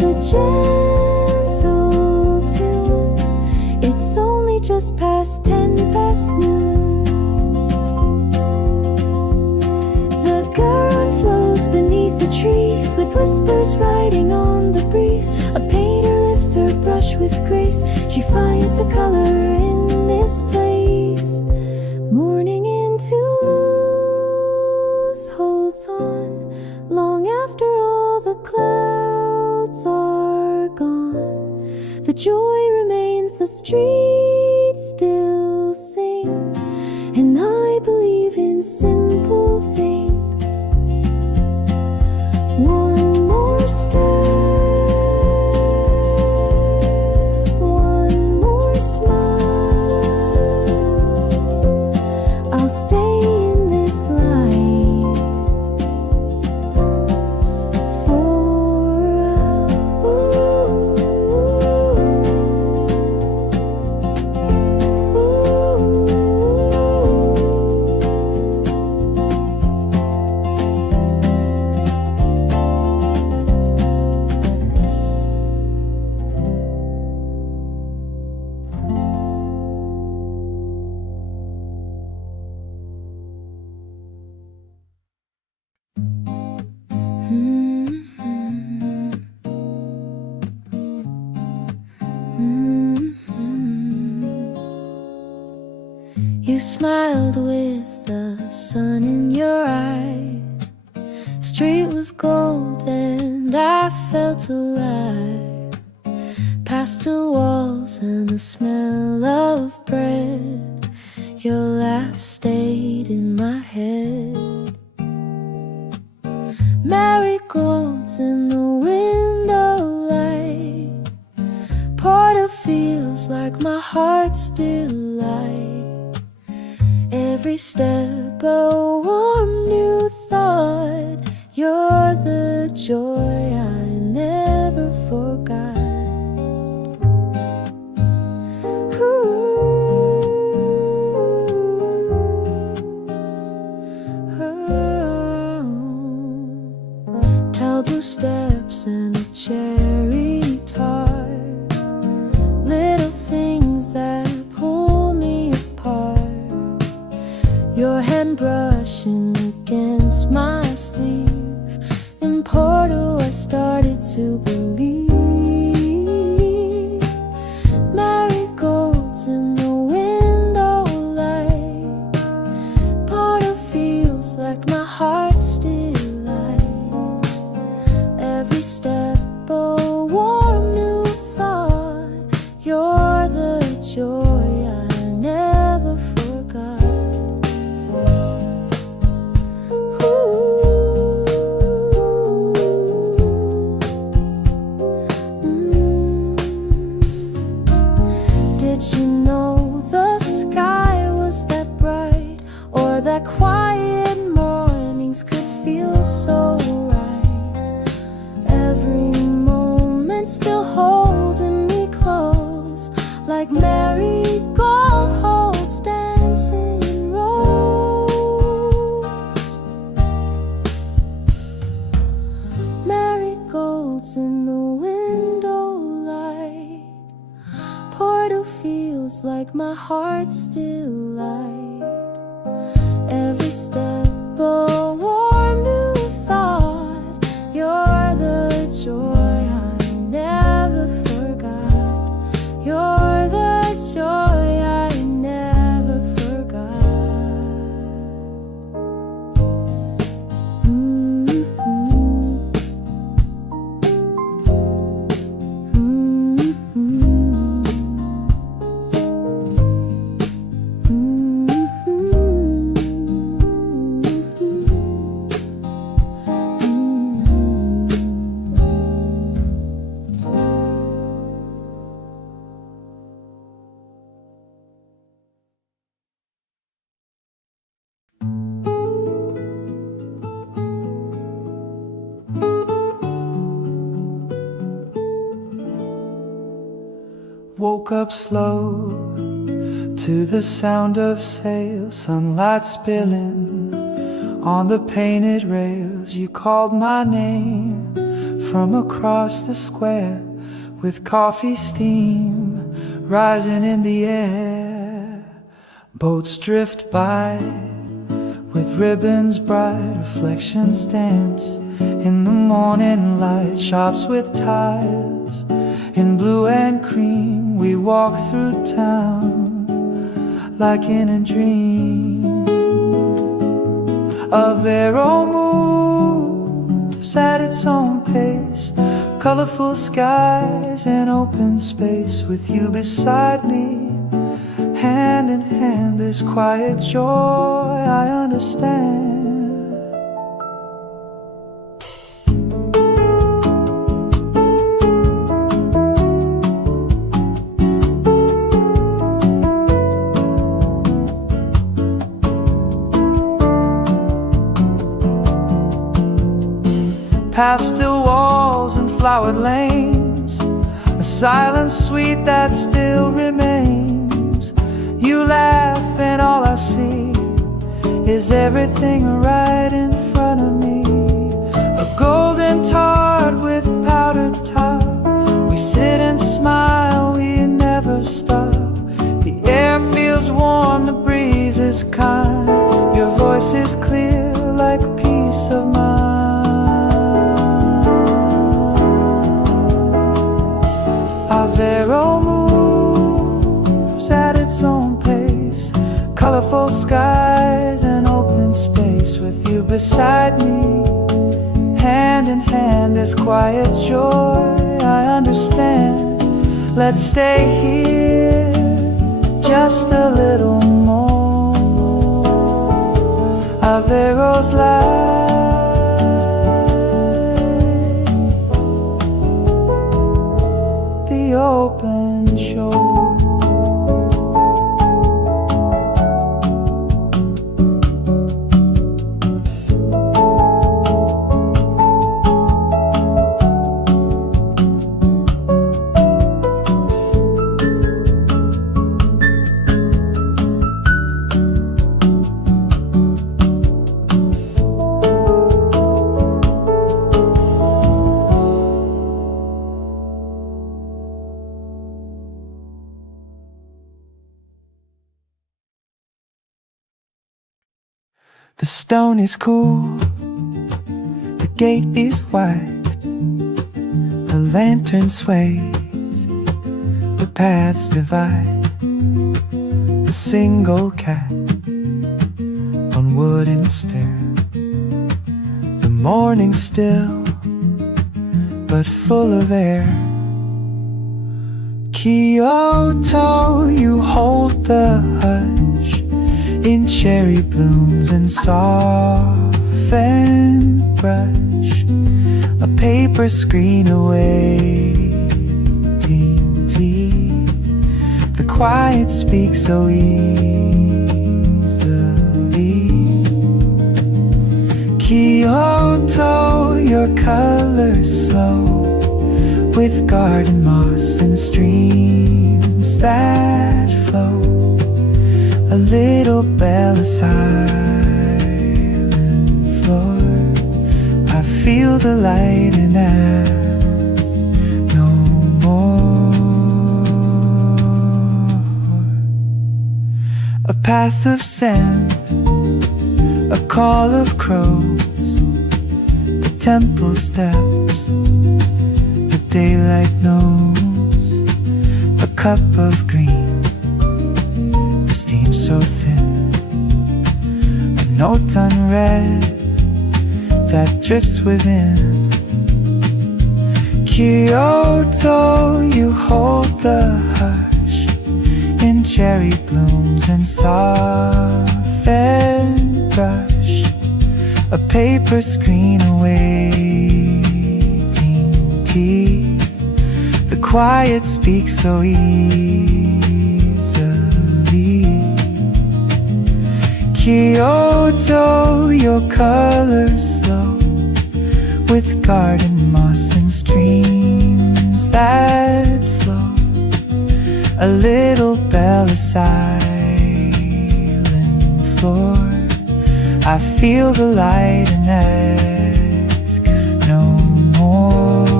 It's a gentle tune. It's only just past 10 past noon. The Garonne flows beneath the trees, with whispers riding on the breeze. A painter lifts her brush with grace. She finds the color in this place. Morning into lose holds on long after all the clouds are gone. The joy remains, the streets still sing, and I believe in simple things. One more step, one more smile. I'll stay in this light for You smiled with the sun in your eyes. Street was gold and I felt alive. Pastel walls and the smell of bread. Your laugh stayed in my head. Marigolds in the window light. Porter feels like my heart's delight. Every step a warm new thought. You're the joy I never forgot. Tall blue steps and a cherry tart. Little things that pull me apart. Your hand brushing against my sleeve. In Porto I started to believe. Marigolds in the window light. Porto feels like my heart's delight. Every step a warm new thought. You're the joy I never forgot. Did you know the sky was that bright, or that quiet mornings could feel so right? Every moment still holding me close, like marigolds dancing in rows. Marigolds in the window light. Porto feels like my heart's delight. Every step a warm new thought. You're the joy I never forgot. You're the joy I never forgot. Woke up slow to the sound of sails, sunlight spilling on the painted rails. You called my name from across the square, with coffee steam rising in the air. Boats drift by with ribbons bright, reflections dance in the morning light. Shops with ties in blue and cream, we walk through town like in a dream. A Vero moves at its own pace, colorful skies and open space. With you beside me, hand in hand, this quiet joy I understand. Pastel walls and flowered lanes, a silence sweet that still remains. You laugh and all I see is everything right in front of me. A golden tart with powdered top, we sit and smile, we never stop. The air feels warm, the breeze is kind, your voice is clear like peace of mind. Our Vero moves at its own pace, colorful skies and open space. With you beside me, hand in hand, this quiet joy I understand. Let Let's stay here just a little more. Avero's light, the open shore. The stone is cool, the gate is wide, a lantern sways, the paths divide. A single cat on wooden stair. The morning still, but full of air. Kyoto, you hold the hush in cherry blooms and softened brush, a paper screen awaiting tea. The quiet speaks so easily. Kyoto, your colors slow, with garden moss and streams that flow. A little bell, a silent floor. I feel the light and ask no more. A path of sand, a call of crows, the temple steps, the daylight knows, a cup of green, the steam so thin, a note unread that drifts within. Kyoto, you hold the hush in cherry blooms and softened brush, a paper screen awaiting tea. The quiet speaks so easily. Kyoto, your colors slow, with garden moss and streams that flow. A little bell, a silent floor. I feel the light and ask no more.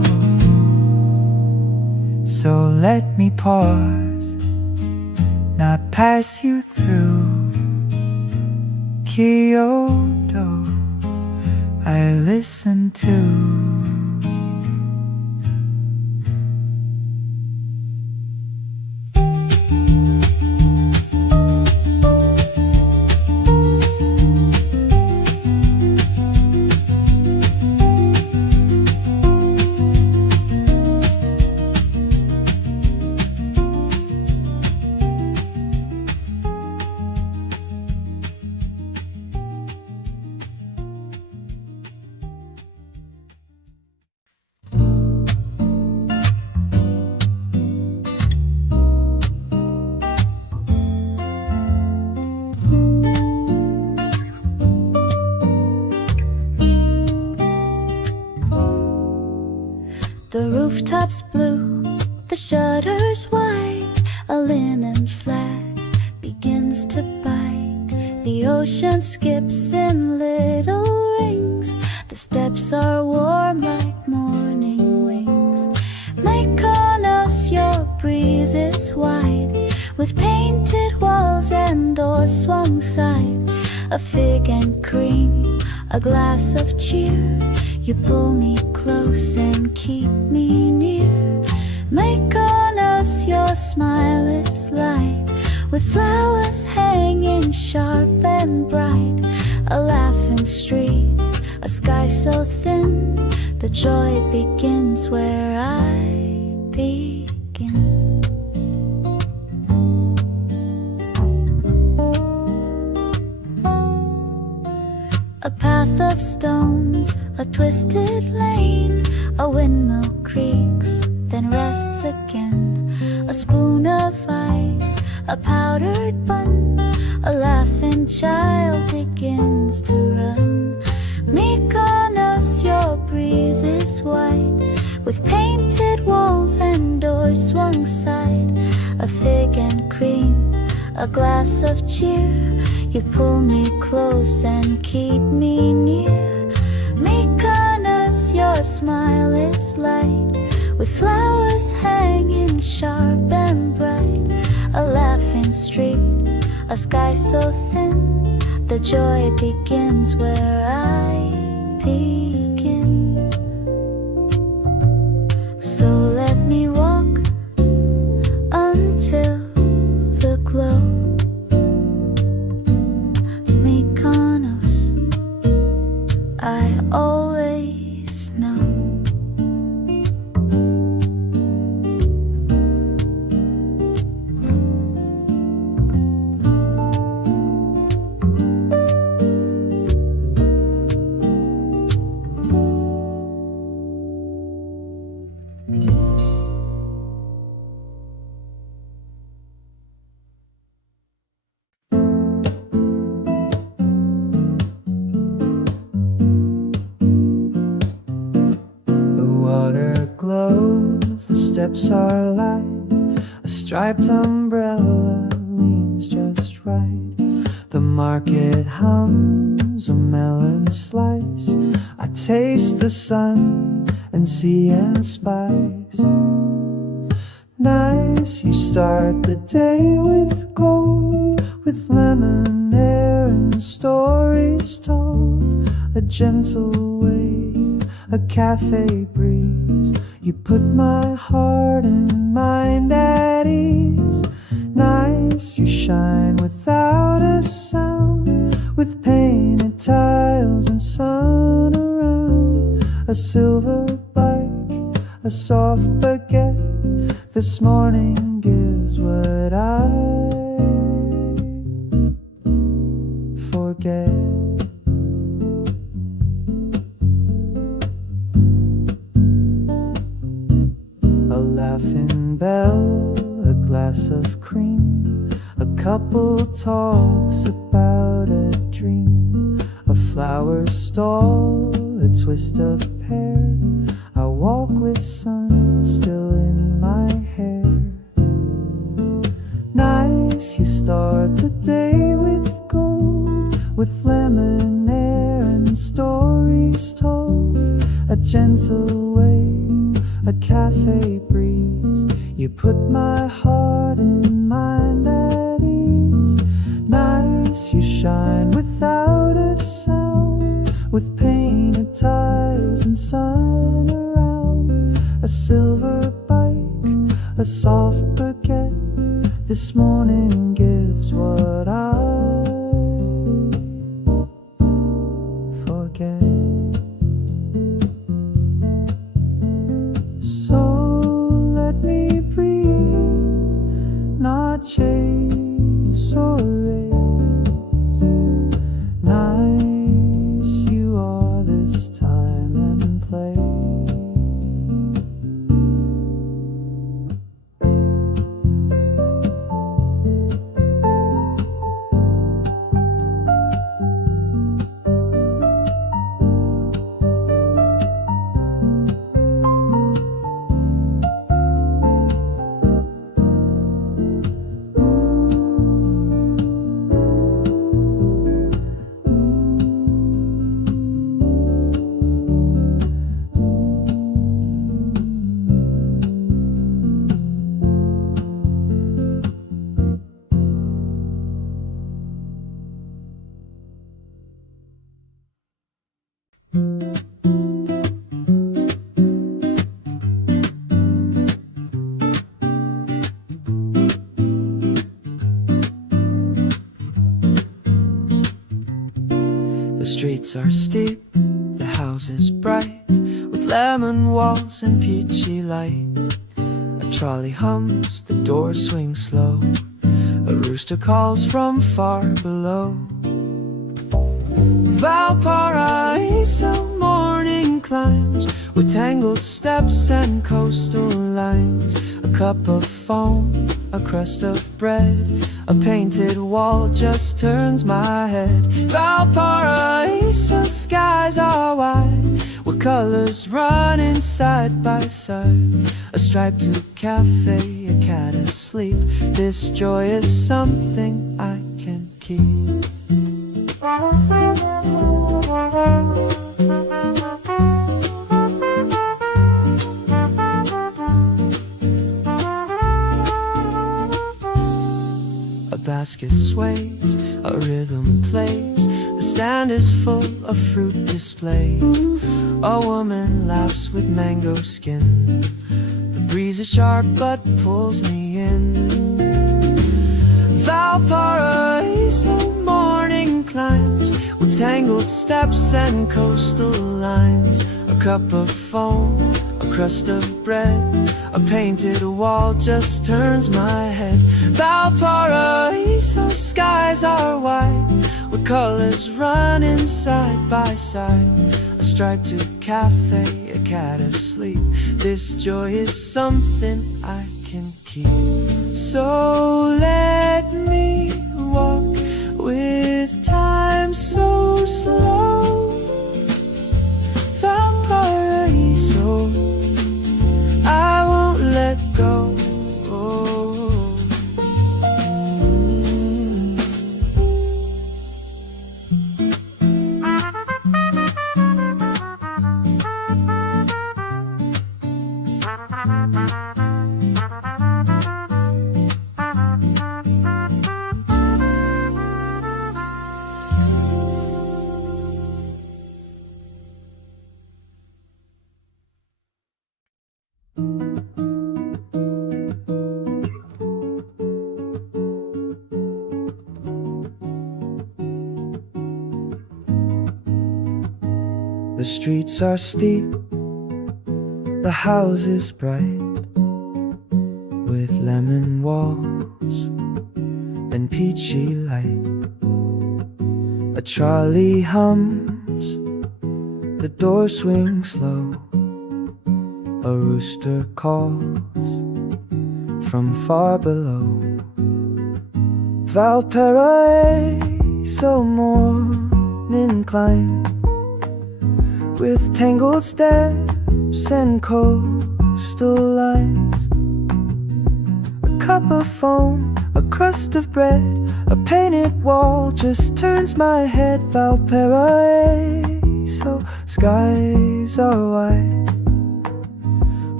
let me pause, not pass you through. Kyoto, I listen to. The rooftops blue, the shutters white, a linen flag begins to bite. The ocean skips in little rings, the steps are warm like morning wings. Mykonos, your breeze is wide, with painted walls and doors swung side. A fig and cream, a glass of cheer, you pull me close and keep me near. Mykonos, your smile is light, with flowers hanging sharp and bright. A laughing street, a sky so thin, the joy begins where I begin. A path of stones, a twisted lane, a windmill creaks, then rests again. A spoon of ice, a powdered bun, a laughing child begins to run. Mykonos, your breeze is white, with painted walls and doors swung side. A fig and cream, a glass of cheer, you pull me close and keep me near. Mykonos, your smile is light, with flowers hanging sharp and bright. A laughing street, a sky so thin, the joy begins where I begin. So let me walk until the glow. Mykonos, I always know. The steps are light, a striped umbrella leans just right. The market hums a melon slice, I taste the sun and sea and spice. Nice, you start the day with gold, with lemon air and stories told. A gentle wave, a cafe breeze, you put my heart and mind at ease. Nice, you shine without a sound, with painted tiles and sun around. A silver bike, a soft baguette, this morning gives what I forget. A laughing bell, a glass of cream, a couple talks about a dream. A flower stall, a twist of pear, I walk with sun still in my hair. Nice, you start the day with gold, with lemon air and stories told. A gentle wave, a cafe breeze. You put my heart and mind at ease. Nice, you shine without a sound, with painted tiles and sun around. A silver bike, a soft baguette. This morning gives what I forget. So let me breathe, not chase or race. Nice you are this time and place. The streets are steep, the houses bright, with lemon walls and peachy light. A trolley hums, the doors swing slow, a rooster calls from far below. Valparaiso morning climbs, with tangled steps and coastal lines. A cup of foam, a crust of bread, a painted wall just turns my head. Valparaiso skies are wide, with colors running side by side. A striped cafe, a cat asleep. This joy is something I can keep. A basket sways, a rhythm plays. The stand is full of fruit displays. A woman laughs with mango skin. The breeze is sharp but pulls me in. Valparaiso morning climbs, with tangled steps and coastal lines. A cup of foam, a crust of bread, a painted wall just turns my head. Valparaiso skies are white, with colors running side by side. A striped cafe, a cat asleep. This joy is something I can keep. So let me walk with time so slow. Valparaiso, I won't let go. The streets are steep, the houses bright, with lemon walls and peachy light. A trolley hums, the door swings slow, a rooster calls from far below. Valparaiso morning climb, with tangled steps and coastal lines. A cup of foam, a crust of bread, a painted wall just turns my head. Valparaiso skies are white,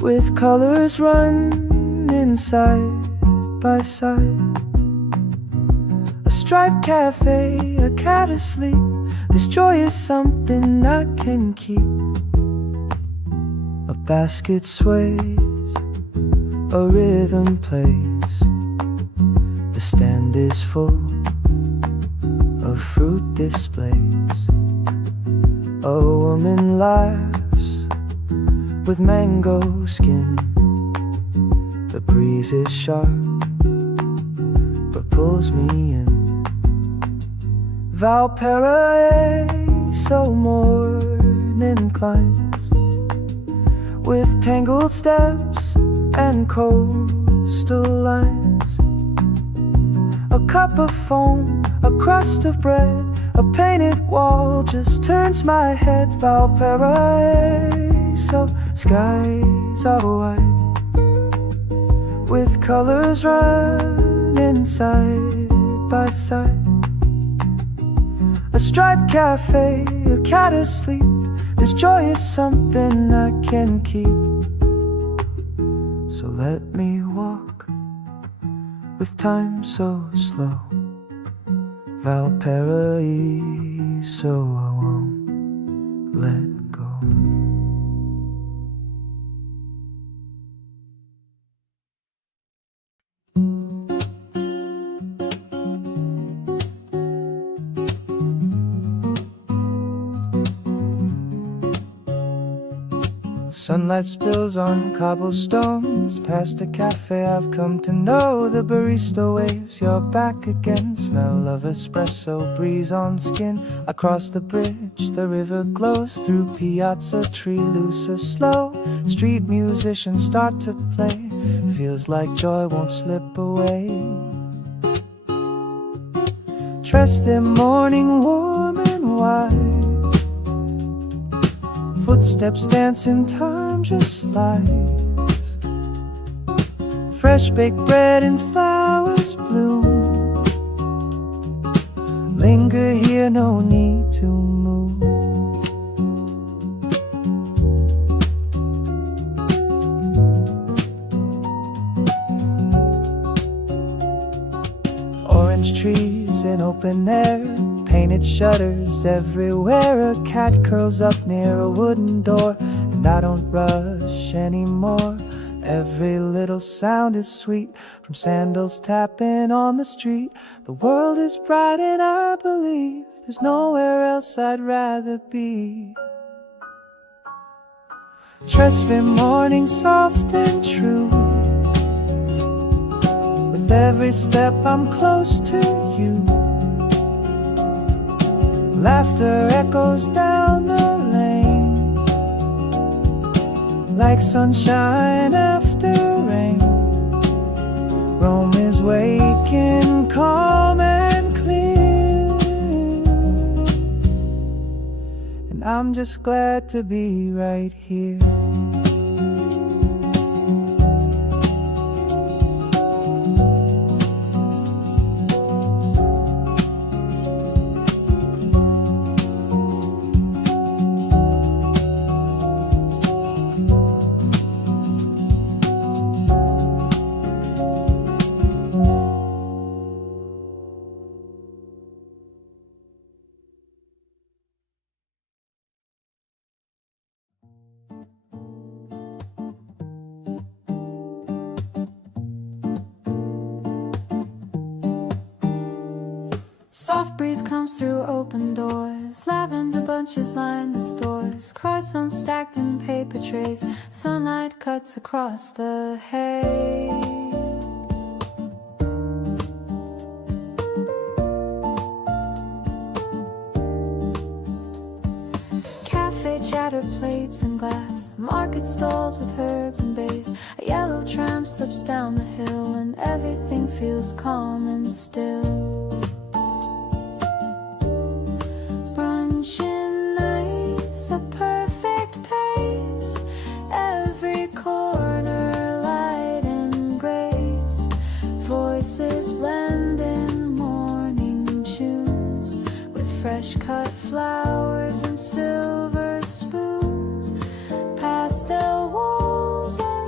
with colors running side by side. A striped cafe, a cat asleep. This joy is something I can keep. A basket sways, a rhythm plays. The stand is full of fruit displays. A woman laughs with mango skin. The breeze is sharp but pulls me in. Valparaiso morning climbs with tangled steps and coastal lines. A cup of foam, a crust of bread, a painted wall just turns my head. Valparaiso skies are white with colors running side by side. A striped cafe, a cat asleep. This joy is something I can keep. So let me walk with time so slow. Valparaiso, I won't let go. Sunlight spills on cobblestones. Past a cafe I've come to know. The barista waves, you're back again. Smell of espresso, breeze on skin. Across the bridge, the river glows. Through piazza, tree loose or slow. Street musicians start to play. Feels like joy won't slip away. Dressed in mourning, warm and white. Footsteps dance in time, just slides. Fresh baked bread and flowers bloom. Linger here, no need to move. Orange trees in open air, painted shutters everywhere. A cat curls up near a wooden door, and I don't rush anymore. Every little sound is sweet, from sandals tapping on the street. The world is bright and I believe there's nowhere else I'd rather be. Dressed in morning, soft and true. With every step I'm close to you. Laughter echoes down the lane, like sunshine after rain. Rome is waking, calm and clear, and I'm just glad to be right here. Soft breeze comes through open doors. Lavender bunches line the stores. Croissants stacked in paper trays. Sunlight cuts across the haze. Cafe chatter, plates and glass. Market stalls with herbs and bass. A yellow tram slips down the hill, and everything feels calm and still. A perfect pace, every corner light and grace. Voices blend in morning tunes, with fresh cut flowers and silver spoons. Pastel walls and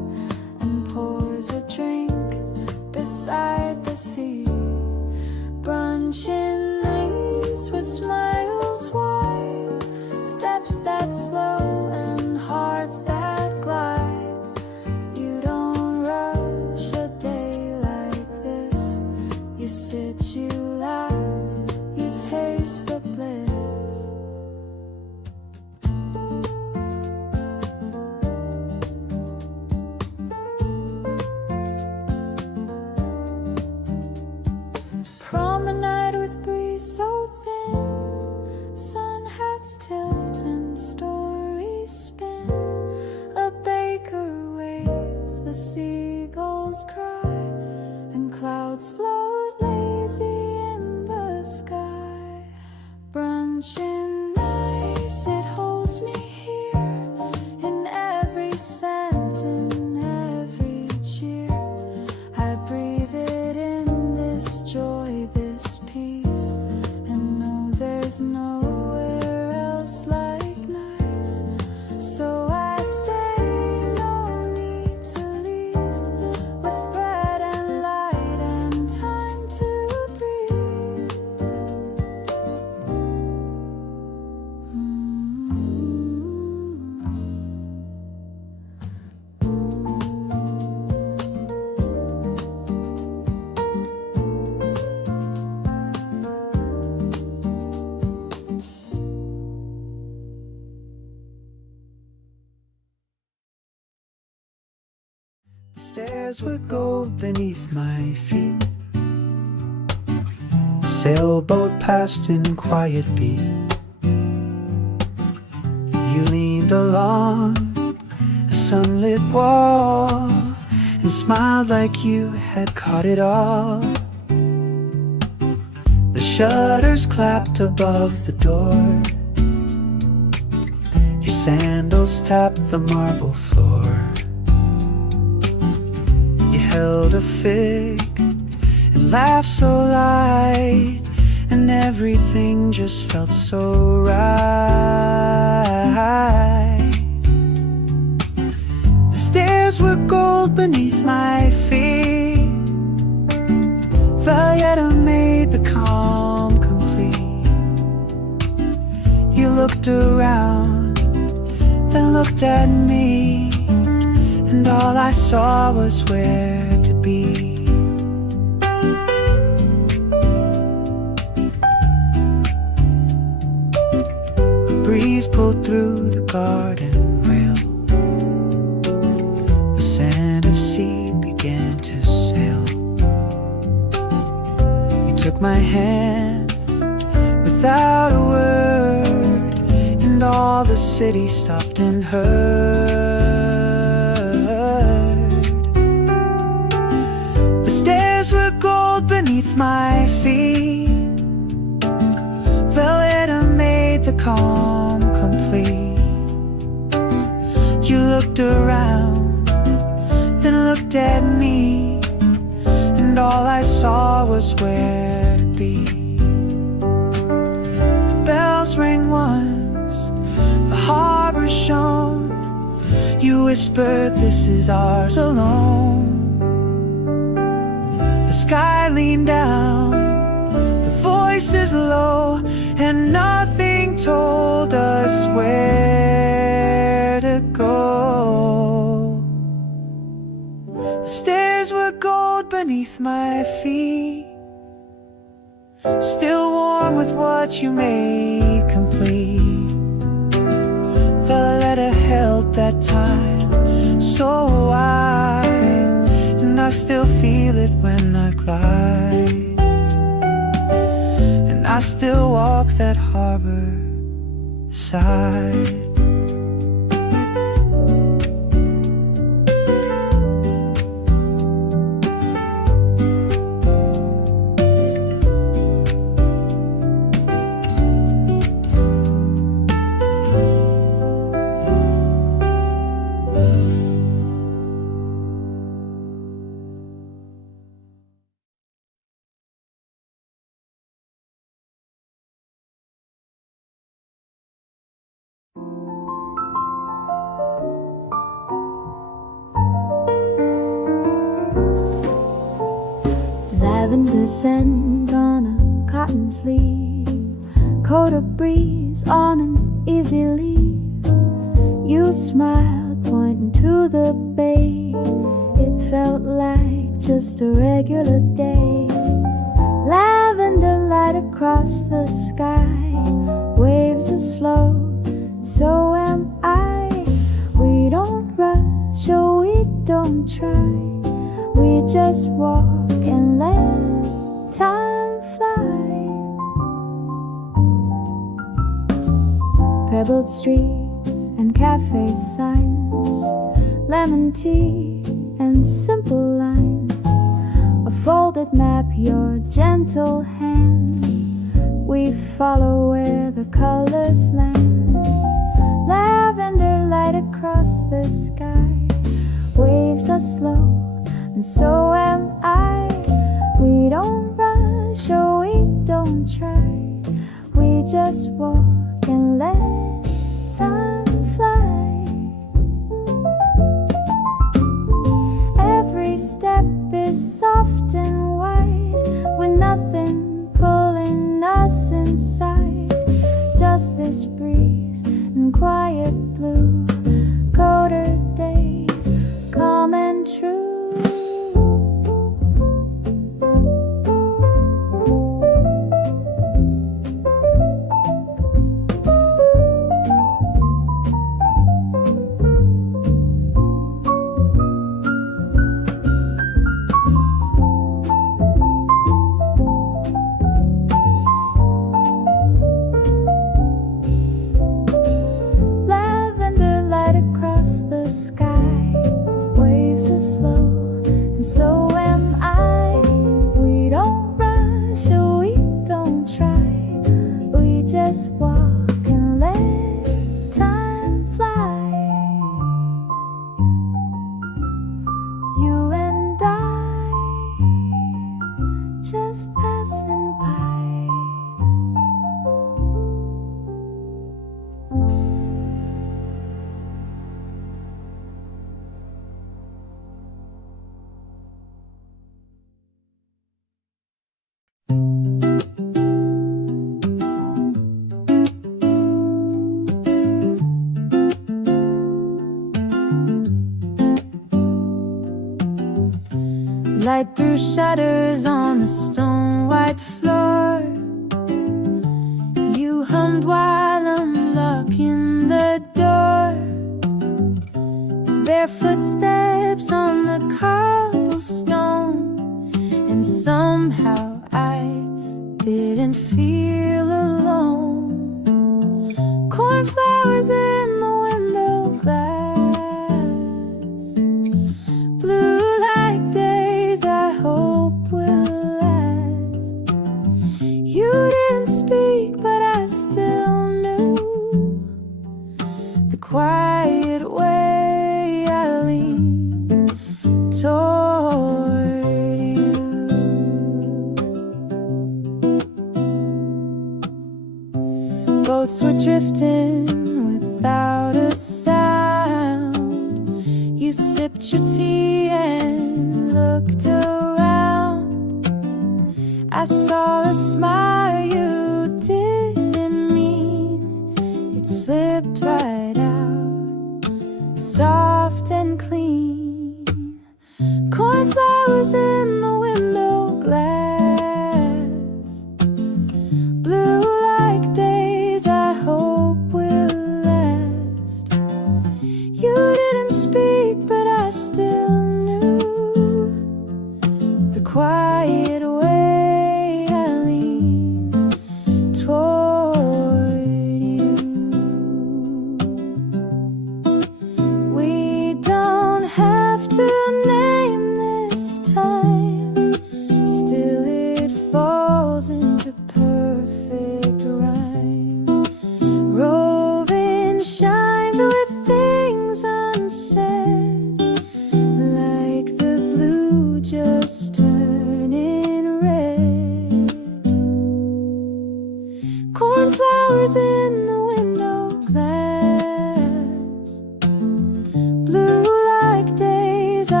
seagulls cry and clouds float lazy in the sky. Brunching nice, it holds me here in every sense, in every cheer. I breathe it in, this joy, this peace, and know there's nowhere else like nice. So I stay, no need to leave, with bread and light and time to breathe. The stairs were gold beneath my feet. A sailboat passed in quiet beat. You leaned along a sunlit wall and smiled like you had caught it all. The shutters clapped above the door. Your sandals tapped the marble floor. You held a fig and laughed so light, and everything just felt so right. The stairs were gold beneath my feet. Valletta made the calm complete. You looked around, then looked at me, and all I saw was where to be. A breeze pulled through the garden rail. The scent of sea began to sail. You took my hand without a word, and all the city stopped and heard. The stairs were gold beneath my feet. Valletta made the calm complete. You looked around, then looked at me, and all I saw was where to be. The bells rang once, the harbor shone. You whispered, this is ours alone. The sky leaned down, the voices low, and nothing told us where to go. The stairs were gold beneath my feet, still warm with what you made complete. Valletta held that time so wide, and I still feel it when I glide, and I still walk that harbor side. Lavender scent on a cotton sleeve, coat a breeze on an easy leaf. You smiled, pointing to the bay. It felt like just a regular day. Lavender light across the sky, waves are slow, so am I. We don't rush, or we don't try. We just walk and let time fly. Pebbled streets and cafe signs, lemon tea and simple lines, a folded map, your gentle hand. We follow where the colors land. Lavender light across the sky. Waves are slow, and so am I. We don't rush or we don't try. We just walk and let time fly. Every step is soft and wide, with nothing pulling us inside. Just this breeze and quiet blue, colder days, calm and true. Slow, and so am I. We don't rush or we don't try. We just walk and let time fly. You and I, just passing by. Light through shutters on the stone white floor. You hummed while unlocking the door. Bare footsteps on the cobblestone, and somehow I didn't feel alone. Cornflowers in the window glass, blue like days I hope will last. You didn't speak, but I still knew the quiet way I leaned toward you. Boats were drifting without a sound. You sipped your tea and looked around. I saw a smile you didn't mean. It slipped right out, soft and clean. Cornflowers in the window glass, blue like days I hope will last. You didn't speak, but I still knew the quiet way I leaned toward you. We don't have to name this time, still it falls into perfect rhyme. Roving shines with things unsaid, like the blue just turning red. Cornflowers in the window glass, blue like days I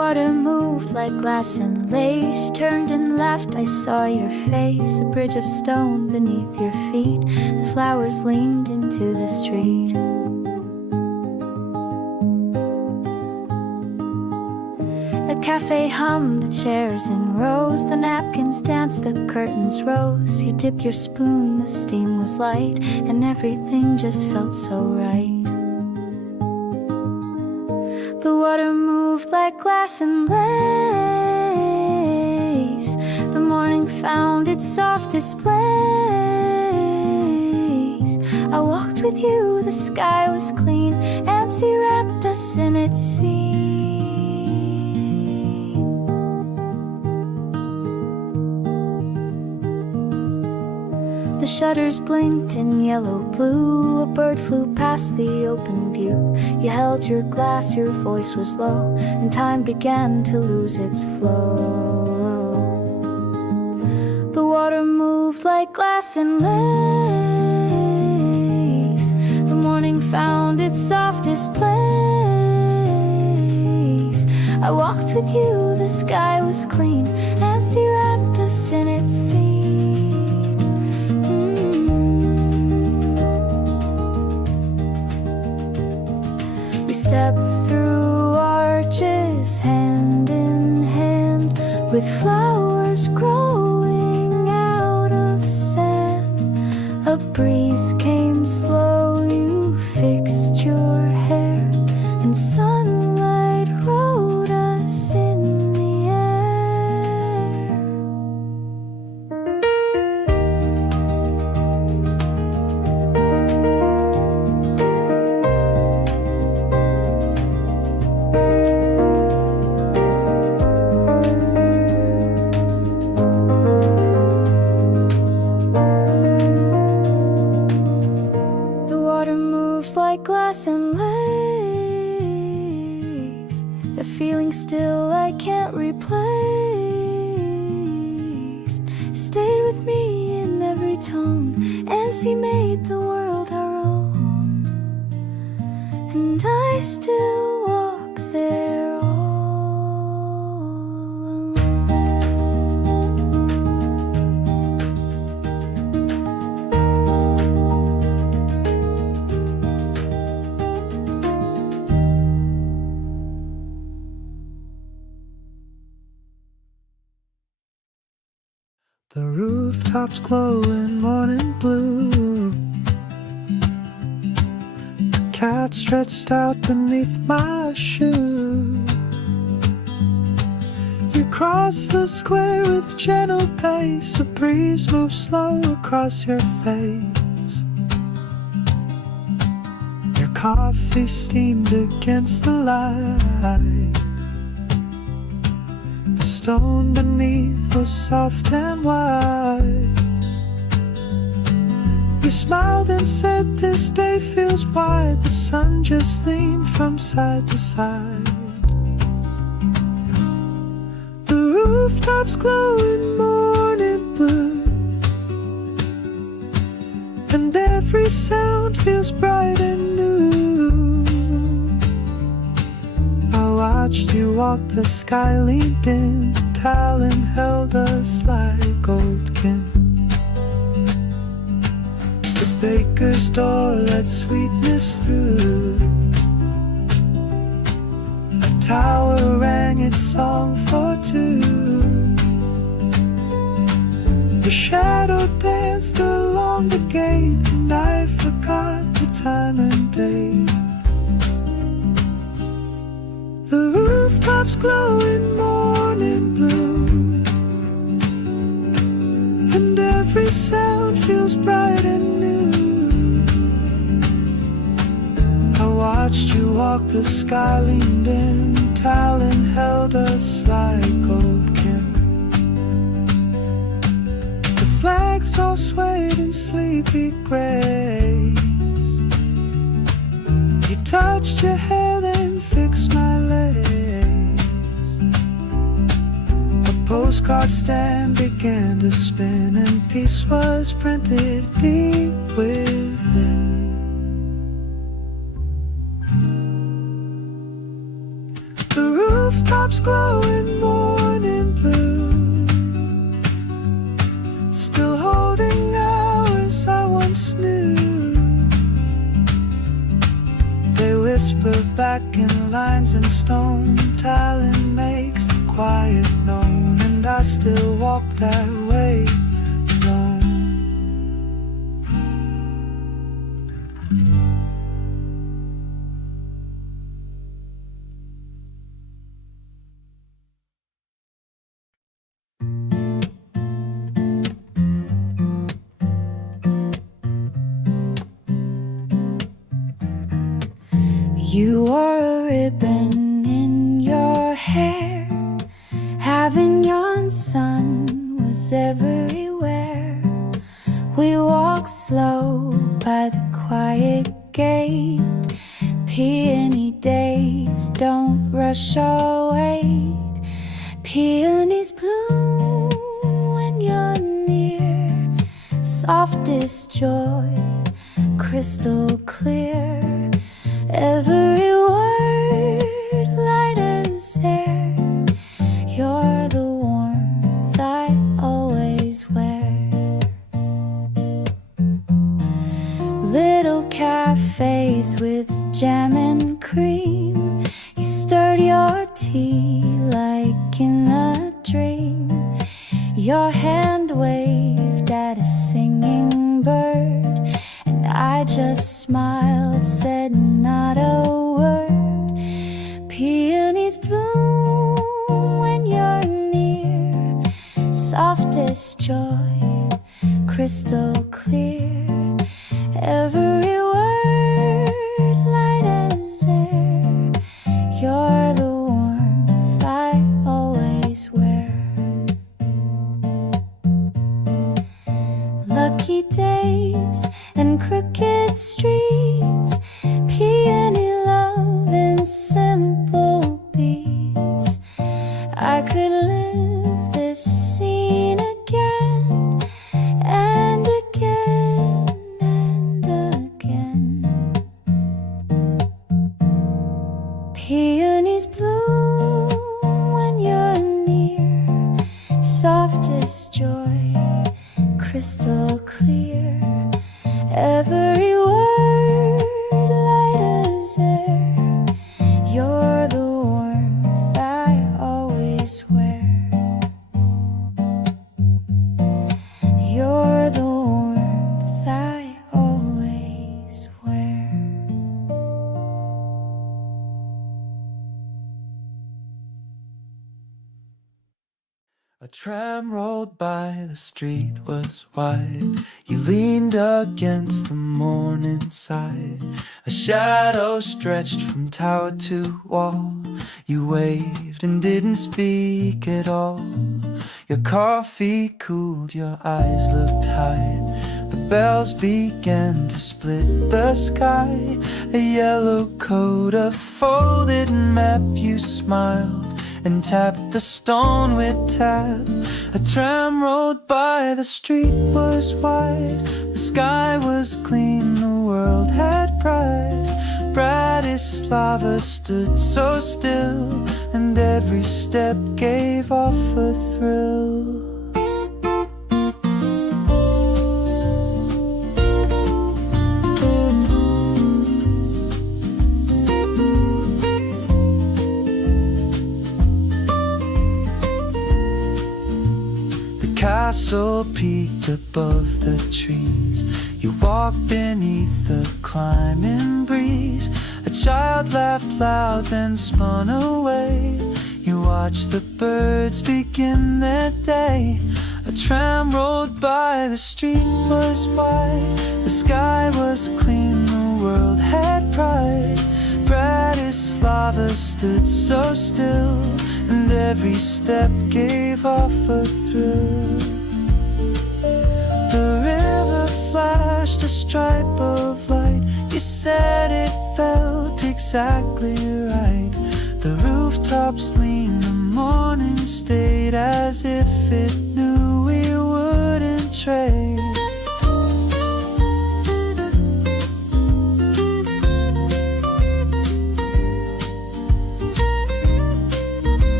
water moved like glass and lace. Turned and laughed, I saw your face. A bridge of stone beneath your feet. The flowers leaned into the street. The cafe hummed, the chairs in rows. The napkins danced, the curtains rose. You dipped your spoon, the steam was light, and everything just felt so right. The water moved like glass and lace. The morning found its softest place. I walked with you, the sky was clean, and sea wrapped us in its scene. The shutters blinked in yellow blue. A bird flew past the open view. You held your glass, your voice was low, and time began to lose its flow. The water moved like glass and lace. The morning found its softest place. I walked with you, the sky was clean, and sea wrapped us in its scene. We stepped through arches, hand in hand, with flowers growing out of sand. A breeze came slow, you fixed your hair, and sunlight wrote us in the air. Like glass and lace, the feeling still I can't replace. Stayed with me in every tone, as he made the world our own. And I still walk there all The rooftops glow in morning blue. The cat stretched out beneath my shoe. You cross the square with gentle pace. A breeze moves slow across your face. Your coffee steamed against the light. The stone beneath was soft and white. You smiled and said, this day feels wide. The sun just leaned from side to side. The rooftops glow in morning blue, and every sound feels bright and new. I watched you walk, the sky leaned in, talent held us like old kin. The baker's door let sweetness through. A tower rang its song for two. The shadow danced along the gate, and I forgot the time and day. The rooftops glow in morning blue, and every sound feels bright and new. I watched you walk, the sky leaned in, talent held us like old kin. The flags all swayed in sleepy grace. You touched your hair, then fixed my lace. A postcard stand began to spin, and peace was printed deep within. The rooftop rooftops glow in morning blue, still holding hours I once knew. They whisper back in lines in stone, talent makes the quiet known, and I still walk that way alone. You wore a ribbon in your hair, having your sun was everywhere. We walked slow by the quiet gate. Peony days don't rush or wait. Peonies bloom when you're near. Softest joy, crystal clear. Every word light as air. You're the warmth I always wear. Little cafes with jam and cream. You stirred your tea like in a dream. Your hand waved at a singing bird, and I just smiled, said not a word. Peonies bloom when you're near. Softest joy, crystal clear. Every word light as air. You're the warmth I always wear. Lucky days and crooked streets, peony love in simple beats. I could live this scene again and again and again. Peonies bloom when you're near. Softest joy, crystal clear. Every word light as air. You're the warmth I always wear. You're the warmth I always wear. A tram rolled by, the street was wide. You leaned against the morning side. A shadow stretched from tower to wall. You waved and didn't speak at all. Your coffee cooled, your eyes looked tired. The bells began to split the sky. A yellow coat, a folded map. You smiled and tapped the stone with tap. A tram rolled by, the street was wide. The sky was clean, the world had pride. Bratislava stood so still, and every step gave off a thrill. Castle peaked above the trees. You walked beneath the climbing breeze. A child laughed loud, then spun away. You watched the birds begin their day. A tram rolled by, the street was wide. The sky was clean, the world had pride. Bratislava stood so still, and every step gave off a thrill. The river flashed a stripe of light. You said it felt exactly right. The rooftops leaned, the morning stayed as if it knew we wouldn't trade.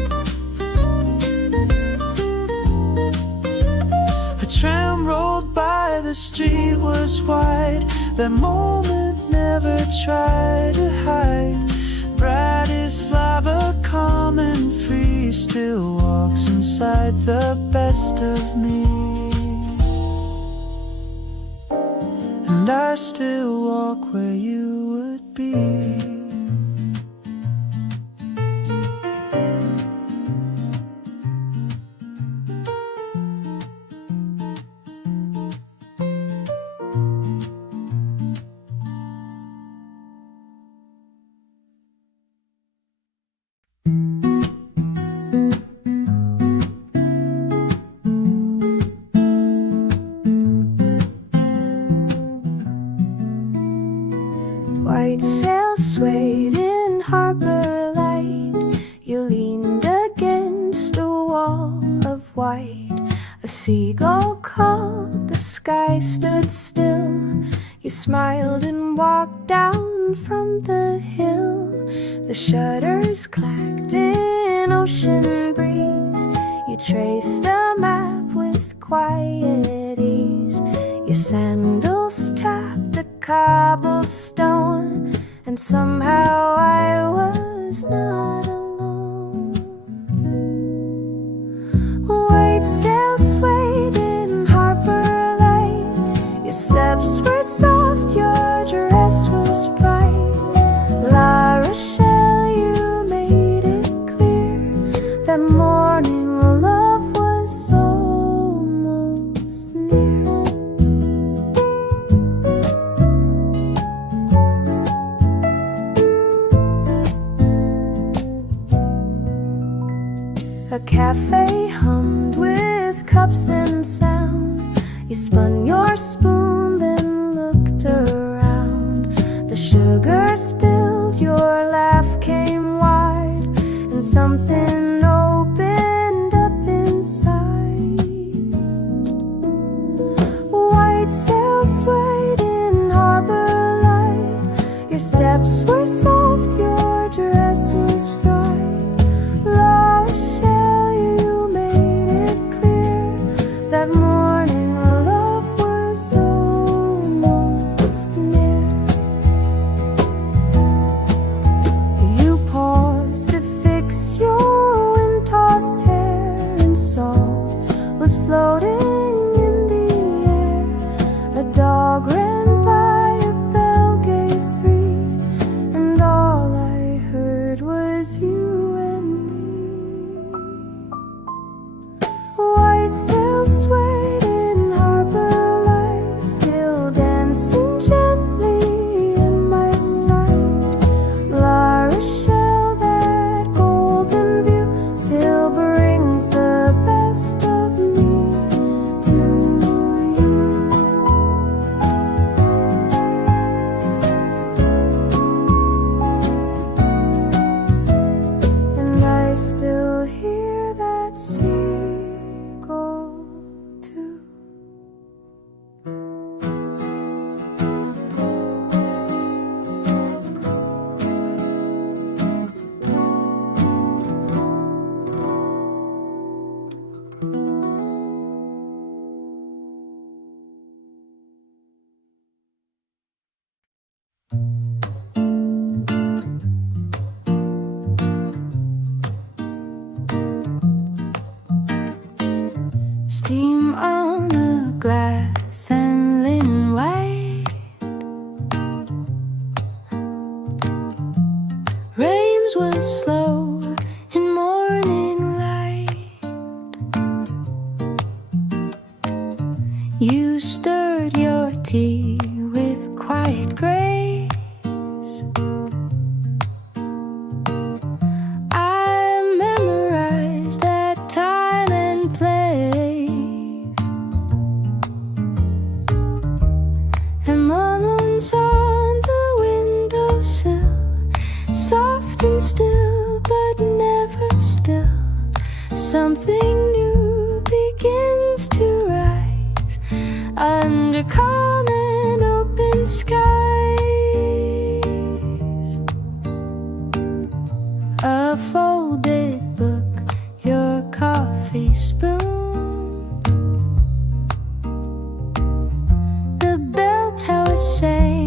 That moment never try to hide. Bratislava, calm and free, still walks inside the best of me. And I still walk where you would be. White sails swayed in harbor light. You leaned against a wall of white. A seagull called, the sky stood still. You smiled and walked down from the hill. The shutters clacked in ocean breeze. You traced a map with quiet ease. Your sandals tapped a cobblestone, and somehow I was not alone. White sails swayed in harbor light. Your steps were soft, your dress was bright. La Rochelle, you made it clear that morning love was almost near. A cafe hummed with cups and sound. You spun your spoon, then looked around. The sugar spilled, your laugh came wide, and something opened up inside. White sails swayed in harbor light. Your steps were soft, your dress was bright. La Rochelle, you made it clear that morning love was almost near. You paused to fix your wind-tossed hair, and salt was floating in the air. A dog ran by, a bell gave three, and all I heard was you and me. White sails swayed in harbor light, still dancing gently in my sight. La Rochelle, that golden view still brings the best of me to you. And I still hear that seagull too. Steam on a glass and linen white. Rains would slow in morning light. You stirred your tea with quiet grace. I memorized that time and place. And Mama's on the windowsill, soft and still, but never still. Something new begins to rise under calm and open skies. A folded book, your coffee spoon. The bell tower sang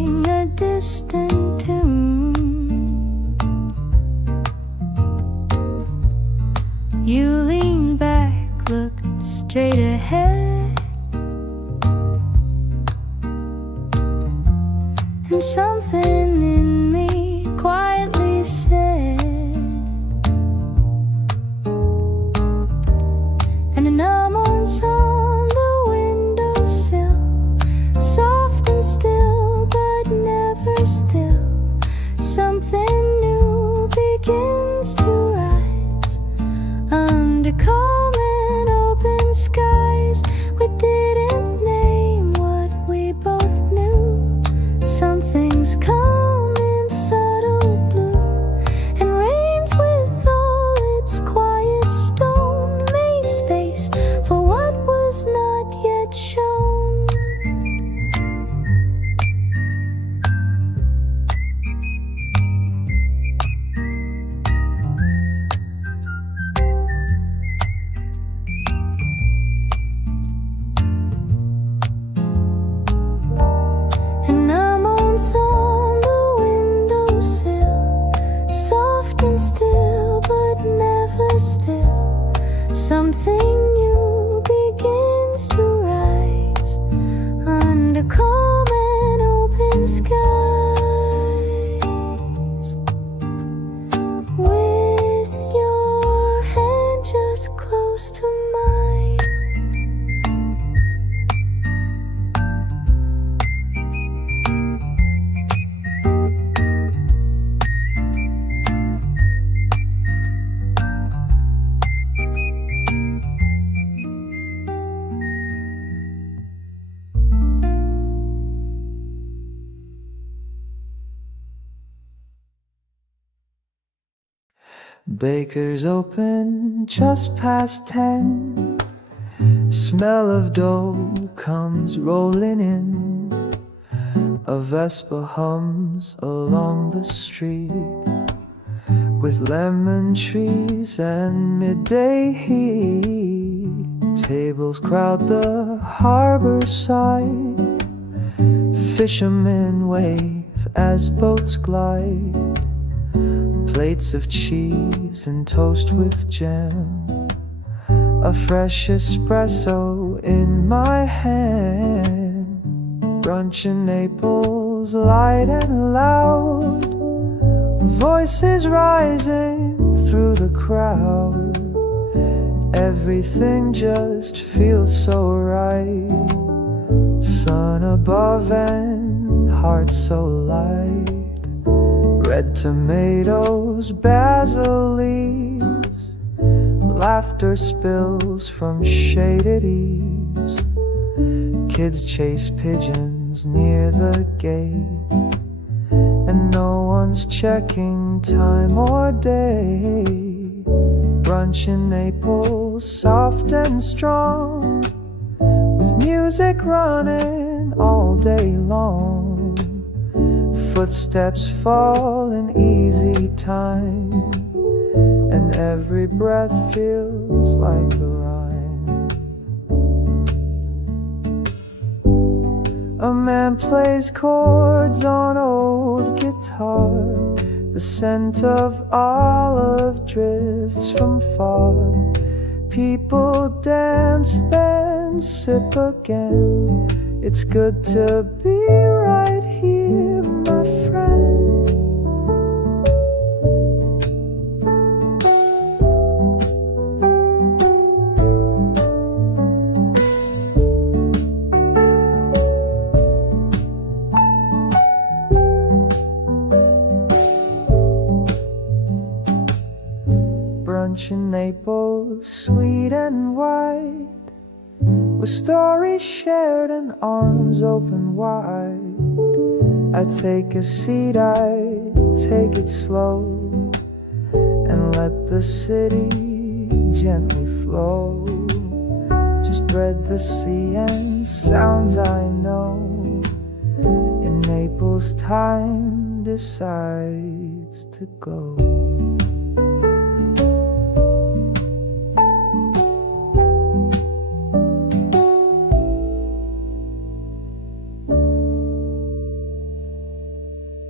distant tune. You lean back, look straight ahead, and something in me quietly said, and an almost on the windowsill, soft and still, but never still. Something new begins to rise under calm and open skies. We didn't name what we both knew. Something's come in subtle blue, and reigns with all its quiet stone, made space for what was not yet shown. And I'm on the windowsill, soft and still, but never still. Something new begins to rise under calm and open skies. With your hand just close to mine, Baker's open just past 10. Smell of dough comes rolling in. A Vespa hums along the street, with lemon trees and midday heat. Tables crowd the harbor side. Fishermen wave as boats glide. Plates of cheese and toast with jam. A fresh espresso in my hand. Brunch in Naples, light and loud. Voices rising through the crowd. Everything just feels so right. Sun above and heart so light. Red tomatoes, basil leaves. Laughter spills from shaded eaves. Kids chase pigeons near the gate, and no one's checking time or day. Brunch in Naples, soft and strong, with music running all day long. Footsteps fall in easy time, and every breath feels like a rhyme. A man plays chords on old guitar. The scent of olive drifts from far. People dance, then sip again. It's good to be right here, my friend. Brunch in Naples, sweet and white, with stories shared and arms open wide. I take a seat, I take it slow, and let the city gently flow. Just bread the sea and sounds I know. In Naples time decides to go.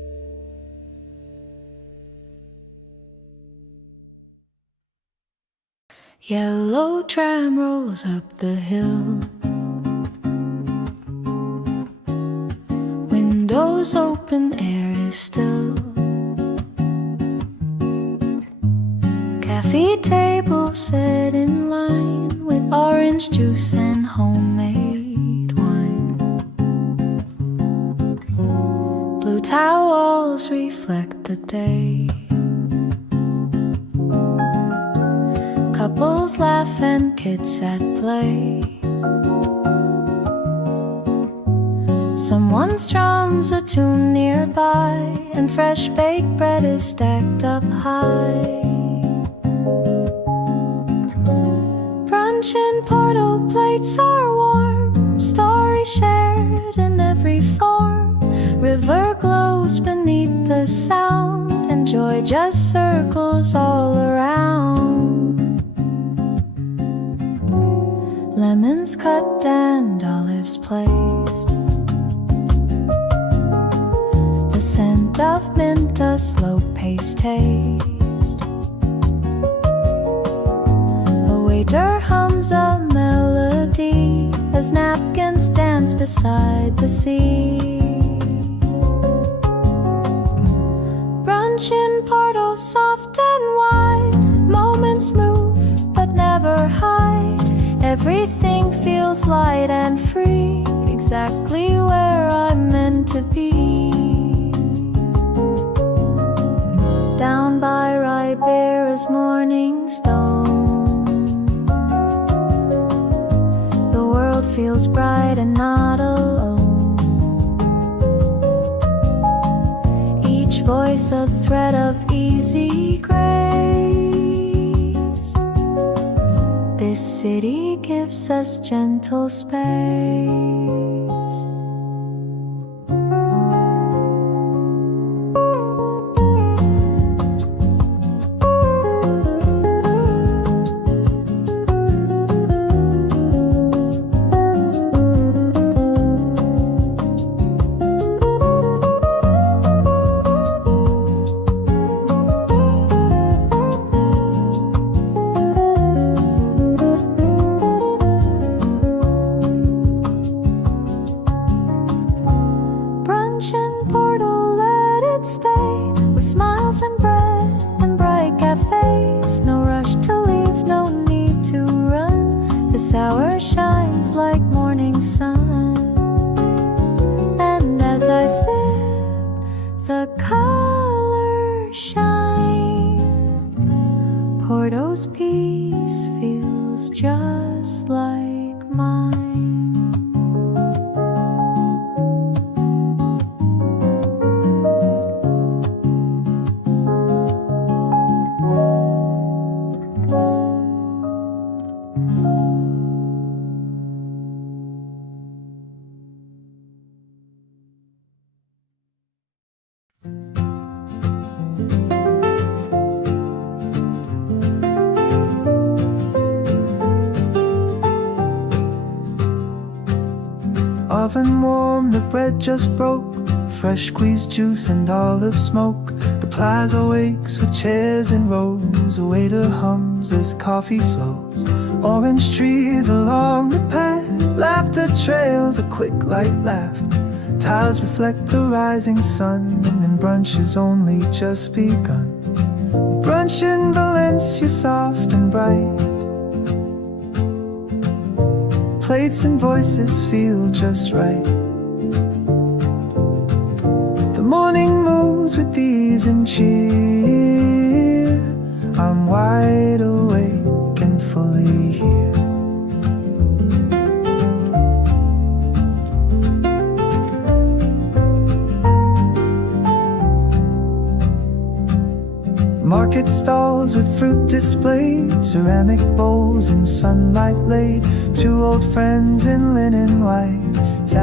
Yellow tram rolls up the hill. Windows open, air is still. Cafe table set in line with orange juice and homemade wine. Blue tile walls reflect the day. Couples laugh and kids at play. Someone strums a tune nearby, and fresh baked bread is stacked up high. Brunch in Porto, plates are warm, stories shared in every form. River glows beneath the sound, and joy just circles all around. Lemons cut and olives placed. The scent of mint, a slow-paced taste. A waiter hums a melody as napkins dance beside the sea. Brunch in Porto, soft and wide. Moments move but never hide. Everything feels light and free, exactly where I'm meant to be. Down by Ribera's morning stone, the world feels bright and not alone. Each voice a thread of easy grace. This city gives us gentle space. Porto's peace feels just like mine. Oven warm, the bread just broke. Fresh squeezed juice and olive smoke. The plaza wakes with chairs in rows. A waiter hums as coffee flows. Orange trees along the path. Laughter trails a quick light laugh. Tiles reflect the rising sun. And then brunch has only just begun. Brunch in Valencia, soft and bright. Plates and voices feel just right. The morning moves with ease and cheer. I'm wide awake and fully here. Market stalls with fruit displays, ceramic bowls in sunlight laid. Two old friends in linen white,